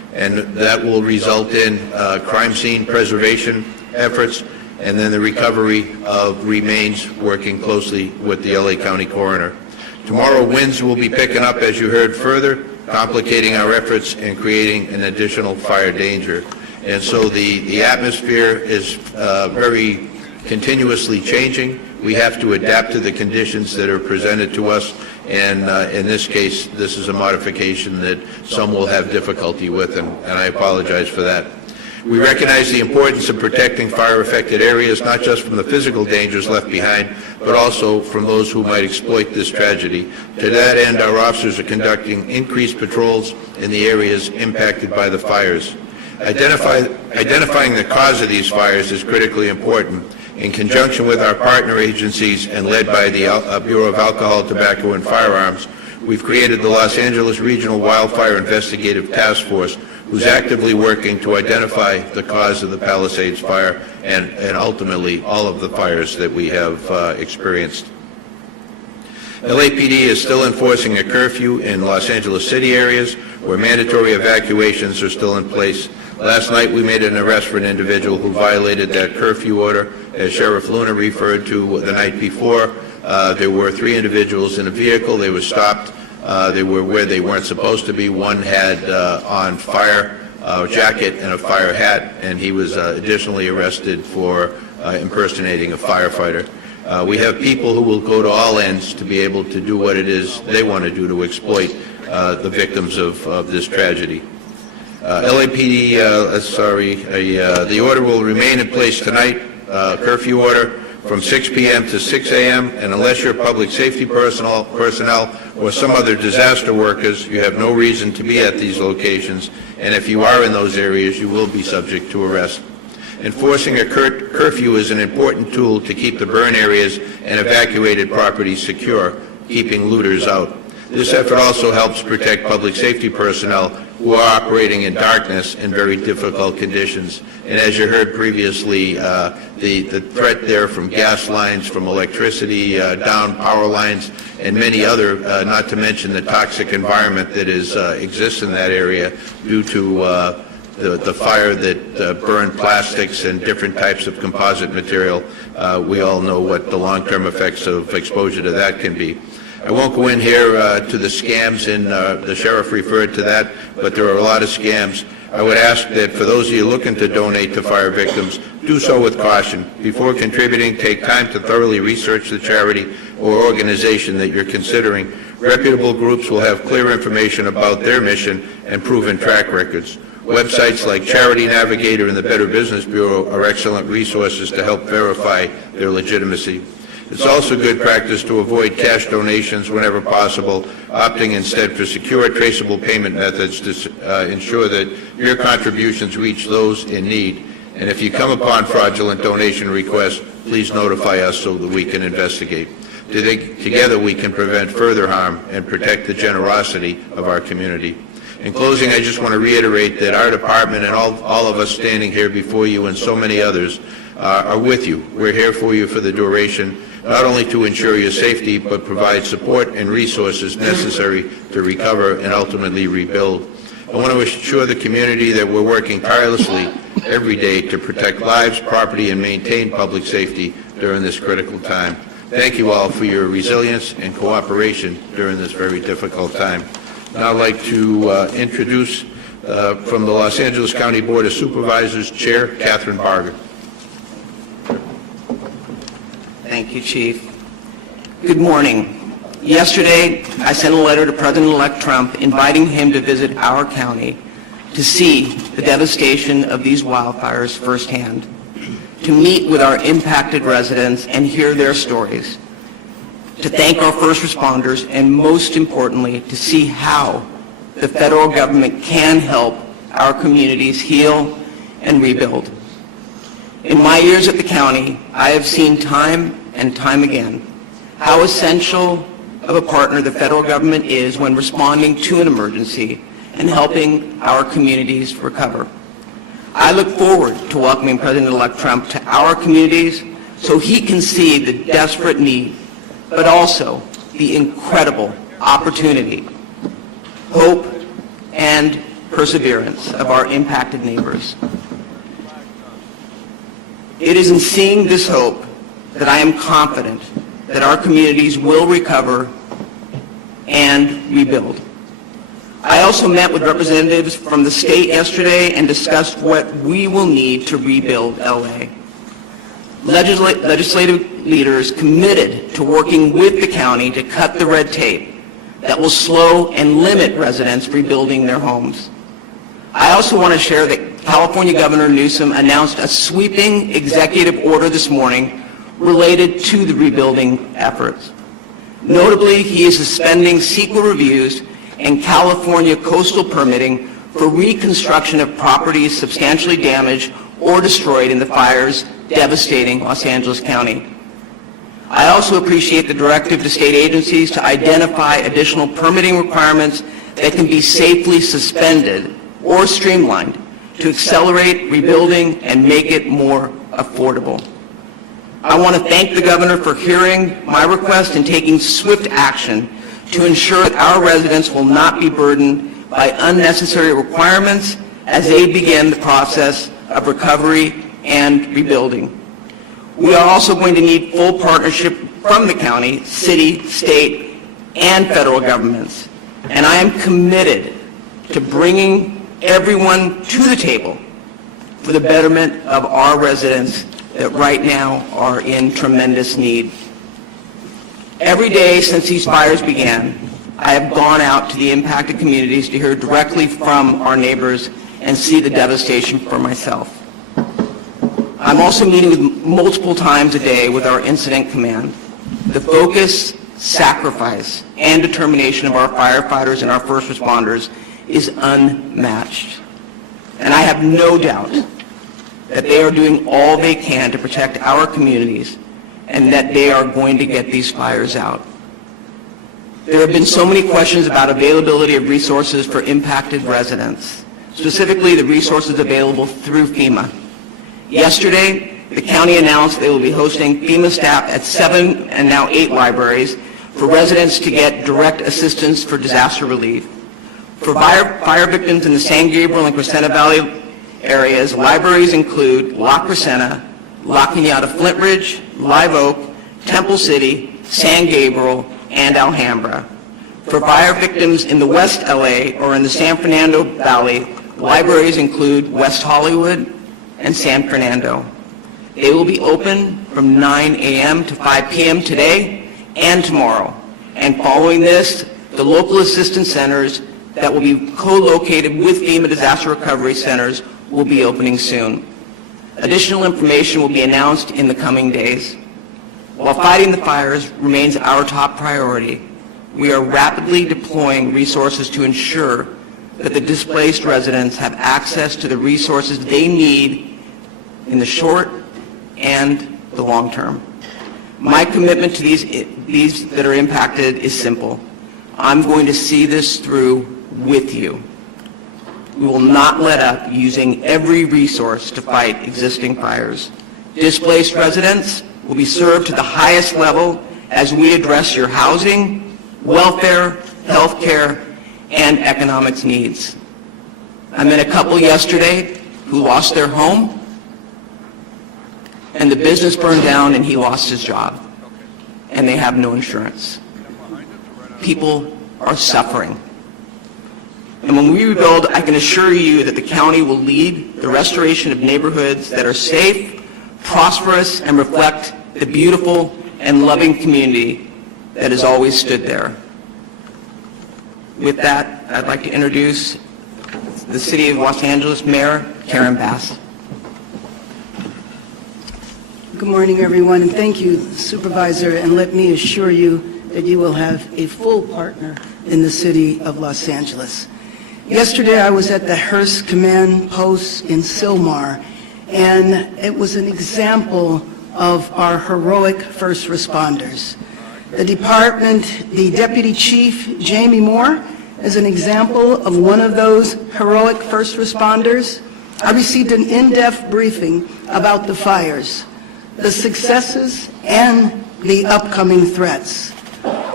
and that will result in crime scene preservation efforts, and then the recovery of remains, working closely with the LA County Coroner. Tomorrow, winds will be picking up, as you heard, further, complicating our efforts and creating an additional fire danger. And so the atmosphere is very continuously changing. We have to adapt to the conditions that are presented to us, and in this case, this is a modification that some will have difficulty with, and I apologize for that. We recognize the importance of protecting fire-affected areas, not just from the physical dangers left behind, but also from those who might exploit this tragedy. To that end, our officers are conducting increased patrols in the areas impacted by the fires. Identifying the cause of these fires is critically important. In conjunction with our partner agencies and led by the Bureau of Alcohol, Tobacco, and Firearms, we've created the Los Angeles Regional Wildfire Investigative Task Force, who's actively working to identify the cause of the Palisades fire and ultimately all of the fires that we have experienced. LAPD is still enforcing a curfew in Los Angeles city areas where mandatory evacuations are still in place. Last night we made an arrest for an individual who violated that curfew order. As Sheriff Luna referred to the night before, there were 3 individuals in a vehicle. They were stopped. They were where they weren't supposed to be. One had on fire jacket and a fire hat, and he was additionally arrested for impersonating a firefighter. We have people who will go to all ends to be able to do what it is they want to do to exploit the victims of this tragedy. LAPD, the order will remain in place tonight, curfew order from 6 p.m. to 6 a.m., and unless you're public safety personnel or some other disaster workers, you have no reason to be at these locations, and if you are in those areas, you will be subject to arrest. Enforcing a curfew is an important tool to keep the burn areas and evacuated properties secure, keeping looters out. This effort also helps protect public safety personnel who are operating in darkness in very difficult conditions. And as you heard previously, the threat there from gas lines, from electricity, down power lines, and many other, not to mention the toxic environment that exists in that area due to the fire that burned plastics and different types of composite material. We all know what the long-term effects of exposure to that can be. I won't go in here to the scams, and the sheriff referred to that, but there are a lot of scams. I would ask that for those of you looking to donate to fire victims, do so with caution. Before contributing, take time to thoroughly research the charity or organization that you're considering. Reputable groups will have clear information about their mission and proven track records. Websites like Charity Navigator and the Better Business Bureau are excellent resources to help verify their legitimacy. It's also good practice to avoid cash donations whenever possible, opting instead for secure, traceable payment methods to ensure that your contributions reach those in need. And if you come upon fraudulent donation requests, please notify us so that we can investigate. Together we can prevent further harm and protect the generosity of our community. In closing, I just want to reiterate that our department and all of us standing here before you and so many others are with you. We're here for you for the duration, not only to ensure your safety, but provide support and resources necessary to recover and ultimately rebuild. I want to assure the community that we're working tirelessly every day to protect lives, property, and maintain public safety during this critical time. Thank you all for your resilience and cooperation during this very difficult time. Now I'd like to introduce from the Los Angeles County Board of Supervisors, Chair Catherine Barger. Thank you, Chief. Good morning. Yesterday, I sent a letter to President-elect Trump inviting him to visit our county to see the devastation of these wildfires firsthand, to meet with our impacted residents and hear their stories, to thank our first responders, and most importantly, to see how the federal government can help our communities heal and rebuild. In my years at the county, I have seen time and time again how essential of a partner the federal government is when responding to an emergency and helping our communities recover. I look forward to welcoming President-elect Trump to our communities so he can see the desperate need, but also the incredible opportunity, hope, and perseverance of our impacted neighbors. It is in seeing this hope that I am confident that our communities will recover and rebuild. I also met with representatives from the state yesterday and discussed what we will need to rebuild LA. Legislative leaders committed to working with the county to cut the red tape that will slow and limit residents rebuilding their homes. I also want to share that California Governor Newsom announced a sweeping executive order this morning related to the rebuilding efforts. Notably, he is suspending CEQA reviews and California coastal permitting for reconstruction of properties substantially damaged or destroyed in the fires devastating Los Angeles County. I also appreciate the directive to state agencies to identify additional permitting requirements that can be safely suspended or streamlined to accelerate rebuilding and make it more affordable. I want to thank the Governor for hearing my request and taking swift action to ensure that our residents will not be burdened by unnecessary requirements as they begin the process of recovery and rebuilding. We are also going to need full partnership from the county, city, state, and federal governments. And I am committed to bringing everyone to the table for the betterment of our residents that right now are in tremendous need. Every day since these fires began, I have gone out to the impacted communities to hear directly from our neighbors and see the devastation for myself. I'm also meeting with multiple times a day with our incident command. The focus, sacrifice, and determination of our firefighters and our first responders is unmatched. And I have no doubt that they are doing all they can to protect our communities and that they are going to get these fires out. There have been so many questions about availability of resources for impacted residents, specifically the resources available through FEMA. Yesterday, the county announced they will be hosting FEMA staff at 7 and now 8 libraries for residents to get direct assistance for disaster relief. For fire victims in the San Gabriel and Crescenta Valley areas, libraries include La Crescenta, La Cañada Flint Ridge, Live Oak, Temple City, San Gabriel, and Alhambra. For fire victims in the West LA or in the San Fernando Valley, libraries include West Hollywood and San Fernando. They will be open from 9 a.m. to 5 p.m. today and tomorrow. And following this, the local assistance centers that will be co-located with FEMA disaster recovery centers will be opening soon. Additional information will be announced in the coming days. While fighting the fires remains our top priority, we are rapidly deploying resources to ensure that the displaced residents have access to the resources they need in the short and the long term. My commitment to these that are impacted is simple. I'm going to see this through with you. We will not let up using every resource to fight existing fires. Displaced residents will be served to the highest level as we address your housing, welfare, health care, and economics needs. I met a couple yesterday who lost their home, and the business burned down and he lost his job, and they have no insurance. People are suffering. And when we rebuild, I can assure you that the county will lead the restoration of neighborhoods that are safe, prosperous, and reflect the beautiful and loving community that has always stood there. With that, I'd like to introduce the City of Los Angeles Mayor Karen Bass. Good morning, everyone, and thank you, Supervisor, and let me assure you that you will have a full partner in the City of Los Angeles. Yesterday, I was at the Hearst Command Post in Sylmar, and it was an example of our heroic first responders. The department, the Deputy Chief, Jamie Moore, is an example of one of those heroic first responders. I received an in-depth briefing about the fires, the successes, and the upcoming threats.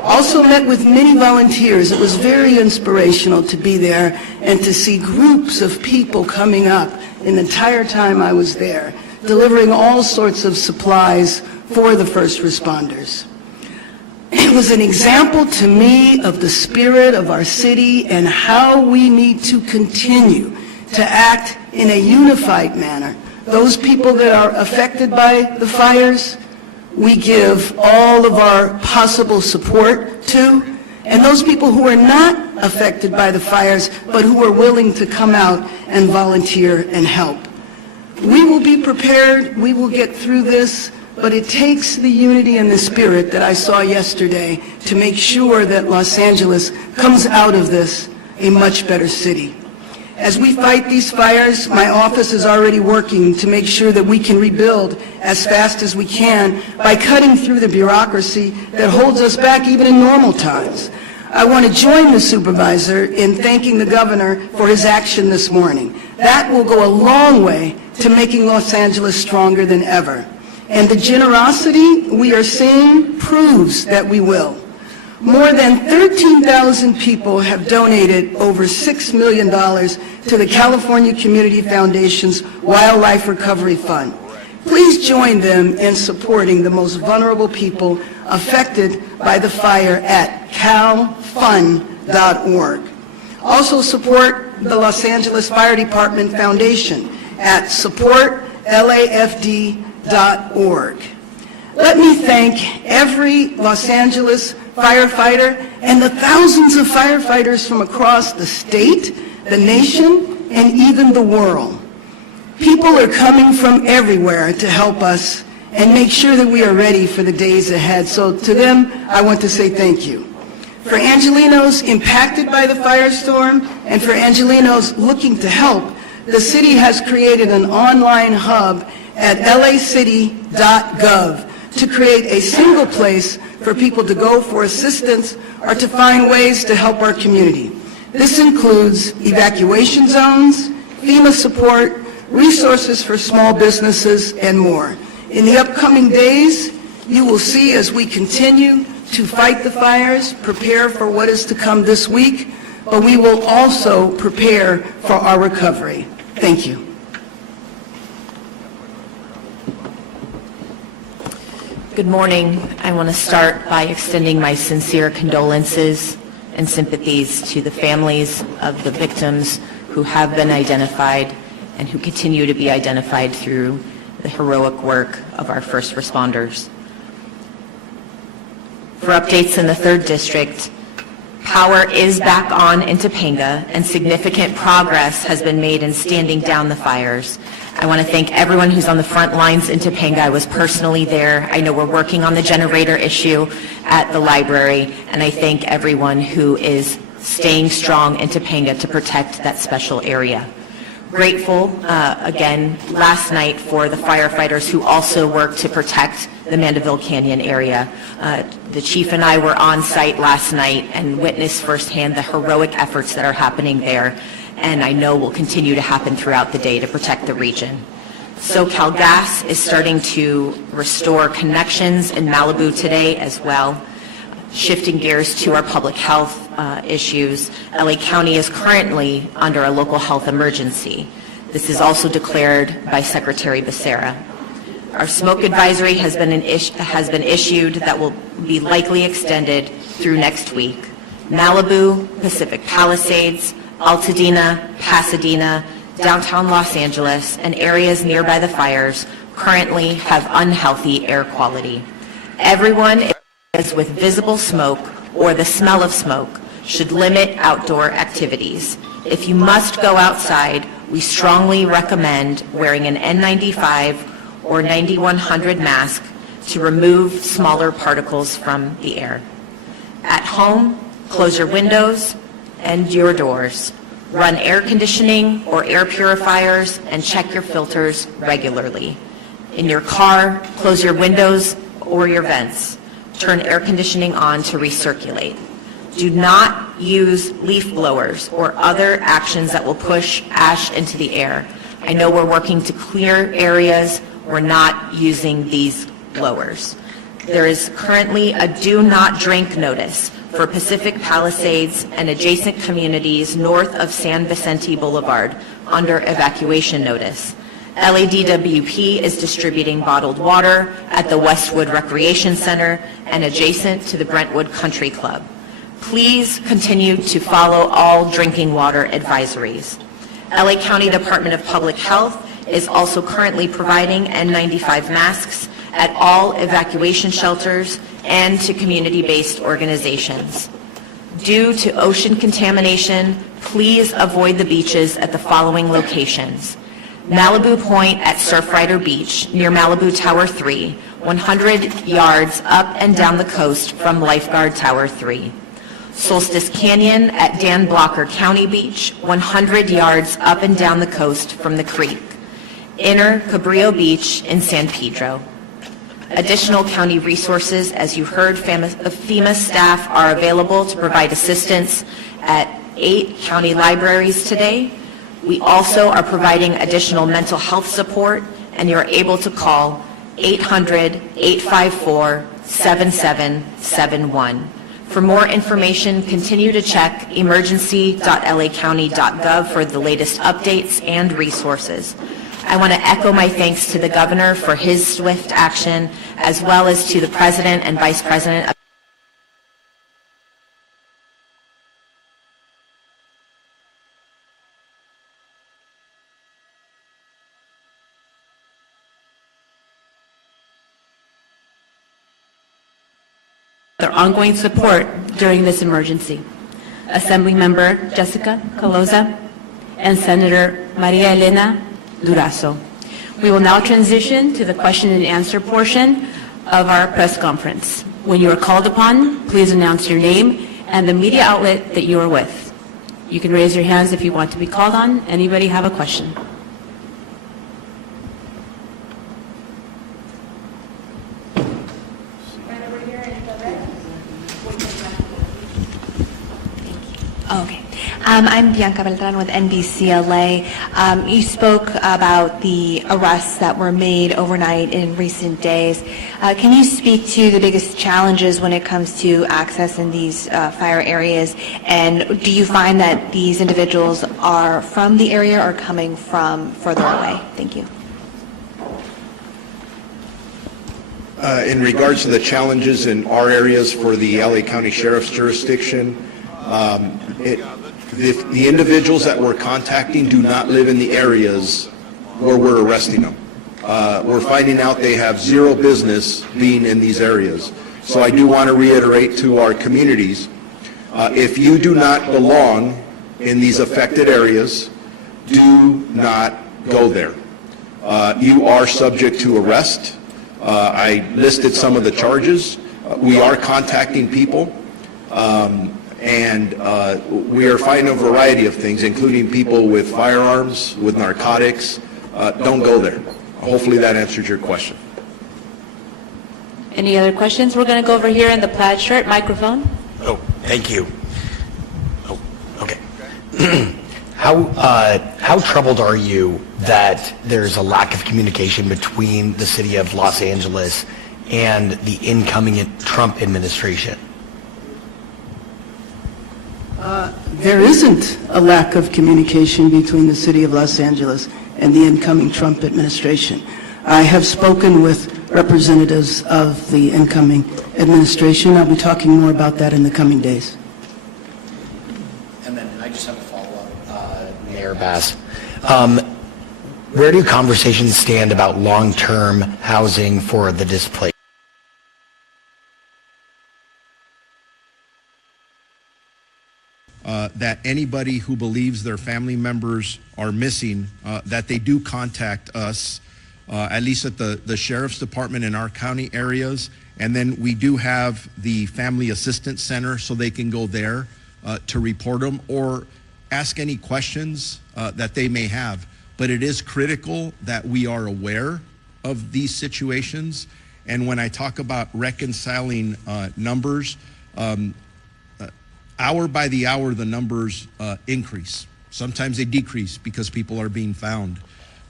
Also met with many volunteers. It was very inspirational to be there and to see groups of people coming up in the entire time I was there, delivering all sorts of supplies for the first responders. It was an example to me of the spirit of our city and how we need to continue to act in a unified manner. Those people that are affected by the fires, we give all of our possible support to, and those people who are not affected by the fires but who are willing to come out and volunteer and help. We will be prepared, we will get through this, but it takes the unity and the spirit that I saw yesterday to make sure that Los Angeles comes out of this a much better city. As we fight these fires, my office is already working to make sure that we can rebuild as fast as we can by cutting through the bureaucracy that holds us back even in normal times. I want to join the supervisor in thanking the governor for his action this morning. That will go a long way to making Los Angeles stronger than ever. And the generosity we are seeing proves that we will. More than 13,000 people have donated over $6 million to the California Community Foundation's Wildlife Recovery Fund. Please join them in supporting the most vulnerable people affected by the fire at calfund.org. Also support the Los Angeles Fire Department Foundation at supportlafd.org. Let me thank every Los Angeles firefighter and the thousands of firefighters from across the state, the nation, and even the world. People are coming from everywhere to help us and make sure that we are ready for the days ahead. So to them, I want to say thank you. For Angelenos impacted by the firestorm and for Angelenos looking to help, the city has created an online hub at lacity.gov to create a single place for people to go for assistance or to find ways to help our community. This includes evacuation zones, FEMA support, resources for small businesses, and more. In the upcoming days, you will see as we continue to fight the fires, prepare for what is to come this week, but we will also prepare for our recovery. Thank you. Good morning. I want to start by extending my sincere condolences and sympathies to the families of the victims who have been identified and who continue to be identified through the heroic work of our first responders. For updates in the 3rd District, power is back on in Topanga and significant progress has been made in standing down the fires. I want to thank everyone who's on the front lines in Topanga. I was personally there. I know we're working on the generator issue at the library, and I thank everyone who is staying strong in Topanga to protect that special area. Grateful, again, last night for the firefighters who also worked to protect the Mandeville Canyon area. The chief and I were on site last night and witnessed firsthand the heroic efforts that are happening there, and I know will continue to happen throughout the day to protect the region. SoCal Gas is starting to restore connections in Malibu today as well. Shifting gears to our public health issues, LA County is currently under a local health emergency. This is also declared by Secretary Becerra. Our smoke advisory has been issued that will be likely extended through next week. Malibu, Pacific Palisades, Altadena, Pasadena, downtown Los Angeles, and areas nearby the fires currently have unhealthy air quality. Everyone with visible smoke or the smell of smoke should limit outdoor activities. If you must go outside, we strongly recommend wearing an N95 or 9100 mask to remove smaller particles from the air. At home, close your windows and your doors. Run air conditioning or air purifiers and check your filters regularly. In your car, close your windows or your vents. Turn air conditioning on to recirculate. Do not use leaf blowers or other actions that will push ash into the air. I know we're working to clear areas. We're not using these blowers. there is currently a do not drink notice for Pacific Palisades and adjacent communities north of San Vicente Boulevard under evacuation notice. LADWP is distributing bottled water at the Westwood Recreation Center and adjacent to the Brentwood Country Club. Please continue to follow all drinking water advisories. LA County Department of Public Health is also currently providing N95 masks at all evacuation shelters and to community-based organizations. Due to ocean contamination, please avoid the beaches at the following locations: Malibu Point at Surfrider Beach near Malibu Tower 3, 100 yards up and down the coast from Lifeguard Tower 3. Solstice Canyon at Dan Blocker County Beach, 100 yards up and down the coast from the creek. Inner Cabrillo Beach in San Pedro. Additional county resources, as you heard, FEMA staff are available to provide assistance at 8 county libraries today. We also are providing additional mental health support, and you're able to call 800-854-7771. For more information, continue to check emergency.lacounty.gov for the latest updates and resources. I want to echo my thanks to the governor for his swift action, as well as to the president and vice president of their ongoing support during this emergency. Assemblymember Jessica Caloza and Senator Maria Elena Durazo. We will now transition to the question and answer portion of our press conference. When you are called upon, please announce your name and the media outlet that you are with. You can raise your hands if you want to be called on. Anybody have a question? Okay. I'm Bianca Beltran with NBC LA. You spoke about the arrests that were made overnight in recent days. Can you speak to the biggest challenges when it comes to access in these fire areas? And do you find that these individuals are from the area or coming from further away? Thank you. In regards to the challenges in our areas for the LA County Sheriff's jurisdiction, the individuals that we're contacting do not live in the areas where we're arresting them. We're finding out they have zero business being in these areas. So I do want to reiterate to our communities, if you do not belong in these affected areas, do not go there. You are subject to arrest. I listed some of the charges. We are contacting people. And we are finding a variety of things, including people with firearms, with narcotics. Don't go there. Hopefully that answers your question. Any other questions? We're going to go over here in the plaid shirt microphone. Oh, thank you. Oh, okay. How troubled are you that there's a lack of communication between the city of Los Angeles and the incoming Trump administration? There isn't a lack of communication between the city of Los Angeles and the incoming Trump administration. I have spoken with representatives of the incoming administration. I'll be talking more about that in the coming days. And then I just have a follow-up, Mayor Bass. Where do conversations stand about long-term housing for the displaced? That anybody who believes their family members are missing, that they do contact us, at least at the Sheriff's Department in our county areas. And then we do have the Family Assistance Center, so they can go there to report them or ask any questions that they may have. But it is critical that we are aware of these situations. And when I talk about reconciling numbers, hour by the hour, the numbers increase. Sometimes they decrease because people are being found.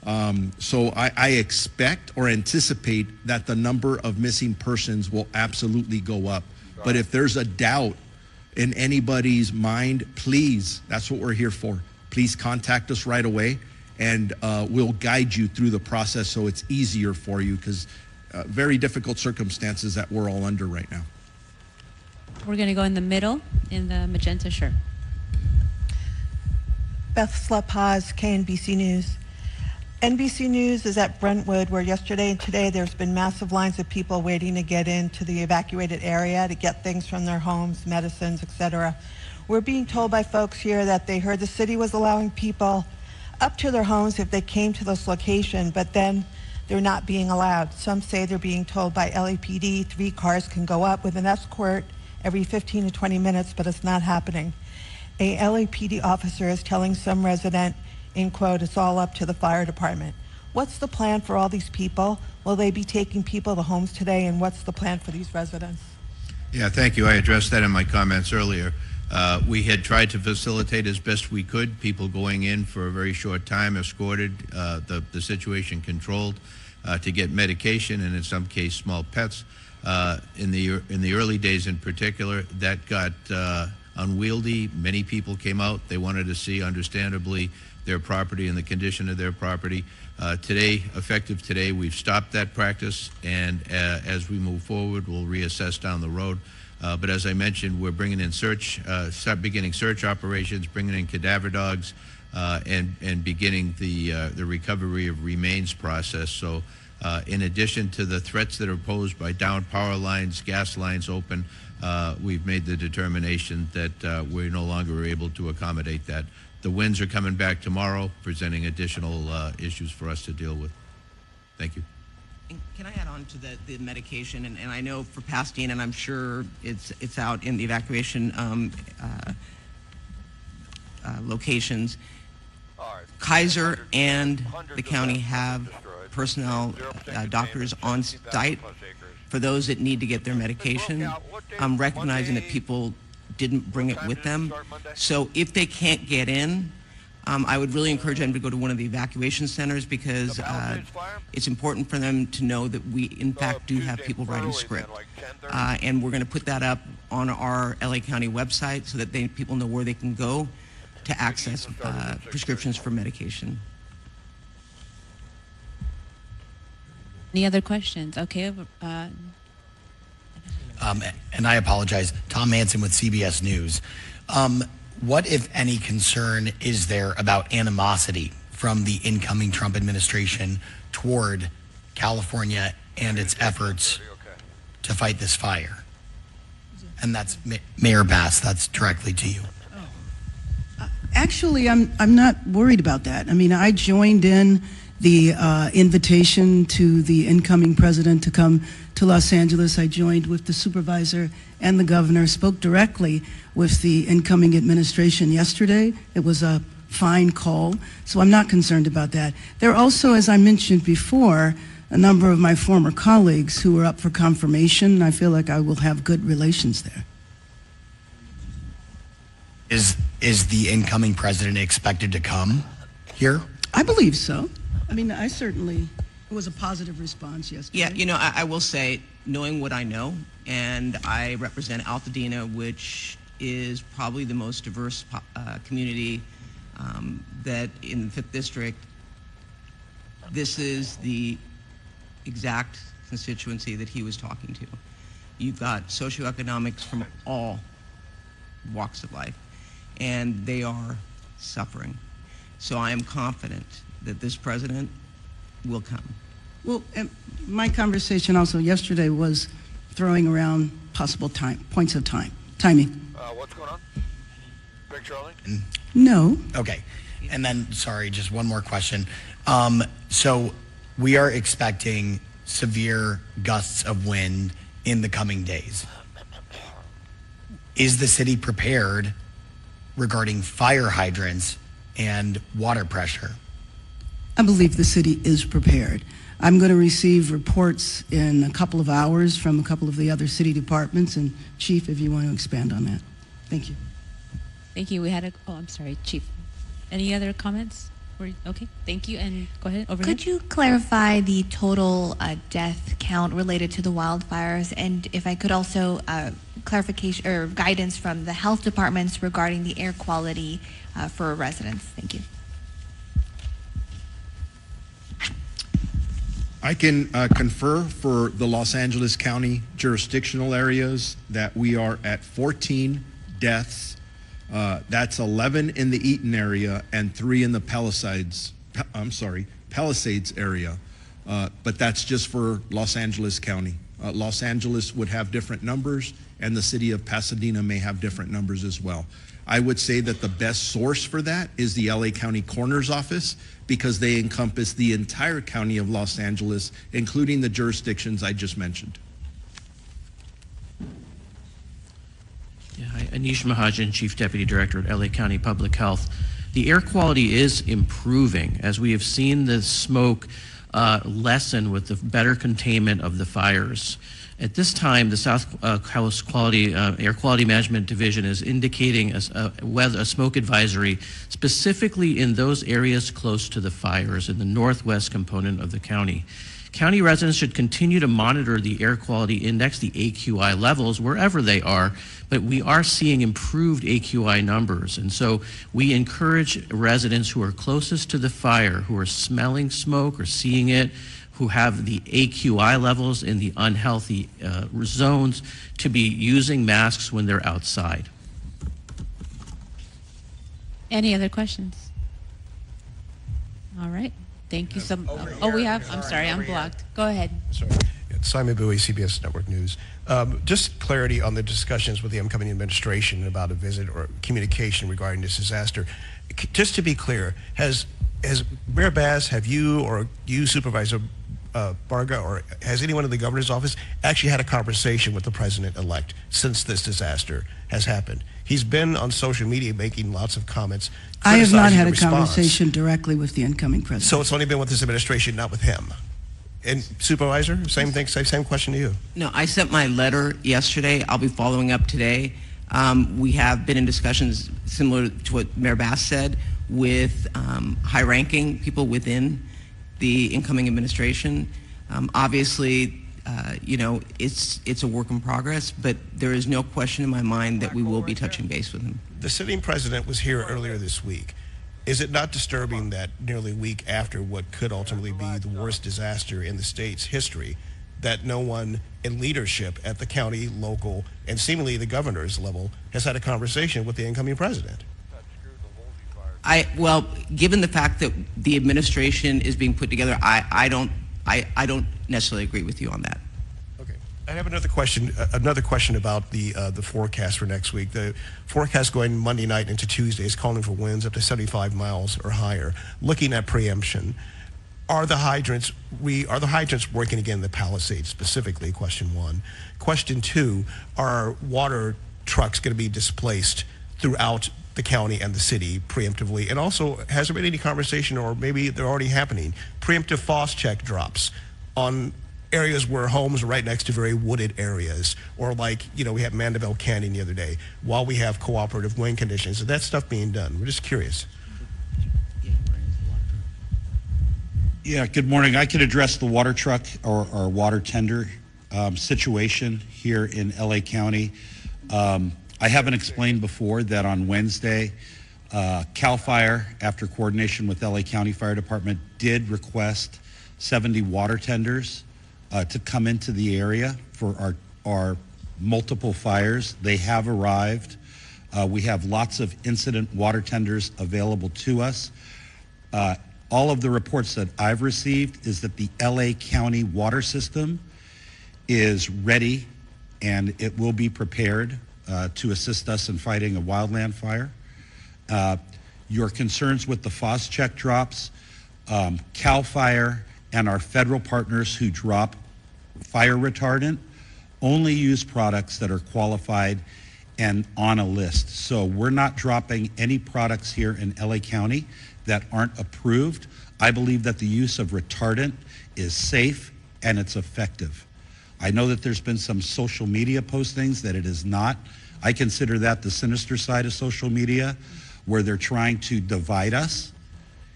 So I expect or anticipate that the number of missing persons will absolutely go up. But if there's a doubt in anybody's mind, please, that's what we're here for. Please contact us right away, and we'll guide you through the process so it's easier for you, because very difficult circumstances that we're all under right now. We're going to go in the middle, in the magenta shirt. Beth Slapaz, KNBC News. NBC News is at Brentwood, where yesterday and today there's been massive lines of people waiting to get into the evacuated area to get things from their homes, medicines, etc. We're being told by folks here that they heard the city was allowing people up to their homes if they came to this location, but then they're not being allowed. Some say they're being told by LAPD 3 cars can go up with an escort every 15 to 20 minutes, but it's not happening. A LAPD officer is telling some resident, in quote, it's all up to the fire department. What's the plan for all these people? Will they be taking people to homes today, and what's the plan for these residents? Yeah, thank you. I addressed that in my comments earlier. We had tried to facilitate as best we could, people going in for a very short time, escorted, the situation controlled, to get medication and in some case small pets. In the early days in particular, that got unwieldy. Many people came out. They wanted to see, understandably, their property and the condition of their property. Today, effective today, we've stopped that practice, and as we move forward, we'll reassess down the road. But as I mentioned, we're bringing in beginning search operations, bringing in cadaver dogs, and beginning the recovery of remains process. So in addition to the threats that are posed by downed power lines, gas lines open, we've made the determination that we're no longer able to accommodate that. The winds are coming back tomorrow, presenting additional issues for us to deal with. Thank you. And can I add on to the medication? And I know for Pasadena, and I'm sure it's out in the evacuation locations, Kaiser and the county have personnel, doctors on site for those that need to get their medication. I'm recognizing that people didn't bring it with them. So if they can't get in, I would really encourage them to go to one of the evacuation centers, because it's important for them to know that we, in fact, do have people writing script. And we're going to put that up on our LA County website so that people know where they can go to access prescriptions for medication. Any other questions? Okay. And I apologize, Tom Manson with CBS News. What, if any, concern is there about animosity from the incoming Trump administration toward California and its efforts to fight this fire? And that's Mayor Bass, that's directly to you. Actually, I'm not worried about that. I mean, I joined in the invitation to the incoming president to come to Los Angeles. I joined with the supervisor and the governor, spoke directly with the incoming administration yesterday. It was a fine call, so I'm not concerned about that. There are also, as I mentioned before, a number of my former colleagues who are up for confirmation, and I feel like I will have good relations there. Is the incoming president expected to come here? I believe so. I mean, I certainly, it was a positive response yesterday. Yeah, you know, I will say, knowing what I know, and I represent Altadena, which is probably the most diverse community that in the 5th District, this is the exact constituency that he was talking to. You've got socioeconomics from all walks of life, and they are suffering. So I am confident that this president will come. Well, my conversation also yesterday was throwing around possible points of timing. What's going on? Big Charlie? No. Okay. And then, sorry, just one more question. So we are expecting severe gusts of wind in the coming days. Is the city prepared regarding fire hydrants and water pressure? I believe the city is prepared. I'm going to receive reports in a couple of hours from a couple of the other city departments, and Chief, if you want to expand on that. Thank you. Thank you. We had I'm sorry, Chief. Any other comments? Okay, thank you, and go ahead, over Could here. you clarify the total death count related to the wildfires? And if I could also clarification or guidance from the health departments regarding the air quality for residents. Thank you. I can confer for the Los Angeles County jurisdictional areas that we are at 14 deaths. That's 11 in the Eaton area and 3 in the Palisades area. But that's just for Los Angeles County. Los Angeles would have different numbers, and the city of Pasadena may have different numbers as well. I would say that the best source for that is the LA County Coroner's Office, because they encompass the entire county of Los Angeles, including the jurisdictions I just mentioned. Yeah, hi, Anish Mahajan, Chief Deputy Director at LA County Public Health. The air quality is improving as we have seen the smoke lessen with the better containment of the fires. At this time, the South Coast Air Quality Management Division is indicating a smoke advisory specifically in those areas close to the fires in the northwest component of the county. County residents should continue to monitor the air quality index, the AQI levels, wherever they are, but we are seeing improved AQI numbers. And so we encourage residents who are closest to the fire, who are smelling smoke or seeing it, who have the AQI levels in the unhealthy zones, to be using masks when they're outside. Any other questions? All right, thank you so much. Oh, we have, I'm sorry, I'm blocked. Go ahead. Sorry. Simon Bowie, CBS Network News. Just clarity on the discussions with the incoming administration about a visit or communication regarding this disaster. Just to be clear, has Mayor Bass, have you or you, Supervisor Barga, or has anyone in the governor's office actually had a conversation with the president-elect since this disaster has happened? He's been on social media making lots of comments. I have not had a criticizing the response. conversation directly with the incoming president. So it's only been with this administration, not with him. And Supervisor, same thing, same question to you. No, I sent my letter yesterday. I'll be following up today. We have been in discussions similar to what Mayor Bass said with high-ranking people within the incoming administration. Obviously, it's a work in progress, but there is no question in my mind that we will be touching base with him. The sitting president was here earlier this week. Is it not disturbing that nearly a week after what could ultimately be the worst disaster in the state's history, that no one in leadership at the county, local, and seemingly the governor's level has had a conversation with the incoming president? Well, given the fact that the administration is being put together, I don't necessarily agree with you on that. Okay. I have another question about the forecast for next week. The forecast going Monday night into Tuesday is calling for winds up to 75 miles or higher. Looking at preemption, are the hydrants working again in the Palisades specifically? Question one. Question two, are water trucks going to be displaced throughout the county and the city preemptively? And also, has there been any conversation, or maybe they're already happening, preemptive frost check drops on areas where homes are right next to very wooded areas, or like, we had Mandeville Canyon the other day, while we have cooperative wind conditions? Is that stuff being done? We're just curious. Yeah, good morning. I could address the water truck or water tender situation here in LA County. I haven't explained before that on Wednesday, CAL FIRE, after coordination with LA County Fire Department, did request 70 water tenders to come into the area for our multiple fires. They have arrived. We have lots of incident water tenders available to us. All of the reports that I've received is that the LA County water system is ready and it will be prepared to assist us in fighting a wildland fire. Your concerns with the FOS check drops, CAL FIRE and our federal partners who drop fire retardant only use products that are qualified and on a list. So we're not dropping any products here in LA County that aren't approved. I believe that the use of retardant is safe and it's effective. I know that there's been some social media postings that it is not. I consider that the sinister side of social media, where they're trying to divide us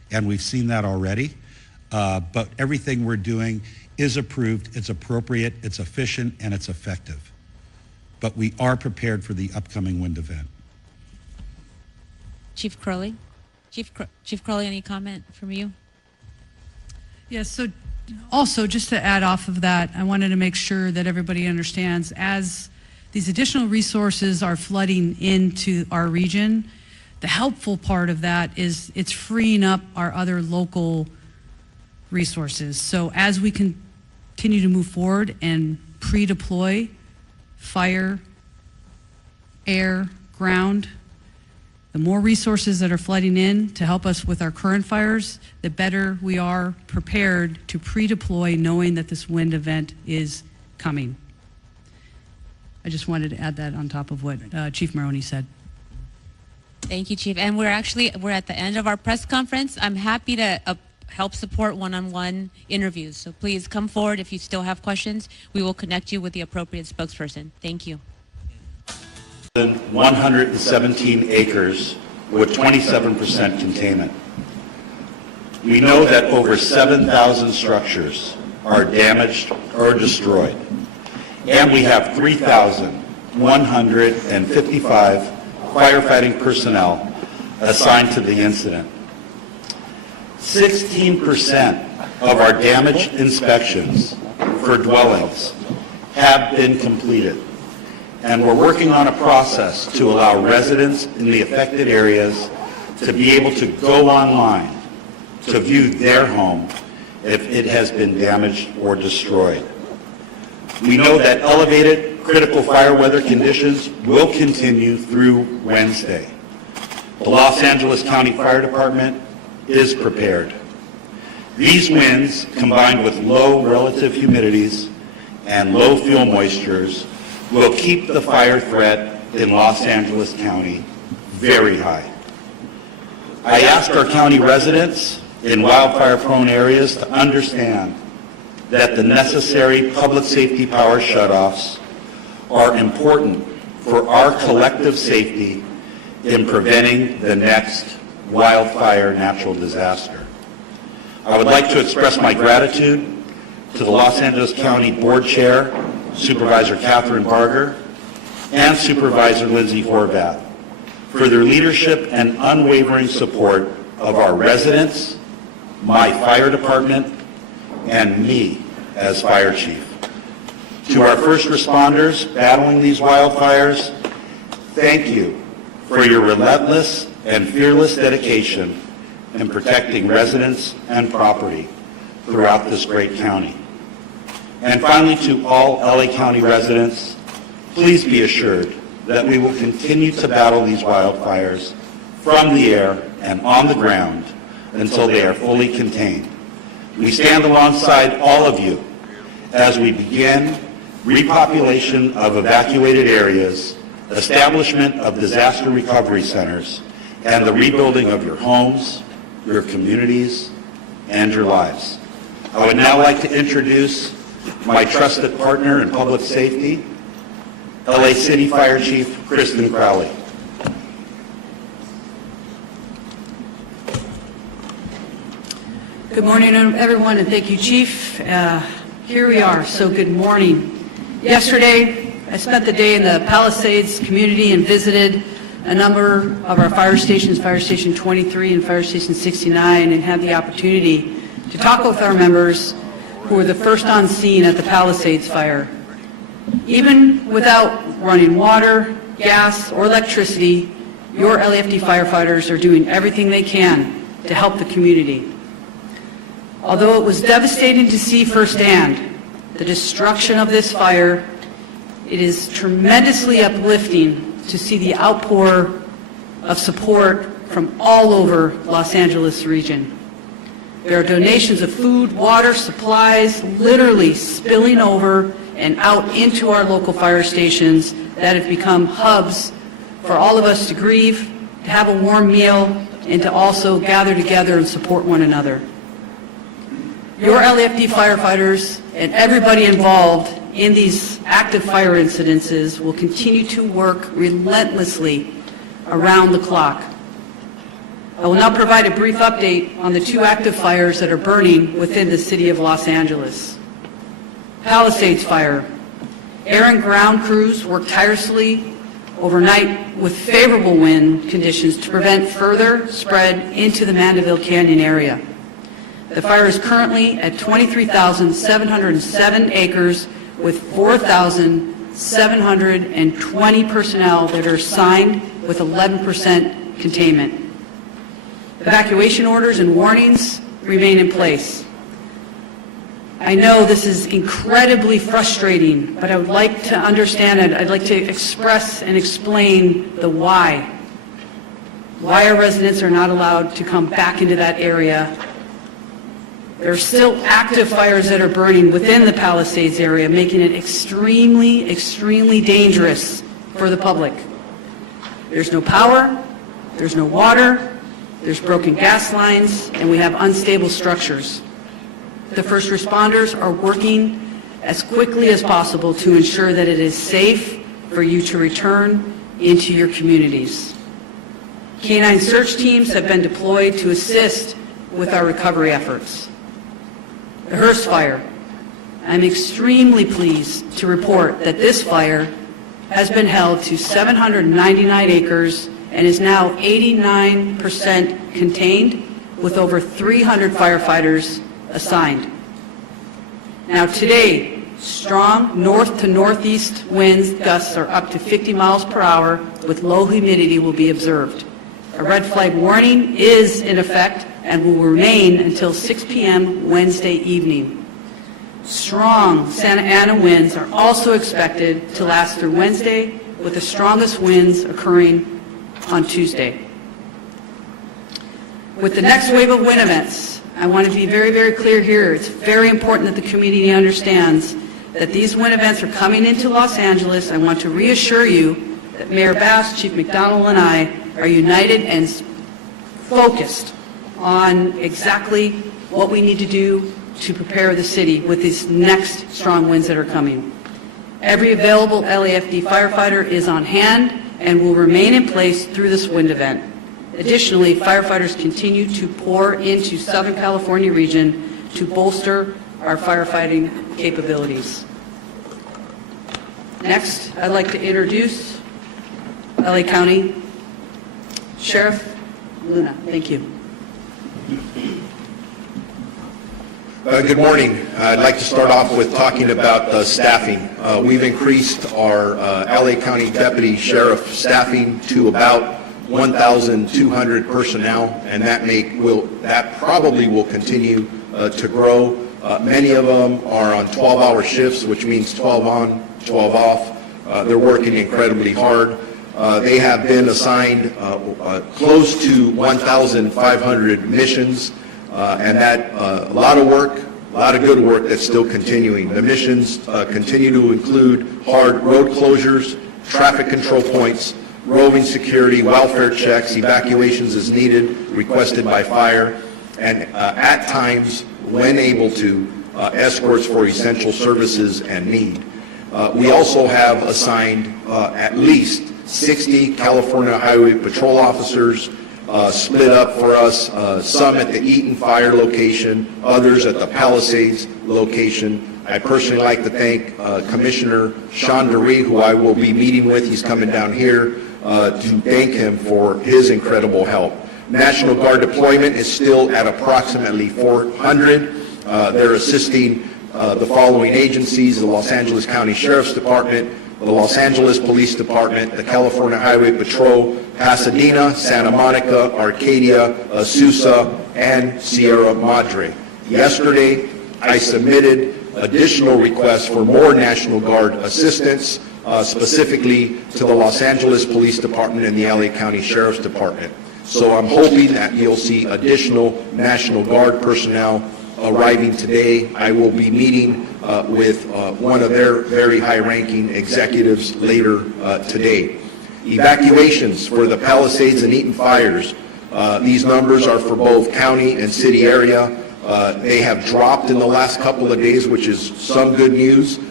and we've seen that already. But everything we're doing is approved, it's appropriate, it's efficient, and it's effective. But we are prepared for the upcoming wind event. Chief Crowley? Chief Crowley, any comment from you? Yes, so also, just to add off of that, I wanted to make sure that everybody understands, as these additional resources are flooding into our region, the helpful part of that is it's freeing up our other local resources. So as we continue to move forward and pre-deploy fire, air, ground, the more resources that are flooding in to help us with our current fires, the better we are prepared to pre-deploy knowing that this wind event is coming. I just wanted to add that on top of what Chief Maroney said. Thank you, Chief. And we're at the end of our press conference. I'm happy to help support one-on-one interviews. So please come forward if you still have questions. We will connect you with the appropriate spokesperson. Thank you. 117 acres with 27% containment. We know that over 7,000 structures are damaged or destroyed, and we have 3,155 firefighting personnel assigned to the incident. 16% of our damage inspections for dwellings have been completed, and we're working on a process to allow residents in the affected areas to be able to go online to view their home if it has been damaged or destroyed. We know that elevated critical fire weather conditions will continue through Wednesday. The Los Angeles County Fire Department is prepared. These winds, combined with low relative humidities and low fuel moistures, will keep the fire threat in Los Angeles County very high. I ask our county residents in wildfire-prone areas to understand that the necessary public safety power shutoffs are important for our collective safety in preventing the next wildfire natural disaster. I would like to express my gratitude to the Los Angeles County Board Chair, Supervisor Catherine Barger, and Supervisor Lindsay Horvath for their leadership and unwavering support of our residents, my fire department, and me as fire chief. To our first responders battling these wildfires, thank you for your relentless and fearless dedication in protecting residents and property throughout this great county. And finally, to all LA County residents, please be assured that we will continue to battle these wildfires from the air and on the ground until they are fully contained. We stand alongside all of you as we begin repopulation of evacuated areas, establishment of disaster recovery centers, and the rebuilding of your homes, your communities, and your lives. I would now like to introduce my trusted partner in public safety, LA City Fire Chief Kristen Crowley. Good morning, everyone, and thank you, Chief. Here we are, so good morning. Yesterday, I spent the day in the Palisades community and visited a number of our fire stations, Fire Station 23 and Fire Station 69, and had the opportunity to talk with our members who were the first on scene at the Palisades fire. Even without running water, gas, or electricity, your LAFD firefighters are doing everything they can to help the community. Although it was devastating to see firsthand the destruction of this fire, it is tremendously uplifting to see the outpour of support from all over Los Angeles region. There are donations of food, water, supplies, literally spilling over and out into our local fire stations that have become hubs for all of us to grieve, to have a warm meal, and to also gather together and support one another. Your LAFD firefighters and everybody involved in these active fire incidences will continue to work relentlessly around the clock. I will now provide a brief update on the 2 active fires that are burning within the city of Los Angeles. Palisades Fire. Air and ground crews worked tirelessly overnight with favorable wind conditions to prevent further spread into the Mandeville Canyon area. The fire is currently at 23,707 acres with 4,720 personnel that are assigned with 11% containment. Evacuation orders and warnings remain in place. I know this is incredibly frustrating, but I would like to understand it. I'd like to express and explain the why. Why our residents are not allowed to come back into that area. There are still active fires that are burning within the Palisades area, making it extremely, extremely dangerous for the public. There's no power, there's no water, there's broken gas lines, and we have unstable structures. The first responders are working as quickly as possible to ensure that it is safe for you to return into your communities. Canine search teams have been deployed to assist with our recovery efforts. The Hearst Fire. I'm extremely pleased to report that this fire has been held to 799 acres and is now 89% contained with over 300 firefighters assigned. Now today, strong north to northeast winds gusts are up to 50 miles per hour with low humidity will be observed. A red flag warning is in effect and will remain until 6 p.m. Wednesday evening. Strong Santa Ana winds are also expected to last through Wednesday, with the strongest winds occurring on Tuesday. With the next wave of wind events, I want to be very, very clear here. It's very important that the community understands that these wind events are coming into Los Angeles. I want to reassure you that Mayor Bass, Chief McDonald, and I are united and focused on exactly what we need to do to prepare the city with these next strong winds that are coming. Every available LAFD firefighter is on hand and will remain in place through this wind event. Additionally, firefighters continue to pour into Southern California region to bolster our firefighting capabilities. Next, I'd like to introduce LA County Sheriff Luna. Thank you. Good morning. I'd like to start off with talking about staffing. We've increased our LA County Deputy Sheriff staffing to about 1,200 personnel, and that probably will continue to grow. Many of them are on 12-hour shifts, which means 12 on, 12 off. They're working incredibly hard. They have been assigned close to 1,500 missions, and that a lot of work, a lot of good work that's still continuing. The missions continue to include hard road closures, traffic control points, roving security, welfare checks, evacuations as needed, requested by fire, and at times, when able to, escorts for essential services and need. We also have assigned at least 60 California Highway Patrol officers split up for us, some at the Eaton Fire location, others at the Palisades location. I personally like to thank Commissioner Sean DeRee, who I will be meeting with. He's coming down here to thank him for his incredible help. National Guard deployment is still at approximately 400. They're assisting the following agencies: the Los Angeles County Sheriff's Department, the Los Angeles Police Department, the California Highway Patrol, Pasadena, Santa Monica, Arcadia, Azusa, and Sierra Madre. Yesterday, I submitted additional requests for more National Guard assistance, specifically to the Los Angeles Police Department and the LA County Sheriff's Department. So I'm hoping that you'll see additional National Guard personnel arriving today. I will be meeting with one of their very high-ranking executives later today. Evacuations for the Palisades and Eaton fires. These numbers are for both county and city area. They have dropped in the last couple of days, which is some good news.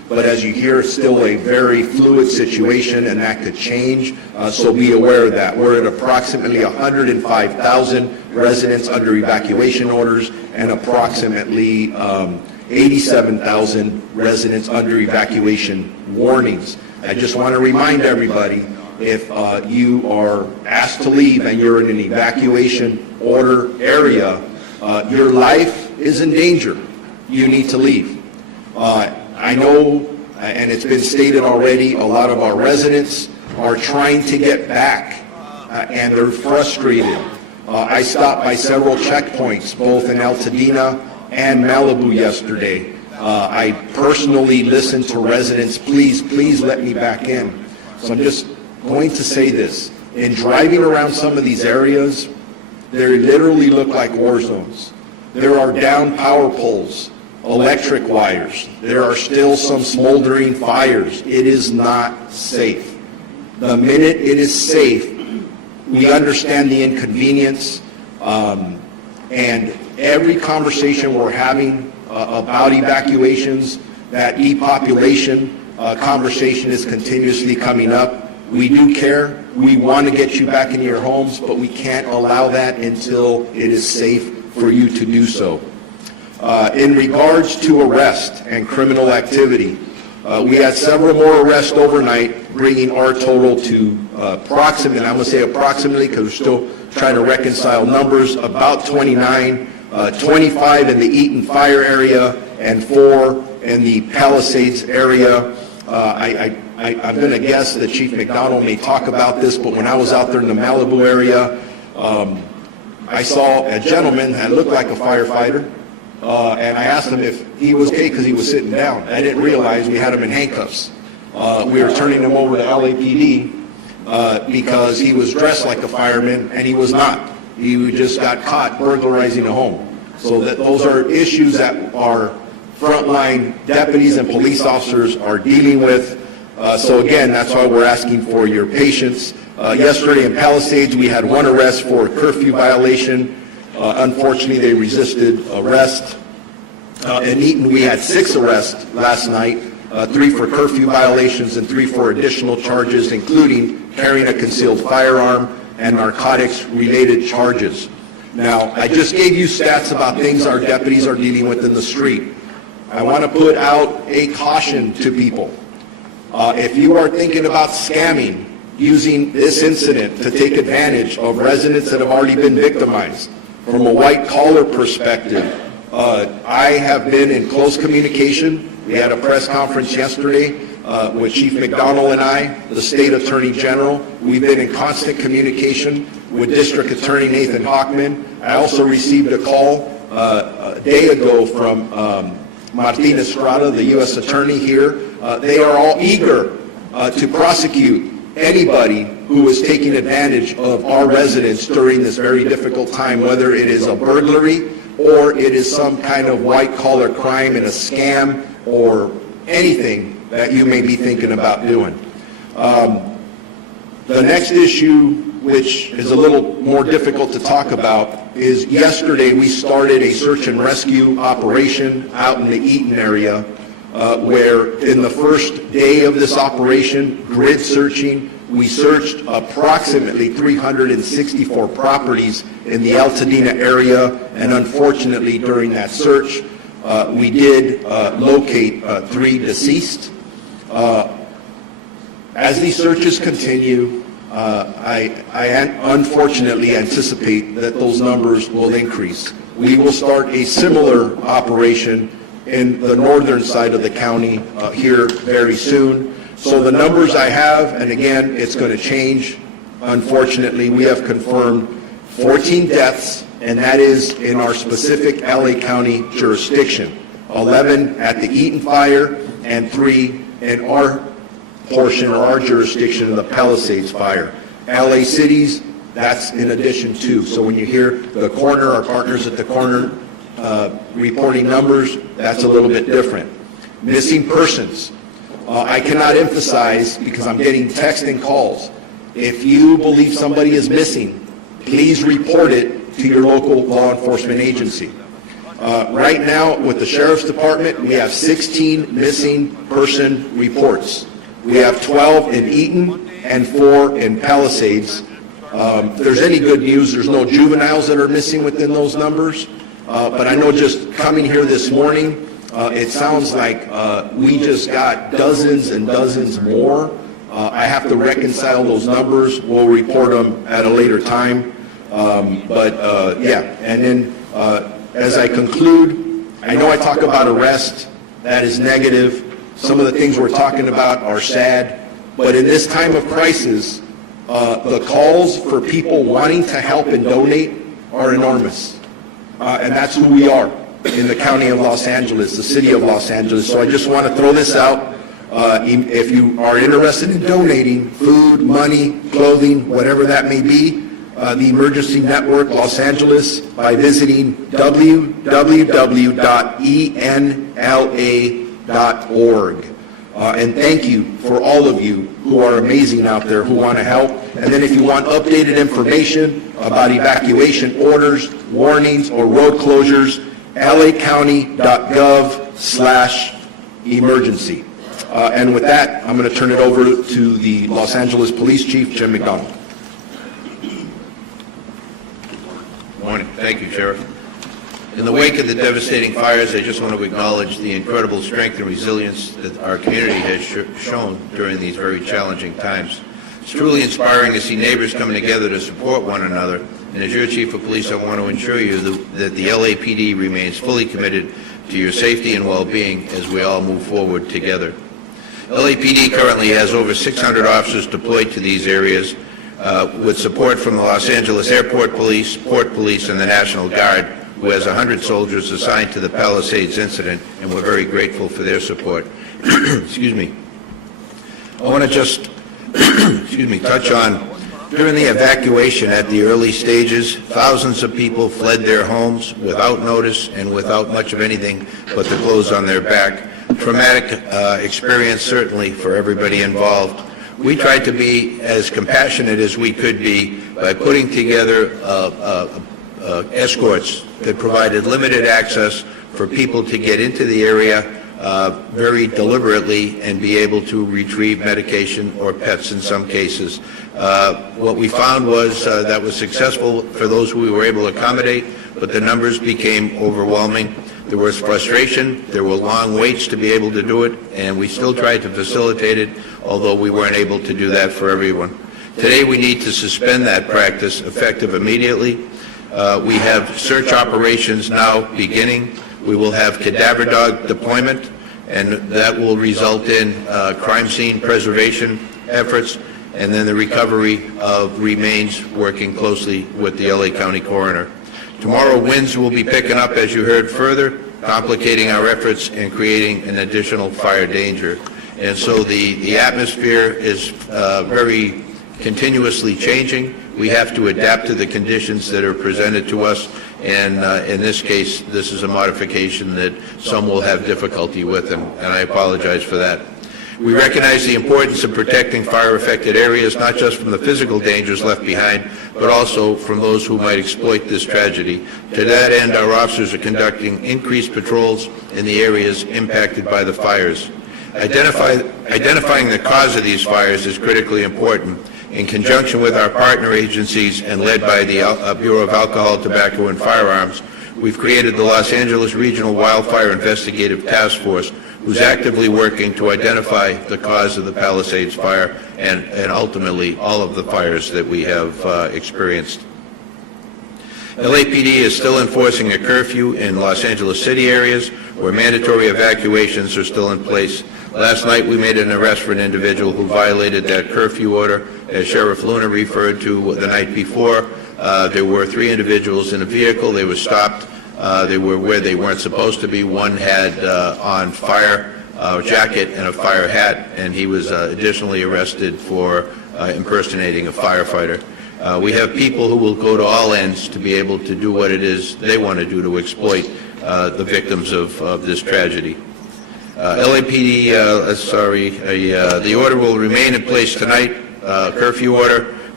but as you hear, it's still a very fluid situation, and that could change, so be aware of that. We're at approximately 105,000 residents under evacuation orders and approximately 87,000 residents under evacuation warnings. I just want to remind everybody, if you are asked to leave and you're in an evacuation order area, your life is in danger. You need to leave. I know, and it's been stated already, a lot of our residents are trying to get back, and they're frustrated. I stopped by several checkpoints, both in Altadena and Malibu yesterday. I personally listened to residents, please let me back in. So I'm just going to say this. In driving around some of these areas, they literally look like war zones. There are down power poles, electric wires. There are still some smoldering fires. It is not safe. The minute it is safe, we understand the inconvenience, and every conversation we're having about evacuations, that depopulation conversation is continuously coming up. We do care. We want to get you back into your homes, but we can't allow that until it is safe for you to do so. In regards to arrest and criminal activity, we had several more arrests overnight, bringing our total to approximately, I'm going to say approximately because we're still trying to reconcile numbers, about 29, 25 in the Eaton fire area and 4 in the Palisades area. I'm going to guess that Chief McDonald may talk about this, but when I was out there in the Malibu area, I saw a gentleman that looked like a firefighter, and I asked him if he was okay because he was sitting down. I didn't realize we had him in handcuffs. We were turning him over to LAPD because he was dressed like a fireman, and he was not. He just got caught burglarizing a home. So that those are issues that our frontline deputies and police officers are dealing with. So again, that's why we're asking for your patience. Yesterday in Palisades, we had 1 arrest for a curfew violation. Unfortunately, they resisted arrest. In Eaton, we had 6 arrests last night, 3 for curfew violations and 3 for additional charges, including carrying a concealed firearm and narcotics-related charges. Now, I just gave you stats about things our deputies are dealing with in the street. I want to put out a caution to people. If you are thinking about scamming, using this incident to take advantage of residents that have already been victimized, from a white-collar perspective, I have been in close communication. We had a press conference yesterday with Chief McDonald and I, the State Attorney General. We've been in constant communication with District Attorney Nathan Hockman. I also received a call a day ago from Martin Estrada, the U.S. Attorney here. They are all eager to prosecute anybody who is taking advantage of our residents during this very difficult time, whether it is a burglary or it is some kind of white-collar crime and a scam or anything that you may be thinking about doing. The next issue, which is a little more difficult to talk about, is yesterday we started a search and rescue operation out in the Eaton area, where in the first day of this operation, grid searching, we searched approximately 364 properties in the Altadena area, and unfortunately during that search, we did locate 3 deceased. As these searches continue, I unfortunately anticipate that those numbers will increase. We will start a similar operation in the northern side of the county here very soon. So the numbers I have, and again, it's going to change. Unfortunately, we have confirmed 14 deaths, and that is in our specific LA County jurisdiction. 11 at the Eaton fire and 3 in our portion or our jurisdiction of the Palisades fire. LA cities, that's in addition to. So when you hear the coroner, our partners at the coroner reporting numbers, that's a little bit different. Missing persons. I cannot emphasize, because I'm getting text and calls, if you believe somebody is missing, please report it to your local law enforcement agency. Right now, with the Sheriff's Department, we have 16 missing person reports. We have 12 in Eaton and 4 in Palisades. If there's any good news, there's no juveniles that are missing within those numbers. But I know just coming here this morning, it sounds like we just got dozens and dozens more. I have to reconcile those numbers. We'll report them at a later time. Yeah, and then as I conclude, I know I talk about arrest. That is negative. Some of the things we're talking about are sad. But in this time of crisis, the calls for people wanting to help and donate are enormous. And that's who we are in the county of Los Angeles, the city of Los Angeles. So I just want to throw this out. If you are interested in donating food, money, clothing, whatever that may be, the Emergency Network Los Angeles by visiting www.enla.org. And thank you for all of you who are amazing out there who want to help. And then if you want updated information about evacuation orders, warnings, or road closures, lacounty.gov/emergency. And with that, I'm going to turn it over to the Los Angeles Police Chief, Jim McDonald. Morning. Thank you, Sheriff. In the wake of the devastating fires, I just want to acknowledge the incredible strength and resilience that our community has shown during these very challenging times. It's truly inspiring to see neighbors coming together to support one another. And as your Chief of Police, I want to ensure you that the LAPD remains fully committed to your safety and well-being as we all move forward together. LAPD currently has over 600 officers deployed to these areas with support from the Los Angeles Airport Police, Port Police, and the National Guard, who has 100 soldiers assigned to the Palisades incident, and we're very grateful for their support. Excuse me. I want to just touch on, during the evacuation at the early stages, thousands of people fled their homes without notice and without much of anything but the clothes on their back. Traumatic experience, certainly, for everybody involved. We tried to be as compassionate as we could be by putting together escorts that provided limited access for people to get into the area very deliberately and be able to retrieve medication or pets in some cases. What we found was that was successful for those who we were able to accommodate, but the numbers became overwhelming. There was frustration, there were long waits to be able to do it, and we still tried to facilitate it, although we weren't able to do that for everyone. Today we need to suspend that practice effective immediately. We have search operations now beginning. We will have cadaver dog deployment, and that will result in crime scene preservation efforts, and then the recovery of remains, working closely with the LA County Coroner. Tomorrow, winds will be picking up, as you heard, further, complicating our efforts and creating an additional fire danger. And so the atmosphere is very continuously changing. We have to adapt to the conditions that are presented to us, and in this case, this is a modification that some will have difficulty with, and I apologize for that. We recognize the importance of protecting fire-affected areas, not just from the physical dangers left behind, but also from those who might exploit this tragedy. To that end, our officers are conducting increased patrols in the areas impacted by the fires. Identifying the cause of these fires is critically important. In conjunction with our partner agencies and led by the Bureau of Alcohol, Tobacco, and Firearms, we've created the Los Angeles Regional Wildfire Investigative Task Force, who's actively working to identify the cause of the Palisades fire and ultimately all of the fires that we have experienced. LAPD is still enforcing a curfew in Los Angeles city areas where mandatory evacuations are still in place. Last night we made an arrest for an individual who violated that curfew order. As Sheriff Luna referred to the night before, there were 3 individuals in a vehicle. They were stopped. They were where they weren't supposed to be. One had on fire jacket and a fire hat, and he was additionally arrested for impersonating a firefighter. We have people who will go to all ends to be able to do what it is they want to do to exploit the victims of this tragedy. LAPD, the order will remain in place tonight, curfew order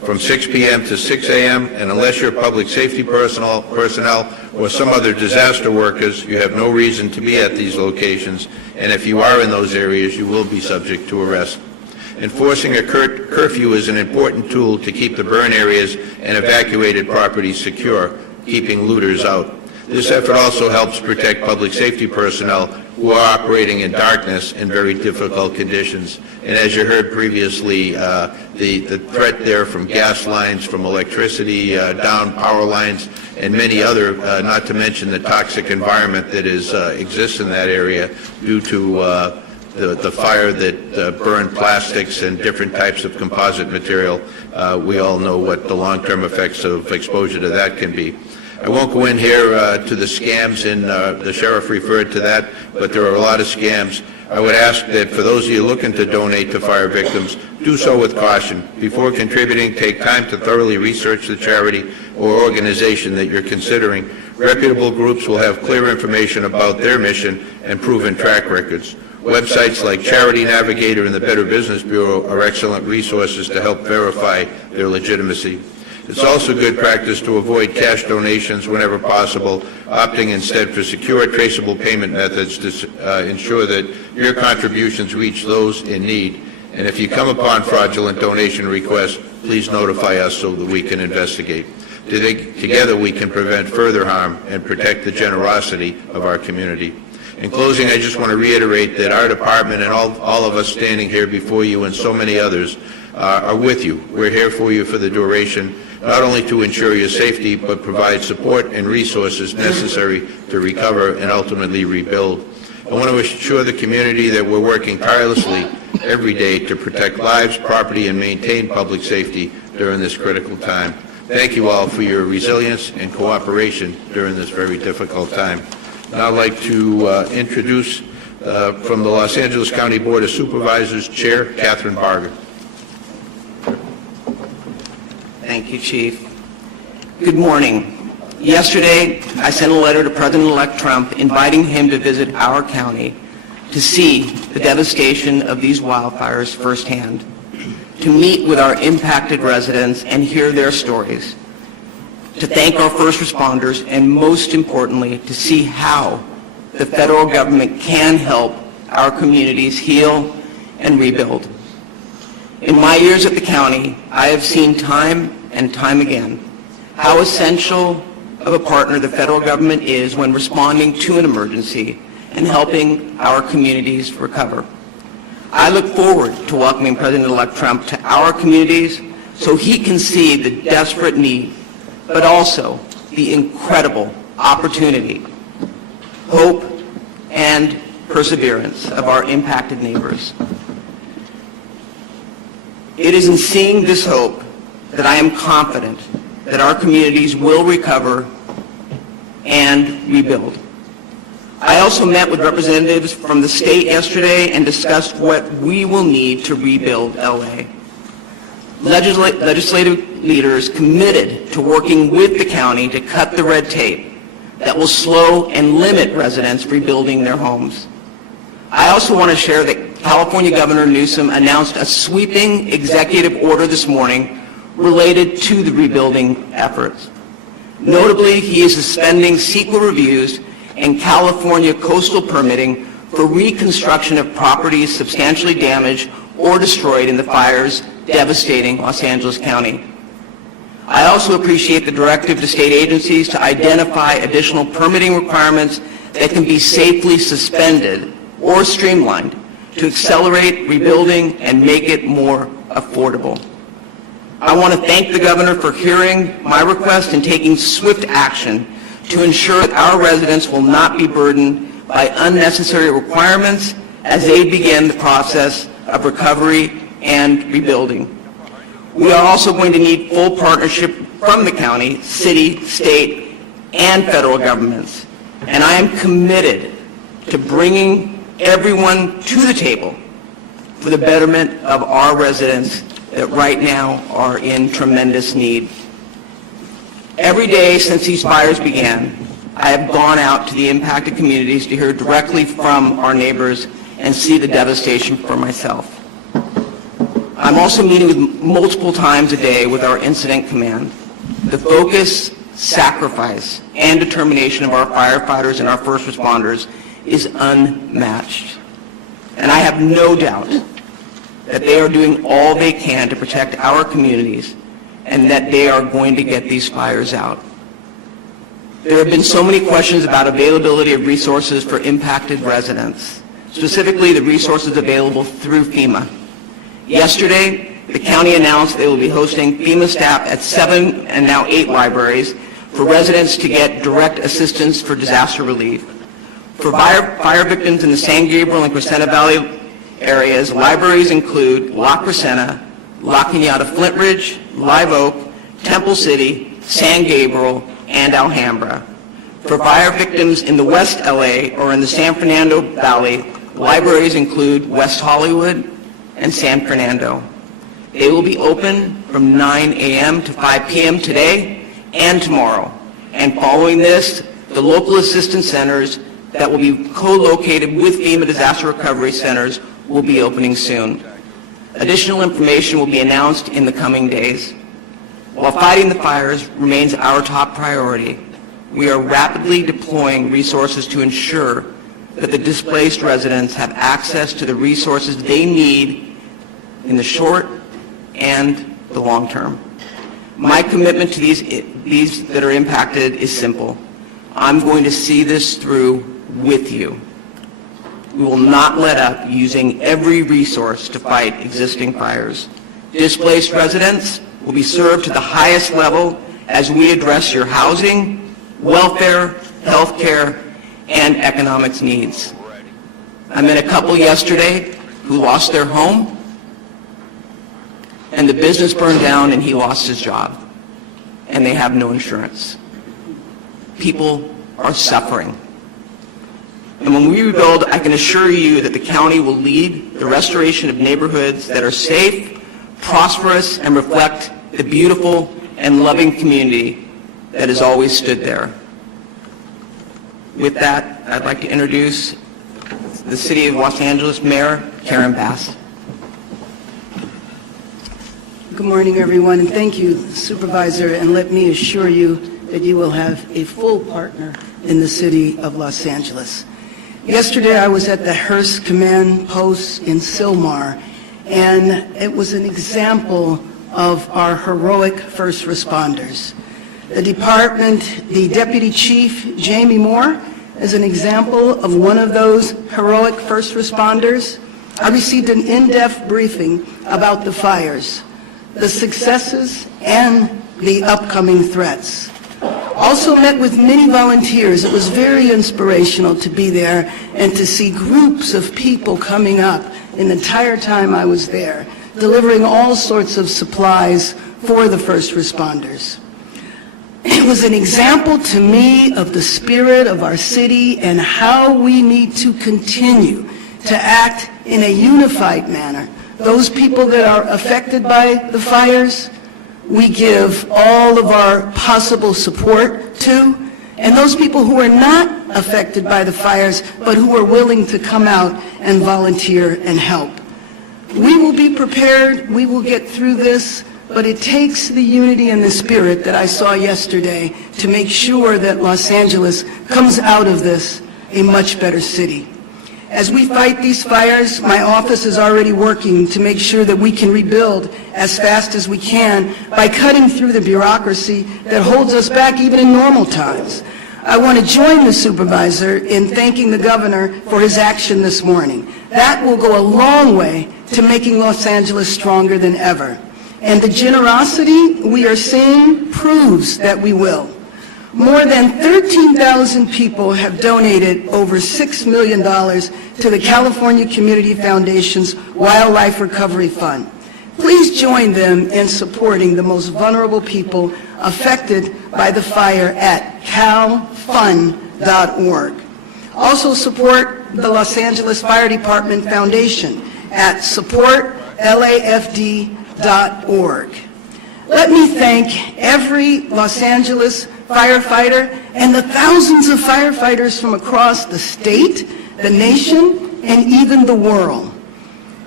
from 6 p.m. to 6 a.m., and unless you're public safety personnel or some other disaster workers, you have no reason to be at these locations, and if you are in those areas, you will be subject to arrest. Enforcing a curfew is an important tool to keep the burn areas and evacuated properties secure, keeping looters out. This effort also helps protect public safety personnel who are operating in darkness in very difficult conditions. And as you heard previously, the threat there from gas lines, from electricity, down power lines, and many other, not to mention the toxic environment that exists in that area due to the fire that burned plastics and different types of composite material. We all know what the long-term effects of exposure to that can be. I won't go in here to the scams, and the sheriff referred to that, but there are a lot of scams. I would ask that for those of you looking to donate to fire victims, do so with caution. Before contributing, take time to thoroughly research the charity or organization that you're considering. Reputable groups will have clear information about their mission and proven track records. Websites like Charity Navigator and the Better Business Bureau are excellent resources to help verify their legitimacy. It's also good practice to avoid cash donations whenever possible, opting instead for secure, traceable payment methods to ensure that your contributions reach those in need. And if you come upon fraudulent donation requests, please notify us so that we can investigate. Together we can prevent further harm and protect the generosity of our community. In closing, I just want to reiterate that our department and all of us standing here before you and so many others are with you. We're here for you for the duration, not only to ensure your safety, but provide support and resources necessary to recover and ultimately rebuild. I want to assure the community that we're working tirelessly every day to protect lives, property, and maintain public safety during this critical time. Thank you all for your resilience and cooperation during this very difficult time. Now I'd like to introduce from the Los Angeles County Board of Supervisors Chair Catherine Barger. Thank you, Chief. Good morning. Yesterday, I sent a letter to President-elect Trump inviting him to visit our county to see the devastation of these wildfires firsthand, to meet with our impacted residents and hear their stories, to thank our first responders, and most importantly, to see how the federal government can help our communities heal and rebuild. In my years at the county, I have seen time and time again how essential of a partner the federal government is when responding to an emergency and helping our communities recover. I look forward to welcoming President-elect Trump to our communities so he can see the desperate need, but also the incredible opportunity, hope, and perseverance of our impacted neighbors. It is in seeing this hope that I am confident that our communities will recover and rebuild. I also met with representatives from the state yesterday and discussed what we will need to rebuild LA. Legislative leaders committed to working with the county to cut the red tape that will slow and limit residents rebuilding their homes. I also want to share that California Governor Newsom announced a sweeping executive order this morning related to the rebuilding efforts. Notably, he is suspending CEQA reviews and California coastal permitting for reconstruction of properties substantially damaged or destroyed in the fires devastating Los Angeles County. I also appreciate the directive to state agencies to identify additional permitting requirements that can be safely suspended or streamlined to accelerate rebuilding and make it more affordable. I want to thank the governor for hearing my request and taking swift action to ensure that our residents will not be burdened by unnecessary requirements as they begin the process of recovery and rebuilding. We are also going to need full partnership from the county, city, state, and federal governments. And I am committed to bringing everyone to the table for the betterment of our residents that right now are in tremendous need. Every day since these fires began, I have gone out to the impacted communities to hear directly from our neighbors and see the devastation for myself. I'm also meeting with multiple times a day with our incident command. The focus, sacrifice, and determination of our firefighters and our first responders is unmatched. And I have no doubt that they are doing all they can to protect our communities and that they are going to get these fires out. There have been so many questions about availability of resources for impacted residents, specifically the resources available through FEMA. Yesterday, the county announced they will be hosting FEMA staff at 7 and now 8 libraries for residents to get direct assistance for disaster relief. For fire victims in the San Gabriel and Crescenta Valley areas, libraries include La Crescenta, La Cañada Flint Ridge, Live Oak, Temple City, San Gabriel, and Alhambra. For fire victims in the West LA or in the San Fernando Valley, libraries include West Hollywood and San Fernando. They will be open from 9 a.m. to 5 p.m. today and tomorrow. And following this, the local assistance centers that will be co-located with FEMA disaster recovery centers will be opening soon. Additional information will be announced in the coming days. While fighting the fires remains our top priority, we are rapidly deploying resources to ensure that the displaced residents have access to the resources they need in the short and the long term. My commitment to these that are impacted is simple. I'm going to see this through with you. We will not let up using every resource to fight existing fires. Displaced residents will be served to the highest level as we address your housing, welfare, health care, and economics needs. I met a couple yesterday who lost their home, and the business burned down and he lost his job, and they have no insurance. People are suffering. And when we rebuild, I can assure you that the county will lead the restoration of neighborhoods that are safe, prosperous, and reflect the beautiful and loving community that has always stood there. With that, I'd like to introduce the City of Los Angeles Mayor Karen Bass. Good morning, everyone, and thank you, Supervisor, and let me assure you that you will have a full partner in the City of Los Angeles. Yesterday, I was at the Hearst Command Post in Sylmar, and it was an example of our heroic first responders. The department, the Deputy Chief, Jamie Moore, is an example of one of those heroic first responders. I received an in-depth briefing about the fires, the successes, and the upcoming threats. Also met with many volunteers. It was very inspirational to be there and to see groups of people coming up in the entire time I was there, delivering all sorts of supplies for the first responders. It was an example to me of the spirit of our city and how we need to continue to act in a unified manner. Those people that are affected by the fires, we give all of our possible support to, and those people who are not affected by the fires, but who are willing to come out and volunteer and help. We will be prepared, we will get through this, but it takes the unity and the spirit that I saw yesterday to make sure that Los Angeles comes out of this a much better city. As we fight these fires, my office is already working to make sure that we can rebuild as fast as we can by cutting through the bureaucracy that holds us back even in normal times. I want to join the supervisor in thanking the governor for his action this morning. That will go a long way to making Los Angeles stronger than ever. And the generosity we are seeing proves that we will. More than 13,000 people have donated over $6 million to the California Community Foundation's Wildlife Recovery Fund. Please join them in supporting the most vulnerable people affected by the fire at calfund.org. Also support the Los Angeles Fire Department Foundation at supportlafd.org. Let me thank every Los Angeles firefighter and the thousands of firefighters from across the state, the nation, and even the world.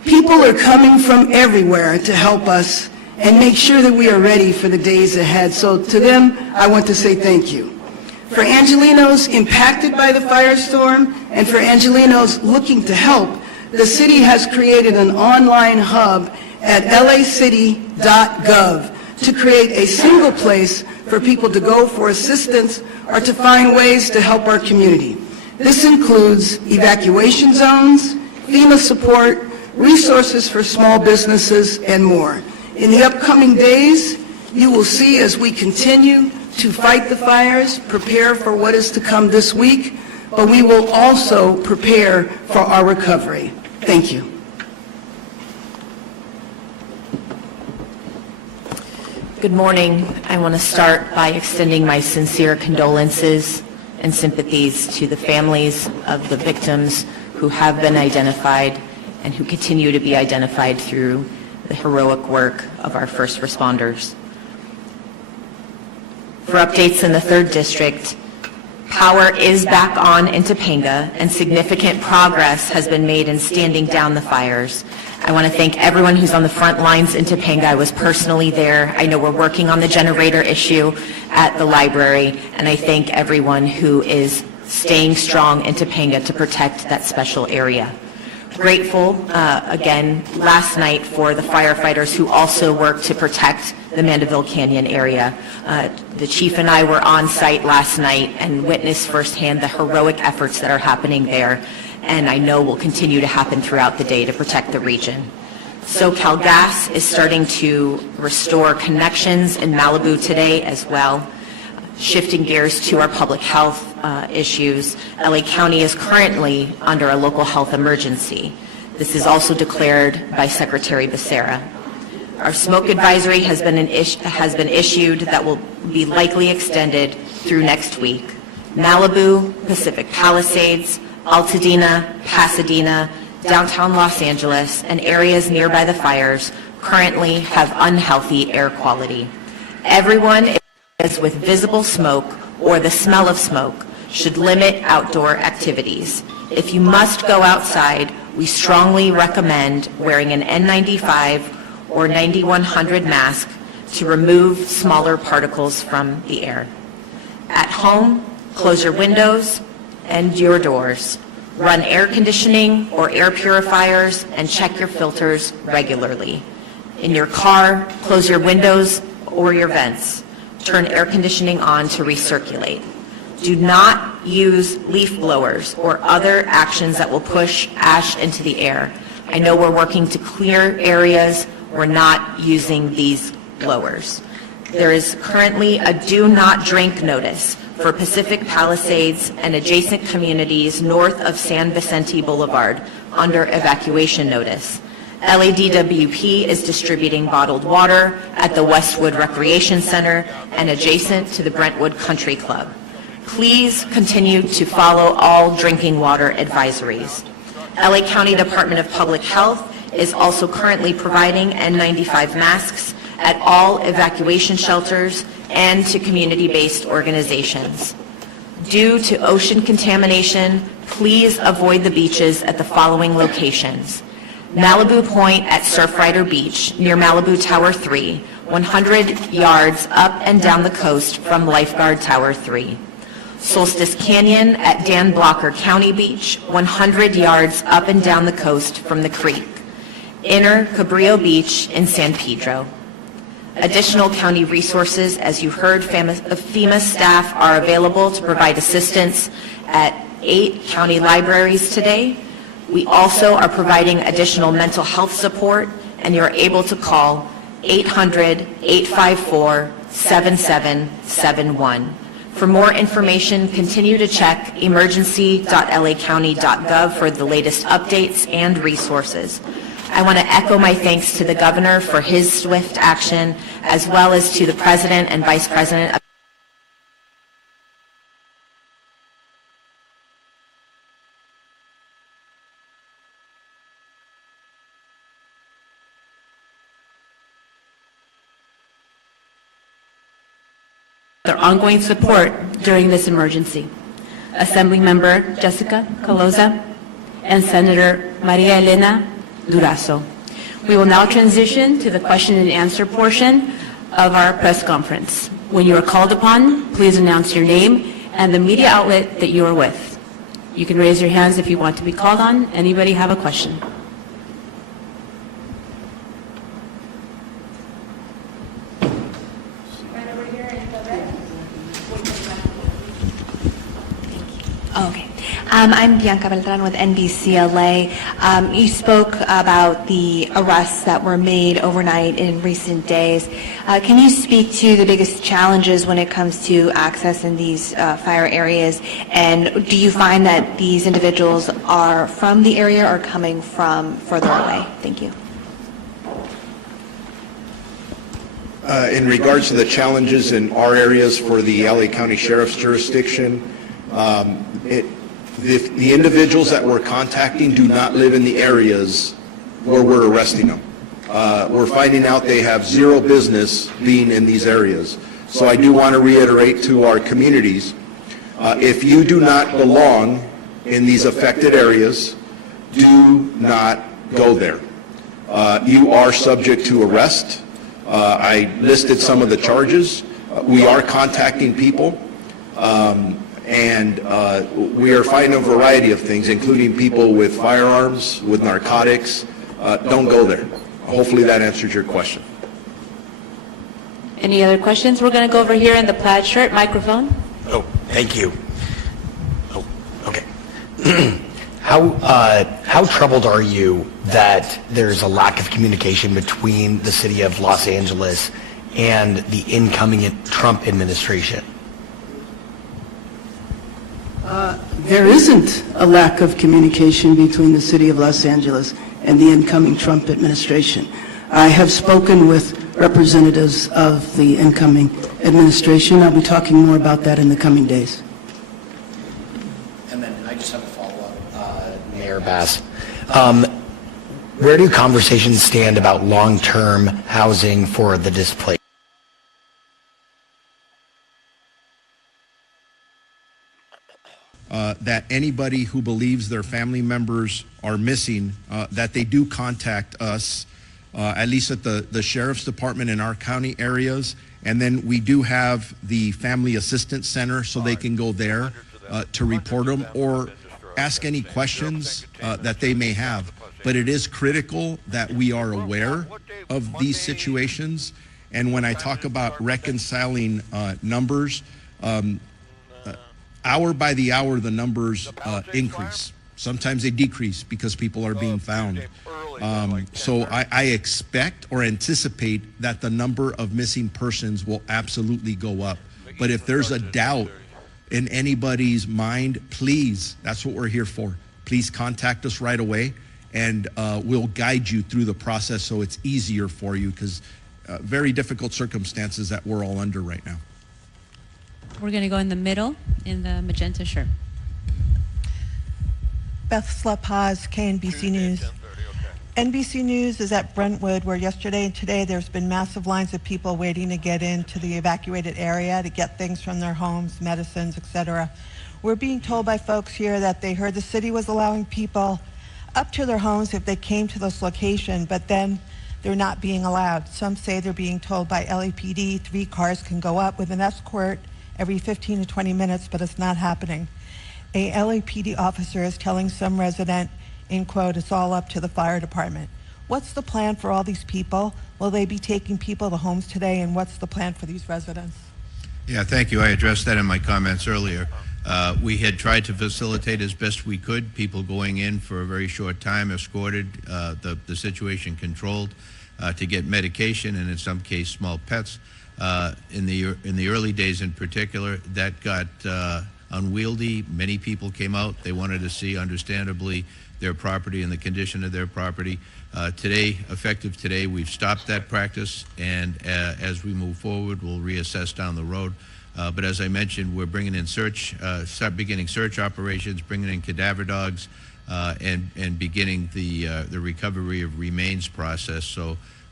People are coming from everywhere to help us and make sure that we are ready for the days ahead. So to them, I want to say thank you. For Angelenos impacted by the firestorm and for Angelenos looking to help, the city has created an online hub at lacity.gov to create a single place for people to go for assistance or to find ways to help our community. This includes evacuation zones, FEMA support, resources for small businesses, and more. In the upcoming days, you will see as we continue to fight the fires, prepare for what is to come this week, but we will also prepare for our recovery. Thank you. Good morning. I want to start by extending my sincere condolences and sympathies to the families of the victims who have been identified and who continue to be identified through the heroic work of our first responders. For updates in the 3rd District, power is back on in Topanga and significant progress has been made in standing down the fires. I want to thank everyone who's on the front lines in Topanga. I was personally there. I know we're working on the generator issue at the library, and I thank everyone who is staying strong in Topanga to protect that special area. Grateful, again, last night for the firefighters who also work to protect the Mandeville Canyon area. The chief and I were on site last night and witnessed firsthand the heroic efforts that are happening there, and I know will continue to happen throughout the day to protect the region. SoCal Gas is starting to restore connections in Malibu today as well. Shifting gears to our public health issues, LA County is currently under a local health emergency. This is also declared by Secretary Becerra. Our smoke advisory has been issued that will be likely extended through next week. Malibu, Pacific Palisades, Altadena, Pasadena, downtown Los Angeles, and areas nearby the fires currently have unhealthy air quality. Everyone with visible smoke or the smell of smoke should limit outdoor activities. If you must go outside, we strongly recommend wearing an N95 or 9100 mask to remove smaller particles from the air. At home, close your windows and your doors. Run air conditioning or air purifiers and check your filters regularly. In your car, close your windows or your vents. Turn air conditioning on to recirculate. Do not use leaf blowers or other actions that will push ash into the air. I know we're working to clear areas. We're not using these blowers. There is currently a do not drink notice for Pacific Palisades and adjacent communities north of San Vicente Boulevard under evacuation notice. LADWP is distributing bottled water at the Westwood Recreation Center and adjacent to the Brentwood Country Club. Please continue to follow all drinking water advisories. LA County Department of Public Health is also currently providing N95 masks at all evacuation shelters and to community-based organizations. Due to ocean contamination, please avoid the beaches at the following locations. Malibu Point at Surfrider Beach near Malibu Tower 3, 100 yards up and down the coast from Lifeguard Tower 3. Solstice Canyon at Dan Blocker County Beach, 100 yards up and down the coast from the creek. Inner Cabrillo Beach in San Pedro. Additional county resources, as you heard, FEMA staff are available to provide assistance at 8 county libraries today. We also are providing additional mental health support, and you're able to call 800-854-7771. For more information, continue to check emergency.lacounty.gov for the latest updates and resources. I want to echo my thanks to the governor for his swift action, as well as to the president and vice president of their ongoing support during this emergency. Assemblymember Jessica Caloza and Senator Maria Elena Durazo. We will now transition to the question and answer portion of our press conference. When you are called upon, please announce your name and the media outlet that you are with. You can raise your hands if you want to be called on. Anybody have a question? Okay. I'm Bianca Beltran with NBC LA. You spoke about the arrests that were made overnight in recent days. Can you speak to the biggest challenges when it comes to access in these fire areas? And do you find that these individuals are from the area or coming from further away? Thank you. In regards to the challenges in our areas for the LA County Sheriff's jurisdiction, the individuals that we're contacting do not live in the areas where we're arresting them. We're finding out they have zero business being in these areas. So I do want to reiterate to our communities, if you do not belong in these affected areas, do not go there. You are subject to arrest. I listed some of the charges. We are contacting people. And we are finding a variety of things, including people with firearms, with narcotics. Don't go there. Hopefully that answers your question. Any other questions? We're going to go over here in the plaid shirt microphone. Oh, thank you. Oh, okay. How troubled are you that there's a lack of communication between the city of Los Angeles and the incoming Trump administration? There isn't a lack of communication between the city of Los Angeles and the incoming Trump administration. I have spoken with representatives of the incoming administration. I'll be talking more about that in the coming days. And then I just have a follow-up, Mayor Bass. Where do conversations stand about long-term housing for the displaced? That anybody who believes their family members are missing, that they do contact us, at least at the Sheriff's Department in our county areas. And then we do have the Family Assistance Center, so they can go there to report them or ask any questions that they may have. But it is critical that we are aware of these situations. And when I talk about reconciling numbers, hour by the hour, the numbers increase. Sometimes they decrease because people are being found. So I expect or anticipate that the number of missing persons will absolutely go up. But if there's a doubt in anybody's mind, please, that's what we're here for. Please contact us right away, and we'll guide you through the process so it's easier for you, because very difficult circumstances that we're all under right now. We're going to go in the middle in the magenta shirt. Beth Slepaz, KNBC News. NBC News is at Brentwood, where yesterday and today there's been massive lines of people waiting to get into the evacuated area to get things from their homes, medicines, etc. We're being told by folks here that they heard the city was allowing people up to their homes if they came to this location, but then they're not being allowed. Some say they're being told by LAPD 3 cars can go up with an escort every 15 to 20 minutes, but it's not happening. A LAPD officer is telling some resident, in quote, it's all up to the fire department. What's the plan for all these people? Will they be taking people to homes today, and what's the plan for these residents? Yeah, thank you. I addressed that in my comments earlier. We had tried to facilitate as best we could, people going in for a very short time, escorted, the situation controlled, to get medication and in some case small pets. In the early days in particular, that got unwieldy. Many people came out. They wanted to see, understandably, their property and the condition of their property. Today, effective today, we've stopped that practice, and as we move forward, we'll reassess down the road. But as I mentioned, we're bringing in start beginning search operations, bringing in cadaver dogs, and beginning the recovery of remains process. So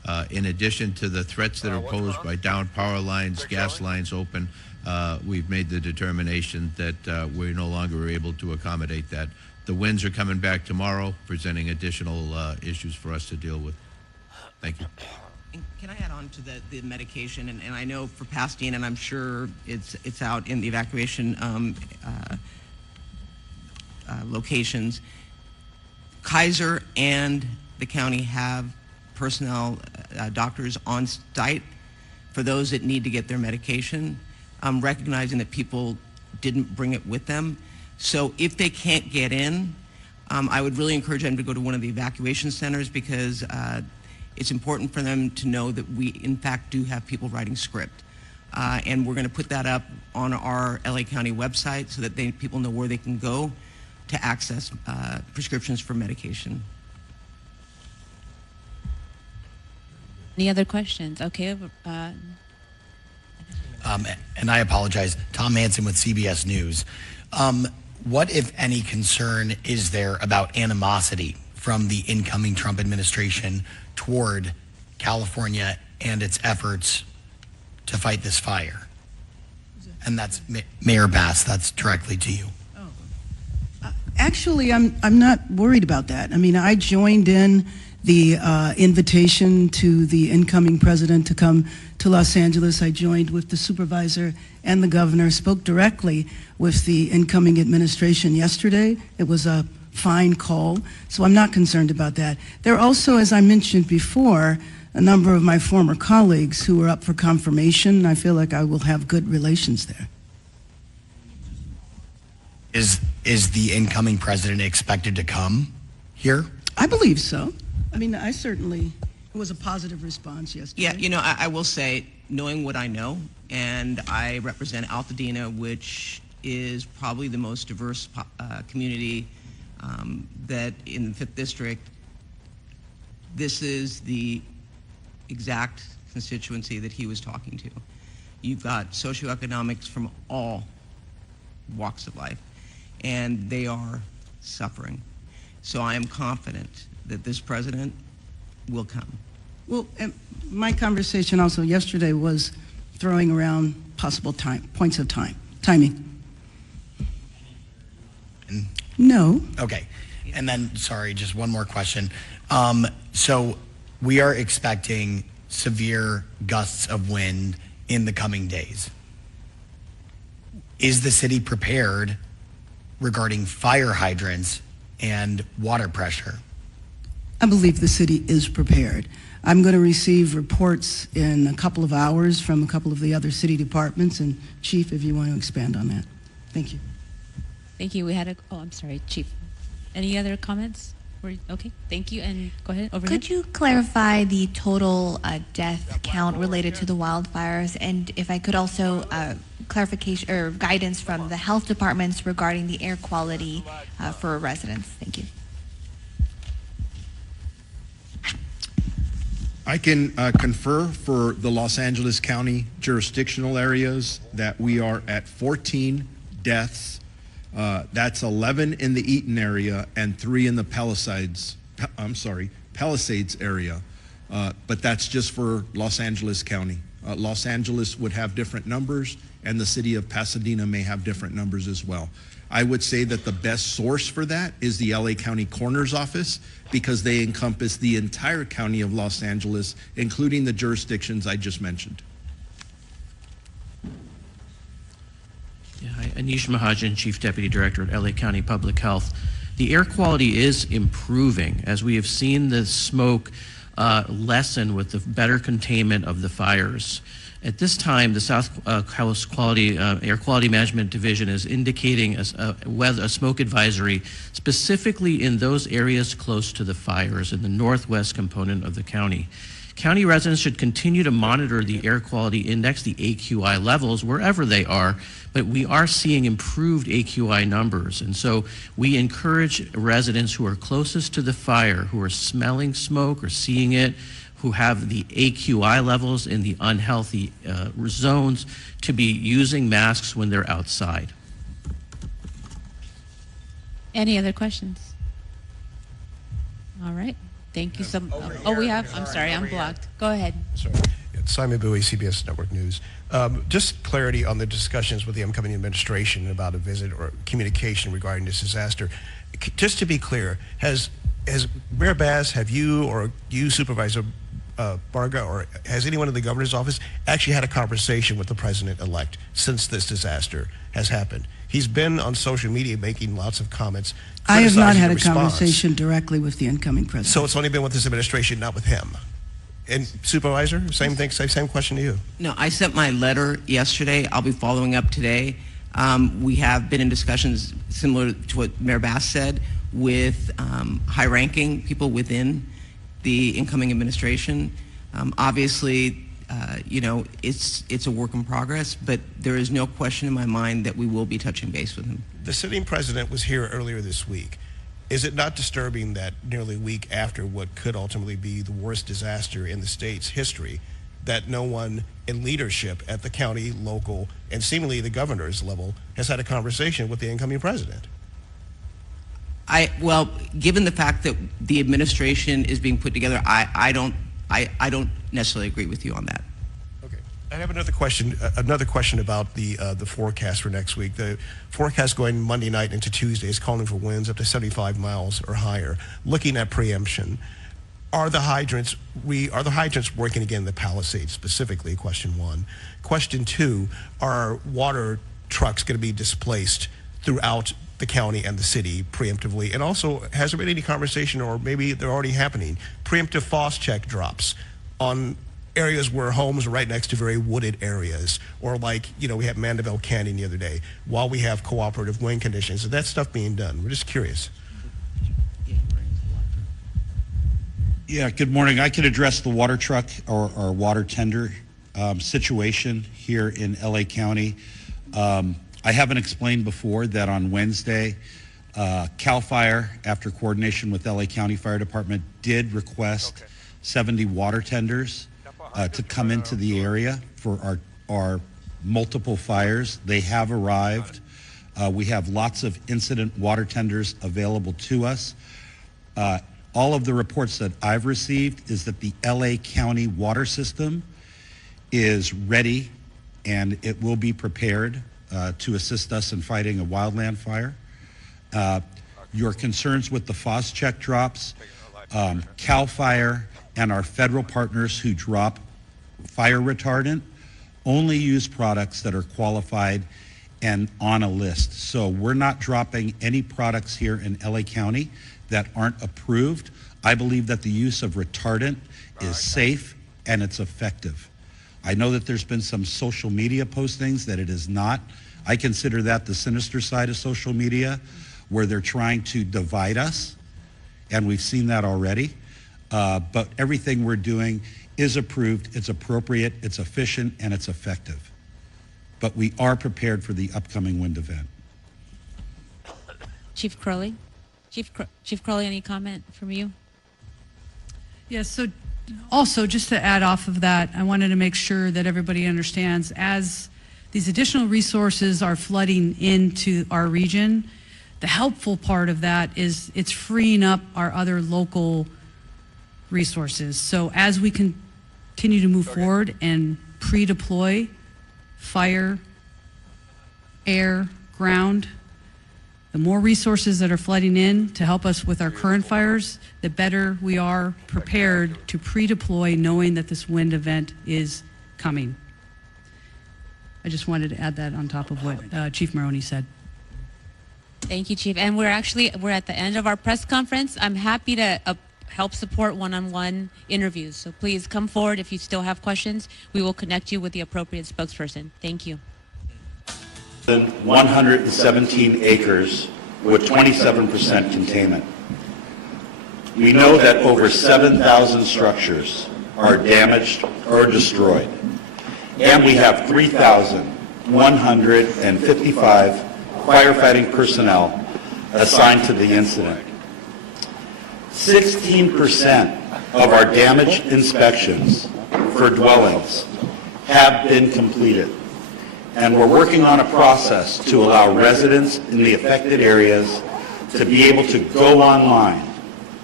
In addition to the threats that are posed by downed power lines, gas lines open, we've made the determination that we're no longer able to accommodate that. The winds are coming back tomorrow, presenting additional issues for us to deal with. Thank you. And can I add on to the medication? And I know for Pasadena, and I'm sure it's out in the evacuation locations, Kaiser and the county have personnel, doctors on site for those that need to get their medication, recognizing that people didn't bring it with them. So if they can't get in, I would really encourage them to go to one of the evacuation centers, because it's important for them to know that we, in fact, do have people writing script. And we're going to put that up on our LA County website so that people know where they can go to access prescriptions for medication. Any other questions? Okay. And I apologize, Tom Manson with CBS News. What, if any, concern is there about animosity from the incoming Trump administration toward California and its efforts to fight this fire? And that's Mayor Bass, that's directly to you. Actually, I'm not worried about that. I mean, I joined in the invitation to the incoming president to come to Los Angeles. I joined with the supervisor and the governor, spoke directly with the incoming administration yesterday. It was a fine call, so I'm not concerned about that. There are also, as I mentioned before, a number of my former colleagues who are up for confirmation. I feel like I will have good relations there. Is the incoming president expected to come here? I believe so. I mean, it was a positive response yesterday. Yeah, you know, I will say, knowing what I know, and I represent Altadena, which is probably the most diverse community that in the 5th District, this is the exact constituency that he was talking to. You've got socioeconomics from all walks of life, and they are suffering. So I am confident that this president will come. Well, my conversation also yesterday was throwing around possible points of timing. No. Okay. And then, sorry, just one more question. So we are expecting severe gusts of wind in the coming days. Is the city prepared regarding fire hydrants and water pressure? I believe the city is prepared. I'm going to receive reports in a couple of hours from a couple of the other city departments, and Chief, if you want to expand on that. Thank you. Thank you. I'm sorry, Chief. Any other comments? Okay, thank you, and go ahead, over here. Could you clarify the total death count related to the wildfires? And if I could also clarification or guidance from the health departments regarding the air quality for residents. Thank you. I can confer for the Los Angeles County jurisdictional areas that we are at 14 deaths. That's 11 in the Eaton area and 3 in the Palisades area. But that's just for Los Angeles County. Los Angeles would have different numbers, and the city of Pasadena may have different numbers as well. I would say that the best source for that is the LA County Coroner's Office, because they encompass the entire county of Los Angeles, including the jurisdictions I just mentioned. Yeah, hi, Anish Mahajan, Chief Deputy Director at LA County Public Health. The air quality is improving as we have seen the smoke lessen with the better containment of the fires. At this time, the South Coast Air Quality Management Division is indicating a smoke advisory specifically in those areas close to the fires in the northwest component of the county. County residents should continue to monitor the air quality index, the AQI levels, wherever they are, but we are seeing improved AQI numbers. And so we encourage residents who are closest to the fire, who are smelling smoke or seeing it, who have the AQI levels in the unhealthy zones, to be using masks when they're outside. Any other questions? All right. Thank you so much. Oh, we have, I'm sorry, I'm blocked. Go ahead. Sorry. It's Simon Bowie, CBS Network News. Just clarity on the discussions with the incoming administration about a visit or communication regarding this disaster. Just to be clear, has Mayor Bass, have you or you, Supervisor Barga, or has anyone in the governor's office actually had a conversation with the president-elect since this disaster has happened? He's been on social media making lots of comments. I have not criticizing had the a response. conversation directly with the incoming president. So it's only been with this administration, not with him. And Supervisor, same thing, same question to you. No, I sent my letter yesterday. I'll be following up today. We have been in discussions similar to what Mayor Bass said with high-ranking people within the incoming administration. Obviously, it's a work in progress, but there is no question in my mind that we will be touching base with him. The sitting president was here earlier this week. Is it not disturbing that nearly a week after what could ultimately be the worst disaster in the state's history, that no one in leadership at the county, local, and seemingly the governor's level has had a conversation with the incoming president? Well, given the fact that the administration is being put together, I don't necessarily agree with you on that. Okay. I have another question about the forecast for next week. The forecast going Monday night into Tuesday is calling for winds up to 75 miles or higher. Looking at preemption, are the hydrants working again in the Palisades specifically? Question one. Question two, are water trucks going to be displaced throughout the county and the city preemptively? And also, has there been any conversation, or maybe they're already happening, preemptive frost check drops on areas where homes are right next to very wooded areas, or like, we had Mandeville Canyon the other day, while we have cooperative wind conditions? Is that stuff being done? We're just curious. Yeah, good morning. I can address the water truck or water tender situation here in LA County. I haven't explained before that on Wednesday, CAL FIRE, after coordination with LA County Fire Department, did request 70 water tenders to come into the area for our multiple fires. They have arrived. We have lots of incident water tenders available to us. All of the reports that I've received is that the LA County water system is ready and it will be prepared to assist us in fighting a wildland fire. Your concerns with the frost check drops, CAL FIRE and our federal partners who drop fire retardant only use products that are qualified and on a list. So we're not dropping any products here in LA County that aren't approved. I believe that the use of retardant is safe and it's effective. I know that there's been some social media postings that it is not. I consider that the sinister side of social media, where they're trying to divide us, and we've seen that already. But everything we're doing is approved, it's appropriate, it's efficient, and it's effective. But we are prepared for the upcoming wind event. Chief Crowley? Chief Crowley, any comment from you? Yes, so also, just to add off of that, I wanted to make sure that everybody understands, as these additional resources are flooding into our region, the helpful part of that is it's freeing up our other local resources. So as we continue to move forward and pre-deploy fire, air, ground, the more resources that are flooding in to help us with our current fires, the better we are prepared to pre-deploy, knowing that this wind event is coming. I just wanted to add that on top of what Chief Maroney said. Thank you, Chief. And we're at the end of our press conference. I'm happy to help support one-on-one interviews. So please come forward if you still have questions. We will connect you with the appropriate spokesperson. Thank you. 117 acres with 27% containment. We know that over 7,000 structures are damaged or destroyed, and we have 3,155 firefighting personnel assigned to the incident. 16% of our damage inspections for dwellings have been completed, and we're working on a process to allow residents in the affected areas to be able to go online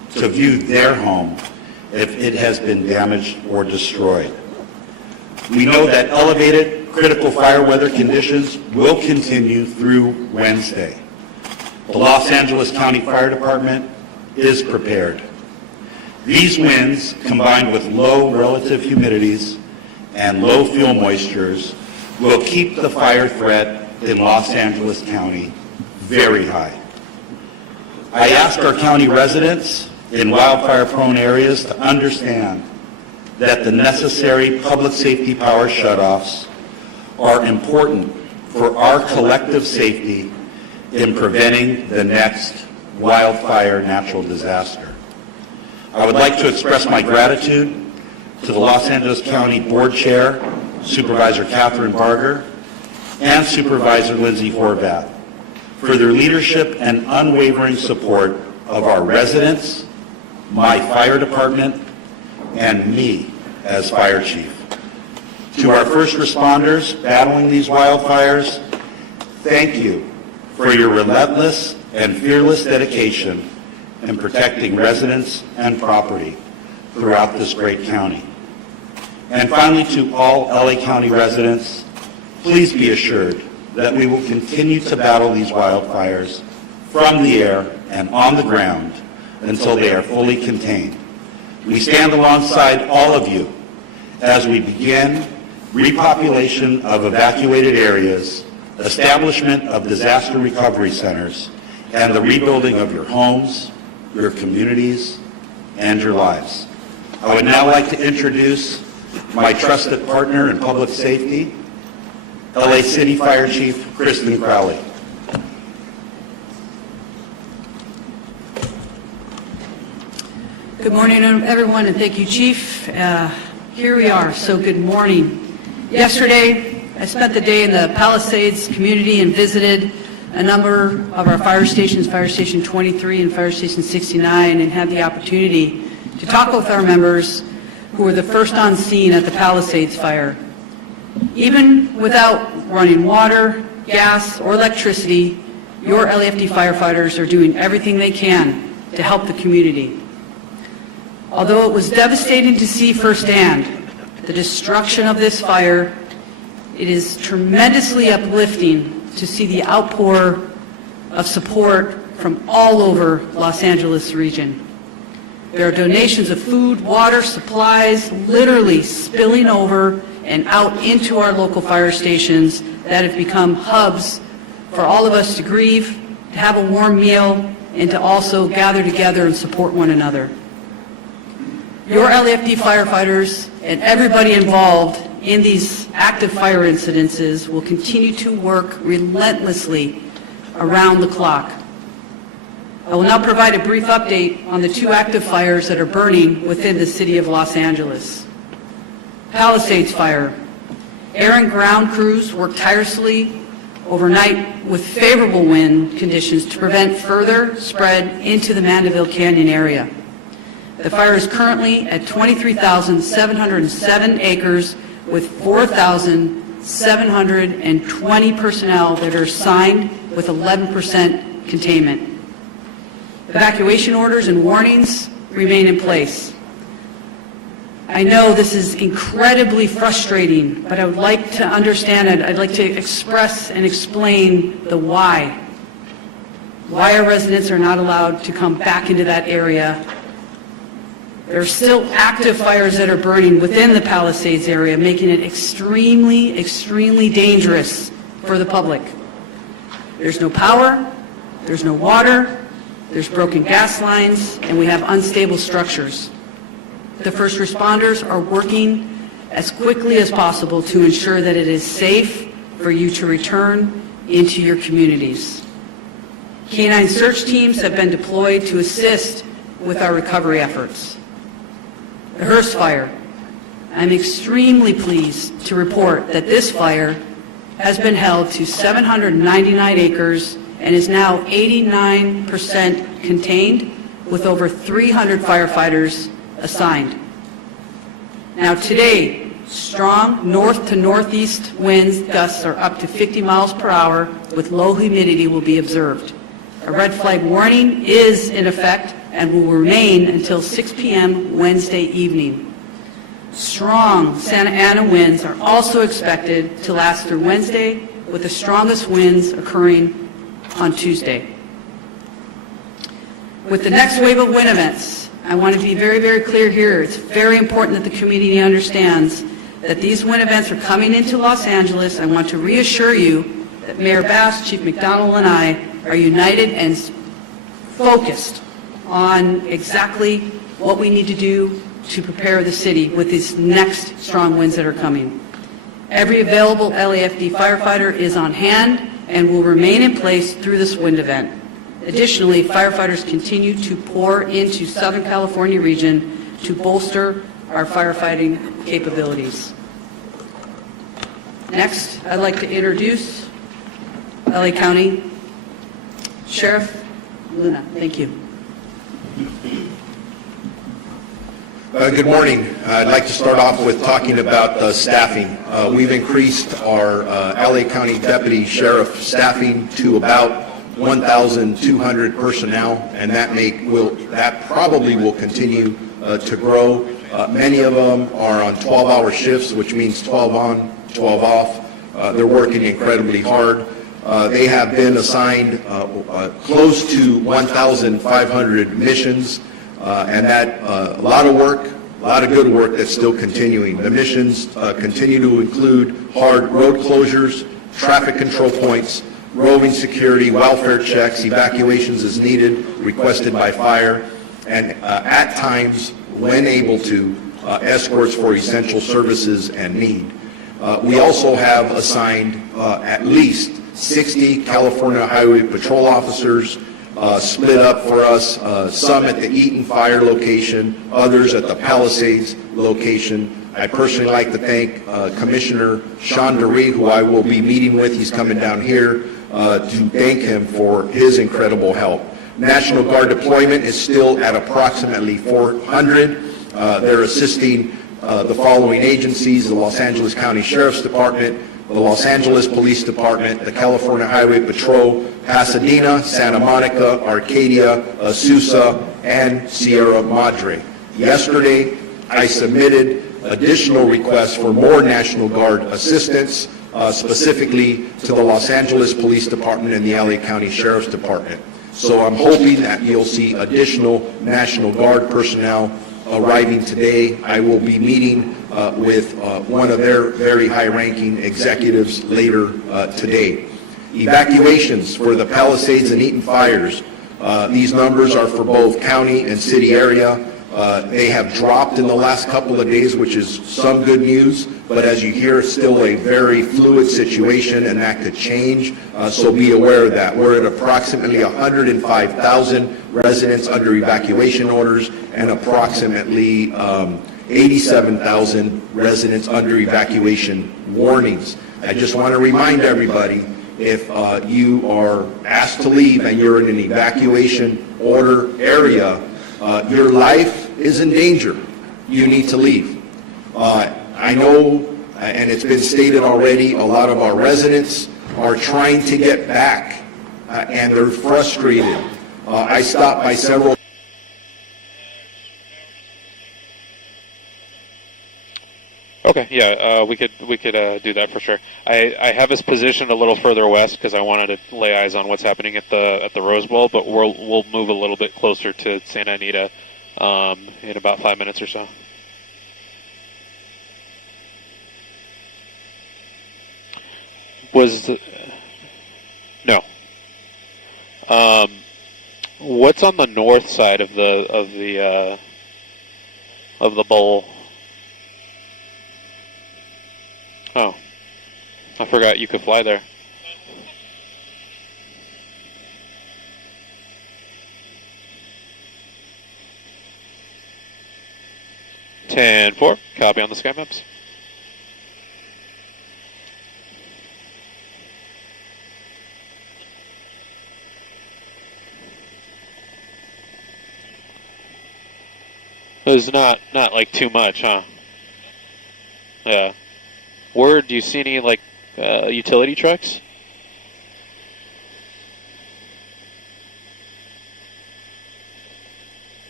to view their home if it has been damaged or destroyed. We know that elevated critical fire weather conditions will continue through Wednesday. The Los Angeles County Fire Department is prepared. These winds, combined with low relative humidities and low fuel moistures, will keep the fire threat in Los Angeles County very high. I ask our county residents in wildfire-prone areas to understand that the necessary public safety power shutoffs are important for our collective safety in preventing the next wildfire natural disaster. I would like to express my gratitude to the Los Angeles County Board Chair, Supervisor Catherine Barger, and Supervisor Lindsay Horvath for their leadership and unwavering support of our residents, my fire department, and me as fire chief. To our first responders battling these wildfires, thank you for your relentless and fearless dedication in protecting residents and property throughout this great county. And finally, to all LA County residents, please be assured that we will continue to battle these wildfires from the air and on the ground until they are fully contained. We stand alongside all of you as we begin repopulation of evacuated areas, establishment of disaster recovery centers, and the rebuilding of your homes, your communities, and your lives. I would now like to introduce my trusted partner in public safety, LA City Fire Chief Kristen Crowley. Good morning, everyone, and thank you, Chief. Here we are, so good morning. Yesterday, I spent the day in the Palisades community and visited a number of our fire stations, Fire Station 23 and Fire Station 69, and had the opportunity to talk with our members who were the first on scene at the Palisades fire. Even without running water, gas, or electricity, your LAFD firefighters are doing everything they can to help the community. Although it was devastating to see firsthand the destruction of this fire, it is tremendously uplifting to see the outpour of support from all over Los Angeles region. There are donations of food, water, supplies, literally spilling over and out into our local fire stations that have become hubs for all of us to grieve, to have a warm meal, and to also gather together and support one another. Your LAFD firefighters and everybody involved in these active fire incidences will continue to work relentlessly around the clock. I will now provide a brief update on the two active fires that are burning within the city of Los Angeles. Palisades fire. Air and ground crews worked tirelessly overnight with favorable wind conditions to prevent further spread into the Mandeville Canyon area. The fire is currently at 23,707 acres with 4,720 personnel that are assigned with 11% containment. Evacuation orders and warnings remain in place. I know this is incredibly frustrating, but I would like to understand it. I'd like to express and explain the why. Why our residents are not allowed to come back into that area. There are still active fires that are burning within the Palisades area, making it extremely, extremely dangerous for the public. There's no power, there's no water, there's broken gas lines, and we have unstable structures. The first responders are working as quickly as possible to ensure that it is safe for you to return into your communities. Canine search teams have been deployed to assist with our recovery efforts. The Hearst fire. I'm extremely pleased to report that this fire has been held to 799 acres and is now 89% contained with over 300 firefighters assigned. Now today, strong north to northeast winds gusts are up to 50 miles per hour with low humidity will be observed. A red flag warning is in effect and will remain until 6 p.m. Wednesday evening. Strong Santa Ana winds are also expected to last through Wednesday, with the strongest winds occurring on Tuesday. With the next wave of wind events, I want to be very, very clear here. It's very important that the community understands that these wind events are coming into Los Angeles. I want to reassure you that Mayor Bass, Chief McDonald, and I are united and focused on exactly what we need to do to prepare the city with these next strong winds that are coming. Every available LAFD firefighter is on hand and will remain in place through this wind event. Additionally, firefighters continue to pour into Southern California region to bolster our firefighting capabilities. Next, I'd like to introduce LA County Sheriff Luna. Thank you. Good morning. I'd like to start off with talking about staffing. We've increased our LA County Deputy Sheriff staffing to about 1,200 personnel, and that probably will continue to grow. Many of them are on 12-hour shifts, which means 12 on, 12 off. They're working incredibly hard. They have been assigned close to 1,500 missions, and that a lot of work, a lot of good work that's still continuing. The missions continue to include hard road closures, traffic control points, roving security, welfare checks, evacuations as needed, requested by fire, and at times, when able to, escorts for essential services and need. We also have assigned at least 60 California Highway Patrol officers, split up for us, some at the Eaton Fire location, others at the Palisades location. I'd personally like to thank Commissioner Sean DeRee, who I will be meeting with. He's coming down here to thank him for his incredible help. National Guard deployment is still at approximately 400. They're assisting the following agencies: the Los Angeles County Sheriff's Department, the Los Angeles Police Department, the California Highway Patrol, Pasadena, Santa Monica, Arcadia, Azusa, and Sierra Madre. Yesterday, I submitted additional requests for more National Guard assistance, specifically to the Los Angeles Police Department and the LA County Sheriff's Department. So I'm hoping that you'll see additional National Guard personnel arriving today. I will be meeting with one of their very high-ranking executives later today. Evacuations for the Palisades and Eaton fires. These numbers are for both county and city area. They have dropped in the last couple of days, which is some good news, but as you hear, it's still a very fluid situation, and that could change, so be aware of that. We're at approximately 105,000 residents under evacuation orders and approximately 87,000 residents under evacuation warnings. I just want to remind everybody, if you are asked to leave and you're in an evacuation order area, your life is in danger. You need to leave. I know, and it's been stated already, a lot of our residents are trying to get back, and they're frustrated. I stopped by several. Okay, yeah, we could do that for sure. I have us positioned a little further west because I wanted to lay eyes on what's happening at the Rose Bowl, but we'll move a little bit closer to Santa Anita in about 5 minutes or so. No. What's on the north side of the bowl? Oh, I forgot you could fly there. (10-4), copy on the sky maps. It's not like too much, huh? Yeah. Word, do you see any like utility trucks?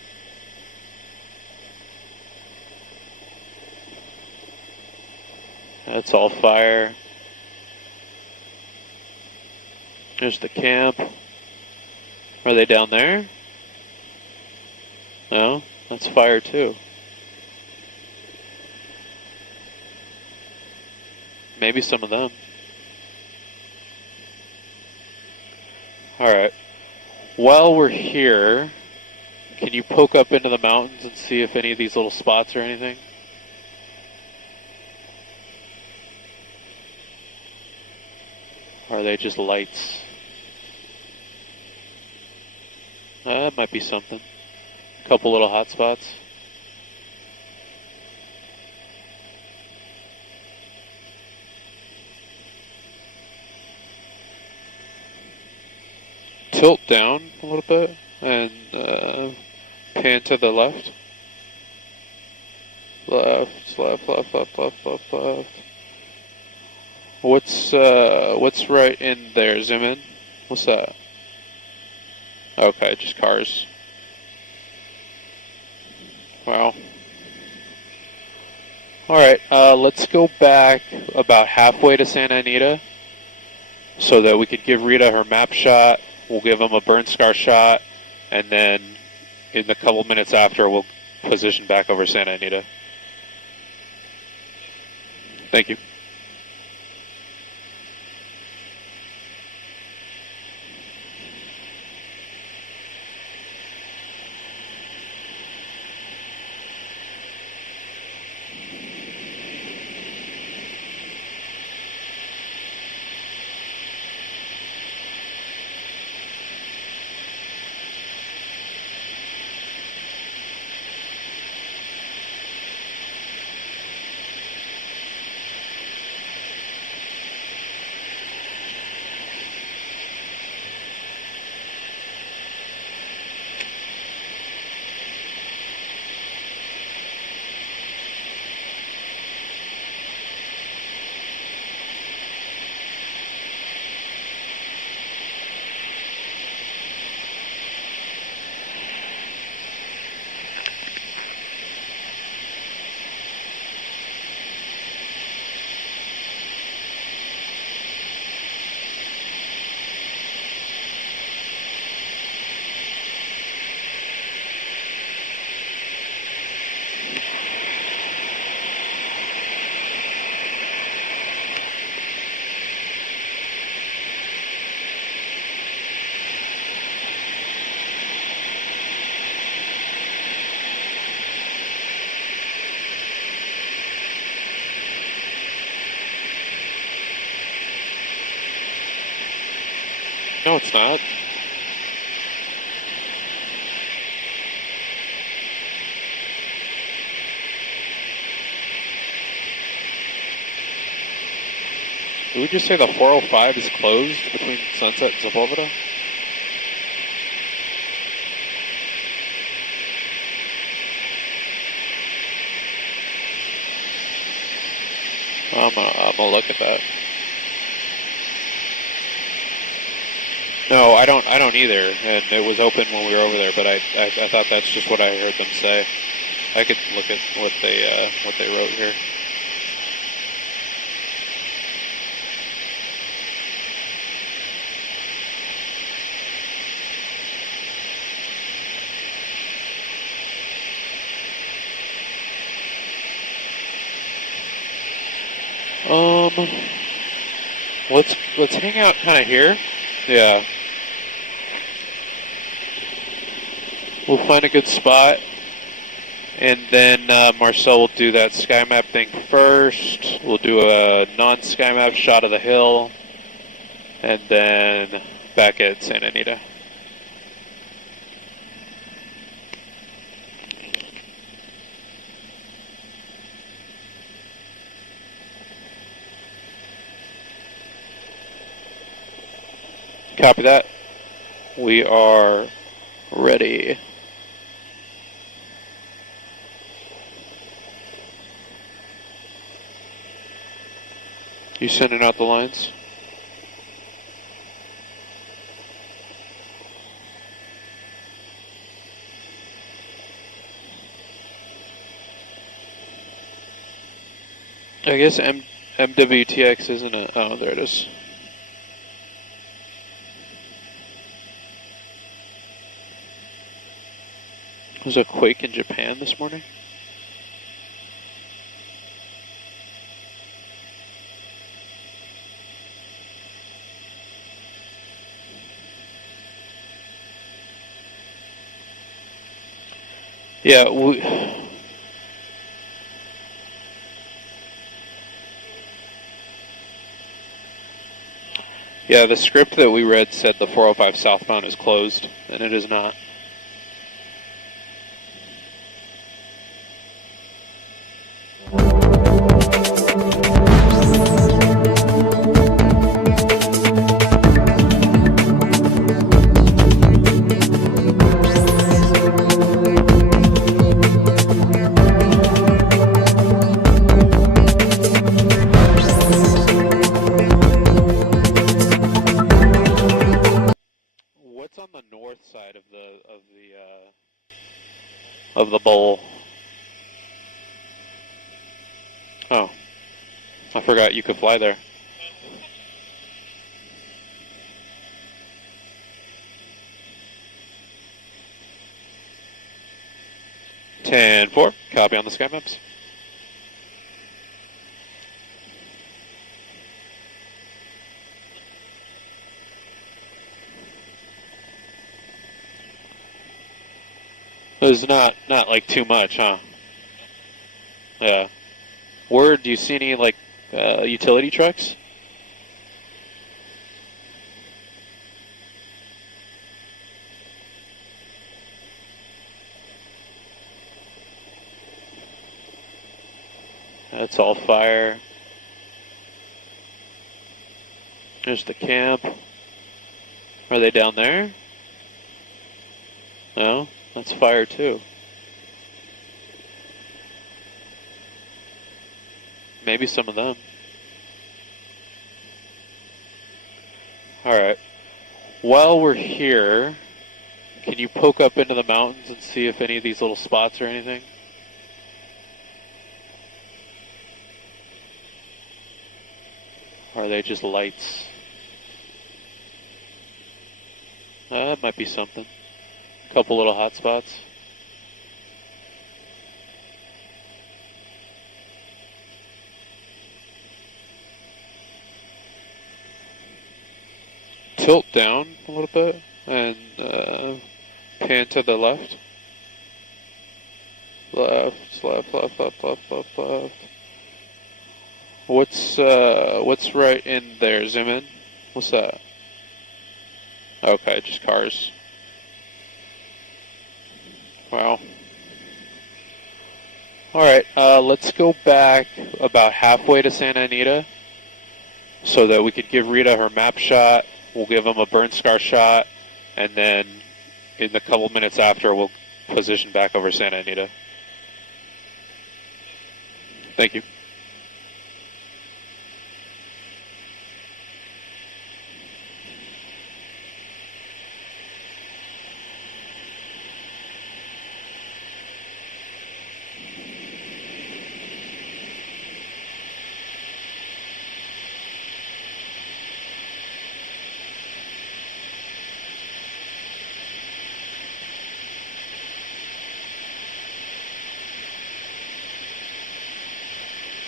That's all fire. There's the camp. Are they down there? No, that's fire too. Maybe some of them. Alright. While we're here, can you poke up into the mountains and see if any of these little spots or anything? Or are they just lights? That might be something. A couple little hot spots. Tilt down a little bit and pan to the left. Left, left, left, left, left, left, left. What's right in there? Zoom in. What's that? Okay, just cars. Wow. Alright, let's go back about halfway to Santa Anita so that we could give Rita her map shot. We'll give him a burn scar shot, and then in the couple minutes after, we'll position back over Santa Anita. Thank you. No, it's not. Did we just say the 405 is closed between Sunset and Sepulveda? I'm gonna look at that. No, I don't either, and it was open when we were over there, but I thought that's just what I heard them say. I could look at what they wrote here. Let's hang out kind of here. Yeah. We'll find a good spot, and then Marcel will do that sky map thing first. We'll do a non-sky map shot of the hill, and then back at Santa Anita. Copy that. We are ready. You sending out the lines? I guess MWTX, isn't it? Oh, there it is. There was a quake in Japan this morning. Yeah, yeah, the script that we read said the 405 southbound is closed, and it is not. What's on the north side of the bowl? Oh, I forgot you could fly there. (10-4), copy on the sky maps. There's not like too much, huh? Yeah. Word, do you see any like utility trucks? That's all fire. There's the camp. Are they down there? No, that's fire too. Maybe some of them. Alright. While we're here, can you poke up into the mountains and see if any of these little spots or anything? Or are they just lights? That might be something. A couple little hot spots. Tilt down a little bit and pan to the left. Left, left, left, left, left, left, left. What's right in there? Zoom in. What's that? Okay, just cars. Wow. Alright, let's go back about halfway to Santa Anita so that we could give Rita her map shot. We'll give them a burn scar shot, and then in the couple minutes after, we'll position back over Santa Anita. Thank you.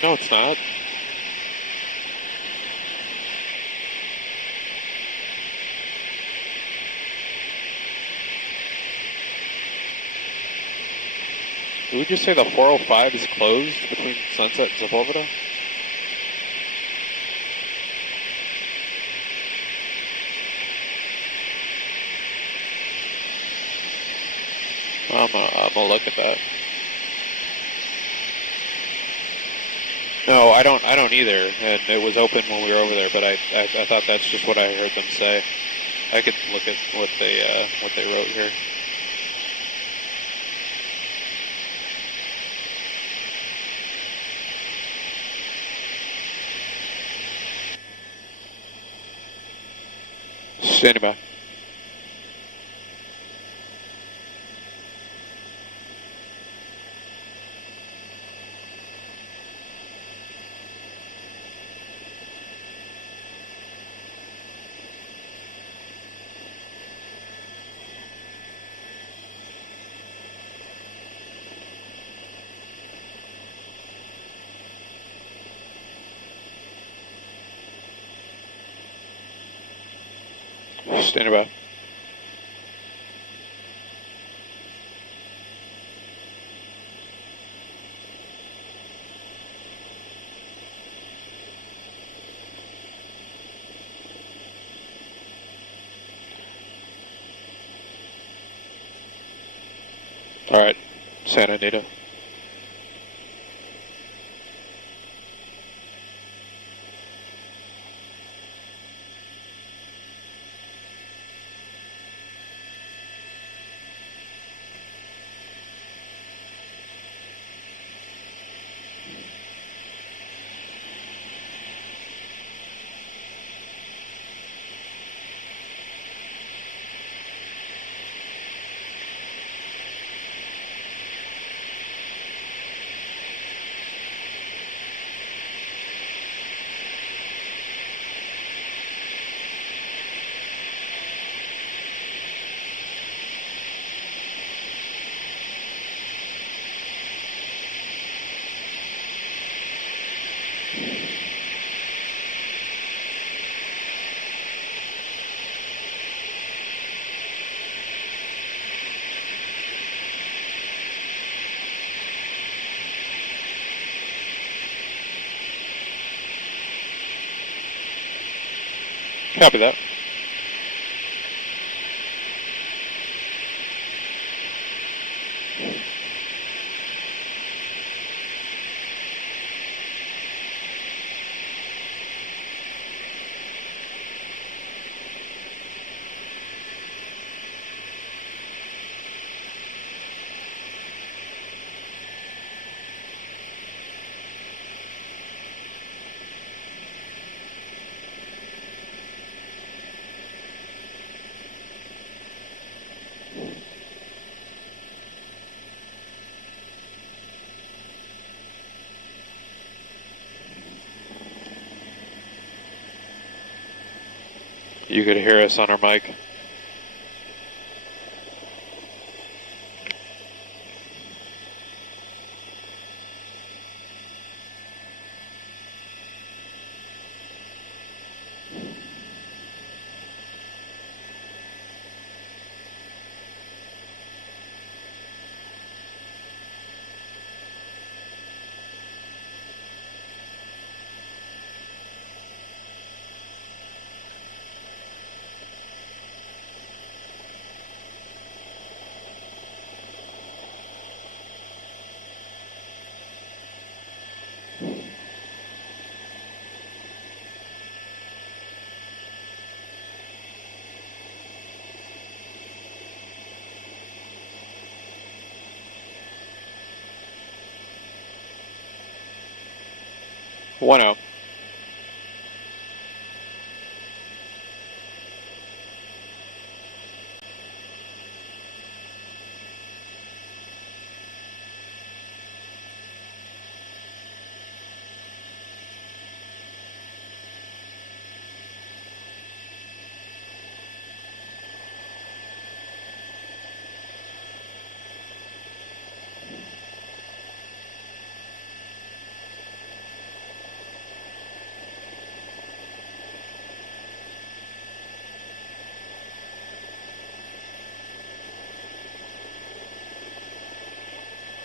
No, it's not. Did we just say the 405 is closed between Sunset and Sepulveda? I'm gonna look at that. No, I don't either, and it was open when we were over there, but I thought that's just what I heard them say. I could look at what they wrote here. Standing by. Standing by. All right, Santa Anita. Copy that. You could hear us on our mic. One out.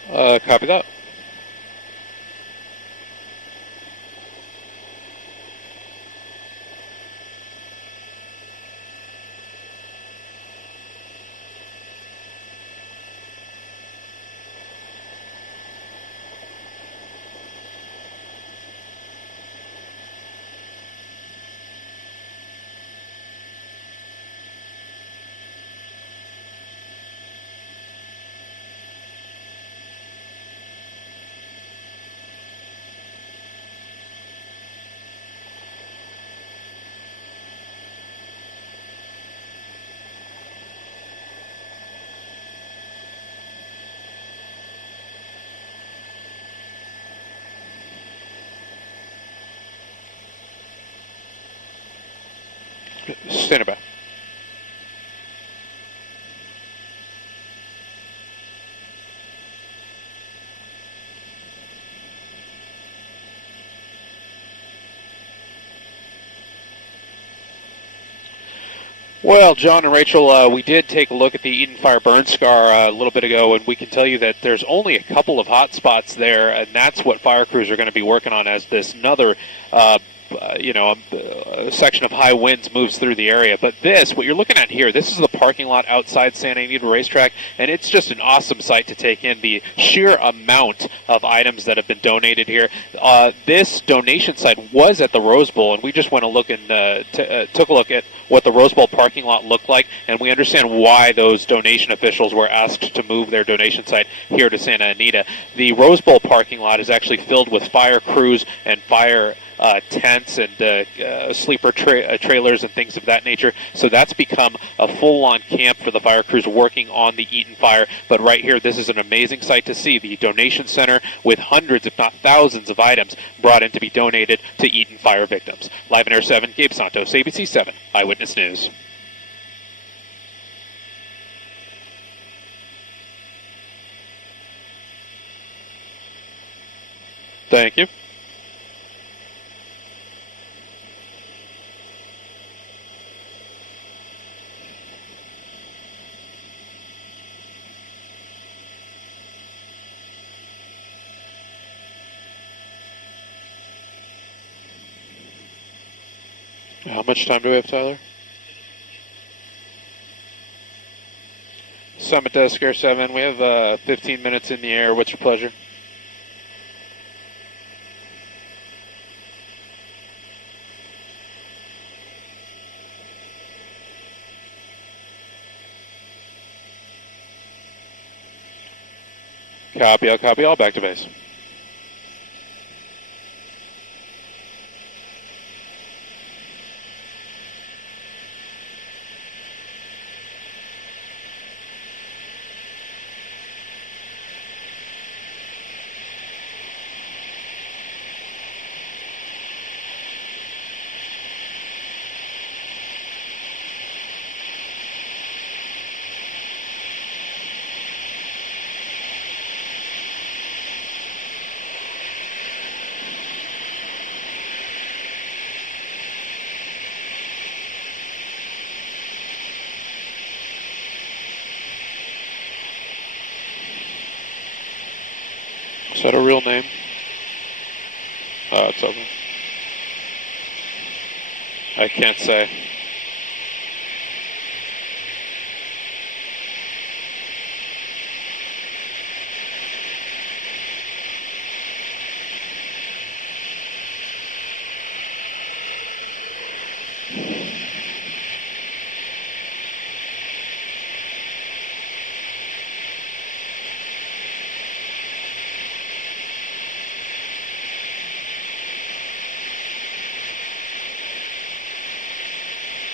Copy that. Standing by. Well, John and Rachel, we did take a look at the Eaton Fire burn scar a little bit ago, and we can tell you that there's only a couple of hot spots there, and that's what fire crews are going to be working on as this another section of high winds moves through the area. But this, what you're looking at here, this is the parking lot outside Santa Anita Racetrack, and it's just an awesome sight to take in the sheer amount of items that have been donated here. This donation site was at the Rose Bowl, and we just went to look and took a look at what the Rose Bowl parking lot looked like, and we understand why those donation officials were asked to move their donation site here to Santa Anita. The Rose Bowl parking lot is actually filled with fire crews and fire tents and sleeper trailers and things of that nature. So that's become a full-on camp for the fire crews working on the Eaton fire. But right here, this is an amazing sight to see. The donation center with hundreds, if not thousands, of items brought in to be donated to Eaton fire victims. Live in Air 7, Gabe Santos, ABC 7 Eyewitness News. Thank you. How much time do we have, Tyler? Summit Desk Air 7, we have 15 minutes in the air. What's your pleasure? Copy all. Back to base. Is that a real name? It's open. I can't say.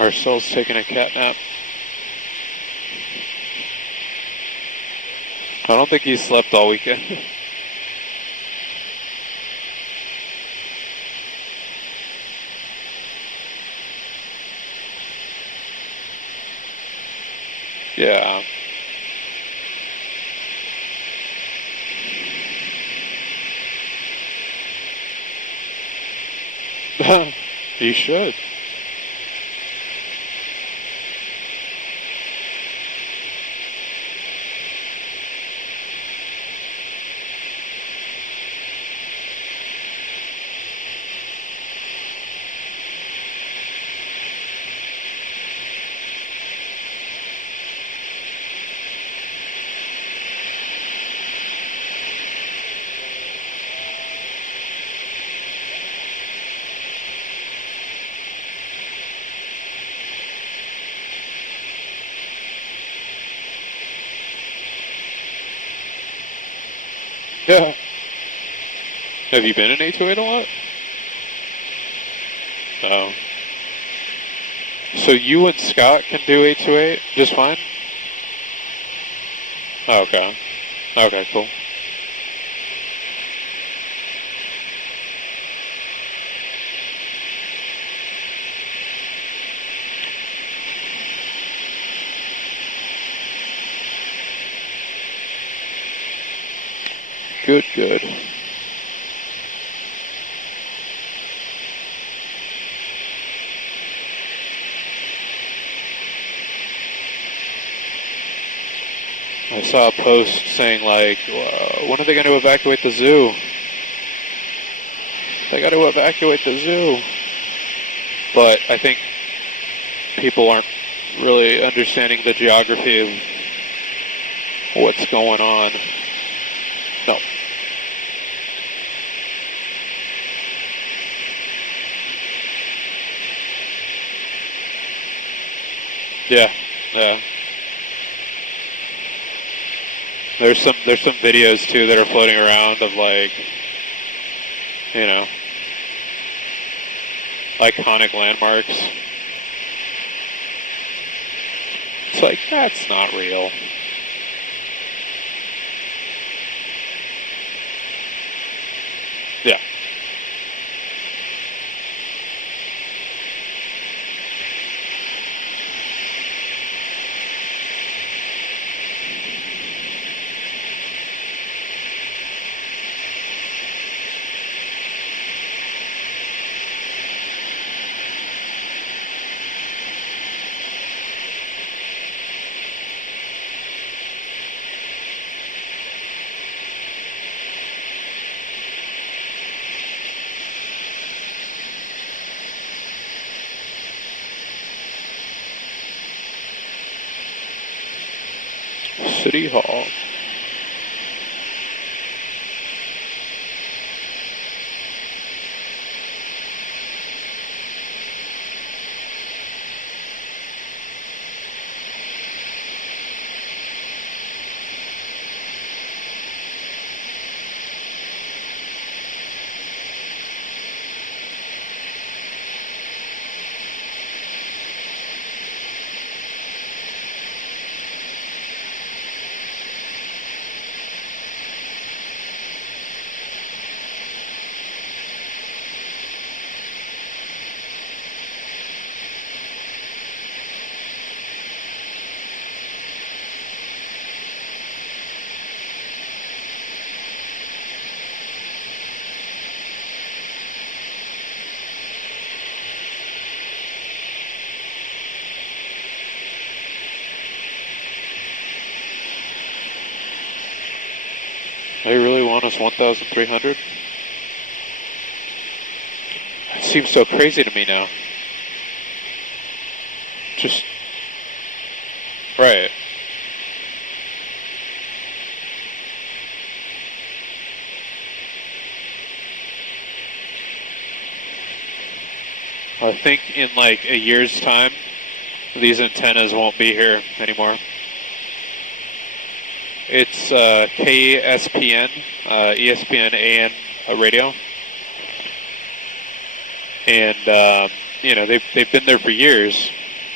Marcel's taking a cat nap. I don't think he slept all weekend. Yeah. You should. Yeah. Have you been in 828 a lot? Oh. So you and Scott can do 828 just fine? Oh, okay. Okay, cool. Good, good. I saw a post saying like, when are they going to evacuate the zoo? They got to evacuate the zoo. But I think people aren't really understanding the geography of what's going on. No. Yeah, yeah. There's some videos too that are floating around of like, you know, iconic landmarks. It's like, that's not real. Yeah. City Hall. They really want us 1,300? It seems so crazy to me now. Just... Right. I think in like a year's time, these antennas won't be here anymore. It's KSPN, ESPN AM radio, and you know they've been there for years,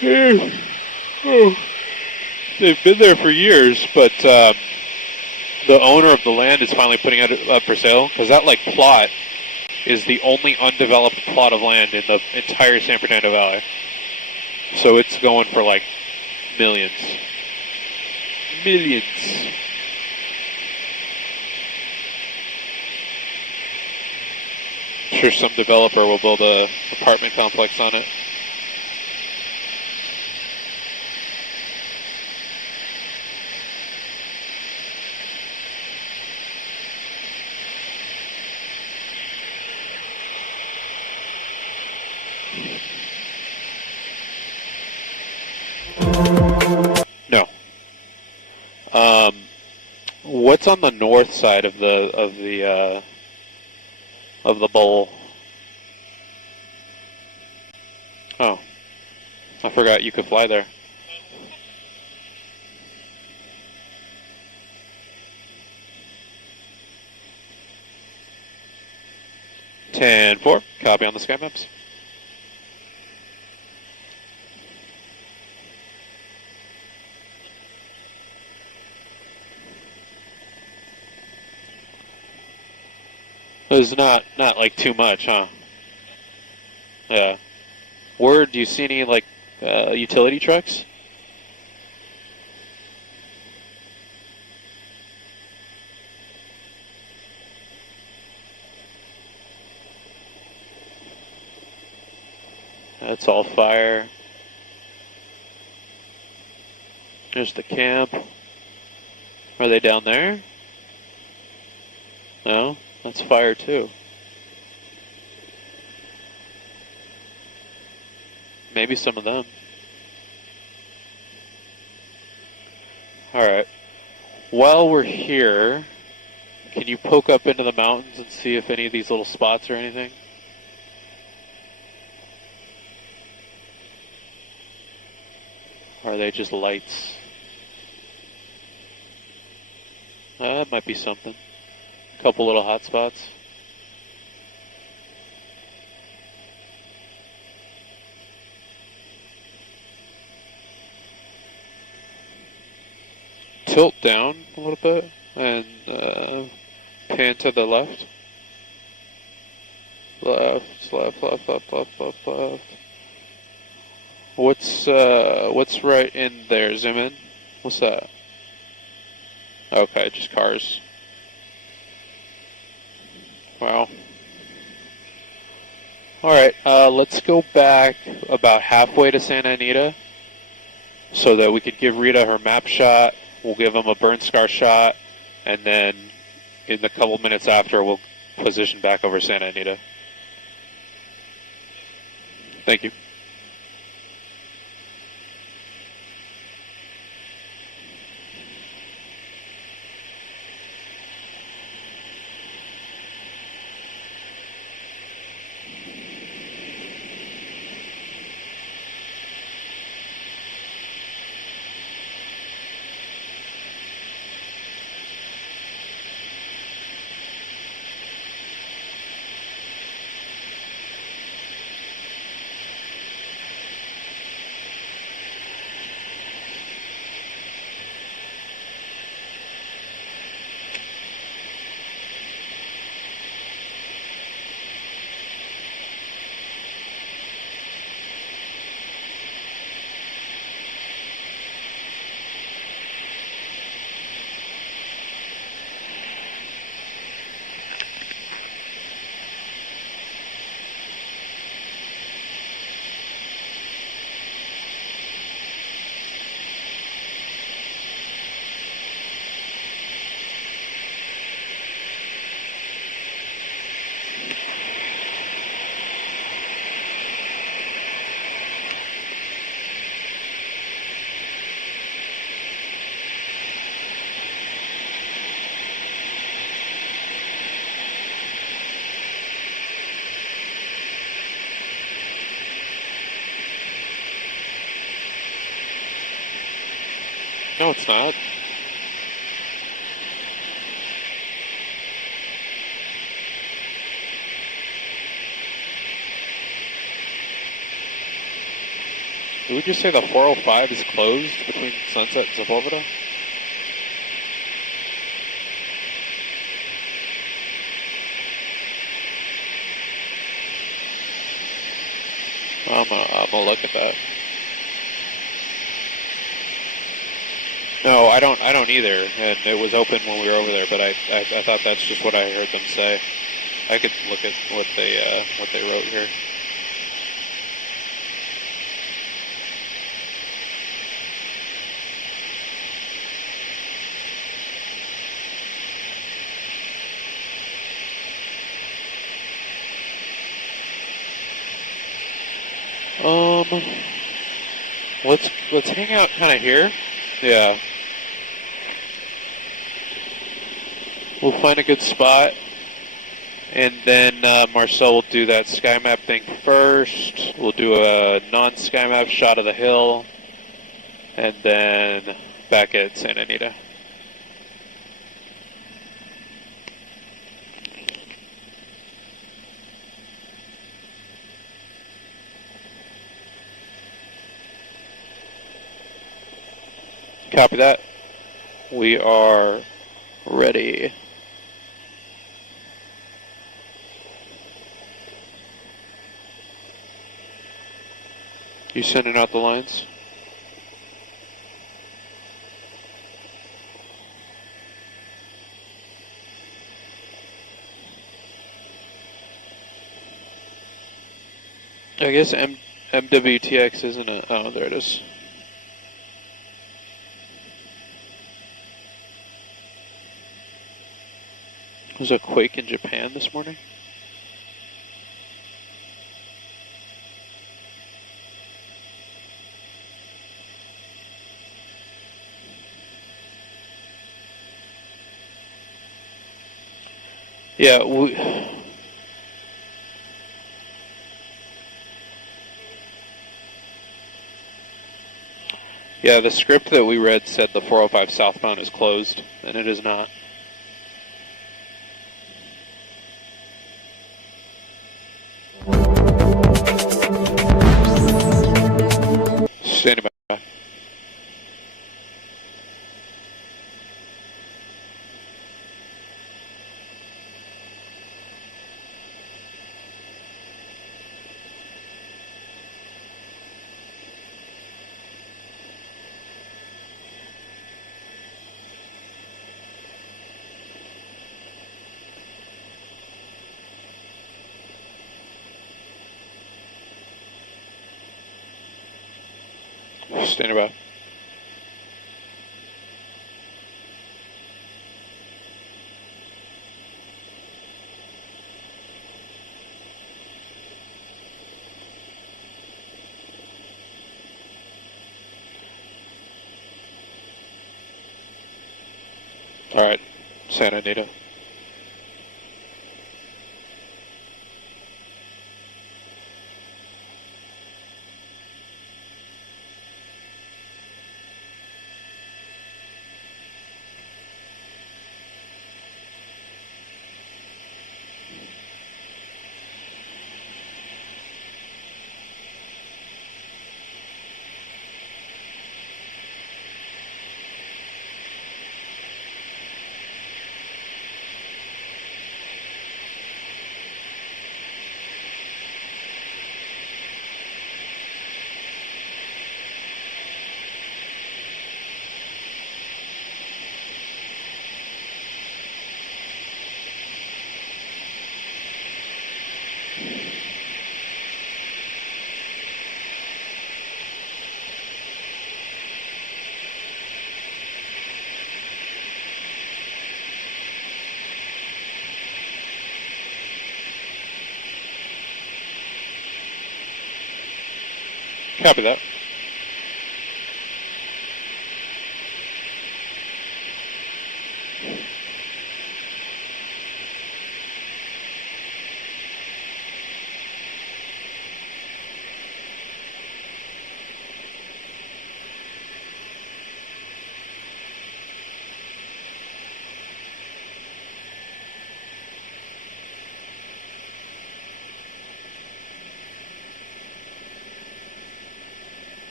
They've been there for years, but the owner of the land is finally putting it up for sale because that like plot is the only undeveloped plot of land in the entire San Fernando Valley. So it's going for like millions. Millions. I'm sure some developer will build a apartment complex on it. No. What's on the north side of the bowl? Oh, I forgot you could fly there. (10-4), copy on the sky maps. It's not like too much, huh? Yeah. Word, do you see any like utility trucks? That's all fire. There's the camp. Are they down there? No? That's fire too. Maybe some of them. Alright. While we're here, can you poke up into the mountains and see if any of these little spots or anything? Or are they just lights? That might be something. A couple little hot spots. Tilt down a little bit and pan to the left. Left, left, left, left, left, left, left. What's right in there? Zoom in. What's that? Okay, just cars. Wow. Alright, let's go back about halfway to Santa Anita so that we could give Rita her map shot. We'll give him a burn scar shot, and then in the couple minutes after, we'll position back over Santa Anita. Thank you. No, it's not. Did we just say the 405 is closed between Sunset and Sepulveda? I'm gonna look at that. No, I don't either, and it was open when we were over there, but I thought that's just what I heard them say. I could look at what they wrote here. Let's hang out kind of here. Yeah. We'll find a good spot, and then Marcel will do that sky map thing first. We'll do a non-sky map shot of the hill, and then back at Santa Anita. Copy that. We are ready. You sending out the lines? I guess MWTX isn't a... Oh, there it is. Was a quake in Japan this morning? Yeah, yeah, the script that we read said the 405 southbound is closed, and it is not. Standing by. Standing by. All right, Santa Anita. Copy that.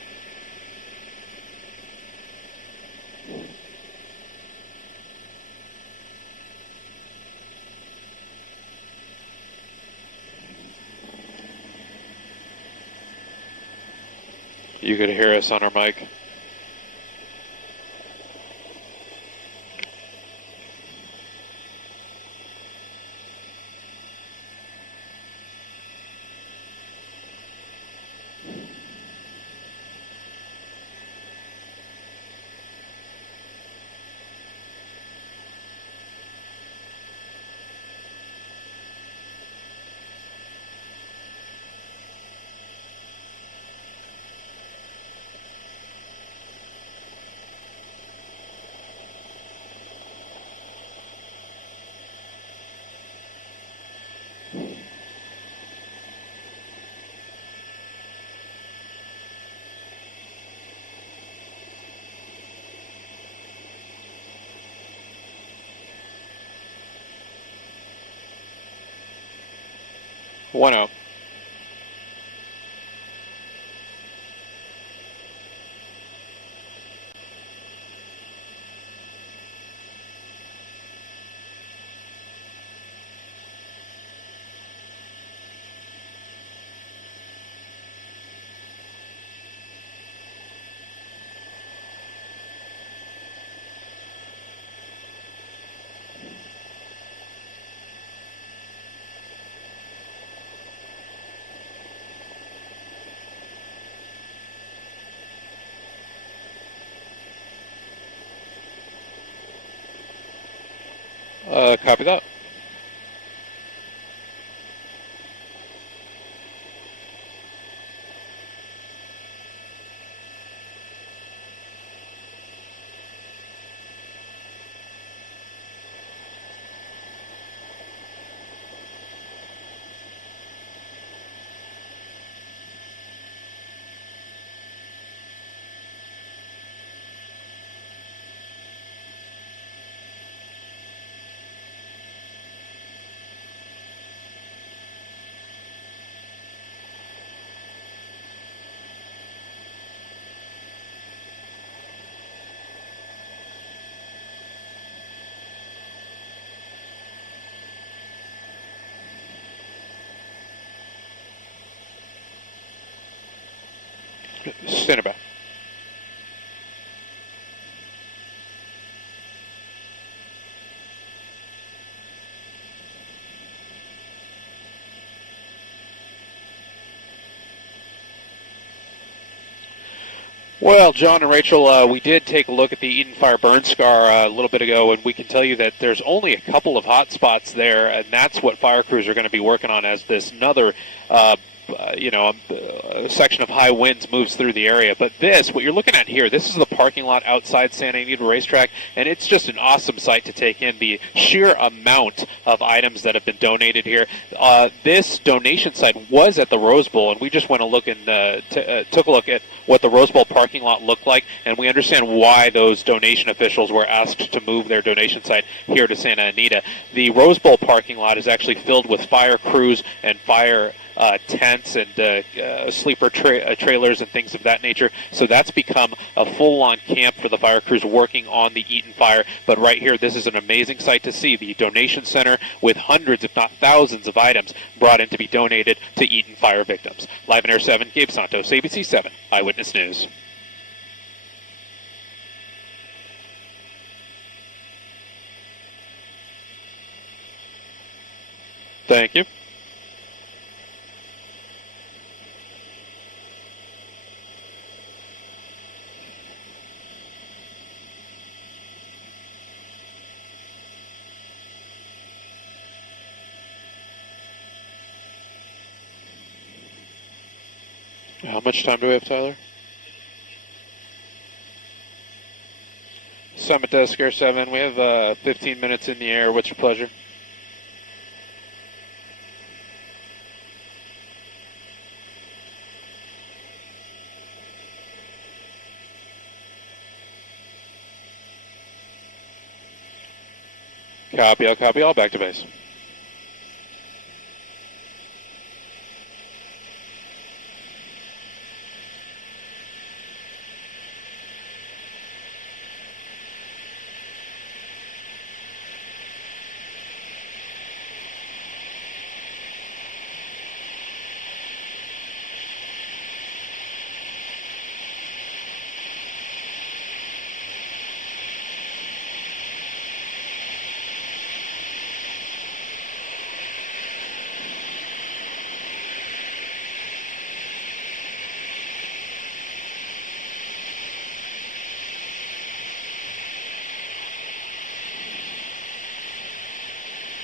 You could hear us on our mic. One out. Copy that. Stand by. Well, John and Rachel, we did take a look at the Eaton Fire burn scar a little bit ago, and we can tell you that there's only a couple of hot spots there, and that's what fire crews are going to be working on as this another section of high winds moves through the area. But this, what you're looking at here, this is the parking lot outside Santa Anita Racetrack, and it's just an awesome sight to take in, the sheer amount of items that have been donated here. This donation site was at the Rose Bowl, and we just went to look and took a look at what the Rose Bowl parking lot looked like, and we understand why those donation officials were asked to move their donation site here to Santa Anita. The Rose Bowl parking lot is actually filled with fire crews and fire tents and sleeper trailers and things of that nature. So that's become a full-on camp for the fire crews working on the Eaton fire. But right here, this is an amazing sight to see. The donation center with hundreds, if not thousands, of items brought in to be donated to Eaton fire victims. Live in Air 7, Gabe Santos, ABC 7 Eyewitness News. Thank you. How much time do we have, Tyler? Summit Desk Air 7, we have 15 minutes in the air. What's your pleasure? Copy all. Back to base.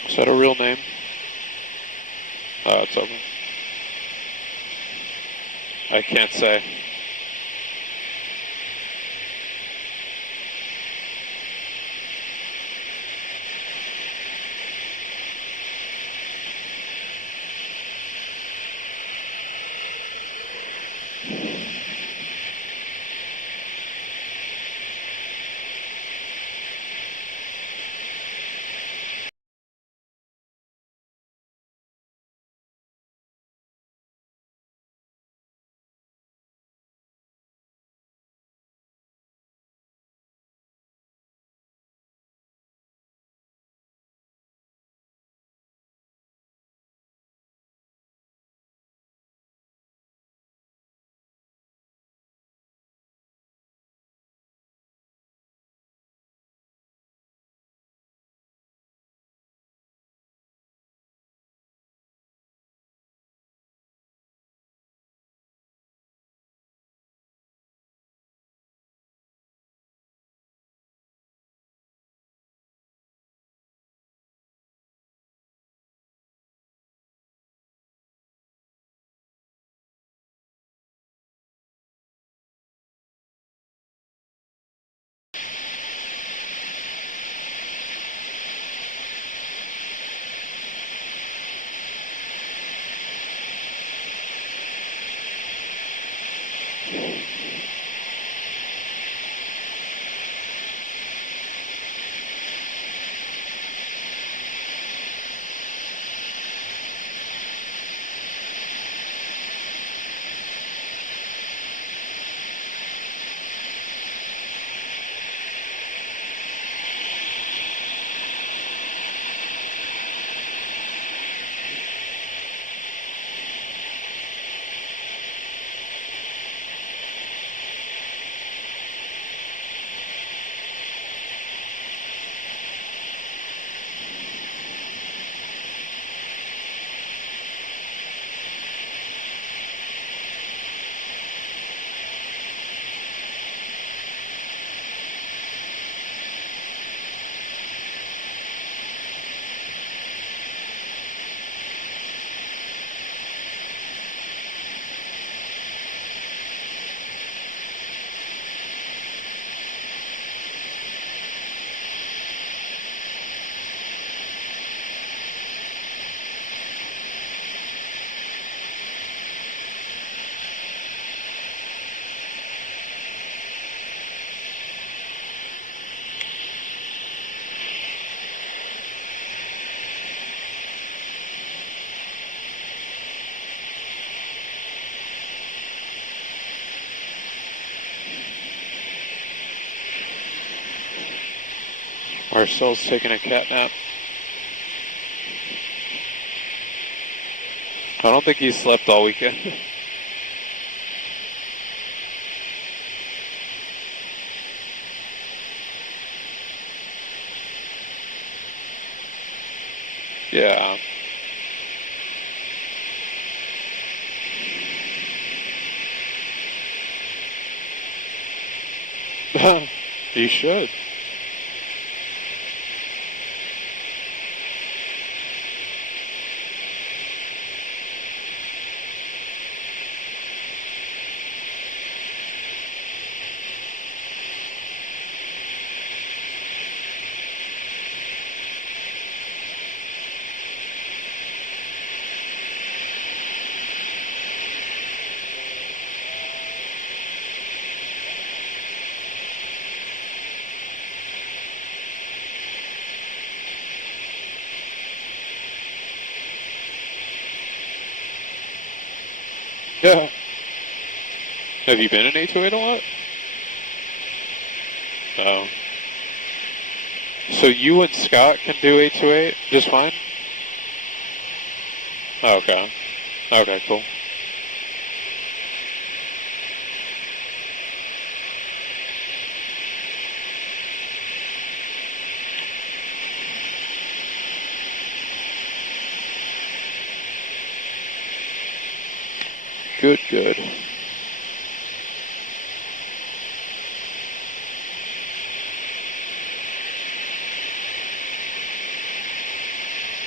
Is that a real name? Oh, it's open. I can't say. Marcel's taking a cat nap. I don't think he slept all weekend. Yeah. You should. Yeah. Have you been in 828 a lot? Oh. So you and Scott can do 828 just fine? Oh, okay. Okay, cool. Good, good.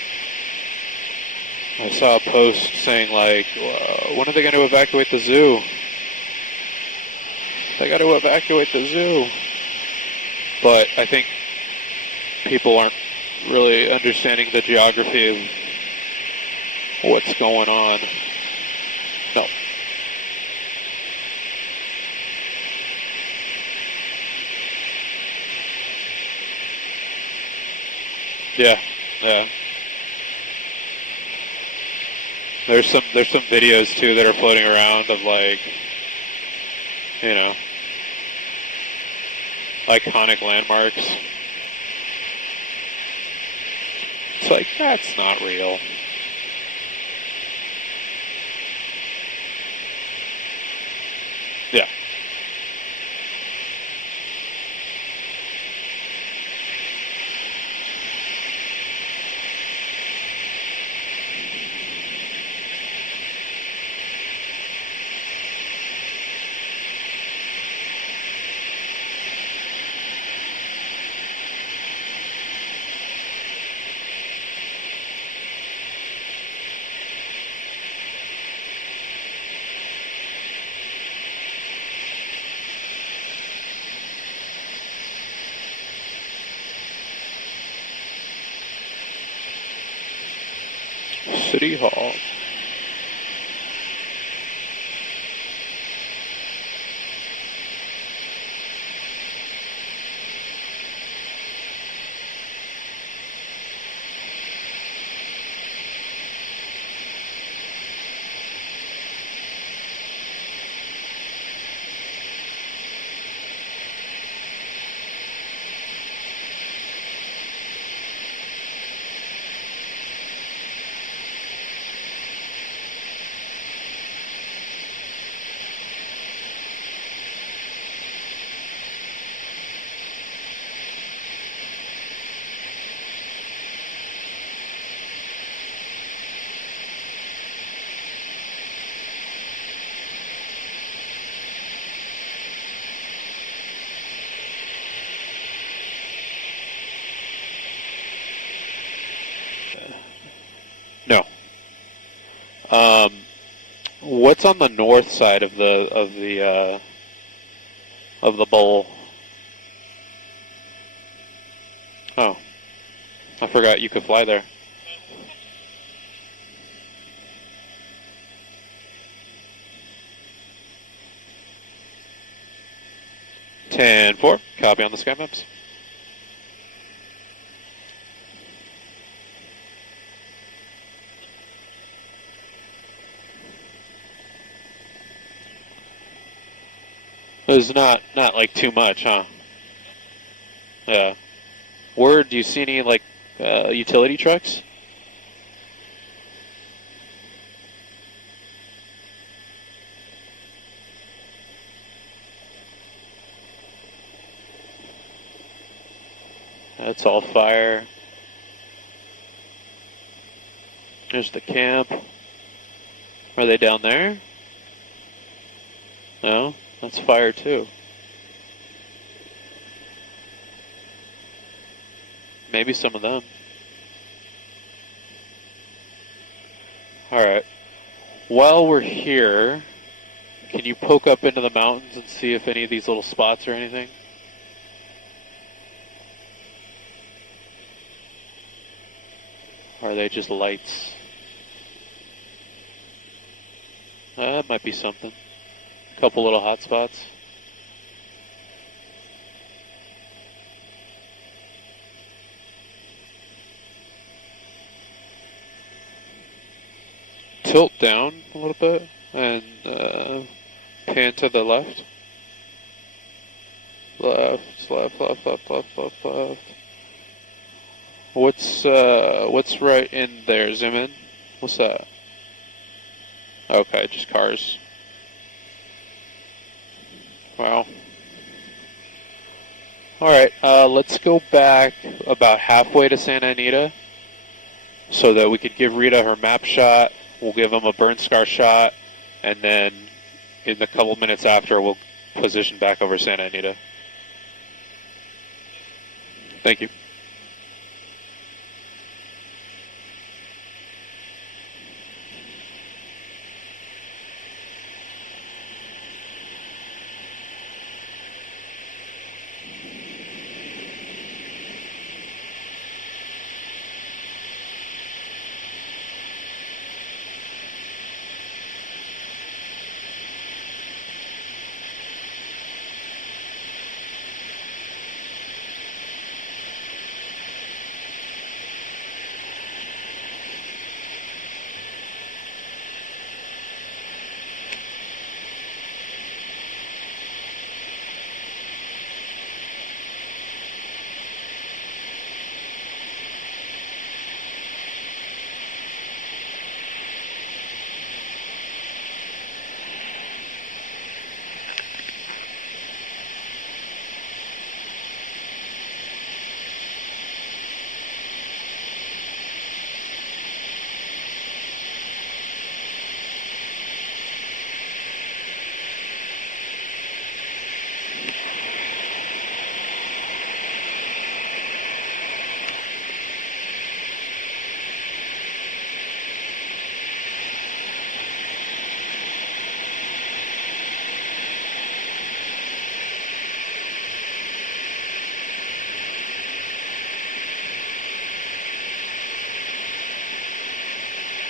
I saw a post saying like, when are they going to evacuate the zoo? They got to evacuate the zoo. But I think people aren't really understanding the geography of what's going on. No. Yeah, yeah. There's some videos too that are floating around of like, you know, iconic landmarks. It's like, that's not real. Yeah. City Hall. No. What's on the north side of the bowl? Oh, I forgot you could fly there. (10-4), copy on the sky maps. It's not like too much, huh? Yeah. Word, do you see any like utility trucks? That's all fire. There's the camp. Are they down there? No? That's fire too. Maybe some of them. Alright. While we're here, can you poke up into the mountains and see if any of these little spots or anything? Or are they just lights? That might be something. A couple little hot spots. Tilt down a little bit and pan to the left. Left, left, left, left, left, left, left. What's right in there? Zoom in. What's that? Okay, just cars. Wow. Alright, let's go back about halfway to Santa Anita so that we could give Rita her map shot. We'll give him a burn scar shot, and then in the couple minutes after, we'll position back over Santa Anita. Thank you.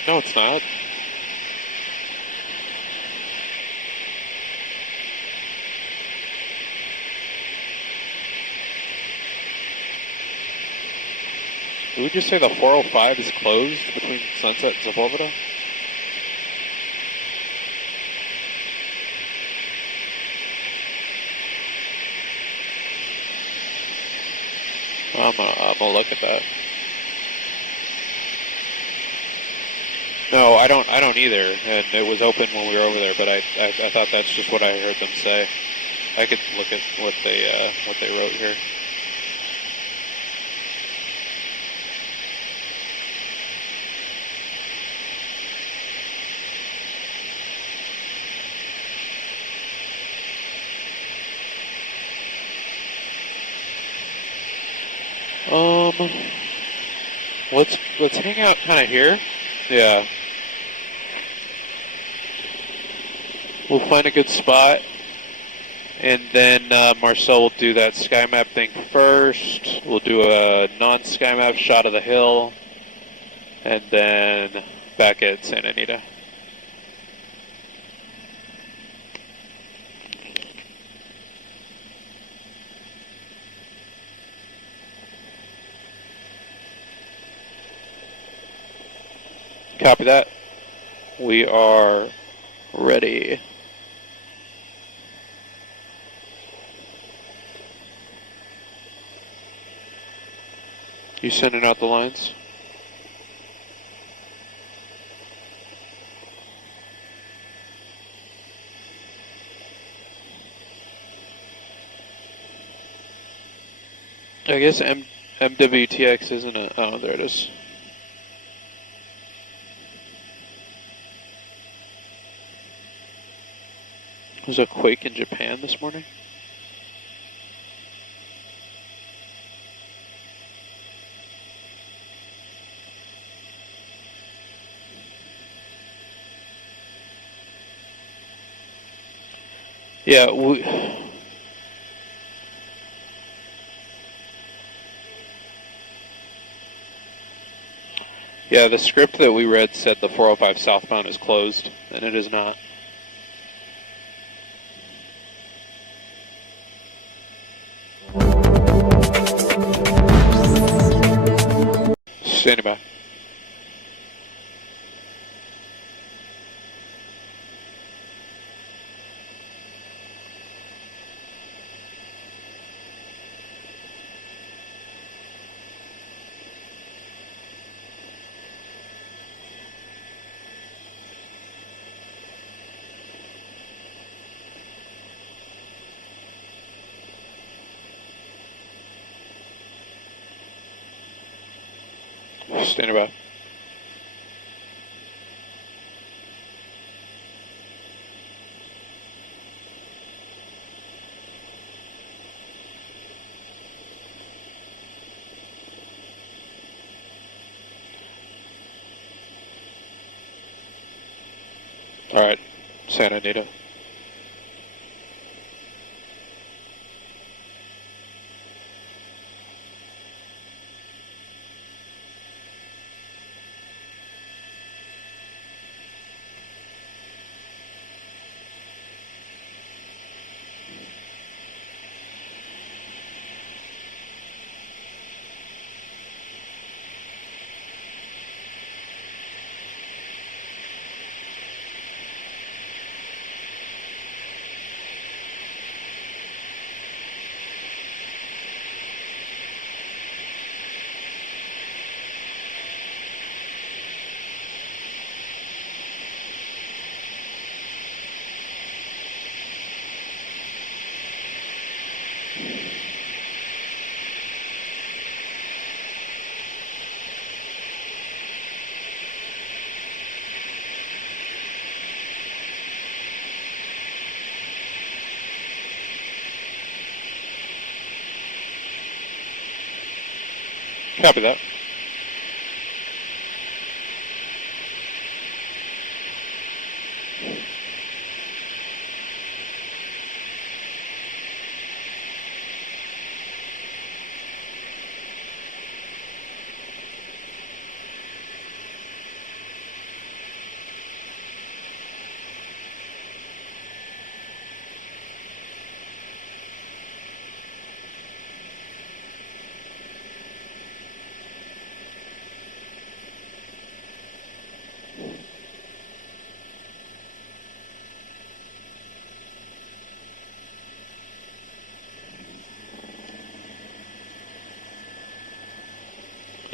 No, it's not. Did we just say the 405 is closed between Sunset and Sepulveda? I'm gonna look at that. No, I don't either, and it was open when we were over there, but I thought that's just what I heard them say. I could look at what they wrote here. Let's hang out kind of here. Yeah. We'll find a good spot, and then Marcel will do that sky map thing first. We'll do a non-sky map shot of the hill, and then back at Santa Anita. Copy that. We are ready. You sending out the lines? I guess MWTX isn't a... Oh, there it is. Was a quake in Japan this morning? Yeah, yeah, the script that we read said the 405 southbound is closed, and it is not. Standing by. Standing by. All right, Santa Anita. Copy that.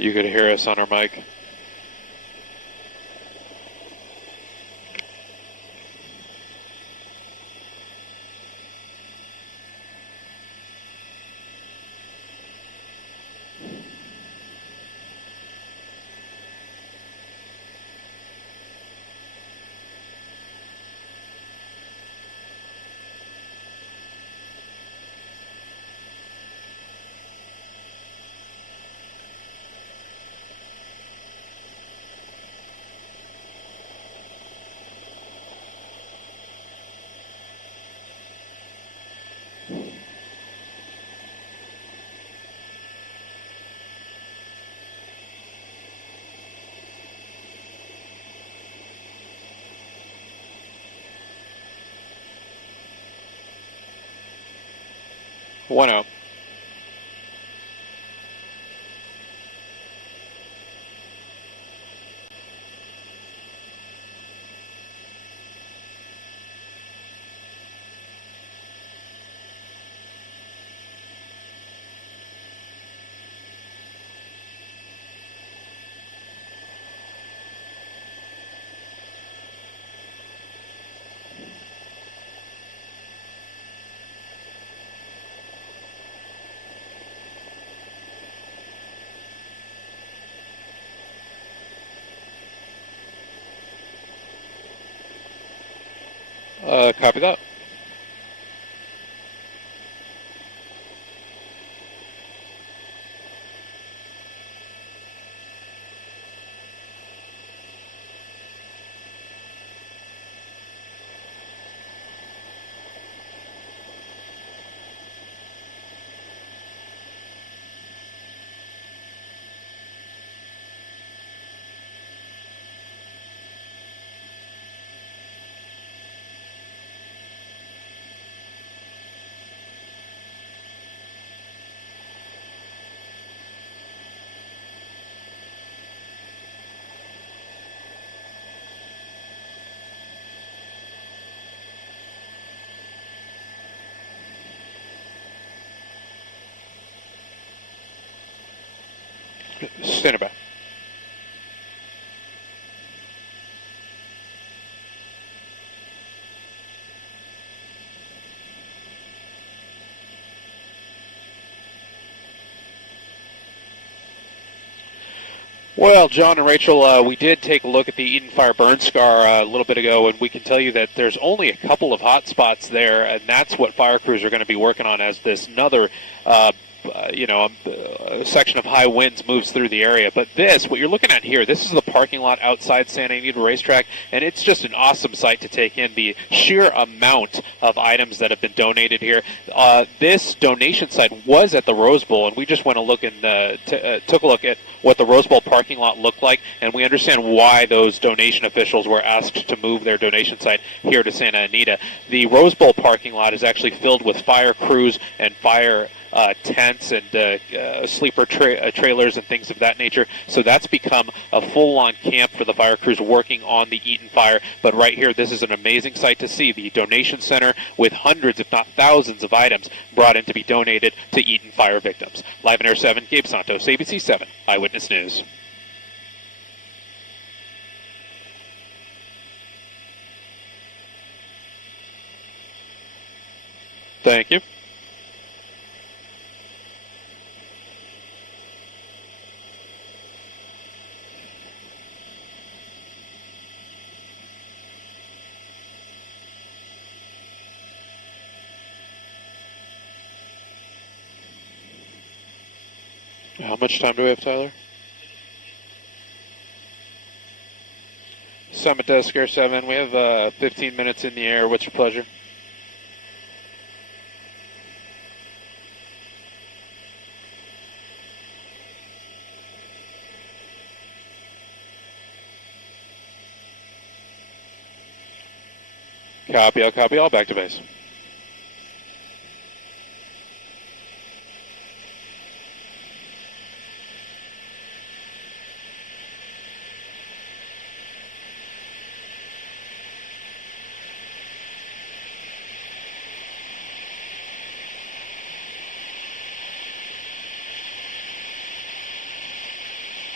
You could hear us on our mic. One out. Copy that. Stand by. Well, John and Rachel, we did take a look at the Eaton Fire burn scar a little bit ago, and we can tell you that there's only a couple of hot spots there, and that's what fire crews are going to be working on as this another section of high winds moves through the area. But this, what you're looking at here, this is the parking lot outside Santa Anita Racetrack, and it's just an awesome sight to take in, the sheer amount of items that have been donated here. This donation site was at the Rose Bowl, and we just went to look and took a look at what the Rose Bowl parking lot looked like, and we understand why those donation officials were asked to move their donation site here to Santa Anita. The Rose Bowl parking lot is actually filled with fire crews and fire tents and sleeper trailers and things of that nature. So that's become a full-on camp for the fire crews working on the Eaton fire. But right here, this is an amazing sight to see. The donation center with hundreds, if not thousands, of items brought in to be donated to Eaton fire victims. Live in Air 7, Gabe Santos, ABC 7 Eyewitness News. Thank you. How much time do we have, Tyler? Summit Desk Air 7, we have 15 minutes in the air. What's your pleasure? Copy, I'll copy, all back to base.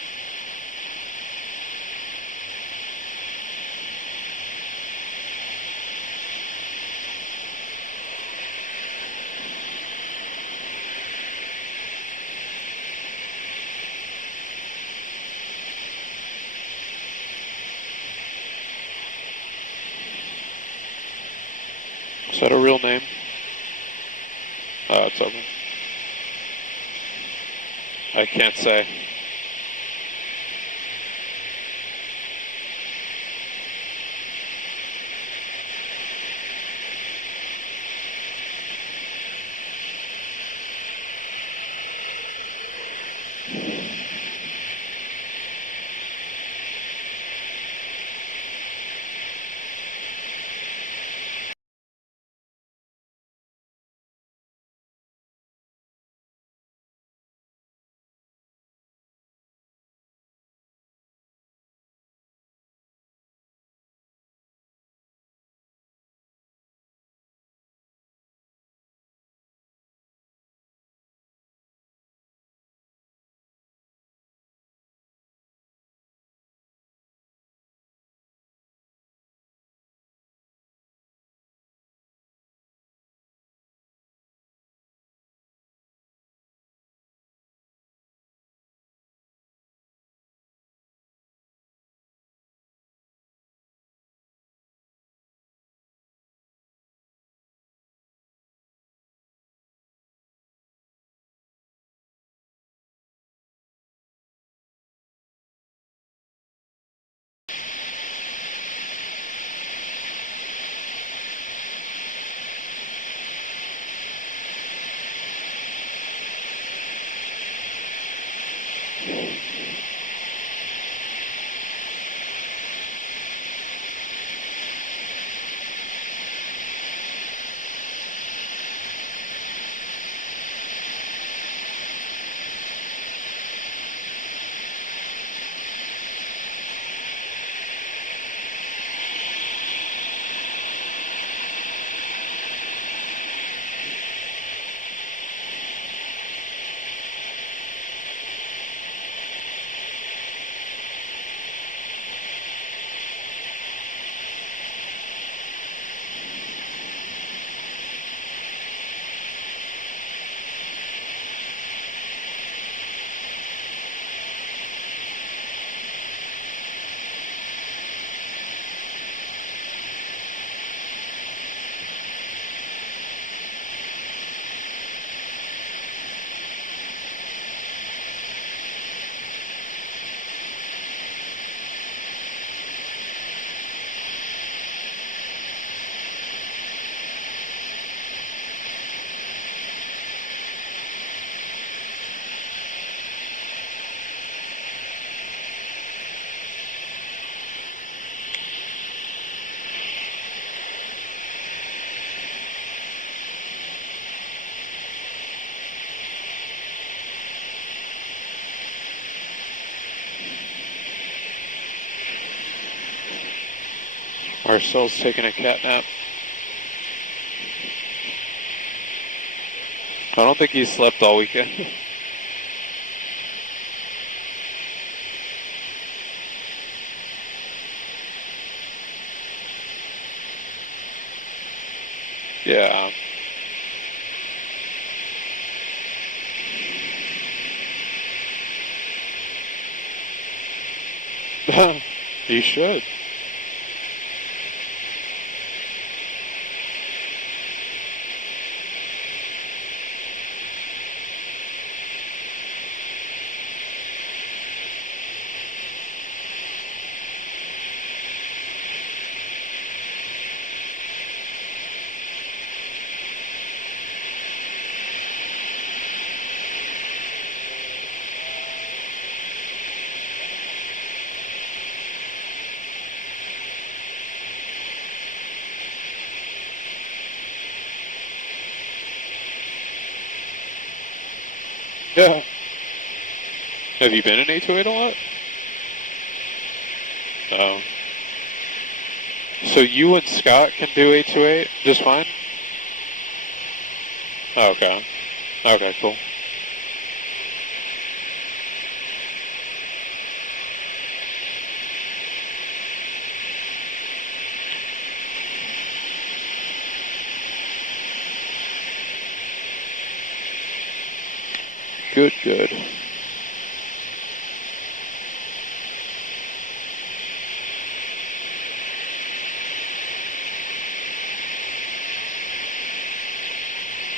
Is that a real name? Oh, it's okay. I can't say. Marcel's taking a cat nap. I don't think he slept all weekend. Yeah. You should. Yeah. Have you been in 828 a lot? Oh. So you and Scott can do 828 just fine? Oh, okay. Okay, cool. Good, good.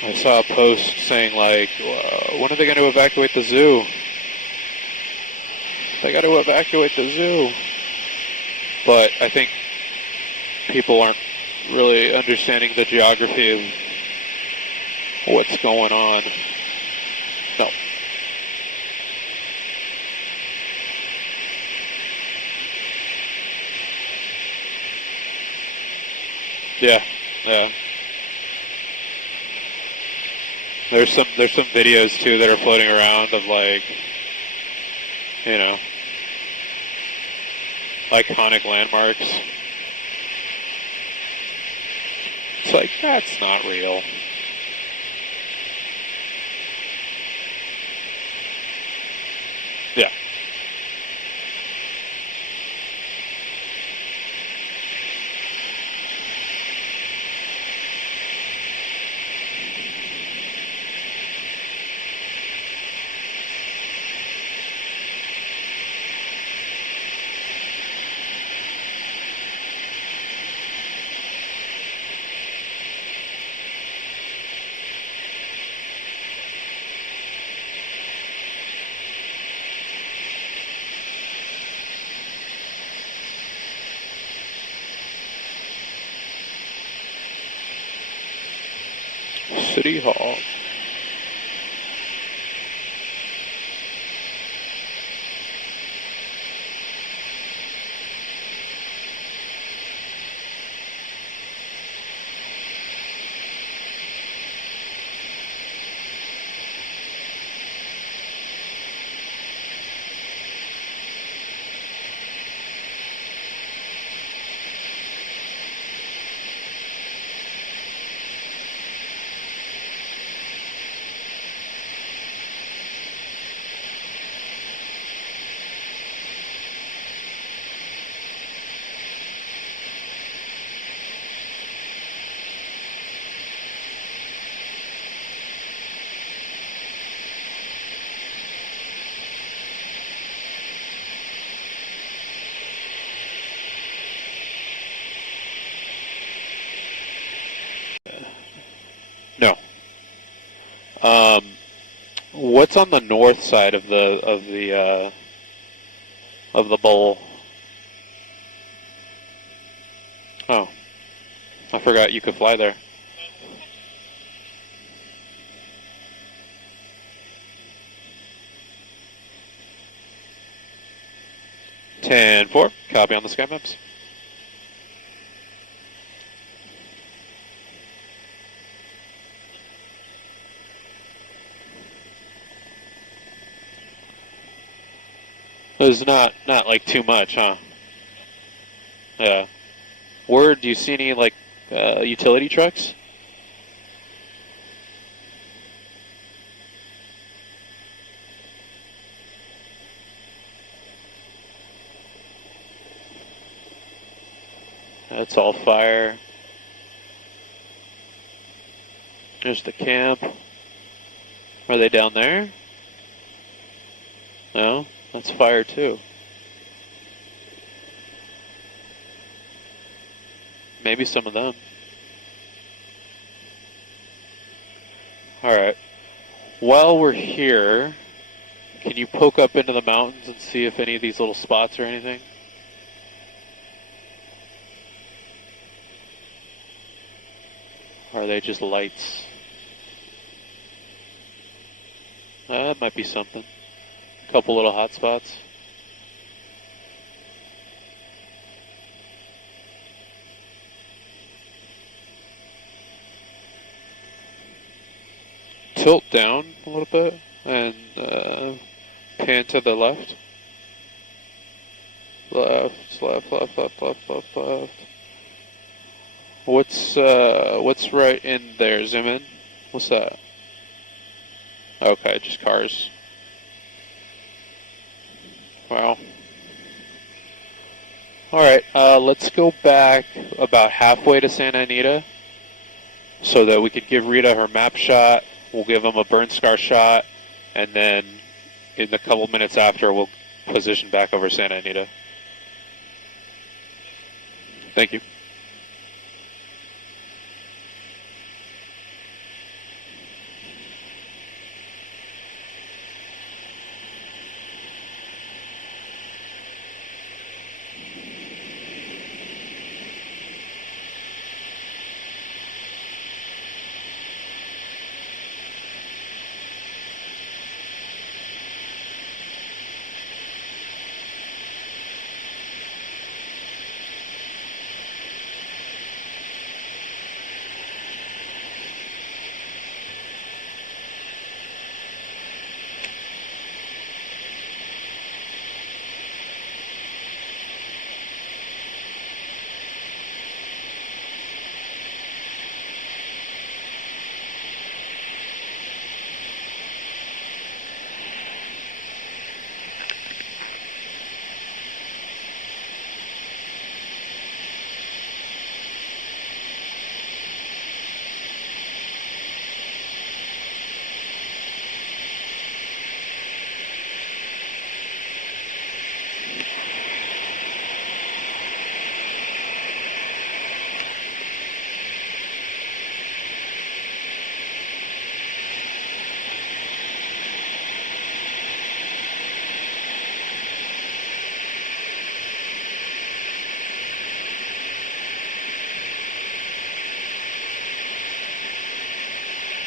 I saw a post saying like, when are they going to evacuate the zoo? They got to evacuate the zoo. But I think people aren't really understanding the geography of what's going on. No. Yeah, yeah. There's some videos too that are floating around of like, you know, iconic landmarks. It's like, that's not real. Yeah. City Hall. No. What's on the north side of the bowl? Oh, I forgot you could fly there. Ten-4. Copy on the sky maps. There's not like too much, huh? Yeah. Word, do you see any like utility trucks? That's all fire. There's the camp. Are they down there? No? That's fire too. Maybe some of them. Alright. While we're here, can you poke up into the mountains and see if any of these little spots or anything? Or are they just lights? That might be something. A couple little hot spots. Tilt down a little bit and pan to the left. Left. What's right in there? Zoom in. What's that? Okay, just cars. Wow. Alright, let's go back about halfway to Santa Anita so that we could give Rita her map shot. We'll give him a burn scar shot, and then in the couple minutes after, we'll position back over Santa Anita. Thank you.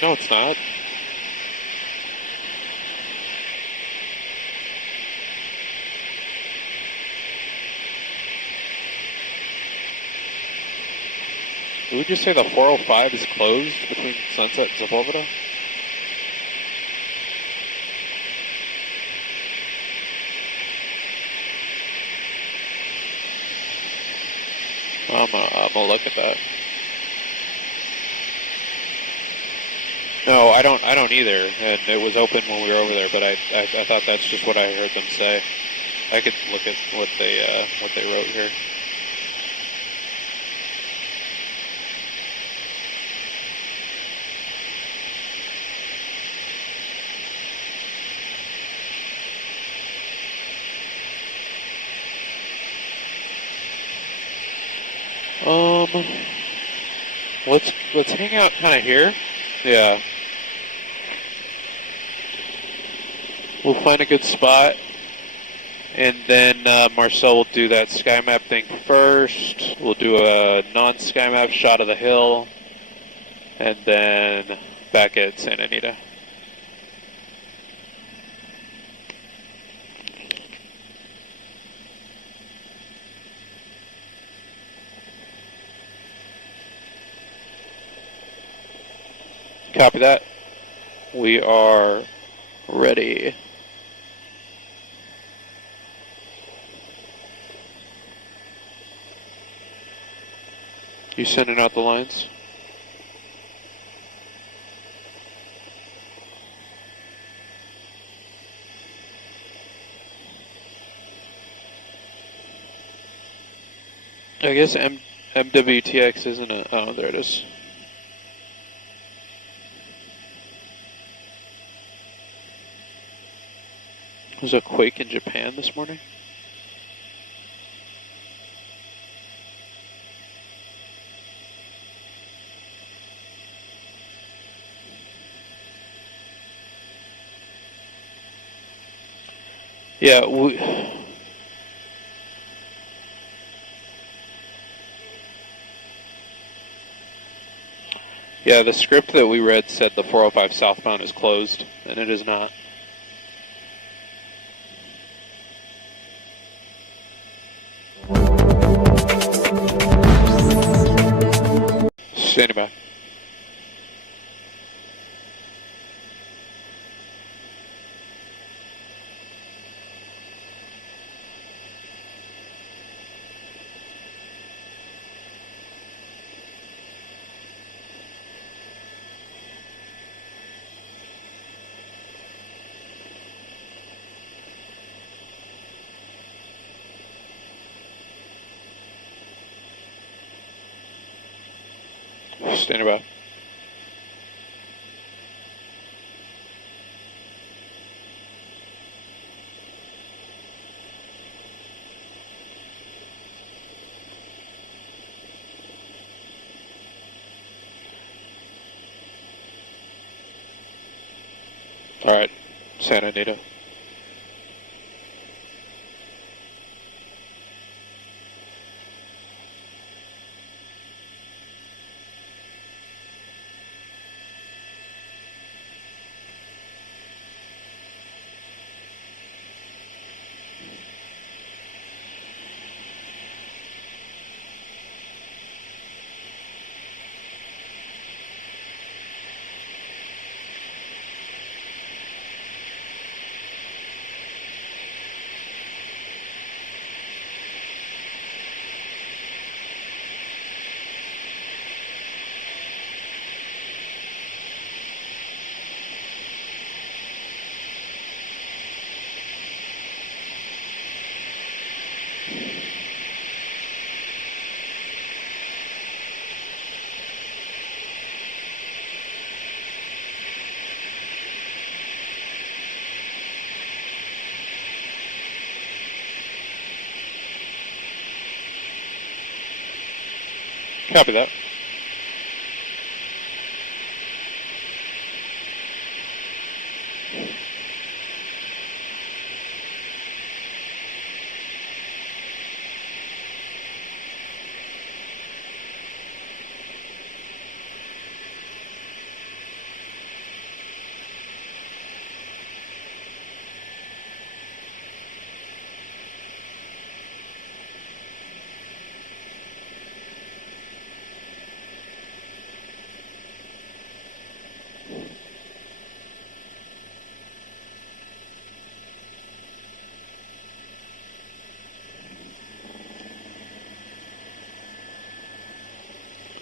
No, it's not. Did we just say the 405 is closed between Sunset and Sepulveda? I'm gonna look at that. No, I don't either, and it was open when we were over there, but I thought that's just what I heard them say. I could look at what they wrote here. Let's hang out kind of here. Yeah. We'll find a good spot, and then Marcel will do that sky map thing first. We'll do a non-sky map shot of the hill, and then back at Santa Anita. Copy that. We are ready. You sending out the lines? I guess MWTX isn't a... Oh, there it is. Was a quake in Japan this morning? Yeah, yeah, the script that we read said the 405 southbound is closed, and it is not. Standing by. Standing by. All right, Santa Anita. Copy that.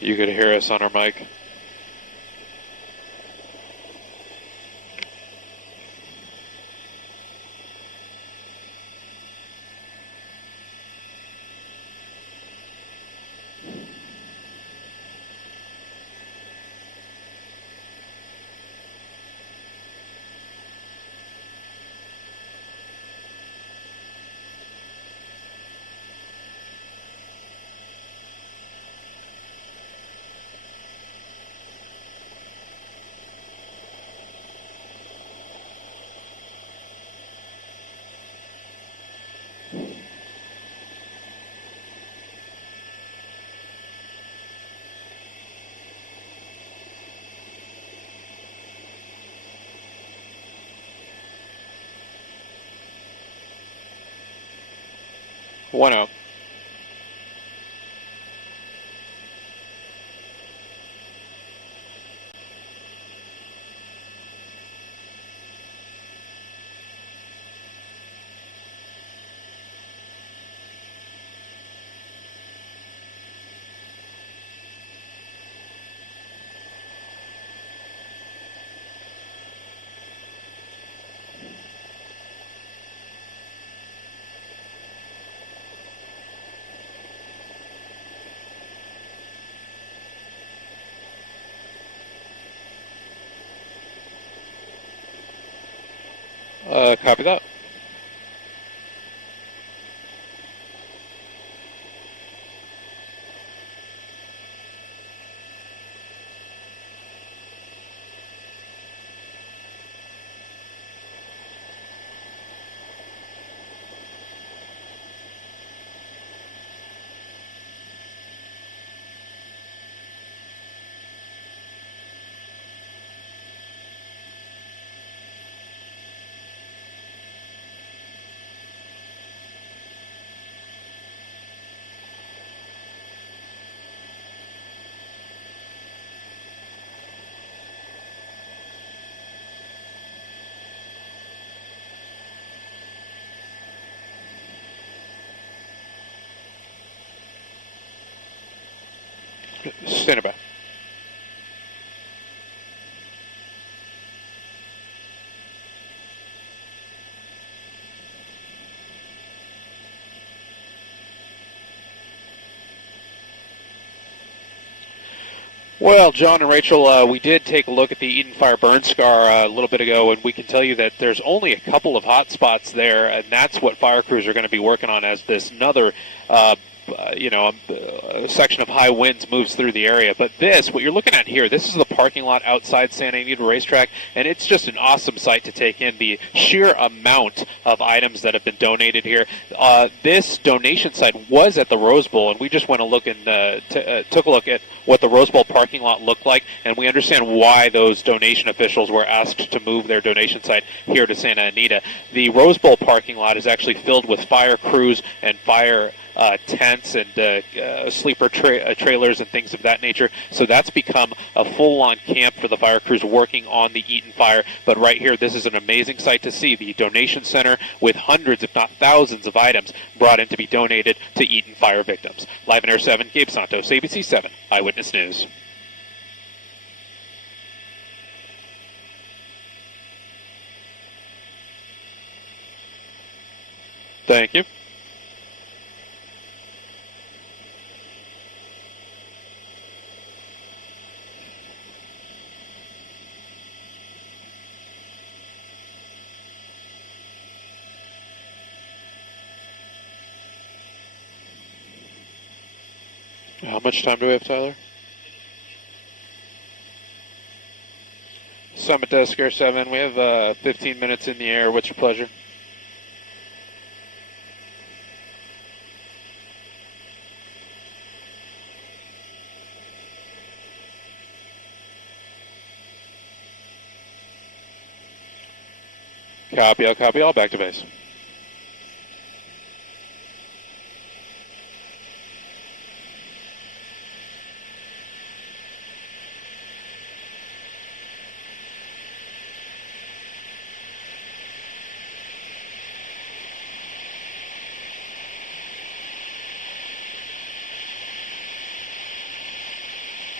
You could hear us on our mic. One out. Copy that. Stand by. Well, John and Rachel, we did take a look at the Eaton Fire burn scar a little bit ago, and we can tell you that there's only a couple of hot spots there, and that's what fire crews are going to be working on as this another section of high winds moves through the area. But what you're looking at here, this is the parking lot outside Santa Anita Racetrack, and it's just an awesome sight to take in, the sheer amount of items that have been donated here. This donation site was at the Rose Bowl, and we just went to look and took a look at what the Rose Bowl parking lot looked like, and we understand why those donation officials were asked to move their donation site here to Santa Anita. The Rose Bowl parking lot is actually filled with fire crews and fire tents and sleeper trailers and things of that nature. So that's become a full-on camp for the fire crews working on the Eaton fire. But right here, this is an amazing sight to see. The donation center with hundreds, if not thousands, of items brought in to be donated to Eaton fire victims. Live in Air 7, Gabe Santos, ABC 7 Eyewitness News. Thank you. How much time do we have, Tyler? Summit Desk Air 7, we have 15 minutes in the air. What's your pleasure? Copy all. Back to base.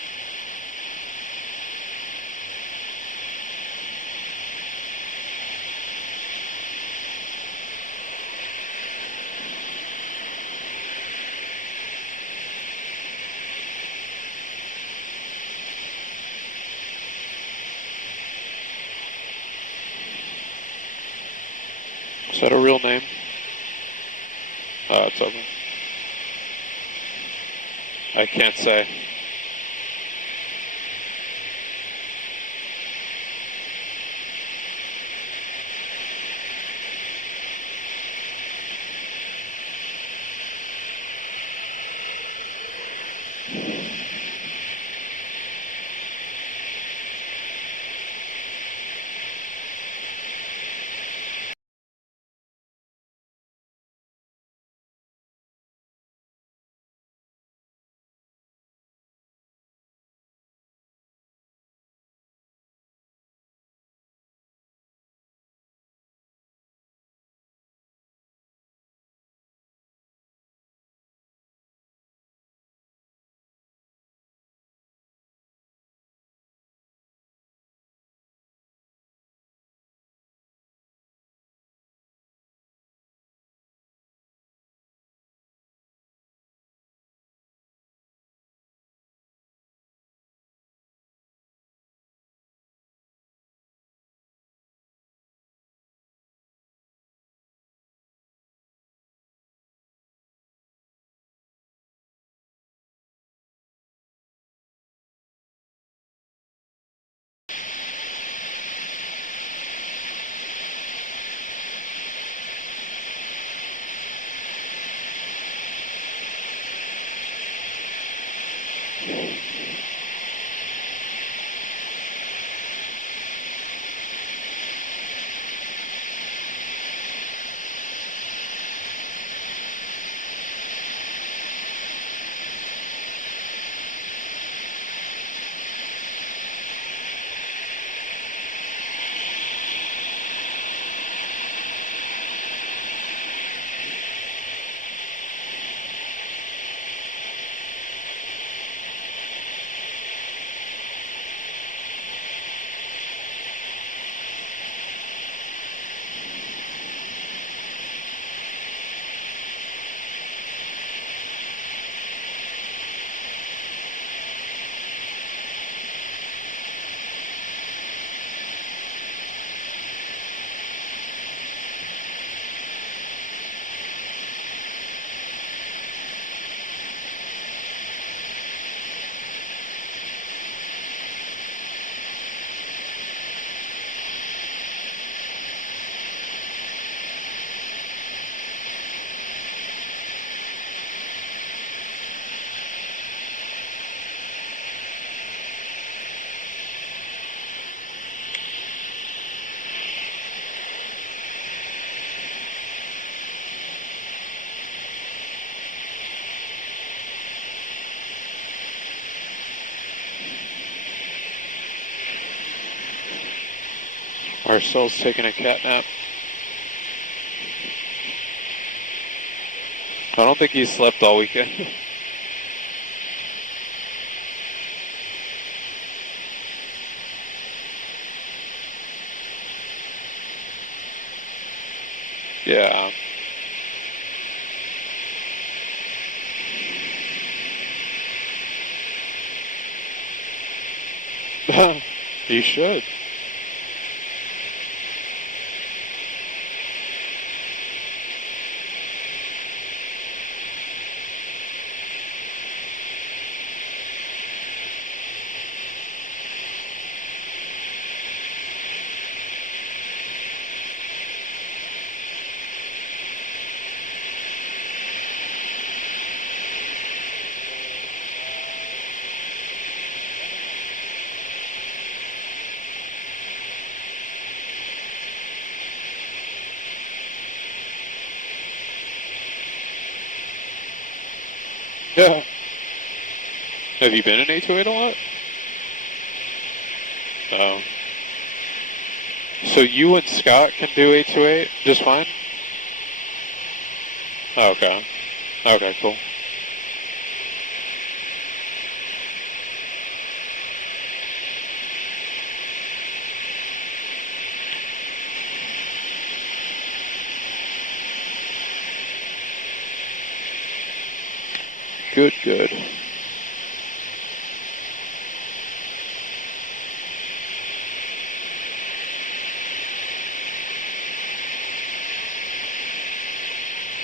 Is that a real name? It's okay. I can't say. Marcel's taking a cat nap. I don't think he slept all weekend. Yeah. You should. Yeah. Have you been in 828 a lot? Oh. So you and Scott can do 828 just fine? Oh, okay. Okay, cool. Good, good.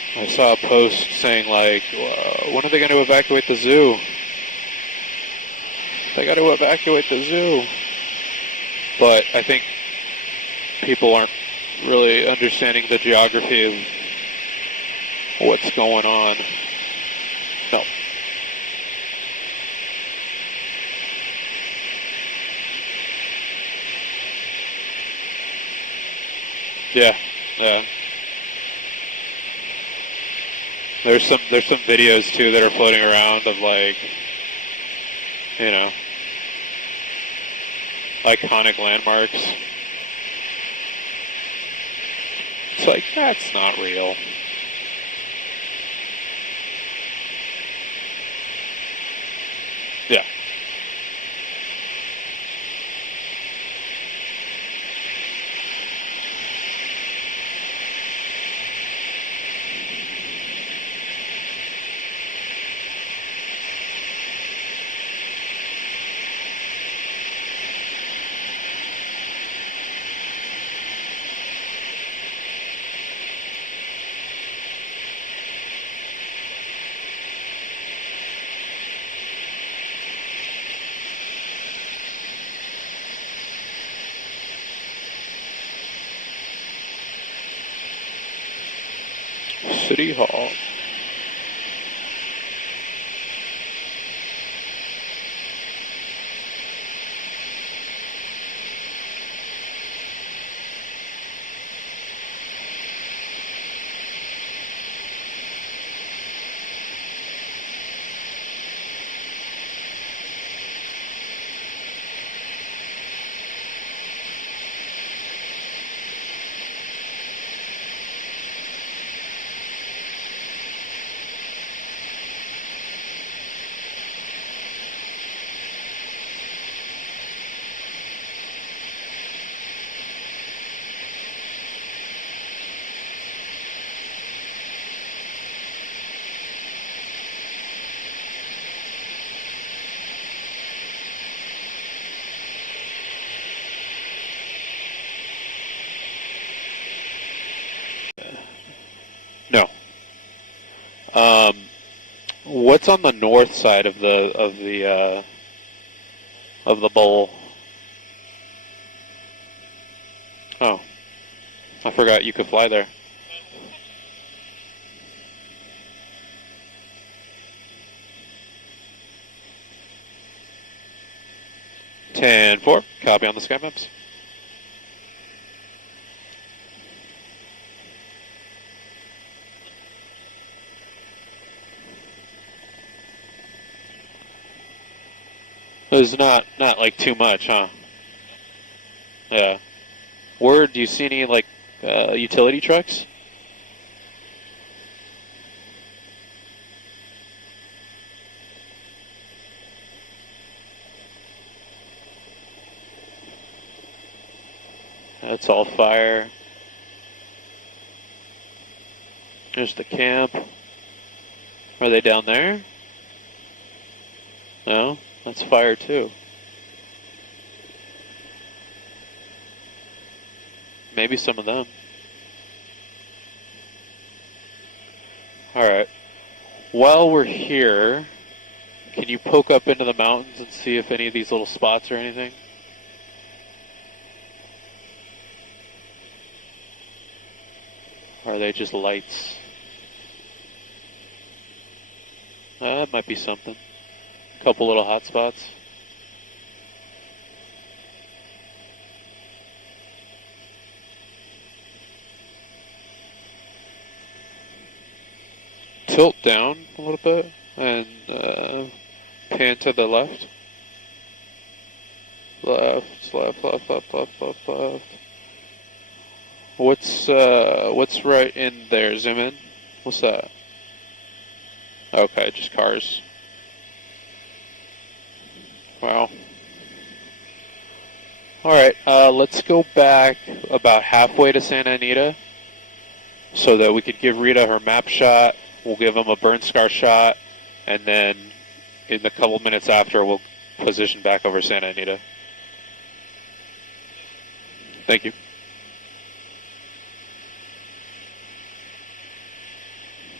I saw a post saying like, when are they going to evacuate the zoo? They got to evacuate the zoo. But I think people aren't really understanding the geography of what's going on. No. Yeah, yeah. There's some videos too that are floating around of like, you know, iconic landmarks. It's like, that's not real. Yeah. City Hall. No. What's on the north side of the bowl? Oh, I forgot you could fly there. (10-4), copy on the sky maps. It's not like too much, huh? Yeah. Word, do you see any like utility trucks? That's all fire. There's the camp. Are they down there? No? That's fire too. Maybe some of them. Alright. While we're here, can you poke up into the mountains and see if any of these little spots or anything? Or are they just lights? That might be something. Couple little hot spots. Tilt down a little bit and pan to the left. Left, left, left, left, left, left, left. What's right in there? Zoom in. What's that? Okay, just cars. Wow. Alright, let's go back about halfway to Santa Anita so that we could give Rita her map shot. We'll give him a burn scar shot, and then in the couple minutes after, we'll position back over Santa Anita. Thank you.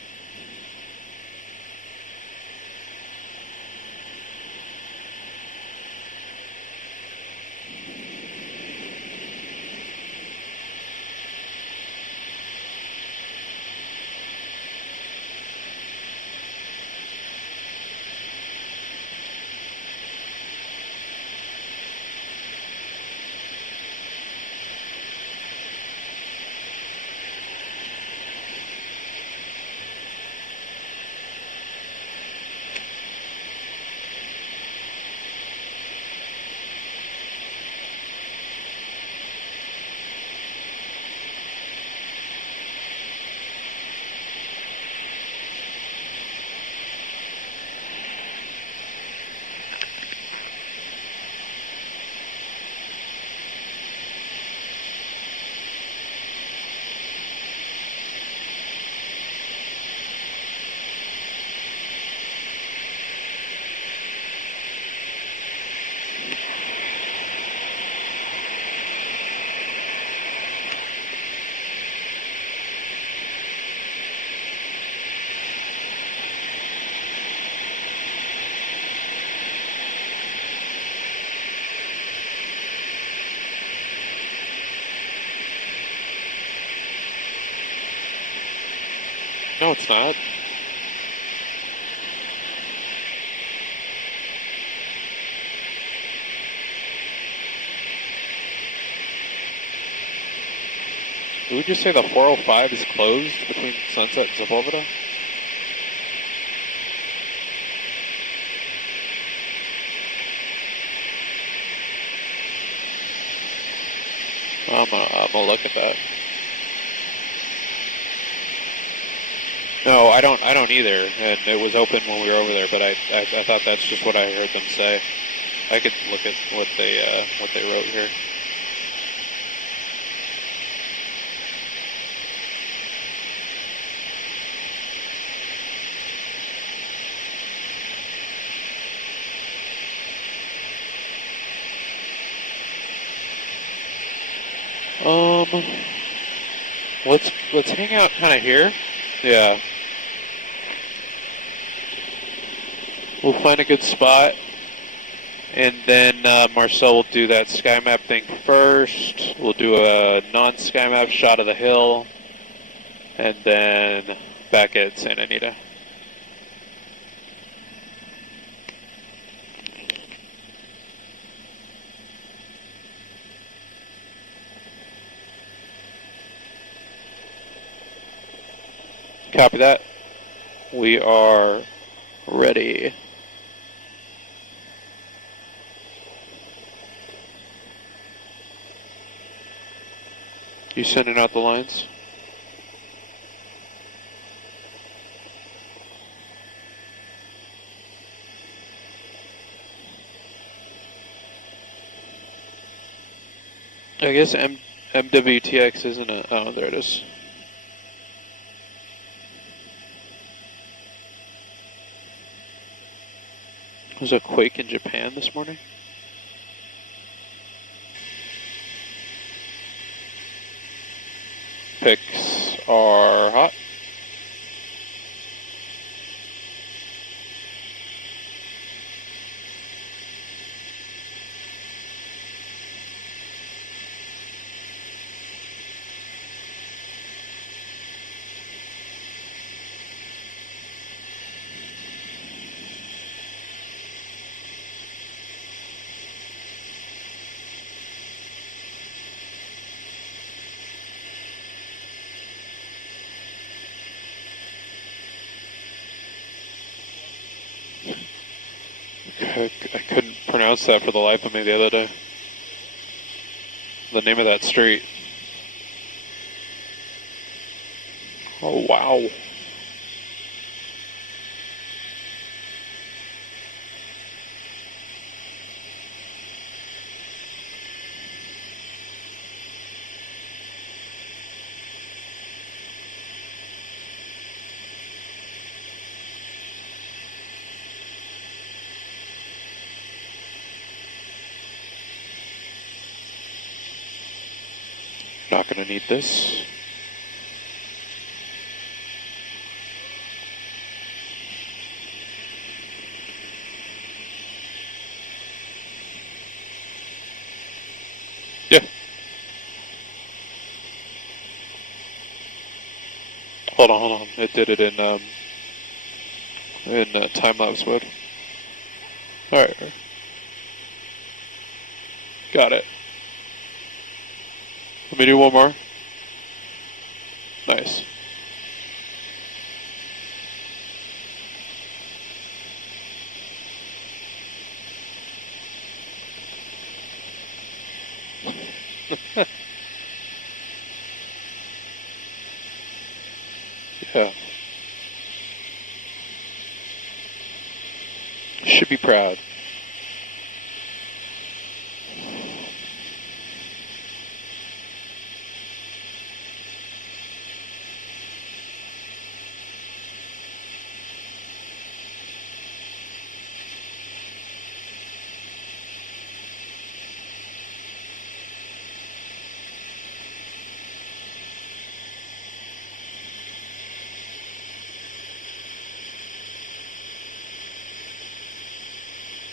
No, it's not. Did we just say the 405 is closed between Sunset and Sepulveda? I'm gonna look at that. No, I don't either, and it was open when we were over there, but I thought that's just what I heard them say. I could look at what they wrote here. Let's hang out kind of here. Yeah. We'll find a good spot, and then Marcel will do that sky map thing first. We'll do a non-sky map shot of the hill, and then back at Santa Anita. Copy that. We are ready. You sending out the lines? I guess MWTX isn't a... Oh, there it is. Was a quake in Japan this morning? Pics are hot. I couldn't pronounce that for the life of me the other day. The name of that street. Oh, wow. Not going to need this. Yeah. Hold on. It did it in time-lapse mode. Alright. Got it. Let me do one more. Nice. Yeah. Should be proud.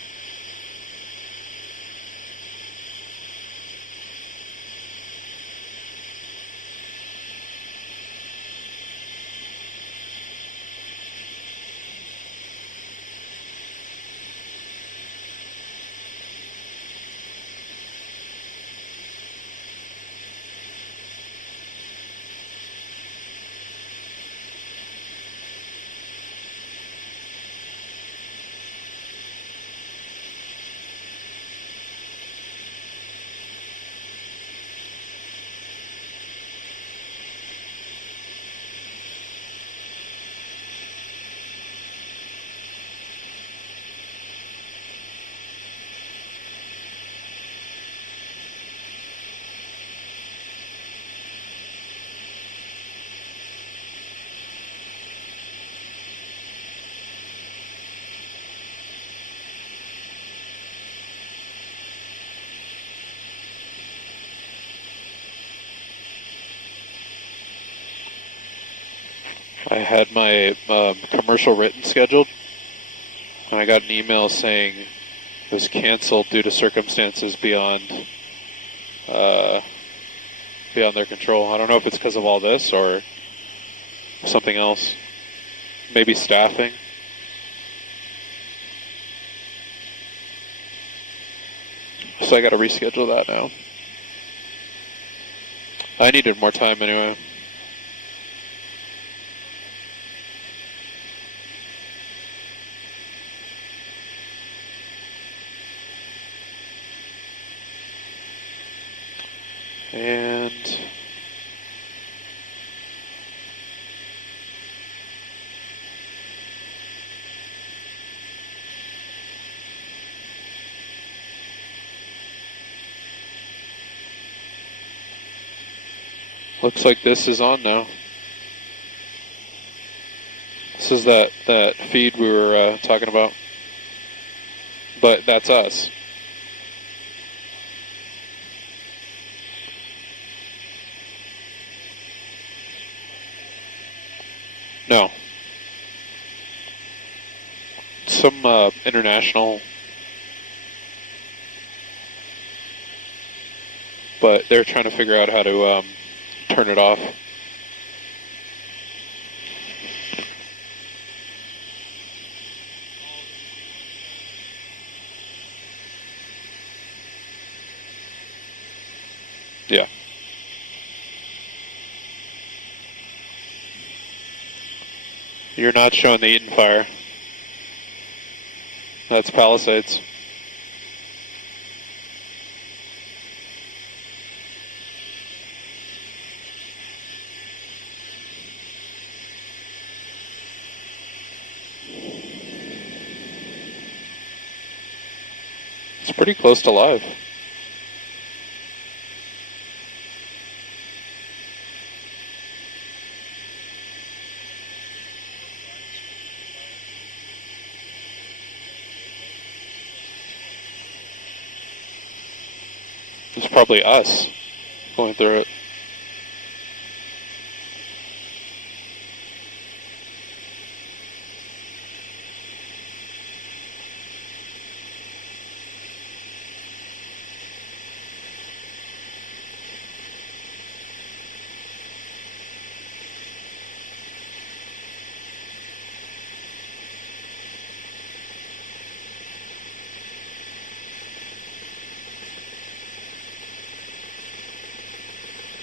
I had my commercial written scheduled, and I got an email saying it was canceled due to circumstances beyond their control. I don't know if it's because of all this or something else. Maybe staffing. So I got to reschedule that now. I needed more time anyway. And looks like this is on now. This is that feed we were talking about. But that's us. No. Some international, but they're trying to figure out how to turn it off. Yeah. You're not showing the Eaton fire. That's Palisades. It's pretty close to live. It's probably us going through it.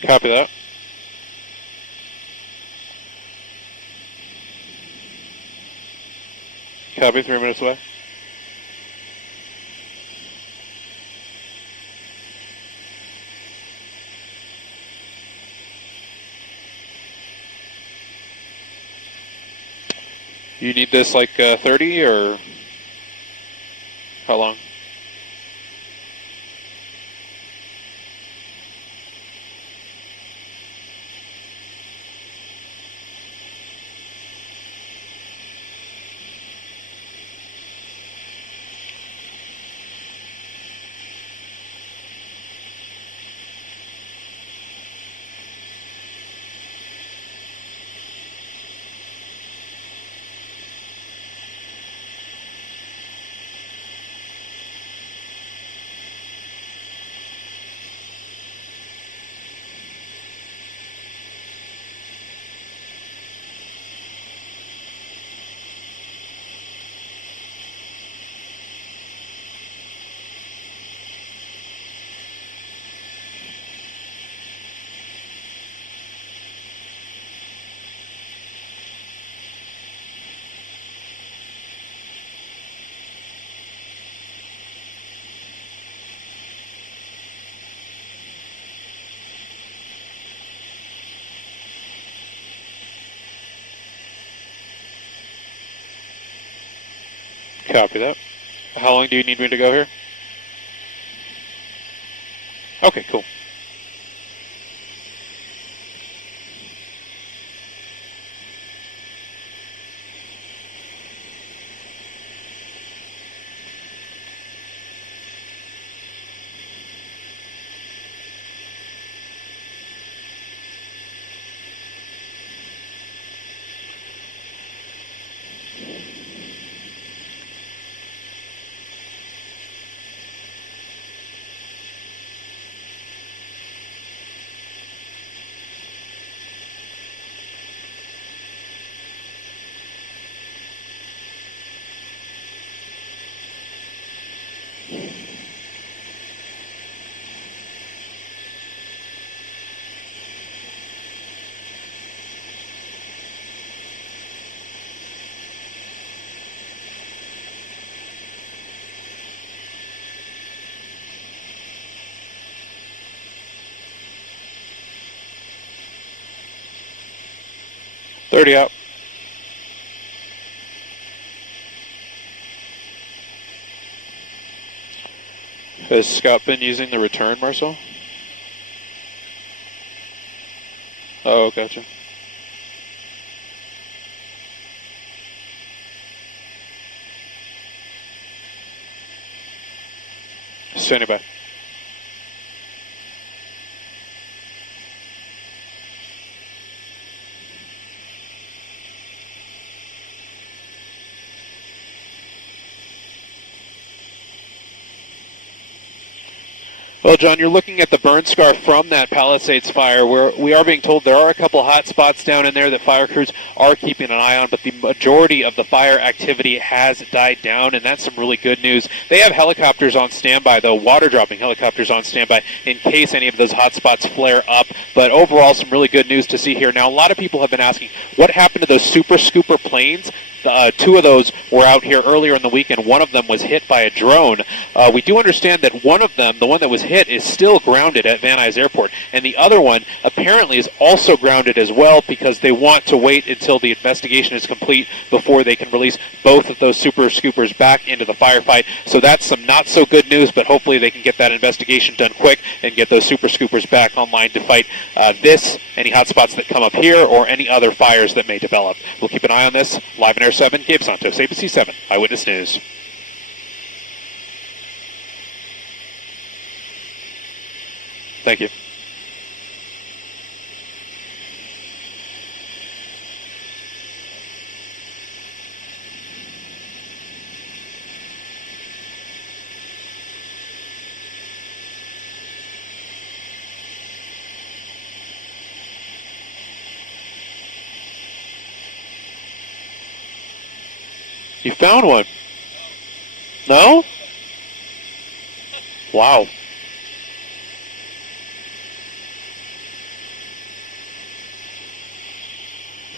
Copy that. Copy, 3 minutes away. You need this like 30 or how long? Copy that. How long do you need me to go here? Okay, cool. $30 out. Has Scott been using the return, Marcel? Oh, gotcha. Standing by. Well, John, you're looking at the burn scar from that Palisades fire, where we are being told there are a couple hot spots down in there that fire crews are keeping an eye on, but the majority of the fire activity has died down, and that's some really good news. They have helicopters on standby, though, water-dropping helicopters on standby in case any of those hot spots flare up, but overall some really good news to see here. Now, a lot of people have been asking, what happened to those super scooper planes? Two of those were out here earlier in the week, and one of them was hit by a drone. We do understand that one of them, the one that was hit, is still grounded at Van Nuys Airport, and the other one apparently is also grounded as well because they want to wait until the investigation is complete before they can release both of those super scoopers back into the firefight. So that's some not so good news, but hopefully they can get that investigation done quick and get those super scoopers back online to fight any hotspots that come up here, or any other fires that may develop. We'll keep an eye on this. Live in Air 7, Gabe Santos, ABC 7, Eyewitness News. Thank you. You found one? No? Wow.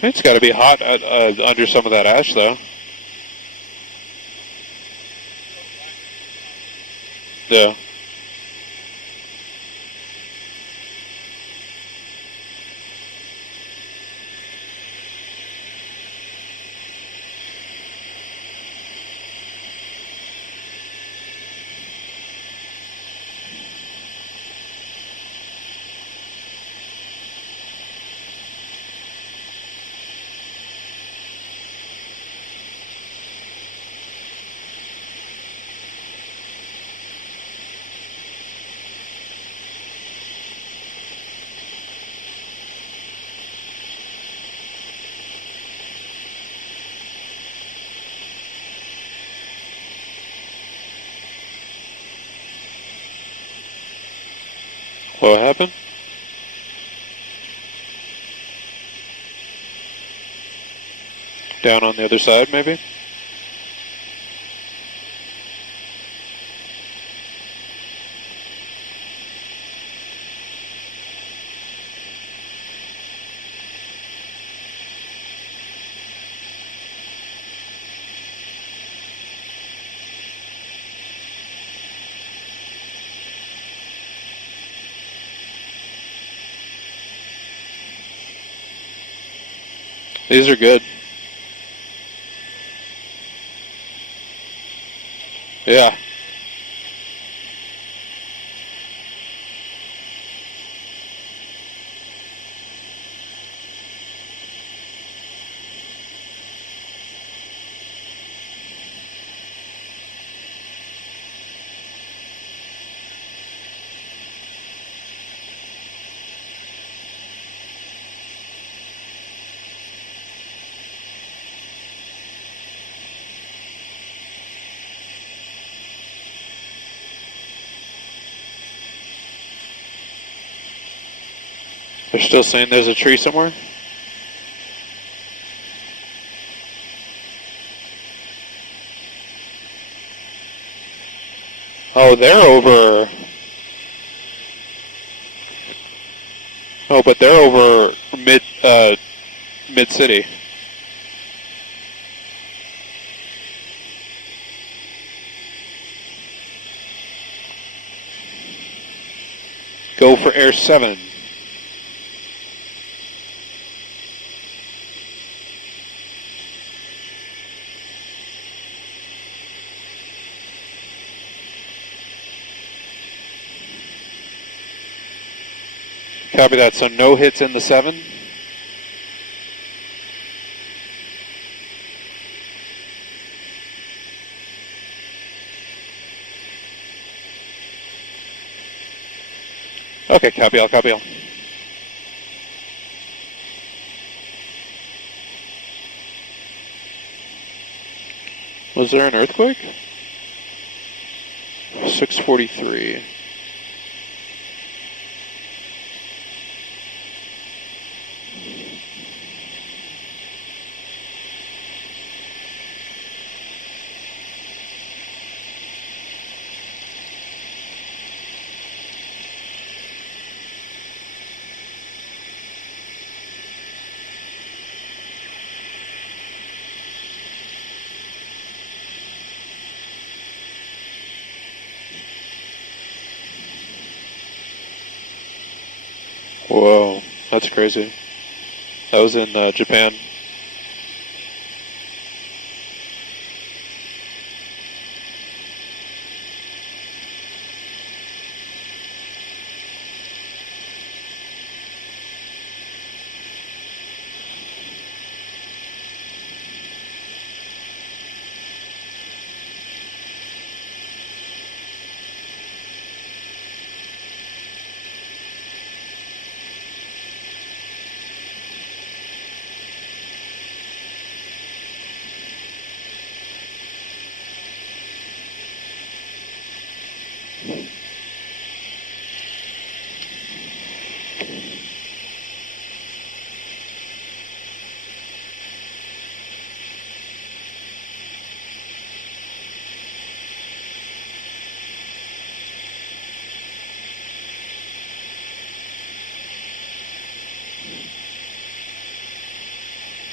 It's got to be hot under some of that ash, though. Yeah. What happened? Down on the other side, maybe? These are good. Yeah. They're still saying there's a tree somewhere? Oh, they're over. Oh, but they're over mid-city. Go for Air 7. Copy that. So no hits in the 7. Okay, copy all, copy all. Was there an earthquake? 643. Whoa, that's crazy. That was in Japan.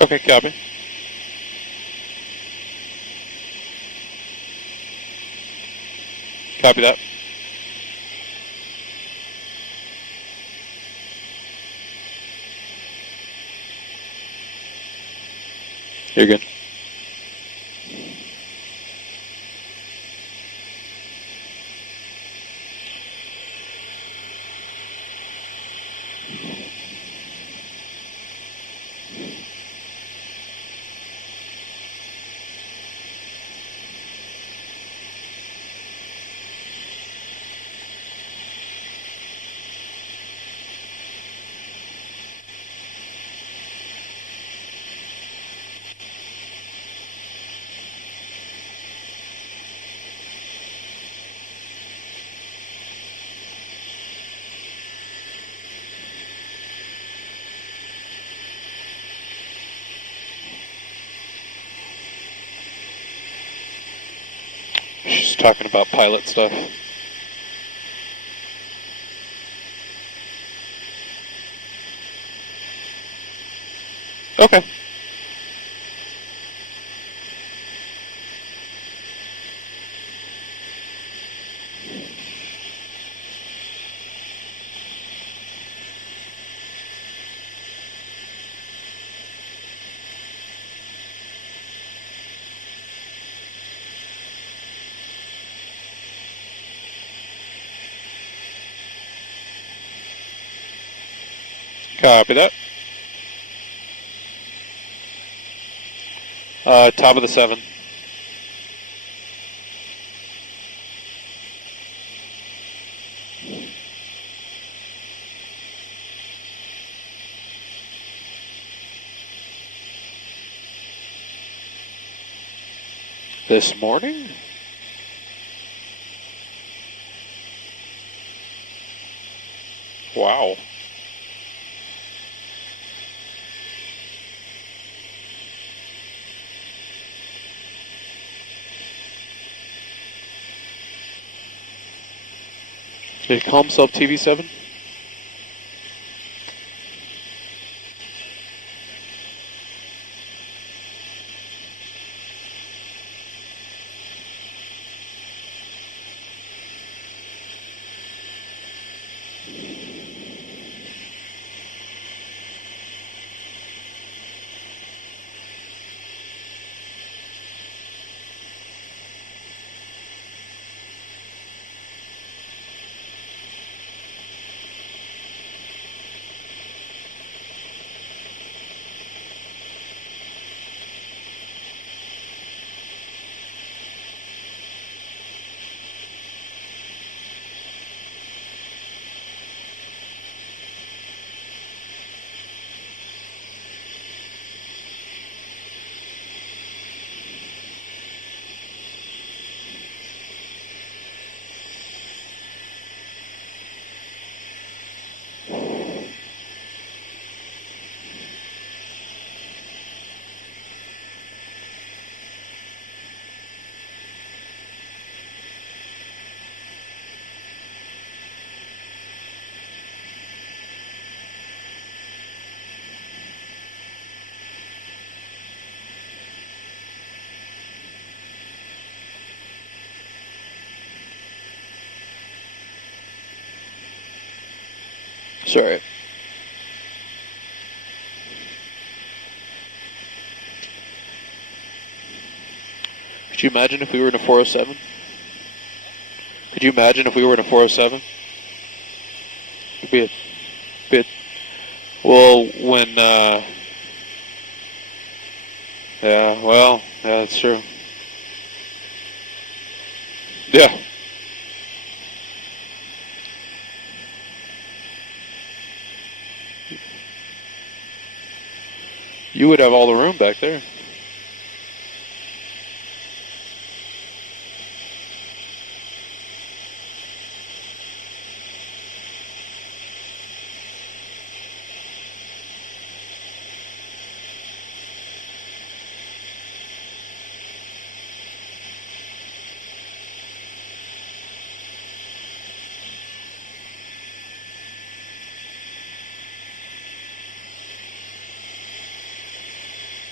Okay, copy. Copy that. You're good. She's talking about pilot stuff. Okay. Copy that. Top of the 7. This morning? Wow. Did he call himself TV7? Sorry. Could you imagine if we were in a 407? Could you imagine if we were in a 407? It'd be a, well, when, yeah, well, yeah, that's true. Yeah. You would have all the room back there.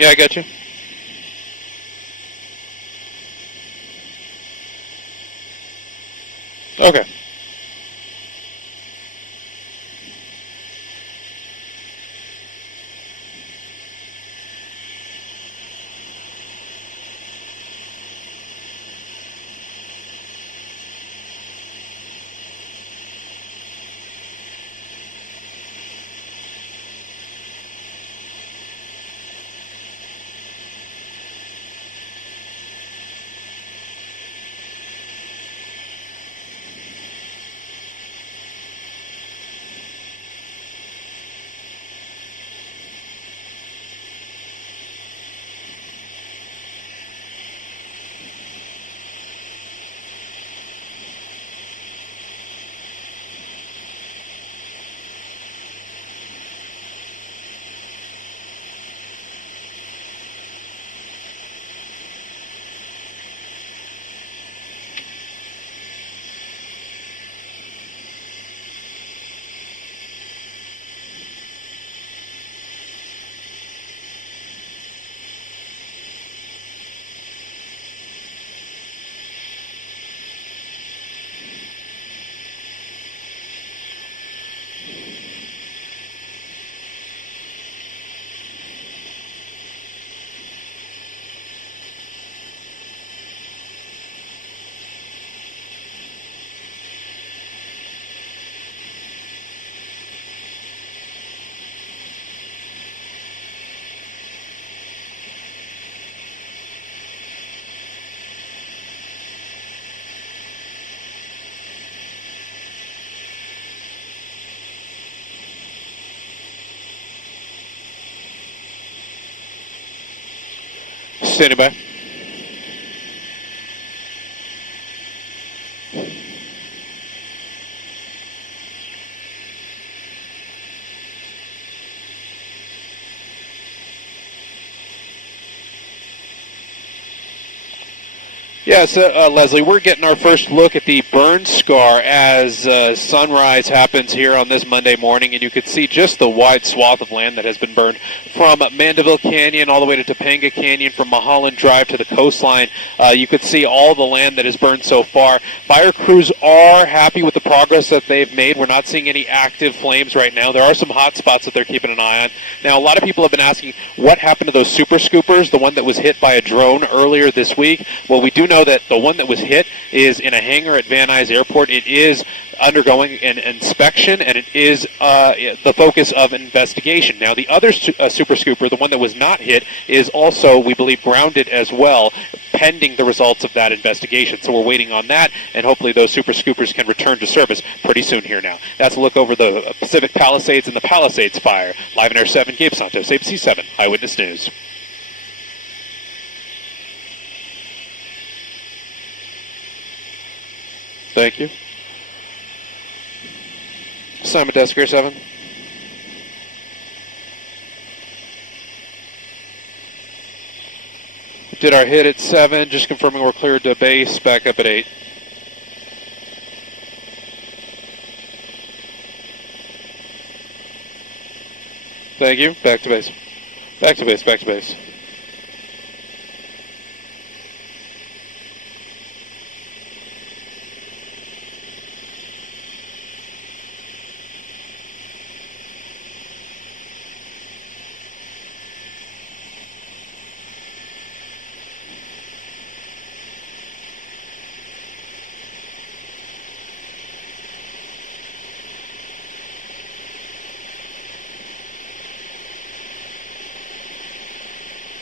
Yeah, I got you. Okay. Standing by. Yeah, so Leslie, we're getting our first look at the burn scar as sunrise happens here on this Monday morning, and you can see just the wide swath of land that has been burned from Mandeville Canyon all the way to Topanga Canyon, from Mulholland Drive to the coastline. You could see all the land that is burned so far. Fire crews are happy with the progress that they've made. We're not seeing any active flames right now. There are some hot spots that they're keeping an eye on. Now, a lot of people have been asking what happened to those super scoopers, the one that was hit by a drone earlier this week. Well, we do know that the one that was hit is in a hangar at Van Nuys Airport. It is undergoing an inspection, and it is the focus of investigation. Now, the other super scooper, the one that was not hit, is also, we believe, grounded as well, pending the results of that investigation. So we're waiting on that, and hopefully those super scoopers can return to service pretty soon here now. That's a look over the Pacific Palisades and the Palisades fire. Live in Air 7, Gabe Santos, ABC 7 Eyewitness News. Thank you. Simon Desk Air 7. Did our hit at 7, just confirming we're cleared to base, back up at 8. Thank you. Back to base. Back to base, back to base.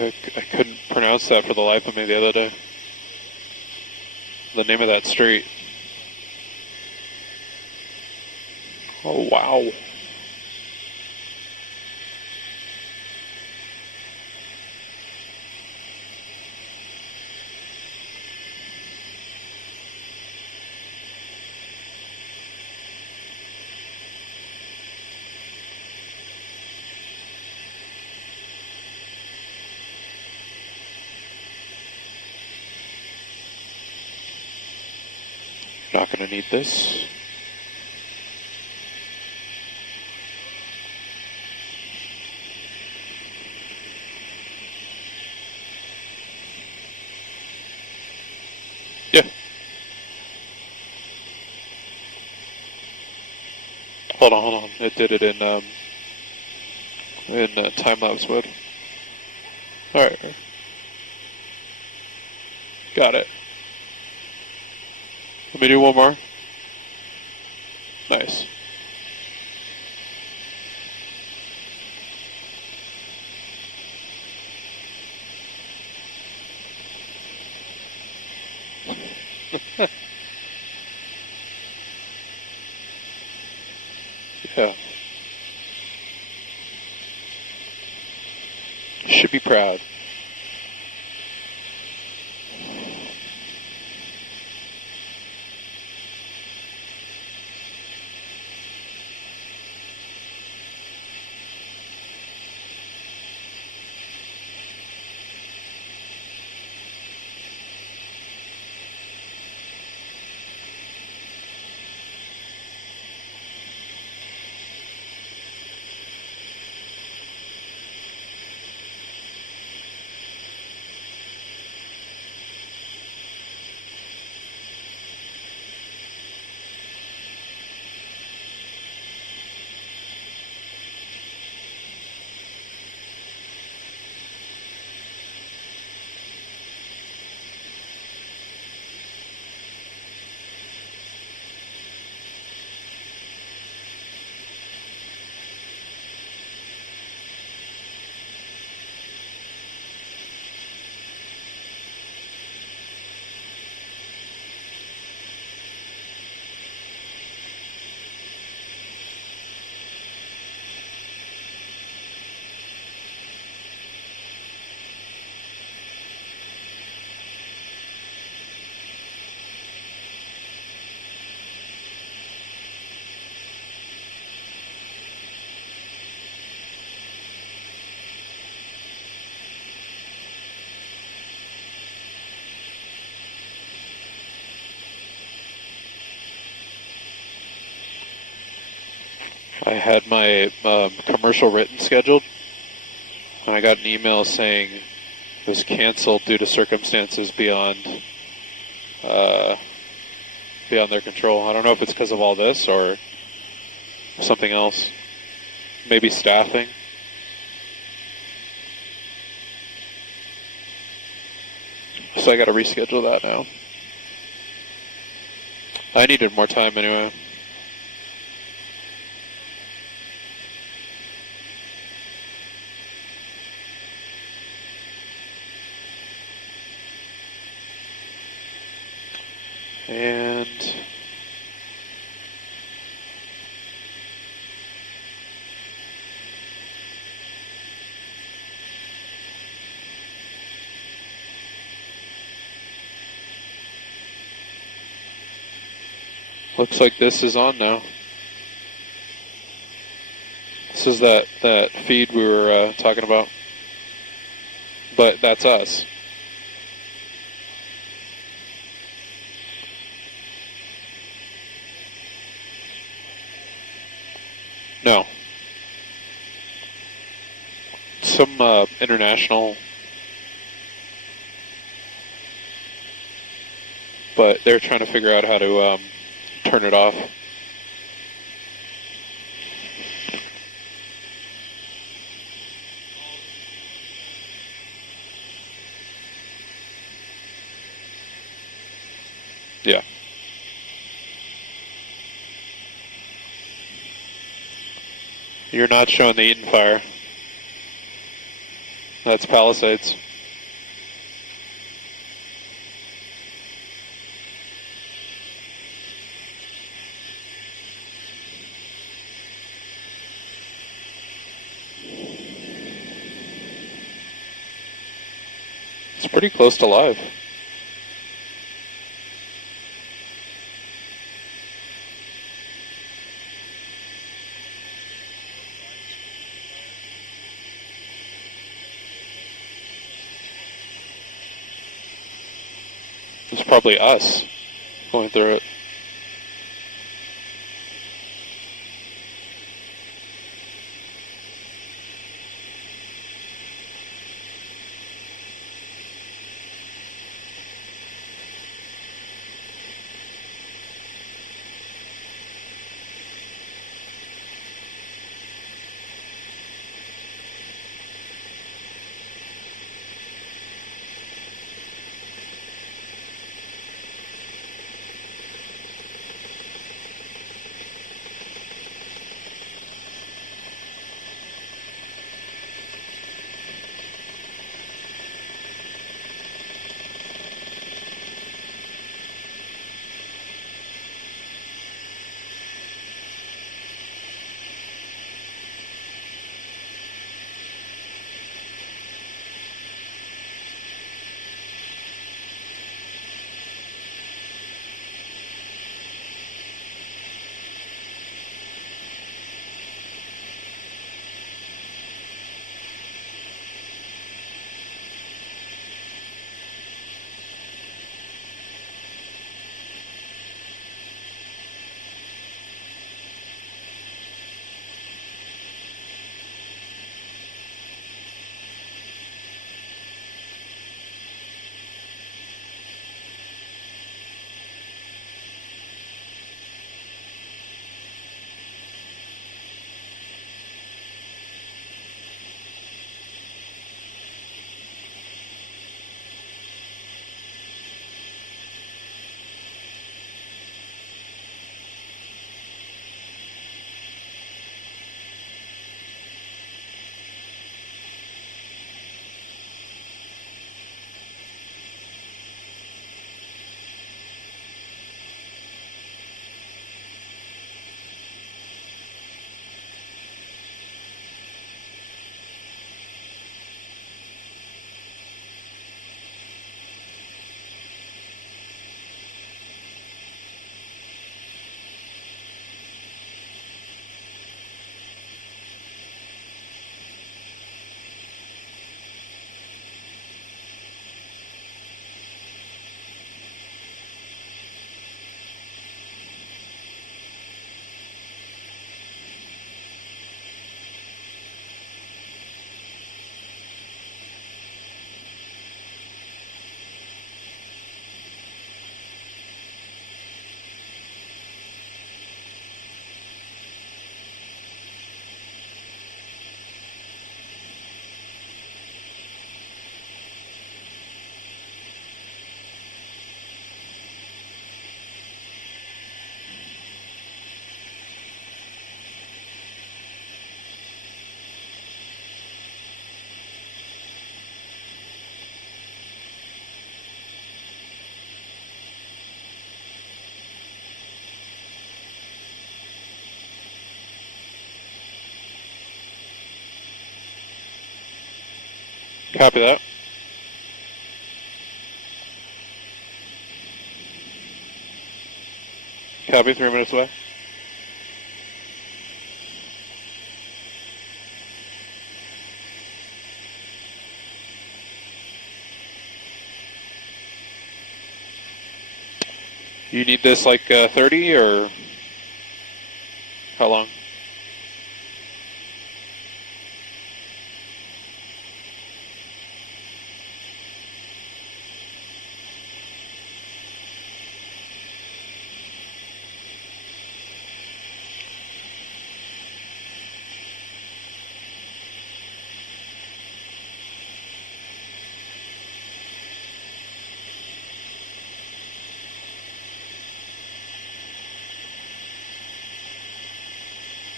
I couldn't pronounce that for the life of me the other day. The name of that street. Oh, wow. Not going to need this. Yeah. Hold on. It did it in time-lapse mode. Alright. Got it. Let me do one more. Nice. Yeah. Should be proud. I had my commercial written scheduled, and I got an email saying it was canceled due to circumstances beyond their control. I don't know if it's because of all this or something else. Maybe staffing. So I got to reschedule that now. I needed more time anyway. And looks like this is on now. This is that feed we were talking about. But that's us. No. Some international, but they're trying to figure out how to turn it off. Yeah. You're not showing the Eaton fire. That's Palisades. It's pretty close to live. It's probably us going through it. Copy that. Copy, 3 minutes away. You need this like 30 or how long?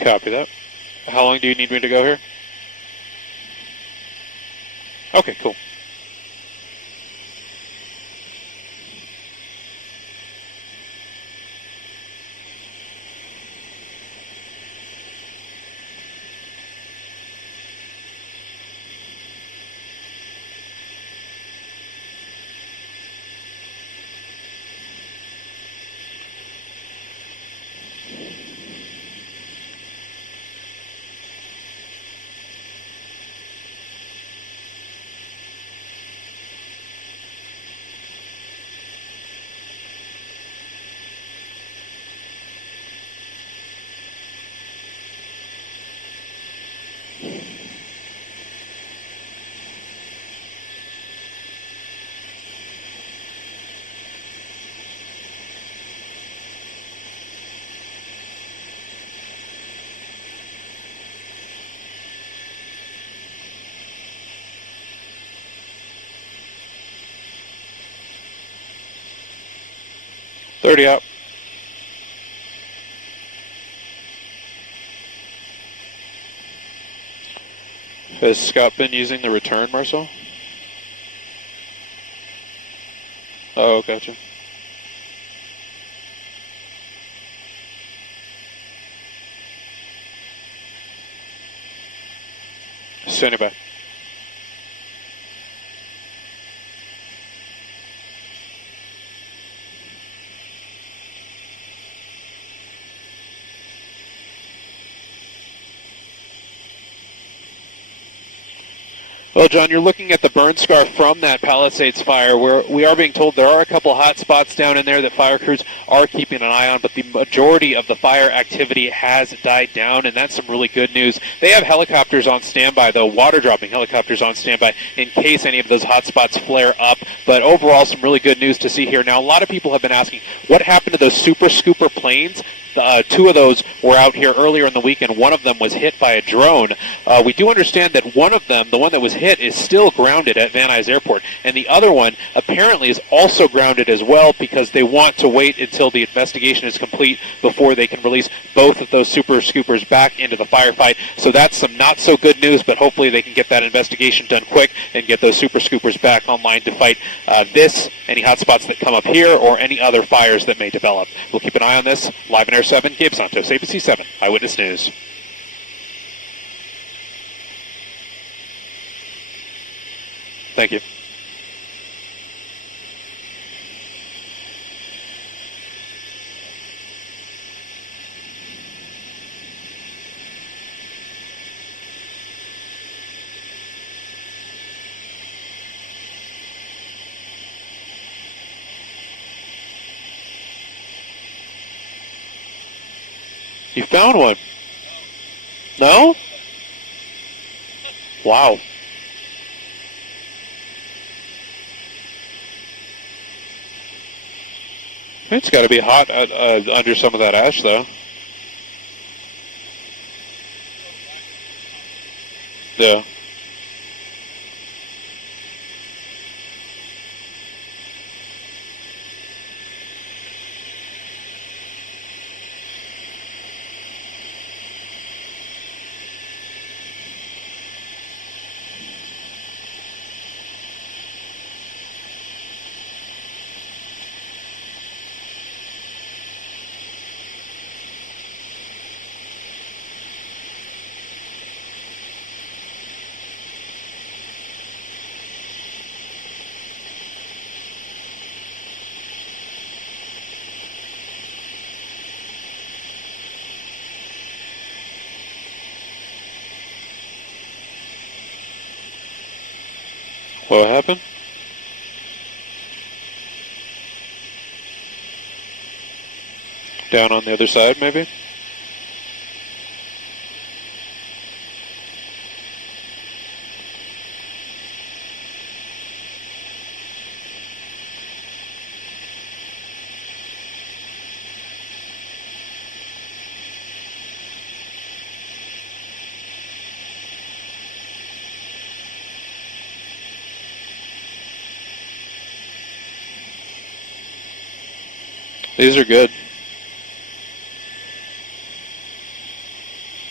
Copy that. How long do you need me to go here? Okay, cool. $30 out. Has Scott been using the return, Marcel? Oh, gotcha. Standing by. Well, John, you're looking at the burn scar from that Palisades fire, where we are being told there are a couple hot spots down in there that fire crews are keeping an eye on, but the majority of the fire activity has died down, and that's some really good news. They have helicopters on standby, though, water-dropping helicopters on standby in case any of those hot spots flare up, but overall some really good news to see here. Now, a lot of people have been asking, what happened to those super scooper planes? Two of those were out here earlier in the week, and one of them was hit by a drone. We do understand that one of them, the one that was hit, is still grounded at Van Nuys Airport, and the other one apparently is also grounded as well because they want to wait until the investigation is complete before they can release both of those super scoopers back into the firefight. So that's some not so good news, but hopefully they can get that investigation done quick and get those super scoopers back online to fight any hotspots that come up here, or any other fires that may develop. We'll keep an eye on this. Live in Air 7, Gabe Santos, ABC 7, Eyewitness News. Thank you. You found one? No? Wow. It's got to be hot under some of that ash, though. Yeah. What happened? Down on the other side, maybe? These are good.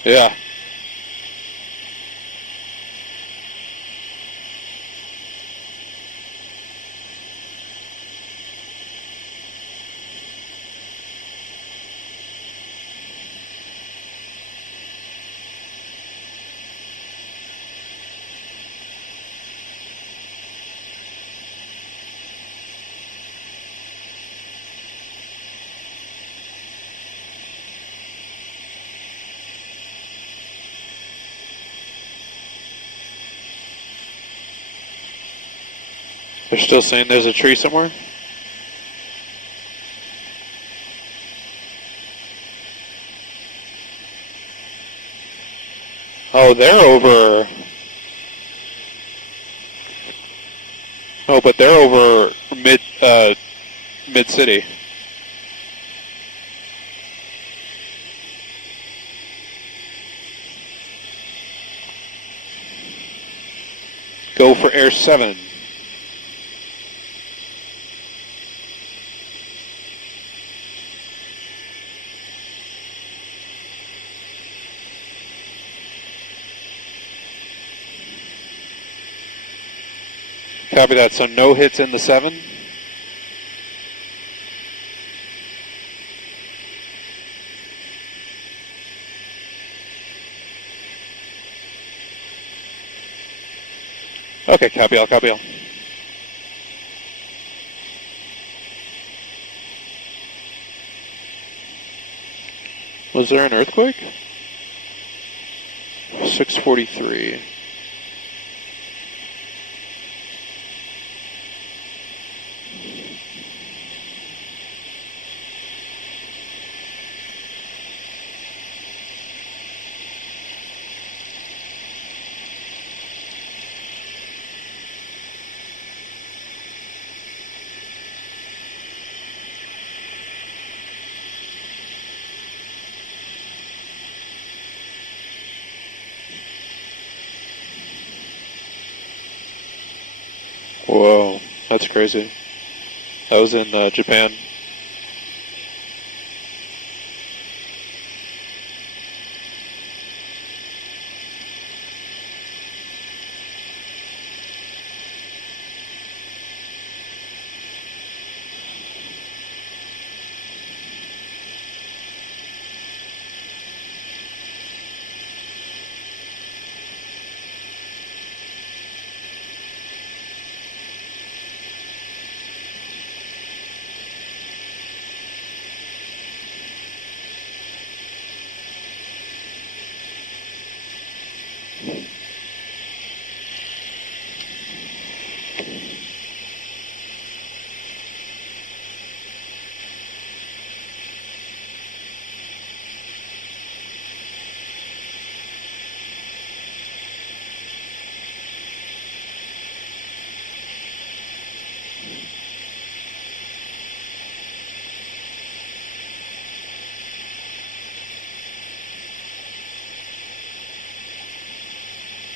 Yeah. They're still saying there's a tree somewhere? Oh, they're over. Oh, but they're over mid-city. Go for Air 7. Copy that. So no hits in the 7. Okay, copy all, copy all. Was there an earthquake? 6:43. Whoa, that's crazy. That was in Japan.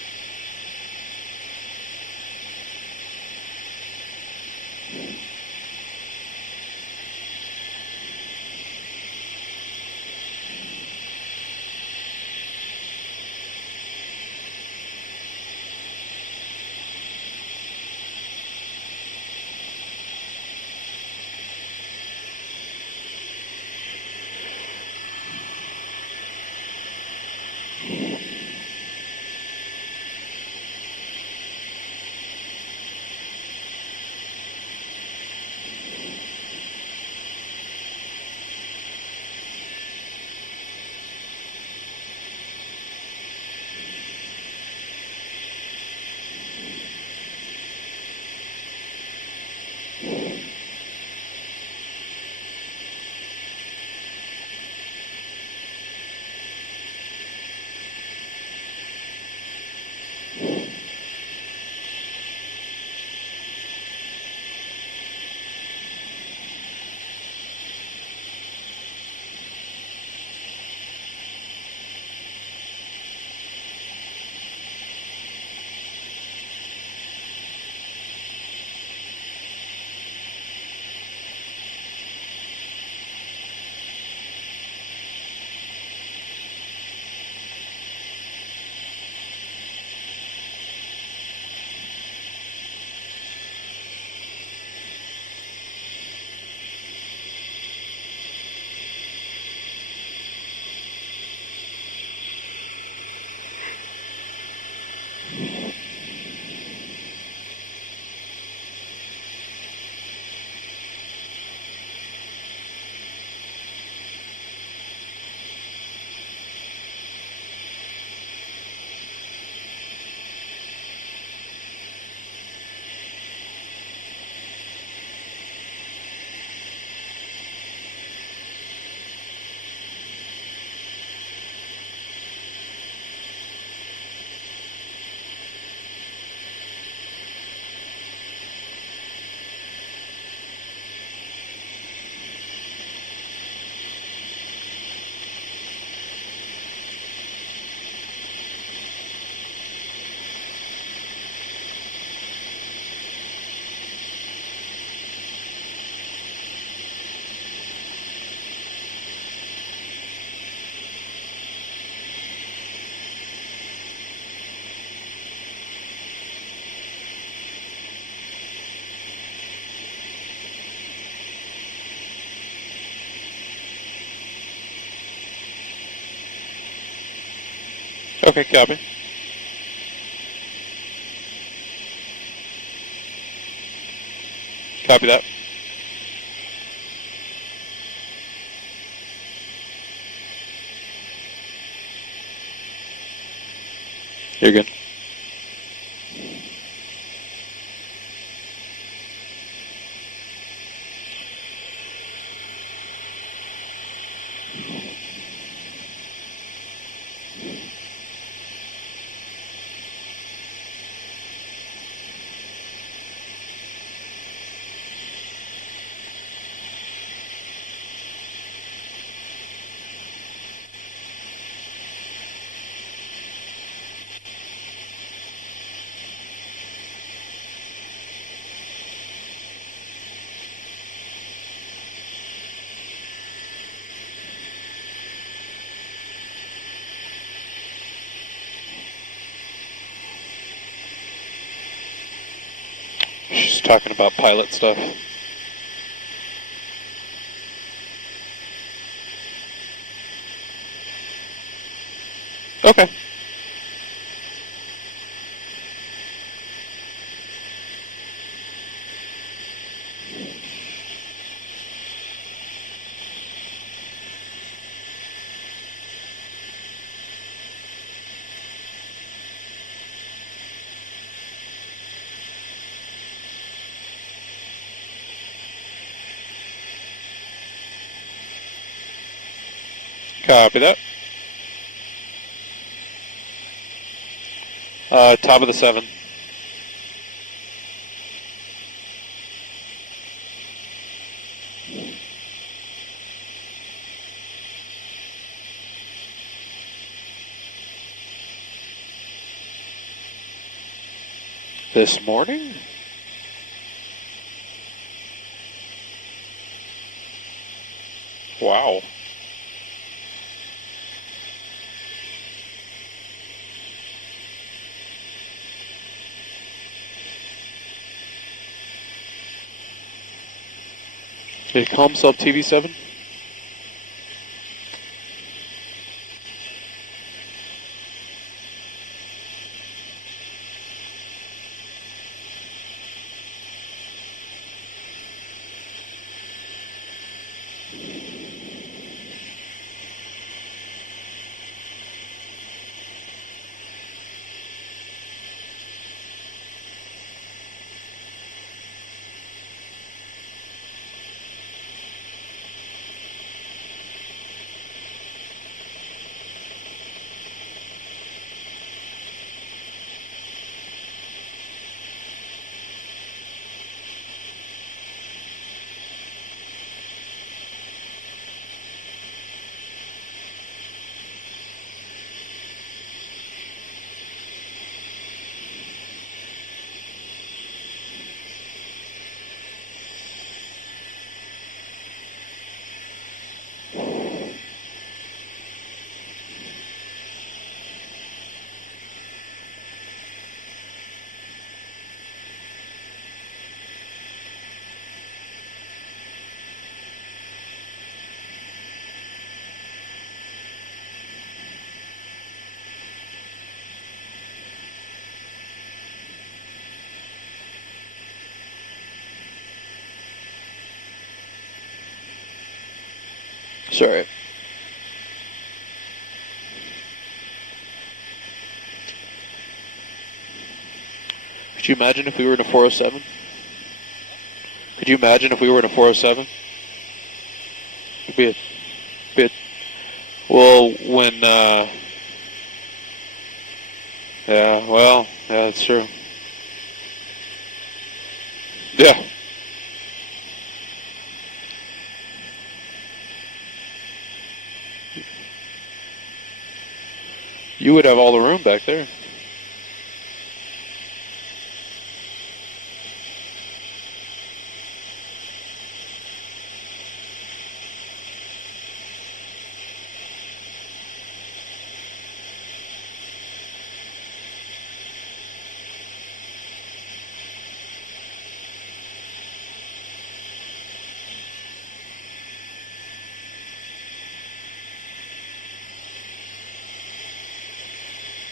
Okay, copy. Copy that. You're good. She's talking about pilot stuff. Okay. Copy that. Top of the 7. This morning? Wow. Did he call himself TV7? Sorry. Could you imagine if we were in a 407? Could you imagine if we were in a 407? It'd be a, well, when, yeah, well, yeah, that's true. Yeah. You would have all the room back there.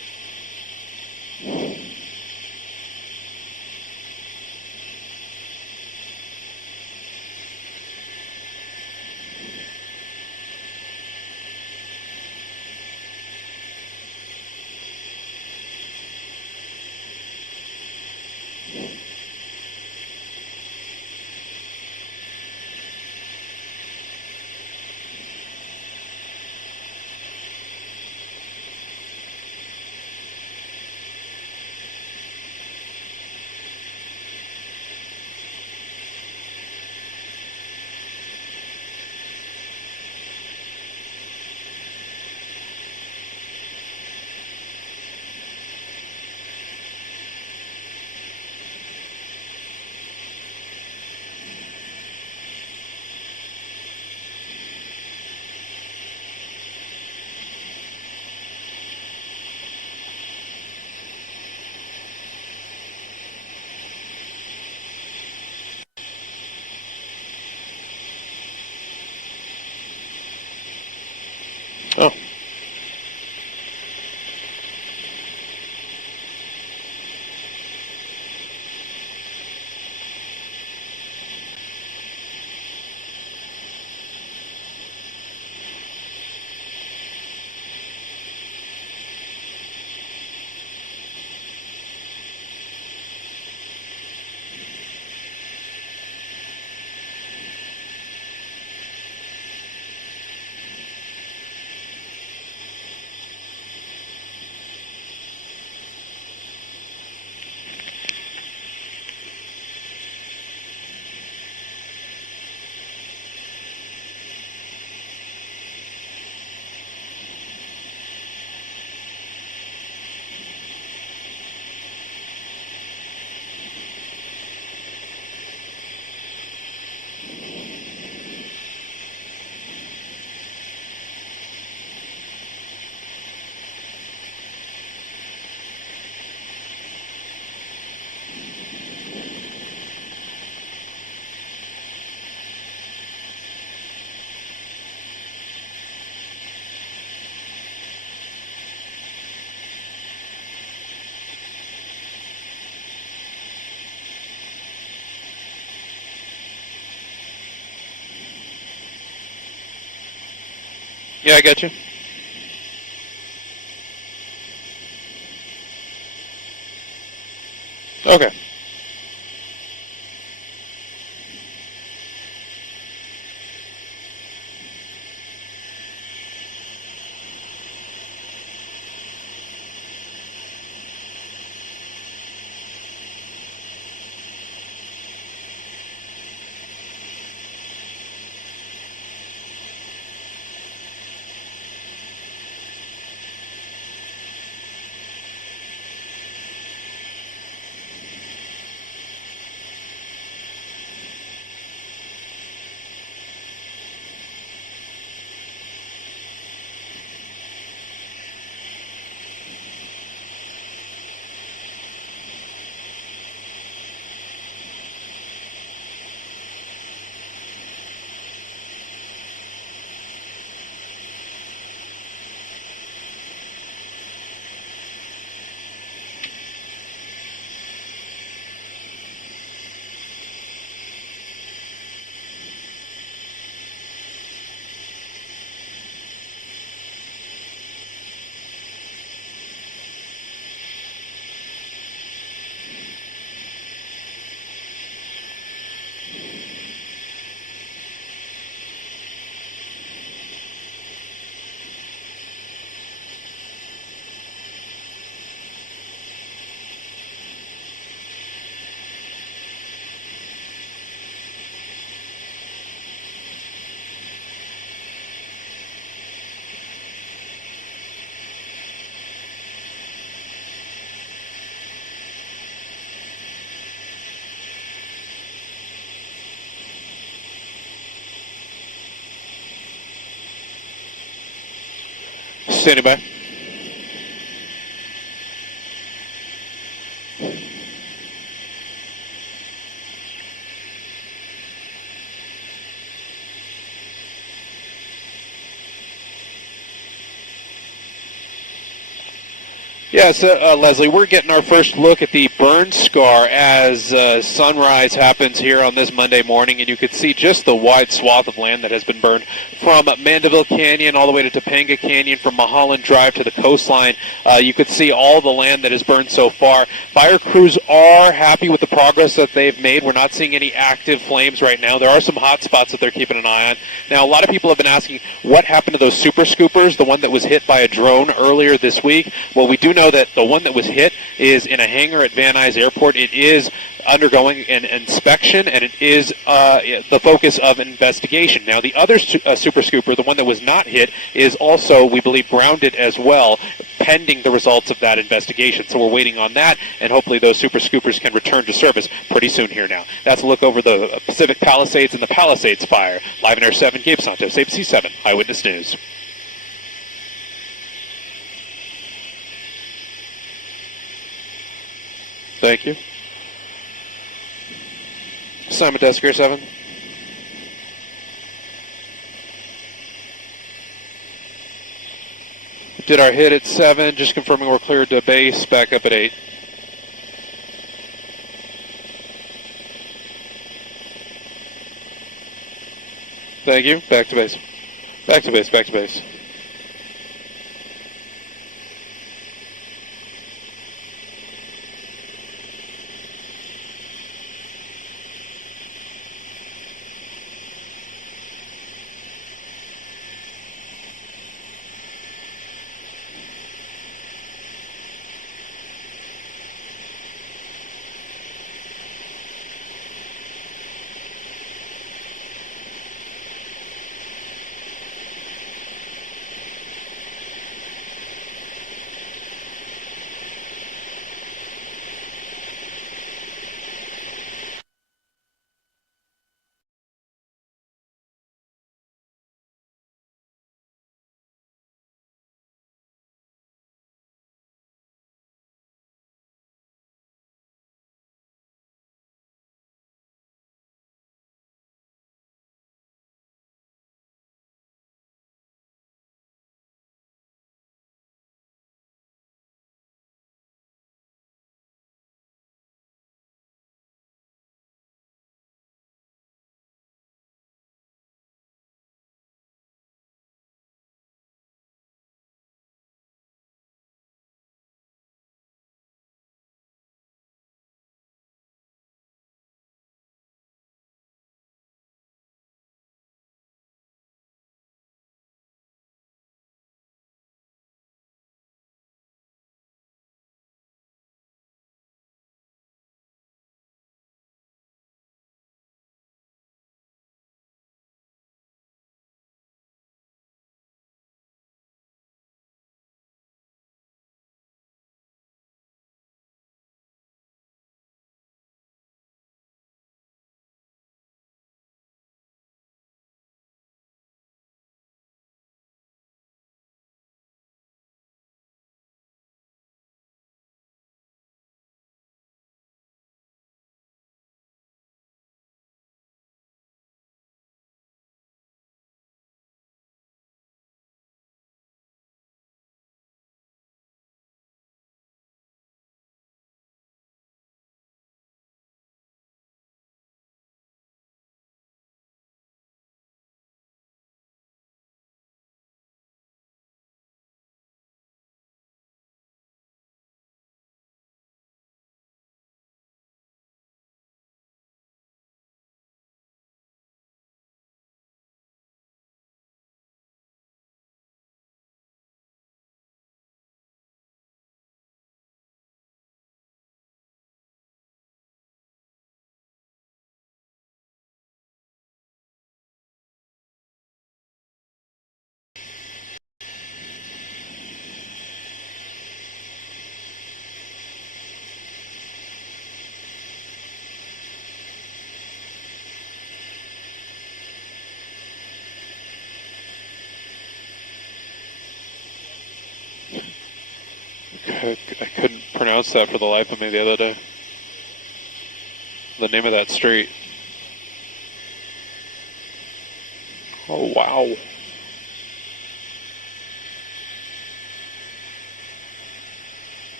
Oh. Yeah, I got you. Okay. Standing by. Yeah, so Leslie, we're getting our first look at the burn scar as sunrise happens here on this Monday morning, and you can see just the wide swath of land that has been burned from Mandeville Canyon all the way to Topanga Canyon, from Mulholland Drive to the coastline. You could see all the land that is burned so far. Fire crews are happy with the progress that they've made. We're not seeing any active flames right now. There are some hot spots that they're keeping an eye on. Now, a lot of people have been asking what happened to those super scoopers, the one that was hit by a drone earlier this week. Well, we do know that the one that was hit is in a hangar at Van Nuys Airport. It is undergoing an inspection, and it is the focus of an investigation. Now, the other super scooper, the one that was not hit, is also, we believe, grounded as well, pending the results of that investigation. So we're waiting on that, and hopefully those super scoopers can return to service pretty soon here now. That's a look over the Pacific Palisades and the Palisades fire. Live in Air 7, Gabe Santos, ABC 7 Eyewitness News. Thank you. Simon Desker, 7. Did our hit at 7, just confirming we're cleared to base, back up at 8. Thank you, back to base. Back to base, back to base. I couldn't pronounce that for the life of me the other day. The name of that street. Oh, wow.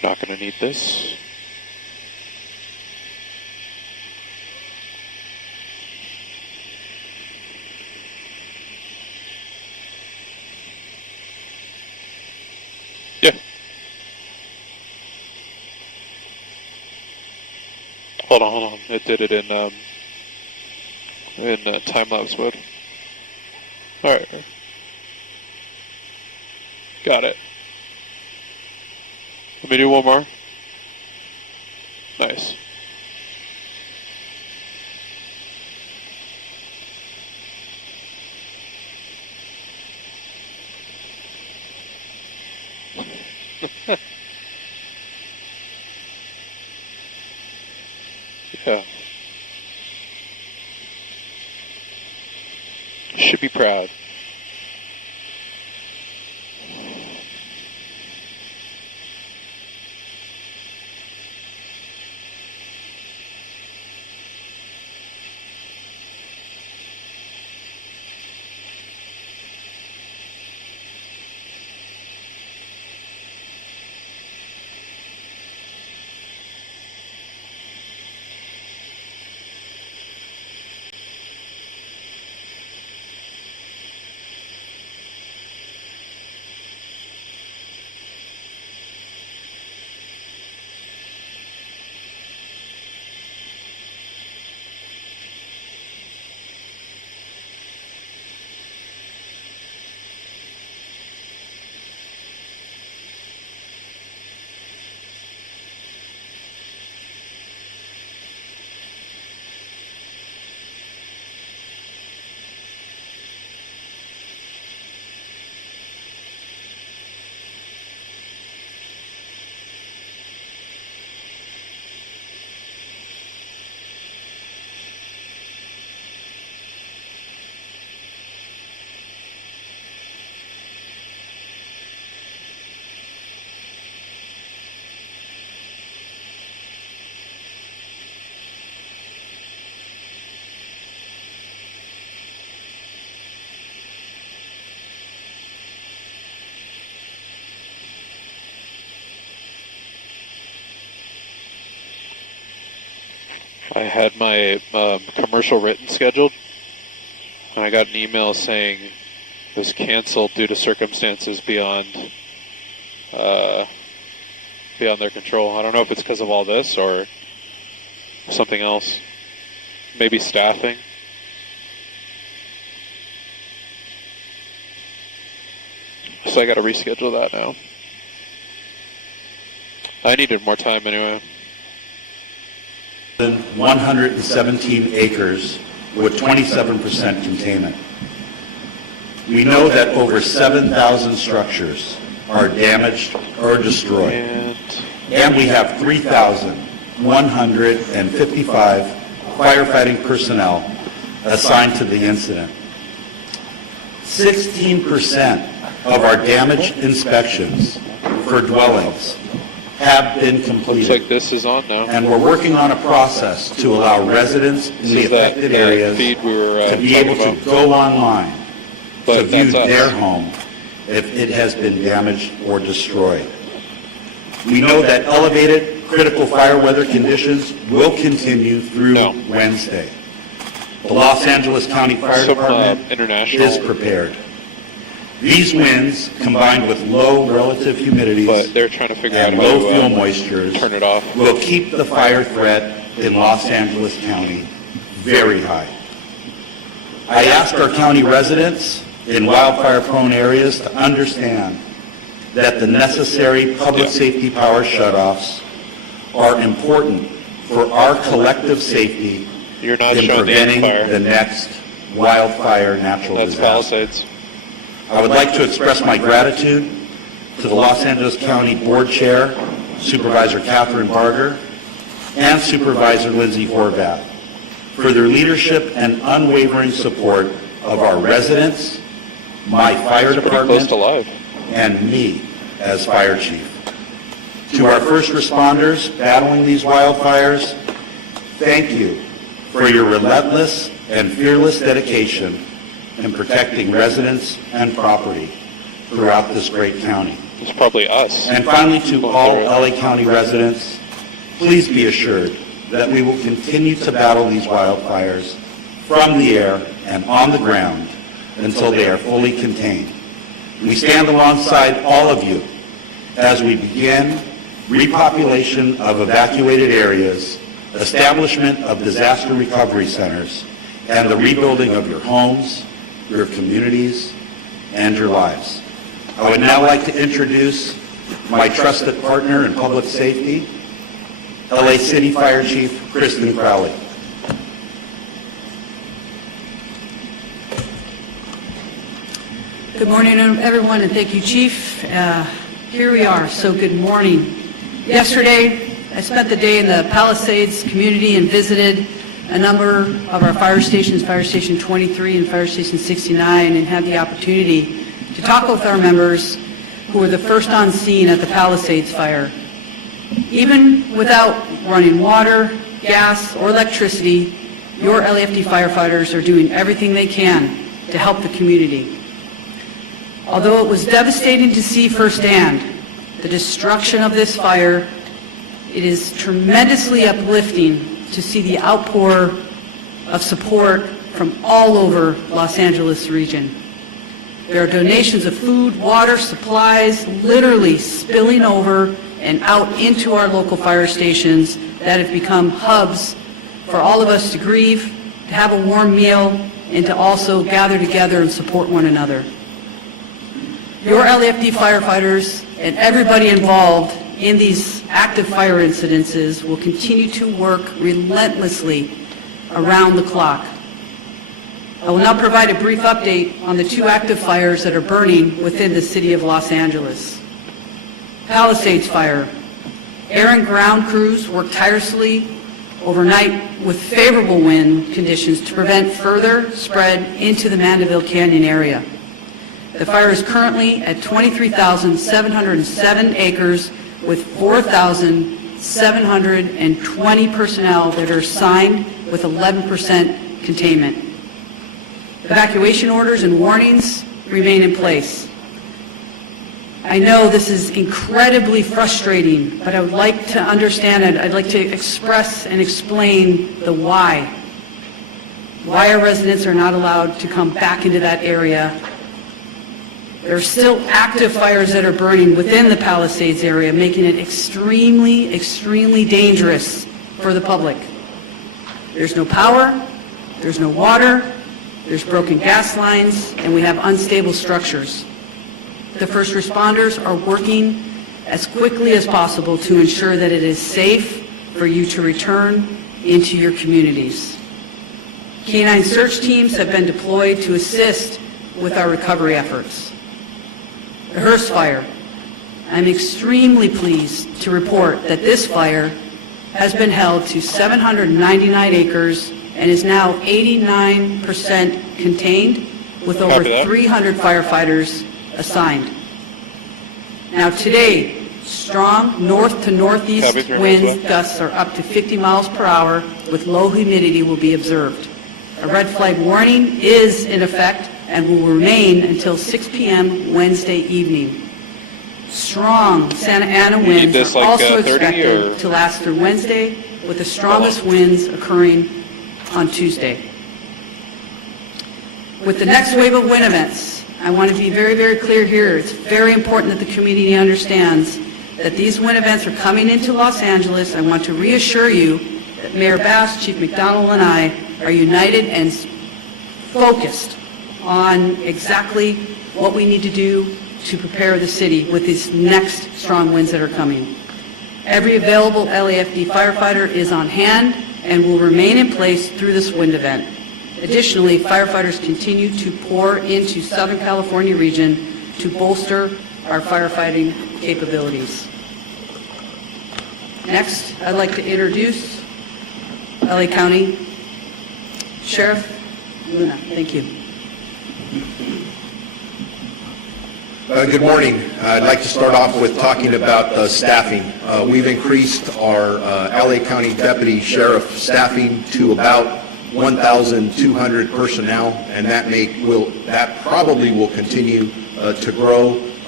Not going to need this. Yeah. Hold on. It did it in time-lapse mode. Alright. Got it. Let me do one more. Nice. Yeah. Should be proud. I had my commercial written scheduled, and I got an email saying it was canceled due to circumstances beyond their control. I don't know if it's because of all this or something else. Maybe staffing. So I got to reschedule that now. I needed more time anyway. 117 acres with 27% containment. We know that over 7,000 structures are damaged or destroyed. And we have 3,155 firefighting personnel assigned to the incident. 16% of our damage inspections for dwellings have been completed. Looks like this is on now. And we're working on a process to allow residents in the affected areas to be able to go online to view their home if it has been damaged or destroyed. We know that elevated critical fire weather conditions will continue through Wednesday. The Los Angeles County Fire Department is prepared. These winds, combined with low relative humidities and low fuel moistures, will keep the fire threat in Los Angeles County very high. I ask our county residents in wildfire-prone areas to understand that the necessary public safety power shutoffs are important for our collective safety in preventing the next wildfire natural disaster. That's Palisades. I would like to express my gratitude to the Los Angeles County Board Chair, Supervisor Catherine Barger, and Supervisor Lindsay Horvath for their leadership and unwavering support of our residents, my fire department, and me as fire chief. To our first responders battling these wildfires, thank you for your relentless and fearless dedication in protecting residents and property throughout this great county. It's probably us. And finally, to all LA County residents, please be assured that we will continue to battle these wildfires from the air and on the ground until they are fully contained. We stand alongside all of you as we begin repopulation of evacuated areas, establishment of disaster recovery centers, and the rebuilding of your homes, your communities, and your lives. I would now like to introduce my trusted partner in public safety, LA City Fire Chief Kristen Crowley. Good morning, everyone, and thank you, Chief. Here we are, so good morning. Yesterday, I spent the day in the Palisades community and visited a number of our fire stations, Fire Station 23 and Fire Station 69, and had the opportunity to talk with our members who were the first on scene at the Palisades fire. Even without running water, gas, or electricity, your LAFD firefighters are doing everything they can to help the community. Although it was devastating to see firsthand the destruction of this fire, it is tremendously uplifting to see the outpour of support from all over Los Angeles region. There are donations of food, water, supplies, literally spilling over and out into our local fire stations that have become hubs for all of us to grieve, to have a warm meal, and to also gather together and support one another. Your LAFD firefighters and everybody involved in these active fire incidences will continue to work relentlessly around the clock. I will now provide a brief update on the two active fires that are burning within the city of Los Angeles. Palisades fire. Air and ground crews worked tirelessly overnight with favorable wind conditions to prevent further spread into the Mandeville Canyon area. The fire is currently at 23,707 acres with 4,720 personnel that are assigned with 11% containment. Evacuation orders and warnings remain in place. I know this is incredibly frustrating, but I would like to understand it. I'd like to express and explain the why. Why our residents are not allowed to come back into that area. There are still active fires that are burning within the Palisades area, making it extremely, extremely dangerous for the public. There's no power, there's no water, there's broken gas lines, and we have unstable structures. The first responders are working as quickly as possible to ensure that it is safe for you to return into your communities. Canine search teams have been deployed to assist with our recovery efforts. The Hearst fire. I'm extremely pleased to report that this fire has been held to 799 acres and is now 89% contained with over 300 firefighters assigned. Now today, strong north to northeast winds gusts are up to 50 miles per hour with low humidity will be observed. A red flag warning is in effect and will remain until 6 p.m. Wednesday evening. Strong Santa Ana winds are also expected to last through Wednesday, with the strongest winds occurring on Tuesday. With the next wave of wind events, I want to be very, very clear here. It's very important that the community understands that these wind events are coming into Los Angeles. I want to reassure you that Mayor Bass, Chief McDonald, and I are united and focused on exactly what we need to do to prepare the city with these next strong winds that are coming. Every available LAFD firefighter is on hand and will remain in place through this wind event. Additionally, firefighters continue to pour into Southern California region to bolster our firefighting capabilities. Next, I'd like to introduce LA County Sheriff Luna. Thank you. Good morning. I'd like to start off with talking about staffing. We've increased our LA County Deputy Sheriff staffing to about 1,200 personnel, and that probably will continue to grow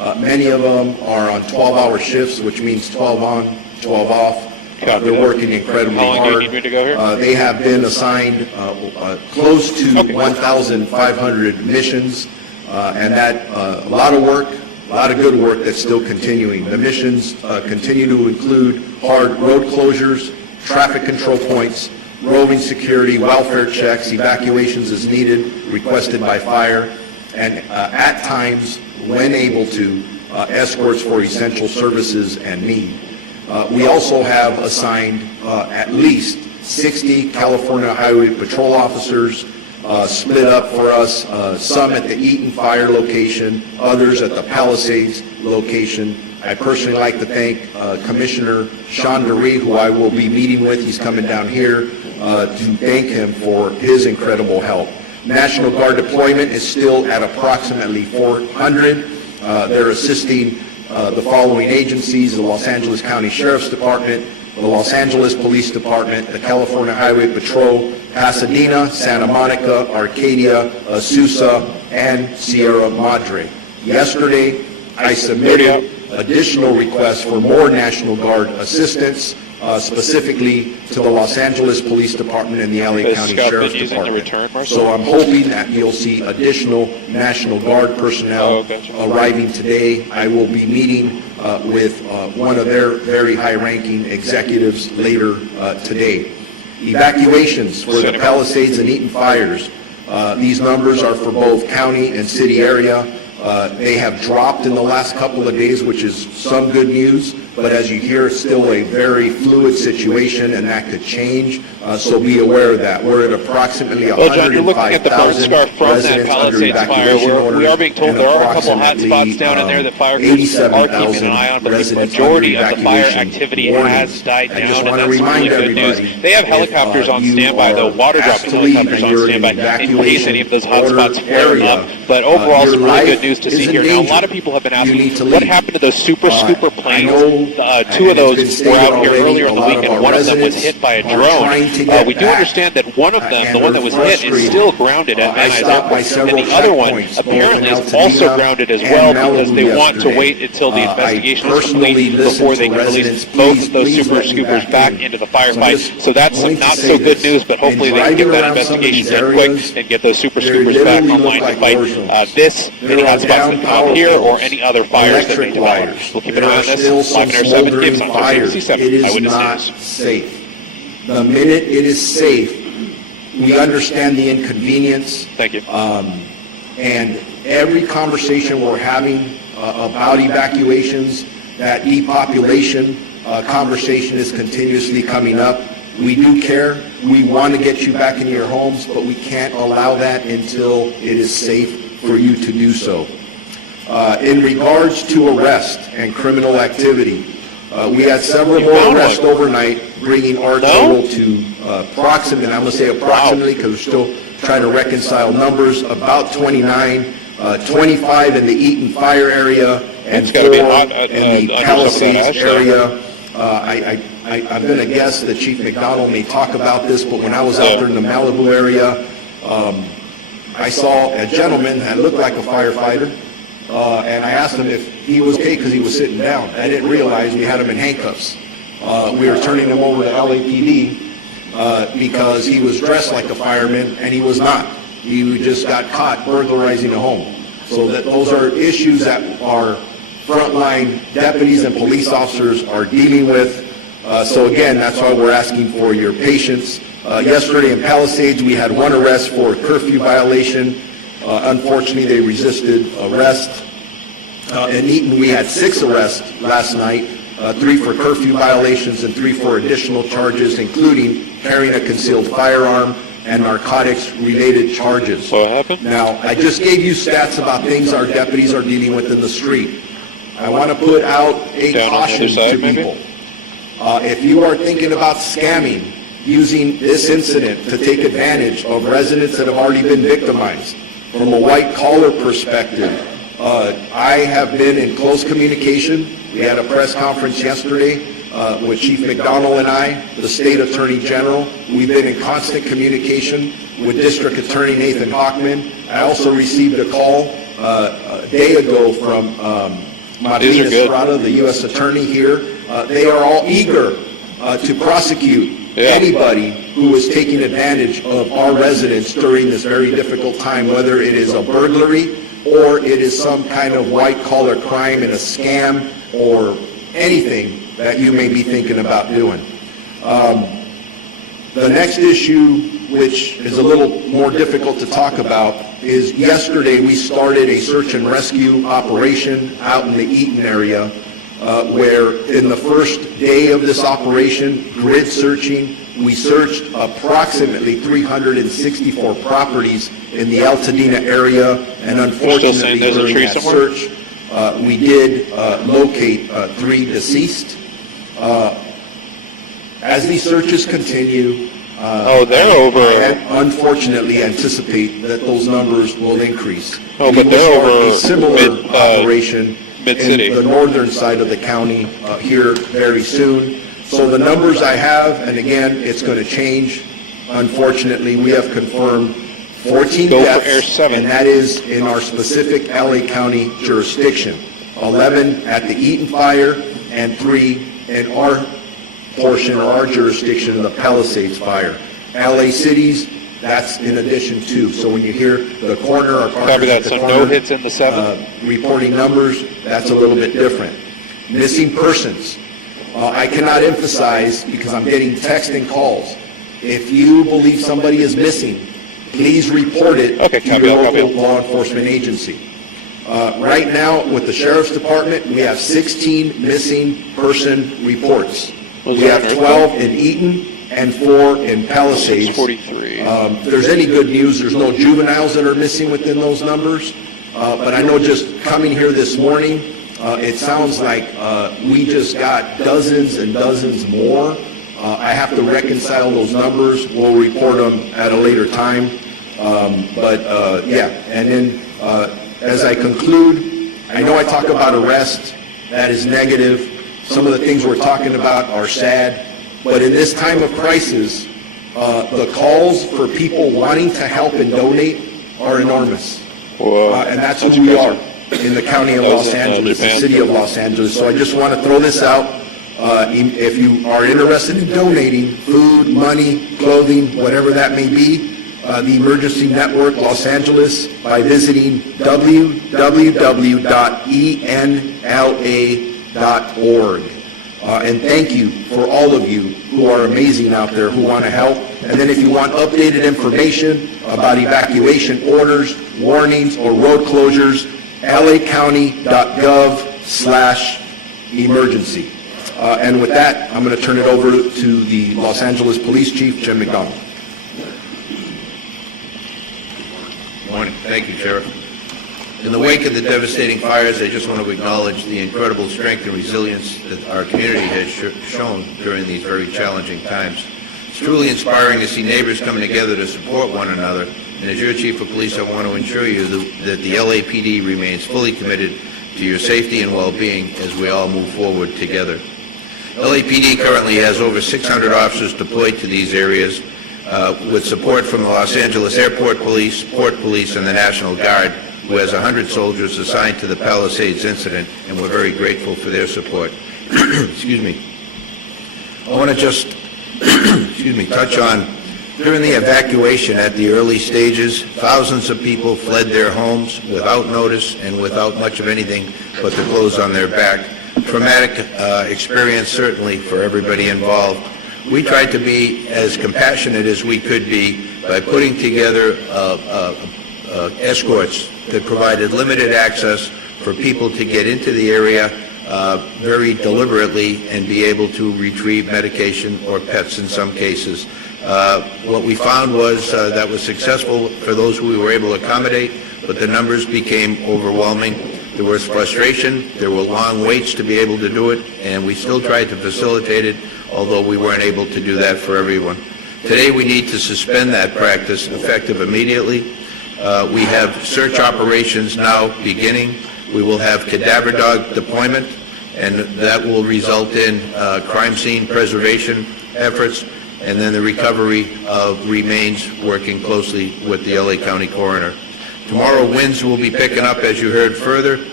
Many of them are on 12-hour shifts, which means 12 on, 12 off. They're working incredibly hard. How long do you need me to go here? They have been assigned close to 1,500 missions, and that a lot of work, a lot of good work that's still continuing. The missions continue to include hard road closures, traffic control points, roving security, welfare checks, evacuations as needed, requested by fire, and at times, when able to, escorts for essential services and need. We also have assigned at least 60 California Highway Patrol officers split up for us, some at the Eaton Fire location, others at the Palisades location. I personally like to thank Commissioner Sean DeRee, who I will be meeting with. He's coming down here to thank him for his incredible help. National Guard deployment is still at approximately 400. They're assisting the following agencies: the Los Angeles County Sheriff's Department, the Los Angeles Police Department, the California Highway Patrol, Pasadena, Santa Monica, Arcadia, Azusa, and Sierra Madre. Yesterday, I submitted additional requests for more National Guard assistance, specifically to the Los Angeles Police Department and the LA County Sheriff's Department. So I'm hoping that you'll see additional National Guard personnel arriving today. I will be meeting with one of their very high-ranking executives later today. Evacuations for the Palisades and Eaton fires. These numbers are for both county and city area. They have dropped in the last couple of days, which is some good news, but as you hear, it's still a very fluid situation, and that could change, so be aware of that. We're at approximately 105,000 Well, John, you're looking at the burn scar from that Palisades fire, where we are being told there are a couple hot spots down in there that fire crews are keeping an eye on, but the majority of the fire activity has died down, and that's really good news. They have helicopters on standby, though, water-dropping helicopters on standby, in case any of those hot spots flare up, but overall, some really good news to see here. Now, a lot of people have been asking, what happened to those super scooper planes? Two of those were out here earlier in the week, and one of them was hit by a drone. We do understand that one of them, the one that was hit, is still grounded at Van Nuys Airport, and the other one apparently is also grounded as well because they want to wait until the investigation is complete before they can release both those super scoopers back into the firefight. So that's some not so good news, but hopefully they can get that investigation done quick and get those super scoopers back online to fight this, any hot spots that come up here, or any other fires that may develop. We'll keep an eye on this. Live in our 7 Gibbs on CNBC 7 Eyewitness News. Safe. The minute it is safe, we understand the inconvenience. Thank you. And every conversation we're having about evacuations, that depopulation conversation is continuously coming up. We do care. We want to get you back into your homes, but we can't allow that until it is safe for you to do so. In regards to arrest and criminal activity, we had several more arrests overnight, bringing our total to approximately, I'm going to say approximately because we're still trying to reconcile numbers, about 29, 25 in the Eaton fire area, and 4 in the Palisades area. I'm going to guess that Chief McDonald may talk about this, but when I was out there in the Malibu area, I saw a gentleman that looked like a firefighter, and I asked him if he was okay because he was sitting down. I didn't realize we had him in handcuffs. We were turning him over to LAPD because he was dressed like a fireman, and he was not. He just got caught burglarizing a home. So that those are issues that our frontline deputies and police officers are dealing with. So again, that's why we're asking for your patience. Yesterday in Palisades, we had 1 arrest for a curfew violation. Unfortunately, they resisted arrest. In Eaton, we had 6 arrests last night, 3 for curfew violations and 3 for additional charges, including carrying a concealed firearm and narcotics-related charges. What happened? Now, I just gave you stats about things our deputies are dealing with in the street. I want to put out a caution to people. If you are thinking about scamming, using this incident to take advantage of residents that have already been victimized, from a white-collar perspective, I have been in close communication. We had a press conference yesterday with Chief McDonald and I, the State Attorney General. We've been in constant communication with District Attorney Nathan Hochman. I also received a call a day ago from Marina Estrada, the U.S. Attorney here, they are all eager to prosecute anybody who is taking advantage of our residents during this very difficult time, whether it is a burglary or it is some kind of white-collar crime and a scam or anything that you may be thinking about doing. The next issue, which is a little more difficult to talk about, is yesterday we started a search and rescue operation out in the Eaton area, where in the first day of this operation, grid searching, we searched approximately 364 properties in the Altadena area, and unfortunately during that search, we did locate 3 deceased. As these searches continue, I unfortunately anticipate that those numbers will increase. Oh, but we will they're start over a similar operation mid-city. in the northern side of the county here very soon. So the numbers I have, and again, it's going to change. Unfortunately, we have confirmed 14 deaths, and that is in our specific LA County jurisdiction. 11 at the Eaton fire and 3 in our portion or our jurisdiction of the Palisades fire. LA cities, that's in addition to. So when you hear the coroner or Copy that. So no hits in the 7. Reporting numbers, that's a little bit different. Missing persons. I cannot emphasize, because I'm getting text and calls, if you believe somebody is missing, please report it to your local law enforcement agency. Right now, with the Sheriff's Department, we have 16 missing person reports. We have 12 in Eaton and 4 in Palisades. 43. If there's any good news, there's no juveniles that are missing within those numbers. But I know just coming here this morning, it sounds like we just got dozens and dozens more. I have to reconcile those numbers. We'll report them at a later time. Yeah, and then as I conclude, I know I talk about arrest. That is negative. Some of the things we're talking about are sad. But in this time of crisis, the calls for people wanting to help and donate are enormous. And that's who we are in the county of Los Angeles, the city of Los Angeles. So I just want to throw this out. If you are interested in donating food, money, clothing, whatever that may be, the Emergency Network Los Angeles by visiting www.enla.org. And thank you for all of you who are amazing out there who want to help. And then if you want updated information about evacuation orders, warnings, or road closures, lacounty.gov/emergency. And with that, I'm going to turn it over to the Los Angeles Police Chief, Jim McDonald. Good morning. Thank you, Sheriff. In the wake of the devastating fires, I just want to acknowledge the incredible strength and resilience that our community has shown during these very challenging times. It's truly inspiring to see neighbors coming together to support one another. And as your Chief of Police, I want to ensure you that the LAPD remains fully committed to your safety and well-being as we all move forward together. LAPD currently has over 600 officers deployed to these areas with support from the Los Angeles Airport Police, Port Police, and the National Guard, who has 100 soldiers assigned to the Palisades incident, and we're very grateful for their support. Excuse me. I want to just touch on, during the evacuation at the early stages, thousands of people fled their homes without notice and without much of anything but the clothes on their back. Traumatic experience, certainly, for everybody involved. We tried to be as compassionate as we could be by putting together escorts that provided limited access for people to get into the area very deliberately and be able to retrieve medication or pets in some cases. What we found was that was successful for those who we were able to accommodate, but the numbers became overwhelming. There was frustration, there were long waits to be able to do it, and we still tried to facilitate it, although we weren't able to do that for everyone. Today we need to suspend that practice effective immediately. We have search operations now beginning. We will have cadaver dog deployment, and that will result in crime scene preservation efforts, and then the recovery of remains, working closely with the LA County coroner. Tomorrow winds will be picking up, as you heard further,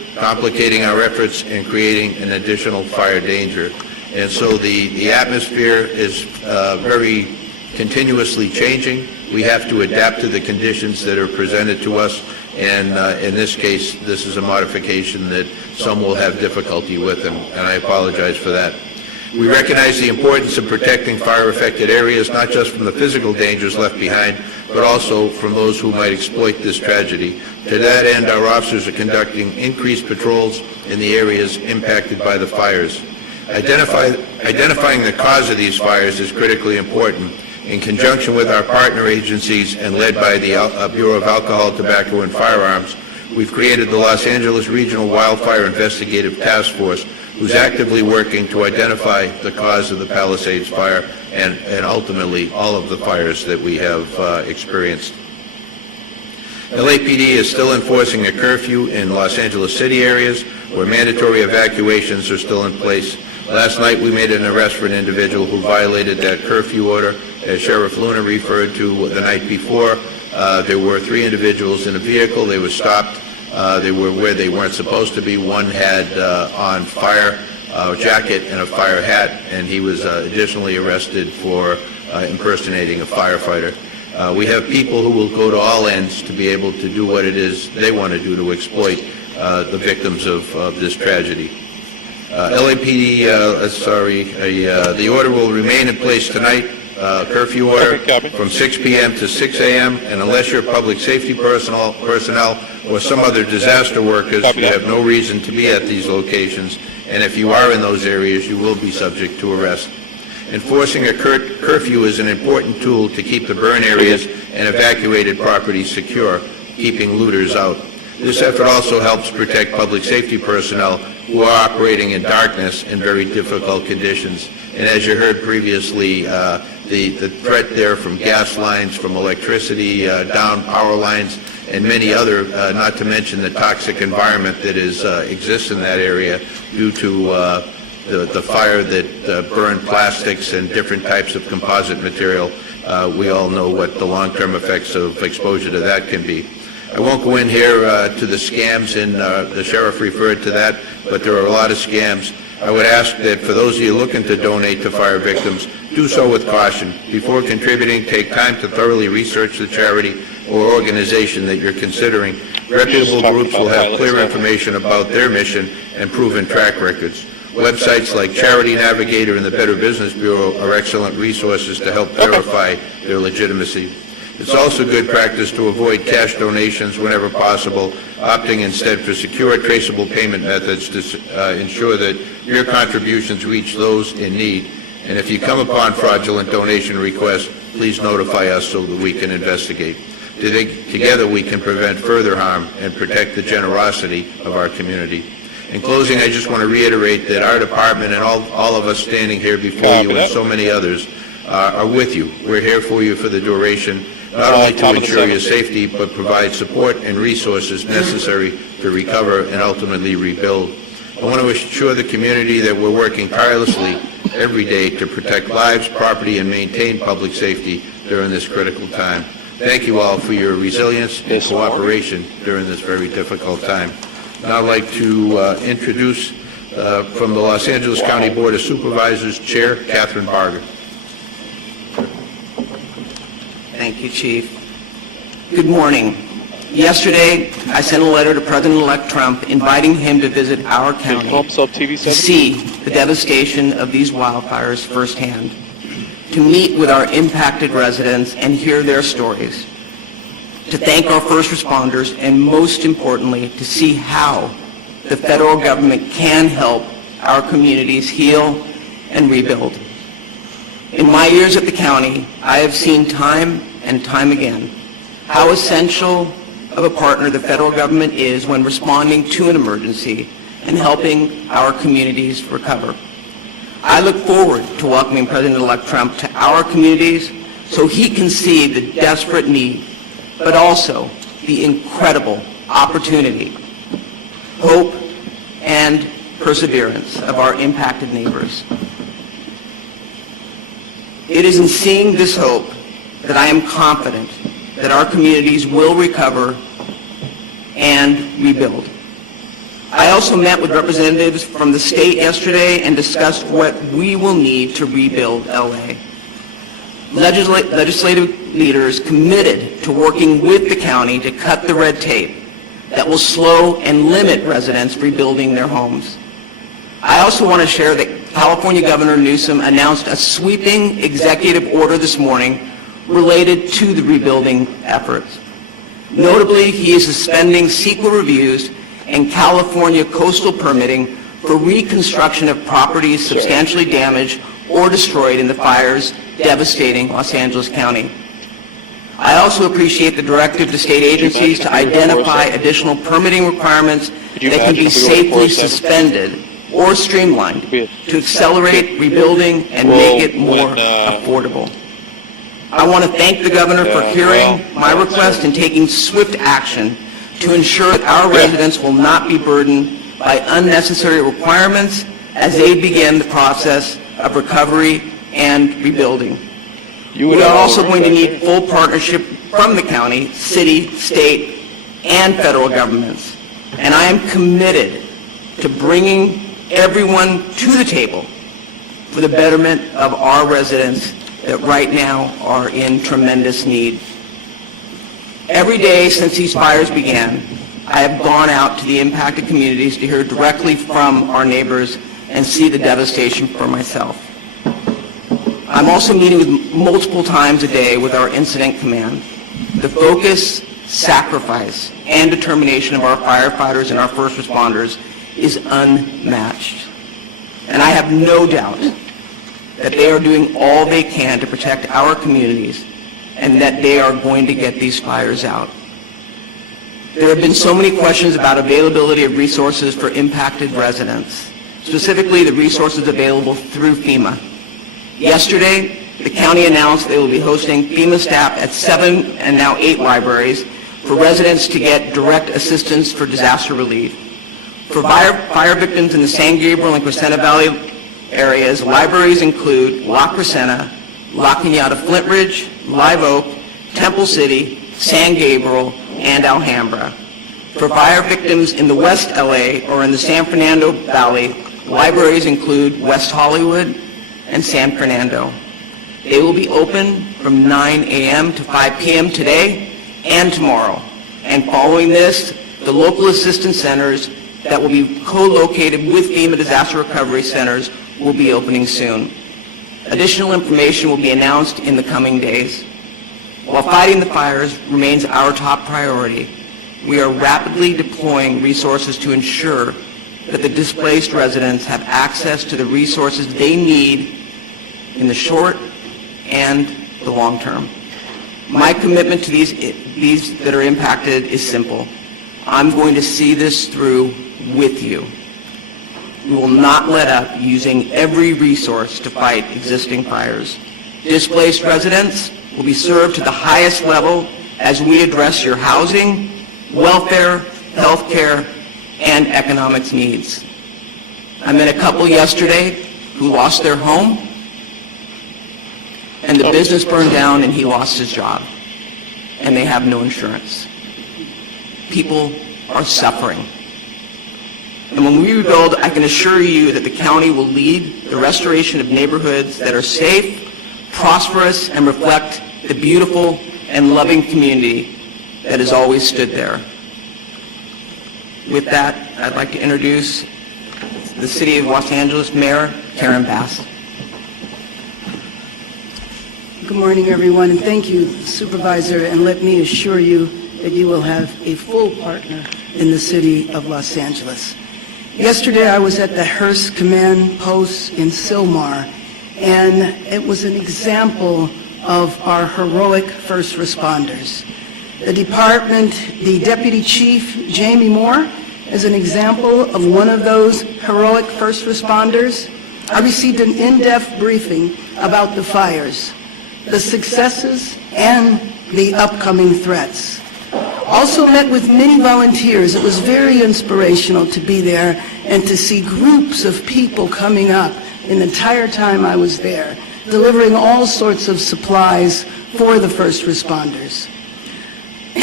complicating our efforts and creating an additional fire danger. And so the atmosphere is very continuously changing. We have to adapt to the conditions that are presented to us, and in this case, this is a modification that some will have difficulty with, and I apologize for that. We recognize the importance of protecting fire-affected areas, not just from the physical dangers left behind, but also from those who might exploit this tragedy. To that end, our officers are conducting increased patrols in the areas impacted by the fires. Identifying the cause of these fires is critically important. In conjunction with our partner agencies and led by the Bureau of Alcohol, Tobacco, and Firearms, we've created the Los Angeles Regional Wildfire Investigative Task Force, who's actively working to identify the cause of the Palisades fire and ultimately all of the fires that we have experienced. LAPD is still enforcing a curfew in Los Angeles City areas where mandatory evacuations are still in place. Last night we made an arrest for an individual who violated that curfew order. As Sheriff Luna referred to the night before, there were 3 individuals in a vehicle. They were stopped. They were where they weren't supposed to be. One had on fire jacket and a fire hat, and he was additionally arrested for impersonating a firefighter. We have people who will go to all ends to be able to do what it is they want to do to exploit the victims of this tragedy. LAPD, the order will remain in place tonight. Curfew order from 6 p.m. to 6 a.m. and unless you're public safety personnel or some other disaster workers, you have no reason to be at these locations, and if you are in those areas, you will be subject to arrest. Enforcing a curfew is an important tool to keep the burn areas and evacuated properties secure, keeping looters out. This effort also helps protect public safety personnel who are operating in darkness in very difficult conditions. And as you heard previously, the threat there from gas lines, from electricity, down power lines, and many other, not to mention the toxic environment that exists in that area due to the fire that burned plastics and different types of composite material. We all know what the long-term effects of exposure to that can be. I won't go in here to the scams, and the sheriff referred to that, but there are a lot of scams. I would ask that for those of you looking to donate to fire victims, do so with caution. Before contributing, take time to thoroughly research the charity or organization that you're considering. Reputable groups will have clear information about their mission and proven track records. Websites like Charity Navigator and the Better Business Bureau are excellent resources to help verify their legitimacy. It's also good practice to avoid cash donations whenever possible, opting instead for secure, traceable payment methods to ensure that your contributions reach those in need. And if you come upon fraudulent donation requests, please notify us so that we can investigate. Together we can prevent further harm and protect the generosity of our community. In closing, I just want to reiterate that our department and all of us standing here before you and so many others are with you. We're here for you for the duration, not only to ensure your safety, but provide support and resources necessary to recover and ultimately rebuild. I want to assure the community that we're working tirelessly every day to protect lives, property, and maintain public safety during this critical time. Thank you all for your resilience and cooperation during this very difficult time. Now I'd like to introduce from the Los Angeles County Board of Supervisors, Chair Catherine Barger. Thank you, Chief. Good morning. Yesterday, I sent a letter to President-elect Trump inviting him to visit our county to see the devastation of these wildfires firsthand, to meet with our impacted residents and hear their stories, to thank our first responders, and most importantly, to see how the federal government can help our communities heal and rebuild. In my years at the county, I have seen time and time again how essential of a partner the federal government is when responding to an emergency and helping our communities recover. I look forward to welcoming President-elect Trump to our communities so he can see the desperate need, but also the incredible opportunity, hope, and perseverance of our impacted neighbors. It is in seeing this hope that I am confident that our communities will recover and rebuild. I also met with representatives from the state yesterday and discussed what we will need to rebuild LA. Legislative leaders committed to working with the county to cut the red tape that will slow and limit residents rebuilding their homes. I also want to share that California Governor Newsom announced a sweeping executive order this morning related to the rebuilding efforts. Notably, he is suspending CEQA reviews and California coastal permitting for reconstruction of properties substantially damaged or destroyed in the fires devastating Los Angeles County. I also appreciate the directive to state agencies to identify additional permitting requirements that can be safely suspended or streamlined to accelerate rebuilding and make it more affordable. I want to thank the governor for hearing my request and taking swift action to ensure that our residents will not be burdened by unnecessary requirements as they begin the process of recovery and rebuilding. We are also going to need full partnership from the county, city, state, and federal governments. And I am committed to bringing everyone to the table for the betterment of our residents that right now are in tremendous need. Every day since these fires began, I have gone out to the impacted communities to hear directly from our neighbors and see the devastation for myself. I'm also meeting with multiple times a day with our incident command. The focus, sacrifice, and determination of our firefighters and our first responders is unmatched. And I have no doubt that they are doing all they can to protect our communities and that they are going to get these fires out. There have been so many questions about availability of resources for impacted residents, specifically the resources available through FEMA. Yesterday, the county announced they will be hosting FEMA staff at 7 and now 8 libraries for residents to get direct assistance for disaster relief. For fire victims in the San Gabriel and Crescenta Valley areas, libraries include La Crescenta, La Cañada Flint Ridge, Live Oak, Temple City, San Gabriel, and Alhambra. For fire victims in the West LA or in the San Fernando Valley, libraries include West Hollywood and San Fernando. They will be open from 9 a.m. to 5 p.m. today and tomorrow. And following this, the local assistance centers that will be co-located with FEMA disaster recovery centers will be opening soon. Additional information will be announced in the coming days. While fighting the fires remains our top priority, we are rapidly deploying resources to ensure that the displaced residents have access to the resources they need in the short and the long term. My commitment to these that are impacted is simple. I'm going to see this through with you. We will not let up using every resource to fight existing fires. Displaced residents will be served to the highest level as we address your housing, welfare, health care, and economics needs. I met a couple yesterday who lost their home, and the business burned down and he lost his job, and they have no insurance. People are suffering. And when we rebuild, I can assure you that the county will lead the restoration of neighborhoods that are safe, prosperous, and reflect the beautiful and loving community that has always stood there. With that, I'd like to introduce the City of Los Angeles Mayor Karen Bass. Good morning, everyone, and thank you, Supervisor, and let me assure you that you will have a full partner in the City of Los Angeles. Yesterday, I was at the Hearst Command Post in Sylmar, and it was an example of our heroic first responders. The department, the Deputy Chief, Jamie Moore, is an example of one of those heroic first responders. I received an in-depth briefing about the fires, the successes, and the upcoming threats. Also met with many volunteers. It was very inspirational to be there and to see groups of people coming up the entire time I was there, delivering all sorts of supplies for the first responders.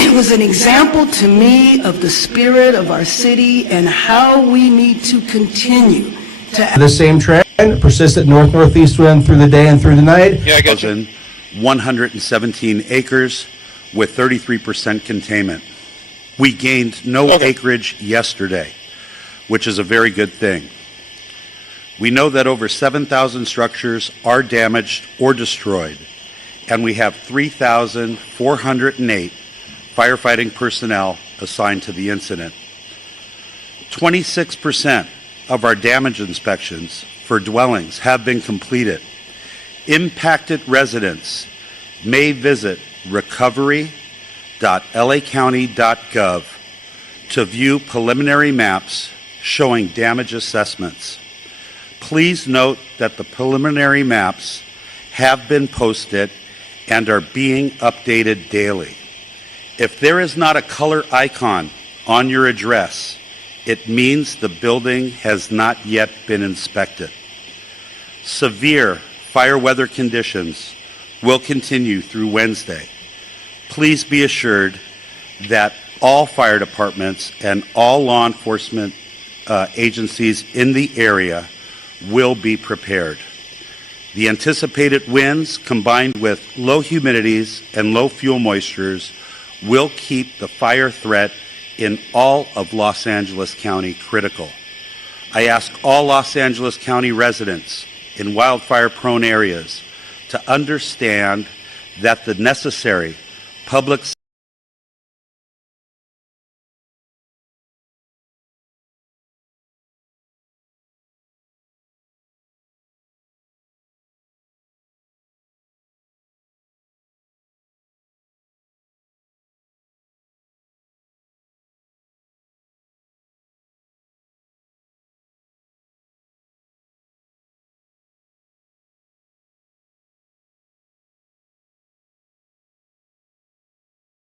It was an example to me of the spirit of our city and how we need to continue to... The same trend, persistent north-northeast wind through the day and through the night. Yeah, I got you. 117 acres with 33% containment. We gained no acreage yesterday, which is a very good thing. We know that over 7,000 structures are damaged or destroyed, and we have 3,408 firefighting personnel assigned to the incident. 26% of our damage inspections for dwellings have been completed. Impacted residents may visit recovery.lacounty.gov to view preliminary maps showing damage assessments. Please note that the preliminary maps have been posted and are being updated daily. If there is not a color icon on your address, it means the building has not yet been inspected. Severe fire weather conditions will continue through Wednesday. Please be assured that all fire departments and all law enforcement agencies in the area will be prepared. The anticipated winds, combined with low humidities and low fuel moistures, will keep the fire threat in all of Los Angeles County critical. I ask all Los Angeles County residents in wildfire-prone areas to understand that the necessary public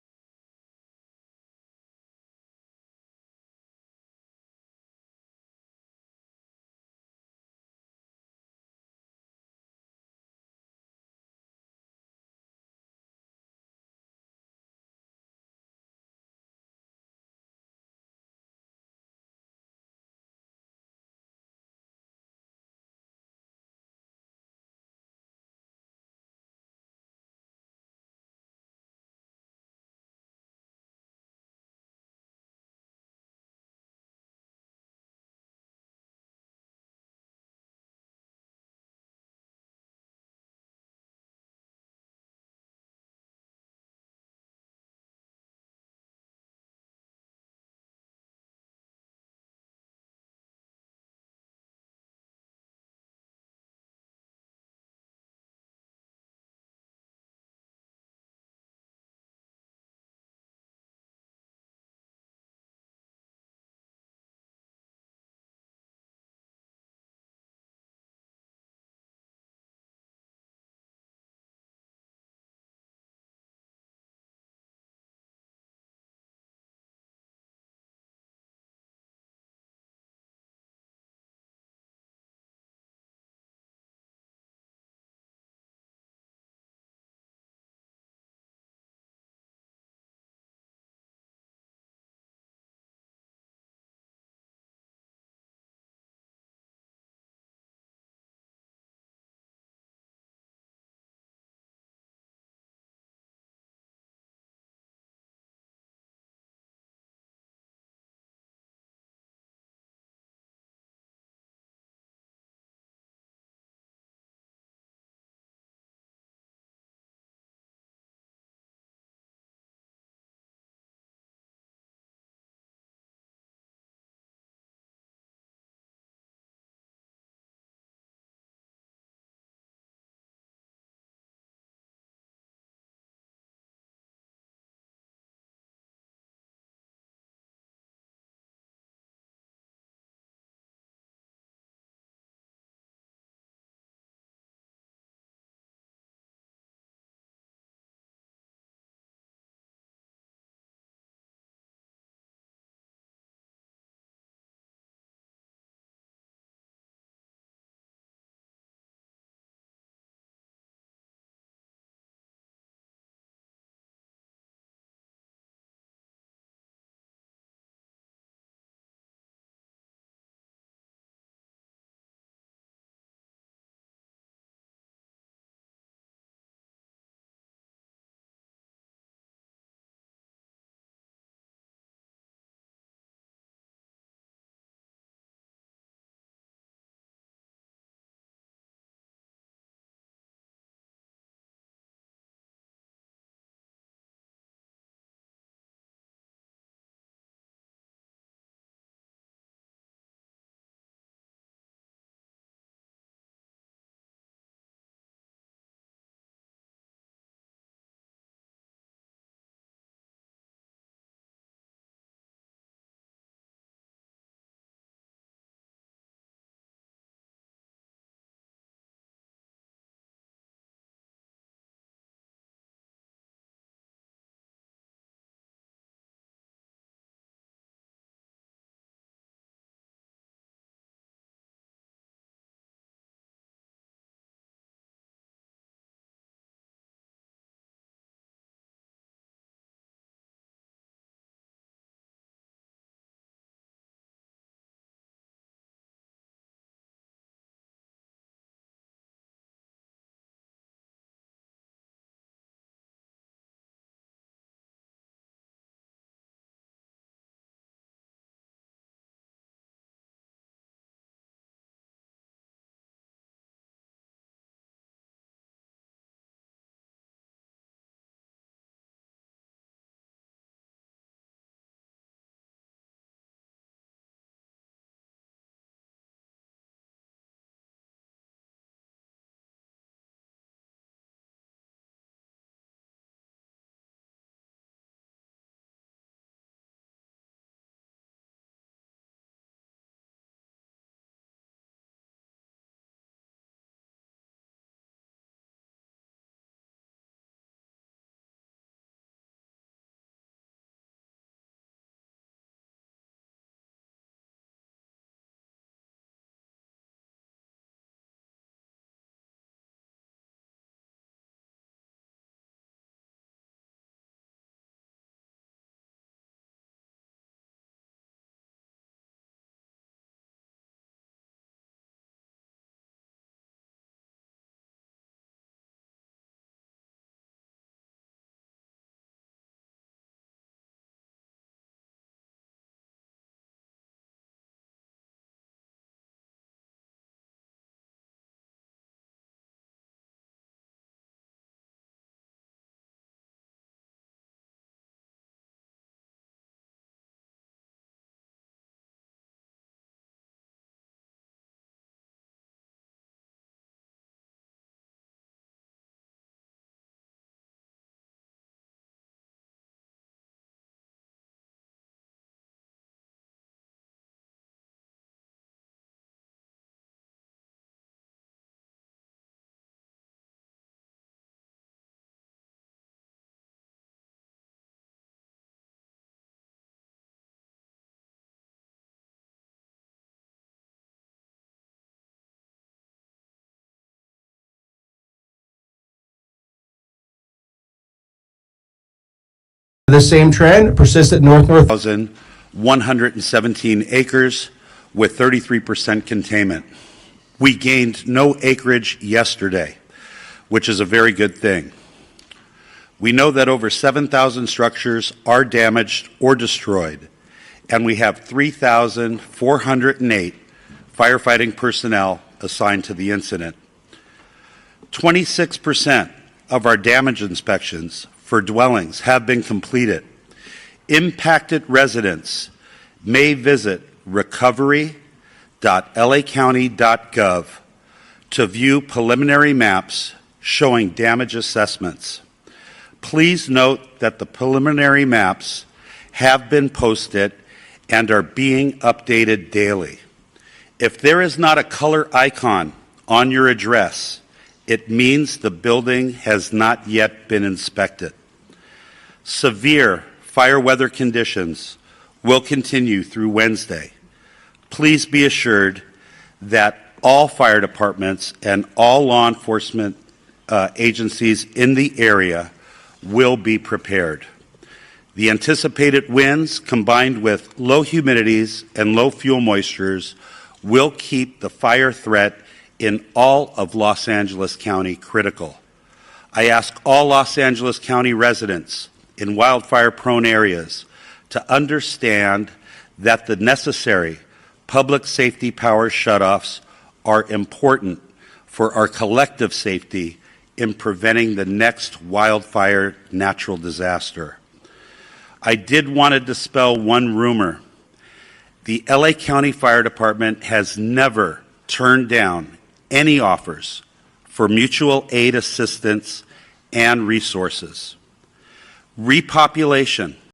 This same trend persists at north-north. 117 acres with 33% containment. We gained no acreage yesterday, which is a very good thing. We know that over 7,000 structures are damaged or destroyed, and we have 3,408 firefighting personnel assigned to the incident. 26% of our damage inspections for dwellings have been completed. Impacted residents may visit recovery.lacounty.gov to view preliminary maps showing damage assessments. Please note that the preliminary maps have been posted and are being updated daily. If there is not a color icon on your address, it means the building has not yet been inspected. Severe fire weather conditions will continue through Wednesday. Please be assured that all fire departments and all law enforcement agencies in the area will be prepared. The anticipated winds, combined with low humidities and low fuel moistures, will keep the fire threat in all of Los Angeles County critical. I ask all Los Angeles County residents in wildfire-prone areas to understand that the necessary public safety power shutoffs are important for our collective safety in preventing the next wildfire natural disaster. I did want to dispel one rumor. The LA County Fire Department has never turned down any offers for mutual aid assistance and resources. Repopulation